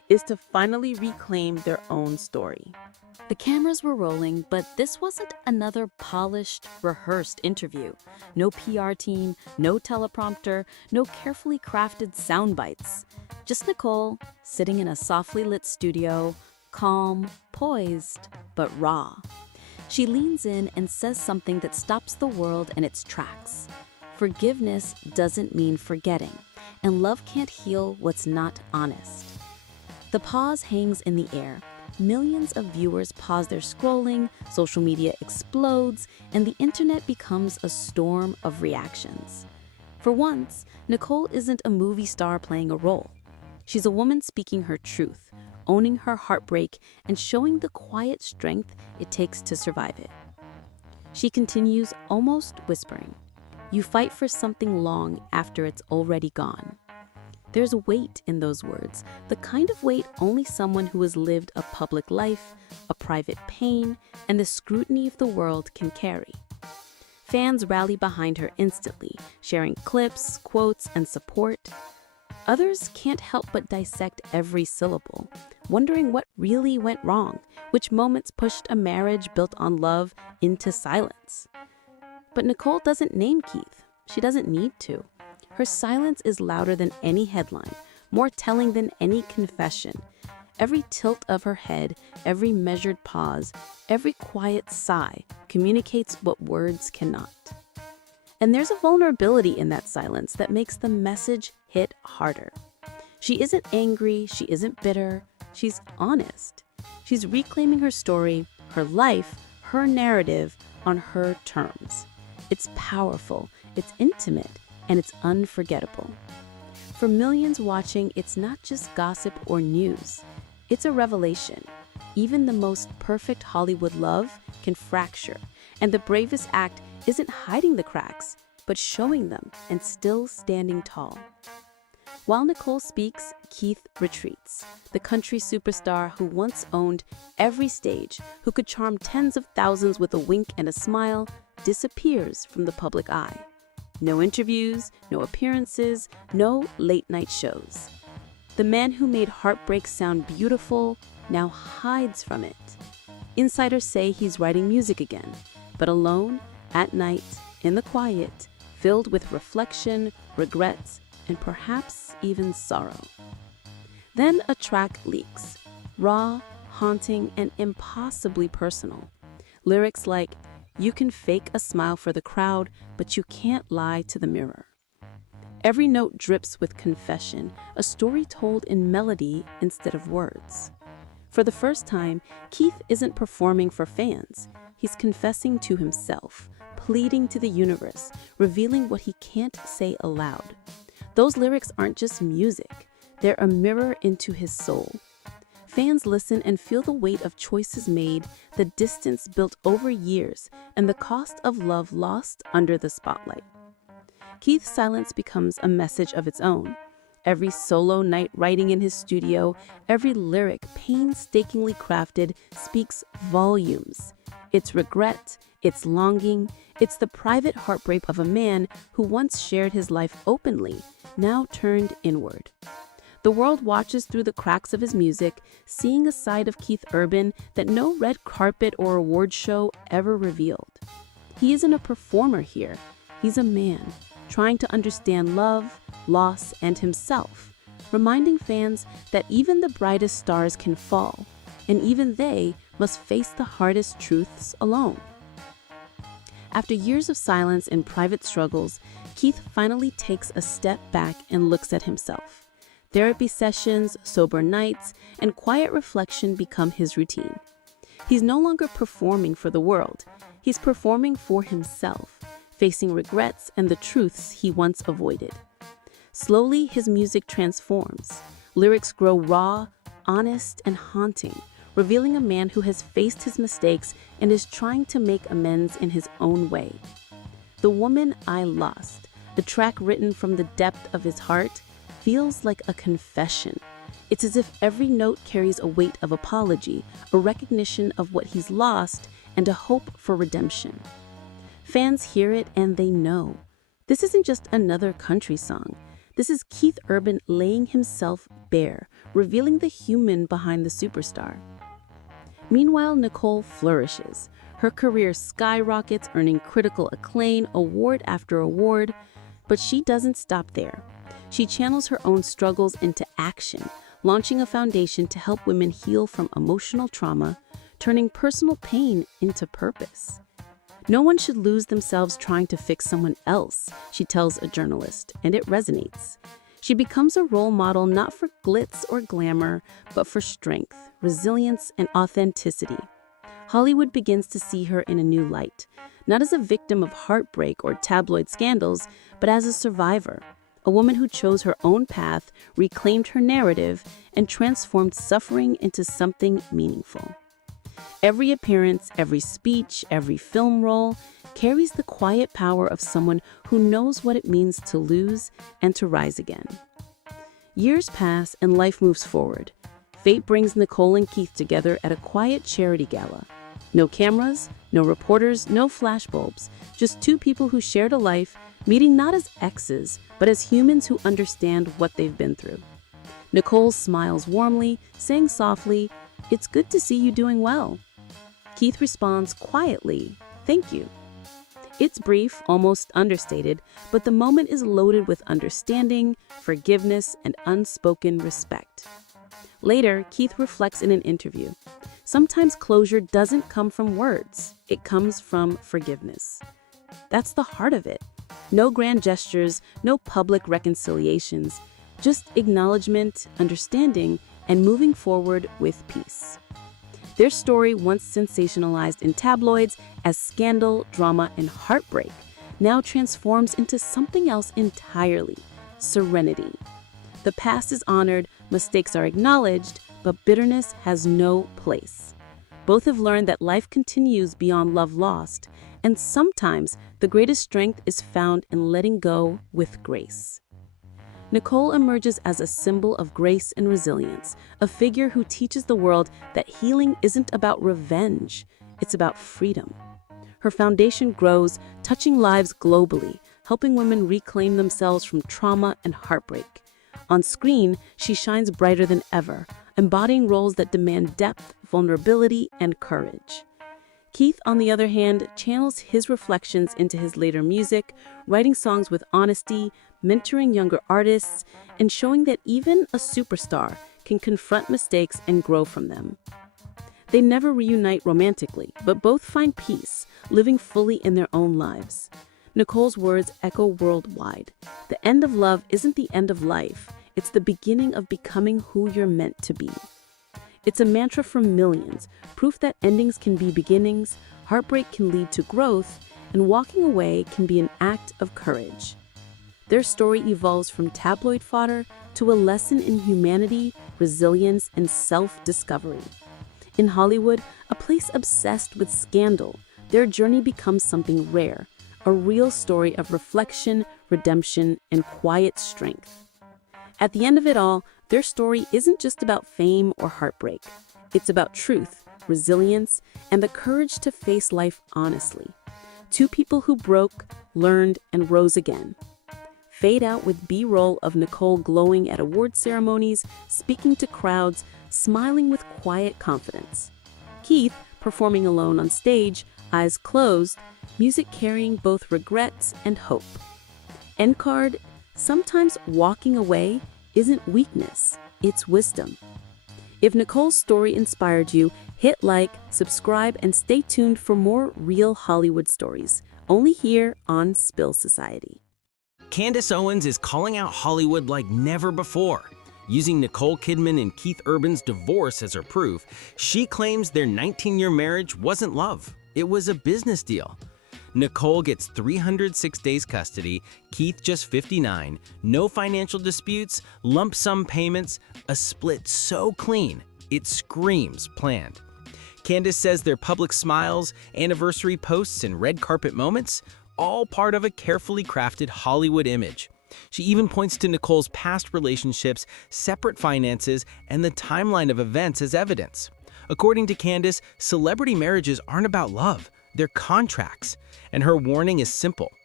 is to finally reclaim their own story. The cameras were rolling, but this wasn't another polished, rehearsed interview. No PR team, no teleprompter, no carefully crafted sound bites. Just Nicole, sitting in a softly lit studio, calm, poised, but raw. She leans in and says something that stops the world in its tracks. Forgiveness doesn't mean forgetting, and love can't heal what's not honest. The pause hangs in the air. Millions of viewers pause their scrolling, social media explodes, and the internet becomes a storm of reactions. For once, Nicole isn't a movie star playing a role. She's a woman speaking her truth, owning her heartbreak, and showing the quiet strength it takes to survive it. She continues, almost whispering, "You fight for something long after it's already gone." There's weight in those words, the kind of weight only someone who has lived a public life, a private pain, and the scrutiny of the world can carry. Fans rally behind her instantly, sharing clips, quotes, and support. Others can't help but dissect every syllable, wondering what really went wrong, which moments pushed a marriage built on love into silence. But Nicole doesn't name Keith. She doesn't need to. Her silence is louder than any headline, more telling than any confession. Every tilt of her head, every measured pause, every quiet sigh communicates what words cannot. And there's a vulnerability in that silence that makes the message hit harder. She isn't angry, she isn't bitter, she's honest. She's reclaiming her story, her life, her narrative on her terms. It's powerful, it's intimate, and it's unforgettable. For millions watching, it's not just gossip or news. It's a revelation. Even the most perfect Hollywood love can fracture, and the bravest act isn't hiding the cracks, but showing them and still standing tall. While Nicole speaks, Keith retreats. The country superstar who once owned every stage, who could charm tens of thousands with a wink and a smile, disappears from the public eye. No interviews, no appearances, no late-night shows. The man who made heartbreak sound beautiful now hides from it. Insiders say he's writing music again, but alone, at night, in the quiet, filled with reflection, regrets, and perhaps even sorrow. Then a track leaks, raw, haunting, and impossibly personal. Lyrics like, "You can fake a smile for the crowd, but you can't lie to the mirror." Every note drips with confession, a story told in melody instead of words. For the first time, Keith isn't performing for fans. He's confessing to himself, pleading to the universe, revealing what he can't say aloud. Those lyrics aren't just music, they're a mirror into his soul. Fans listen and feel the weight of choices made, the distance built over years, and the cost of love lost under the spotlight. Keith's silence becomes a message of its own. Every solo night writing in his studio, every lyric painstakingly crafted speaks volumes. It's regret, it's longing, it's the private heartbreak of a man who once shared his life openly, now turned inward. The world watches through the cracks of his music, seeing a side of Keith Urban that no red carpet or award show ever revealed. He isn't a performer here. He's a man, trying to understand love, loss, and himself, reminding fans that even the brightest stars can fall, and even they must face the hardest truths alone. After years of silence and private struggles, Keith finally takes a step back and looks at himself. Therapy sessions, sober nights, and quiet reflection become his routine. He's no longer performing for the world. He's performing for himself, facing regrets and the truths he once avoided. Slowly, his music transforms. Lyrics grow raw, honest, and haunting, revealing a man who has faced his mistakes and is trying to make amends in his own way. The Woman I Lost, the track written from the depth of his heart, feels like a confession. It's as if every note carries a weight of apology, a recognition of what he's lost, and a hope for redemption. Fans hear it and they know. This isn't just another country song. This is Keith Urban laying himself bare, revealing the human behind the superstar. Meanwhile, Nicole flourishes. Her career skyrockets, earning critical acclaim, award after award. But she doesn't stop there. She channels her own struggles into action, launching a foundation to help women heal from emotional trauma, turning personal pain into purpose. No one should lose themselves trying to fix someone else, she tells a journalist, and it resonates. She becomes a role model not for glitz or glamour, but for strength, resilience, and authenticity. Hollywood begins to see her in a new light, not as a victim of heartbreak or tabloid scandals, but as a survivor, a woman who chose her own path, reclaimed her narrative, and transformed suffering into something meaningful. Every appearance, every speech, every film role carries the quiet power of someone who knows what it means to lose and to rise again. Years pass and life moves forward. Fate brings Nicole and Keith together at a quiet charity gala. No cameras, no reporters, no flashbulbs, just two people who shared a life, meeting not as exes, but as humans who understand what they've been through. Nicole smiles warmly, saying softly, "It's good to see you doing well." Keith responds quietly, "Thank you." It's brief, almost understated, but the moment is loaded with understanding, forgiveness, and unspoken respect. Later, Keith reflects in an interview. Sometimes closure doesn't come from words, it comes from forgiveness. That's the heart of it. No grand gestures, no public reconciliations, just acknowledgement, understanding, and moving forward with peace. Their story, once sensationalized in tabloids as scandal, drama, and heartbreak, now transforms into something else entirely: serenity. The past is honored, mistakes are acknowledged, but bitterness has no place. Both have learned that life continues beyond love lost, and sometimes the greatest strength is found in letting go with grace. Nicole emerges as a symbol of grace and resilience, a figure who teaches the world that healing isn't about revenge, it's about freedom. Her foundation grows, touching lives globally, helping women reclaim themselves from trauma and heartbreak. On screen, she shines brighter than ever, embodying roles that demand depth, vulnerability, and courage. Keith, on the other hand, channels his reflections into his later music, writing songs with honesty, mentoring younger artists, and showing that even a superstar can confront mistakes and grow from them. They never reunite romantically, but both find peace, living fully in their own lives. Nicole's words echo worldwide. The end of love isn't the end of life, it's the beginning of becoming who you're meant to be. It's a mantra for millions, proof that endings can be beginnings, heartbreak can lead to growth, and walking away can be an act of courage. Their story evolves from tabloid fodder to a lesson in humanity, resilience, and self-discovery. In Hollywood, a place obsessed with scandal, their journey becomes something rare, a real story of reflection, redemption, and quiet strength. At the end of it all, their story isn't just about fame or heartbreak. It's about truth, resilience, and the courage to face life honestly. Two people who broke, learned, and rose again. Fade out with B-roll of Nicole glowing at award ceremonies, speaking to crowds, smiling with quiet confidence. Keith performing alone on stage, eyes closed, music carrying both regrets and hope. End card, sometimes walking away isn't weakness, it's wisdom. If Nicole's story inspired you, hit like, subscribe, and stay tuned for more real Hollywood stories, only here on Spill Society. Candace Owens is calling out Hollywood like never before. Using Nicole Kidman and Keith Urban's divorce as her proof, she claims their 19-year marriage wasn't love. It was a business deal. Nicole gets 306 days custody, Keith just 59, no financial disputes, lump sum payments, a split so clean, it screams planned. Candace says their public smiles, anniversary posts, and red carpet moments, all part of a carefully crafted Hollywood image. She even points to Nicole's past relationships, separate finances, and the timeline of events as evidence. According to Candace, celebrity marriages aren't about love, they're contracts. And her warning is simple: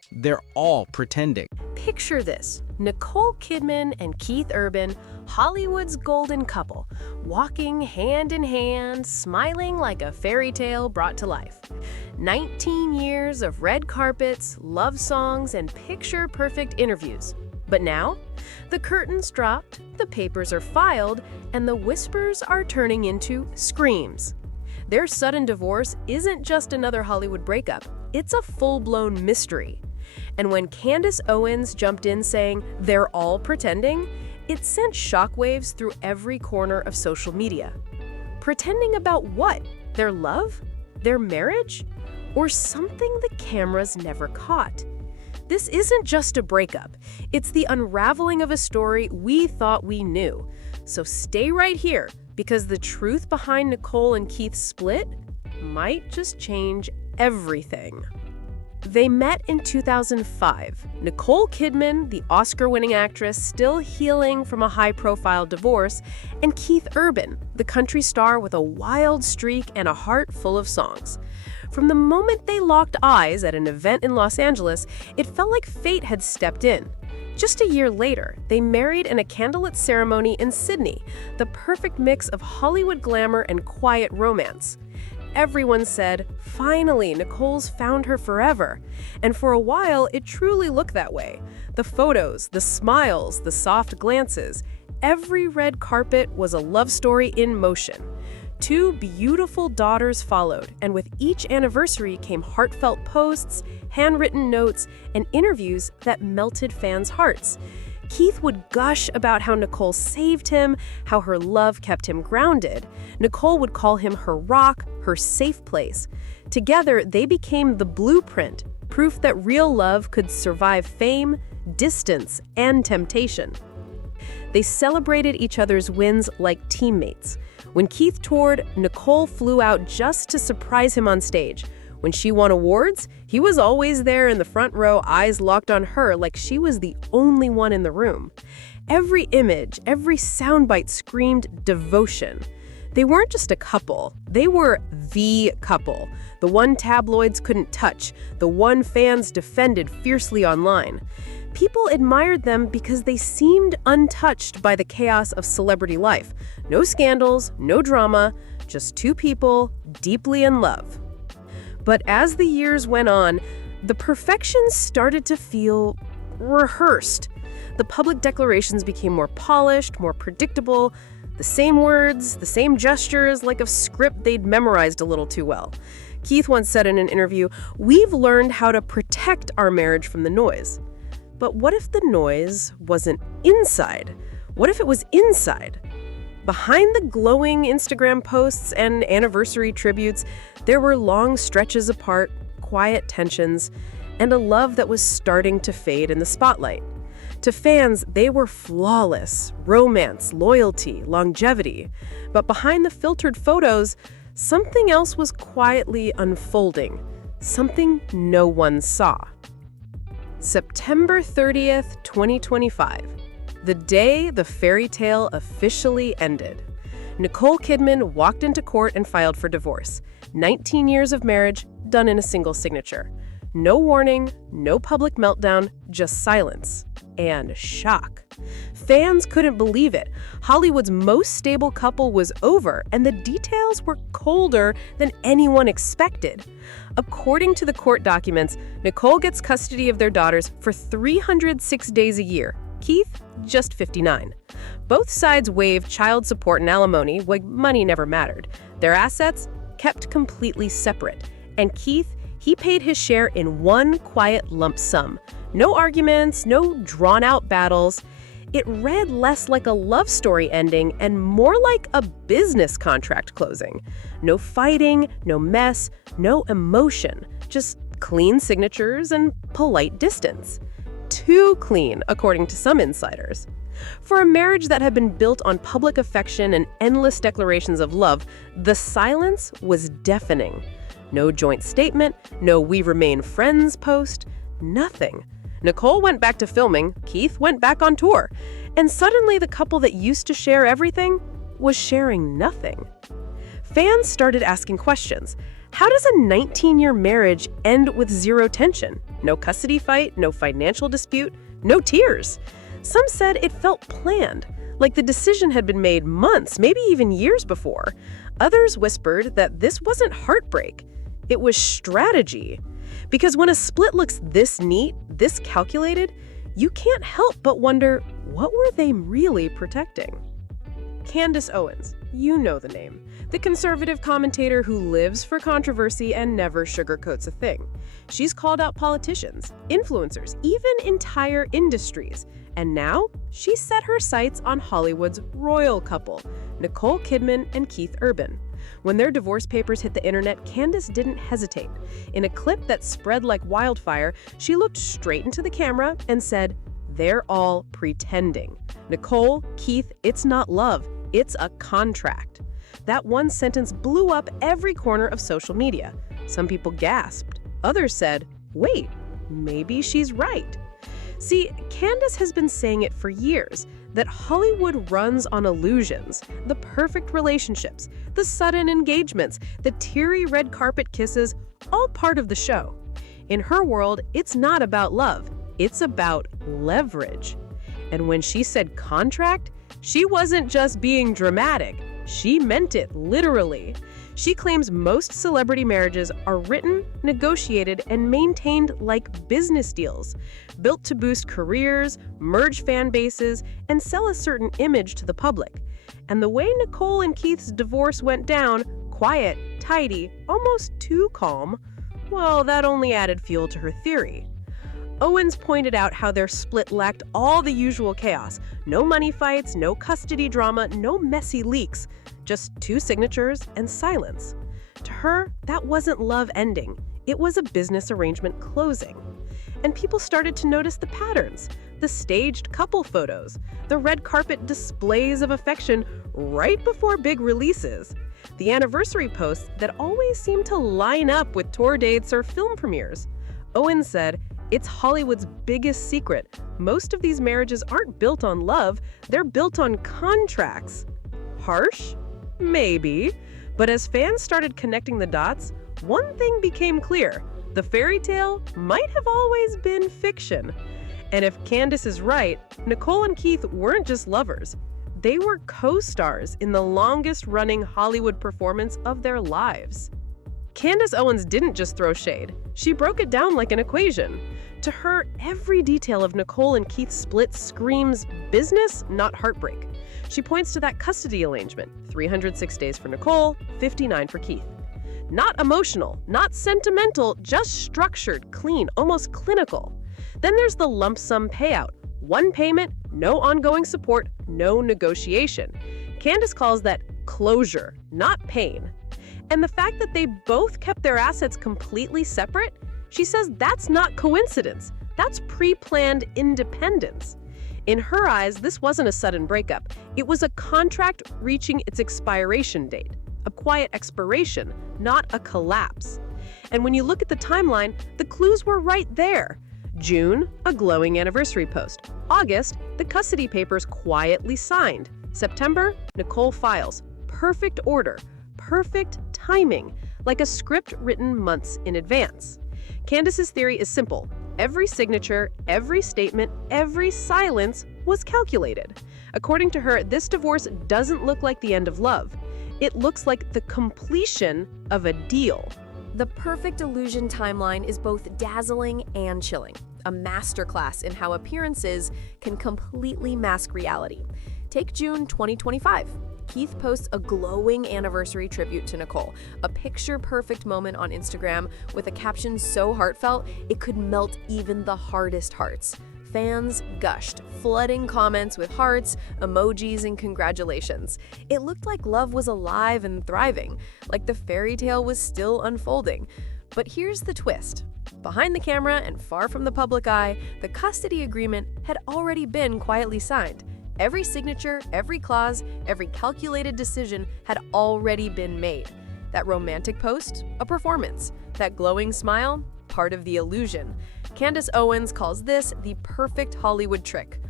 They're all pretending. Picture this: Nicole Kidman and Keith Urban, Hollywood's golden couple, walking hand in hand, smiling like a fairy tale brought to life. 19 years of red carpets, love songs, and picture-perfect interviews. But now, the curtains dropped, the papers are filed, and the whispers are turning into screams. Their sudden divorce isn't just another Hollywood breakup, it's a full-blown mystery. And when Candace Owens jumped in saying they're all pretending, it sent shockwaves through every corner of social media. Pretending about what? Their love? Their marriage? Or something the cameras never caught? This isn't just a breakup. It's the unraveling of a story we thought we knew. So stay right here, because the truth behind Nicole and Keith's split might just change everything. They met in 2005. Nicole Kidman, the Oscar-winning actress still healing from a high-profile divorce, and Keith Urban, the country star with a wild streak and a heart full of songs. From the moment they locked eyes at an event in Los Angeles, it felt like fate had stepped in. Just a year later, they married in a candlelit ceremony in Sydney, the perfect mix of Hollywood glamour and quiet romance. Everyone said, finally, Nicole's found her forever. And for a while, it truly looked that way. The photos, the smiles, the soft glances, every red carpet was a love story in motion. 2 beautiful daughters followed, and with each anniversary came heartfelt posts, handwritten notes, and interviews that melted fans' hearts. Keith would gush about how Nicole saved him, how her love kept him grounded. Nicole would call him her rock, her safe place. Together, they became the blueprint, proof that real love could survive fame, distance, and temptation. They celebrated each other's wins like teammates. When Keith toured, Nicole flew out just to surprise him on stage. When she won awards, he was always there in the front row, eyes locked on her like she was the only one in the room. Every image, every soundbite screamed devotion. They weren't just a couple, they were the couple. The one tabloids couldn't touch, the one fans defended fiercely online. People admired them because they seemed untouched by the chaos of celebrity life. No scandals, no drama, just 2 people deeply in love. But as the years went on, the perfection started to feel rehearsed. The public declarations became more polished, more predictable, the same words, the same gestures, like a script they'd memorized a little too well. Keith once said in an interview, "We've learned how to protect our marriage from the noise." But what if the noise wasn't inside? What if it was inside? Behind the glowing Instagram posts and anniversary tributes, there were long stretches apart, quiet tensions, and a love that was starting to fade in the spotlight. To fans, they were flawless: romance, loyalty, longevity. But behind the filtered photos, something else was quietly unfolding, something no one saw. September 30th, 2025. The day the fairy tale officially ended. Nicole Kidman walked into court and filed for divorce. 19 years of marriage done in a single signature. No warning, no public meltdown, just silence and shock. Fans couldn't believe it. Hollywood's most stable couple was over, and the details were colder than anyone expected. According to the court documents, Nicole gets custody of their daughters for 306 days a year. Keith, just 59. Both sides waived child support and alimony, like money never mattered. Their assets kept completely separate. And Keith, he paid his share in one quiet lump sum. No arguments, no drawn-out battles. It read less like a love story ending and more like a business contract closing. No fighting, no mess, no emotion, just clean signatures and polite distance. Too clean, according to some insiders. For a marriage that had been built on public affection and endless declarations of love, the silence was deafening. No joint statement, no "we remain friends" post, nothing. Nicole went back to filming, Keith went back on tour, and suddenly the couple that used to share everything was sharing nothing. Fans started asking questions. How does a 19-year marriage end with zero tension? No custody fight, no financial dispute, no tears. Some said it felt planned, like the decision had been made months, maybe even years before. Others whispered that this wasn't heartbreak, it was strategy. Because when a split looks this neat, this calculated, you can't help but wonder, what were they really protecting? Candace Owens, you know the name. The conservative commentator who lives for controversy and never sugarcoats a thing. She's called out politicians, influencers, even entire industries. And now, she's set her sights on Hollywood's royal couple, Nicole Kidman and Keith Urban. When their divorce papers hit the internet, Candace didn't hesitate. In a clip that spread like wildfire, she looked straight into the camera and said, "They're all pretending. Nicole, Keith, it's not love, it's a contract." That one sentence blew up every corner of social media. Some people gasped. Others said, wait, maybe she's right. See, Candace has been saying it for years, that Hollywood runs on illusions, the perfect relationships, the sudden engagements, the teary red carpet kisses, all part of the show. In her world, it's not about love, it's about leverage. And when she said contract, she wasn't just being dramatic, she meant it literally. She claims most celebrity marriages are written, negotiated, and maintained like business deals, built to boost careers, merge fan bases, and sell a certain image to the public. And the way Nicole and Keith's divorce went down, quiet, tidy, almost too calm, well, that only added fuel to her theory. Owens pointed out how their split lacked all the usual chaos. No money fights, no custody drama, no messy leaks, just two signatures and silence. To her, that wasn't love ending. It was a business arrangement closing. And people started to notice the patterns, the staged couple photos, the red carpet displays of affection right before big releases, the anniversary posts that always seemed to line up with tour dates or film premieres. Owens said, "It's Hollywood's biggest secret. Most of these marriages aren't built on love, they're built on contracts." Harsh? Maybe. But as fans started connecting the dots, one thing became clear. The fairy tale might have always been fiction. And if Candace is right, Nicole and Keith weren't just lovers. They were co-stars in the longest-running Hollywood performance of their lives. Candace Owens didn't just throw shade. She broke it down like an equation. To her, every detail of Nicole and Keith's split screams business, not heartbreak. She points to that custody arrangement, 306 days for Nicole, 59 for Keith. Not emotional, not sentimental, just structured, clean, almost clinical. Then there's the lump sum payout. One payment, no ongoing support, no negotiation. Candace calls that closure, not pain. And the fact that they both kept their assets completely separate, she says that's not coincidence. That's pre-planned independence. In her eyes, this wasn't a sudden breakup. It was a contract reaching its expiration date, a quiet expiration, not a collapse. And when you look at the timeline, the clues were right there. June, a glowing anniversary post. August, the custody papers quietly signed. September, Nicole files. Perfect order, perfect timing, like a script written months in advance. Candace's theory is simple. Every signature, every statement, every silence was calculated. According to her, this divorce doesn't look like the end of love. It looks like the completion of a deal. The perfect illusion timeline is both dazzling and chilling, a masterclass in how appearances can completely mask reality. Take June 2025. Keith posts a glowing anniversary tribute to Nicole, a picture-perfect moment on Instagram with a caption so heartfelt it could melt even the hardest hearts. Fans gushed, flooding comments with hearts, emojis, and congratulations. It looked like love was alive and thriving, like the fairy tale was still unfolding. But here's the twist. Behind the camera and far from the public eye, the custody agreement had already been quietly signed. Every signature, every clause, every calculated decision had already been made. That romantic post, a performance. That glowing smile, part of the illusion. Candace Owens calls this the perfect Hollywood trick.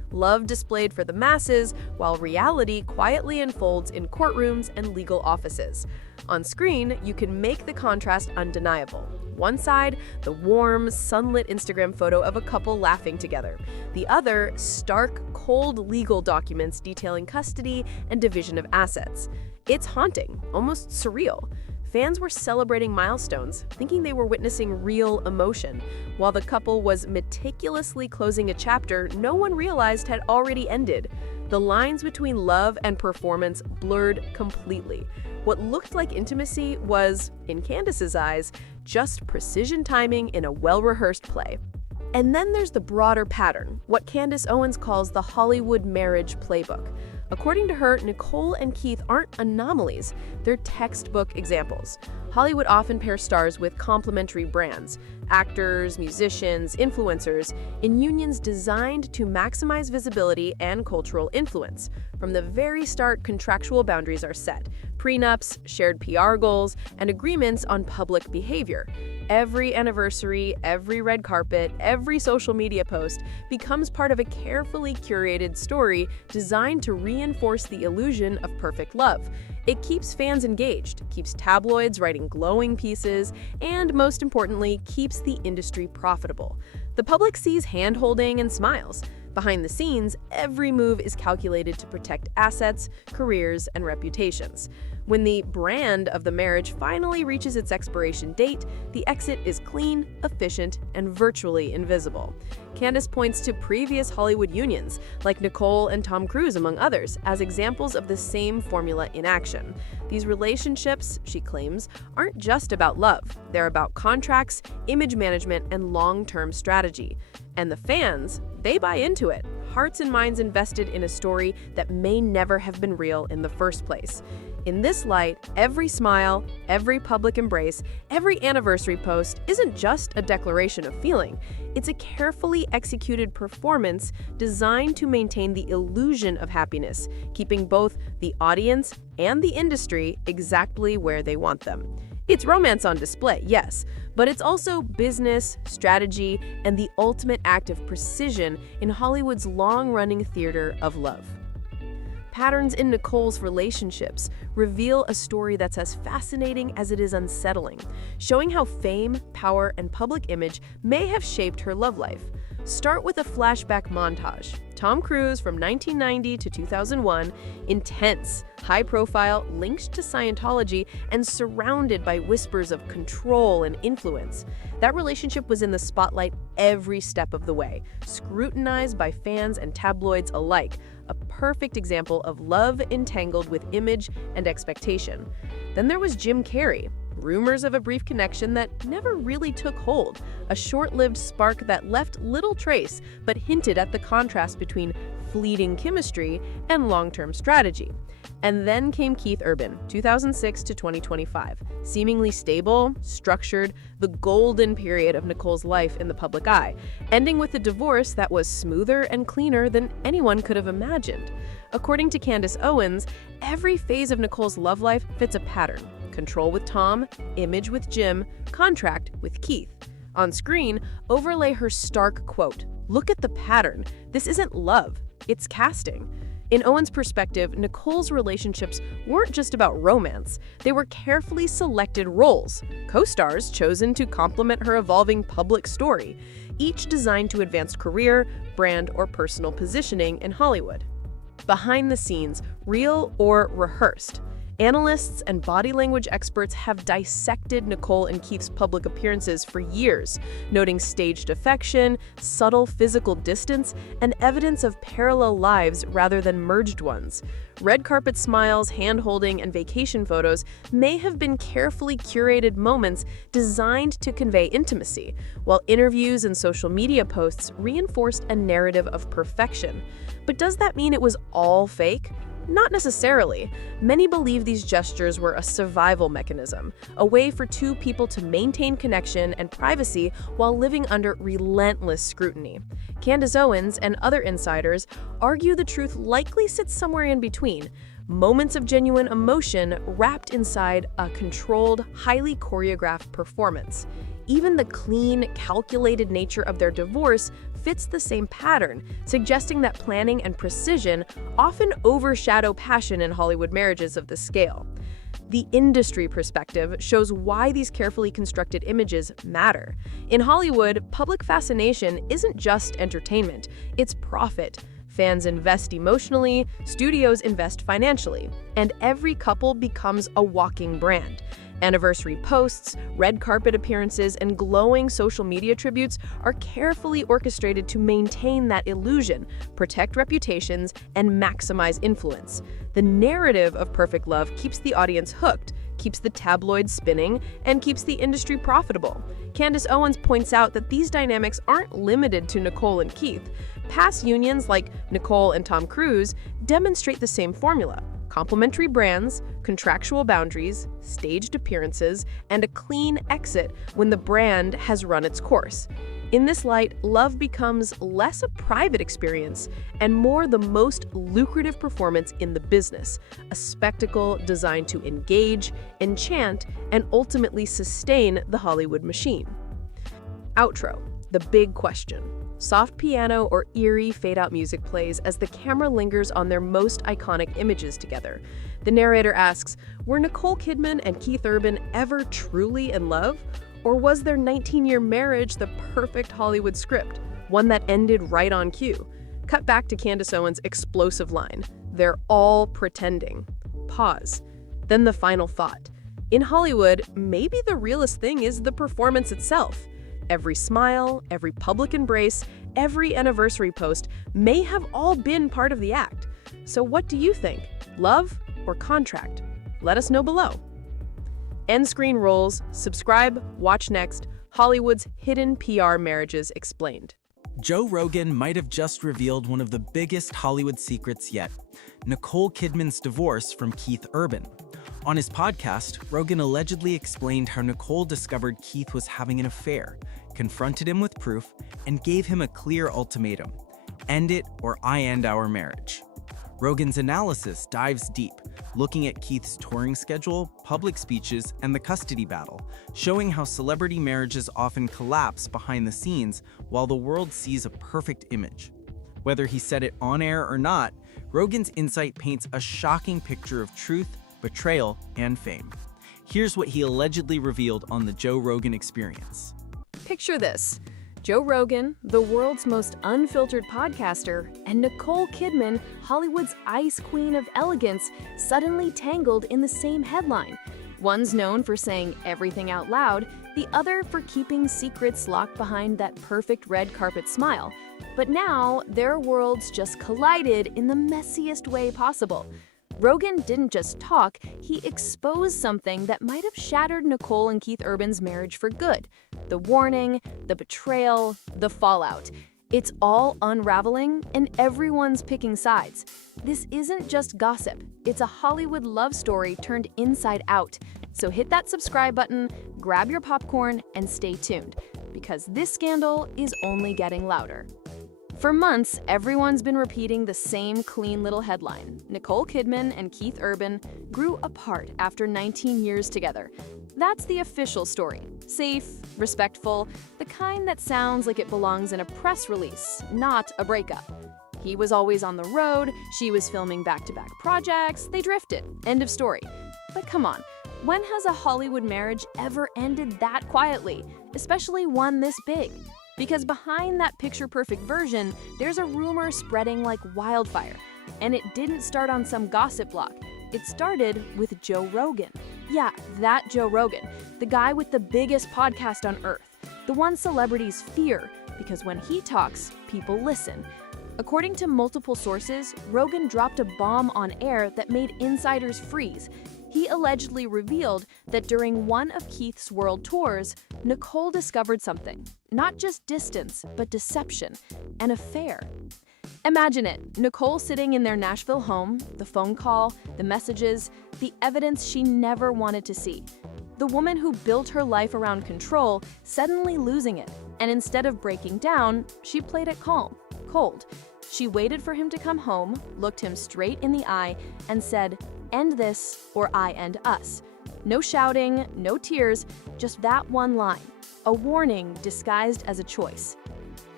love displayed for the masses, while reality quietly unfolds in courtrooms and legal offices. On screen, you can make the contrast undeniable. One side, the warm, sunlit Instagram photo of a couple laughing together. The other, stark, cold legal documents detailing custody and division of assets. It's haunting, almost surreal. Fans were celebrating milestones, thinking they were witnessing real emotion, while the couple was meticulously closing a chapter no one realized had already ended. The lines between love and performance blurred completely. What looked like intimacy was, in Candace's eyes, just precision timing in a well-rehearsed play. And then there's the broader pattern, what Candace Owens calls the Hollywood marriage playbook. According to her, Nicole and Keith aren't anomalies, they're textbook examples. Hollywood often pairs stars with complementary brands, actors, musicians, influencers, in unions designed to maximize visibility and cultural influence. From the very start, contractual boundaries are set, prenups, shared PR goals, and agreements on public behavior. Every anniversary, every red carpet, every social media post becomes part of a carefully curated story designed to reinforce the illusion of perfect love. It keeps fans engaged, keeps tabloids writing glowing pieces, and most importantly, keeps the industry profitable. The public sees hand-holding and smiles. Behind the scenes, every move is calculated to protect assets, careers, and reputations. When the brand of the marriage finally reaches its expiration date, the exit is clean, efficient, and virtually invisible. Candace points to previous Hollywood unions, like Nicole and Tom Cruise, among others, as examples of the same formula in action. These relationships, she claims, aren't just about love. They're about contracts, image management, and long-term strategy. And the fans, they buy into it. Hearts and minds invested in a story that may never have been real in the first place. In this light, every smile, every public embrace, every anniversary post isn't just a declaration of feeling. It's a carefully executed performance designed to maintain the illusion of happiness, keeping both the audience and the industry exactly where they want them. It's romance on display, yes, but it's also business, strategy, and the ultimate act of precision in Hollywood's long-running theater of love. Patterns in Nicole's relationships reveal a story that's as fascinating as it is unsettling, showing how fame, power, and public image may have shaped her love life. Start with a flashback montage. Tom Cruise from 1990 to 2001, intense, high-profile, linked to Scientology, and surrounded by whispers of control and influence. That relationship was in the spotlight every step of the way, scrutinized by fans and tabloids alike, a perfect example of love entangled with image and expectation. Then there was Jim Carrey. Rumors of a brief connection that never really took hold, a short-lived spark that left little trace but hinted at the contrast between fleeting chemistry and long-term strategy. And then came Keith Urban, 2006 to 2025, seemingly stable, structured, the golden period of Nicole's life in the public eye, ending with a divorce that was smoother and cleaner than anyone could have imagined. According to Candace Owens, every phase of Nicole's love life fits a pattern. Control with Tom, image with Jim, contract with Keith. On screen, overlay her stark quote, "Look at the pattern. This isn't love, it's casting." In Owens' perspective, Nicole's relationships weren't just about romance. They were carefully selected roles, co-stars chosen to complement her evolving public story, each designed to advance career, brand, or personal positioning in Hollywood. Behind the scenes, real or rehearsed, analysts and body language experts have dissected Nicole and Keith's public appearances for years, noting staged affection, subtle physical distance, and evidence of parallel lives rather than merged ones. Red carpet smiles, hand-holding, and vacation photos may have been carefully curated moments designed to convey intimacy, while interviews and social media posts reinforced a narrative of perfection. But does that mean it was all fake? Not necessarily. Many believe these gestures were a survival mechanism, a way for two people to maintain connection and privacy while living under relentless scrutiny. Candace Owens and other insiders argue the truth likely sits somewhere in between, moments of genuine emotion wrapped inside a controlled, highly choreographed performance. Even the clean, calculated nature of their divorce fits the same pattern, suggesting that planning and precision often overshadow passion in Hollywood marriages of this scale. The industry perspective shows why these carefully constructed images matter. In Hollywood, public fascination isn't just entertainment, it's profit. Fans invest emotionally, studios invest financially, and every couple becomes a walking brand. Anniversary posts, red carpet appearances, and glowing social media tributes are carefully orchestrated to maintain that illusion, protect reputations, and maximize influence. The narrative of perfect love keeps the audience hooked, keeps the tabloids spinning, and keeps the industry profitable. Candace Owens points out that these dynamics aren't limited to Nicole and Keith. Past unions like Nicole and Tom Cruise demonstrate the same formula. Complementary brands, contractual boundaries, staged appearances, and a clean exit when the brand has run its course. In this light, love becomes less a private experience and more the most lucrative performance in the business, a spectacle designed to engage, enchant, and ultimately sustain the Hollywood machine. Outro, the big question. Soft piano or eerie fade-out music plays as the camera lingers on their most iconic images together. The narrator asks, were Nicole Kidman and Keith Urban ever truly in love? Or was their 19-year marriage the perfect Hollywood script, one that ended right on cue? Cut back to Candace Owens' explosive line, they're all pretending. Pause. Then the final thought. In Hollywood, maybe the realest thing is the performance itself. Every smile, every public embrace, every anniversary post may have all been part of the act. So what do you think? Love or contract? Let us know below. End screen rolls, subscribe, watch next, Hollywood's hidden PR marriages explained. Joe Rogan might have just revealed one of the biggest Hollywood secrets yet, Nicole Kidman's divorce from Keith Urban. On his podcast, Rogan allegedly explained how Nicole discovered Keith was having an affair, confronted him with proof, and gave him a clear ultimatum: end it or I end our marriage. Rogan's analysis dives deep, looking at Keith's touring schedule, public speeches, and the custody battle, showing how celebrity marriages often collapse behind the scenes while the world sees a perfect image. Whether he said it on air or not, Rogan's insight paints a shocking picture of truth, betrayal, and fame. Here's what he allegedly revealed on the Joe Rogan Experience. Picture this. Joe Rogan, the world's most unfiltered podcaster, and Nicole Kidman, Hollywood's ice queen of elegance, suddenly tangled in the same headline. One's known for saying everything out loud, the other for keeping secrets locked behind that perfect red carpet smile. But now, their worlds just collided in the messiest way possible. Rogan didn't just talk, he exposed something that might have shattered Nicole and Keith Urban's marriage for good. The warning, the betrayal, the fallout. It's all unraveling, and everyone's picking sides. This isn't just gossip, it's a Hollywood love story turned inside out. So hit that subscribe button, grab your popcorn, and stay tuned, because this scandal is only getting louder. For months, everyone's been repeating the same clean little headline. Nicole Kidman and Keith Urban grew apart after 19 years together. That's the official story. Safe, respectful, the kind that sounds like it belongs in a press release, not a breakup. He was always on the road, she was filming back-to-back projects, they drifted, end of story. But come on, when has a Hollywood marriage ever ended that quietly, especially one this big? Because behind that picture-perfect version, there's a rumor spreading like wildfire. And it didn't start on some gossip blog. It started with Joe Rogan. Yeah, that Joe Rogan, the guy with the biggest podcast on earth. The one celebrities fear, because when he talks, people listen. According to multiple sources, Rogan dropped a bomb on air that made insiders freeze. He allegedly revealed that during one of Keith's world tours, Nicole discovered something. Not just distance, but deception, an affair. Imagine it, Nicole sitting in their Nashville home, the phone call, the messages, the evidence she never wanted to see. The woman who built her life around control suddenly losing it, and instead of breaking down, she played it calm, cold. She waited for him to come home, looked him straight in the eye, and said, "End this, or I end us." No shouting, no tears, just that one line. A warning disguised as a choice.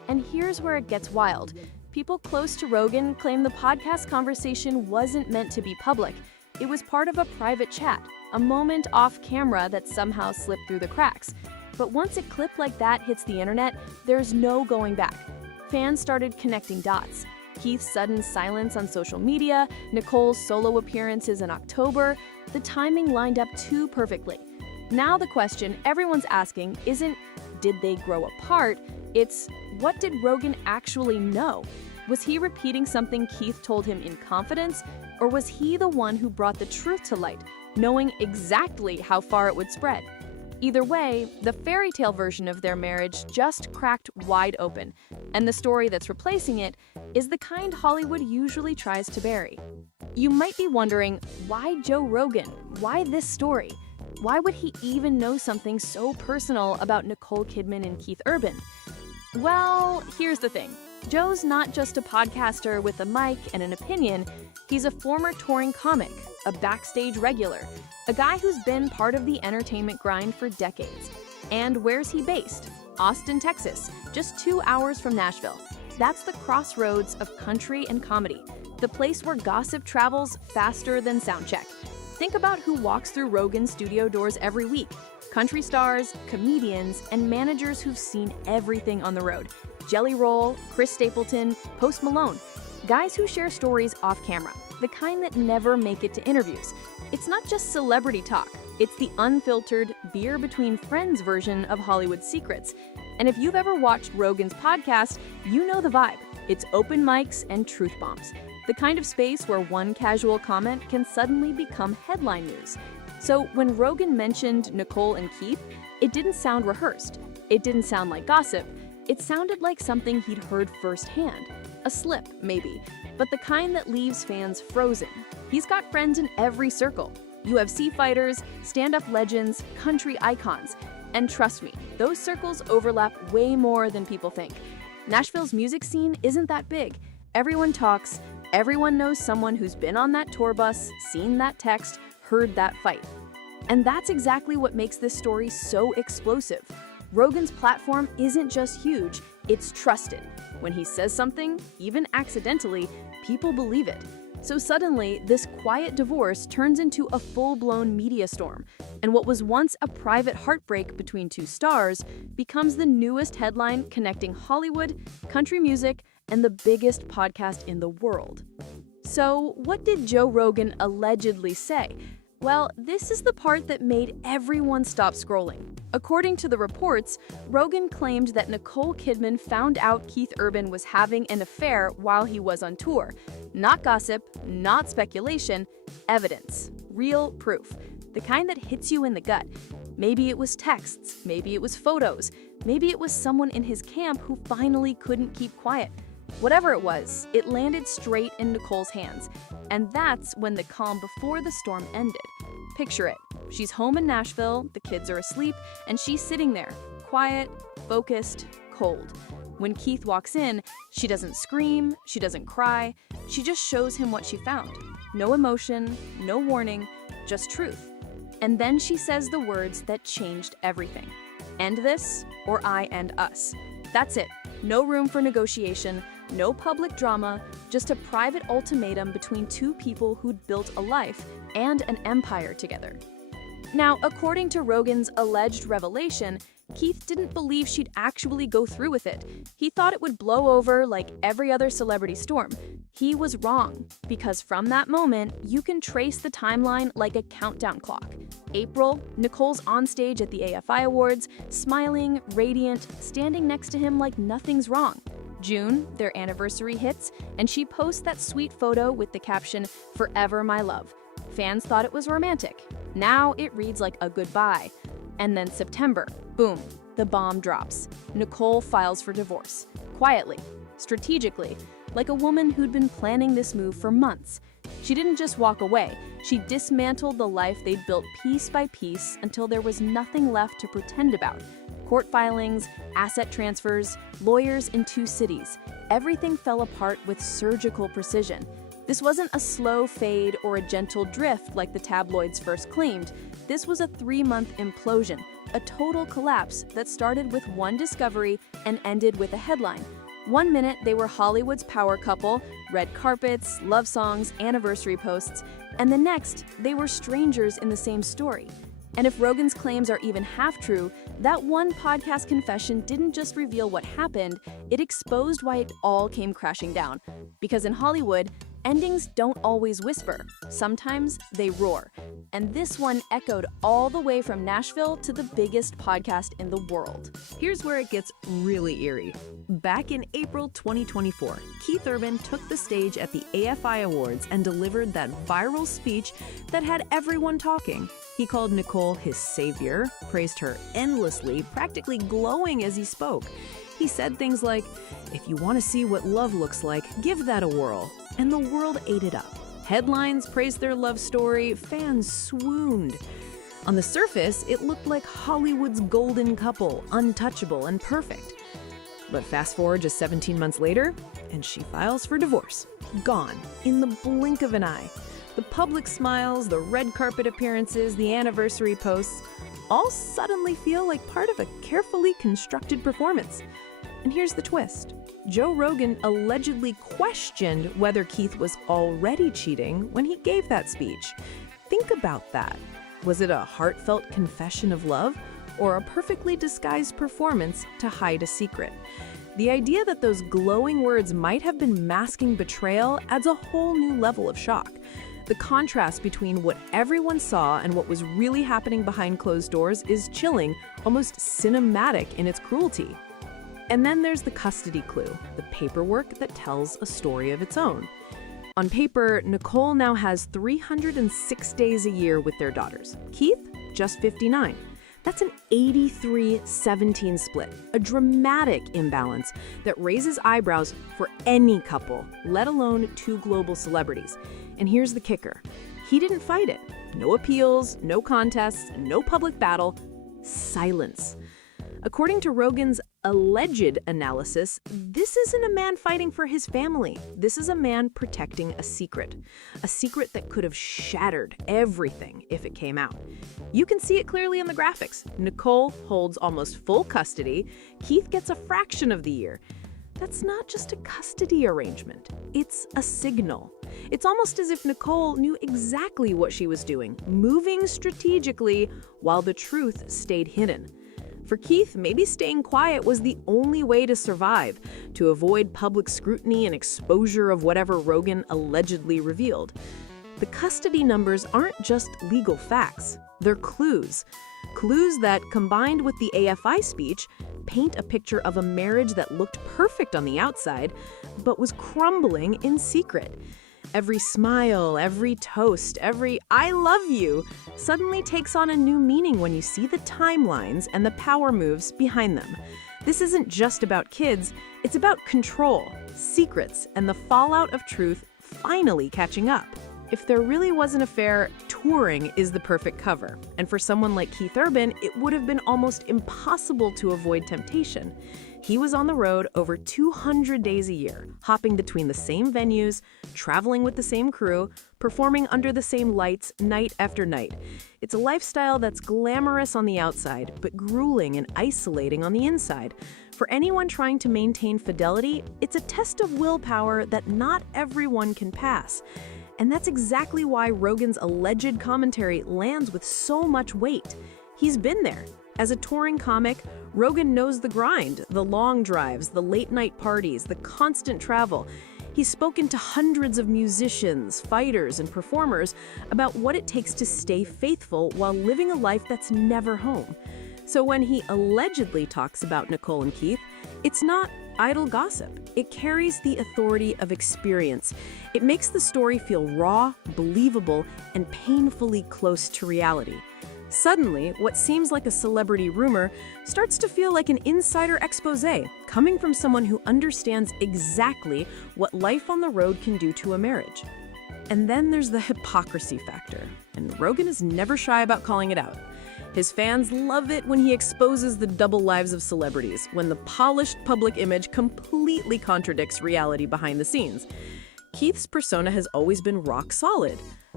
And here's where it gets wild. People close to Rogan claim the podcast conversation wasn't meant to be public. It was part of a private chat, a moment off camera that somehow slipped through the cracks. But once a clip like that hits the internet, there's no going back. Fans started connecting dots. Keith's sudden silence on social media, Nicole's solo appearances in October, the timing lined up too perfectly. Now the question everyone's asking isn't, did they grow apart? It's, what did Rogan actually know? Was he repeating something Keith told him in confidence? Or was he the one who brought the truth to light, knowing exactly how far it would spread? Either way, the fairy tale version of their marriage just cracked wide open, and the story that's replacing it is the kind Hollywood usually tries to bury. You might be wondering, why Joe Rogan? Why this story? Why would he even know something so personal about Nicole Kidman and Keith Urban? Well, here's the thing. Joe's not just a podcaster with a mic and an opinion, he's a former touring comic, a backstage regular, a guy who's been part of the entertainment grind for decades. And where's he based? Austin, Texas, just 2 hours from Nashville. That's the crossroads of country and comedy, the place where gossip travels faster than soundcheck. Think about who walks through Rogan's studio doors every week. Country stars, comedians, and managers who've seen everything on the road. Jelly Roll, Chris Stapleton, Post Malone. Guys who share stories off camera, the kind that never make it to interviews. It's not just celebrity talk, it's the unfiltered, beer between friends version of Hollywood secrets. And if you've ever watched Rogan's podcast, you know the vibe. It's open mics and truth bombs. The kind of space where one casual comment can suddenly become headline news. So when Rogan mentioned Nicole and Keith, it didn't sound rehearsed. It didn't sound like gossip. It sounded like something he'd heard firsthand. A slip, maybe, but the kind that leaves fans frozen. He's got friends in every circle. UFC fighters, stand-up legends, country icons. And trust me, those circles overlap way more than people think. Nashville's music scene isn't that big. Everyone talks, everyone knows someone who's been on that tour bus, seen that text, heard that fight. And that's exactly what makes this story so explosive. Rogan's platform isn't just huge, it's trusted. When he says something, even accidentally, people believe it. So suddenly, this quiet divorce turns into a full-blown media storm, and what was once a private heartbreak between two stars becomes the newest headline connecting Hollywood, country music, and the biggest podcast in the world. So, what did Joe Rogan allegedly say? Well, this is the part that made everyone stop scrolling. According to the reports, Rogan claimed that Nicole Kidman found out Keith Urban was having an affair while he was on tour. Not gossip, not speculation, evidence, real proof, the kind that hits you in the gut. Maybe it was texts, maybe it was photos, maybe it was someone in his camp who finally couldn't keep quiet. Whatever it was, it landed straight in Nicole's hands. And that's when the calm before the storm ended. Picture it. She's home in Nashville, the kids are asleep, and she's sitting there, quiet, focused, cold. When Keith walks in, she doesn't scream, she doesn't cry, she just shows him what she found. No emotion, no warning, just truth. And then she says the words that changed everything. End this, or I end us. That's it. No room for negotiation, no public drama, just a private ultimatum between two people who'd built a life and an empire together. Now, according to Rogan's alleged revelation, Keith didn't believe she'd actually go through with it. He thought it would blow over like every other celebrity storm. He was wrong, because from that moment, you can trace the timeline like a countdown clock. April, Nicole's on stage at the AFI Awards, smiling, radiant, standing next to him like nothing's wrong. June, their anniversary hits, and she posts that sweet photo with the caption, "Forever my love." Fans thought it was romantic. Now it reads like a goodbye. And then September, boom, the bomb drops. Nicole files for divorce. Quietly, strategically, like a woman who'd been planning this move for months. She didn't just walk away, she dismantled the life they'd built piece by piece until there was nothing left to pretend about. Court filings, asset transfers, lawyers in 2 cities. Everything fell apart with surgical precision. This wasn't a slow fade or a gentle drift like the tabloids first claimed. This was a 3-month implosion, a total collapse that started with one discovery and ended with a headline. One minute, they were Hollywood's power couple, red carpets, love songs, anniversary posts, and the next, they were strangers in the same story. And if Rogan's claims are even half true, that one podcast confession didn't just reveal what happened, it exposed why it all came crashing down. Because in Hollywood, endings don't always whisper. Sometimes they roar. And this one echoed all the way from Nashville to the biggest podcast in the world. Here's where it gets really eerie. Back in April 2024, Keith Urban took the stage at the AFI Awards and delivered that viral speech that had everyone talking. He called Nicole his savior, praised her endlessly, practically glowing as he spoke. He said things like, "If you want to see what love looks like, give that a whirl." And the world ate it up. Headlines praised their love story, fans swooned. On the surface, it looked like Hollywood's golden couple, untouchable and perfect. But fast forward just 17 months later, and she files for divorce. Gone, in the blink of an eye. The public smiles, the red carpet appearances, the anniversary posts, all suddenly feel like part of a carefully constructed performance. And here's the twist. Joe Rogan allegedly questioned whether Keith was already cheating when he gave that speech. Think about that. Was it a heartfelt confession of love or a perfectly disguised performance to hide a secret? The idea that those glowing words might have been masking betrayal adds a whole new level of shock. The contrast between what everyone saw and what was really happening behind closed doors is chilling, almost cinematic in its cruelty. And then there's the custody clue, the paperwork that tells a story of its own. On paper, Nicole now has 306 days a year with their daughters. Keith, just 59. That's an 83-17 split, a dramatic imbalance that raises eyebrows for any couple, let alone two global celebrities. And here's the kicker. He didn't fight it. No appeals, no contests, no public battle, silence. According to Rogan's alleged analysis, this isn't a man fighting for his family. This is a man protecting a secret that could have shattered everything if it came out. You can see it clearly in the graphics. Nicole holds almost full custody. Keith gets a fraction of the year. That's not just a custody arrangement. It's a signal. It's almost as if Nicole knew exactly what she was doing, moving strategically while the truth stayed hidden. For Keith, maybe staying quiet was the only way to survive, to avoid public scrutiny and exposure of whatever Rogan allegedly revealed. The custody numbers aren't just legal facts, they're clues. Clues that, combined with the AFI speech, paint a picture of a marriage that looked perfect on the outside, but was crumbling in secret. Every smile, every toast, every "I love you" suddenly takes on a new meaning when you see the timelines and the power moves behind them. This isn't just about kids, it's about control, secrets, and the fallout of truth finally catching up. If there really was an affair, touring is the perfect cover. And for someone like Keith Urban, it would have been almost impossible to avoid temptation. He was on the road over 200 days a year, hopping between the same venues, traveling with the same crew, performing under the same lights night after night. It's a lifestyle that's glamorous on the outside, but grueling and isolating on the inside. For anyone trying to maintain fidelity, it's a test of willpower that not everyone can pass. And that's exactly why Rogan's alleged commentary lands with so much weight. He's been there. As a touring comic, Rogan knows the grind, the long drives, the late-night parties, the constant travel. He's spoken to hundreds of musicians, fighters, and performers about what it takes to stay faithful while living a life that's never home. So when he allegedly talks about Nicole and Keith, it's not idle gossip. It carries the authority of experience. It makes the story feel raw, believable, and painfully close to reality. Suddenly, what seems like a celebrity rumor starts to feel like an insider exposé, coming from someone who understands exactly what life on the road can do to a marriage. And then there's the hypocrisy factor, and Rogan is never shy about calling it out. His fans love it when he exposes the double lives of celebrities, when the polished public image completely contradicts reality behind the scenes. Keith's persona has always been rock solid.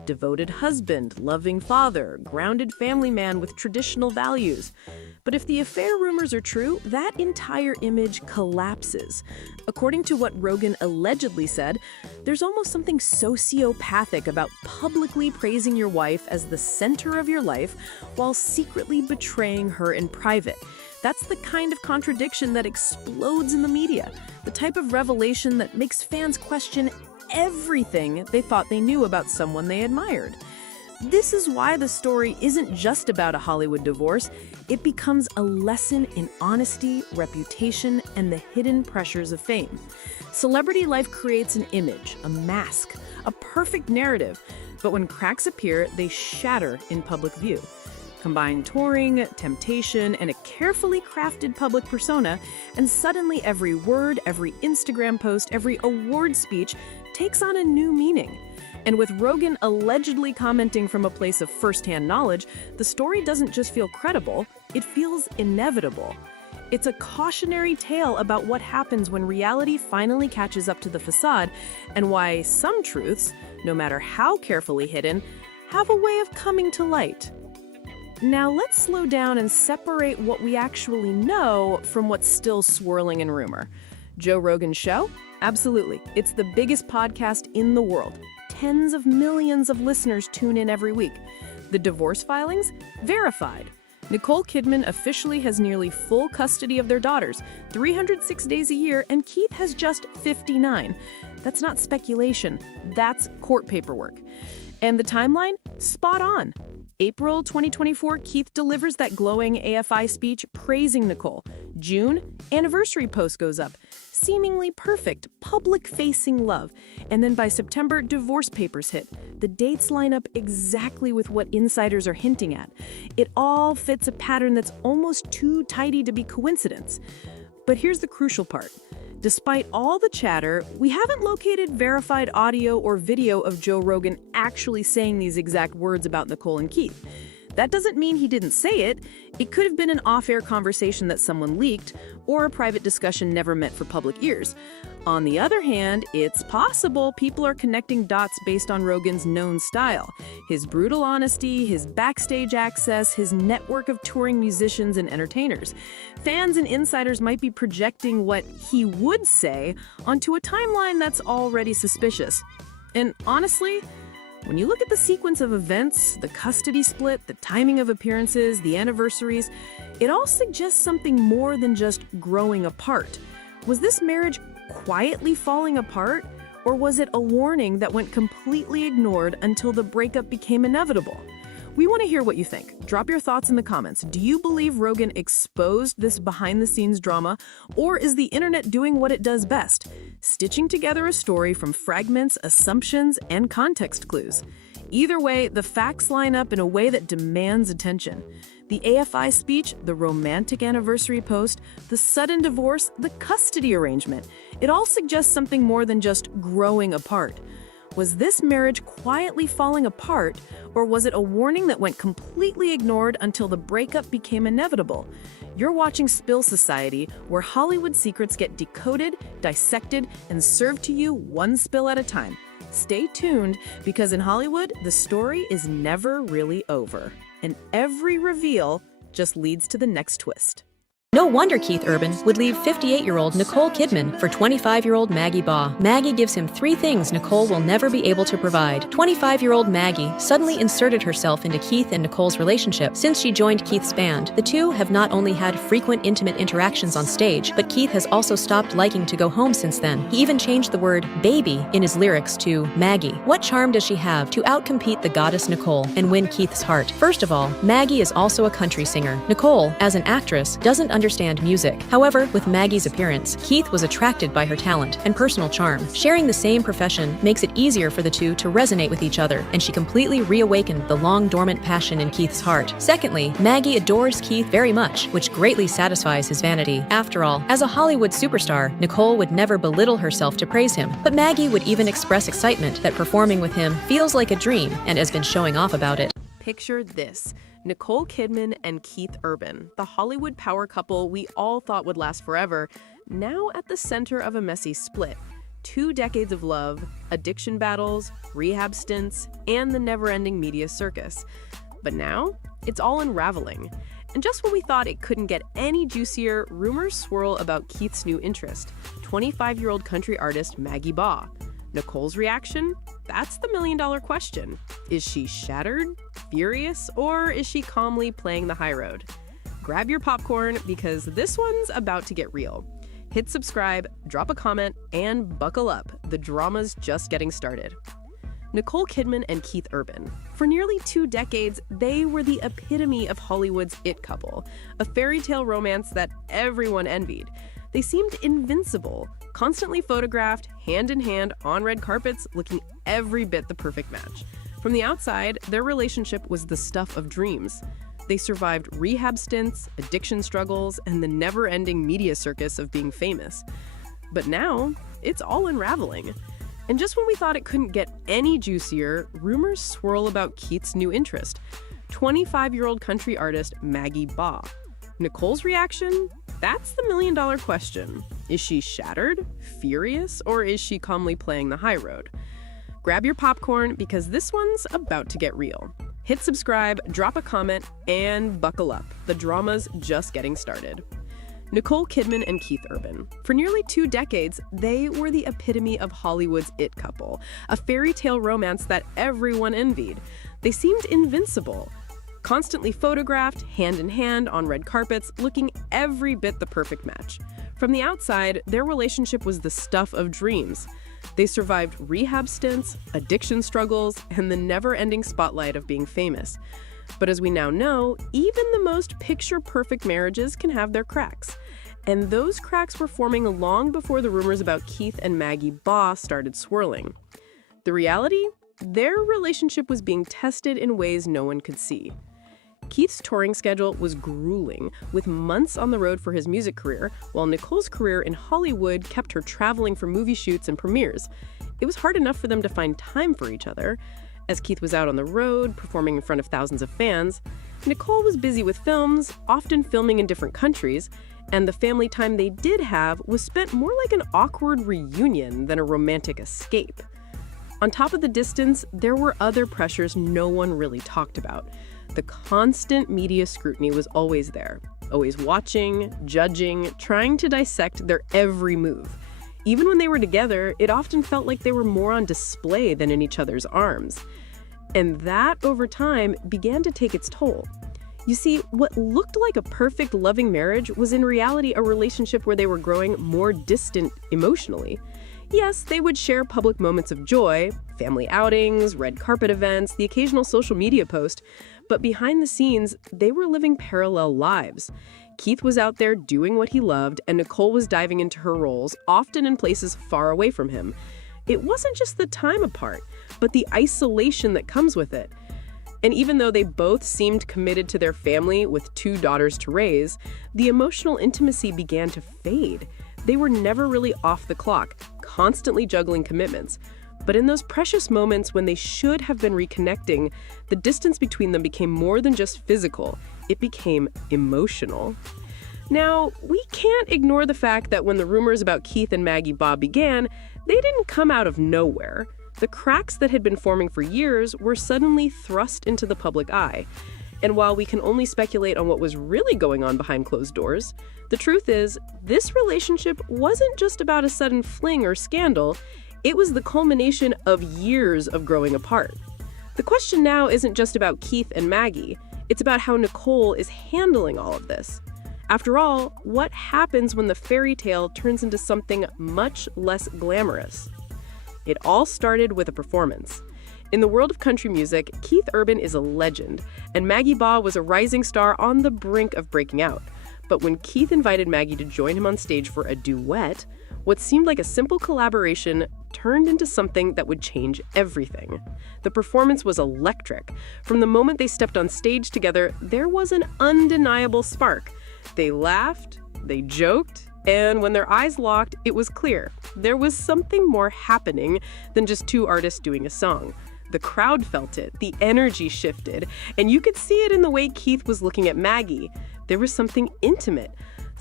Devoted husband, loving father, grounded family man with traditional values. But if the affair rumors are true, that entire image collapses. According to what Rogan allegedly said, there's almost something sociopathic about publicly praising your wife as the center of your life while secretly betraying her in private. That's the kind of contradiction that explodes in the media, the type of revelation that makes fans question everything they thought they knew about someone they admired. This is why the story isn't just about a Hollywood divorce. It becomes a lesson in honesty, reputation, and the hidden pressures of fame. Celebrity life creates an image, a mask, a perfect narrative, but when cracks appear, they shatter in public view. Combine touring, temptation, and a carefully crafted public persona, and suddenly every word, every Instagram post, every award speech takes on a new meaning. And with Rogan allegedly commenting from a place of firsthand knowledge, the story doesn't just feel credible, it feels inevitable. It's a cautionary tale about what happens when reality finally catches up to the facade, and why some truths, no matter how carefully hidden, have a way of coming to light. Now let's slow down and separate what we actually know from what's still swirling in rumor. Joe Rogan's show? Absolutely. It's the biggest podcast in the world. Tens of millions of listeners tune in every week. The divorce filings? Verified. Nicole Kidman officially has nearly full custody of their daughters, 306 days a year, and Keith has just 59. That's not speculation, that's court paperwork. And the timeline? Spot on. April 2024, Keith delivers that glowing AFI speech praising Nicole. June, anniversary post goes up. Seemingly perfect, public-facing love. And then by September, divorce papers hit. The dates line up exactly with what insiders are hinting at. It all fits a pattern that's almost too tidy to be coincidence. But here's the crucial part. Despite all the chatter, we haven't located verified audio or video of Joe Rogan actually saying these exact words about Nicole and Keith. That doesn't mean he didn't say it. It could have been an off-air conversation that someone leaked, or a private discussion never meant for public ears. On the other hand, it's possible people are connecting dots based on Rogan's known style. His brutal honesty, his backstage access, his network of touring musicians and entertainers. Fans and insiders might be projecting what he would say onto a timeline that's already suspicious. And honestly, when you look at the sequence of events, the custody split, the timing of appearances, the anniversaries, it all suggests something more than just growing apart. Was this marriage quietly falling apart, or was it a warning that went completely ignored until the breakup became inevitable? We want to hear what you think. Drop your thoughts in the comments. Do you believe Rogan exposed this behind-the-scenes drama, or is the internet doing what it does best, stitching together a story from fragments, assumptions, and context clues? Either way, the facts line up in a way that demands attention. The AFI speech, the romantic anniversary post, the sudden divorce, the custody arrangement. It all suggests something more than just growing apart. Was this marriage quietly falling apart, or was it a warning that went completely ignored until the breakup became inevitable? You're watching Spill Society, where Hollywood secrets get decoded, dissected, and served to you one spill at a time. Stay tuned, because in Hollywood, the story is never really over, and every reveal just leads to the next twist. No wonder Keith Urban would leave 58-year-old Nicole Kidman for 25-year-old Maggie Baugh. Maggie gives him 3 things Nicole will never be able to provide. 25-year-old Maggie suddenly inserted herself into Keith and Nicole's relationship since she joined Keith's band. The two have not only had frequent intimate interactions on stage, but Keith has also stopped liking to go home since then. He even changed the word baby in his lyrics to Maggie. What charm does she have to outcompete the goddess Nicole and win Keith's heart? First of all, Maggie is also a country singer. Nicole, as an actress, doesn't understand music. However, with Maggie's appearance, Keith was attracted by her talent and personal charm. Sharing the same profession makes it easier for the two to resonate with each other, and she completely reawakened the long-dormant passion in Keith's heart. Secondly, Maggie adores Keith very much, which greatly satisfies his vanity. After all, as a Hollywood superstar, Nicole would never belittle herself to praise him, but Maggie would even express excitement that performing with him feels like a dream and has been showing off about it. Picture this. Nicole Kidman and Keith Urban, the Hollywood power couple we all thought would last forever, now at the center of a messy split. 2 decades of love, addiction battles, rehab stints, and the never-ending media circus. But now, it's all unraveling. And just when we thought it couldn't get any juicier, rumors swirl about Keith's new interest, 25-year-old country artist Maggie Baugh. Nicole's reaction? That's the million-dollar question. Is she shattered, furious, or is she calmly playing the high road? Grab your popcorn because this one's about to get real. Hit subscribe, drop a comment, and buckle up. The drama's just getting started. Nicole Kidman and Keith Urban. For nearly 2 decades, they were the epitome of Hollywood's it couple, a fairy tale romance that everyone envied. They seemed invincible, constantly photographed, hand in hand, on red carpets, looking every bit the perfect match. From the outside, their relationship was the stuff of dreams. They survived rehab stints, addiction struggles, and the never-ending media circus of being famous. But now, it's all unraveling. And just when we thought it couldn't get any juicier, rumors swirl about Keith's new interest, 25-year-old country artist Maggie Baugh. Nicole's reaction? That's the million-dollar question. Is she shattered, furious, or is she calmly playing the high road? Grab your popcorn because this one's about to get real. Hit subscribe, drop a comment, and buckle up. The drama's just getting started. Nicole Kidman and Keith Urban. For nearly 2 decades, they were the epitome of Hollywood's it couple, a fairy tale romance that everyone envied. They seemed invincible, constantly photographed, hand in hand, on red carpets, looking every bit the perfect match. From the outside, their relationship was the stuff of dreams. They survived rehab stints, addiction struggles, and the never-ending spotlight of being famous. But as we now know, even the most picture-perfect marriages can have their cracks. And those cracks were forming long before the rumors about Keith and Maggie Baugh started swirling. The reality? Their relationship was being tested in ways no one could see. Keith's touring schedule was grueling, with months on the road for his music career, while Nicole's career in Hollywood kept her traveling for movie shoots and premieres. It was hard enough for them to find time for each other. As Keith was out on the road, performing in front of thousands of fans, Nicole was busy with films, often filming in different countries, and the family time they did have was spent more like an awkward reunion than a romantic escape. On top of the distance, there were other pressures no one really talked about. The constant media scrutiny was always there, always watching, judging, trying to dissect their every move. Even when they were together, it often felt like they were more on display than in each other's arms. And that, over time, began to take its toll. You see, what looked like a perfect, loving marriage was in reality a relationship where they were growing more distant emotionally. Yes, they would share public moments of joy, family outings, red carpet events, the occasional social media post, but behind the scenes, they were living parallel lives. Keith was out there doing what he loved, and Nicole was diving into her roles, often in places far away from him. It wasn't just the time apart, but the isolation that comes with it. And even though they both seemed committed to their family with 2 daughters to raise, the emotional intimacy began to fade. They were never really off the clock, constantly juggling commitments. But in those precious moments when they should have been reconnecting, the distance between them became more than just physical. It became emotional. Now, we can't ignore the fact that when the rumors about Keith and Maggie Baugh began, they didn't come out of nowhere. The cracks that had been forming for years were suddenly thrust into the public eye. And while we can only speculate on what was really going on behind closed doors, the truth is, this relationship wasn't just about a sudden fling or scandal. It was the culmination of years of growing apart. The question now isn't just about Keith and Maggie. It's about how Nicole is handling all of this. After all, what happens when the fairy tale turns into something much less glamorous? It all started with a performance. In the world of country music, Keith Urban is a legend, and Maggie Baugh was a rising star on the brink of breaking out. But when Keith invited Maggie to join him on stage for a duet, what seemed like a simple collaboration turned into something that would change everything. The performance was electric. From the moment they stepped on stage together, there was an undeniable spark. They laughed, they joked, and when their eyes locked, it was clear. There was something more happening than just 2 artists doing a song. The crowd felt it, the energy shifted, and you could see it in the way Keith was looking at Maggie. There was something intimate,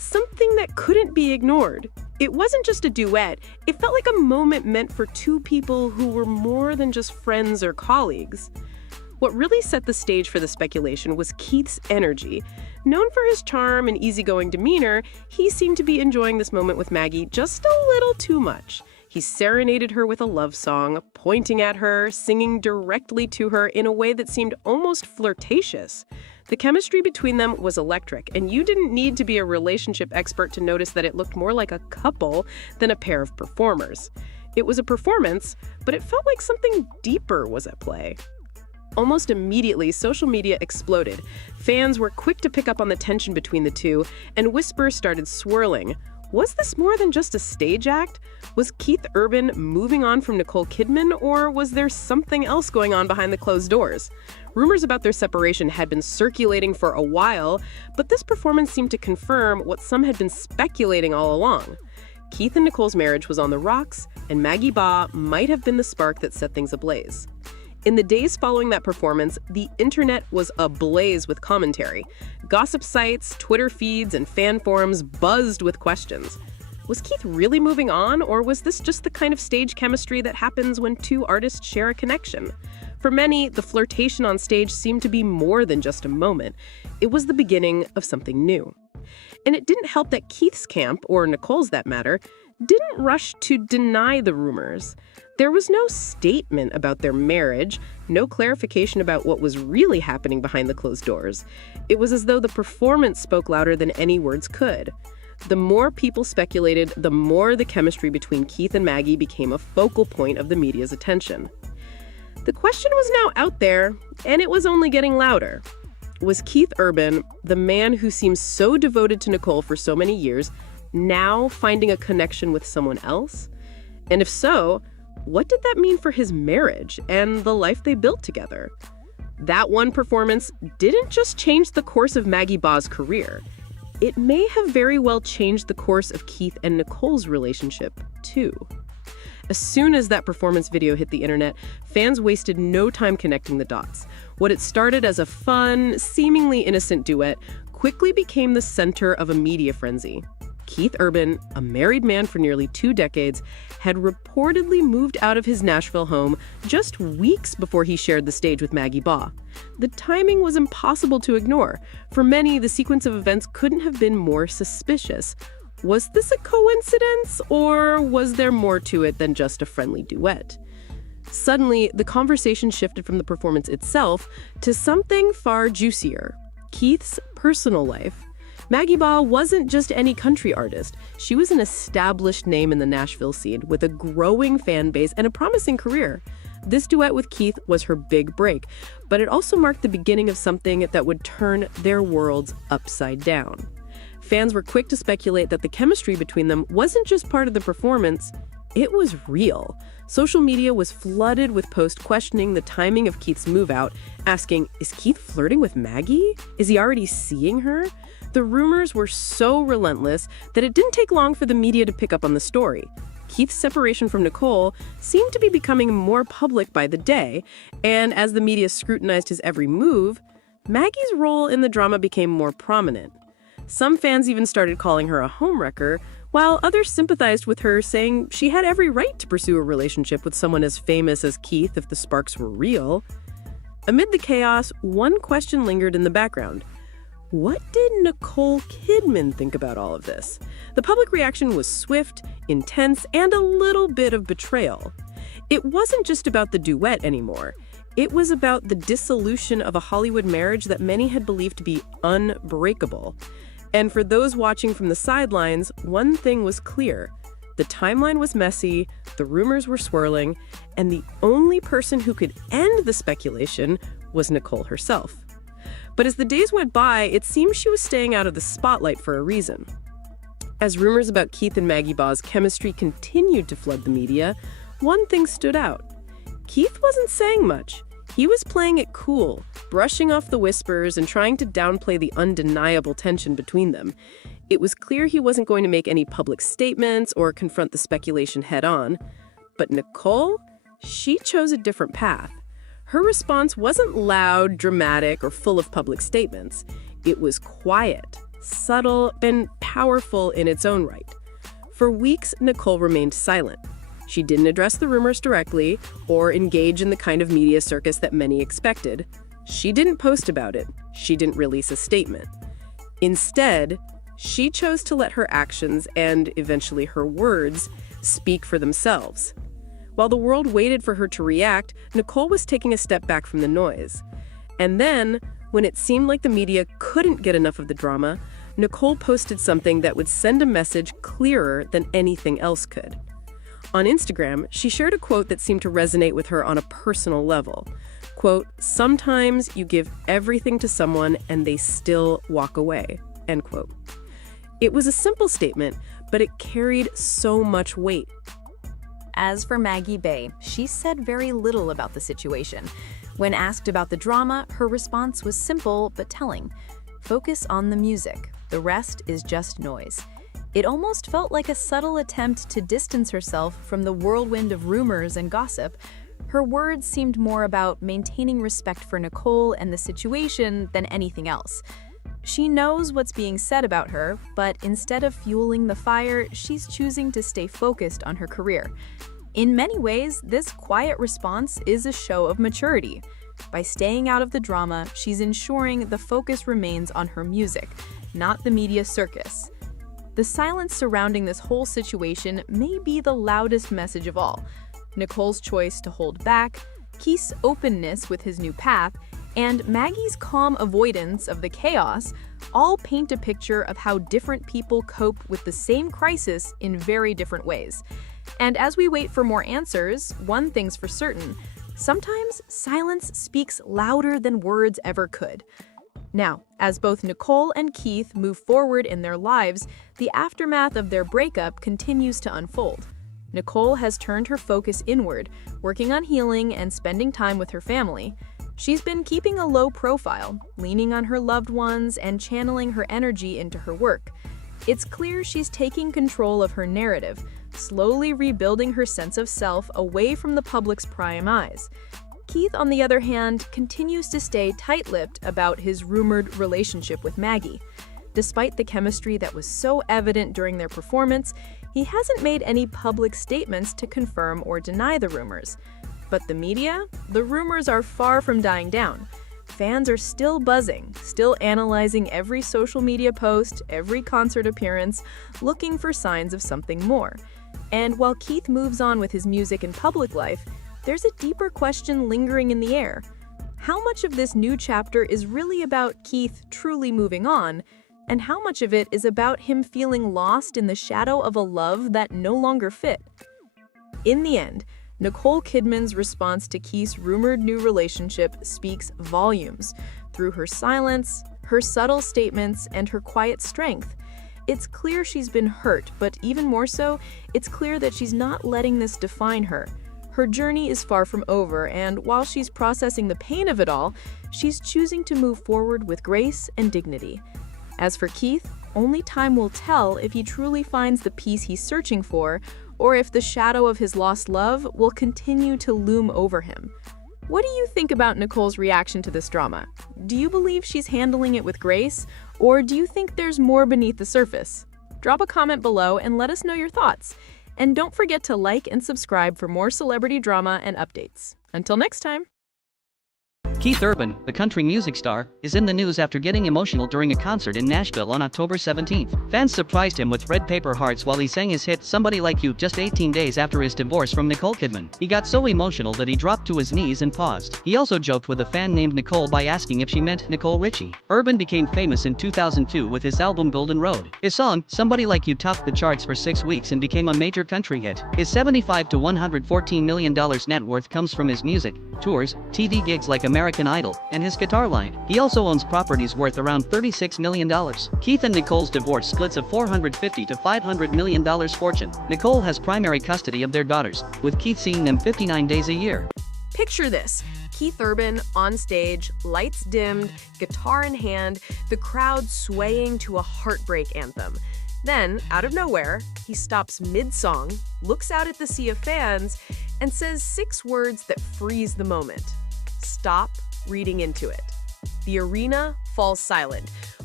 something that couldn't be ignored. It wasn't just a duet, it felt like a moment meant for two people who were more than just friends or colleagues. What really set the stage for the speculation was Keith's energy. Known for his charm and easygoing demeanor, he seemed to be enjoying this moment with Maggie just a little too much. He serenaded her with a love song, pointing at her, singing directly to her in a way that seemed almost flirtatious. The chemistry between them was electric, and you didn't need to be a relationship expert to notice that it looked more like a couple than a pair of performers. It was a performance, but it felt like something deeper was at play. Almost immediately, social media exploded. Fans were quick to pick up on the tension between the two, and whispers started swirling. Was this more than just a stage act? Was Keith Urban moving on from Nicole Kidman, or was there something else going on behind the closed doors? Rumors about their separation had been circulating for a while, but this performance seemed to confirm what some had been speculating all along. Keith and Nicole's marriage was on the rocks, and Maggie Baugh might have been the spark that set things ablaze. In the days following that performance, the internet was ablaze with commentary. Gossip sites, Twitter feeds, and fan forums buzzed with questions. Was Keith really moving on, or was this just the kind of stage chemistry that happens when two artists share a connection? For many, the flirtation on stage seemed to be more than just a moment. It was the beginning of something new. And it didn't help that Keith's camp, or Nicole's that matter, didn't rush to deny the rumors. There was no statement about their marriage, no clarification about what was really happening behind the closed doors. It was as though the performance spoke louder than any words could. The more people speculated, the more the chemistry between Keith and Maggie became a focal point of the media's attention. The question was now out there, and it was only getting louder. Was Keith Urban, the man who seemed so devoted to Nicole for so many years, now finding a connection with someone else? And if so, what did that mean for his marriage and the life they built together? That one performance didn't just change the course of Maggie Baugh's career. It may have very well changed the course of Keith and Nicole's relationship, too. As soon as that performance video hit the internet, fans wasted no time connecting the dots. What had started as a fun, seemingly innocent duet quickly became the center of a media frenzy. Keith Urban, a married man for nearly 2 decades, had reportedly moved out of his Nashville home just weeks before he shared the stage with Maggie Baugh. The timing was impossible to ignore. For many, the sequence of events couldn't have been more suspicious. Was this a coincidence, or was there more to it than just a friendly duet? Suddenly, the conversation shifted from the performance itself to something far juicier: Keith's personal life. Maggie Baugh wasn't just any country artist. She was an established name in the Nashville scene with a growing fan base and a promising career. This duet with Keith was her big break, but it also marked the beginning of something that would turn their worlds upside down. Fans were quick to speculate that the chemistry between them wasn't just part of the performance, it was real. Social media was flooded with posts questioning the timing of Keith's move out, asking, is Keith flirting with Maggie? Is he already seeing her? The rumors were so relentless that it didn't take long for the media to pick up on the story. Keith's separation from Nicole seemed to be becoming more public by the day, and as the media scrutinized his every move, Maggie's role in the drama became more prominent. Some fans even started calling her a homewrecker, while others sympathized with her, saying she had every right to pursue a relationship with someone as famous as Keith if the sparks were real. Amid the chaos, one question lingered in the background. What did Nicole Kidman think about all of this? The public reaction was swift, intense, and a little bit of betrayal. It wasn't just about the duet anymore. It was about the dissolution of a Hollywood marriage that many had believed to be unbreakable. And for those watching from the sidelines, one thing was clear. The timeline was messy, the rumors were swirling, and the only person who could end the speculation was Nicole herself. But as the days went by, it seemed she was staying out of the spotlight for a reason. As rumors about Keith and Maggie Baugh's chemistry continued to flood the media, one thing stood out. Keith wasn't saying much. He was playing it cool, brushing off the whispers and trying to downplay the undeniable tension between them. It was clear he wasn't going to make any public statements or confront the speculation head-on. But Nicole? She chose a different path. Her response wasn't loud, dramatic, or full of public statements. It was quiet, subtle, and powerful in its own right. For weeks, Nicole remained silent. She didn't address the rumors directly or engage in the kind of media circus that many expected. She didn't post about it. She didn't release a statement. Instead, she chose to let her actions and eventually her words speak for themselves. While the world waited for her to react, Nicole was taking a step back from the noise. And then, when it seemed like the media couldn't get enough of the drama, Nicole posted something that would send a message clearer than anything else could. On Instagram, she shared a quote that seemed to resonate with her on a personal level. Quote, "Sometimes you give everything to someone and they still walk away." End quote. It was a simple statement, but it carried so much weight. As for Maggie Bay, she said very little about the situation. When asked about the drama, her response was simple but telling. Focus on the music. The rest is just noise. It almost felt like a subtle attempt to distance herself from the whirlwind of rumors and gossip. Her words seemed more about maintaining respect for Nicole and the situation than anything else. She knows what's being said about her, but instead of fueling the fire, she's choosing to stay focused on her career. In many ways, this quiet response is a show of maturity. By staying out of the drama, she's ensuring the focus remains on her music, not the media circus. The silence surrounding this whole situation may be the loudest message of all. Nicole's choice to hold back, Keith's openness with his new path, and Maggie's calm avoidance of the chaos all paint a picture of how different people cope with the same crisis in very different ways. And as we wait for more answers, one thing's for certain: sometimes silence speaks louder than words ever could. Now, as both Nicole and Keith move forward in their lives, the aftermath of their breakup continues to unfold. Nicole has turned her focus inward, working on healing and spending time with her family. She's been keeping a low profile, leaning on her loved ones and channeling her energy into her work. It's clear she's taking control of her narrative, slowly rebuilding her sense of self away from the public's prying eyes. Keith, on the other hand, continues to stay tight-lipped about his rumored relationship with Maggie. Despite the chemistry that was so evident during their performance, he hasn't made any public statements to confirm or deny the rumors. But the media? The rumors are far from dying down. Fans are still buzzing, still analyzing every social media post, every concert appearance, looking for signs of something more. And while Keith moves on with his music and public life, there's a deeper question lingering in the air. How much of this new chapter is really about Keith truly moving on, and how much of it is about him feeling lost in the shadow of a love that no longer fit? In the end, Nicole Kidman's response to Keith's rumored new relationship speaks volumes. Through her silence, her subtle statements, and her quiet strength, it's clear she's been hurt, but even more so, it's clear that she's not letting this define her. Her journey is far from over, and while she's processing the pain of it all, she's choosing to move forward with grace and dignity. As for Keith, only time will tell if he truly finds the peace he's searching for, or if the shadow of his lost love will continue to loom over him. What do you think about Nicole's reaction to this drama? Do you believe she's handling it with grace, or do you think there's more beneath the surface? Drop a comment below and let us know your thoughts. And don't forget to like and subscribe for more celebrity drama and updates. Until next time. Keith Urban, the country music star, is in the news after getting emotional during a concert in Nashville on October 17th. Fans surprised him with red paper hearts while he sang his hit "Somebody Like You" just 18 days after his divorce from Nicole Kidman. He got so emotional that he dropped to his knees and paused. He also joked with a fan named Nicole by asking if she meant Nicole Richie. Urban became famous in 2002 with his album Golden Road. His song, "Somebody Like You", topped the charts for 6 weeks and became a major country hit. His $75 to $114 million net worth comes from his music, tours, TV gigs like American Idol, and his guitar line. He also owns properties worth around $36 million. Keith and Nicole's divorce splits a $450 to $500 million fortune. Nicole has primary custody of their daughters, with Keith seeing them 59 days a year. Picture this: Keith Urban on stage, lights dimmed, guitar in hand, the crowd swaying to a heartbreak anthem. Then, out of nowhere, he stops mid-song, looks out at the sea of fans, and says 6 words that freeze the moment. Stop reading into it. The arena falls silent.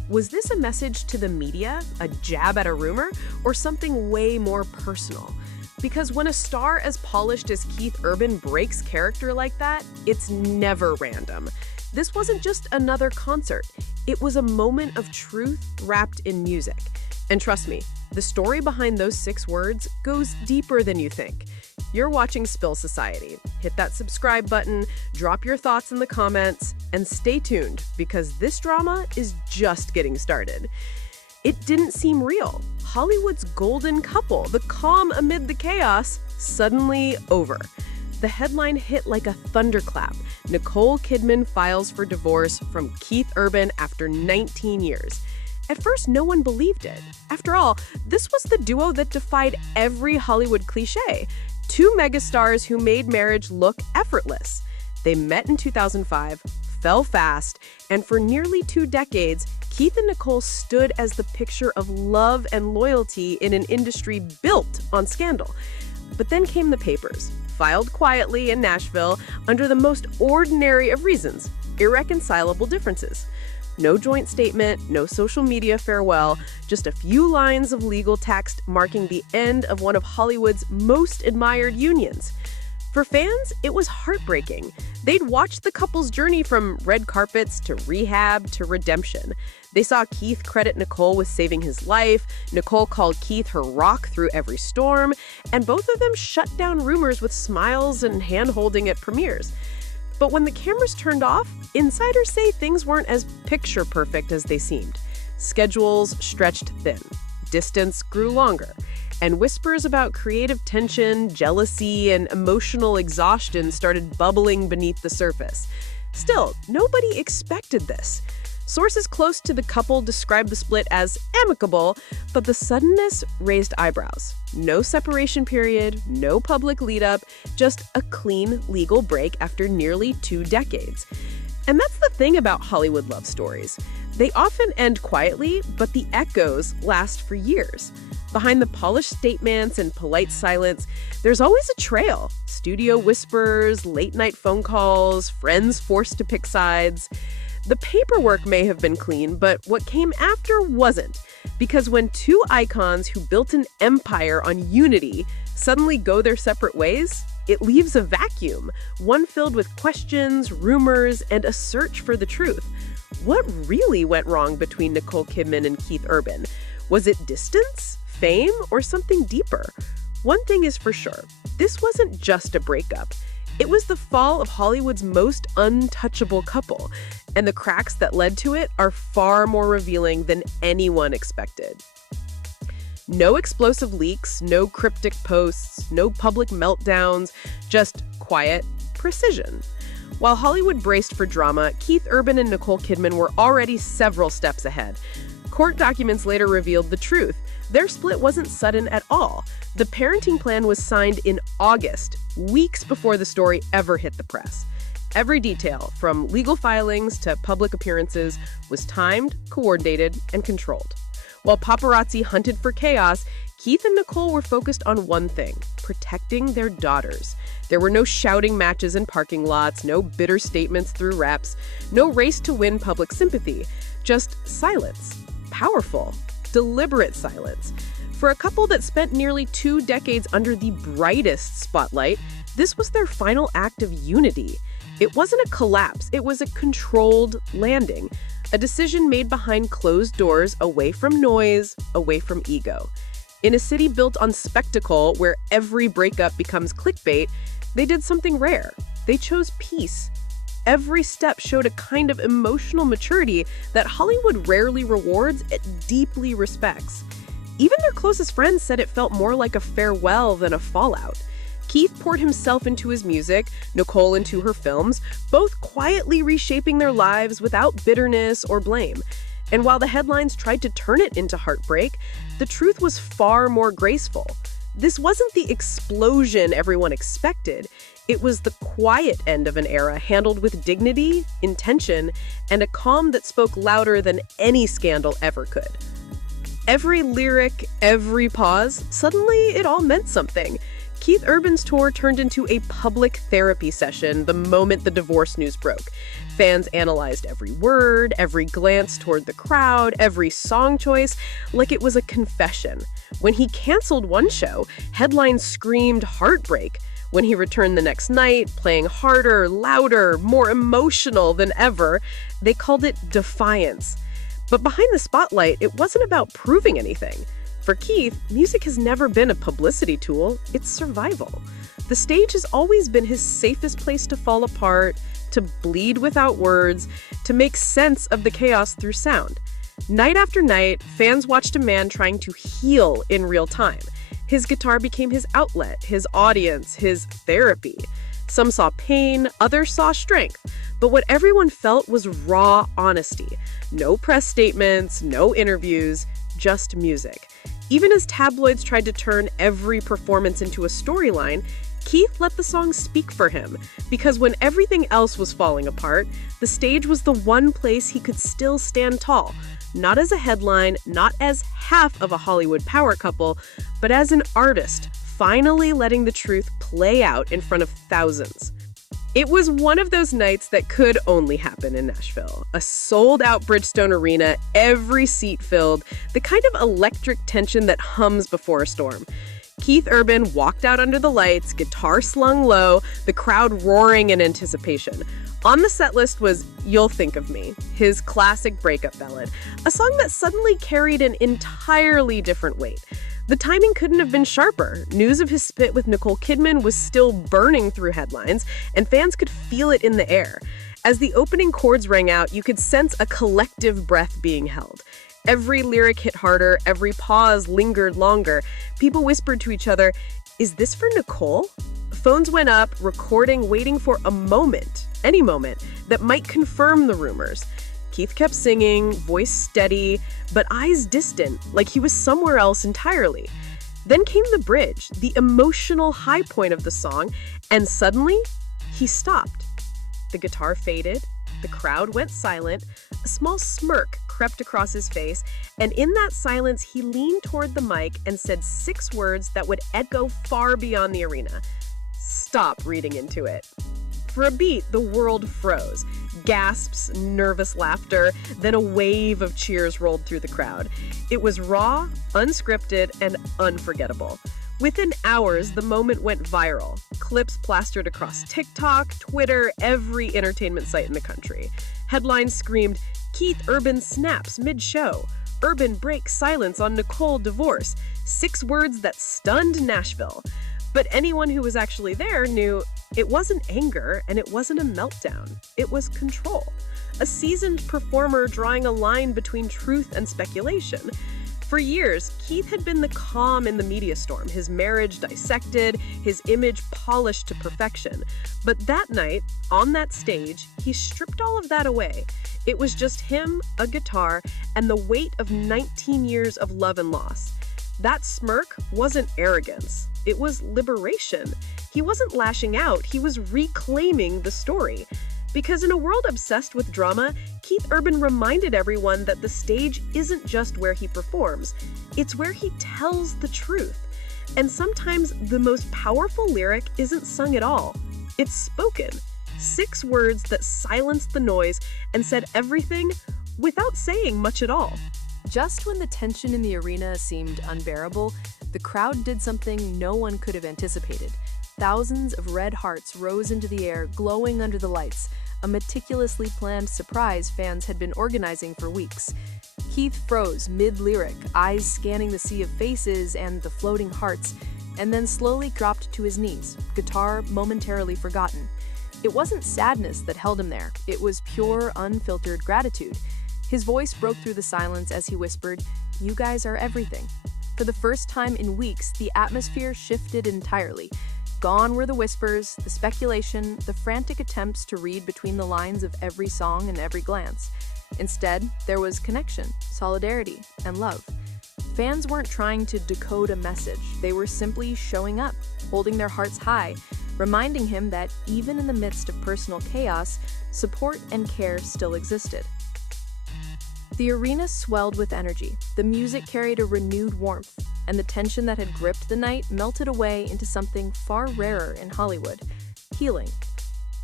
Was this a message to the media, a jab at a rumor, or something way more personal? Because when a star as polished as Keith Urban breaks character like that, it's never random. This wasn't just another concert. It was a moment of truth wrapped in music. And trust me, the story behind those 6 words goes deeper than you think. You're watching Spill Society. Hit that subscribe button, drop your thoughts in the comments, and stay tuned because this drama is just getting started. It didn't seem real. Hollywood's golden couple, the calm amid the chaos, suddenly over. The headline hit like a thunderclap. Nicole Kidman files for divorce from Keith Urban after 19 years. At first, no one believed it. After all, this was the duo that defied every Hollywood cliché. 2 megastars who made marriage look effortless. They met in 2005, fell fast, and for nearly 2 decades, Keith and Nicole stood as the picture of love and loyalty in an industry built on scandal. But then came the papers, filed quietly in Nashville under the most ordinary of reasons, irreconcilable differences. No joint statement, no social media farewell, just a few lines of legal text marking the end of one of Hollywood's most admired unions. For fans, it was heartbreaking. They'd watched the couple's journey from red carpets to rehab to redemption. They saw Keith credit Nicole with saving his life, Nicole called Keith her rock through every storm, and both of them shut down rumors with smiles and hand-holding at premieres. But when the cameras turned off, insiders say things weren't as picture-perfect as they seemed. Schedules stretched thin, distance grew longer, and whispers about creative tension, jealousy, and emotional exhaustion started bubbling beneath the surface. Still, nobody expected this. Sources close to the couple described the split as amicable, but the suddenness raised eyebrows. No separation period, no public lead-up, just a clean legal break after nearly 2 decades. And that's the thing about Hollywood love stories. They often end quietly, but the echoes last for years. Behind the polished statements and polite silence, there's always a trail. Studio whispers, late-night phone calls, friends forced to pick sides. The paperwork may have been clean, but what came after wasn't. Because when 2 icons who built an empire on unity suddenly go their separate ways, it leaves a vacuum, one filled with questions, rumors, and a search for the truth. What really went wrong between Nicole Kidman and Keith Urban? Was it distance, fame, or something deeper? One thing is for sure, this wasn't just a breakup. It was the fall of Hollywood's most untouchable couple, and the cracks that led to it are far more revealing than anyone expected. No explosive leaks, no cryptic posts, no public meltdowns, just quiet precision. While Hollywood braced for drama, Keith Urban and Nicole Kidman were already several steps ahead. Court documents later revealed the truth. Their split wasn't sudden at all. The parenting plan was signed in August, weeks before the story ever hit the press. Every detail, from legal filings to public appearances, was timed, coordinated, and controlled. While paparazzi hunted for chaos, Keith and Nicole were focused on one thing: protecting their daughters. There were no shouting matches in parking lots, no bitter statements through reps, no race to win public sympathy, just silence. Powerful, deliberate silence. For a couple that spent nearly 2 decades under the brightest spotlight, this was their final act of unity. It wasn't a collapse, it was a controlled landing, a decision made behind closed doors, away from noise, away from ego. In a city built on spectacle, where every breakup becomes clickbait, they did something rare. They chose peace. Every step showed a kind of emotional maturity that Hollywood rarely rewards, it deeply respects. Even their closest friends said it felt more like a farewell than a fallout. Keith poured himself into his music, Nicole into her films, both quietly reshaping their lives without bitterness or blame. And while the headlines tried to turn it into heartbreak, the truth was far more graceful. This wasn't the explosion everyone expected. It was the quiet end of an era handled with dignity, intention, and a calm that spoke louder than any scandal ever could. Every lyric, every pause, suddenly it all meant something. Keith Urban's tour turned into a public therapy session the moment the divorce news broke. Fans analyzed every word, every glance toward the crowd, every song choice, like it was a confession. When he canceled one show, headlines screamed heartbreak. When he returned the next night, playing harder, louder, more emotional than ever, they called it defiance. But behind the spotlight, it wasn't about proving anything. For Keith, music has never been a publicity tool, it's survival. The stage has always been his safest place to fall apart, to bleed without words, to make sense of the chaos through sound. Night after night, fans watched a man trying to heal in real time. His guitar became his outlet, his audience, his therapy. Some saw pain, others saw strength. But what everyone felt was raw honesty. No press statements, no interviews, just music. Even as tabloids tried to turn every performance into a storyline, Keith let the song speak for him, because when everything else was falling apart, the stage was the one place he could still stand tall. Not as a headline, not as half of a Hollywood power couple, but as an artist, finally letting the truth play out in front of thousands. It was one of those nights that could only happen in Nashville. A sold-out Bridgestone Arena, every seat filled, the kind of electric tension that hums before a storm. Keith Urban walked out under the lights, guitar slung low, the crowd roaring in anticipation. On the set list was You'll Think of Me, his classic breakup ballad, a song that suddenly carried an entirely different weight. The timing couldn't have been sharper. News of his split with Nicole Kidman was still burning through headlines, and fans could feel it in the air. As the opening chords rang out, you could sense a collective breath being held. Every lyric hit harder, every pause lingered longer. People whispered to each other, "Is this for Nicole?" Phones went up, recording, waiting for a moment, any moment, that might confirm the rumors. Keith kept singing, voice steady, but eyes distant, like he was somewhere else entirely. Then came the bridge, the emotional high point of the song, and suddenly, he stopped. The guitar faded, the crowd went silent, a small smirk crept across his face, and in that silence, he leaned toward the mic and said 6 words that would echo far beyond the arena. Stop reading into it. For a beat, the world froze. Gasps, nervous laughter, then a wave of cheers rolled through the crowd. It was raw, unscripted, and unforgettable. Within hours, the moment went viral. Clips plastered across TikTok, Twitter, every entertainment site in the country. Headlines screamed, "Keith Urban snaps mid-show. Urban breaks silence on Nicole divorce." 6 words that stunned Nashville. But anyone who was actually there knew it wasn't anger and it wasn't a meltdown. It was control. A seasoned performer drawing a line between truth and speculation. For years, Keith had been the calm in the media storm, his marriage dissected, his image polished to perfection. But that night, on that stage, he stripped all of that away. It was just him, a guitar, and the weight of 19 years of love and loss. That smirk wasn't arrogance. It was liberation. He wasn't lashing out, he was reclaiming the story. Because in a world obsessed with drama, Keith Urban reminded everyone that the stage isn't just where he performs, it's where he tells the truth. And sometimes the most powerful lyric isn't sung at all, it's spoken. 6 words that silenced the noise and said everything without saying much at all. Just when the tension in the arena seemed unbearable, the crowd did something no one could have anticipated. Thousands of red hearts rose into the air, glowing under the lights, a meticulously planned surprise fans had been organizing for weeks. Keith froze mid-lyric, eyes scanning the sea of faces and the floating hearts, and then slowly dropped to his knees, guitar momentarily forgotten. It wasn't sadness that held him there, it was pure, unfiltered gratitude. His voice broke through the silence as he whispered, "You guys are everything." For the first time in weeks, the atmosphere shifted entirely. Gone were the whispers, the speculation, the frantic attempts to read between the lines of every song and every glance. Instead, there was connection, solidarity, and love. Fans weren't trying to decode a message, they were simply showing up, holding their hearts high, reminding him that even in the midst of personal chaos, support and care still existed. The arena swelled with energy, the music carried a renewed warmth, and the tension that had gripped the night melted away into something far rarer in Hollywood: healing.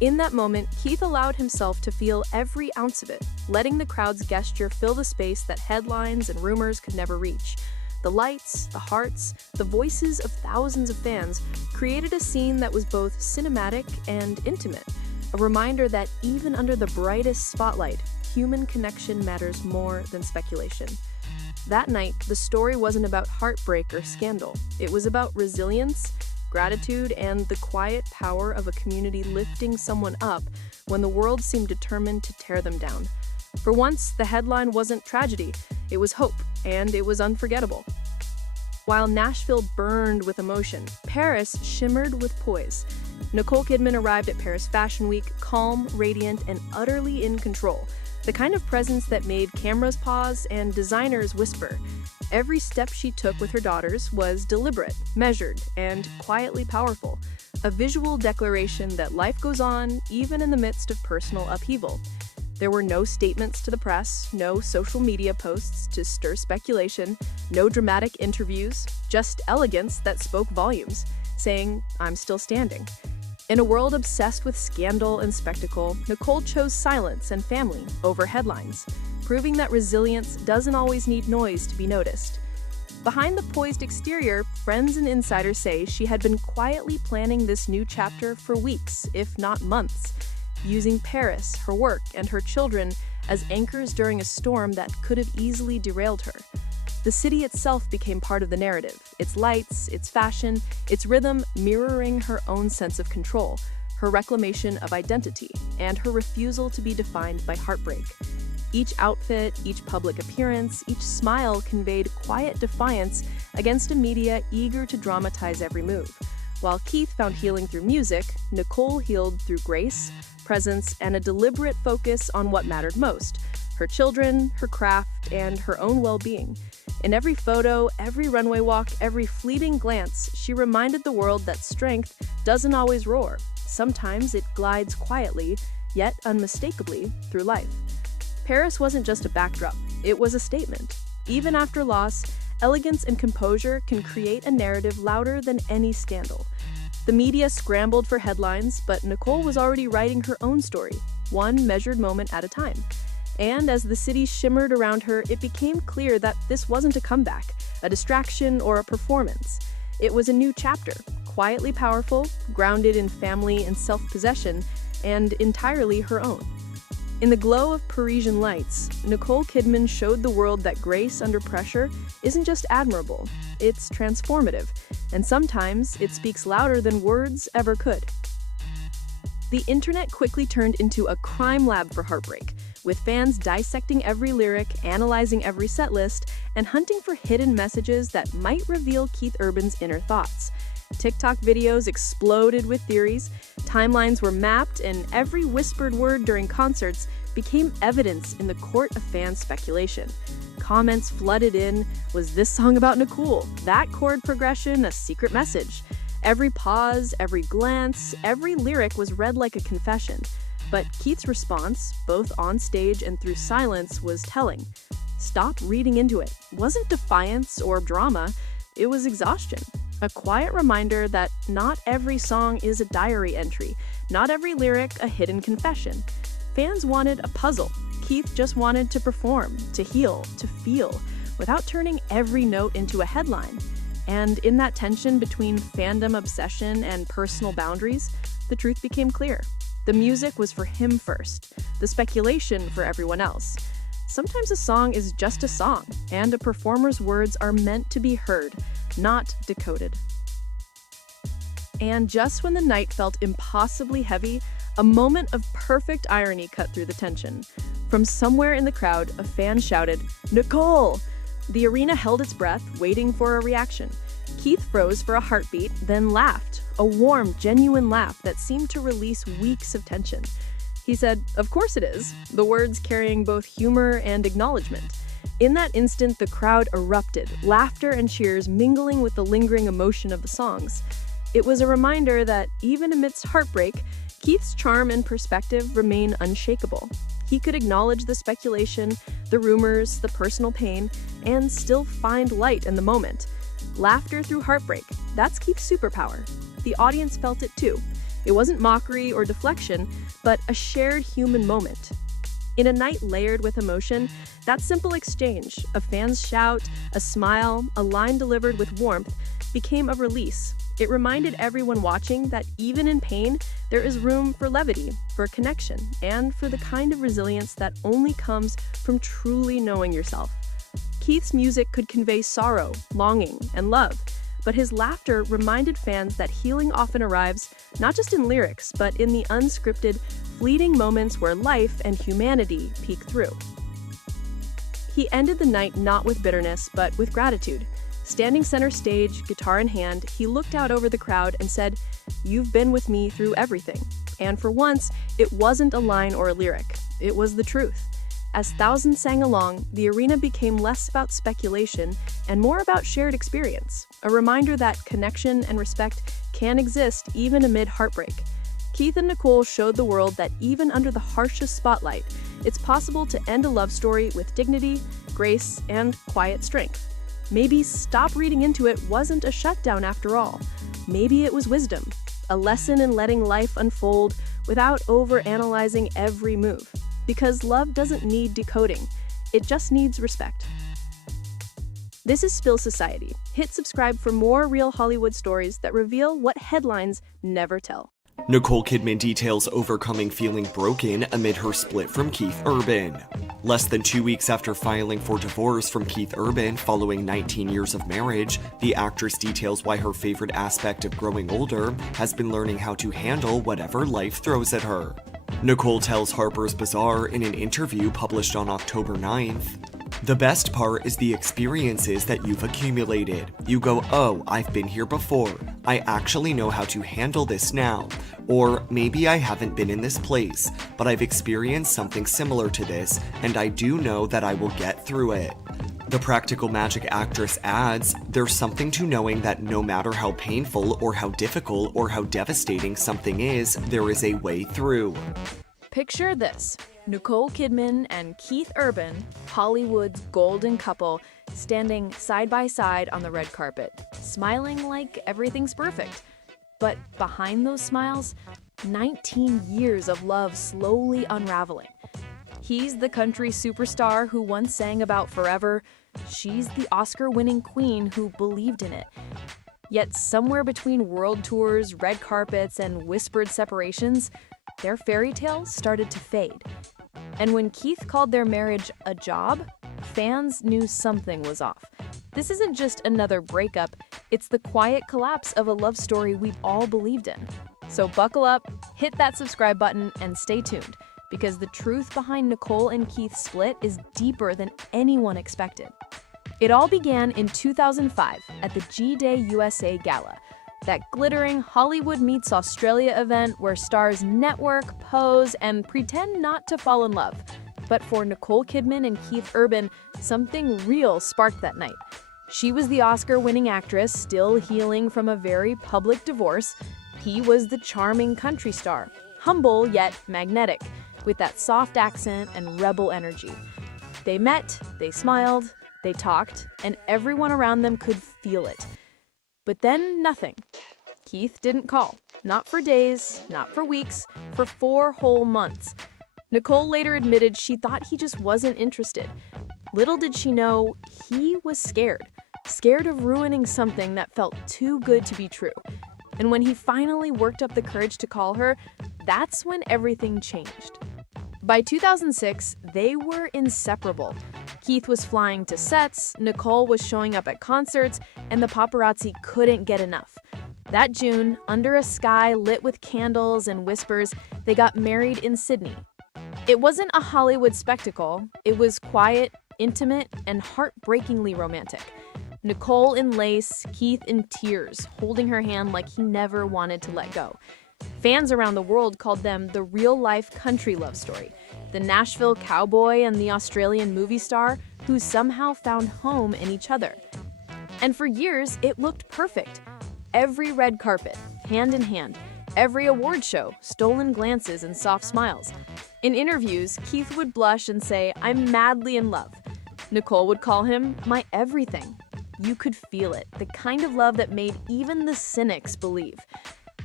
In that moment, Keith allowed himself to feel every ounce of it, letting the crowd's gesture fill the space that headlines and rumors could never reach. The lights, the hearts, the voices of thousands of fans created a scene that was both cinematic and intimate, a reminder that even under the brightest spotlight, human connection matters more than speculation. That night, the story wasn't about heartbreak or scandal. It was about resilience, gratitude, and the quiet power of a community lifting someone up when the world seemed determined to tear them down. For once, the headline wasn't tragedy, it was hope, and it was unforgettable. While Nashville burned with emotion, Paris shimmered with poise. Nicole Kidman arrived at Paris Fashion Week, calm, radiant, and utterly in control. The kind of presence that made cameras pause and designers whisper. Every step she took with her daughters was deliberate, measured, and quietly powerful. A visual declaration that life goes on even in the midst of personal upheaval. There were no statements to the press, no social media posts to stir speculation, no dramatic interviews, just elegance that spoke volumes, saying, "I'm still standing." In a world obsessed with scandal and spectacle, Nicole chose silence and family over headlines, proving that resilience doesn't always need noise to be noticed. Behind the poised exterior, friends and insiders say she had been quietly planning this new chapter for weeks, if not months, using Paris, her work, and her children as anchors during a storm that could have easily derailed her. The city itself became part of the narrative, its lights, its fashion, its rhythm mirroring her own sense of control, her reclamation of identity, and her refusal to be defined by heartbreak. Each outfit, each public appearance, each smile conveyed quiet defiance against a media eager to dramatize every move. While Keith found healing through music, Nicole healed through grace, presence, and a deliberate focus on what mattered most: her children, her craft, and her own well-being. In every photo, every runway walk, every fleeting glance, she reminded the world that strength doesn't always roar. Sometimes it glides quietly, yet unmistakably, through life. Paris wasn't just a backdrop, it was a statement. Even after loss, elegance and composure can create a narrative louder than any scandal. The media scrambled for headlines, but Nicole was already writing her own story, one measured moment at a time. And as the city shimmered around her, it became clear that this wasn't a comeback, a distraction, or a performance. It was a new chapter, quietly powerful, grounded in family and self-possession, and entirely her own. In the glow of Parisian lights, Nicole Kidman showed the world that grace under pressure isn't just admirable, it's transformative, and sometimes it speaks louder than words ever could. The internet quickly turned into a crime lab for heartbreak, with fans dissecting every lyric, analyzing every setlist, and hunting for hidden messages that might reveal Keith Urban's inner thoughts. TikTok videos exploded with theories, timelines were mapped, and every whispered word during concerts became evidence in the court of fan speculation. Comments flooded in: was this song about Nicole? That chord progression a secret message? Every pause, every glance, every lyric was read like a confession. But Keith's response, both on stage and through silence, was telling. Stop reading into it. It wasn't defiance or drama, it was exhaustion. A quiet reminder that not every song is a diary entry, not every lyric a hidden confession. Fans wanted a puzzle. Keith just wanted to perform, to heal, to feel, without turning every note into a headline. And in that tension between fandom obsession and personal boundaries, the truth became clear. The music was for him first, the speculation for everyone else. Sometimes a song is just a song, and a performer's words are meant to be heard, not decoded. And just when the night felt impossibly heavy, a moment of perfect irony cut through the tension. From somewhere in the crowd, a fan shouted, "Nicole!" The arena held its breath, waiting for a reaction. Keith froze for a heartbeat, then laughed, a warm, genuine laugh that seemed to release weeks of tension. He said, "Of course it is," the words carrying both humor and acknowledgement. In that instant, the crowd erupted, laughter and cheers mingling with the lingering emotion of the songs. It was a reminder that, even amidst heartbreak, Keith's charm and perspective remain unshakable. He could acknowledge the speculation, the rumors, the personal pain, and still find light in the moment. Laughter through heartbreak, that's Keith's superpower. The audience felt it too. It wasn't mockery or deflection, but a shared human moment. In a night layered with emotion, that simple exchange, a fan's shout, a smile, a line delivered with warmth, became a release. It reminded everyone watching that even in pain, there is room for levity, for connection, and for the kind of resilience that only comes from truly knowing yourself. Keith's music could convey sorrow, longing, and love, but his laughter reminded fans that healing often arrives not just in lyrics, but in the unscripted, fleeting moments where life and humanity peek through. He ended the night not with bitterness, but with gratitude. Standing center stage, guitar in hand, he looked out over the crowd and said, "You've been with me through everything." And for once, it wasn't a line or a lyric. It was the truth. As thousands sang along, the arena became less about speculation and more about shared experience, a reminder that connection and respect can exist even amid heartbreak. Keith and Nicole showed the world that even under the harshest spotlight, it's possible to end a love story with dignity, grace, and quiet strength. Maybe stop reading into it wasn't a shutdown after all. Maybe it was wisdom, a lesson in letting life unfold without overanalyzing every move. Because love doesn't need decoding, it just needs respect. This is Spill Society. Hit subscribe for more real Hollywood stories that reveal what headlines never tell. Nicole Kidman details overcoming feeling broken amid her split from Keith Urban. Less than 2 weeks after filing for divorce from Keith Urban following 19 years of marriage, the actress details why her favorite aspect of growing older has been learning how to handle whatever life throws at her. Nicole tells Harper's Bazaar in an interview published on October 9th, "The best part is the experiences that you've accumulated. You go, oh, I've been here before. I actually know how to handle this now. Or maybe I haven't been in this place, but I've experienced something similar to this, and I do know that I will get through it." The Practical Magic actress adds, "There's something to knowing that no matter how painful or how difficult or how devastating something is, there is a way through." Picture this: Nicole Kidman and Keith Urban, Hollywood's golden couple, standing side by side on the red carpet, smiling like everything's perfect. But behind those smiles, 19 years of love slowly unraveling. He's the country superstar who once sang about forever. She's the Oscar-winning queen who believed in it. Yet somewhere between world tours, red carpets, and whispered separations, their fairy tale started to fade. And when Keith called their marriage a job, fans knew something was off. This isn't just another breakup, it's the quiet collapse of a love story we've all believed in. So buckle up, hit that subscribe button, and stay tuned, because the truth behind Nicole and Keith's split is deeper than anyone expected. It all began in 2005 at the G-Day USA Gala, that glittering Hollywood meets Australia event where stars network, pose, and pretend not to fall in love. But for Nicole Kidman and Keith Urban, something real sparked that night. She was the Oscar-winning actress still healing from a very public divorce. He was the charming country star, humble yet magnetic, with that soft accent and rebel energy. They met, they smiled, they talked, and everyone around them could feel it. But then nothing. Keith didn't call. Not for days, not for weeks, for 4 whole months. Nicole later admitted she thought he just wasn't interested. Little did she know, he was scared. Scared of ruining something that felt too good to be true. And when he finally worked up the courage to call her, that's when everything changed. By 2006, they were inseparable. Keith was flying to sets, Nicole was showing up at concerts, and the paparazzi couldn't get enough. That June, under a sky lit with candles and whispers, they got married in Sydney. It wasn't a Hollywood spectacle. It was quiet, intimate, and heartbreakingly romantic. Nicole in lace, Keith in tears, holding her hand like he never wanted to let go. Fans around the world called them the real-life country love story, the Nashville cowboy and the Australian movie star who somehow found home in each other. And for years, it looked perfect. Every red carpet, hand in hand, every award show, stolen glances and soft smiles. In interviews, Keith would blush and say, "I'm madly in love." Nicole would call him my everything. You could feel it, the kind of love that made even the cynics believe.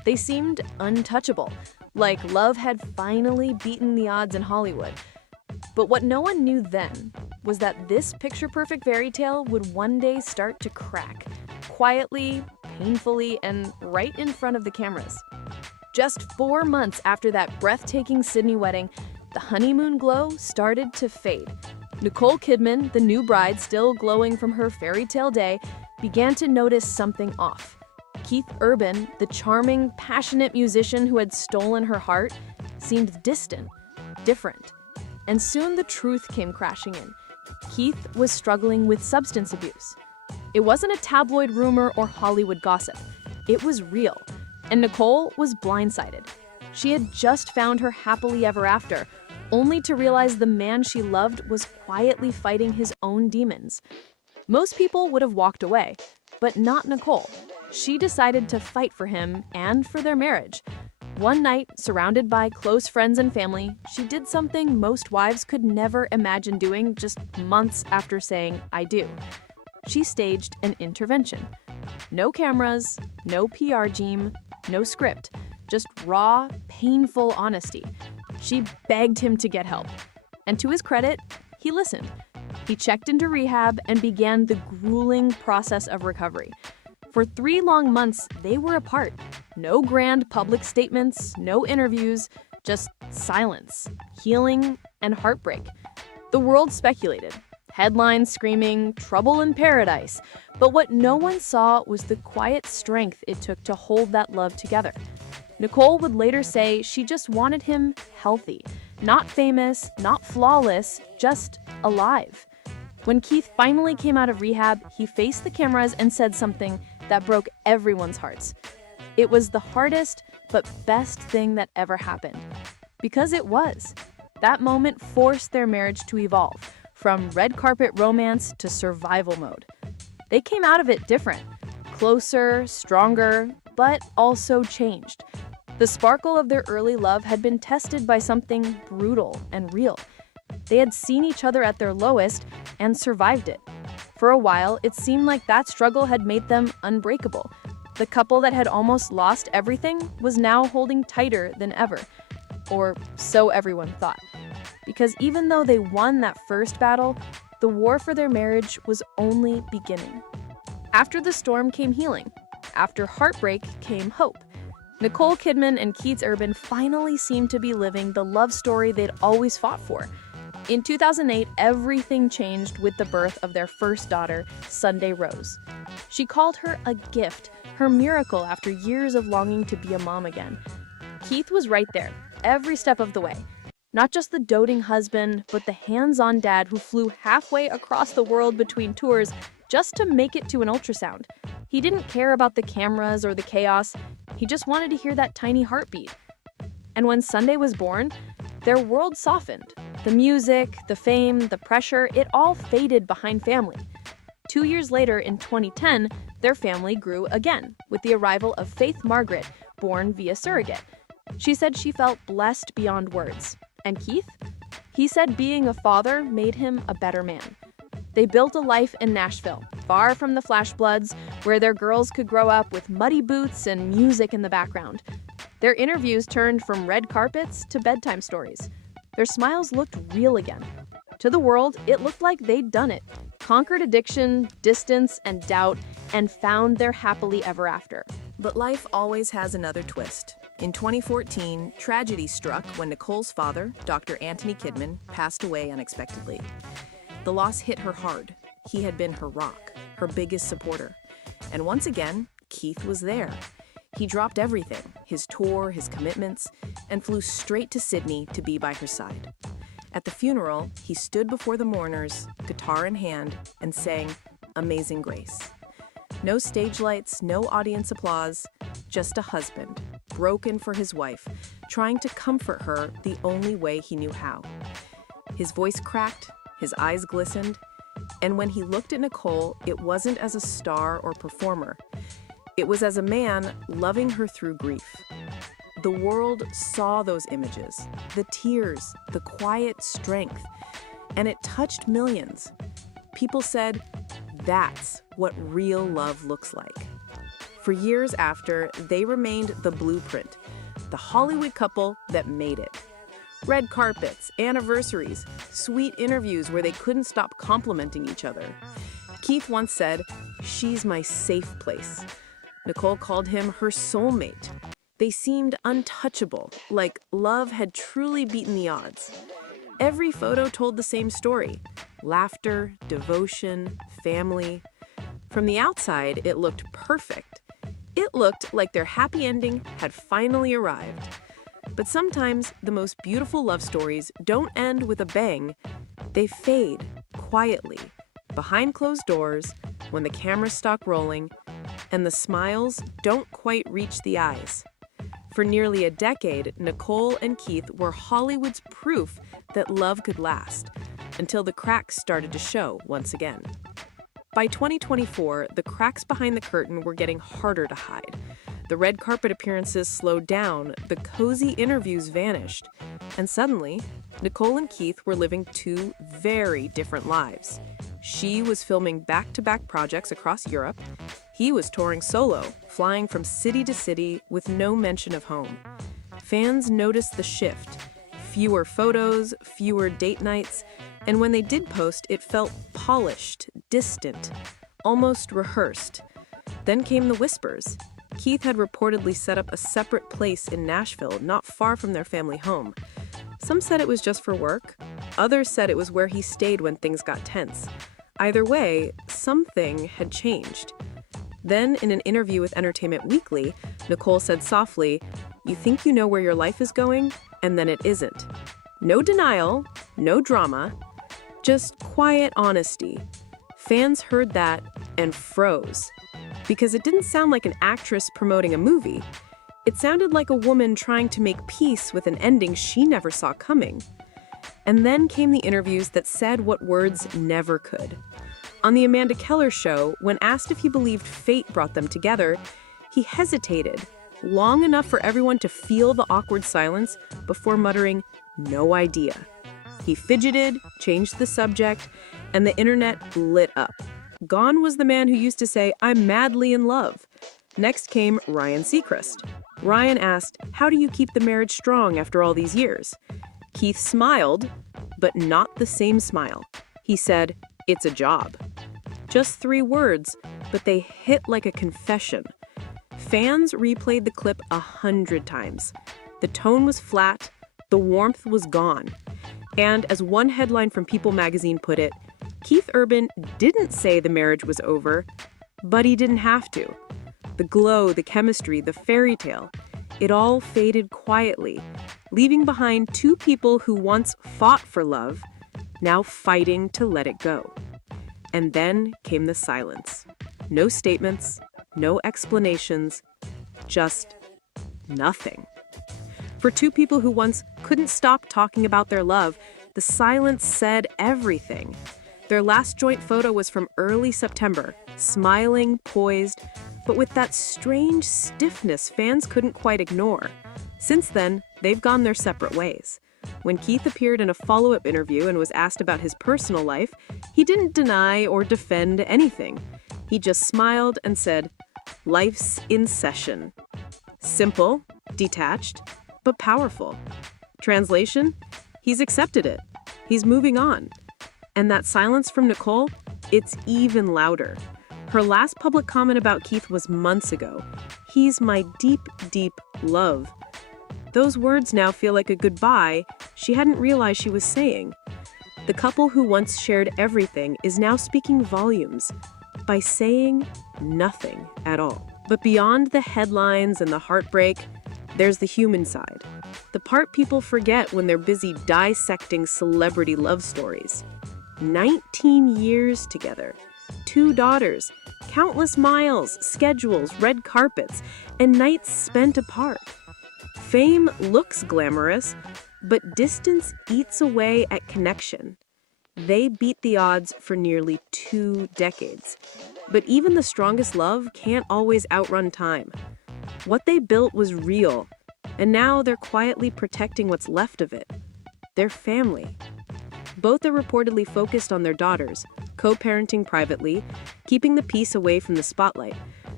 They seemed untouchable, like love had finally beaten the odds in Hollywood. But what no one knew then was that this picture-perfect fairy tale would one day start to crack, quietly, painfully, and right in front of the cameras. Just 4 months after that breathtaking Sydney wedding, the honeymoon glow started to fade. Nicole Kidman, the new bride still glowing from her fairy tale day, began to notice something off. Keith Urban, the charming, passionate musician who had stolen her heart, seemed distant, different. And soon the truth came crashing in. Keith was struggling with substance abuse. It wasn't a tabloid rumor or Hollywood gossip. It was real. And Nicole was blindsided. She had just found her happily ever after, only to realize the man she loved was quietly fighting his own demons. Most people would have walked away, but not Nicole. She decided to fight for him and for their marriage. One night, surrounded by close friends and family, she did something most wives could never imagine doing just months after saying, "I do." She staged an intervention. No cameras, no PR team, no script, just raw, painful honesty. She begged him to get help. And to his credit, he listened. He checked into rehab and began the grueling process of recovery. For 3 long months, they were apart. No grand public statements, no interviews, just silence, healing, and heartbreak. The world speculated. Headlines screaming, "Trouble in paradise." But what no one saw was the quiet strength it took to hold that love together. Nicole would later say she just wanted him healthy, not famous, not flawless, just alive. When Keith finally came out of rehab, he faced the cameras and said something that broke everyone's hearts. It was the hardest but best thing that ever happened. Because it was. That moment forced their marriage to evolve, from red carpet romance to survival mode. They came out of it different, closer, stronger, but also changed. The sparkle of their early love had been tested by something brutal and real. They had seen each other at their lowest and survived it. For a while, it seemed like that struggle had made them unbreakable. The couple that had almost lost everything was now holding tighter than ever. Or so everyone thought. Because even though they won that first battle, the war for their marriage was only beginning. After the storm came healing. After heartbreak came hope. Nicole Kidman and Keith Urban finally seemed to be living the love story they'd always fought for. In 2008, everything changed with the birth of their first daughter, Sunday Rose. She called her a gift, her miracle after years of longing to be a mom again. Keith was right there, every step of the way. Not just the doting husband, but the hands-on dad who flew halfway across the world between tours just to make it to an ultrasound. He didn't care about the cameras or the chaos. He just wanted to hear that tiny heartbeat. And when Sunday was born, their world softened. The music, the fame, the pressure, it all faded behind family. 2 years later, in 2010, their family grew again with the arrival of Faith Margaret, born via surrogate. She said she felt blessed beyond words. And Keith? He said being a father made him a better man. They built a life in Nashville, far from the flash floods, where their girls could grow up with muddy boots and music in the background. Their interviews turned from red carpets to bedtime stories. Their smiles looked real again. To the world, it looked like they'd done it, conquered addiction, distance, and doubt, and found their happily ever after. But life always has another twist. In 2014, tragedy struck when Nicole's father, Dr. Anthony Kidman, passed away unexpectedly. The loss hit her hard. He had been her rock, her biggest supporter. And once again, Keith was there. He dropped everything, his tour, his commitments, and flew straight to Sydney to be by her side. At the funeral, he stood before the mourners, guitar in hand, and sang Amazing Grace. No stage lights, no audience applause, just a husband, broken for his wife, trying to comfort her the only way he knew how. His voice cracked, his eyes glistened, and when he looked at Nicole, it wasn't as a star or performer. It was as a man loving her through grief. The world saw those images, the tears, the quiet strength, and it touched millions. People said, that's what real love looks like. For years after, they remained the blueprint, the Hollywood couple that made it. Red carpets, anniversaries, sweet interviews where they couldn't stop complimenting each other. Keith once said, "She's my safe place." Nicole called him her soulmate. They seemed untouchable, like love had truly beaten the odds. Every photo told the same story: laughter, devotion, family. From the outside, it looked perfect. It looked like their happy ending had finally arrived. But sometimes the most beautiful love stories don't end with a bang. They fade quietly, behind closed doors, when the cameras stop rolling, and the smiles don't quite reach the eyes. For nearly a decade, Nicole and Keith were Hollywood's proof that love could last, until the cracks started to show once again. By 2024, the cracks behind the curtain were getting harder to hide. The red carpet appearances slowed down, the cozy interviews vanished, and suddenly, Nicole and Keith were living two very different lives. She was filming back-to-back projects across Europe. He was touring solo, flying from city to city with no mention of home. Fans noticed the shift. Fewer photos, fewer date nights, and when they did post, it felt polished, distant, almost rehearsed. Then came the whispers. Keith had reportedly set up a separate place in Nashville, not far from their family home. Some said it was just for work. Others said it was where he stayed when things got tense. Either way, something had changed. Then, in an interview with Entertainment Weekly, Nicole said softly, "You think you know where your life is going, and then it isn't." No denial, no drama, just quiet honesty. Fans heard that and froze. Because it didn't sound like an actress promoting a movie. It sounded like a woman trying to make peace with an ending she never saw coming. And then came the interviews that said what words never could. On the Amanda Keller show, when asked if he believed fate brought them together, he hesitated, long enough for everyone to feel the awkward silence before muttering, "No idea." He fidgeted, changed the subject, and the internet lit up. Gone was the man who used to say, "I'm madly in love." Next came Ryan Seacrest. Ryan asked, "How do you keep the marriage strong after all these years?" Keith smiled, but not the same smile. He said, "It's a job." Just 3 words, but they hit like a confession. Fans replayed the clip 100 times. The tone was flat, the warmth was gone. And as one headline from People magazine put it, Keith Urban didn't say the marriage was over, but he didn't have to. The glow, the chemistry, the fairy tale, it all faded quietly, leaving behind 2 people who once fought for love, now fighting to let it go. And then came the silence. No statements, no explanations, just nothing. For 2 people who once couldn't stop talking about their love, the silence said everything. Their last joint photo was from early September, smiling, poised, but with that strange stiffness fans couldn't quite ignore. Since then, they've gone their separate ways. When Keith appeared in a follow-up interview and was asked about his personal life, he didn't deny or defend anything. He just smiled and said, "Life's in session." Simple, detached, but powerful. Translation? He's accepted it. He's moving on. And that silence from Nicole, it's even louder. Her last public comment about Keith was months ago. "He's my deep, deep love." Those words now feel like a goodbye she hadn't realized she was saying. The couple who once shared everything is now speaking volumes by saying nothing at all. But beyond the headlines and the heartbreak, there's the human side. The part people forget when they're busy dissecting celebrity love stories. 19 years together, 2 daughters, countless miles, schedules, red carpets, and nights spent apart. Fame looks glamorous, but distance eats away at connection. They beat the odds for nearly 2 decades. But even the strongest love can't always outrun time. What they built was real, and now they're quietly protecting what's left of it. Their family. Both are reportedly focused on their daughters, co-parenting privately, keeping the peace away from the spotlight.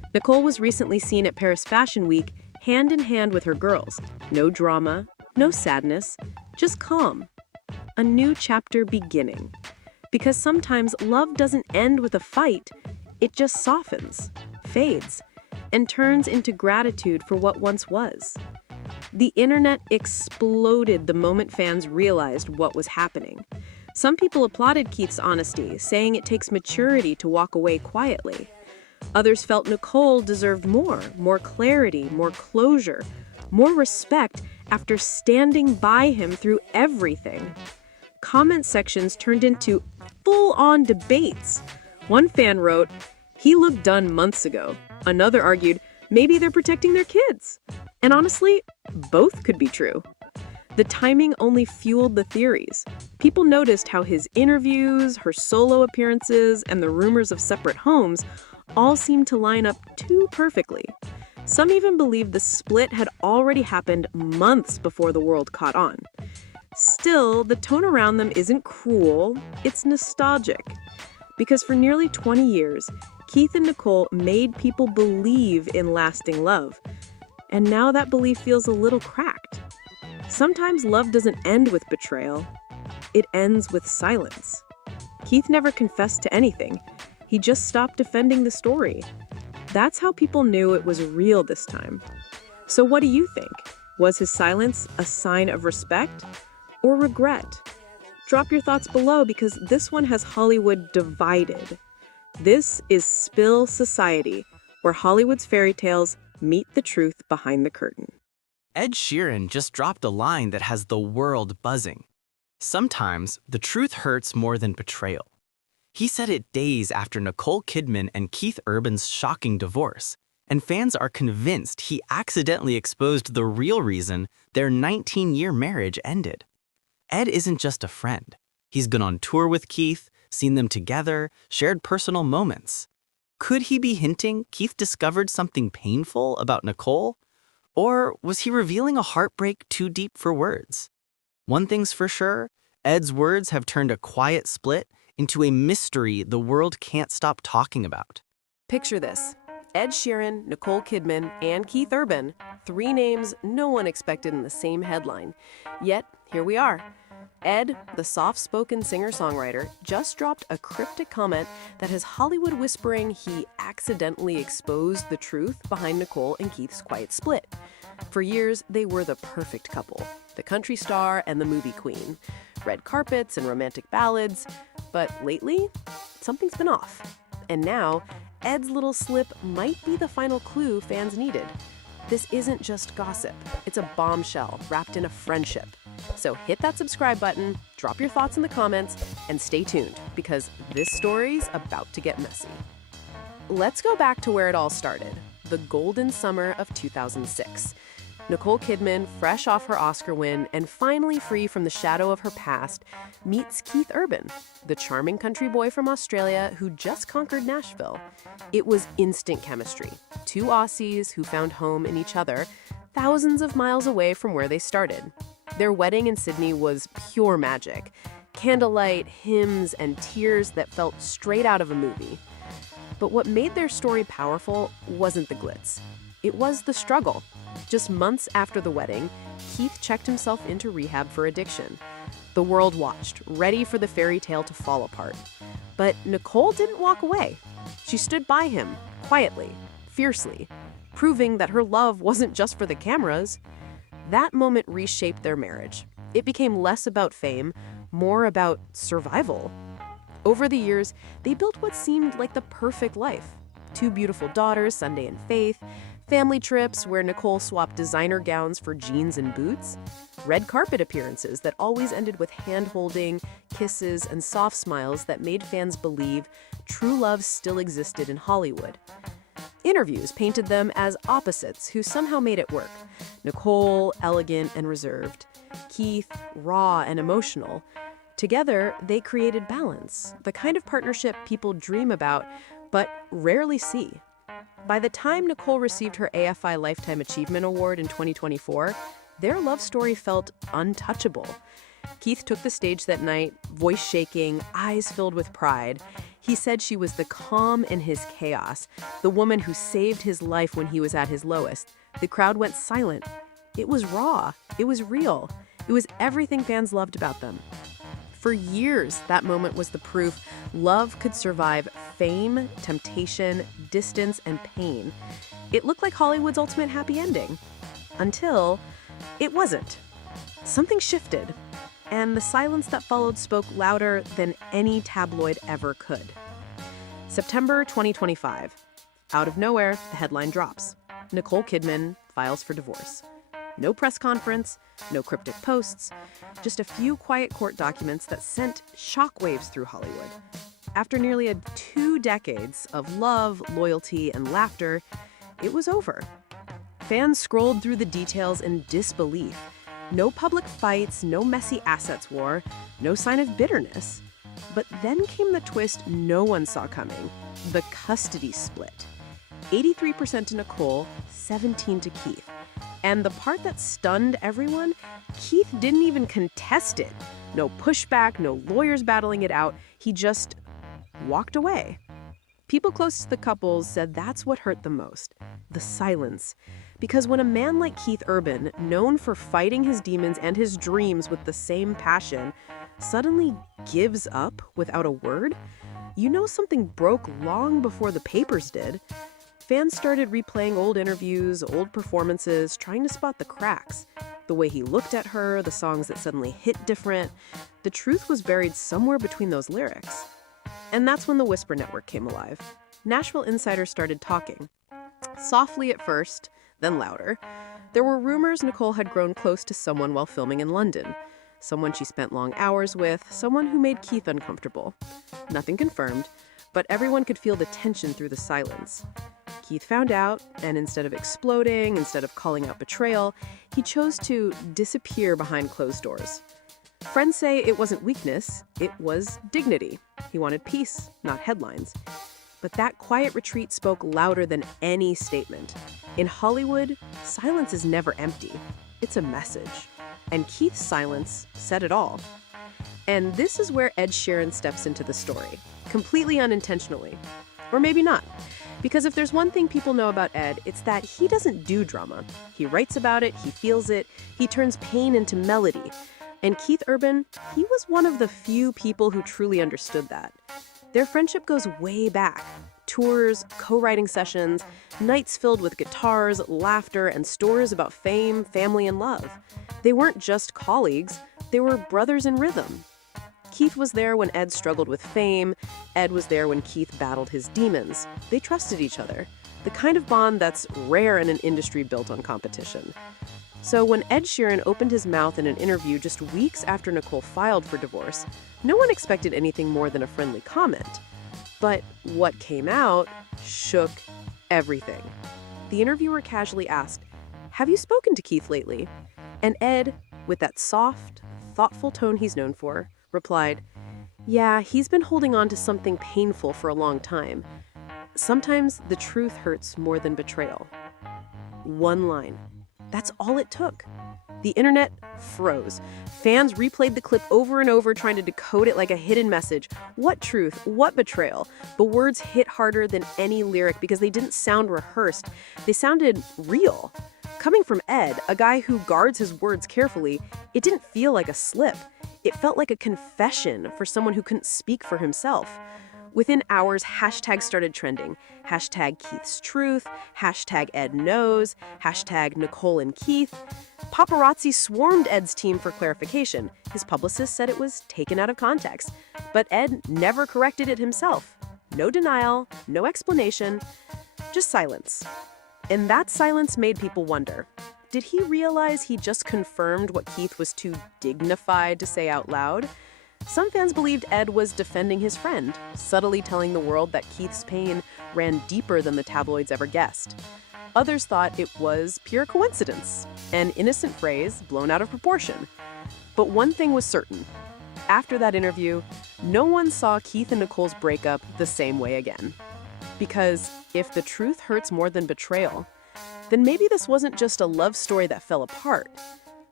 Nicole was recently seen at Paris Fashion Week hand in hand with her girls. No drama, no sadness, just calm. A new chapter beginning. Because sometimes love doesn't end with a fight, it just softens, fades, and turns into gratitude for what once was. The internet exploded the moment fans realized what was happening. Some people applauded Keith's honesty, saying it takes maturity to walk away quietly. Others felt Nicole deserved more clarity, more closure, more respect after standing by him through everything. Comment sections turned into full-on debates. One fan wrote, "He looked done months ago." Another argued, "Maybe they're protecting their kids." And honestly, both could be true. The timing only fueled the theories. People noticed how his interviews, her solo appearances, and the rumors of separate homes all seemed to line up too perfectly. Some even believed the split had already happened months before the world caught on. Still, the tone around them isn't cruel, it's nostalgic. Because for nearly 20 years, Keith and Nicole made people believe in lasting love. And now that belief feels a little cracked. Sometimes love doesn't end with betrayal, it ends with silence. Keith never confessed to anything. He just stopped defending the story. That's how people knew it was real this time. So what do you think? Was his silence a sign of respect or regret? Drop your thoughts below because this one has Hollywood divided. This is Spill Society, where Hollywood's fairy tales meet the truth behind the curtain. Ed Sheeran just dropped a line that has the world buzzing. Sometimes the truth hurts more than betrayal. He said it days after Nicole Kidman and Keith Urban's shocking divorce, and fans are convinced he accidentally exposed the real reason their 19-year marriage ended. Ed isn't just a friend. He's been on tour with Keith, seen them together, shared personal moments. Could he be hinting Keith discovered something painful about Nicole? Or was he revealing a heartbreak too deep for words? One thing's for sure, Ed's words have turned a quiet split into a mystery the world can't stop talking about. Picture this. Ed Sheeran, Nicole Kidman, and Keith Urban. 3 names no one expected in the same headline. Yet, here we are. Ed, the soft-spoken singer-songwriter, just dropped a cryptic comment that has Hollywood whispering he accidentally exposed the truth behind Nicole and Keith's quiet split. For years, they were the perfect couple, the country star and the movie queen. Red carpets and romantic ballads. But lately, something's been off. And now, Ed's little slip might be the final clue fans needed. This isn't just gossip. It's a bombshell wrapped in a friendship. So hit that subscribe button, drop your thoughts in the comments, and stay tuned because this story's about to get messy. Let's go back to where it all started, the golden summer of 2006. Nicole Kidman, fresh off her Oscar win and finally free from the shadow of her past, meets Keith Urban, the charming country boy from Australia who just conquered Nashville. It was instant chemistry. 2 Aussies who found home in each other, thousands of miles away from where they started. Their wedding in Sydney was pure magic. Candlelight, hymns, and tears that felt straight out of a movie. But what made their story powerful wasn't the glitz. It was the struggle. Just months after the wedding, Keith checked himself into rehab for addiction. The world watched, ready for the fairy tale to fall apart. But Nicole didn't walk away. She stood by him, quietly, fiercely, proving that her love wasn't just for the cameras. That moment reshaped their marriage. It became less about fame, more about survival. Over the years, they built what seemed like the perfect life. 2 beautiful daughters, Sunday and Faith, family trips where Nicole swapped designer gowns for jeans and boots, red carpet appearances that always ended with hand-holding, kisses, and soft smiles that made fans believe true love still existed in Hollywood. Interviews painted them as opposites who somehow made it work. Nicole, elegant and reserved. Keith, raw and emotional. Together, they created balance, the kind of partnership people dream about, but rarely see. By the time Nicole received her AFI Lifetime Achievement Award in 2024, their love story felt untouchable. Keith took the stage that night, voice shaking, eyes filled with pride. He said she was the calm in his chaos, the woman who saved his life when he was at his lowest. The crowd went silent. It was raw. It was real. It was everything fans loved about them. For years, that moment was the proof love could survive fame, temptation, distance, and pain. It looked like Hollywood's ultimate happy ending. Until it wasn't. Something shifted, and the silence that followed spoke louder than any tabloid ever could. September 2025. Out of nowhere, the headline drops. Nicole Kidman files for divorce. No press conference, no cryptic posts, just a few quiet court documents that sent shockwaves through Hollywood. After nearly 2 decades of love, loyalty, and laughter, it was over. Fans scrolled through the details in disbelief. No public fights, no messy assets war, no sign of bitterness. But then came the twist no one saw coming, the custody split. 83% to Nicole, 17% to Keith. And the part that stunned everyone, Keith didn't even contest it. No pushback, no lawyers battling it out. He just walked away. People close to the couples said that's what hurt the most, the silence. Because when a man like Keith Urban, known for fighting his demons and his dreams with the same passion, suddenly gives up without a word, you know something broke long before the papers did. Fans started replaying old interviews, old performances, trying to spot the cracks. The way he looked at her, the songs that suddenly hit different. The truth was buried somewhere between those lyrics. And that's when the Whisper Network came alive. Nashville insiders started talking. Softly at first, then louder. There were rumors Nicole had grown close to someone while filming in London. Someone she spent long hours with, someone who made Keith uncomfortable. Nothing confirmed, but everyone could feel the tension through the silence. Keith found out, and instead of exploding, instead of calling out betrayal, he chose to disappear behind closed doors. Friends say it wasn't weakness, it was dignity. He wanted peace, not headlines. But that quiet retreat spoke louder than any statement. In Hollywood, silence is never empty. It's a message. And Keith's silence said it all. And this is where Ed Sheeran steps into the story, completely unintentionally. Or maybe not. Because if there's one thing people know about Ed, it's that he doesn't do drama. He writes about it, he feels it, he turns pain into melody. And Keith Urban, he was one of the few people who truly understood that. Their friendship goes way back. Tours, co-writing sessions, nights filled with guitars, laughter, and stories about fame, family, and love. They weren't just colleagues, they were brothers in rhythm. Keith was there when Ed struggled with fame. Ed was there when Keith battled his demons. They trusted each other, the kind of bond that's rare in an industry built on competition. So when Ed Sheeran opened his mouth in an interview just weeks after Nicole filed for divorce, no one expected anything more than a friendly comment. But what came out shook everything. The interviewer casually asked, "Have you spoken to Keith lately?" And Ed, with that soft, thoughtful tone he's known for, replied, "Yeah, he's been holding on to something painful for a long time. Sometimes the truth hurts more than betrayal." One line. That's all it took. The internet froze. Fans replayed the clip over and over, trying to decode it like a hidden message. What truth? What betrayal? The words hit harder than any lyric because they didn't sound rehearsed. They sounded real. Coming from Ed, a guy who guards his words carefully, it didn't feel like a slip. It felt like a confession for someone who couldn't speak for himself. Within hours, hashtags started trending. Hashtag Keith's truth, hashtag Ed knows, hashtag Nicole and Keith. Paparazzi swarmed Ed's team for clarification. His publicist said it was taken out of context. But Ed never corrected it himself. No denial, no explanation, just silence. And that silence made people wonder. Did he realize he just confirmed what Keith was too dignified to say out loud? Some fans believed Ed was defending his friend, subtly telling the world that Keith's pain ran deeper than the tabloids ever guessed. Others thought it was pure coincidence, an innocent phrase blown out of proportion. But one thing was certain. After that interview, no one saw Keith and Nicole's breakup the same way again. Because if the truth hurts more than betrayal, then maybe this wasn't just a love story that fell apart.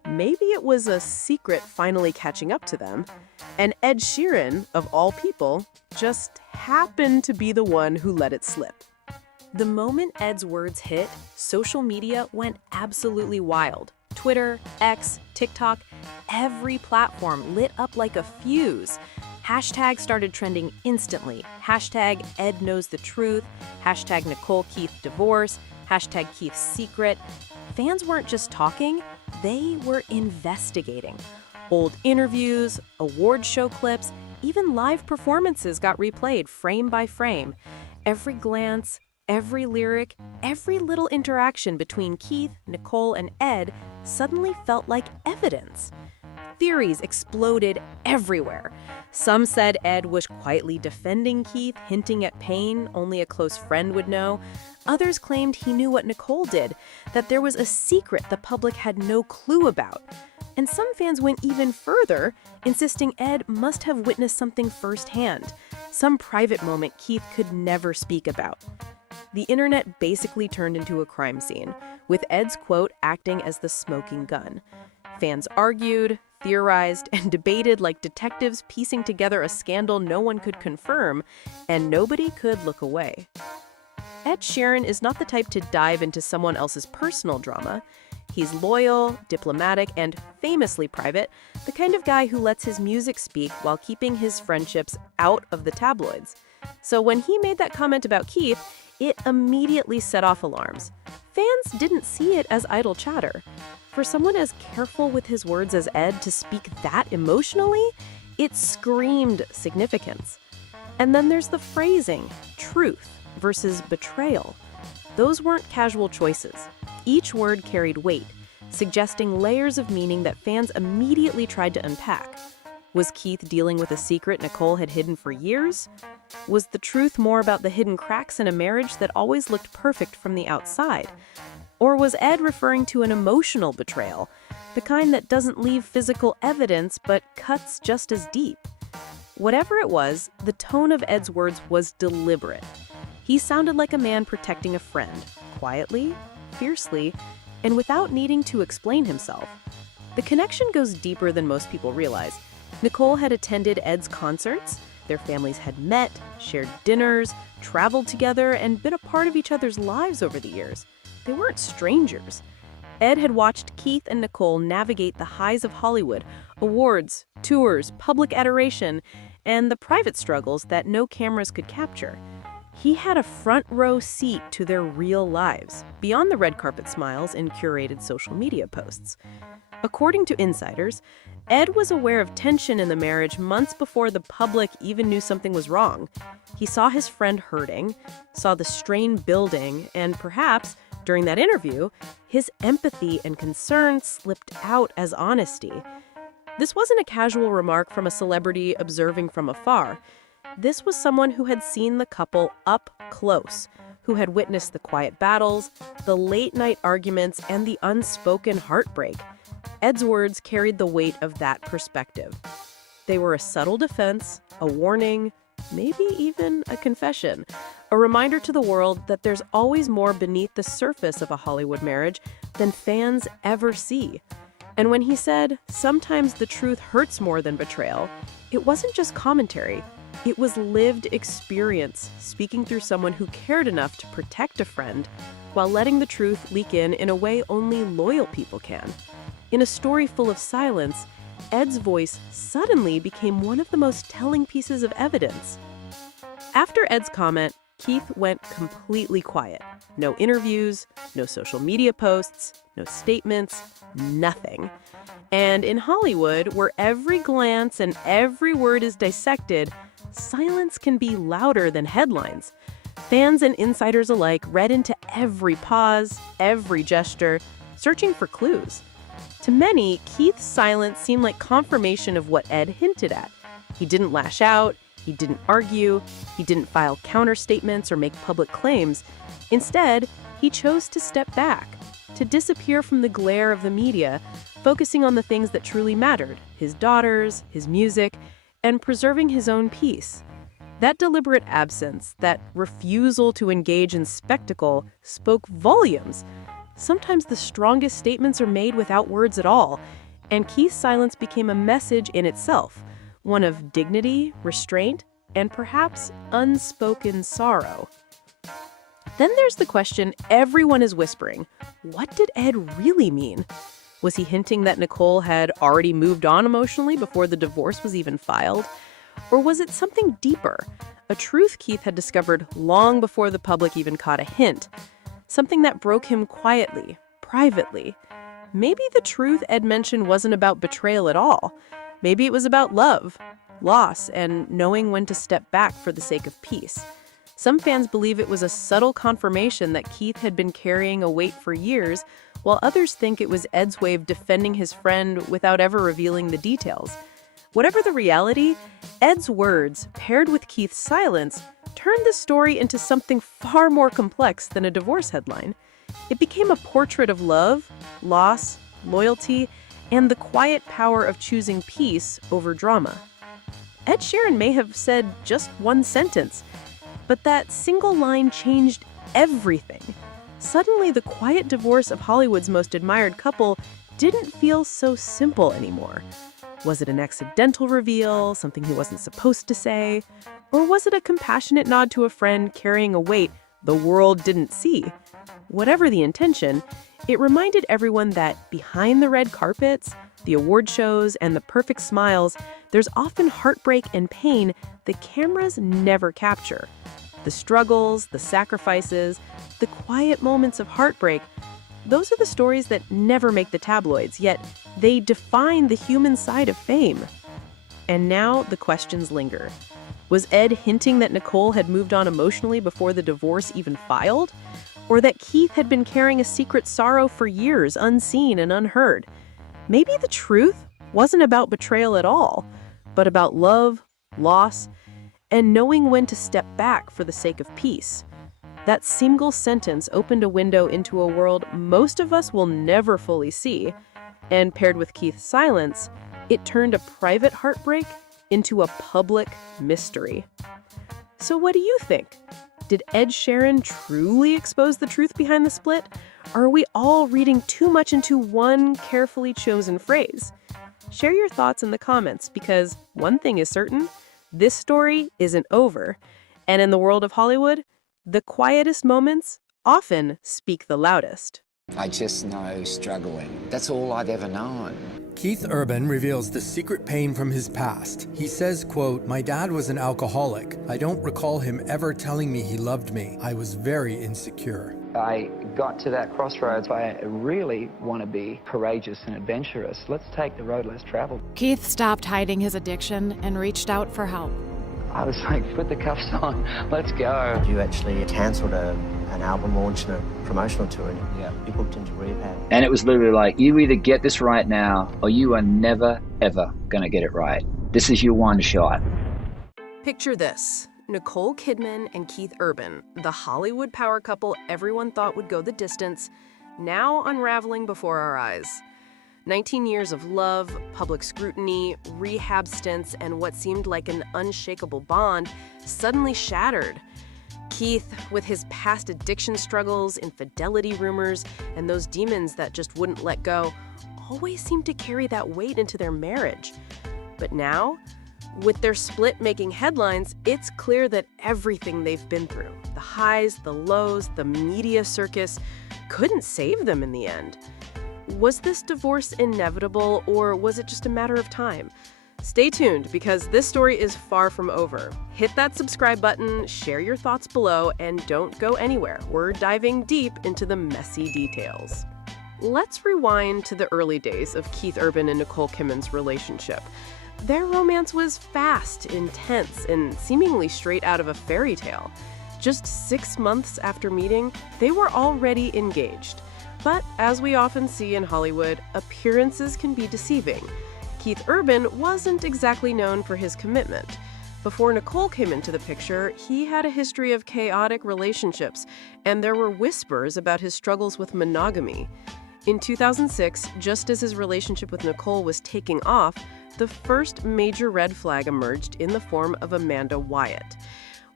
maybe it was a secret finally catching up to them, and Ed Sheeran, of all people, just happened to be the one who let it slip. The moment Ed's words hit, social media went absolutely wild. Twitter, X, TikTok, every platform lit up like a fuse. Hashtags started trending instantly. Hashtag Ed knows the truth, hashtag Nicole Keith divorce, hashtag Keith's secret. Fans weren't just talking, they were investigating. Old interviews, award show clips, even live performances got replayed frame by frame. Every glance, every lyric, every little interaction between Keith, Nicole, and Ed suddenly felt like evidence. Theories exploded everywhere. Some said Ed was quietly defending Keith, hinting at pain only a close friend would know. Others claimed he knew what Nicole did, that there was a secret the public had no clue about. And some fans went even further, insisting Ed must have witnessed something firsthand, some private moment Keith could never speak about. The internet basically turned into a crime scene, with Ed's quote acting as the smoking gun. Fans argued, theorized, and debated like detectives piecing together a scandal no one could confirm, and nobody could look away. Ed Sheeran is not the type to dive into someone else's personal drama. He's loyal, diplomatic, and famously private, the kind of guy who lets his music speak while keeping his friendships out of the tabloids. So when he made that comment about Keith, it immediately set off alarms. Fans didn't see it as idle chatter. For someone as careful with his words as Ed to speak that emotionally, it screamed significance. And then there's the phrasing, truth versus betrayal. Those weren't casual choices. Each word carried weight, suggesting layers of meaning that fans immediately tried to unpack. Was Keith dealing with a secret Nicole had hidden for years? Was the truth more about the hidden cracks in a marriage that always looked perfect from the outside? Or was Ed referring to an emotional betrayal, the kind that doesn't leave physical evidence but cuts just as deep? Whatever it was, the tone of Ed's words was deliberate. He sounded like a man protecting a friend, quietly, fiercely, and without needing to explain himself. The connection goes deeper than most people realize. Nicole had attended Ed's concerts, their families had met, shared dinners, traveled together, and been a part of each other's lives over the years. They weren't strangers. Ed had watched Keith and Nicole navigate the highs of Hollywood, awards, tours, public adoration, and the private struggles that no cameras could capture. He had a front row seat to their real lives, beyond the red carpet smiles and curated social media posts. According to insiders, Ed was aware of tension in the marriage months before the public even knew something was wrong. He saw his friend hurting, saw the strain building, and perhaps, during that interview, his empathy and concern slipped out as honesty. This wasn't a casual remark from a celebrity observing from afar. This was someone who had seen the couple up close, who had witnessed the quiet battles, the late-night arguments, and the unspoken heartbreak. Ed's words carried the weight of that perspective. They were a subtle defense, a warning, maybe even a confession, a reminder to the world that there's always more beneath the surface of a Hollywood marriage than fans ever see. And when he said, "Sometimes the truth hurts more than betrayal," it wasn't just commentary. It was lived experience, speaking through someone who cared enough to protect a friend while letting the truth leak in a way only loyal people can. In a story full of silence, Ed's voice suddenly became one of the most telling pieces of evidence. After Ed's comment, Keith went completely quiet. No interviews, no social media posts, no statements, nothing. And in Hollywood, where every glance and every word is dissected, silence can be louder than headlines. Fans and insiders alike read into every pause, every gesture, searching for clues. To many, Keith's silence seemed like confirmation of what Ed hinted at. He didn't lash out, he didn't argue, he didn't file counter-statements or make public claims. Instead, he chose to step back, to disappear from the glare of the media, focusing on the things that truly mattered, his daughters, his music, and preserving his own peace. That deliberate absence, that refusal to engage in spectacle, spoke volumes. Sometimes the strongest statements are made without words at all, and Keith's silence became a message in itself, one of dignity, restraint, and perhaps unspoken sorrow. Then there's the question everyone is whispering. What did Ed really mean? Was he hinting that Nicole had already moved on emotionally before the divorce was even filed? Or was it something deeper, a truth Keith had discovered long before the public even caught a hint? Something that broke him quietly, privately. Maybe the truth Ed mentioned wasn't about betrayal at all. Maybe it was about love, loss, and knowing when to step back for the sake of peace. Some fans believe it was a subtle confirmation that Keith had been carrying a weight for years, while others think it was Ed's way of defending his friend without ever revealing the details. Whatever the reality, Ed's words, paired with Keith's silence, turned the story into something far more complex than a divorce headline. It became a portrait of love, loss, loyalty, and the quiet power of choosing peace over drama. Ed Sheeran may have said just one sentence, but that single line changed everything. Suddenly, the quiet divorce of Hollywood's most admired couple didn't feel so simple anymore. Was it an accidental reveal, something he wasn't supposed to say? Or was it a compassionate nod to a friend carrying a weight the world didn't see? Whatever the intention, it reminded everyone that behind the red carpets, the award shows, and the perfect smiles, there's often heartbreak and pain the cameras never capture. The struggles, the sacrifices, the quiet moments of heartbreak, those are the stories that never make the tabloids, yet they define the human side of fame. And now the questions linger. Was Ed hinting that Nicole had moved on emotionally before the divorce even filed? Or that Keith had been carrying a secret sorrow for years, unseen and unheard? Maybe the truth wasn't about betrayal at all, but about love, loss, and knowing when to step back for the sake of peace. That single sentence opened a window into a world most of us will never fully see, and paired with Keith's silence, it turned a private heartbreak into a public mystery. So what do you think? Did Ed Sheeran truly expose the truth behind the split? Or are we all reading too much into one carefully chosen phrase? Share your thoughts in the comments, because one thing is certain, this story isn't over. And in the world of Hollywood, the quietest moments often speak the loudest. I just know struggling. That's all I've ever known. Keith Urban reveals the secret pain from his past. He says, quote, "My dad was an alcoholic. I don't recall him ever telling me he loved me. I was very insecure." I got to that crossroads. I really want to be courageous and adventurous. Let's take the road less traveled. Keith stopped hiding his addiction and reached out for help. I was like, put the cuffs on, let's go. You actually cancelled an album launch and a promotional tour, and you booked into rehab. And it was literally like, you either get this right now or you are never, ever going to get it right. This is your one shot. Picture this. Nicole Kidman and Keith Urban, the Hollywood power couple everyone thought would go the distance, now unraveling before our eyes. 19 years of love, public scrutiny, rehab stints, and what seemed like an unshakable bond suddenly shattered. Keith, with his past addiction struggles, infidelity rumors, and those demons that just wouldn't let go, always seemed to carry that weight into their marriage. But now, with their split making headlines, it's clear that everything they've been through, the highs, the lows, the media circus, couldn't save them in the end. Was this divorce inevitable, or was it just a matter of time? Stay tuned, because this story is far from over. Hit that subscribe button, share your thoughts below, and don't go anywhere. We're diving deep into the messy details. Let's rewind to the early days of Keith Urban and Nicole Kidman's relationship. Their romance was fast, intense, and seemingly straight out of a fairy tale. Just 6 months after meeting, they were already engaged. But as we often see in Hollywood, appearances can be deceiving. Keith Urban wasn't exactly known for his commitment. Before Nicole came into the picture, he had a history of chaotic relationships, and there were whispers about his struggles with monogamy. In 2006, just as his relationship with Nicole was taking off, the first major red flag emerged in the form of Amanda Wyatt.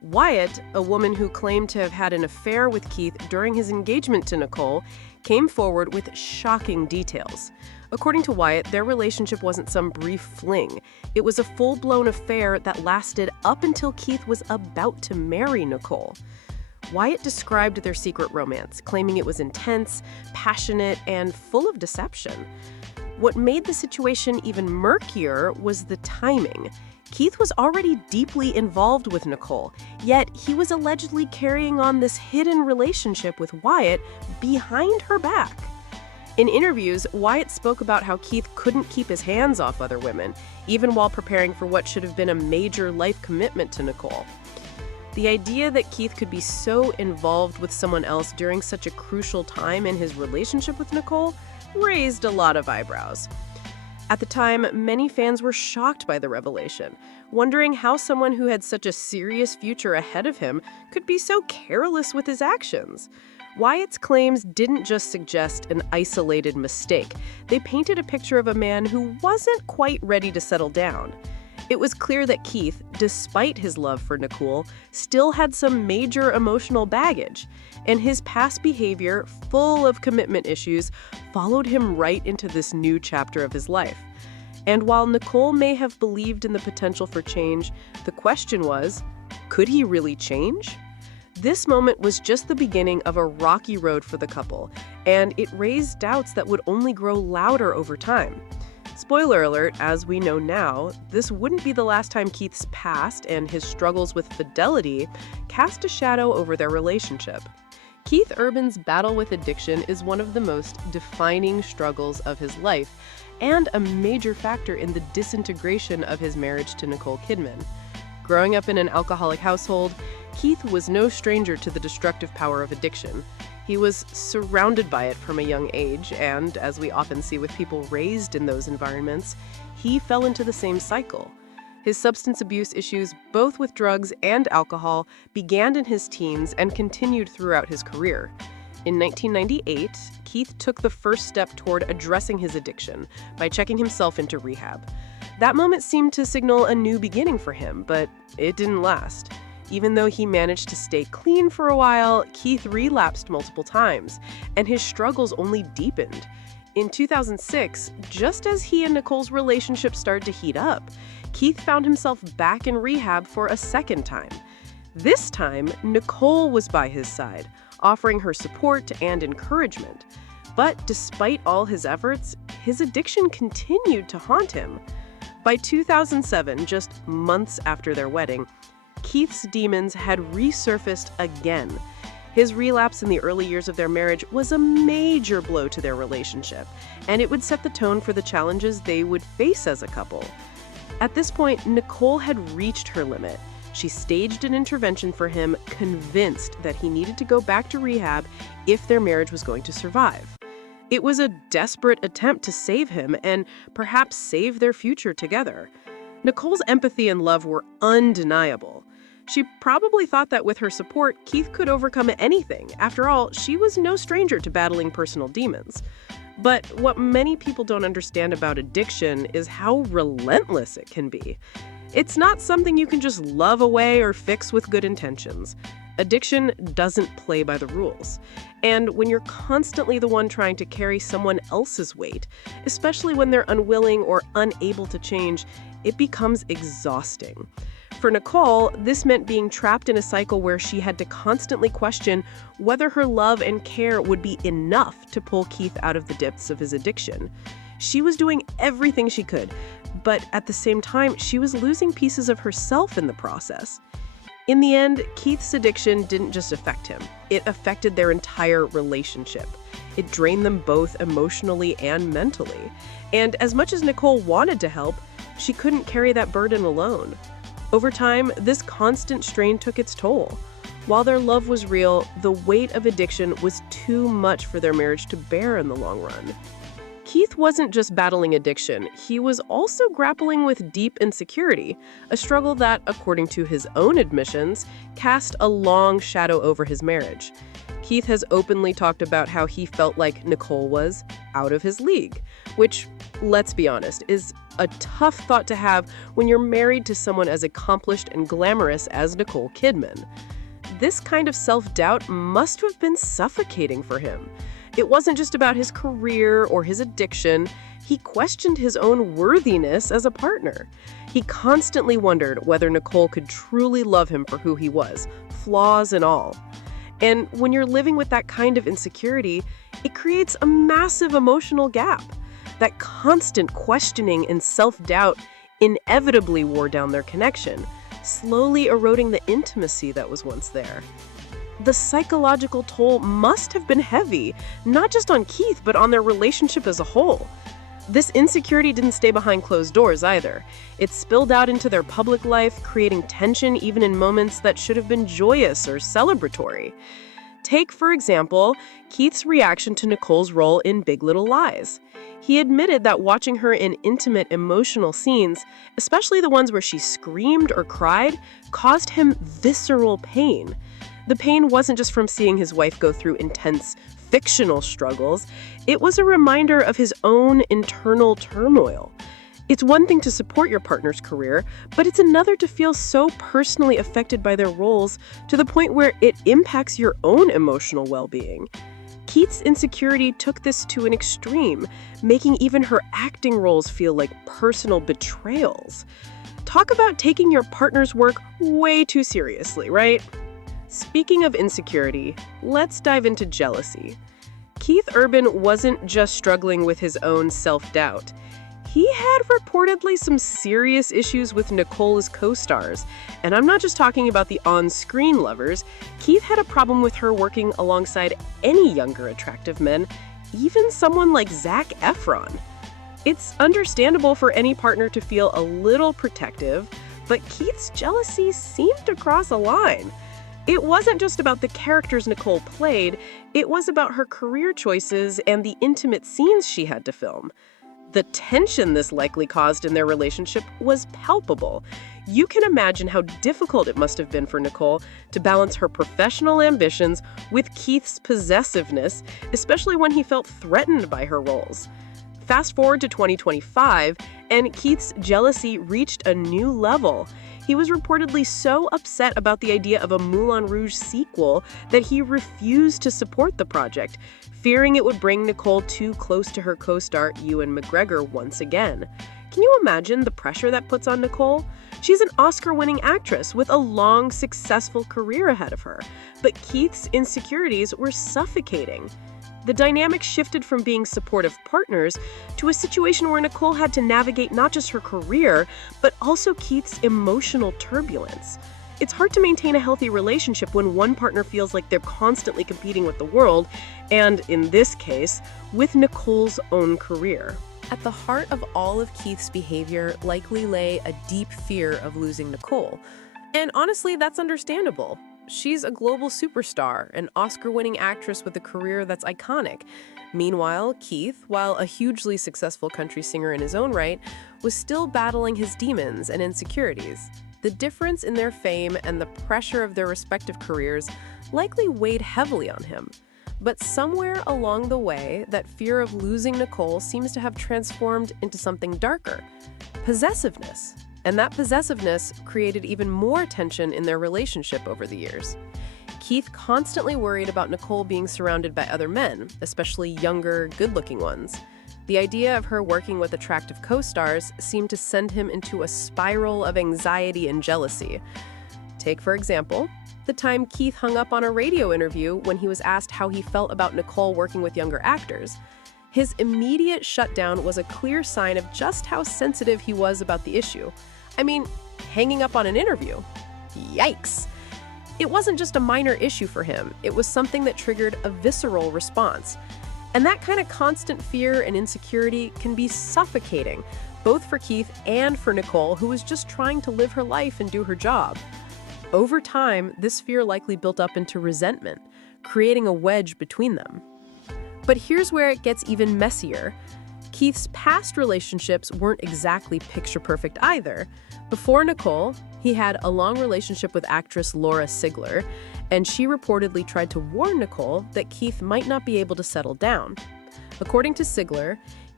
Wyatt, a woman who claimed to have had an affair with Keith during his engagement to Nicole, came forward with shocking details. According to Wyatt, their relationship wasn't some brief fling. It was a full-blown affair that lasted up until Keith was about to marry Nicole. Wyatt described their secret romance, claiming it was intense, passionate, and full of deception. What made the situation even murkier was the timing. Keith was already deeply involved with Nicole, yet he was allegedly carrying on this hidden relationship with Wyatt behind her back. In interviews, Wyatt spoke about how Keith couldn't keep his hands off other women, even while preparing for what should have been a major life commitment to Nicole. The idea that Keith could be so involved with someone else during such a crucial time in his relationship with Nicole raised a lot of eyebrows. At the time, many fans were shocked by the revelation, wondering how someone who had such a serious future ahead of him could be so careless with his actions. Wyatt's claims didn't just suggest an isolated mistake. They painted a picture of a man who wasn't quite ready to settle down. It was clear that Keith, despite his love for Nicole, still had some major emotional baggage, and his past behavior, full of commitment issues, followed him right into this new chapter of his life. And while Nicole may have believed in the potential for change, the question was, could he really change? This moment was just the beginning of a rocky road for the couple, and it raised doubts that would only grow louder over time. Spoiler alert, as we know now, this wouldn't be the last time Keith's past and his struggles with fidelity cast a shadow over their relationship. Keith Urban's battle with addiction is one of the most defining struggles of his life, and a major factor in the disintegration of his marriage to Nicole Kidman. Growing up in an alcoholic household, Keith was no stranger to the destructive power of addiction. He was surrounded by it from a young age, and, as we often see with people raised in those environments, he fell into the same cycle. His substance abuse issues, both with drugs and alcohol, began in his teens and continued throughout his career. In 1998, Keith took the first step toward addressing his addiction by checking himself into rehab. That moment seemed to signal a new beginning for him, but it didn't last. Even though he managed to stay clean for a while, Keith relapsed multiple times, and his struggles only deepened. In 2006, just as he and Nicole's relationship started to heat up, Keith found himself back in rehab for a second time. This time, Nicole was by his side, offering her support and encouragement. But despite all his efforts, his addiction continued to haunt him. By 2007, just months after their wedding, Keith's demons had resurfaced again. His relapse in the early years of their marriage was a major blow to their relationship, and it would set the tone for the challenges they would face as a couple. At this point, Nicole had reached her limit. She staged an intervention for him, convinced that he needed to go back to rehab if their marriage was going to survive. It was a desperate attempt to save him and perhaps save their future together. Nicole's empathy and love were undeniable. She probably thought that with her support, Keith could overcome anything. After all, she was no stranger to battling personal demons. But what many people don't understand about addiction is how relentless it can be. It's not something you can just love away or fix with good intentions. Addiction doesn't play by the rules. And when you're constantly the one trying to carry someone else's weight, especially when they're unwilling or unable to change, it becomes exhausting. For Nicole, this meant being trapped in a cycle where she had to constantly question whether her love and care would be enough to pull Keith out of the depths of his addiction. She was doing everything she could, but at the same time, she was losing pieces of herself in the process. In the end, Keith's addiction didn't just affect him. It affected their entire relationship. It drained them both emotionally and mentally. And as much as Nicole wanted to help, she couldn't carry that burden alone. Over time, this constant strain took its toll. While their love was real, the weight of addiction was too much for their marriage to bear in the long run. Keith wasn't just battling addiction, he was also grappling with deep insecurity, a struggle that, according to his own admissions, cast a long shadow over his marriage. Keith has openly talked about how he felt like Nicole was out of his league, which, let's be honest, is a tough thought to have when you're married to someone as accomplished and glamorous as Nicole Kidman. This kind of self-doubt must have been suffocating for him. It wasn't just about his career or his addiction. He questioned his own worthiness as a partner. He constantly wondered whether Nicole could truly love him for who he was, flaws and all. And when you're living with that kind of insecurity, it creates a massive emotional gap. That constant questioning and self-doubt inevitably wore down their connection, slowly eroding the intimacy that was once there. The psychological toll must have been heavy, not just on Keith, but on their relationship as a whole. This insecurity didn't stay behind closed doors either. It spilled out into their public life, creating tension even in moments that should have been joyous or celebratory. Take, for example, Keith's reaction to Nicole's role in Big Little Lies. He admitted that watching her in intimate, emotional scenes, especially the ones where she screamed or cried, caused him visceral pain. The pain wasn't just from seeing his wife go through intense, fictional struggles. It was a reminder of his own internal turmoil. It's one thing to support your partner's career, but it's another to feel so personally affected by their roles to the point where it impacts your own emotional well-being. Keith's insecurity took this to an extreme, making even her acting roles feel like personal betrayals. Talk about taking your partner's work way too seriously, right? Speaking of insecurity, let's dive into jealousy. Keith Urban wasn't just struggling with his own self-doubt. He had reportedly some serious issues with Nicole's co-stars. And I'm not just talking about the on-screen lovers. Keith had a problem with her working alongside any younger attractive men, even someone like Zac Efron. It's understandable for any partner to feel a little protective, but Keith's jealousy seemed to cross a line. It wasn't just about the characters Nicole played, it was about her career choices and the intimate scenes she had to film. The tension this likely caused in their relationship was palpable. You can imagine how difficult it must have been for Nicole to balance her professional ambitions with Keith's possessiveness, especially when he felt threatened by her roles. Fast forward to 2025, and Keith's jealousy reached a new level. He was reportedly so upset about the idea of a Moulin Rouge sequel that he refused to support the project, fearing it would bring Nicole too close to her co-star Ewan McGregor once again. Can you imagine the pressure that puts on Nicole? She's an Oscar-winning actress with a long, successful career ahead of her, but Keith's insecurities were suffocating. The dynamic shifted from being supportive partners to a situation where Nicole had to navigate not just her career, but also Keith's emotional turbulence. It's hard to maintain a healthy relationship when one partner feels like they're constantly competing with the world, and in this case, with Nicole's own career. At the heart of all of Keith's behavior likely lay a deep fear of losing Nicole. And honestly, that's understandable. She's a global superstar, an Oscar-winning actress with a career that's iconic. Meanwhile, Keith, while a hugely successful country singer in his own right, was still battling his demons and insecurities. The difference in their fame and the pressure of their respective careers likely weighed heavily on him. But somewhere along the way, that fear of losing Nicole seems to have transformed into something darker: possessiveness. And that possessiveness created even more tension in their relationship over the years. Keith constantly worried about Nicole being surrounded by other men, especially younger, good-looking ones. The idea of her working with attractive co-stars seemed to send him into a spiral of anxiety and jealousy. Take, for example, the time Keith hung up on a radio interview when he was asked how he felt about Nicole working with younger actors. His immediate shutdown was a clear sign of just how sensitive he was about the issue. I mean, hanging up on an interview. Yikes! It wasn't just a minor issue for him, it was something that triggered a visceral response. And that kind of constant fear and insecurity can be suffocating, both for Keith and for Nicole, who was just trying to live her life and do her job. Over time, this fear likely built up into resentment, creating a wedge between them. But here's where it gets even messier. Keith's past relationships weren't exactly picture-perfect either. Before Nicole, he had a long relationship with actress Laura Sigler, and she reportedly tried to warn Nicole that Keith might not be able to settle down. According to Sigler,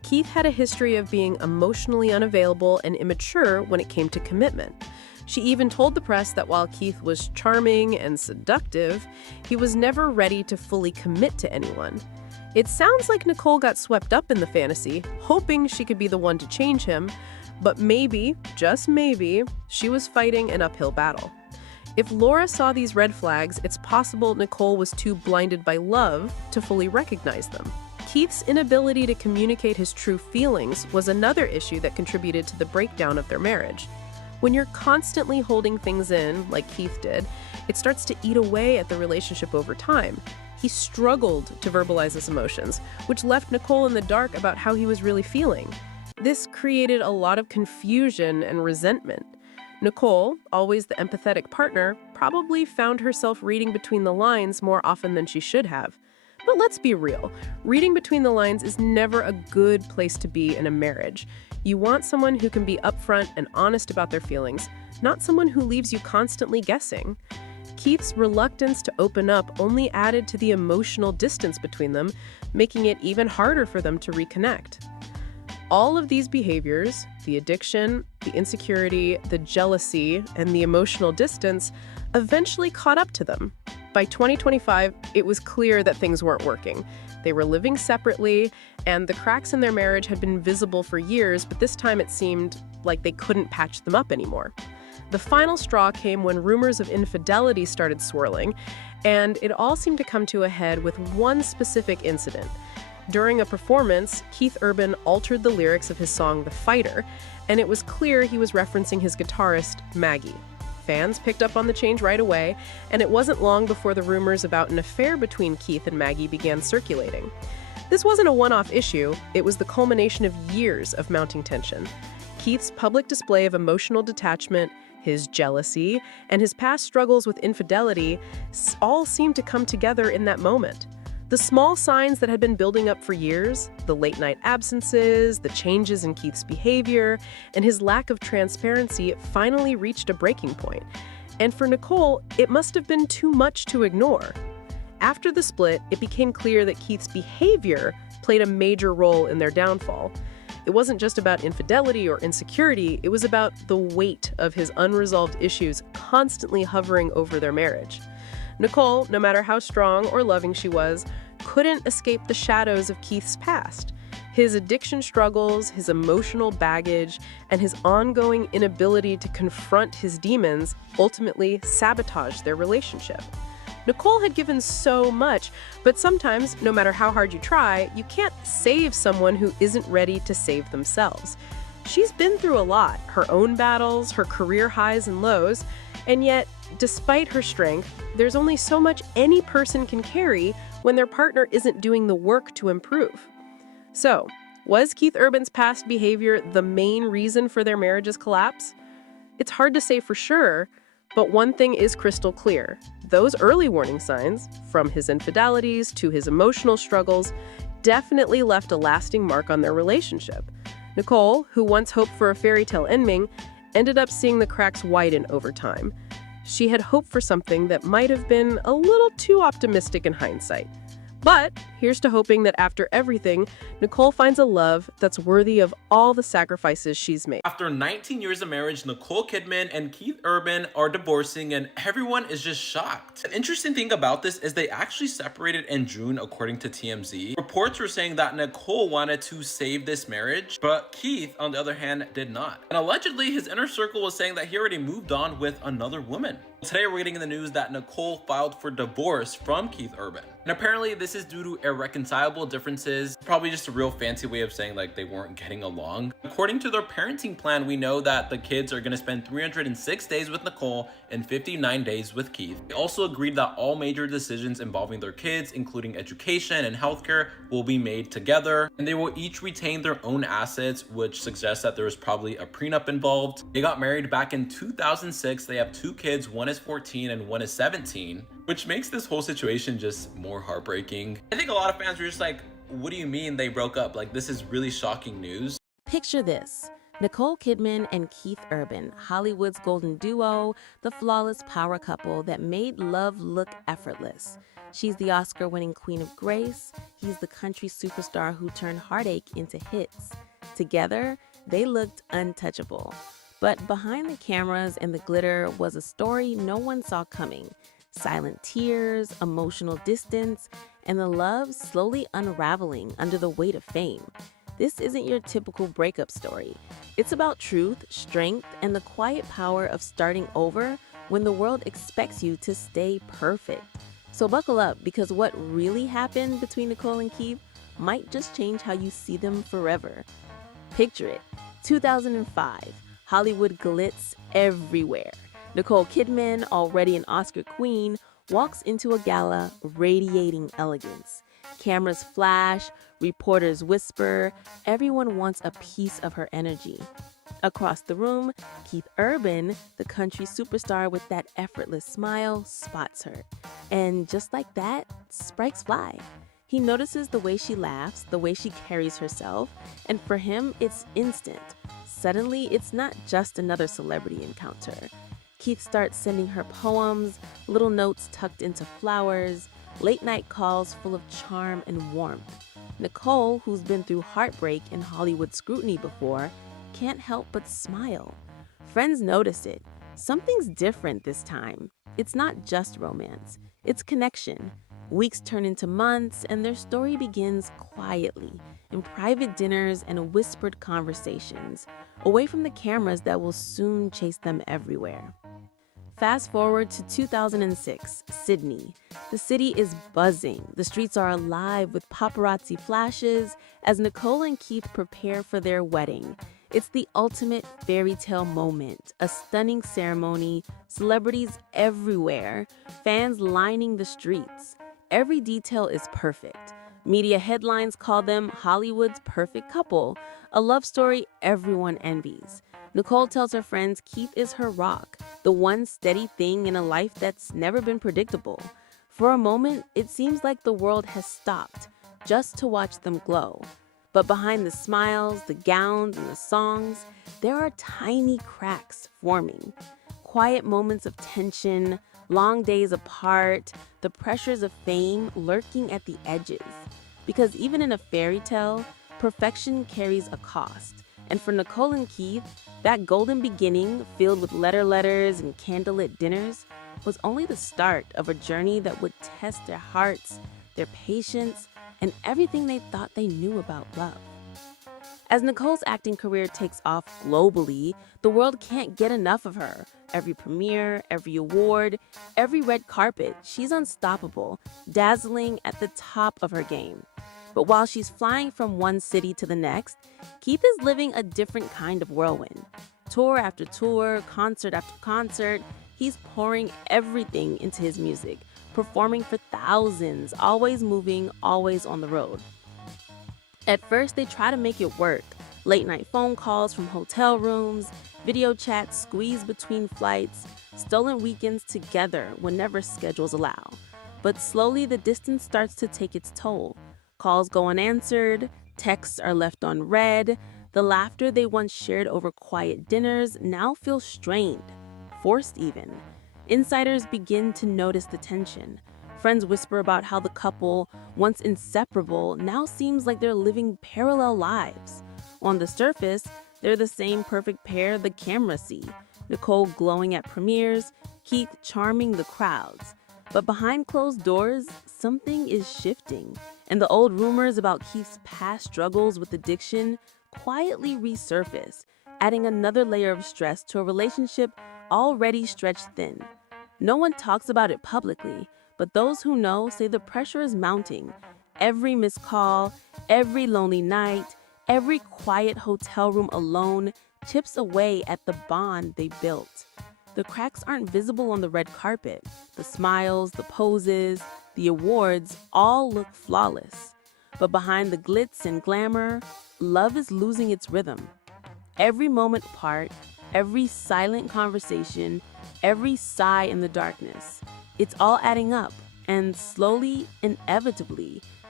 Keith had a history of being emotionally unavailable and immature when it came to commitment. She even told the press that while Keith was charming and seductive, he was never ready to fully commit to anyone. It sounds like Nicole got swept up in the fantasy, hoping she could be the one to change him, but maybe, just maybe, she was fighting an uphill battle. If Laura saw these red flags, it's possible Nicole was too blinded by love to fully recognize them. Keith's inability to communicate his true feelings was another issue that contributed to the breakdown of their marriage. When you're constantly holding things in, like Keith did, it starts to eat away at the relationship over time. He struggled to verbalize his emotions, which left Nicole in the dark about how he was really feeling. This created a lot of confusion and resentment. Nicole, always the empathetic partner, probably found herself reading between the lines more often than she should have. But let's be real, reading between the lines is never a good place to be in a marriage. You want someone who can be upfront and honest about their feelings, not someone who leaves you constantly guessing. Keith's reluctance to open up only added to the emotional distance between them, making it even harder for them to reconnect. All of these behaviors, the addiction, the insecurity, the jealousy, and the emotional distance, eventually caught up to them. By 2025, it was clear that things weren't working. They were living separately, and the cracks in their marriage had been visible for years, but this time it seemed like they couldn't patch them up anymore. The final straw came when rumors of infidelity started swirling, and it all seemed to come to a head with one specific incident. During a performance, Keith Urban altered the lyrics of his song The Fighter, and it was clear he was referencing his guitarist, Maggie. Fans picked up on the change right away, and it wasn't long before the rumors about an affair between Keith and Maggie began circulating. This wasn't a one-off issue, it was the culmination of years of mounting tension. Keith's public display of emotional detachment, his jealousy, and his past struggles with infidelity all seemed to come together in that moment. The small signs that had been building up for years, the late-night absences, the changes in Keith's behavior, and his lack of transparency finally reached a breaking point. And for Nicole, it must have been too much to ignore. After the split, it became clear that Keith's behavior played a major role in their downfall. It wasn't just about infidelity or insecurity, it was about the weight of his unresolved issues constantly hovering over their marriage. Nicole, no matter how strong or loving she was, couldn't escape the shadows of Keith's past. His addiction struggles, his emotional baggage, and his ongoing inability to confront his demons ultimately sabotaged their relationship. Nicole had given so much, but sometimes, no matter how hard you try, you can't save someone who isn't ready to save themselves. She's been through a lot, her own battles, her career highs and lows, and yet, despite her strength, there's only so much any person can carry when their partner isn't doing the work to improve. So, was Keith Urban's past behavior the main reason for their marriage's collapse? It's hard to say for sure, but one thing is crystal clear. Those early warning signs, from his infidelities to his emotional struggles, definitely left a lasting mark on their relationship. Nicole, who once hoped for a fairy tale ending, ended up seeing the cracks widen over time. She had hoped for something that might have been a little too optimistic in hindsight. But here's to hoping that after everything, Nicole finds a love that's worthy of all the sacrifices she's made. After 19 years of marriage, Nicole Kidman and Keith Urban are divorcing, and everyone is just shocked. An interesting thing about this is they actually separated in June, according to TMZ. Reports were saying that Nicole wanted to save this marriage, but Keith, on the other hand, did not. And allegedly, his inner circle was saying that he already moved on with another woman. Today, we're getting in the news that Nicole filed for divorce from Keith Urban. And apparently, this is due to irreconcilable differences. Probably just a real fancy way of saying like they weren't getting along. According to their parenting plan, we know that the kids are going to spend 306 days with Nicole and 59 days with Keith. They also agreed that all major decisions involving their kids, including education and healthcare, will be made together. And they will each retain their own assets, which suggests that there was probably a prenup involved. They got married back in 2006. They have 2 kids. One is 14 and one is 17, which makes this whole situation just more heartbreaking. I think a lot of fans were just like, what do you mean they broke up? Like, this is really shocking news. Picture this. Nicole Kidman and Keith Urban, Hollywood's golden duo, the flawless power couple that made love look effortless. She's the Oscar-winning Queen of Grace. He's the country superstar who turned heartache into hits. Together, they looked untouchable. But behind the cameras and the glitter was a story no one saw coming. Silent tears, emotional distance, and the love slowly unraveling under the weight of fame. This isn't your typical breakup story. It's about truth, strength, and the quiet power of starting over when the world expects you to stay perfect. So buckle up, because what really happened between Nicole and Keith might just change how you see them forever. Picture it, 2005, Hollywood glitz everywhere. Nicole Kidman, already an Oscar queen, walks into a gala radiating elegance. Cameras flash, reporters whisper, everyone wants a piece of her energy. Across the room, Keith Urban, the country superstar with that effortless smile, spots her. And just like that, sparks fly. He notices the way she laughs, the way she carries herself, and for him, it's instant. Suddenly, it's not just another celebrity encounter. Keith starts sending her poems, little notes tucked into flowers, late-night calls full of charm and warmth. Nicole, who's been through heartbreak and Hollywood scrutiny before, can't help but smile. Friends notice it. Something's different this time. It's not just romance. It's connection. Weeks turn into months, and their story begins quietly, in private dinners and whispered conversations, away from the cameras that will soon chase them everywhere. Fast forward to 2006, Sydney. The city is buzzing. The streets are alive with paparazzi flashes as Nicole and Keith prepare for their wedding. It's the ultimate fairy tale moment, a stunning ceremony, celebrities everywhere, fans lining the streets. Every detail is perfect. Media headlines call them Hollywood's perfect couple, a love story everyone envies. Nicole tells her friends Keith is her rock, the one steady thing in a life that's never been predictable. For a moment, it seems like the world has stopped, just to watch them glow. But behind the smiles, the gowns, and the songs, there are tiny cracks forming. Quiet moments of tension, long days apart, the pressures of fame lurking at the edges. Because even in a fairy tale, perfection carries a cost. And for Nicole and Keith, that golden beginning, filled with letters and candlelit dinners, was only the start of a journey that would test their hearts, their patience, and everything they thought they knew about love. As Nicole's acting career takes off globally, the world can't get enough of her. Every premiere, every award, every red carpet, she's unstoppable, dazzling at the top of her game. But while she's flying from one city to the next, Keith is living a different kind of whirlwind. Tour after tour, concert after concert, he's pouring everything into his music, performing for thousands, always moving, always on the road. At first, they try to make it work. Late-night phone calls from hotel rooms, video chats squeezed between flights, stolen weekends together whenever schedules allow. But slowly, the distance starts to take its toll. Calls go unanswered, texts are left unread, the laughter they once shared over quiet dinners now feels strained, forced even. Insiders begin to notice the tension. Friends whisper about how the couple, once inseparable, now seems like they're living parallel lives. On the surface, they're the same perfect pair the cameras see. Nicole glowing at premieres, Keith charming the crowds. But behind closed doors, something is shifting. And the old rumors about Keith's past struggles with addiction quietly resurface, adding another layer of stress to a relationship already stretched thin. No one talks about it publicly, but those who know say the pressure is mounting. Every missed call, every lonely night, every quiet hotel room alone chips away at the bond they built. The cracks aren't visible on the red carpet. The smiles, the poses, the awards all look flawless. But behind the glitz and glamour, love is losing its rhythm. Every moment apart, every silent conversation, every sigh in the darkness, it's all adding up. And slowly, inevitably, the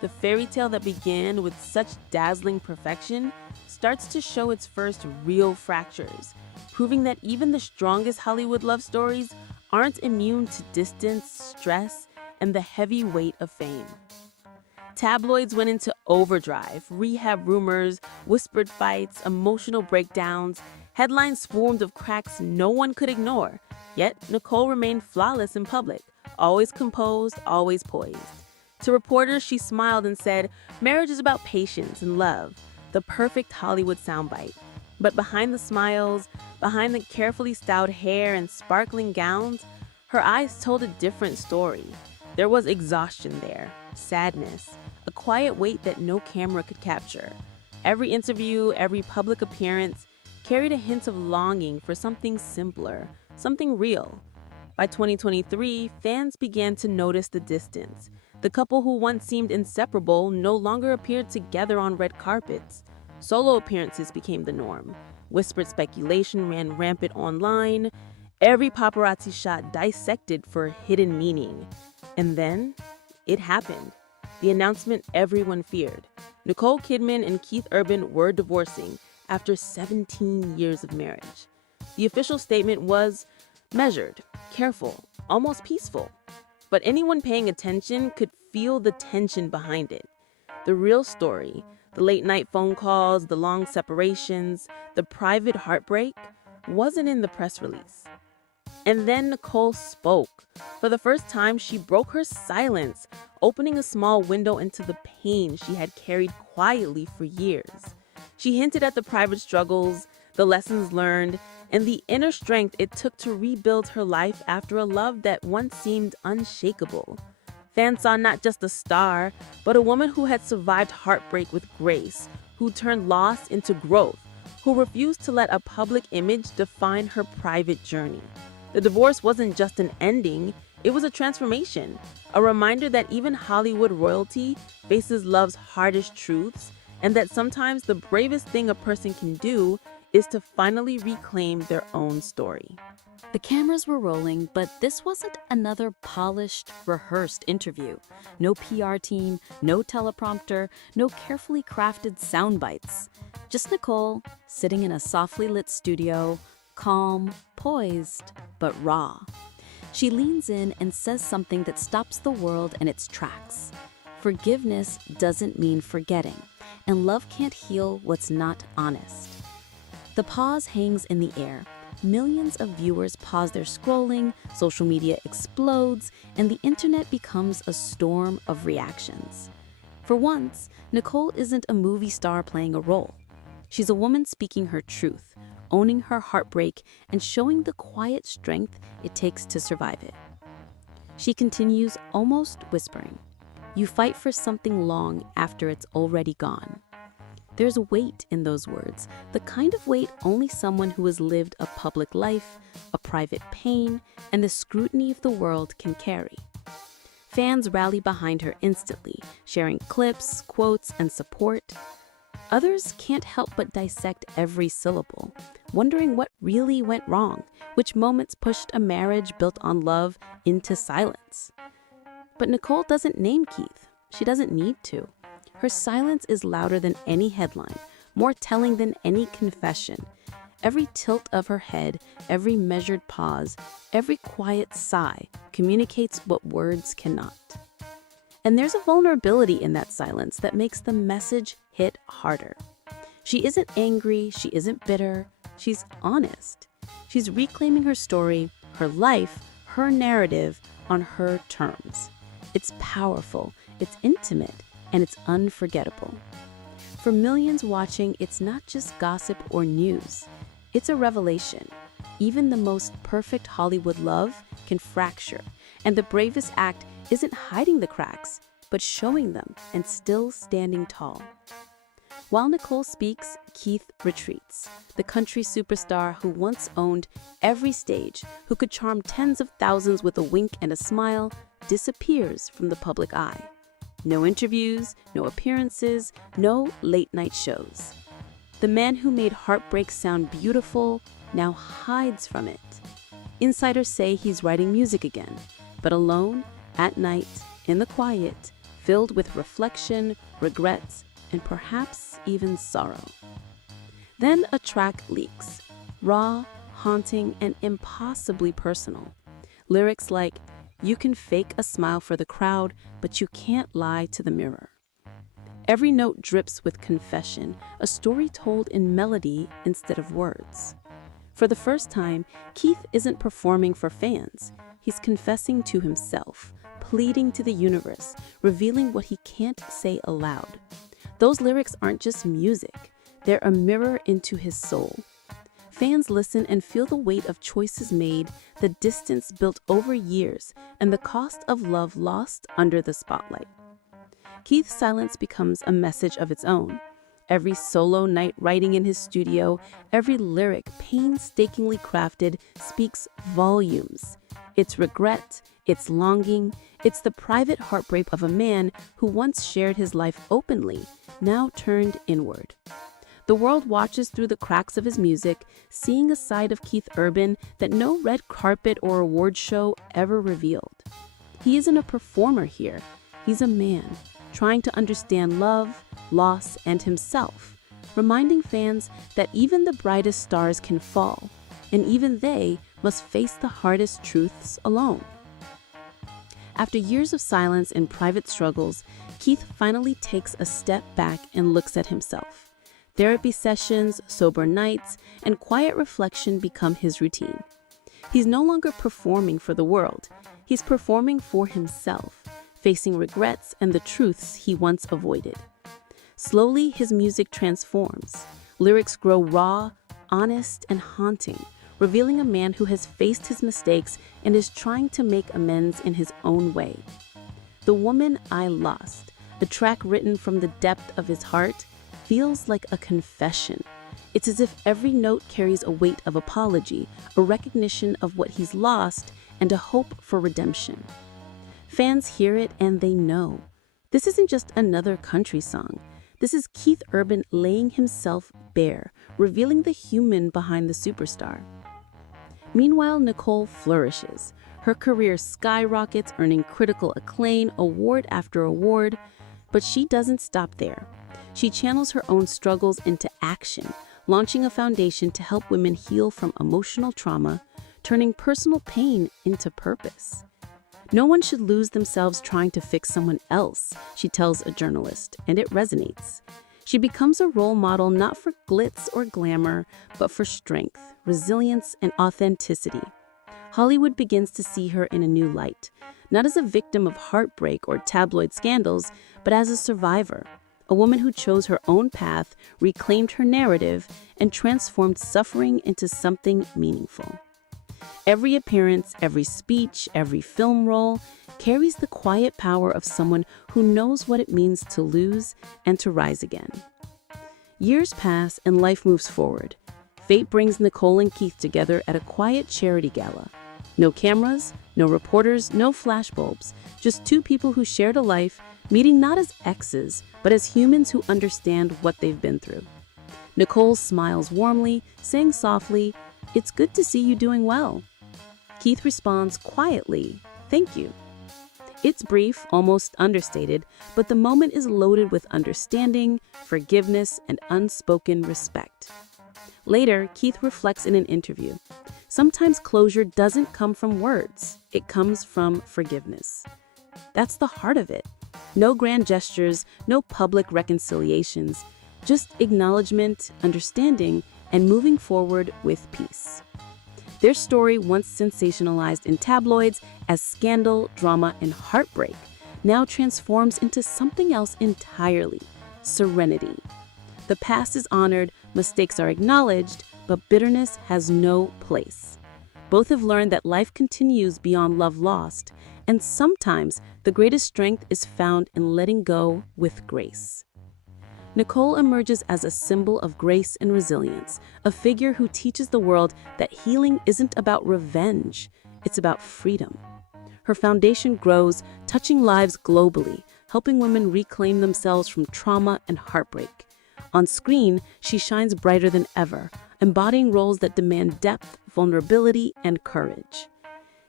The fairy tale that began with such dazzling perfection starts to show its first real fractures, proving that even the strongest Hollywood love stories aren't immune to distance, stress, and the heavy weight of fame. Tabloids went into overdrive, rehab rumors, whispered fights, emotional breakdowns. Headlines swarmed of cracks no one could ignore. Yet Nicole remained flawless in public, always composed, always poised. To reporters, she smiled and said, "Marriage is about patience and love," the perfect Hollywood soundbite. But behind the smiles, behind the carefully styled hair and sparkling gowns, her eyes told a different story. There was exhaustion there, sadness, a quiet weight that no camera could capture. Every interview, every public appearance carried a hint of longing for something simpler, something real. By 2023, fans began to notice the distance. The couple who once seemed inseparable no longer appeared together on red carpets. Solo appearances became the norm. Whispered speculation ran rampant online. Every paparazzi shot dissected for hidden meaning. And then, it happened. The announcement everyone feared. Nicole Kidman and Keith Urban were divorcing after 17 years of marriage. The official statement was measured, careful, almost peaceful. But anyone paying attention could feel the tension behind it. The real story, the late-night phone calls, the long separations, the private heartbreak, wasn't in the press release. And then Nicole spoke. For the first time, she broke her silence, opening a small window into the pain she had carried quietly for years. She hinted at the private struggles, the lessons learned, and the inner strength it took to rebuild her life after a love that once seemed unshakable. Fans saw not just a star, but a woman who had survived heartbreak with grace, who turned loss into growth, who refused to let a public image define her private journey. The divorce wasn't just an ending, it was a transformation, a reminder that even Hollywood royalty faces love's hardest truths, and that sometimes the bravest thing a person can do is to finally reclaim their own story. The cameras were rolling, but this wasn't another polished, rehearsed interview. No PR team, no teleprompter, no carefully crafted sound bites. Just Nicole, sitting in a softly lit studio, calm, poised, but raw. She leans in and says something that stops the world in its tracks. Forgiveness doesn't mean forgetting, and love can't heal what's not honest. The pause hangs in the air. Millions of viewers pause their scrolling, social media explodes, and the internet becomes a storm of reactions. For once, Nicole isn't a movie star playing a role. She's a woman speaking her truth, owning her heartbreak, and showing the quiet strength it takes to survive it. She continues, almost whispering, "You fight for something long after it's already gone." There's weight in those words, the kind of weight only someone who has lived a public life, a private pain, and the scrutiny of the world can carry. Fans rally behind her instantly, sharing clips, quotes, and support. Others can't help but dissect every syllable, wondering what really went wrong, which moments pushed a marriage built on love into silence. But Nicole doesn't name Keith. She doesn't need to. Her silence is louder than any headline, more telling than any confession. Every tilt of her head, every measured pause, every quiet sigh communicates what words cannot. And there's a vulnerability in that silence that makes the message hit harder. She isn't angry, she isn't bitter, she's honest. She's reclaiming her story, her life, her narrative on her terms. It's powerful, it's intimate, and it's unforgettable. For millions watching, it's not just gossip or news. It's a revelation. Even the most perfect Hollywood love can fracture, and the bravest act isn't hiding the cracks, but showing them and still standing tall. While Nicole speaks, Keith retreats. The country superstar who once owned every stage, who could charm tens of thousands with a wink and a smile, disappears from the public eye. No interviews, no appearances, no late-night shows. The man who made heartbreak sound beautiful now hides from it. Insiders say he's writing music again, but alone, at night, in the quiet, filled with reflection, regrets, and perhaps even sorrow. Then a track leaks, raw, haunting, and impossibly personal. Lyrics like, "You can fake a smile for the crowd, but you can't lie to the mirror." Every note drips with confession, a story told in melody instead of words. For the first time, Keith isn't performing for fans. He's confessing to himself, pleading to the universe, revealing what he can't say aloud. Those lyrics aren't just music, they're a mirror into his soul. Fans listen and feel the weight of choices made, the distance built over years, and the cost of love lost under the spotlight. Keith's silence becomes a message of its own. Every solo night writing in his studio, every lyric painstakingly crafted speaks volumes. It's regret, it's longing, it's the private heartbreak of a man who once shared his life openly, now turned inward. The world watches through the cracks of his music, seeing a side of Keith Urban that no red carpet or award show ever revealed. He isn't a performer here, he's a man, trying to understand love, loss, and himself, reminding fans that even the brightest stars can fall, and even they must face the hardest truths alone. After years of silence and private struggles, Keith finally takes a step back and looks at himself. Therapy sessions, sober nights, and quiet reflection become his routine. He's no longer performing for the world, he's performing for himself, facing regrets and the truths he once avoided. Slowly, his music transforms. Lyrics grow raw, honest, and haunting, revealing a man who has faced his mistakes and is trying to make amends in his own way. The Woman I Lost, a track written from the depth of his heart, feels like a confession. It's as if every note carries a weight of apology, a recognition of what he's lost, and a hope for redemption. Fans hear it and they know. This isn't just another country song. This is Keith Urban laying himself bare, revealing the human behind the superstar. Meanwhile, Nicole flourishes. Her career skyrockets, earning critical acclaim, award after award. But she doesn't stop there. She channels her own struggles into action, launching a foundation to help women heal from emotional trauma, turning personal pain into purpose. No one should lose themselves trying to fix someone else, she tells a journalist, and it resonates. She becomes a role model not for glitz or glamour, but for strength, resilience, and authenticity. Hollywood begins to see her in a new light, not as a victim of heartbreak or tabloid scandals, but as a survivor, a woman who chose her own path, reclaimed her narrative, and transformed suffering into something meaningful. Every appearance, every speech, every film role carries the quiet power of someone who knows what it means to lose and to rise again. Years pass and life moves forward. Fate brings Nicole and Keith together at a quiet charity gala. No cameras, no reporters, no flashbulbs, just two people who shared a life, meeting not as exes, but as humans who understand what they've been through. Nicole smiles warmly, saying softly, "It's good to see you doing well." Keith responds quietly, "Thank you." It's brief, almost understated, but the moment is loaded with understanding, forgiveness, and unspoken respect. Later, Keith reflects in an interview. Sometimes closure doesn't come from words, it comes from forgiveness. That's the heart of it. No grand gestures, no public reconciliations, just acknowledgement, understanding, and moving forward with peace. Their story, once sensationalized in tabloids as scandal, drama, and heartbreak, now transforms into something else entirely: serenity. The past is honored, mistakes are acknowledged, but bitterness has no place. Both have learned that life continues beyond love lost, and sometimes the greatest strength is found in letting go with grace. Nicole emerges as a symbol of grace and resilience, a figure who teaches the world that healing isn't about revenge, it's about freedom. Her foundation grows, touching lives globally, helping women reclaim themselves from trauma and heartbreak. On screen, she shines brighter than ever, embodying roles that demand depth, vulnerability, and courage.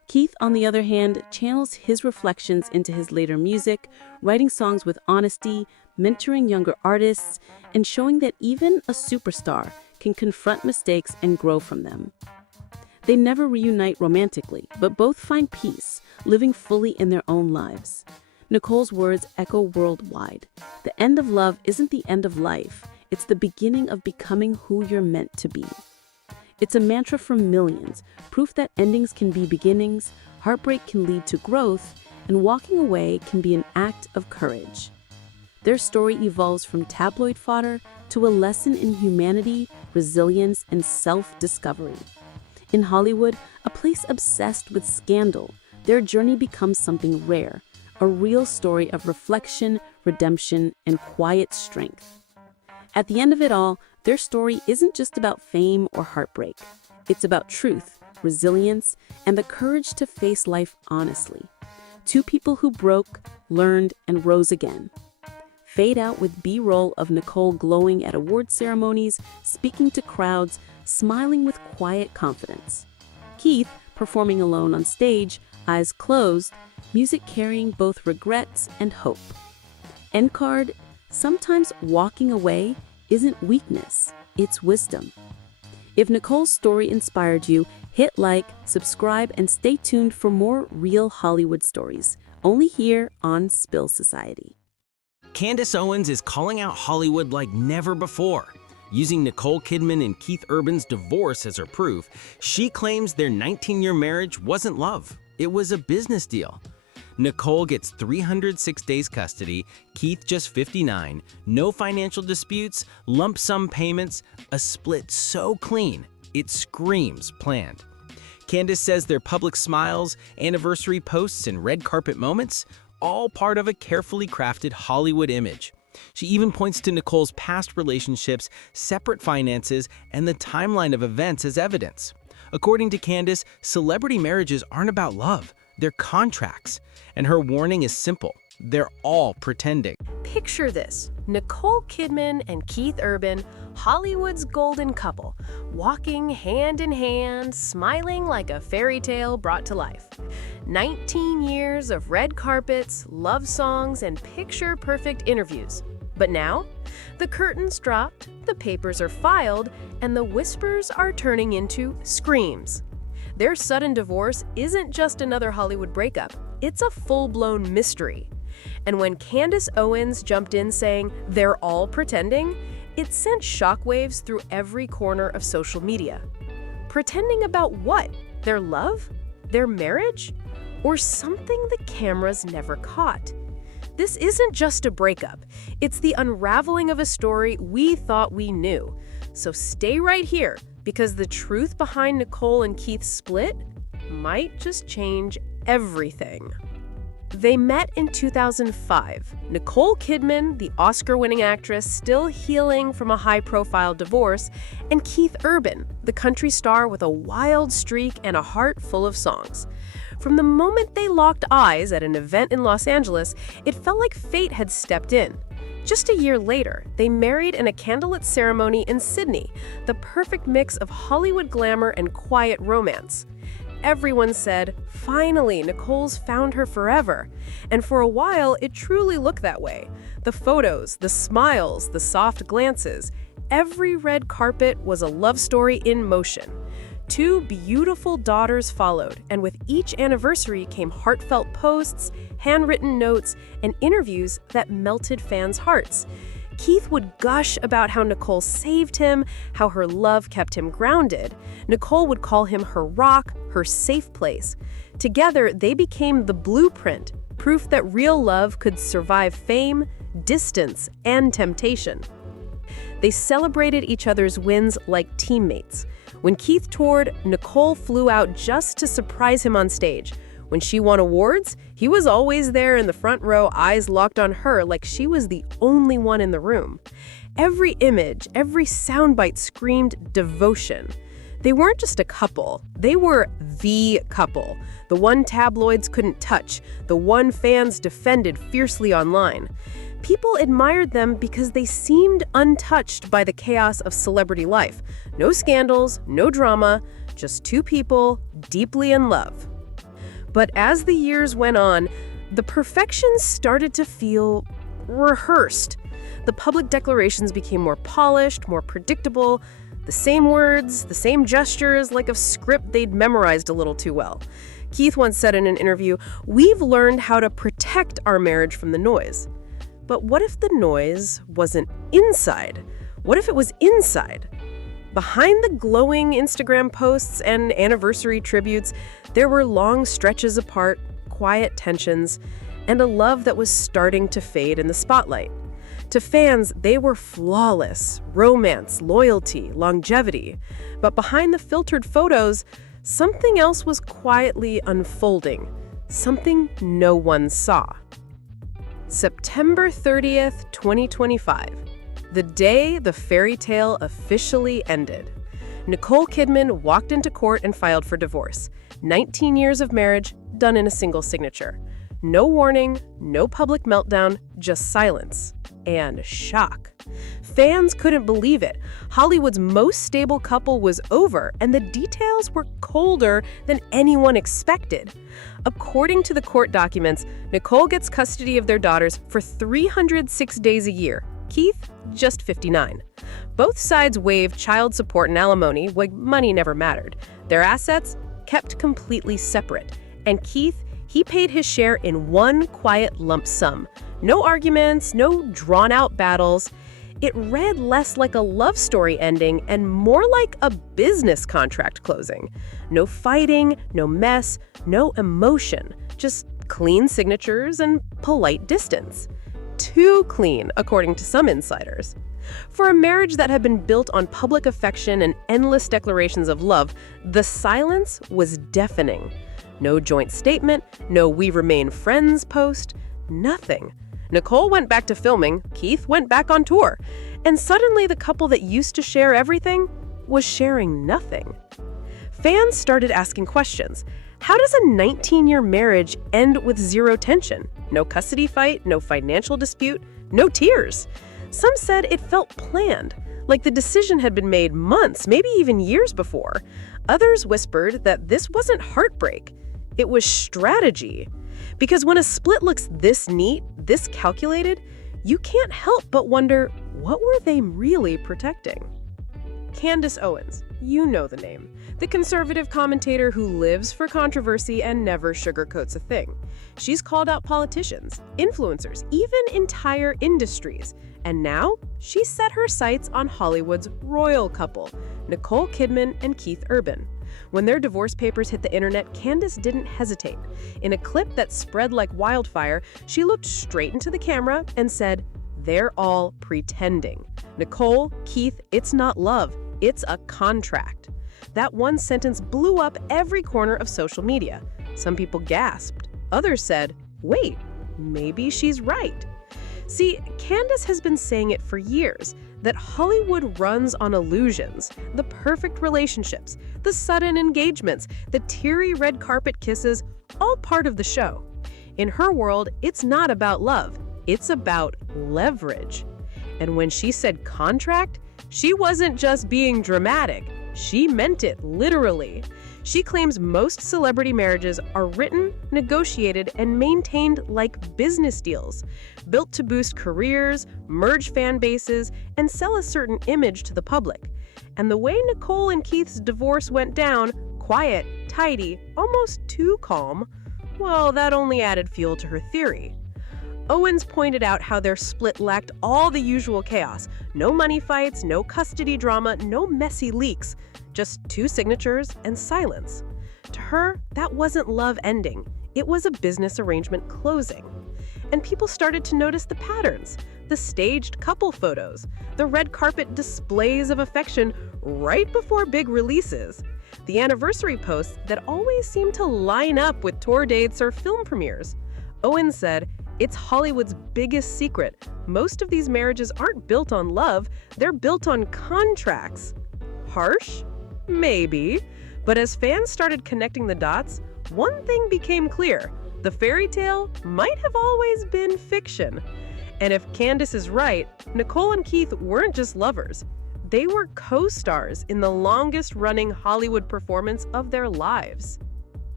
Keith, on the other hand, channels his reflections into his later music, writing songs with honesty, mentoring younger artists, and showing that even a superstar can confront mistakes and grow from them. They never reunite romantically, but both find peace, living fully in their own lives. Nicole's words echo worldwide. The end of love isn't the end of life. It's the beginning of becoming who you're meant to be. It's a mantra for millions, proof that endings can be beginnings, heartbreak can lead to growth, and walking away can be an act of courage. Their story evolves from tabloid fodder to a lesson in humanity, resilience, and self-discovery. In Hollywood, a place obsessed with scandal, their journey becomes something rare, a real story of reflection, redemption, and quiet strength. At the end of it all, their story isn't just about fame or heartbreak. It's about truth, resilience, and the courage to face life honestly. Two people who broke, learned, and rose again. Fade out with B-roll of Nicole glowing at award ceremonies, speaking to crowds, smiling with quiet confidence. Keith performing alone on stage, eyes closed, music carrying both regrets and hope. End card, sometimes walking away isn't weakness, it's wisdom. If Nicole's story inspired you, hit like, subscribe, and stay tuned for more real Hollywood stories, only here on Spill Society. Candace Owens is calling out Hollywood like never before. Using Nicole Kidman and Keith Urban's divorce as her proof, she claims their 19-year marriage wasn't love. It was a business deal. Nicole gets 306 days custody, Keith just 59, no financial disputes, lump sum payments, a split so clean, it screams planned. Candace says their public smiles, anniversary posts, and red carpet moments, all part of a carefully crafted Hollywood image. She even points to Nicole's past relationships, separate finances, and the timeline of events as evidence. According to Candace, celebrity marriages aren't about love, they're contracts. And her warning is simple, they're all pretending. Picture this, Nicole Kidman and Keith Urban, Hollywood's golden couple, walking hand in hand, smiling like a fairy tale brought to life. 19 years of red carpets, love songs, and picture-perfect interviews. But now, the curtains dropped, the papers are filed, and the whispers are turning into screams. Their sudden divorce isn't just another Hollywood breakup, it's a full-blown mystery. And when Candace Owens jumped in saying, "They're all pretending," it sent shockwaves through every corner of social media. Pretending about what? Their love? Their marriage? Or something the cameras never caught? This isn't just a breakup. It's the unraveling of a story we thought we knew. So stay right here, because the truth behind Nicole and Keith's split might just change everything. They met in 2005. Nicole Kidman, the Oscar-winning actress still healing from a high-profile divorce, and Keith Urban, the country star with a wild streak and a heart full of songs. From the moment they locked eyes at an event in Los Angeles, it felt like fate had stepped in. Just a year later, they married in a candlelit ceremony in Sydney, the perfect mix of Hollywood glamour and quiet romance. Everyone said, finally, Nicole's found her forever. And for a while, it truly looked that way. The photos, the smiles, the soft glances, every red carpet was a love story in motion. 2 beautiful daughters followed, and with each anniversary came heartfelt posts, handwritten notes, and interviews that melted fans' hearts. Keith would gush about how Nicole saved him, how her love kept him grounded. Nicole would call him her rock, her safe place. Together, they became the blueprint, proof that real love could survive fame, distance, and temptation. They celebrated each other's wins like teammates. When Keith toured, Nicole flew out just to surprise him on stage. When she won awards, he was always there in the front row, eyes locked on her like she was the only one in the room. Every image, every soundbite screamed devotion. They weren't just a couple, they were the couple. The one tabloids couldn't touch, the one fans defended fiercely online. People admired them because they seemed untouched by the chaos of celebrity life. No scandals, no drama, just 2 people deeply in love. But as the years went on, the perfection started to feel rehearsed. The public declarations became more polished, more predictable, the same words, the same gestures, like a script they'd memorized a little too well. Keith once said in an interview, "We've learned how to protect our marriage from the noise." But what if the noise wasn't inside? What if it was inside? Behind the glowing Instagram posts and anniversary tributes, there were long stretches apart, quiet tensions, and a love that was starting to fade in the spotlight. To fans, they were flawless: romance, loyalty, longevity. But behind the filtered photos, something else was quietly unfolding, something no one saw. September 30th, 2025, the day the fairy tale officially ended. Nicole Kidman walked into court and filed for divorce. 19 years of marriage done in a single signature. No warning, no public meltdown, just silence and shock. Fans couldn't believe it. Hollywood's most stable couple was over, and the details were colder than anyone expected. According to the court documents, Nicole gets custody of their daughters for 306 days a year. Keith, just 59. Both sides waived child support and alimony, like money never mattered. Their assets kept completely separate. And Keith, he paid his share in one quiet lump sum. No arguments, no drawn-out battles. It read less like a love story ending and more like a business contract closing. No fighting, no mess, no emotion, just clean signatures and polite distance. Too clean, according to some insiders. For a marriage that had been built on public affection and endless declarations of love, the silence was deafening. No joint statement, no "we remain friends" post, nothing. Nicole went back to filming, Keith went back on tour, and suddenly the couple that used to share everything was sharing nothing. Fans started asking questions. How does a 19-year marriage end with zero tension? No custody fight, no financial dispute, no tears. Some said it felt planned, like the decision had been made months, maybe even years before. Others whispered that this wasn't heartbreak, it was strategy. Because when a split looks this neat, this calculated, you can't help but wonder, what were they really protecting? Candace Owens, you know the name. The conservative commentator who lives for controversy and never sugarcoats a thing. She's called out politicians, influencers, even entire industries. And now, she's set her sights on Hollywood's royal couple, Nicole Kidman and Keith Urban. When their divorce papers hit the internet, Candace didn't hesitate. In a clip that spread like wildfire, she looked straight into the camera and said, "They're all pretending. Nicole, Keith, it's not love, it's a contract." That one sentence blew up every corner of social media. Some people gasped. Others said, wait, maybe she's right. See, Candace has been saying it for years, that Hollywood runs on illusions, the perfect relationships, the sudden engagements, the teary red carpet kisses, all part of the show. In her world, it's not about love, it's about leverage. And when she said contract, she wasn't just being dramatic, she meant it literally. She claims most celebrity marriages are written, negotiated, and maintained like business deals, built to boost careers, merge fan bases, and sell a certain image to the public. And the way Nicole and Keith's divorce went down, quiet, tidy, almost too calm, well, that only added fuel to her theory. Owens pointed out how their split lacked all the usual chaos. No money fights, no custody drama, no messy leaks, just two signatures and silence. To her, that wasn't love ending. It was a business arrangement closing. And people started to notice the patterns, the staged couple photos, the red carpet displays of affection right before big releases, the anniversary posts that always seemed to line up with tour dates or film premieres. Owens said, "It's Hollywood's biggest secret. Most of these marriages aren't built on love, they're built on contracts." Harsh? Maybe. But as fans started connecting the dots, one thing became clear. The fairy tale might have always been fiction. And if Candace is right, Nicole and Keith weren't just lovers. They were co-stars in the longest-running Hollywood performance of their lives.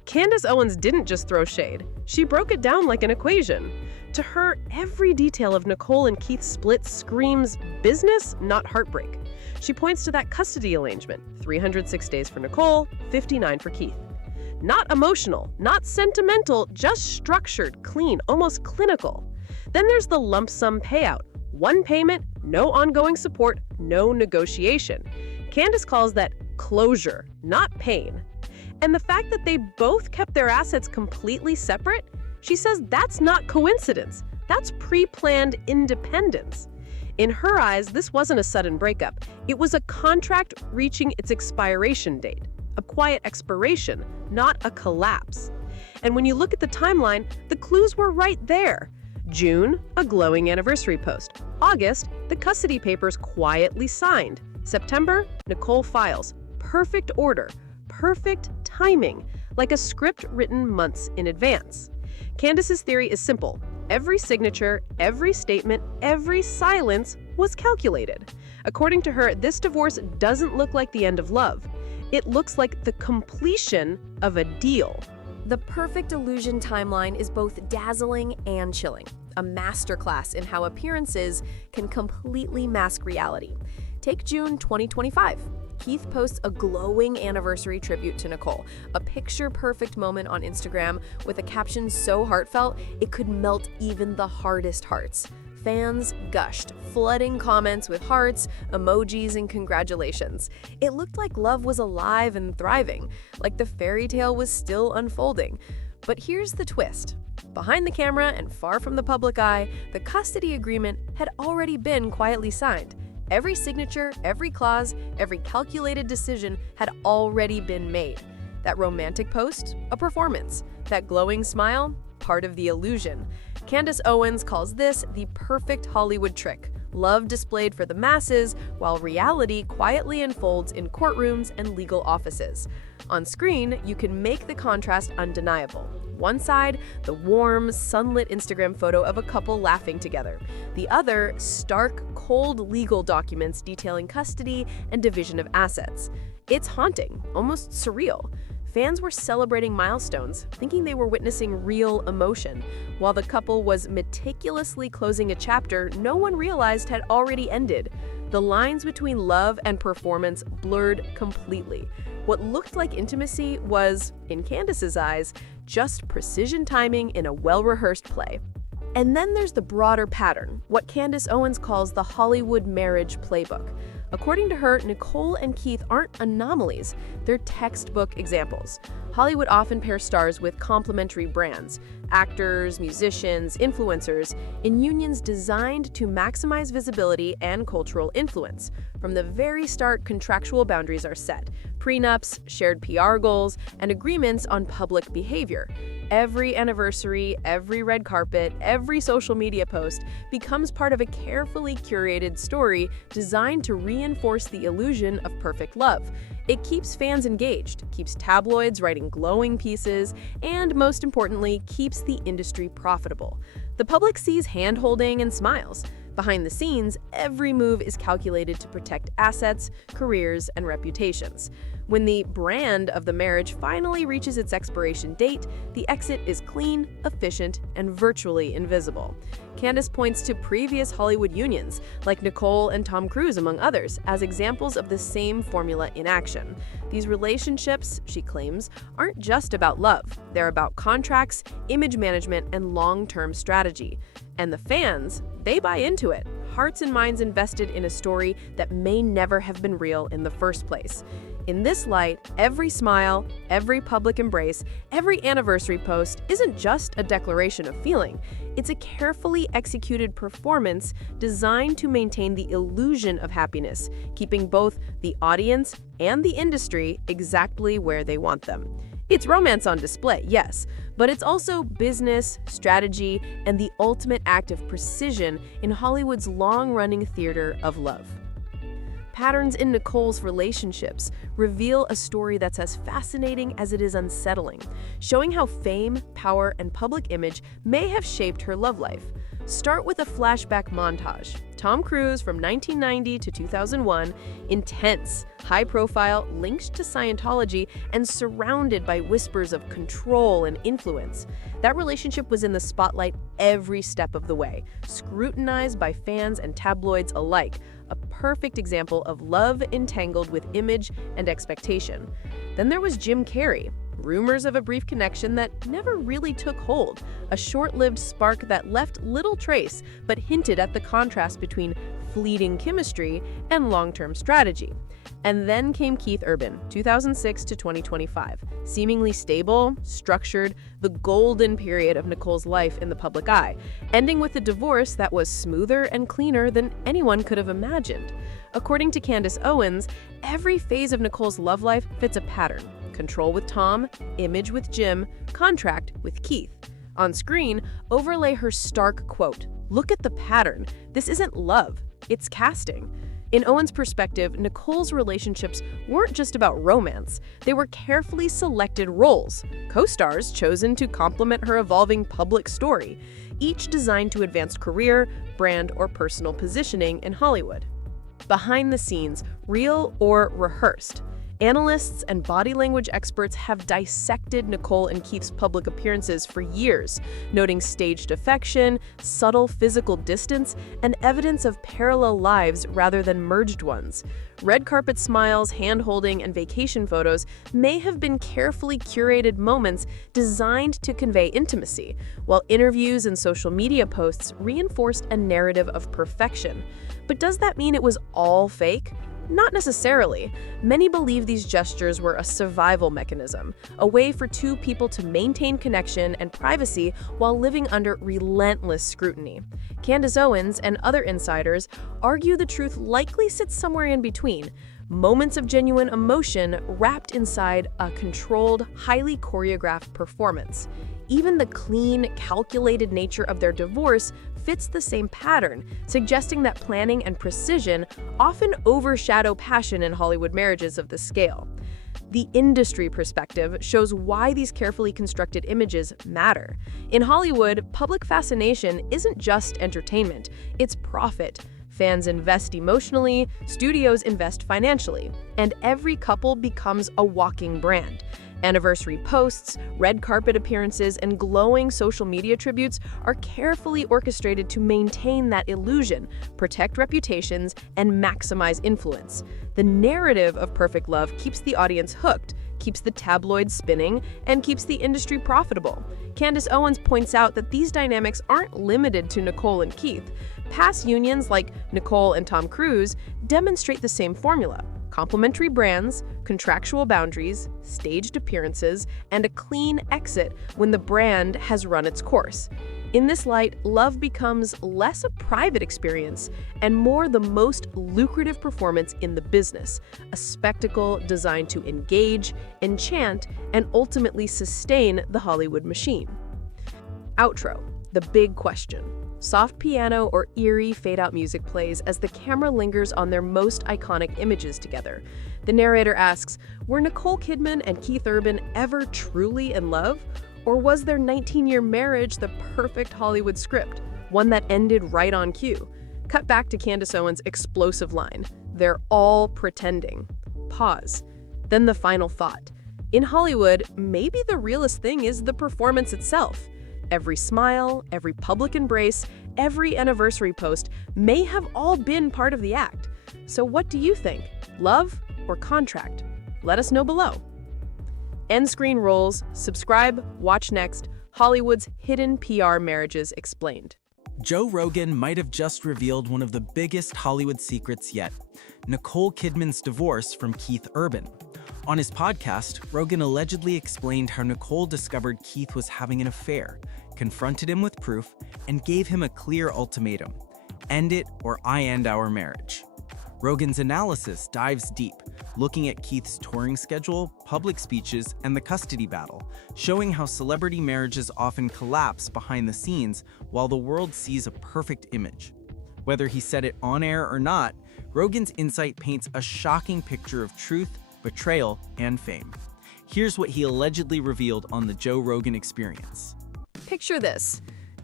Candace Owens didn't just throw shade. She broke it down like an equation. To her, every detail of Nicole and Keith's split screams business, not heartbreak. She points to that custody arrangement, 306 days for Nicole, 59 for Keith. Not emotional, not sentimental, just structured, clean, almost clinical. Then there's the lump sum payout. One payment, no ongoing support, no negotiation. Candace calls that closure, not pain. And the fact that they both kept their assets completely separate, she says that's not coincidence. That's pre-planned independence. In her eyes, this wasn't a sudden breakup. It was a contract reaching its expiration date, a quiet expiration, not a collapse. And when you look at the timeline, the clues were right there. June, a glowing anniversary post. August, the custody papers quietly signed. September, Nicole files. Perfect order, perfect timing, like a script written months in advance. Candace's theory is simple. Every signature, every statement, every silence was calculated. According to her, this divorce doesn't look like the end of love. It looks like the completion of a deal. The perfect illusion timeline is both dazzling and chilling, a masterclass in how appearances can completely mask reality. Take June 2025. Keith posts a glowing anniversary tribute to Nicole, a picture-perfect moment on Instagram with a caption so heartfelt it could melt even the hardest hearts. Fans gushed, flooding comments with hearts, emojis, and congratulations. It looked like love was alive and thriving, like the fairy tale was still unfolding. But here's the twist. Behind the camera and far from the public eye, the custody agreement had already been quietly signed. Every signature, every clause, every calculated decision had already been made. That romantic post, a performance. That glowing smile, part of the illusion. Candace Owens calls this the perfect Hollywood trick. Love displayed for the masses, while reality quietly unfolds in courtrooms and legal offices. On screen, you can make the contrast undeniable. One side, the warm, sunlit Instagram photo of a couple laughing together. The other, stark, cold legal documents detailing custody and division of assets. It's haunting, almost surreal. Fans were celebrating milestones, thinking they were witnessing real emotion, while the couple was meticulously closing a chapter no one realized had already ended. The lines between love and performance blurred completely. What looked like intimacy was, in Candace's eyes, just precision timing in a well-rehearsed play. And then there's the broader pattern, what Candace Owens calls the Hollywood marriage playbook. According to her, Nicole and Keith aren't anomalies, they're textbook examples. Hollywood often pairs stars with complementary brands, actors, musicians, influencers, in unions designed to maximize visibility and cultural influence. From the very start, contractual boundaries are set, prenups, shared PR goals, and agreements on public behavior. Every anniversary, every red carpet, every social media post becomes part of a carefully curated story designed to reinforce the illusion of perfect love. It keeps fans engaged, keeps tabloids writing glowing pieces, and most importantly, keeps the industry profitable. The public sees hand-holding and smiles. Behind the scenes, every move is calculated to protect assets, careers, and reputations. When the brand of the marriage finally reaches its expiration date, the exit is clean, efficient, and virtually invisible. Candace points to previous Hollywood unions, like Nicole and Tom Cruise, among others, as examples of the same formula in action. These relationships, she claims, aren't just about love. They're about contracts, image management, and long-term strategy. And the fans, they buy into it. Hearts and minds invested in a story that may never have been real in the first place. In this light, every smile, every public embrace, every anniversary post isn't just a declaration of feeling. It's a carefully executed performance designed to maintain the illusion of happiness, keeping both the audience and the industry exactly where they want them. It's romance on display, yes, but it's also business, strategy, and the ultimate act of precision in Hollywood's long-running theater of love. Patterns in Nicole's relationships reveal a story that's as fascinating as it is unsettling, showing how fame, power, and public image may have shaped her love life. Start with a flashback montage. Tom Cruise from 1990 to 2001, intense, high profile, linked to Scientology, and surrounded by whispers of control and influence. That relationship was in the spotlight every step of the way, scrutinized by fans and tabloids alike, a perfect example of love entangled with image and expectation. Then there was Jim Carrey. Rumors of a brief connection that never really took hold, a short-lived spark that left little trace but hinted at the contrast between fleeting chemistry and long-term strategy. And then came Keith Urban, 2006 to 2025, seemingly stable, structured, the golden period of Nicole's life in the public eye, ending with a divorce that was smoother and cleaner than anyone could have imagined. According to Candace Owens, every phase of Nicole's love life fits a pattern. Control with Tom, image with Jim, contract with Keith. On screen, overlay her stark quote, "Look at the pattern. This isn't love, it's casting." In Owens' perspective, Nicole's relationships weren't just about romance. They were carefully selected roles, co-stars chosen to complement her evolving public story, each designed to advance career, brand, or personal positioning in Hollywood. Behind the scenes, real or rehearsed. Analysts and body language experts have dissected Nicole and Keith's public appearances for years, noting staged affection, subtle physical distance, and evidence of parallel lives rather than merged ones. Red carpet smiles, hand-holding, and vacation photos may have been carefully curated moments designed to convey intimacy, while interviews and social media posts reinforced a narrative of perfection. But does that mean it was all fake? Not necessarily. Many believe these gestures were a survival mechanism, a way for two people to maintain connection and privacy while living under relentless scrutiny. Candace Owens and other insiders argue the truth likely sits somewhere in between, moments of genuine emotion wrapped inside a controlled, highly choreographed performance. Even the clean, calculated nature of their divorce fits the same pattern, suggesting that planning and precision often overshadow passion in Hollywood marriages of this scale. The industry perspective shows why these carefully constructed images matter. In Hollywood, public fascination isn't just entertainment, it's profit. Fans invest emotionally, studios invest financially, and every couple becomes a walking brand. Anniversary posts, red carpet appearances, and glowing social media tributes are carefully orchestrated to maintain that illusion, protect reputations, and maximize influence. The narrative of perfect love keeps the audience hooked, keeps the tabloids spinning, and keeps the industry profitable. Candace Owens points out that these dynamics aren't limited to Nicole and Keith. Past unions like Nicole and Tom Cruise demonstrate the same formula. Complementary brands, contractual boundaries, staged appearances, and a clean exit when the brand has run its course. In this light, love becomes less a private experience and more the most lucrative performance in the business, a spectacle designed to engage, enchant, and ultimately sustain the Hollywood machine. Outro, the big question. Soft piano or eerie fade-out music plays as the camera lingers on their most iconic images together. The narrator asks, were Nicole Kidman and Keith Urban ever truly in love? Or was their 19-year marriage the perfect Hollywood script, one that ended right on cue? Cut back to Candace Owens' explosive line, "They're all pretending." Pause. Then the final thought. In Hollywood, maybe the realest thing is the performance itself. Every smile, every public embrace, every anniversary post may have all been part of the act. So what do you think? Love or contract? Let us know below. End screen rolls. Subscribe, watch next. Hollywood's hidden PR marriages explained. Joe Rogan might have just revealed one of the biggest Hollywood secrets yet, Nicole Kidman's divorce from Keith Urban. On his podcast, Rogan allegedly explained how Nicole discovered Keith was having an affair, confronted him with proof, and gave him a clear ultimatum: end it or I end our marriage. Rogan's analysis dives deep, looking at Keith's touring schedule, public speeches, and the custody battle, showing how celebrity marriages often collapse behind the scenes while the world sees a perfect image. Whether he said it on air or not, Rogan's insight paints a shocking picture of truth, betrayal, and fame. Here's what he allegedly revealed on the Joe Rogan Experience. Picture this.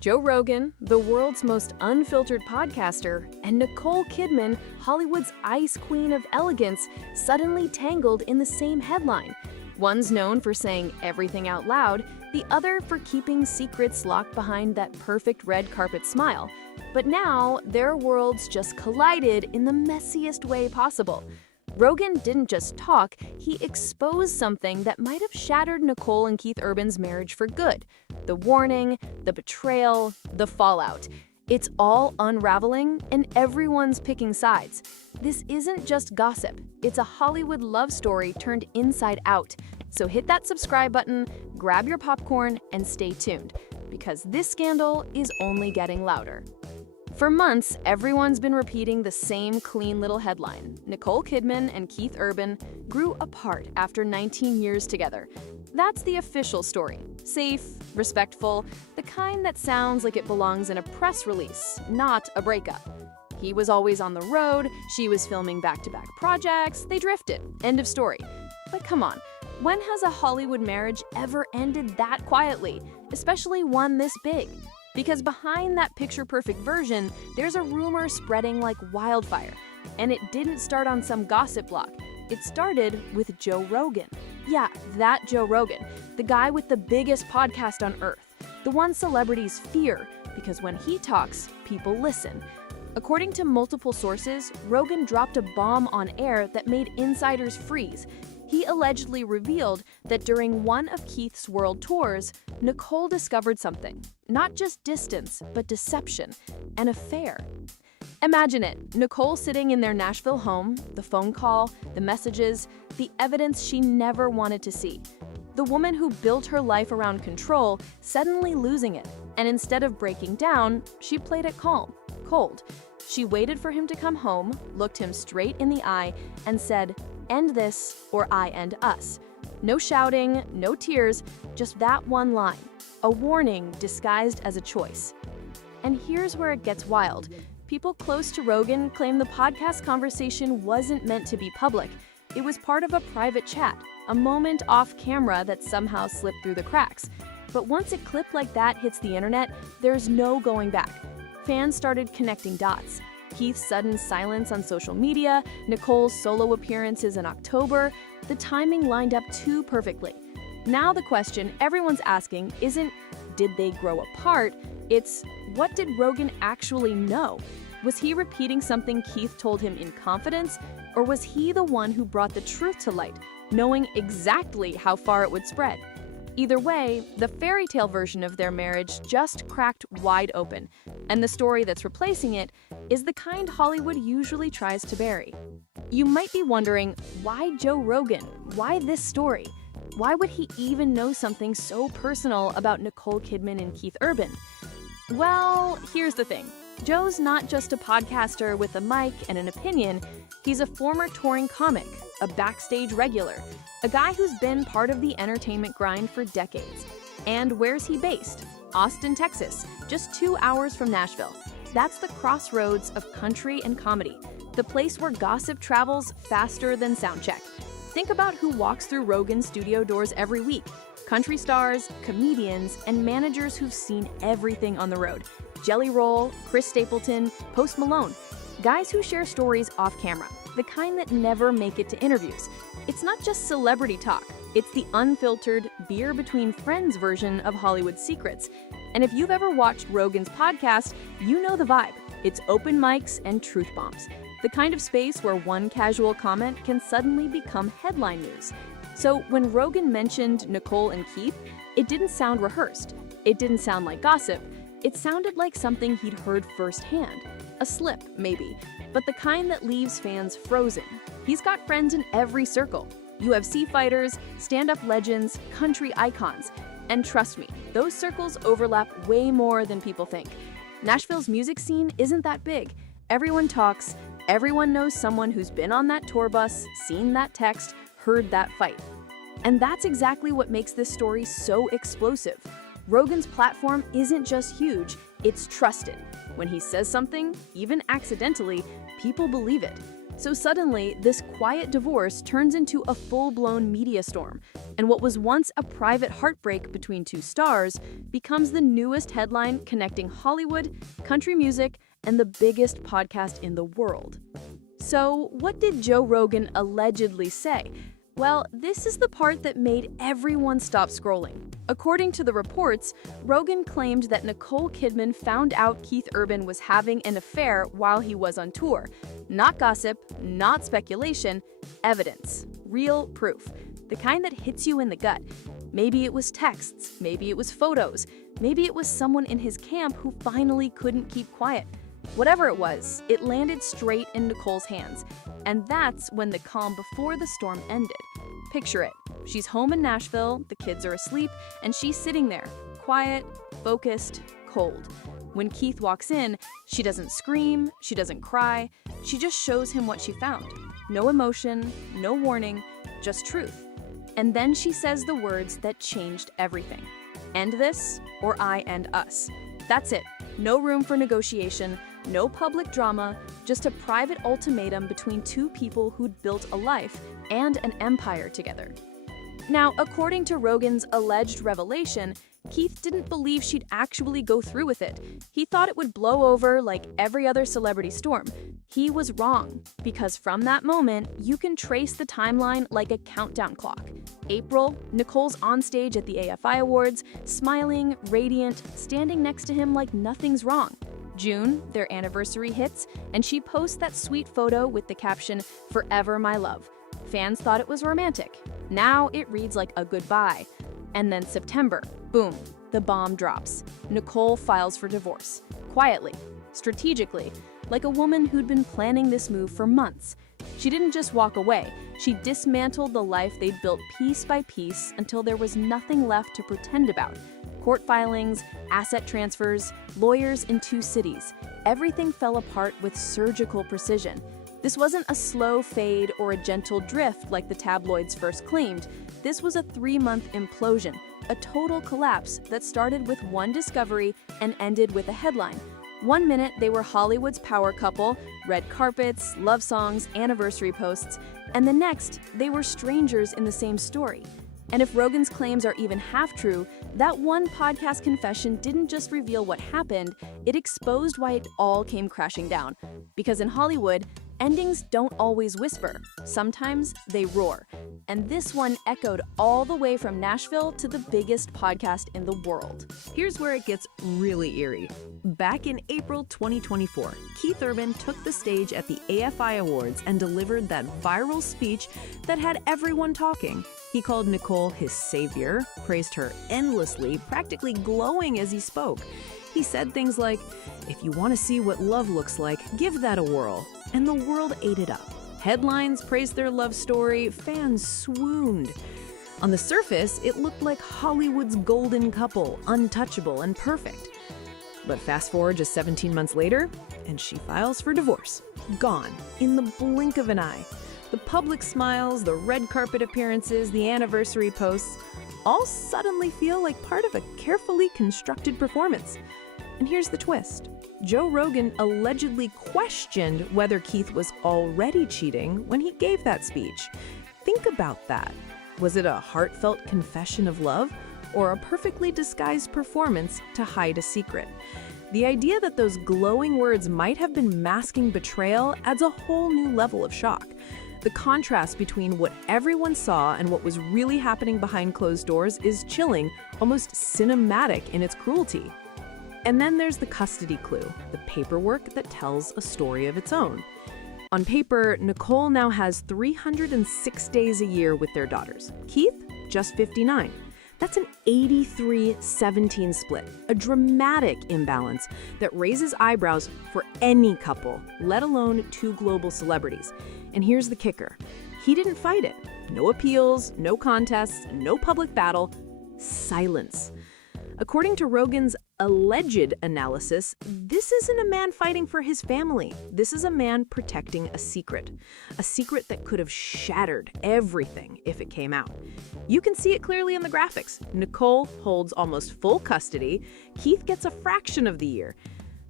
Joe Rogan, the world's most unfiltered podcaster, and Nicole Kidman, Hollywood's ice queen of elegance, suddenly tangled in the same headline. One's known for saying everything out loud, the other for keeping secrets locked behind that perfect red carpet smile. But now, their worlds just collided in the messiest way possible. Rogan didn't just talk, he exposed something that might have shattered Nicole and Keith Urban's marriage for good. The warning, the betrayal, the fallout. It's all unraveling, and everyone's picking sides. This isn't just gossip, it's a Hollywood love story turned inside out. So hit that subscribe button, grab your popcorn, and stay tuned, because this scandal is only getting louder. For months, everyone's been repeating the same clean little headline. Nicole Kidman and Keith Urban grew apart after 19 years together. That's the official story. Safe, respectful, the kind that sounds like it belongs in a press release, not a breakup. He was always on the road, she was filming back-to-back projects, they drifted. End of story. But come on, when has a Hollywood marriage ever ended that quietly, especially one this big? Because behind that picture-perfect version, there's a rumor spreading like wildfire. And it didn't start on some gossip blog. It started with Joe Rogan. Yeah, that Joe Rogan, the guy with the biggest podcast on earth. The one celebrities fear, because when he talks, people listen. According to multiple sources, Rogan dropped a bomb on air that made insiders freeze. He allegedly revealed that during one of Keith's world tours, Nicole discovered something. Not just distance, but deception, an affair. Imagine it, Nicole sitting in their Nashville home, the phone call, the messages, the evidence she never wanted to see. The woman who built her life around control suddenly losing it, and instead of breaking down, she played it calm, cold. She waited for him to come home, looked him straight in the eye, and said, "End this, or I end us." No shouting, no tears, just that one line. A warning disguised as a choice. And here's where it gets wild. People close to Rogan claim the podcast conversation wasn't meant to be public. It was part of a private chat, a moment off camera that somehow slipped through the cracks. But once a clip like that hits the internet, there's no going back. Fans started connecting dots. Keith's sudden silence on social media, Nicole's solo appearances in October, the timing lined up too perfectly. Now the question everyone's asking isn't, did they grow apart? It's, what did Rogan actually know? Was he repeating something Keith told him in confidence? Or was he the one who brought the truth to light, knowing exactly how far it would spread? Either way, the fairy tale version of their marriage just cracked wide open, and the story that's replacing it is the kind Hollywood usually tries to bury. You might be wondering, why Joe Rogan? Why this story? Why would he even know something so personal about Nicole Kidman and Keith Urban? Well, here's the thing. Joe's not just a podcaster with a mic and an opinion, he's a former touring comic, a backstage regular, a guy who's been part of the entertainment grind for decades. And where's he based? Austin, Texas, just 2 hours from Nashville. That's the crossroads of country and comedy, the place where gossip travels faster than soundcheck. Think about who walks through Rogan's studio doors every week. Country stars, comedians, and managers who've seen everything on the road. Jelly Roll, Chris Stapleton, Post Malone. Guys who share stories off camera, the kind that never make it to interviews. It's not just celebrity talk, it's the unfiltered, beer between friends version of Hollywood secrets. And if you've ever watched Rogan's podcast, you know the vibe. It's open mics and truth bombs. The kind of space where one casual comment can suddenly become headline news. So when Rogan mentioned Nicole and Keith, it didn't sound rehearsed. It didn't sound like gossip. It sounded like something he'd heard firsthand. A slip, maybe, but the kind that leaves fans frozen. He's got friends in every circle. UFC fighters, stand-up legends, country icons. And trust me, those circles overlap way more than people think. Nashville's music scene isn't that big. Everyone talks, everyone knows someone who's been on that tour bus, seen that text, heard that fight. And that's exactly what makes this story so explosive. Rogan's platform isn't just huge, it's trusted. When he says something, even accidentally, people believe it. So suddenly, this quiet divorce turns into a full-blown media storm, and what was once a private heartbreak between two stars becomes the newest headline connecting Hollywood, country music, and the biggest podcast in the world. So, what did Joe Rogan allegedly say? Well, this is the part that made everyone stop scrolling. According to the reports, Rogan claimed that Nicole Kidman found out Keith Urban was having an affair while he was on tour. Not gossip, not speculation, evidence, real proof, the kind that hits you in the gut. Maybe it was texts, maybe it was photos, maybe it was someone in his camp who finally couldn't keep quiet. Whatever it was, it landed straight in Nicole's hands. And that's when the calm before the storm ended. Picture it. She's home in Nashville, the kids are asleep, and she's sitting there, quiet, focused, cold. When Keith walks in, she doesn't scream, she doesn't cry, she just shows him what she found. No emotion, no warning, just truth. And then she says the words that changed everything. End this, or I end us. That's it. No room for negotiation, no public drama, just a private ultimatum between two people who'd built a life and an empire together. Now, according to Rogan's alleged revelation, Keith didn't believe she'd actually go through with it. He thought it would blow over like every other celebrity storm. He was wrong, because from that moment, you can trace the timeline like a countdown clock. April, Nicole's on stage at the AFI Awards, smiling, radiant, standing next to him like nothing's wrong. June, their anniversary hits, and she posts that sweet photo with the caption, "Forever my love." Fans thought it was romantic. Now it reads like a goodbye. And then September, boom, the bomb drops. Nicole files for divorce. Quietly, strategically, like a woman who'd been planning this move for months. She didn't just walk away, she dismantled the life they'd built piece by piece until there was nothing left to pretend about. Court filings, asset transfers, lawyers in 2 cities. Everything fell apart with surgical precision. This wasn't a slow fade or a gentle drift like the tabloids first claimed. This was a 3-month implosion, a total collapse that started with one discovery and ended with a headline. One minute they were Hollywood's power couple, red carpets, love songs, anniversary posts, and the next they were strangers in the same story. And if Rogan's claims are even half true, that one podcast confession didn't just reveal what happened, it exposed why it all came crashing down. Because in Hollywood, endings don't always whisper. Sometimes they roar. And this one echoed all the way from Nashville to the biggest podcast in the world. Here's where it gets really eerie. Back in April 2024, Keith Urban took the stage at the AFI Awards and delivered that viral speech that had everyone talking. He called Nicole his savior, praised her endlessly, practically glowing as he spoke. He said things like, "If you want to see what love looks like, give that a whirl." And the world ate it up. Headlines praised their love story, fans swooned. On the surface, it looked like Hollywood's golden couple, untouchable and perfect. But fast forward just 17 months later, and she files for divorce. Gone, in the blink of an eye. The public smiles, the red carpet appearances, the anniversary posts, all suddenly feel like part of a carefully constructed performance. And here's the twist. Joe Rogan allegedly questioned whether Keith was already cheating when he gave that speech. Think about that. Was it a heartfelt confession of love or a perfectly disguised performance to hide a secret? The idea that those glowing words might have been masking betrayal adds a whole new level of shock. The contrast between what everyone saw and what was really happening behind closed doors is chilling, almost cinematic in its cruelty. And then there's the custody clue, the paperwork that tells a story of its own. On paper, Nicole now has 306 days a year with their daughters. Keith, just 59. That's an 83-17 split, a dramatic imbalance that raises eyebrows for any couple, let alone 2 global celebrities. And here's the kicker. He didn't fight it. No appeals, no contests, no public battle, silence. According to Rogan's alleged analysis, this isn't a man fighting for his family. This is a man protecting a secret that could have shattered everything if it came out. You can see it clearly in the graphics. Nicole holds almost full custody. Keith gets a fraction of the year.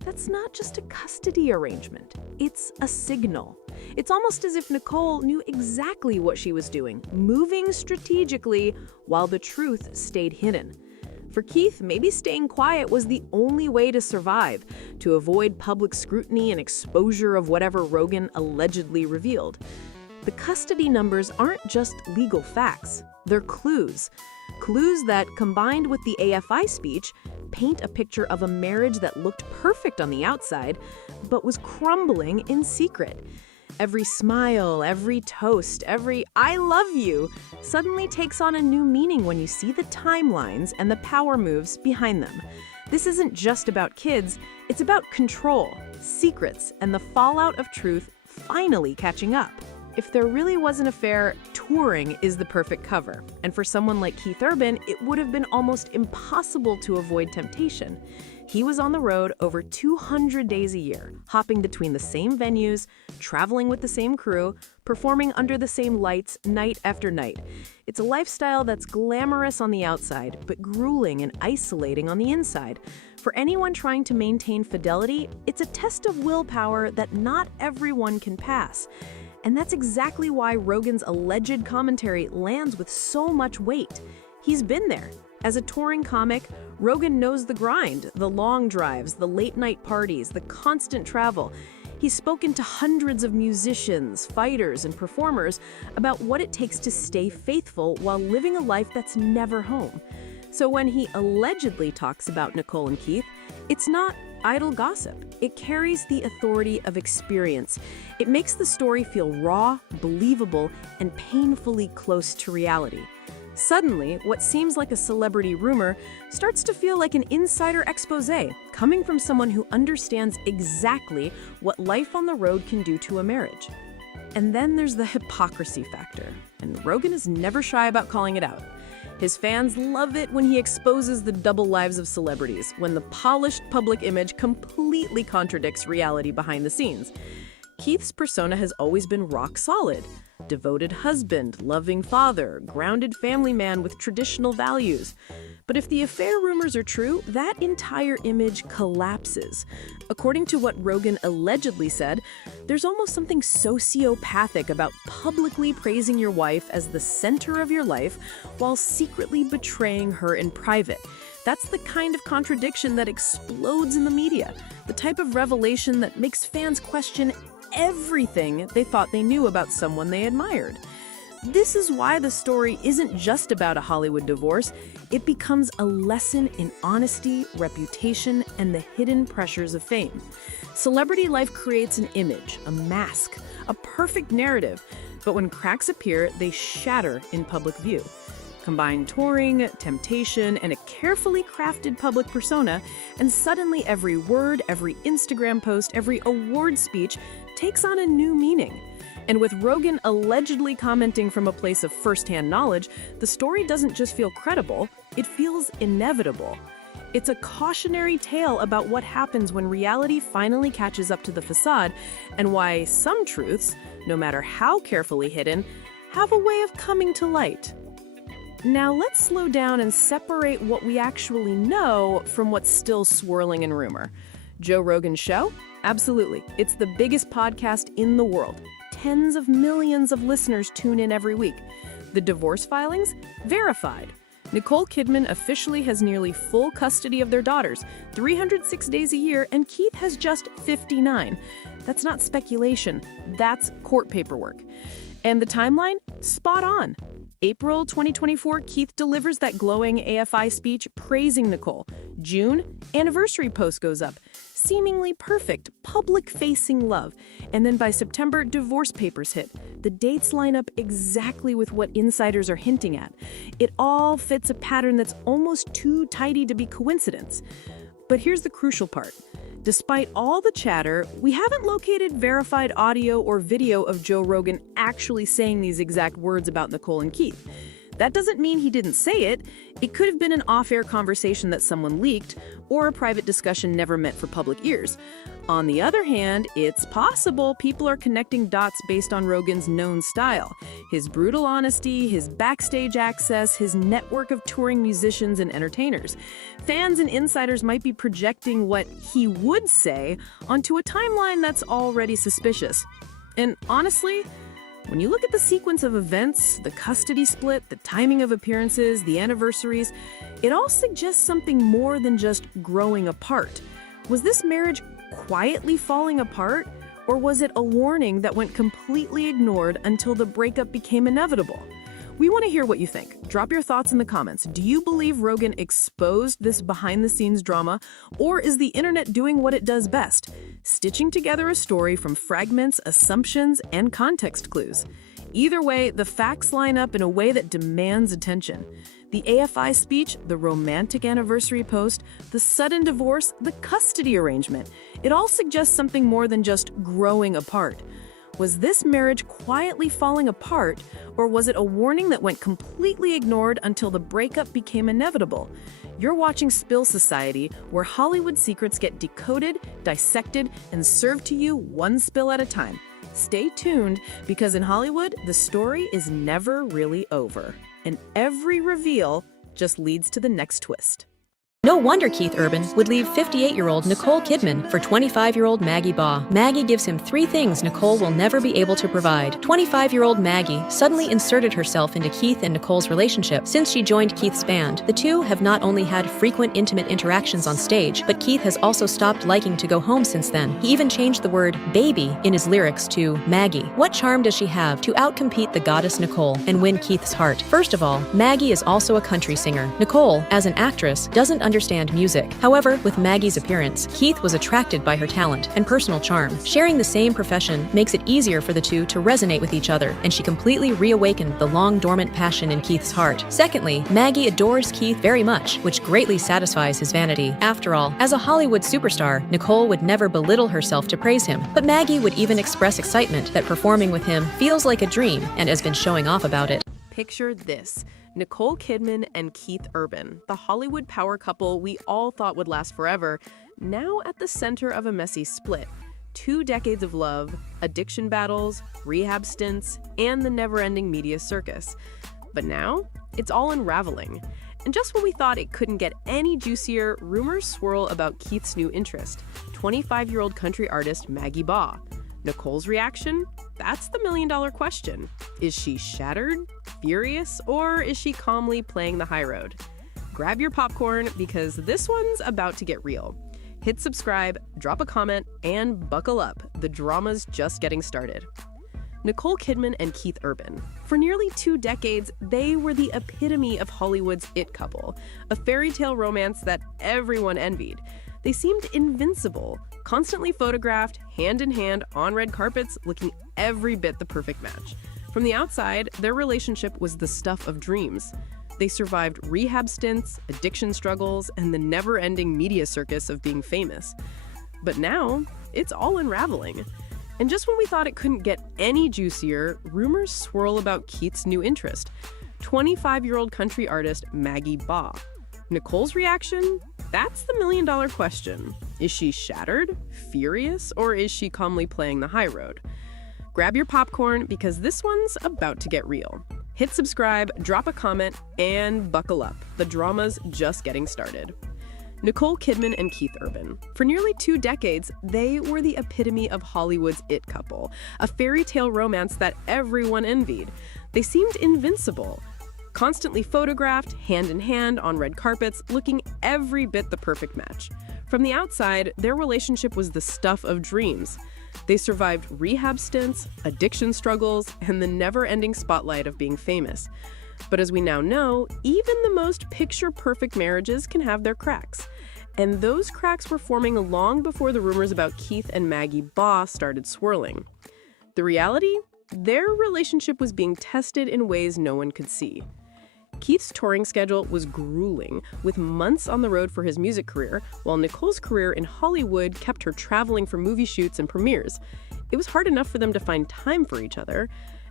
That's not just a custody arrangement, it's a signal. It's almost as if Nicole knew exactly what she was doing, moving strategically while the truth stayed hidden. For Keith, maybe staying quiet was the only way to survive, to avoid public scrutiny and exposure of whatever Rogan allegedly revealed. The custody numbers aren't just legal facts, they're clues. Clues that, combined with the AFI speech, paint a picture of a marriage that looked perfect on the outside, but was crumbling in secret. Every smile, every toast, every "I love you" suddenly takes on a new meaning when you see the timelines and the power moves behind them. This isn't just about kids, it's about control, secrets, and the fallout of truth finally catching up. If there really was an affair, touring is the perfect cover. And for someone like Keith Urban, it would have been almost impossible to avoid temptation. He was on the road over 200 days a year, hopping between the same venues, traveling with the same crew, performing under the same lights night after night. It's a lifestyle that's glamorous on the outside, but grueling and isolating on the inside. For anyone trying to maintain fidelity, it's a test of willpower that not everyone can pass. And that's exactly why Rogan's alleged commentary lands with so much weight. He's been there. As a touring comic, Rogan knows the grind, the long drives, the late-night parties, the constant travel. He's spoken to hundreds of musicians, fighters, and performers about what it takes to stay faithful while living a life that's never home. So when he allegedly talks about Nicole and Keith, it's not idle gossip. It carries the authority of experience. It makes the story feel raw, believable, and painfully close to reality. Suddenly, what seems like a celebrity rumor starts to feel like an insider exposé, coming from someone who understands exactly what life on the road can do to a marriage. And then there's the hypocrisy factor, and Rogan is never shy about calling it out. His fans love it when he exposes the double lives of celebrities, when the polished public image completely contradicts reality behind the scenes. Keith's persona has always been rock solid. Devoted husband, loving father, grounded family man with traditional values. But if the affair rumors are true, that entire image collapses. According to what Rogan allegedly said, there's almost something sociopathic about publicly praising your wife as the center of your life while secretly betraying her in private. That's the kind of contradiction that explodes in the media, the type of revelation that makes fans question everything they thought they knew about someone they admired. This is why the story isn't just about a Hollywood divorce. It becomes a lesson in honesty, reputation, and the hidden pressures of fame. Celebrity life creates an image, a mask, a perfect narrative, but when cracks appear, they shatter in public view. Combine touring, temptation, and a carefully crafted public persona, and suddenly every word, every Instagram post, every award speech takes on a new meaning. And with Rogan allegedly commenting from a place of firsthand knowledge, the story doesn't just feel credible, it feels inevitable. It's a cautionary tale about what happens when reality finally catches up to the facade, and why some truths, no matter how carefully hidden, have a way of coming to light. Now let's slow down and separate what we actually know from what's still swirling in rumor. Joe Rogan's show? Absolutely. It's the biggest podcast in the world. Tens of millions of listeners tune in every week. The divorce filings? Verified. Nicole Kidman officially has nearly full custody of their daughters, 306 days a year, and Keith has just 59. That's not speculation, that's court paperwork. And the timeline? Spot on. April 2024, Keith delivers that glowing AFI speech praising Nicole. June, anniversary post goes up. Seemingly perfect, public-facing love. And then by September, divorce papers hit. The dates line up exactly with what insiders are hinting at. It all fits a pattern that's almost too tidy to be coincidence. But here's the crucial part. Despite all the chatter, we haven't located verified audio or video of Joe Rogan actually saying these exact words about Nicole and Keith. That doesn't mean he didn't say it. It could have been an off-air conversation that someone leaked, or a private discussion never meant for public ears. On the other hand, it's possible people are connecting dots based on Rogen's known style. His brutal honesty, his backstage access, his network of touring musicians and entertainers. Fans and insiders might be projecting what he would say onto a timeline that's already suspicious. And honestly, when you look at the sequence of events, the custody split, the timing of appearances, the anniversaries, it all suggests something more than just growing apart. Was this marriage quietly falling apart, or was it a warning that went completely ignored until the breakup became inevitable? We want to hear what you think. Drop your thoughts in the comments. Do you believe Rogen exposed this behind-the-scenes drama, or is the internet doing what it does best, stitching together a story from fragments, assumptions, and context clues? Either way, the facts line up in a way that demands attention. The AFI speech, the romantic anniversary post, the sudden divorce, the custody arrangement. It all suggests something more than just growing apart. Was this marriage quietly falling apart, or was it a warning that went completely ignored until the breakup became inevitable? You're watching Spill Society, where Hollywood secrets get decoded, dissected, and served to you one spill at a time. Stay tuned, because in Hollywood, the story is never really over, and every reveal just leads to the next twist. No wonder Keith Urban would leave 58-year-old Nicole Kidman for 25-year-old Maggie Baugh. Maggie gives him 3 things Nicole will never be able to provide. 25-year-old Maggie suddenly inserted herself into Keith and Nicole's relationship since she joined Keith's band. The two have not only had frequent intimate interactions on stage, but Keith has also stopped liking to go home since then. He even changed the word baby in his lyrics to Maggie. What charm does she have to outcompete the goddess Nicole and win Keith's heart? First of all, Maggie is also a country singer. Nicole, as an actress, doesn't understand music. However, with Maggie's appearance, Keith was attracted by her talent and personal charm. Sharing the same profession makes it easier for the two to resonate with each other, and she completely reawakened the long-dormant passion in Keith's heart. Secondly, Maggie adores Keith very much, which greatly satisfies his vanity. After all, as a Hollywood superstar, Nicole would never belittle herself to praise him, but Maggie would even express excitement that performing with him feels like a dream and has been showing off about it. Picture this. Nicole Kidman and Keith Urban, the Hollywood power couple we all thought would last forever, now at the center of a messy split. 2 decades of love, addiction battles, rehab stints, and the never-ending media circus. But now, it's all unraveling. And just when we thought it couldn't get any juicier, rumors swirl about Keith's new interest, 25-year-old country artist Maggie Baugh. Nicole's reaction? That's the million-dollar question. Is she shattered, furious, or is she calmly playing the high road? Grab your popcorn, because this one's about to get real. Hit subscribe, drop a comment, and buckle up. The drama's just getting started. Nicole Kidman and Keith Urban. For nearly 2 decades, they were the epitome of Hollywood's it couple, a fairy tale romance that everyone envied. They seemed invincible, constantly photographed, hand in hand, on red carpets, looking every bit the perfect match. From the outside, their relationship was the stuff of dreams. They survived rehab stints, addiction struggles, and the never-ending media circus of being famous. But now, it's all unraveling. And just when we thought it couldn't get any juicier, rumors swirl about Keith's new interest, 25-year-old country artist Maggie Baugh. Nicole's reaction? That's the million-dollar question. Is she shattered, furious, or is she calmly playing the high road? Grab your popcorn, because this one's about to get real. Hit subscribe, drop a comment, and buckle up. The drama's just getting started. Nicole Kidman and Keith Urban. For nearly 2 decades, they were the epitome of Hollywood's it couple, a fairy tale romance that everyone envied. They seemed invincible, constantly photographed, hand in hand, on red carpets, looking every bit the perfect match. From the outside, their relationship was the stuff of dreams. They survived rehab stints, addiction struggles, and the never-ending spotlight of being famous. But as we now know, even the most picture-perfect marriages can have their cracks. And those cracks were forming long before the rumors about Keith and Maggie Baugh started swirling. The reality? Their relationship was being tested in ways no one could see. Keith's touring schedule was grueling, with months on the road for his music career, while Nicole's career in Hollywood kept her traveling for movie shoots and premieres. It was hard enough for them to find time for each other.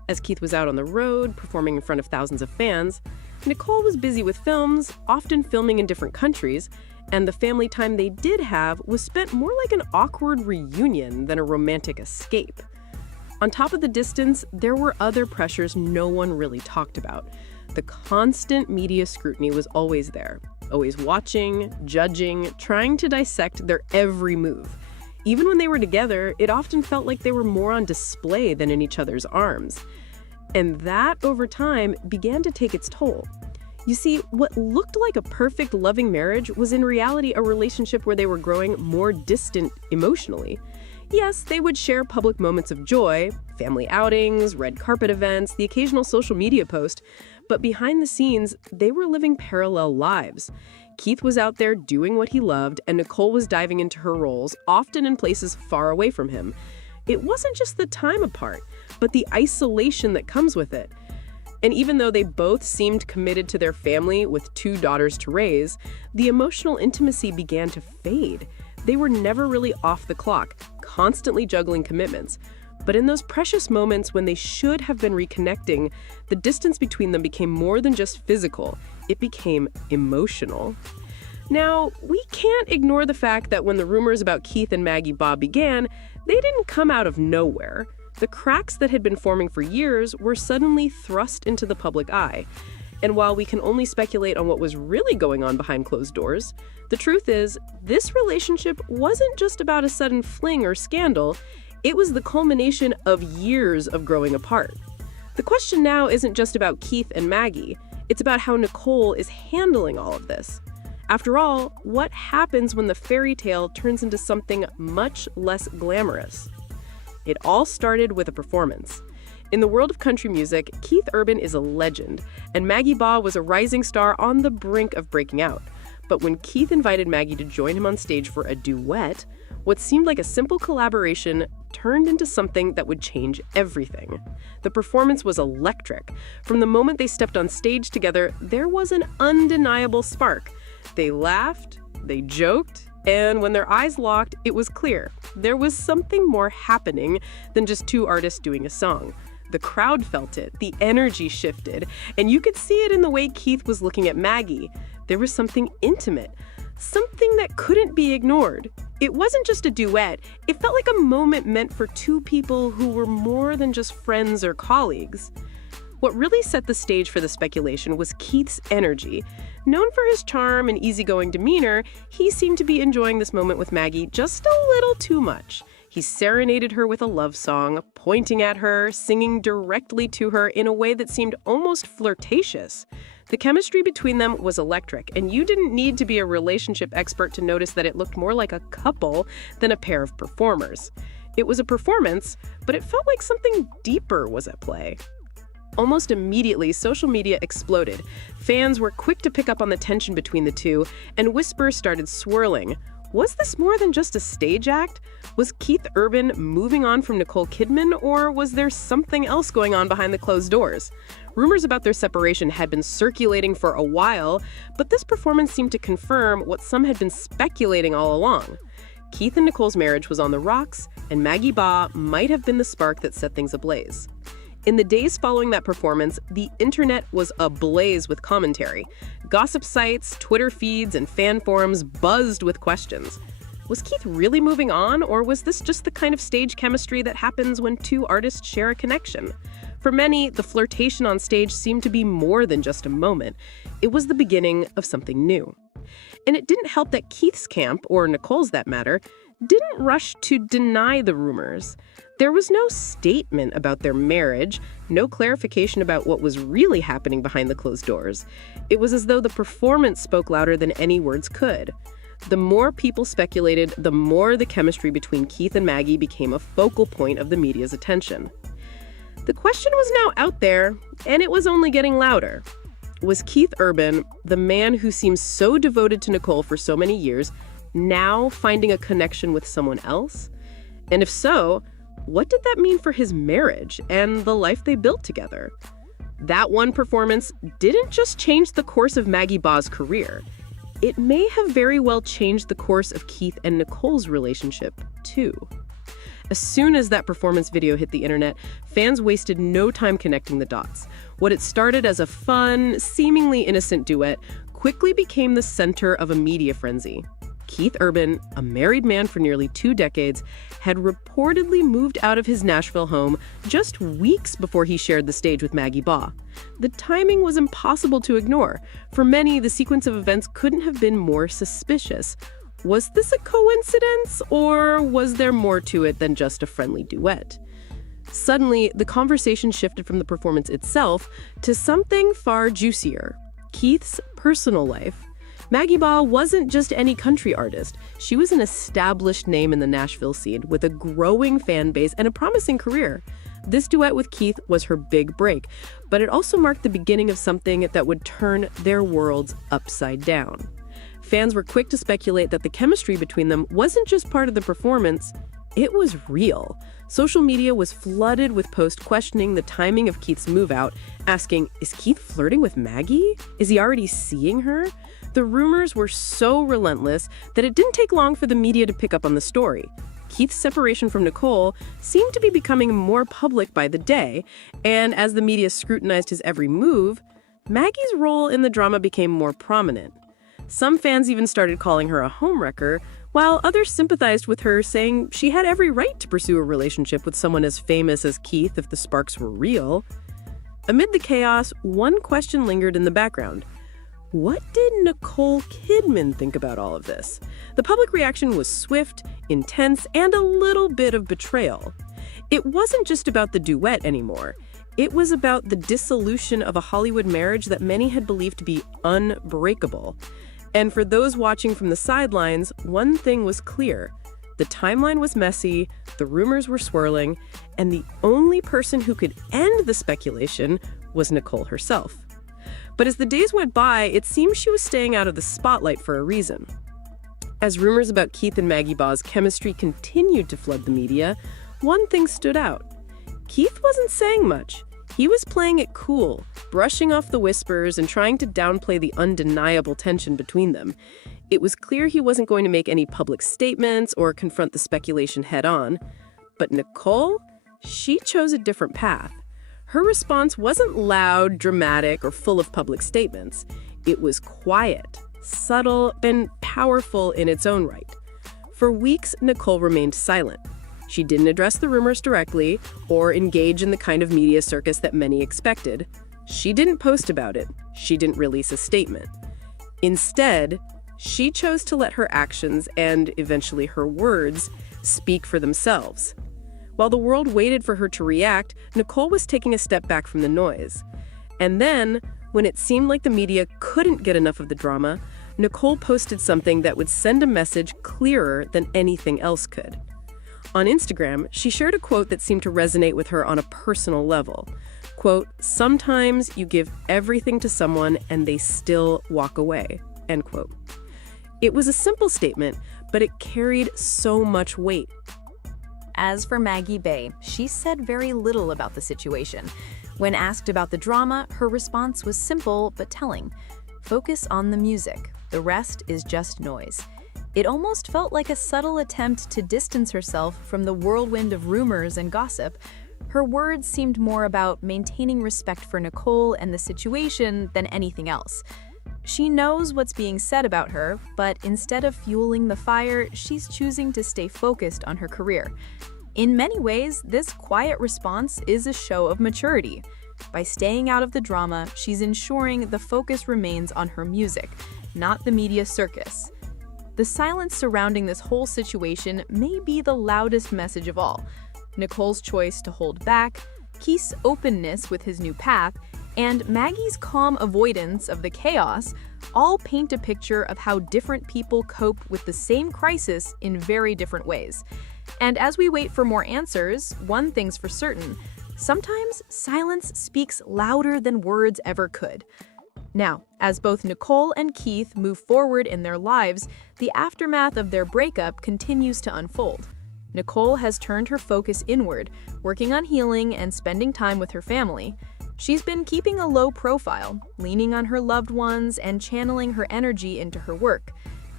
As Keith was out on the road, performing in front of thousands of fans, Nicole was busy with films, often filming in different countries, and the family time they did have was spent more like an awkward reunion than a romantic escape. On top of the distance, there were other pressures no one really talked about. The constant media scrutiny was always there, always watching, judging, trying to dissect their every move. Even when they were together, it often felt like they were more on display than in each other's arms. And that, over time, began to take its toll. You see, what looked like a perfect, loving marriage was in reality a relationship where they were growing more distant emotionally. Yes, they would share public moments of joy, family outings, red carpet events, the occasional social media post, but behind the scenes, they were living parallel lives. Keith was out there doing what he loved, and Nicole was diving into her roles, often in places far away from him. It wasn't just the time apart, but the isolation that comes with it. And even though they both seemed committed to their family with 2 daughters to raise, the emotional intimacy began to fade. They were never really off the clock, constantly juggling commitments. But in those precious moments when they should have been reconnecting, the distance between them became more than just physical. It became emotional. Now, we can't ignore the fact that when the rumors about Keith and Maggie Baugh began, they didn't come out of nowhere. The cracks that had been forming for years were suddenly thrust into the public eye. And while we can only speculate on what was really going on behind closed doors, the truth is, this relationship wasn't just about a sudden fling or scandal. It was the culmination of years of growing apart. The question now isn't just about Keith and Maggie. It's about how Nicole is handling all of this. After all, what happens when the fairy tale turns into something much less glamorous? It all started with a performance. In the world of country music, Keith Urban is a legend, and Maggie Baugh was a rising star on the brink of breaking out. But when Keith invited Maggie to join him on stage for a duet, what seemed like a simple collaboration turned into something that would change everything. The performance was electric. From the moment they stepped on stage together, there was an undeniable spark. They laughed, they joked, and when their eyes locked, it was clear. There was something more happening than just 2 artists doing a song. The crowd felt it, the energy shifted, and you could see it in the way Keith was looking at Maggie. There was something intimate, something that couldn't be ignored. It wasn't just a duet, it felt like a moment meant for 2 people who were more than just friends or colleagues. What really set the stage for the speculation was Keith's energy. Known for his charm and easygoing demeanor, he seemed to be enjoying this moment with Maggie just a little too much. He serenaded her with a love song, pointing at her, singing directly to her in a way that seemed almost flirtatious. The chemistry between them was electric, and you didn't need to be a relationship expert to notice that it looked more like a couple than a pair of performers. It was a performance, but it felt like something deeper was at play. Almost immediately, social media exploded. Fans were quick to pick up on the tension between the two, and whispers started swirling. Was this more than just a stage act? Was Keith Urban moving on from Nicole Kidman, or was there something else going on behind the closed doors? Rumors about their separation had been circulating for a while, but this performance seemed to confirm what some had been speculating all along. Keith and Nicole's marriage was on the rocks, and Maggie Baugh might have been the spark that set things ablaze. In the days following that performance, the internet was ablaze with commentary. Gossip sites, Twitter feeds, and fan forums buzzed with questions. Was Keith really moving on, or was this just the kind of stage chemistry that happens when 2 artists share a connection? For many, the flirtation on stage seemed to be more than just a moment. It was the beginning of something new. And it didn't help that Keith's camp, or Nicole's that matter, didn't rush to deny the rumors. There was no statement about their marriage, no clarification about what was really happening behind the closed doors. It was as though the performance spoke louder than any words could. The more people speculated, the more the chemistry between Keith and Maggie became a focal point of the media's attention. The question was now out there, and it was only getting louder. Was Keith Urban, the man who seems so devoted to Nicole for so many years, now finding a connection with someone else? And if so, what did that mean for his marriage and the life they built together? That one performance didn't just change the course of Maggie Baugh's career. It may have very well changed the course of Keith and Nicole's relationship, too. As soon as that performance video hit the internet, fans wasted no time connecting the dots. What had started as a fun, seemingly innocent duet quickly became the center of a media frenzy. Keith Urban, a married man for nearly 2 decades, had reportedly moved out of his Nashville home just weeks before he shared the stage with Maggie Baugh. The timing was impossible to ignore. For many, the sequence of events couldn't have been more suspicious. Was this a coincidence, or was there more to it than just a friendly duet? Suddenly, the conversation shifted from the performance itself to something far juicier: Keith's personal life. Maggie Baugh wasn't just any country artist. She was an established name in the Nashville scene with a growing fan base and a promising career. This duet with Keith was her big break, but it also marked the beginning of something that would turn their worlds upside down. Fans were quick to speculate that the chemistry between them wasn't just part of the performance, it was real. Social media was flooded with posts questioning the timing of Keith's move out, asking, is Keith flirting with Maggie? Is he already seeing her? The rumors were so relentless that it didn't take long for the media to pick up on the story. Keith's separation from Nicole seemed to be becoming more public by the day, and as the media scrutinized his every move, Maggie's role in the drama became more prominent. Some fans even started calling her a homewrecker, while others sympathized with her, saying she had every right to pursue a relationship with someone as famous as Keith if the sparks were real. Amid the chaos, one question lingered in the background. What did Nicole Kidman think about all of this? The public reaction was swift, intense, and a little bit of betrayal. It wasn't just about the duet anymore. It was about the dissolution of a Hollywood marriage that many had believed to be unbreakable. And for those watching from the sidelines, one thing was clear. The timeline was messy, the rumors were swirling, and the only person who could end the speculation was Nicole herself. But as the days went by, it seemed she was staying out of the spotlight for a reason. As rumors about Keith and Maggie Baugh's chemistry continued to flood the media, one thing stood out. Keith wasn't saying much. He was playing it cool, brushing off the whispers and trying to downplay the undeniable tension between them. It was clear he wasn't going to make any public statements or confront the speculation head-on. But Nicole? She chose a different path. Her response wasn't loud, dramatic, or full of public statements. It was quiet, subtle, and powerful in its own right. For weeks, Nicole remained silent. She didn't address the rumors directly or engage in the kind of media circus that many expected. She didn't post about it. She didn't release a statement. Instead, she chose to let her actions and eventually her words speak for themselves. While the world waited for her to react, Nicole was taking a step back from the noise. And then, when it seemed like the media couldn't get enough of the drama, Nicole posted something that would send a message clearer than anything else could. On Instagram, she shared a quote that seemed to resonate with her on a personal level. Quote, "Sometimes you give everything to someone and they still walk away." End quote. It was a simple statement, but it carried so much weight. As for Maggie Bae, she said very little about the situation. When asked about the drama, her response was simple but telling. Focus on the music. The rest is just noise. It almost felt like a subtle attempt to distance herself from the whirlwind of rumors and gossip. Her words seemed more about maintaining respect for Nicole and the situation than anything else. She knows what's being said about her, but instead of fueling the fire, she's choosing to stay focused on her career. In many ways, this quiet response is a show of maturity. By staying out of the drama, she's ensuring the focus remains on her music, not the media circus. The silence surrounding this whole situation may be the loudest message of all. Nicole's choice to hold back, Keith's openness with his new path, and Maggie's calm avoidance of the chaos all paint a picture of how different people cope with the same crisis in very different ways. And as we wait for more answers, one thing's for certain: sometimes silence speaks louder than words ever could. Now, as both Nicole and Keith move forward in their lives, the aftermath of their breakup continues to unfold. Nicole has turned her focus inward, working on healing and spending time with her family. She's been keeping a low profile, leaning on her loved ones and channeling her energy into her work.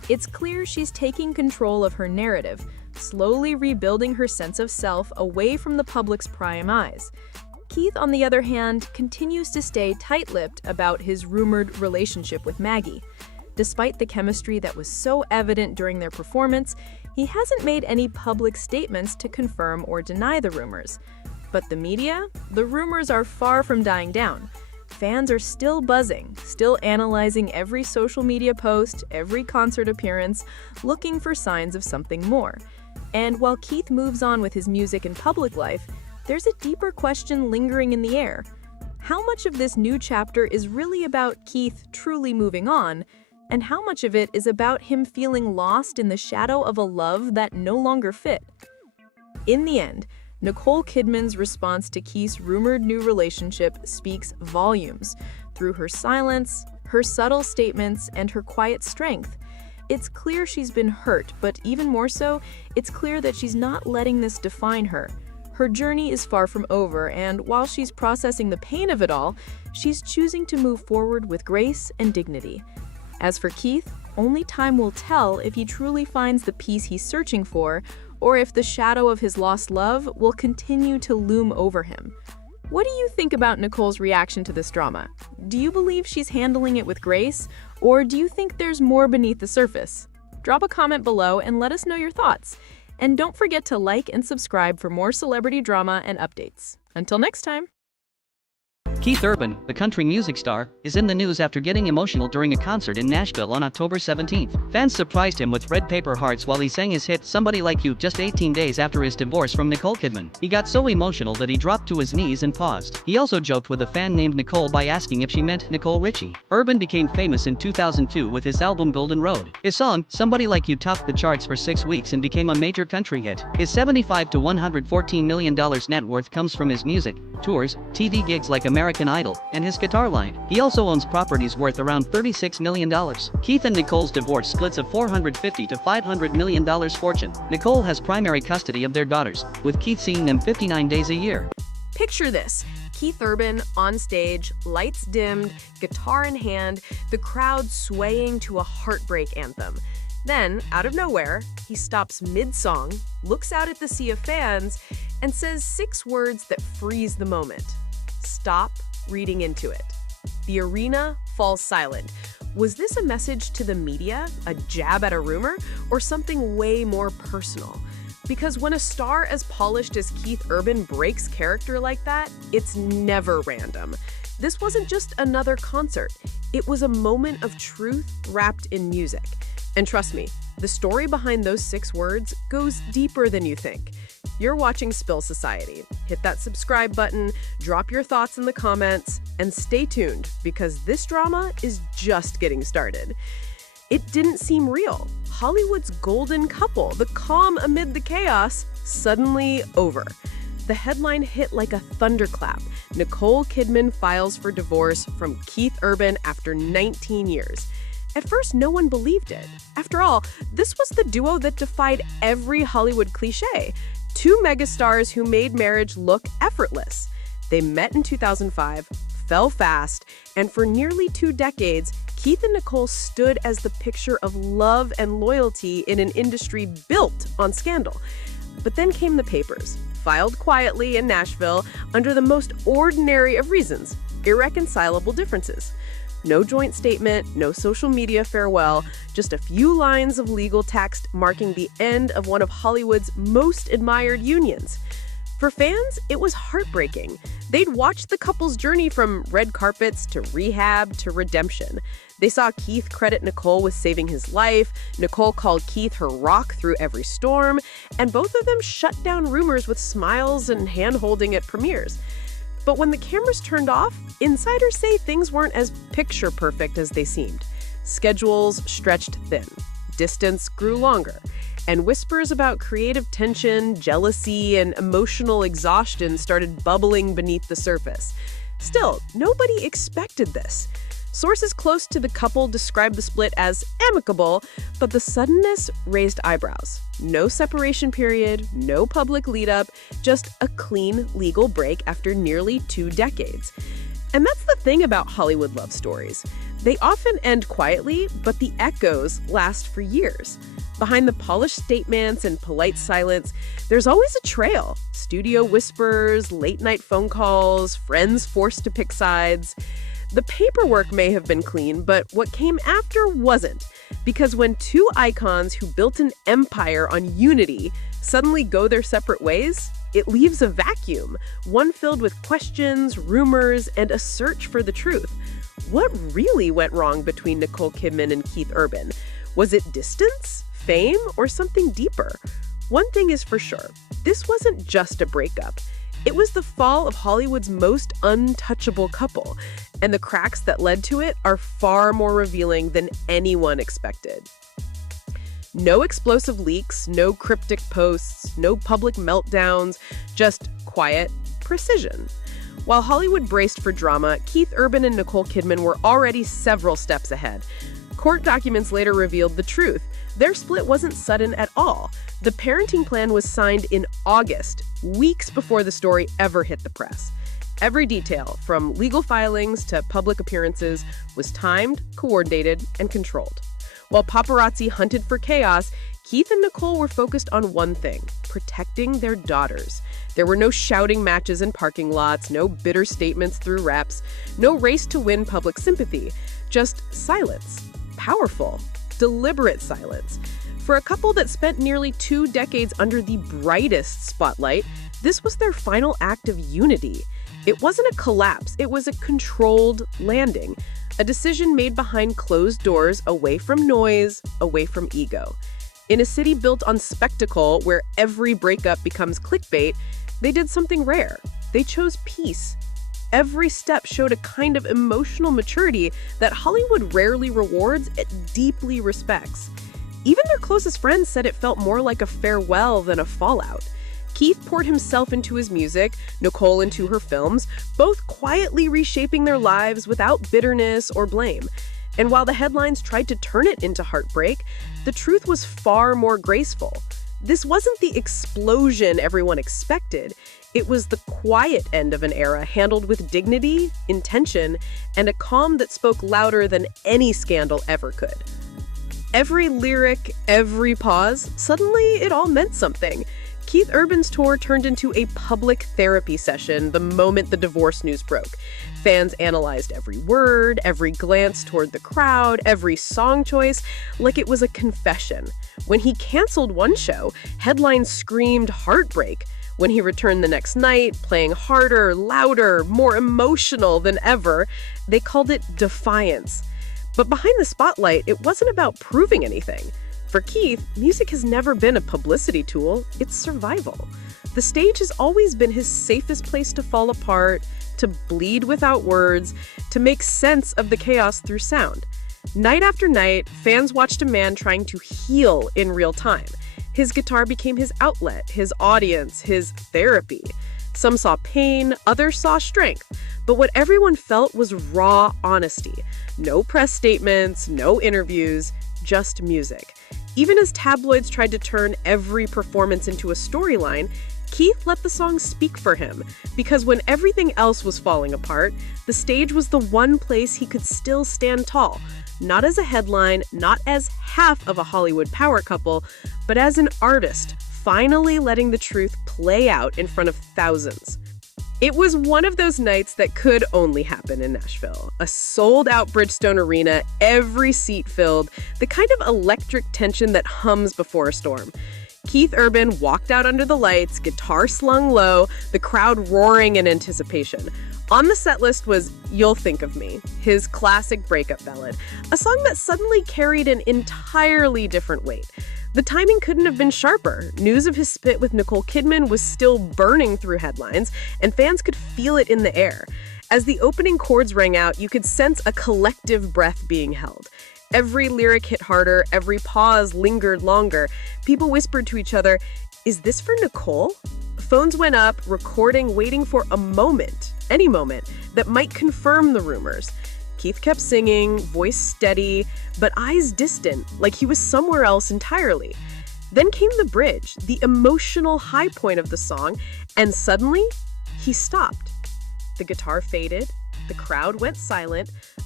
It's clear she's taking control of her narrative, slowly rebuilding her sense of self away from the public's prying eyes. Keith, on the other hand, continues to stay tight-lipped about his rumored relationship with Maggie. Despite the chemistry that was so evident during their performance, he hasn't made any public statements to confirm or deny the rumors. But the media? The rumors are far from dying down. Fans are still buzzing, still analyzing every social media post, every concert appearance, looking for signs of something more. And while Keith moves on with his music and public life, there's a deeper question lingering in the air. How much of this new chapter is really about Keith truly moving on, and how much of it is about him feeling lost in the shadow of a love that no longer fit? In the end, Nicole Kidman's response to Keith's rumored new relationship speaks volumes. Through her silence, her subtle statements, and her quiet strength, it's clear she's been hurt, but even more so, it's clear that she's not letting this define her. Her journey is far from over, and while she's processing the pain of it all, she's choosing to move forward with grace and dignity. As for Keith, only time will tell if he truly finds the peace he's searching for, or if the shadow of his lost love will continue to loom over him. What do you think about Nicole's reaction to this drama? Do you believe she's handling it with grace, or do you think there's more beneath the surface? Drop a comment below and let us know your thoughts. And don't forget to like and subscribe for more celebrity drama and updates. Until next time. Keith Urban, the country music star, is in the news after getting emotional during a concert in Nashville on October 17th. Fans surprised him with red paper hearts while he sang his hit Somebody Like You just 18 days after his divorce from Nicole Kidman. He got so emotional that he dropped to his knees and paused. He also joked with a fan named Nicole by asking if she meant Nicole Richie. Urban became famous in 2002 with his album Golden Road. His song, Somebody Like You, topped the charts for 6 weeks and became a major country hit. His $75 to $114 million net worth comes from his music, tours, TV gigs like American Idol, and his guitar line. He also owns properties worth around $36 million. Keith and Nicole's divorce splits a $450 to $500 million fortune. Nicole has primary custody of their daughters, with Keith seeing them 59 days a year. Picture this. Keith Urban on stage, lights dimmed, guitar in hand, the crowd swaying to a heartbreak anthem. Then, out of nowhere, he stops mid-song, looks out at the sea of fans, and says 6 words that freeze the moment. Stop reading into it. The arena falls silent. Was this a message to the media, a jab at a rumor, or something way more personal? Because when a star as polished as Keith Urban breaks character like that, it's never random. This wasn't just another concert. It was a moment of truth wrapped in music. And trust me, the story behind those 6 words goes deeper than you think. You're watching Spill Society. Hit that subscribe button, drop your thoughts in the comments, and stay tuned because this drama is just getting started. It didn't seem real. Hollywood's golden couple, the calm amid the chaos, suddenly over. The headline hit like a thunderclap. Nicole Kidman files for divorce from Keith Urban after 19 years. At first, no one believed it. After all, this was the duo that defied every Hollywood cliché. 2 megastars who made marriage look effortless. They met in 2005, fell fast, and for nearly 2 decades, Keith and Nicole stood as the picture of love and loyalty in an industry built on scandal. But then came the papers, filed quietly in Nashville under the most ordinary of reasons, irreconcilable differences. No joint statement, no social media farewell, just a few lines of legal text marking the end of one of Hollywood's most admired unions. For fans, it was heartbreaking. They'd watched the couple's journey from red carpets to rehab to redemption. They saw Keith credit Nicole with saving his life, Nicole called Keith her rock through every storm, and both of them shut down rumors with smiles and hand-holding at premieres. But when the cameras turned off, insiders say things weren't as picture-perfect as they seemed. Schedules stretched thin, distance grew longer, and whispers about creative tension, jealousy, and emotional exhaustion started bubbling beneath the surface. Still, nobody expected this. Sources close to the couple described the split as amicable, but the suddenness raised eyebrows. No separation period, no public lead-up, just a clean legal break after nearly 2 decades. And that's the thing about Hollywood love stories. They often end quietly, but the echoes last for years. Behind the polished statements and polite silence, there's always a trail. Studio whispers, late-night phone calls, friends forced to pick sides. The paperwork may have been clean, but what came after wasn't. Because when two icons who built an empire on unity suddenly go their separate ways, it leaves a vacuum, one filled with questions, rumors, and a search for the truth. What really went wrong between Nicole Kidman and Keith Urban? Was it distance, fame, or something deeper? One thing is for sure, this wasn't just a breakup. It was the fall of Hollywood's most untouchable couple, and the cracks that led to it are far more revealing than anyone expected. No explosive leaks, no cryptic posts, no public meltdowns, just quiet precision. While Hollywood braced for drama, Keith Urban and Nicole Kidman were already several steps ahead. Court documents later revealed the truth. Their split wasn't sudden at all. The parenting plan was signed in August, weeks before the story ever hit the press. Every detail, from legal filings to public appearances, was timed, coordinated, and controlled. While paparazzi hunted for chaos, Keith and Nicole were focused on one thing: protecting their daughters. There were no shouting matches in parking lots, no bitter statements through reps, no race to win public sympathy, just silence. Powerful, deliberate silence. For a couple that spent nearly 2 decades under the brightest spotlight, this was their final act of unity. It wasn't a collapse, it was a controlled landing, a decision made behind closed doors, away from noise, away from ego. In a city built on spectacle, where every breakup becomes clickbait, they did something rare. They chose peace. Every step showed a kind of emotional maturity that Hollywood rarely rewards, it deeply respects. Even their closest friends said it felt more like a farewell than a fallout. Keith poured himself into his music, Nicole into her films, both quietly reshaping their lives without bitterness or blame. And while the headlines tried to turn it into heartbreak, the truth was far more graceful. This wasn't the explosion everyone expected. It was the quiet end of an era handled with dignity, intention, and a calm that spoke louder than any scandal ever could. Every lyric, every pause, suddenly it all meant something. Keith Urban's tour turned into a public therapy session the moment the divorce news broke. Fans analyzed every word, every glance toward the crowd, every song choice, like it was a confession. When he canceled one show, headlines screamed heartbreak. When he returned the next night, playing harder, louder, more emotional than ever, they called it defiance. But behind the spotlight, it wasn't about proving anything. For Keith, music has never been a publicity tool, it's survival. The stage has always been his safest place to fall apart, to bleed without words, to make sense of the chaos through sound. Night after night, fans watched a man trying to heal in real time. His guitar became his outlet, his audience, his therapy. Some saw pain, others saw strength. But what everyone felt was raw honesty. No press statements, no interviews, just music. Even as tabloids tried to turn every performance into a storyline, Keith let the song speak for him, because when everything else was falling apart, the stage was the one place he could still stand tall, not as a headline, not as half of a Hollywood power couple, but as an artist, finally letting the truth play out in front of thousands. It was one of those nights that could only happen in Nashville. A sold-out Bridgestone Arena, every seat filled, the kind of electric tension that hums before a storm. Keith Urban walked out under the lights, guitar slung low, the crowd roaring in anticipation. On the set list was You'll Think of Me, his classic breakup ballad, a song that suddenly carried an entirely different weight. The timing couldn't have been sharper. News of his split with Nicole Kidman was still burning through headlines, and fans could feel it in the air. As the opening chords rang out, you could sense a collective breath being held. Every lyric hit harder, every pause lingered longer. People whispered to each other, "Is this for Nicole?" Phones went up, recording, waiting for a moment, any moment, that might confirm the rumors. Keith kept singing, voice steady, but eyes distant, like he was somewhere else entirely. Then came the bridge, the emotional high point of the song, and suddenly, he stopped. The guitar faded, the crowd went silent,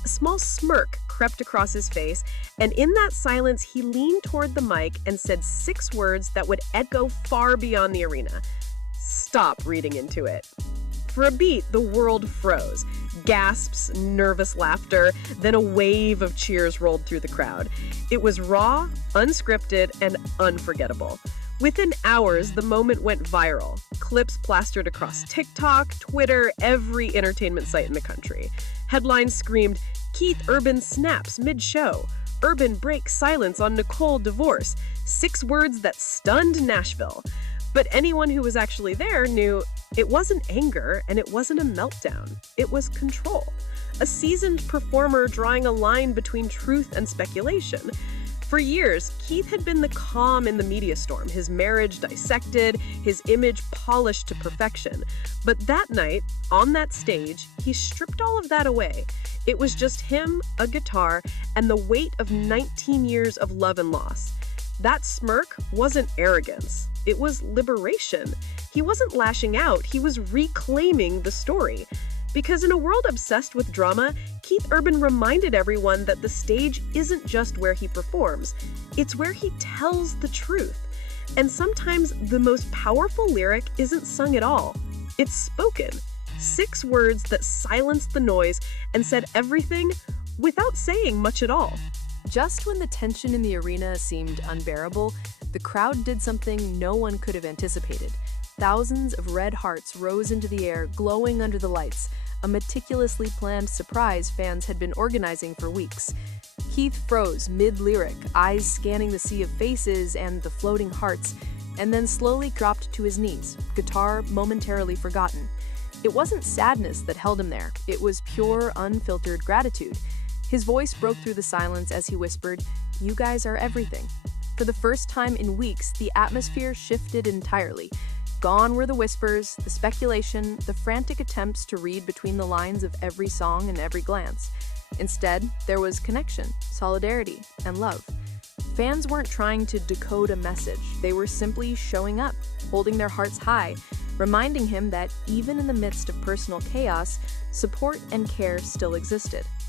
A small smirk crept across his face, and in that silence, he leaned toward the mic and said 6 words that would echo far beyond the arena. Stop reading into it. For a beat, the world froze. Gasps, nervous laughter, then a wave of cheers rolled through the crowd. It was raw, unscripted, and unforgettable. Within hours, the moment went viral. Clips plastered across TikTok, Twitter, every entertainment site in the country. Headlines screamed, "Keith Urban snaps mid-show. Urban breaks silence on Nicole divorce." 6 words that stunned Nashville. But anyone who was actually there knew it wasn't anger and it wasn't a meltdown. It was control. A seasoned performer drawing a line between truth and speculation. For years, Keith had been the calm in the media storm, his marriage dissected, his image polished to perfection. But that night, on that stage, he stripped all of that away. It was just him, a guitar, and the weight of 19 years of love and loss. That smirk wasn't arrogance. It was liberation. He wasn't lashing out, he was reclaiming the story. Because in a world obsessed with drama, Keith Urban reminded everyone that the stage isn't just where he performs, it's where he tells the truth. And sometimes the most powerful lyric isn't sung at all, it's spoken. 6 words that silenced the noise and said everything without saying much at all. Just when the tension in the arena seemed unbearable, the crowd did something no one could have anticipated. Thousands of red hearts rose into the air, glowing under the lights, a meticulously planned surprise fans had been organizing for weeks. Keith froze mid-lyric, eyes scanning the sea of faces and the floating hearts, and then slowly dropped to his knees, guitar momentarily forgotten. It wasn't sadness that held him there, it was pure, unfiltered gratitude. His voice broke through the silence as he whispered, "You guys are everything." For the first time in weeks, the atmosphere shifted entirely. Gone were the whispers, the speculation, the frantic attempts to read between the lines of every song and every glance. Instead, there was connection, solidarity, and love. Fans weren't trying to decode a message, they were simply showing up, holding their hearts high, reminding him that even in the midst of personal chaos, support and care still existed.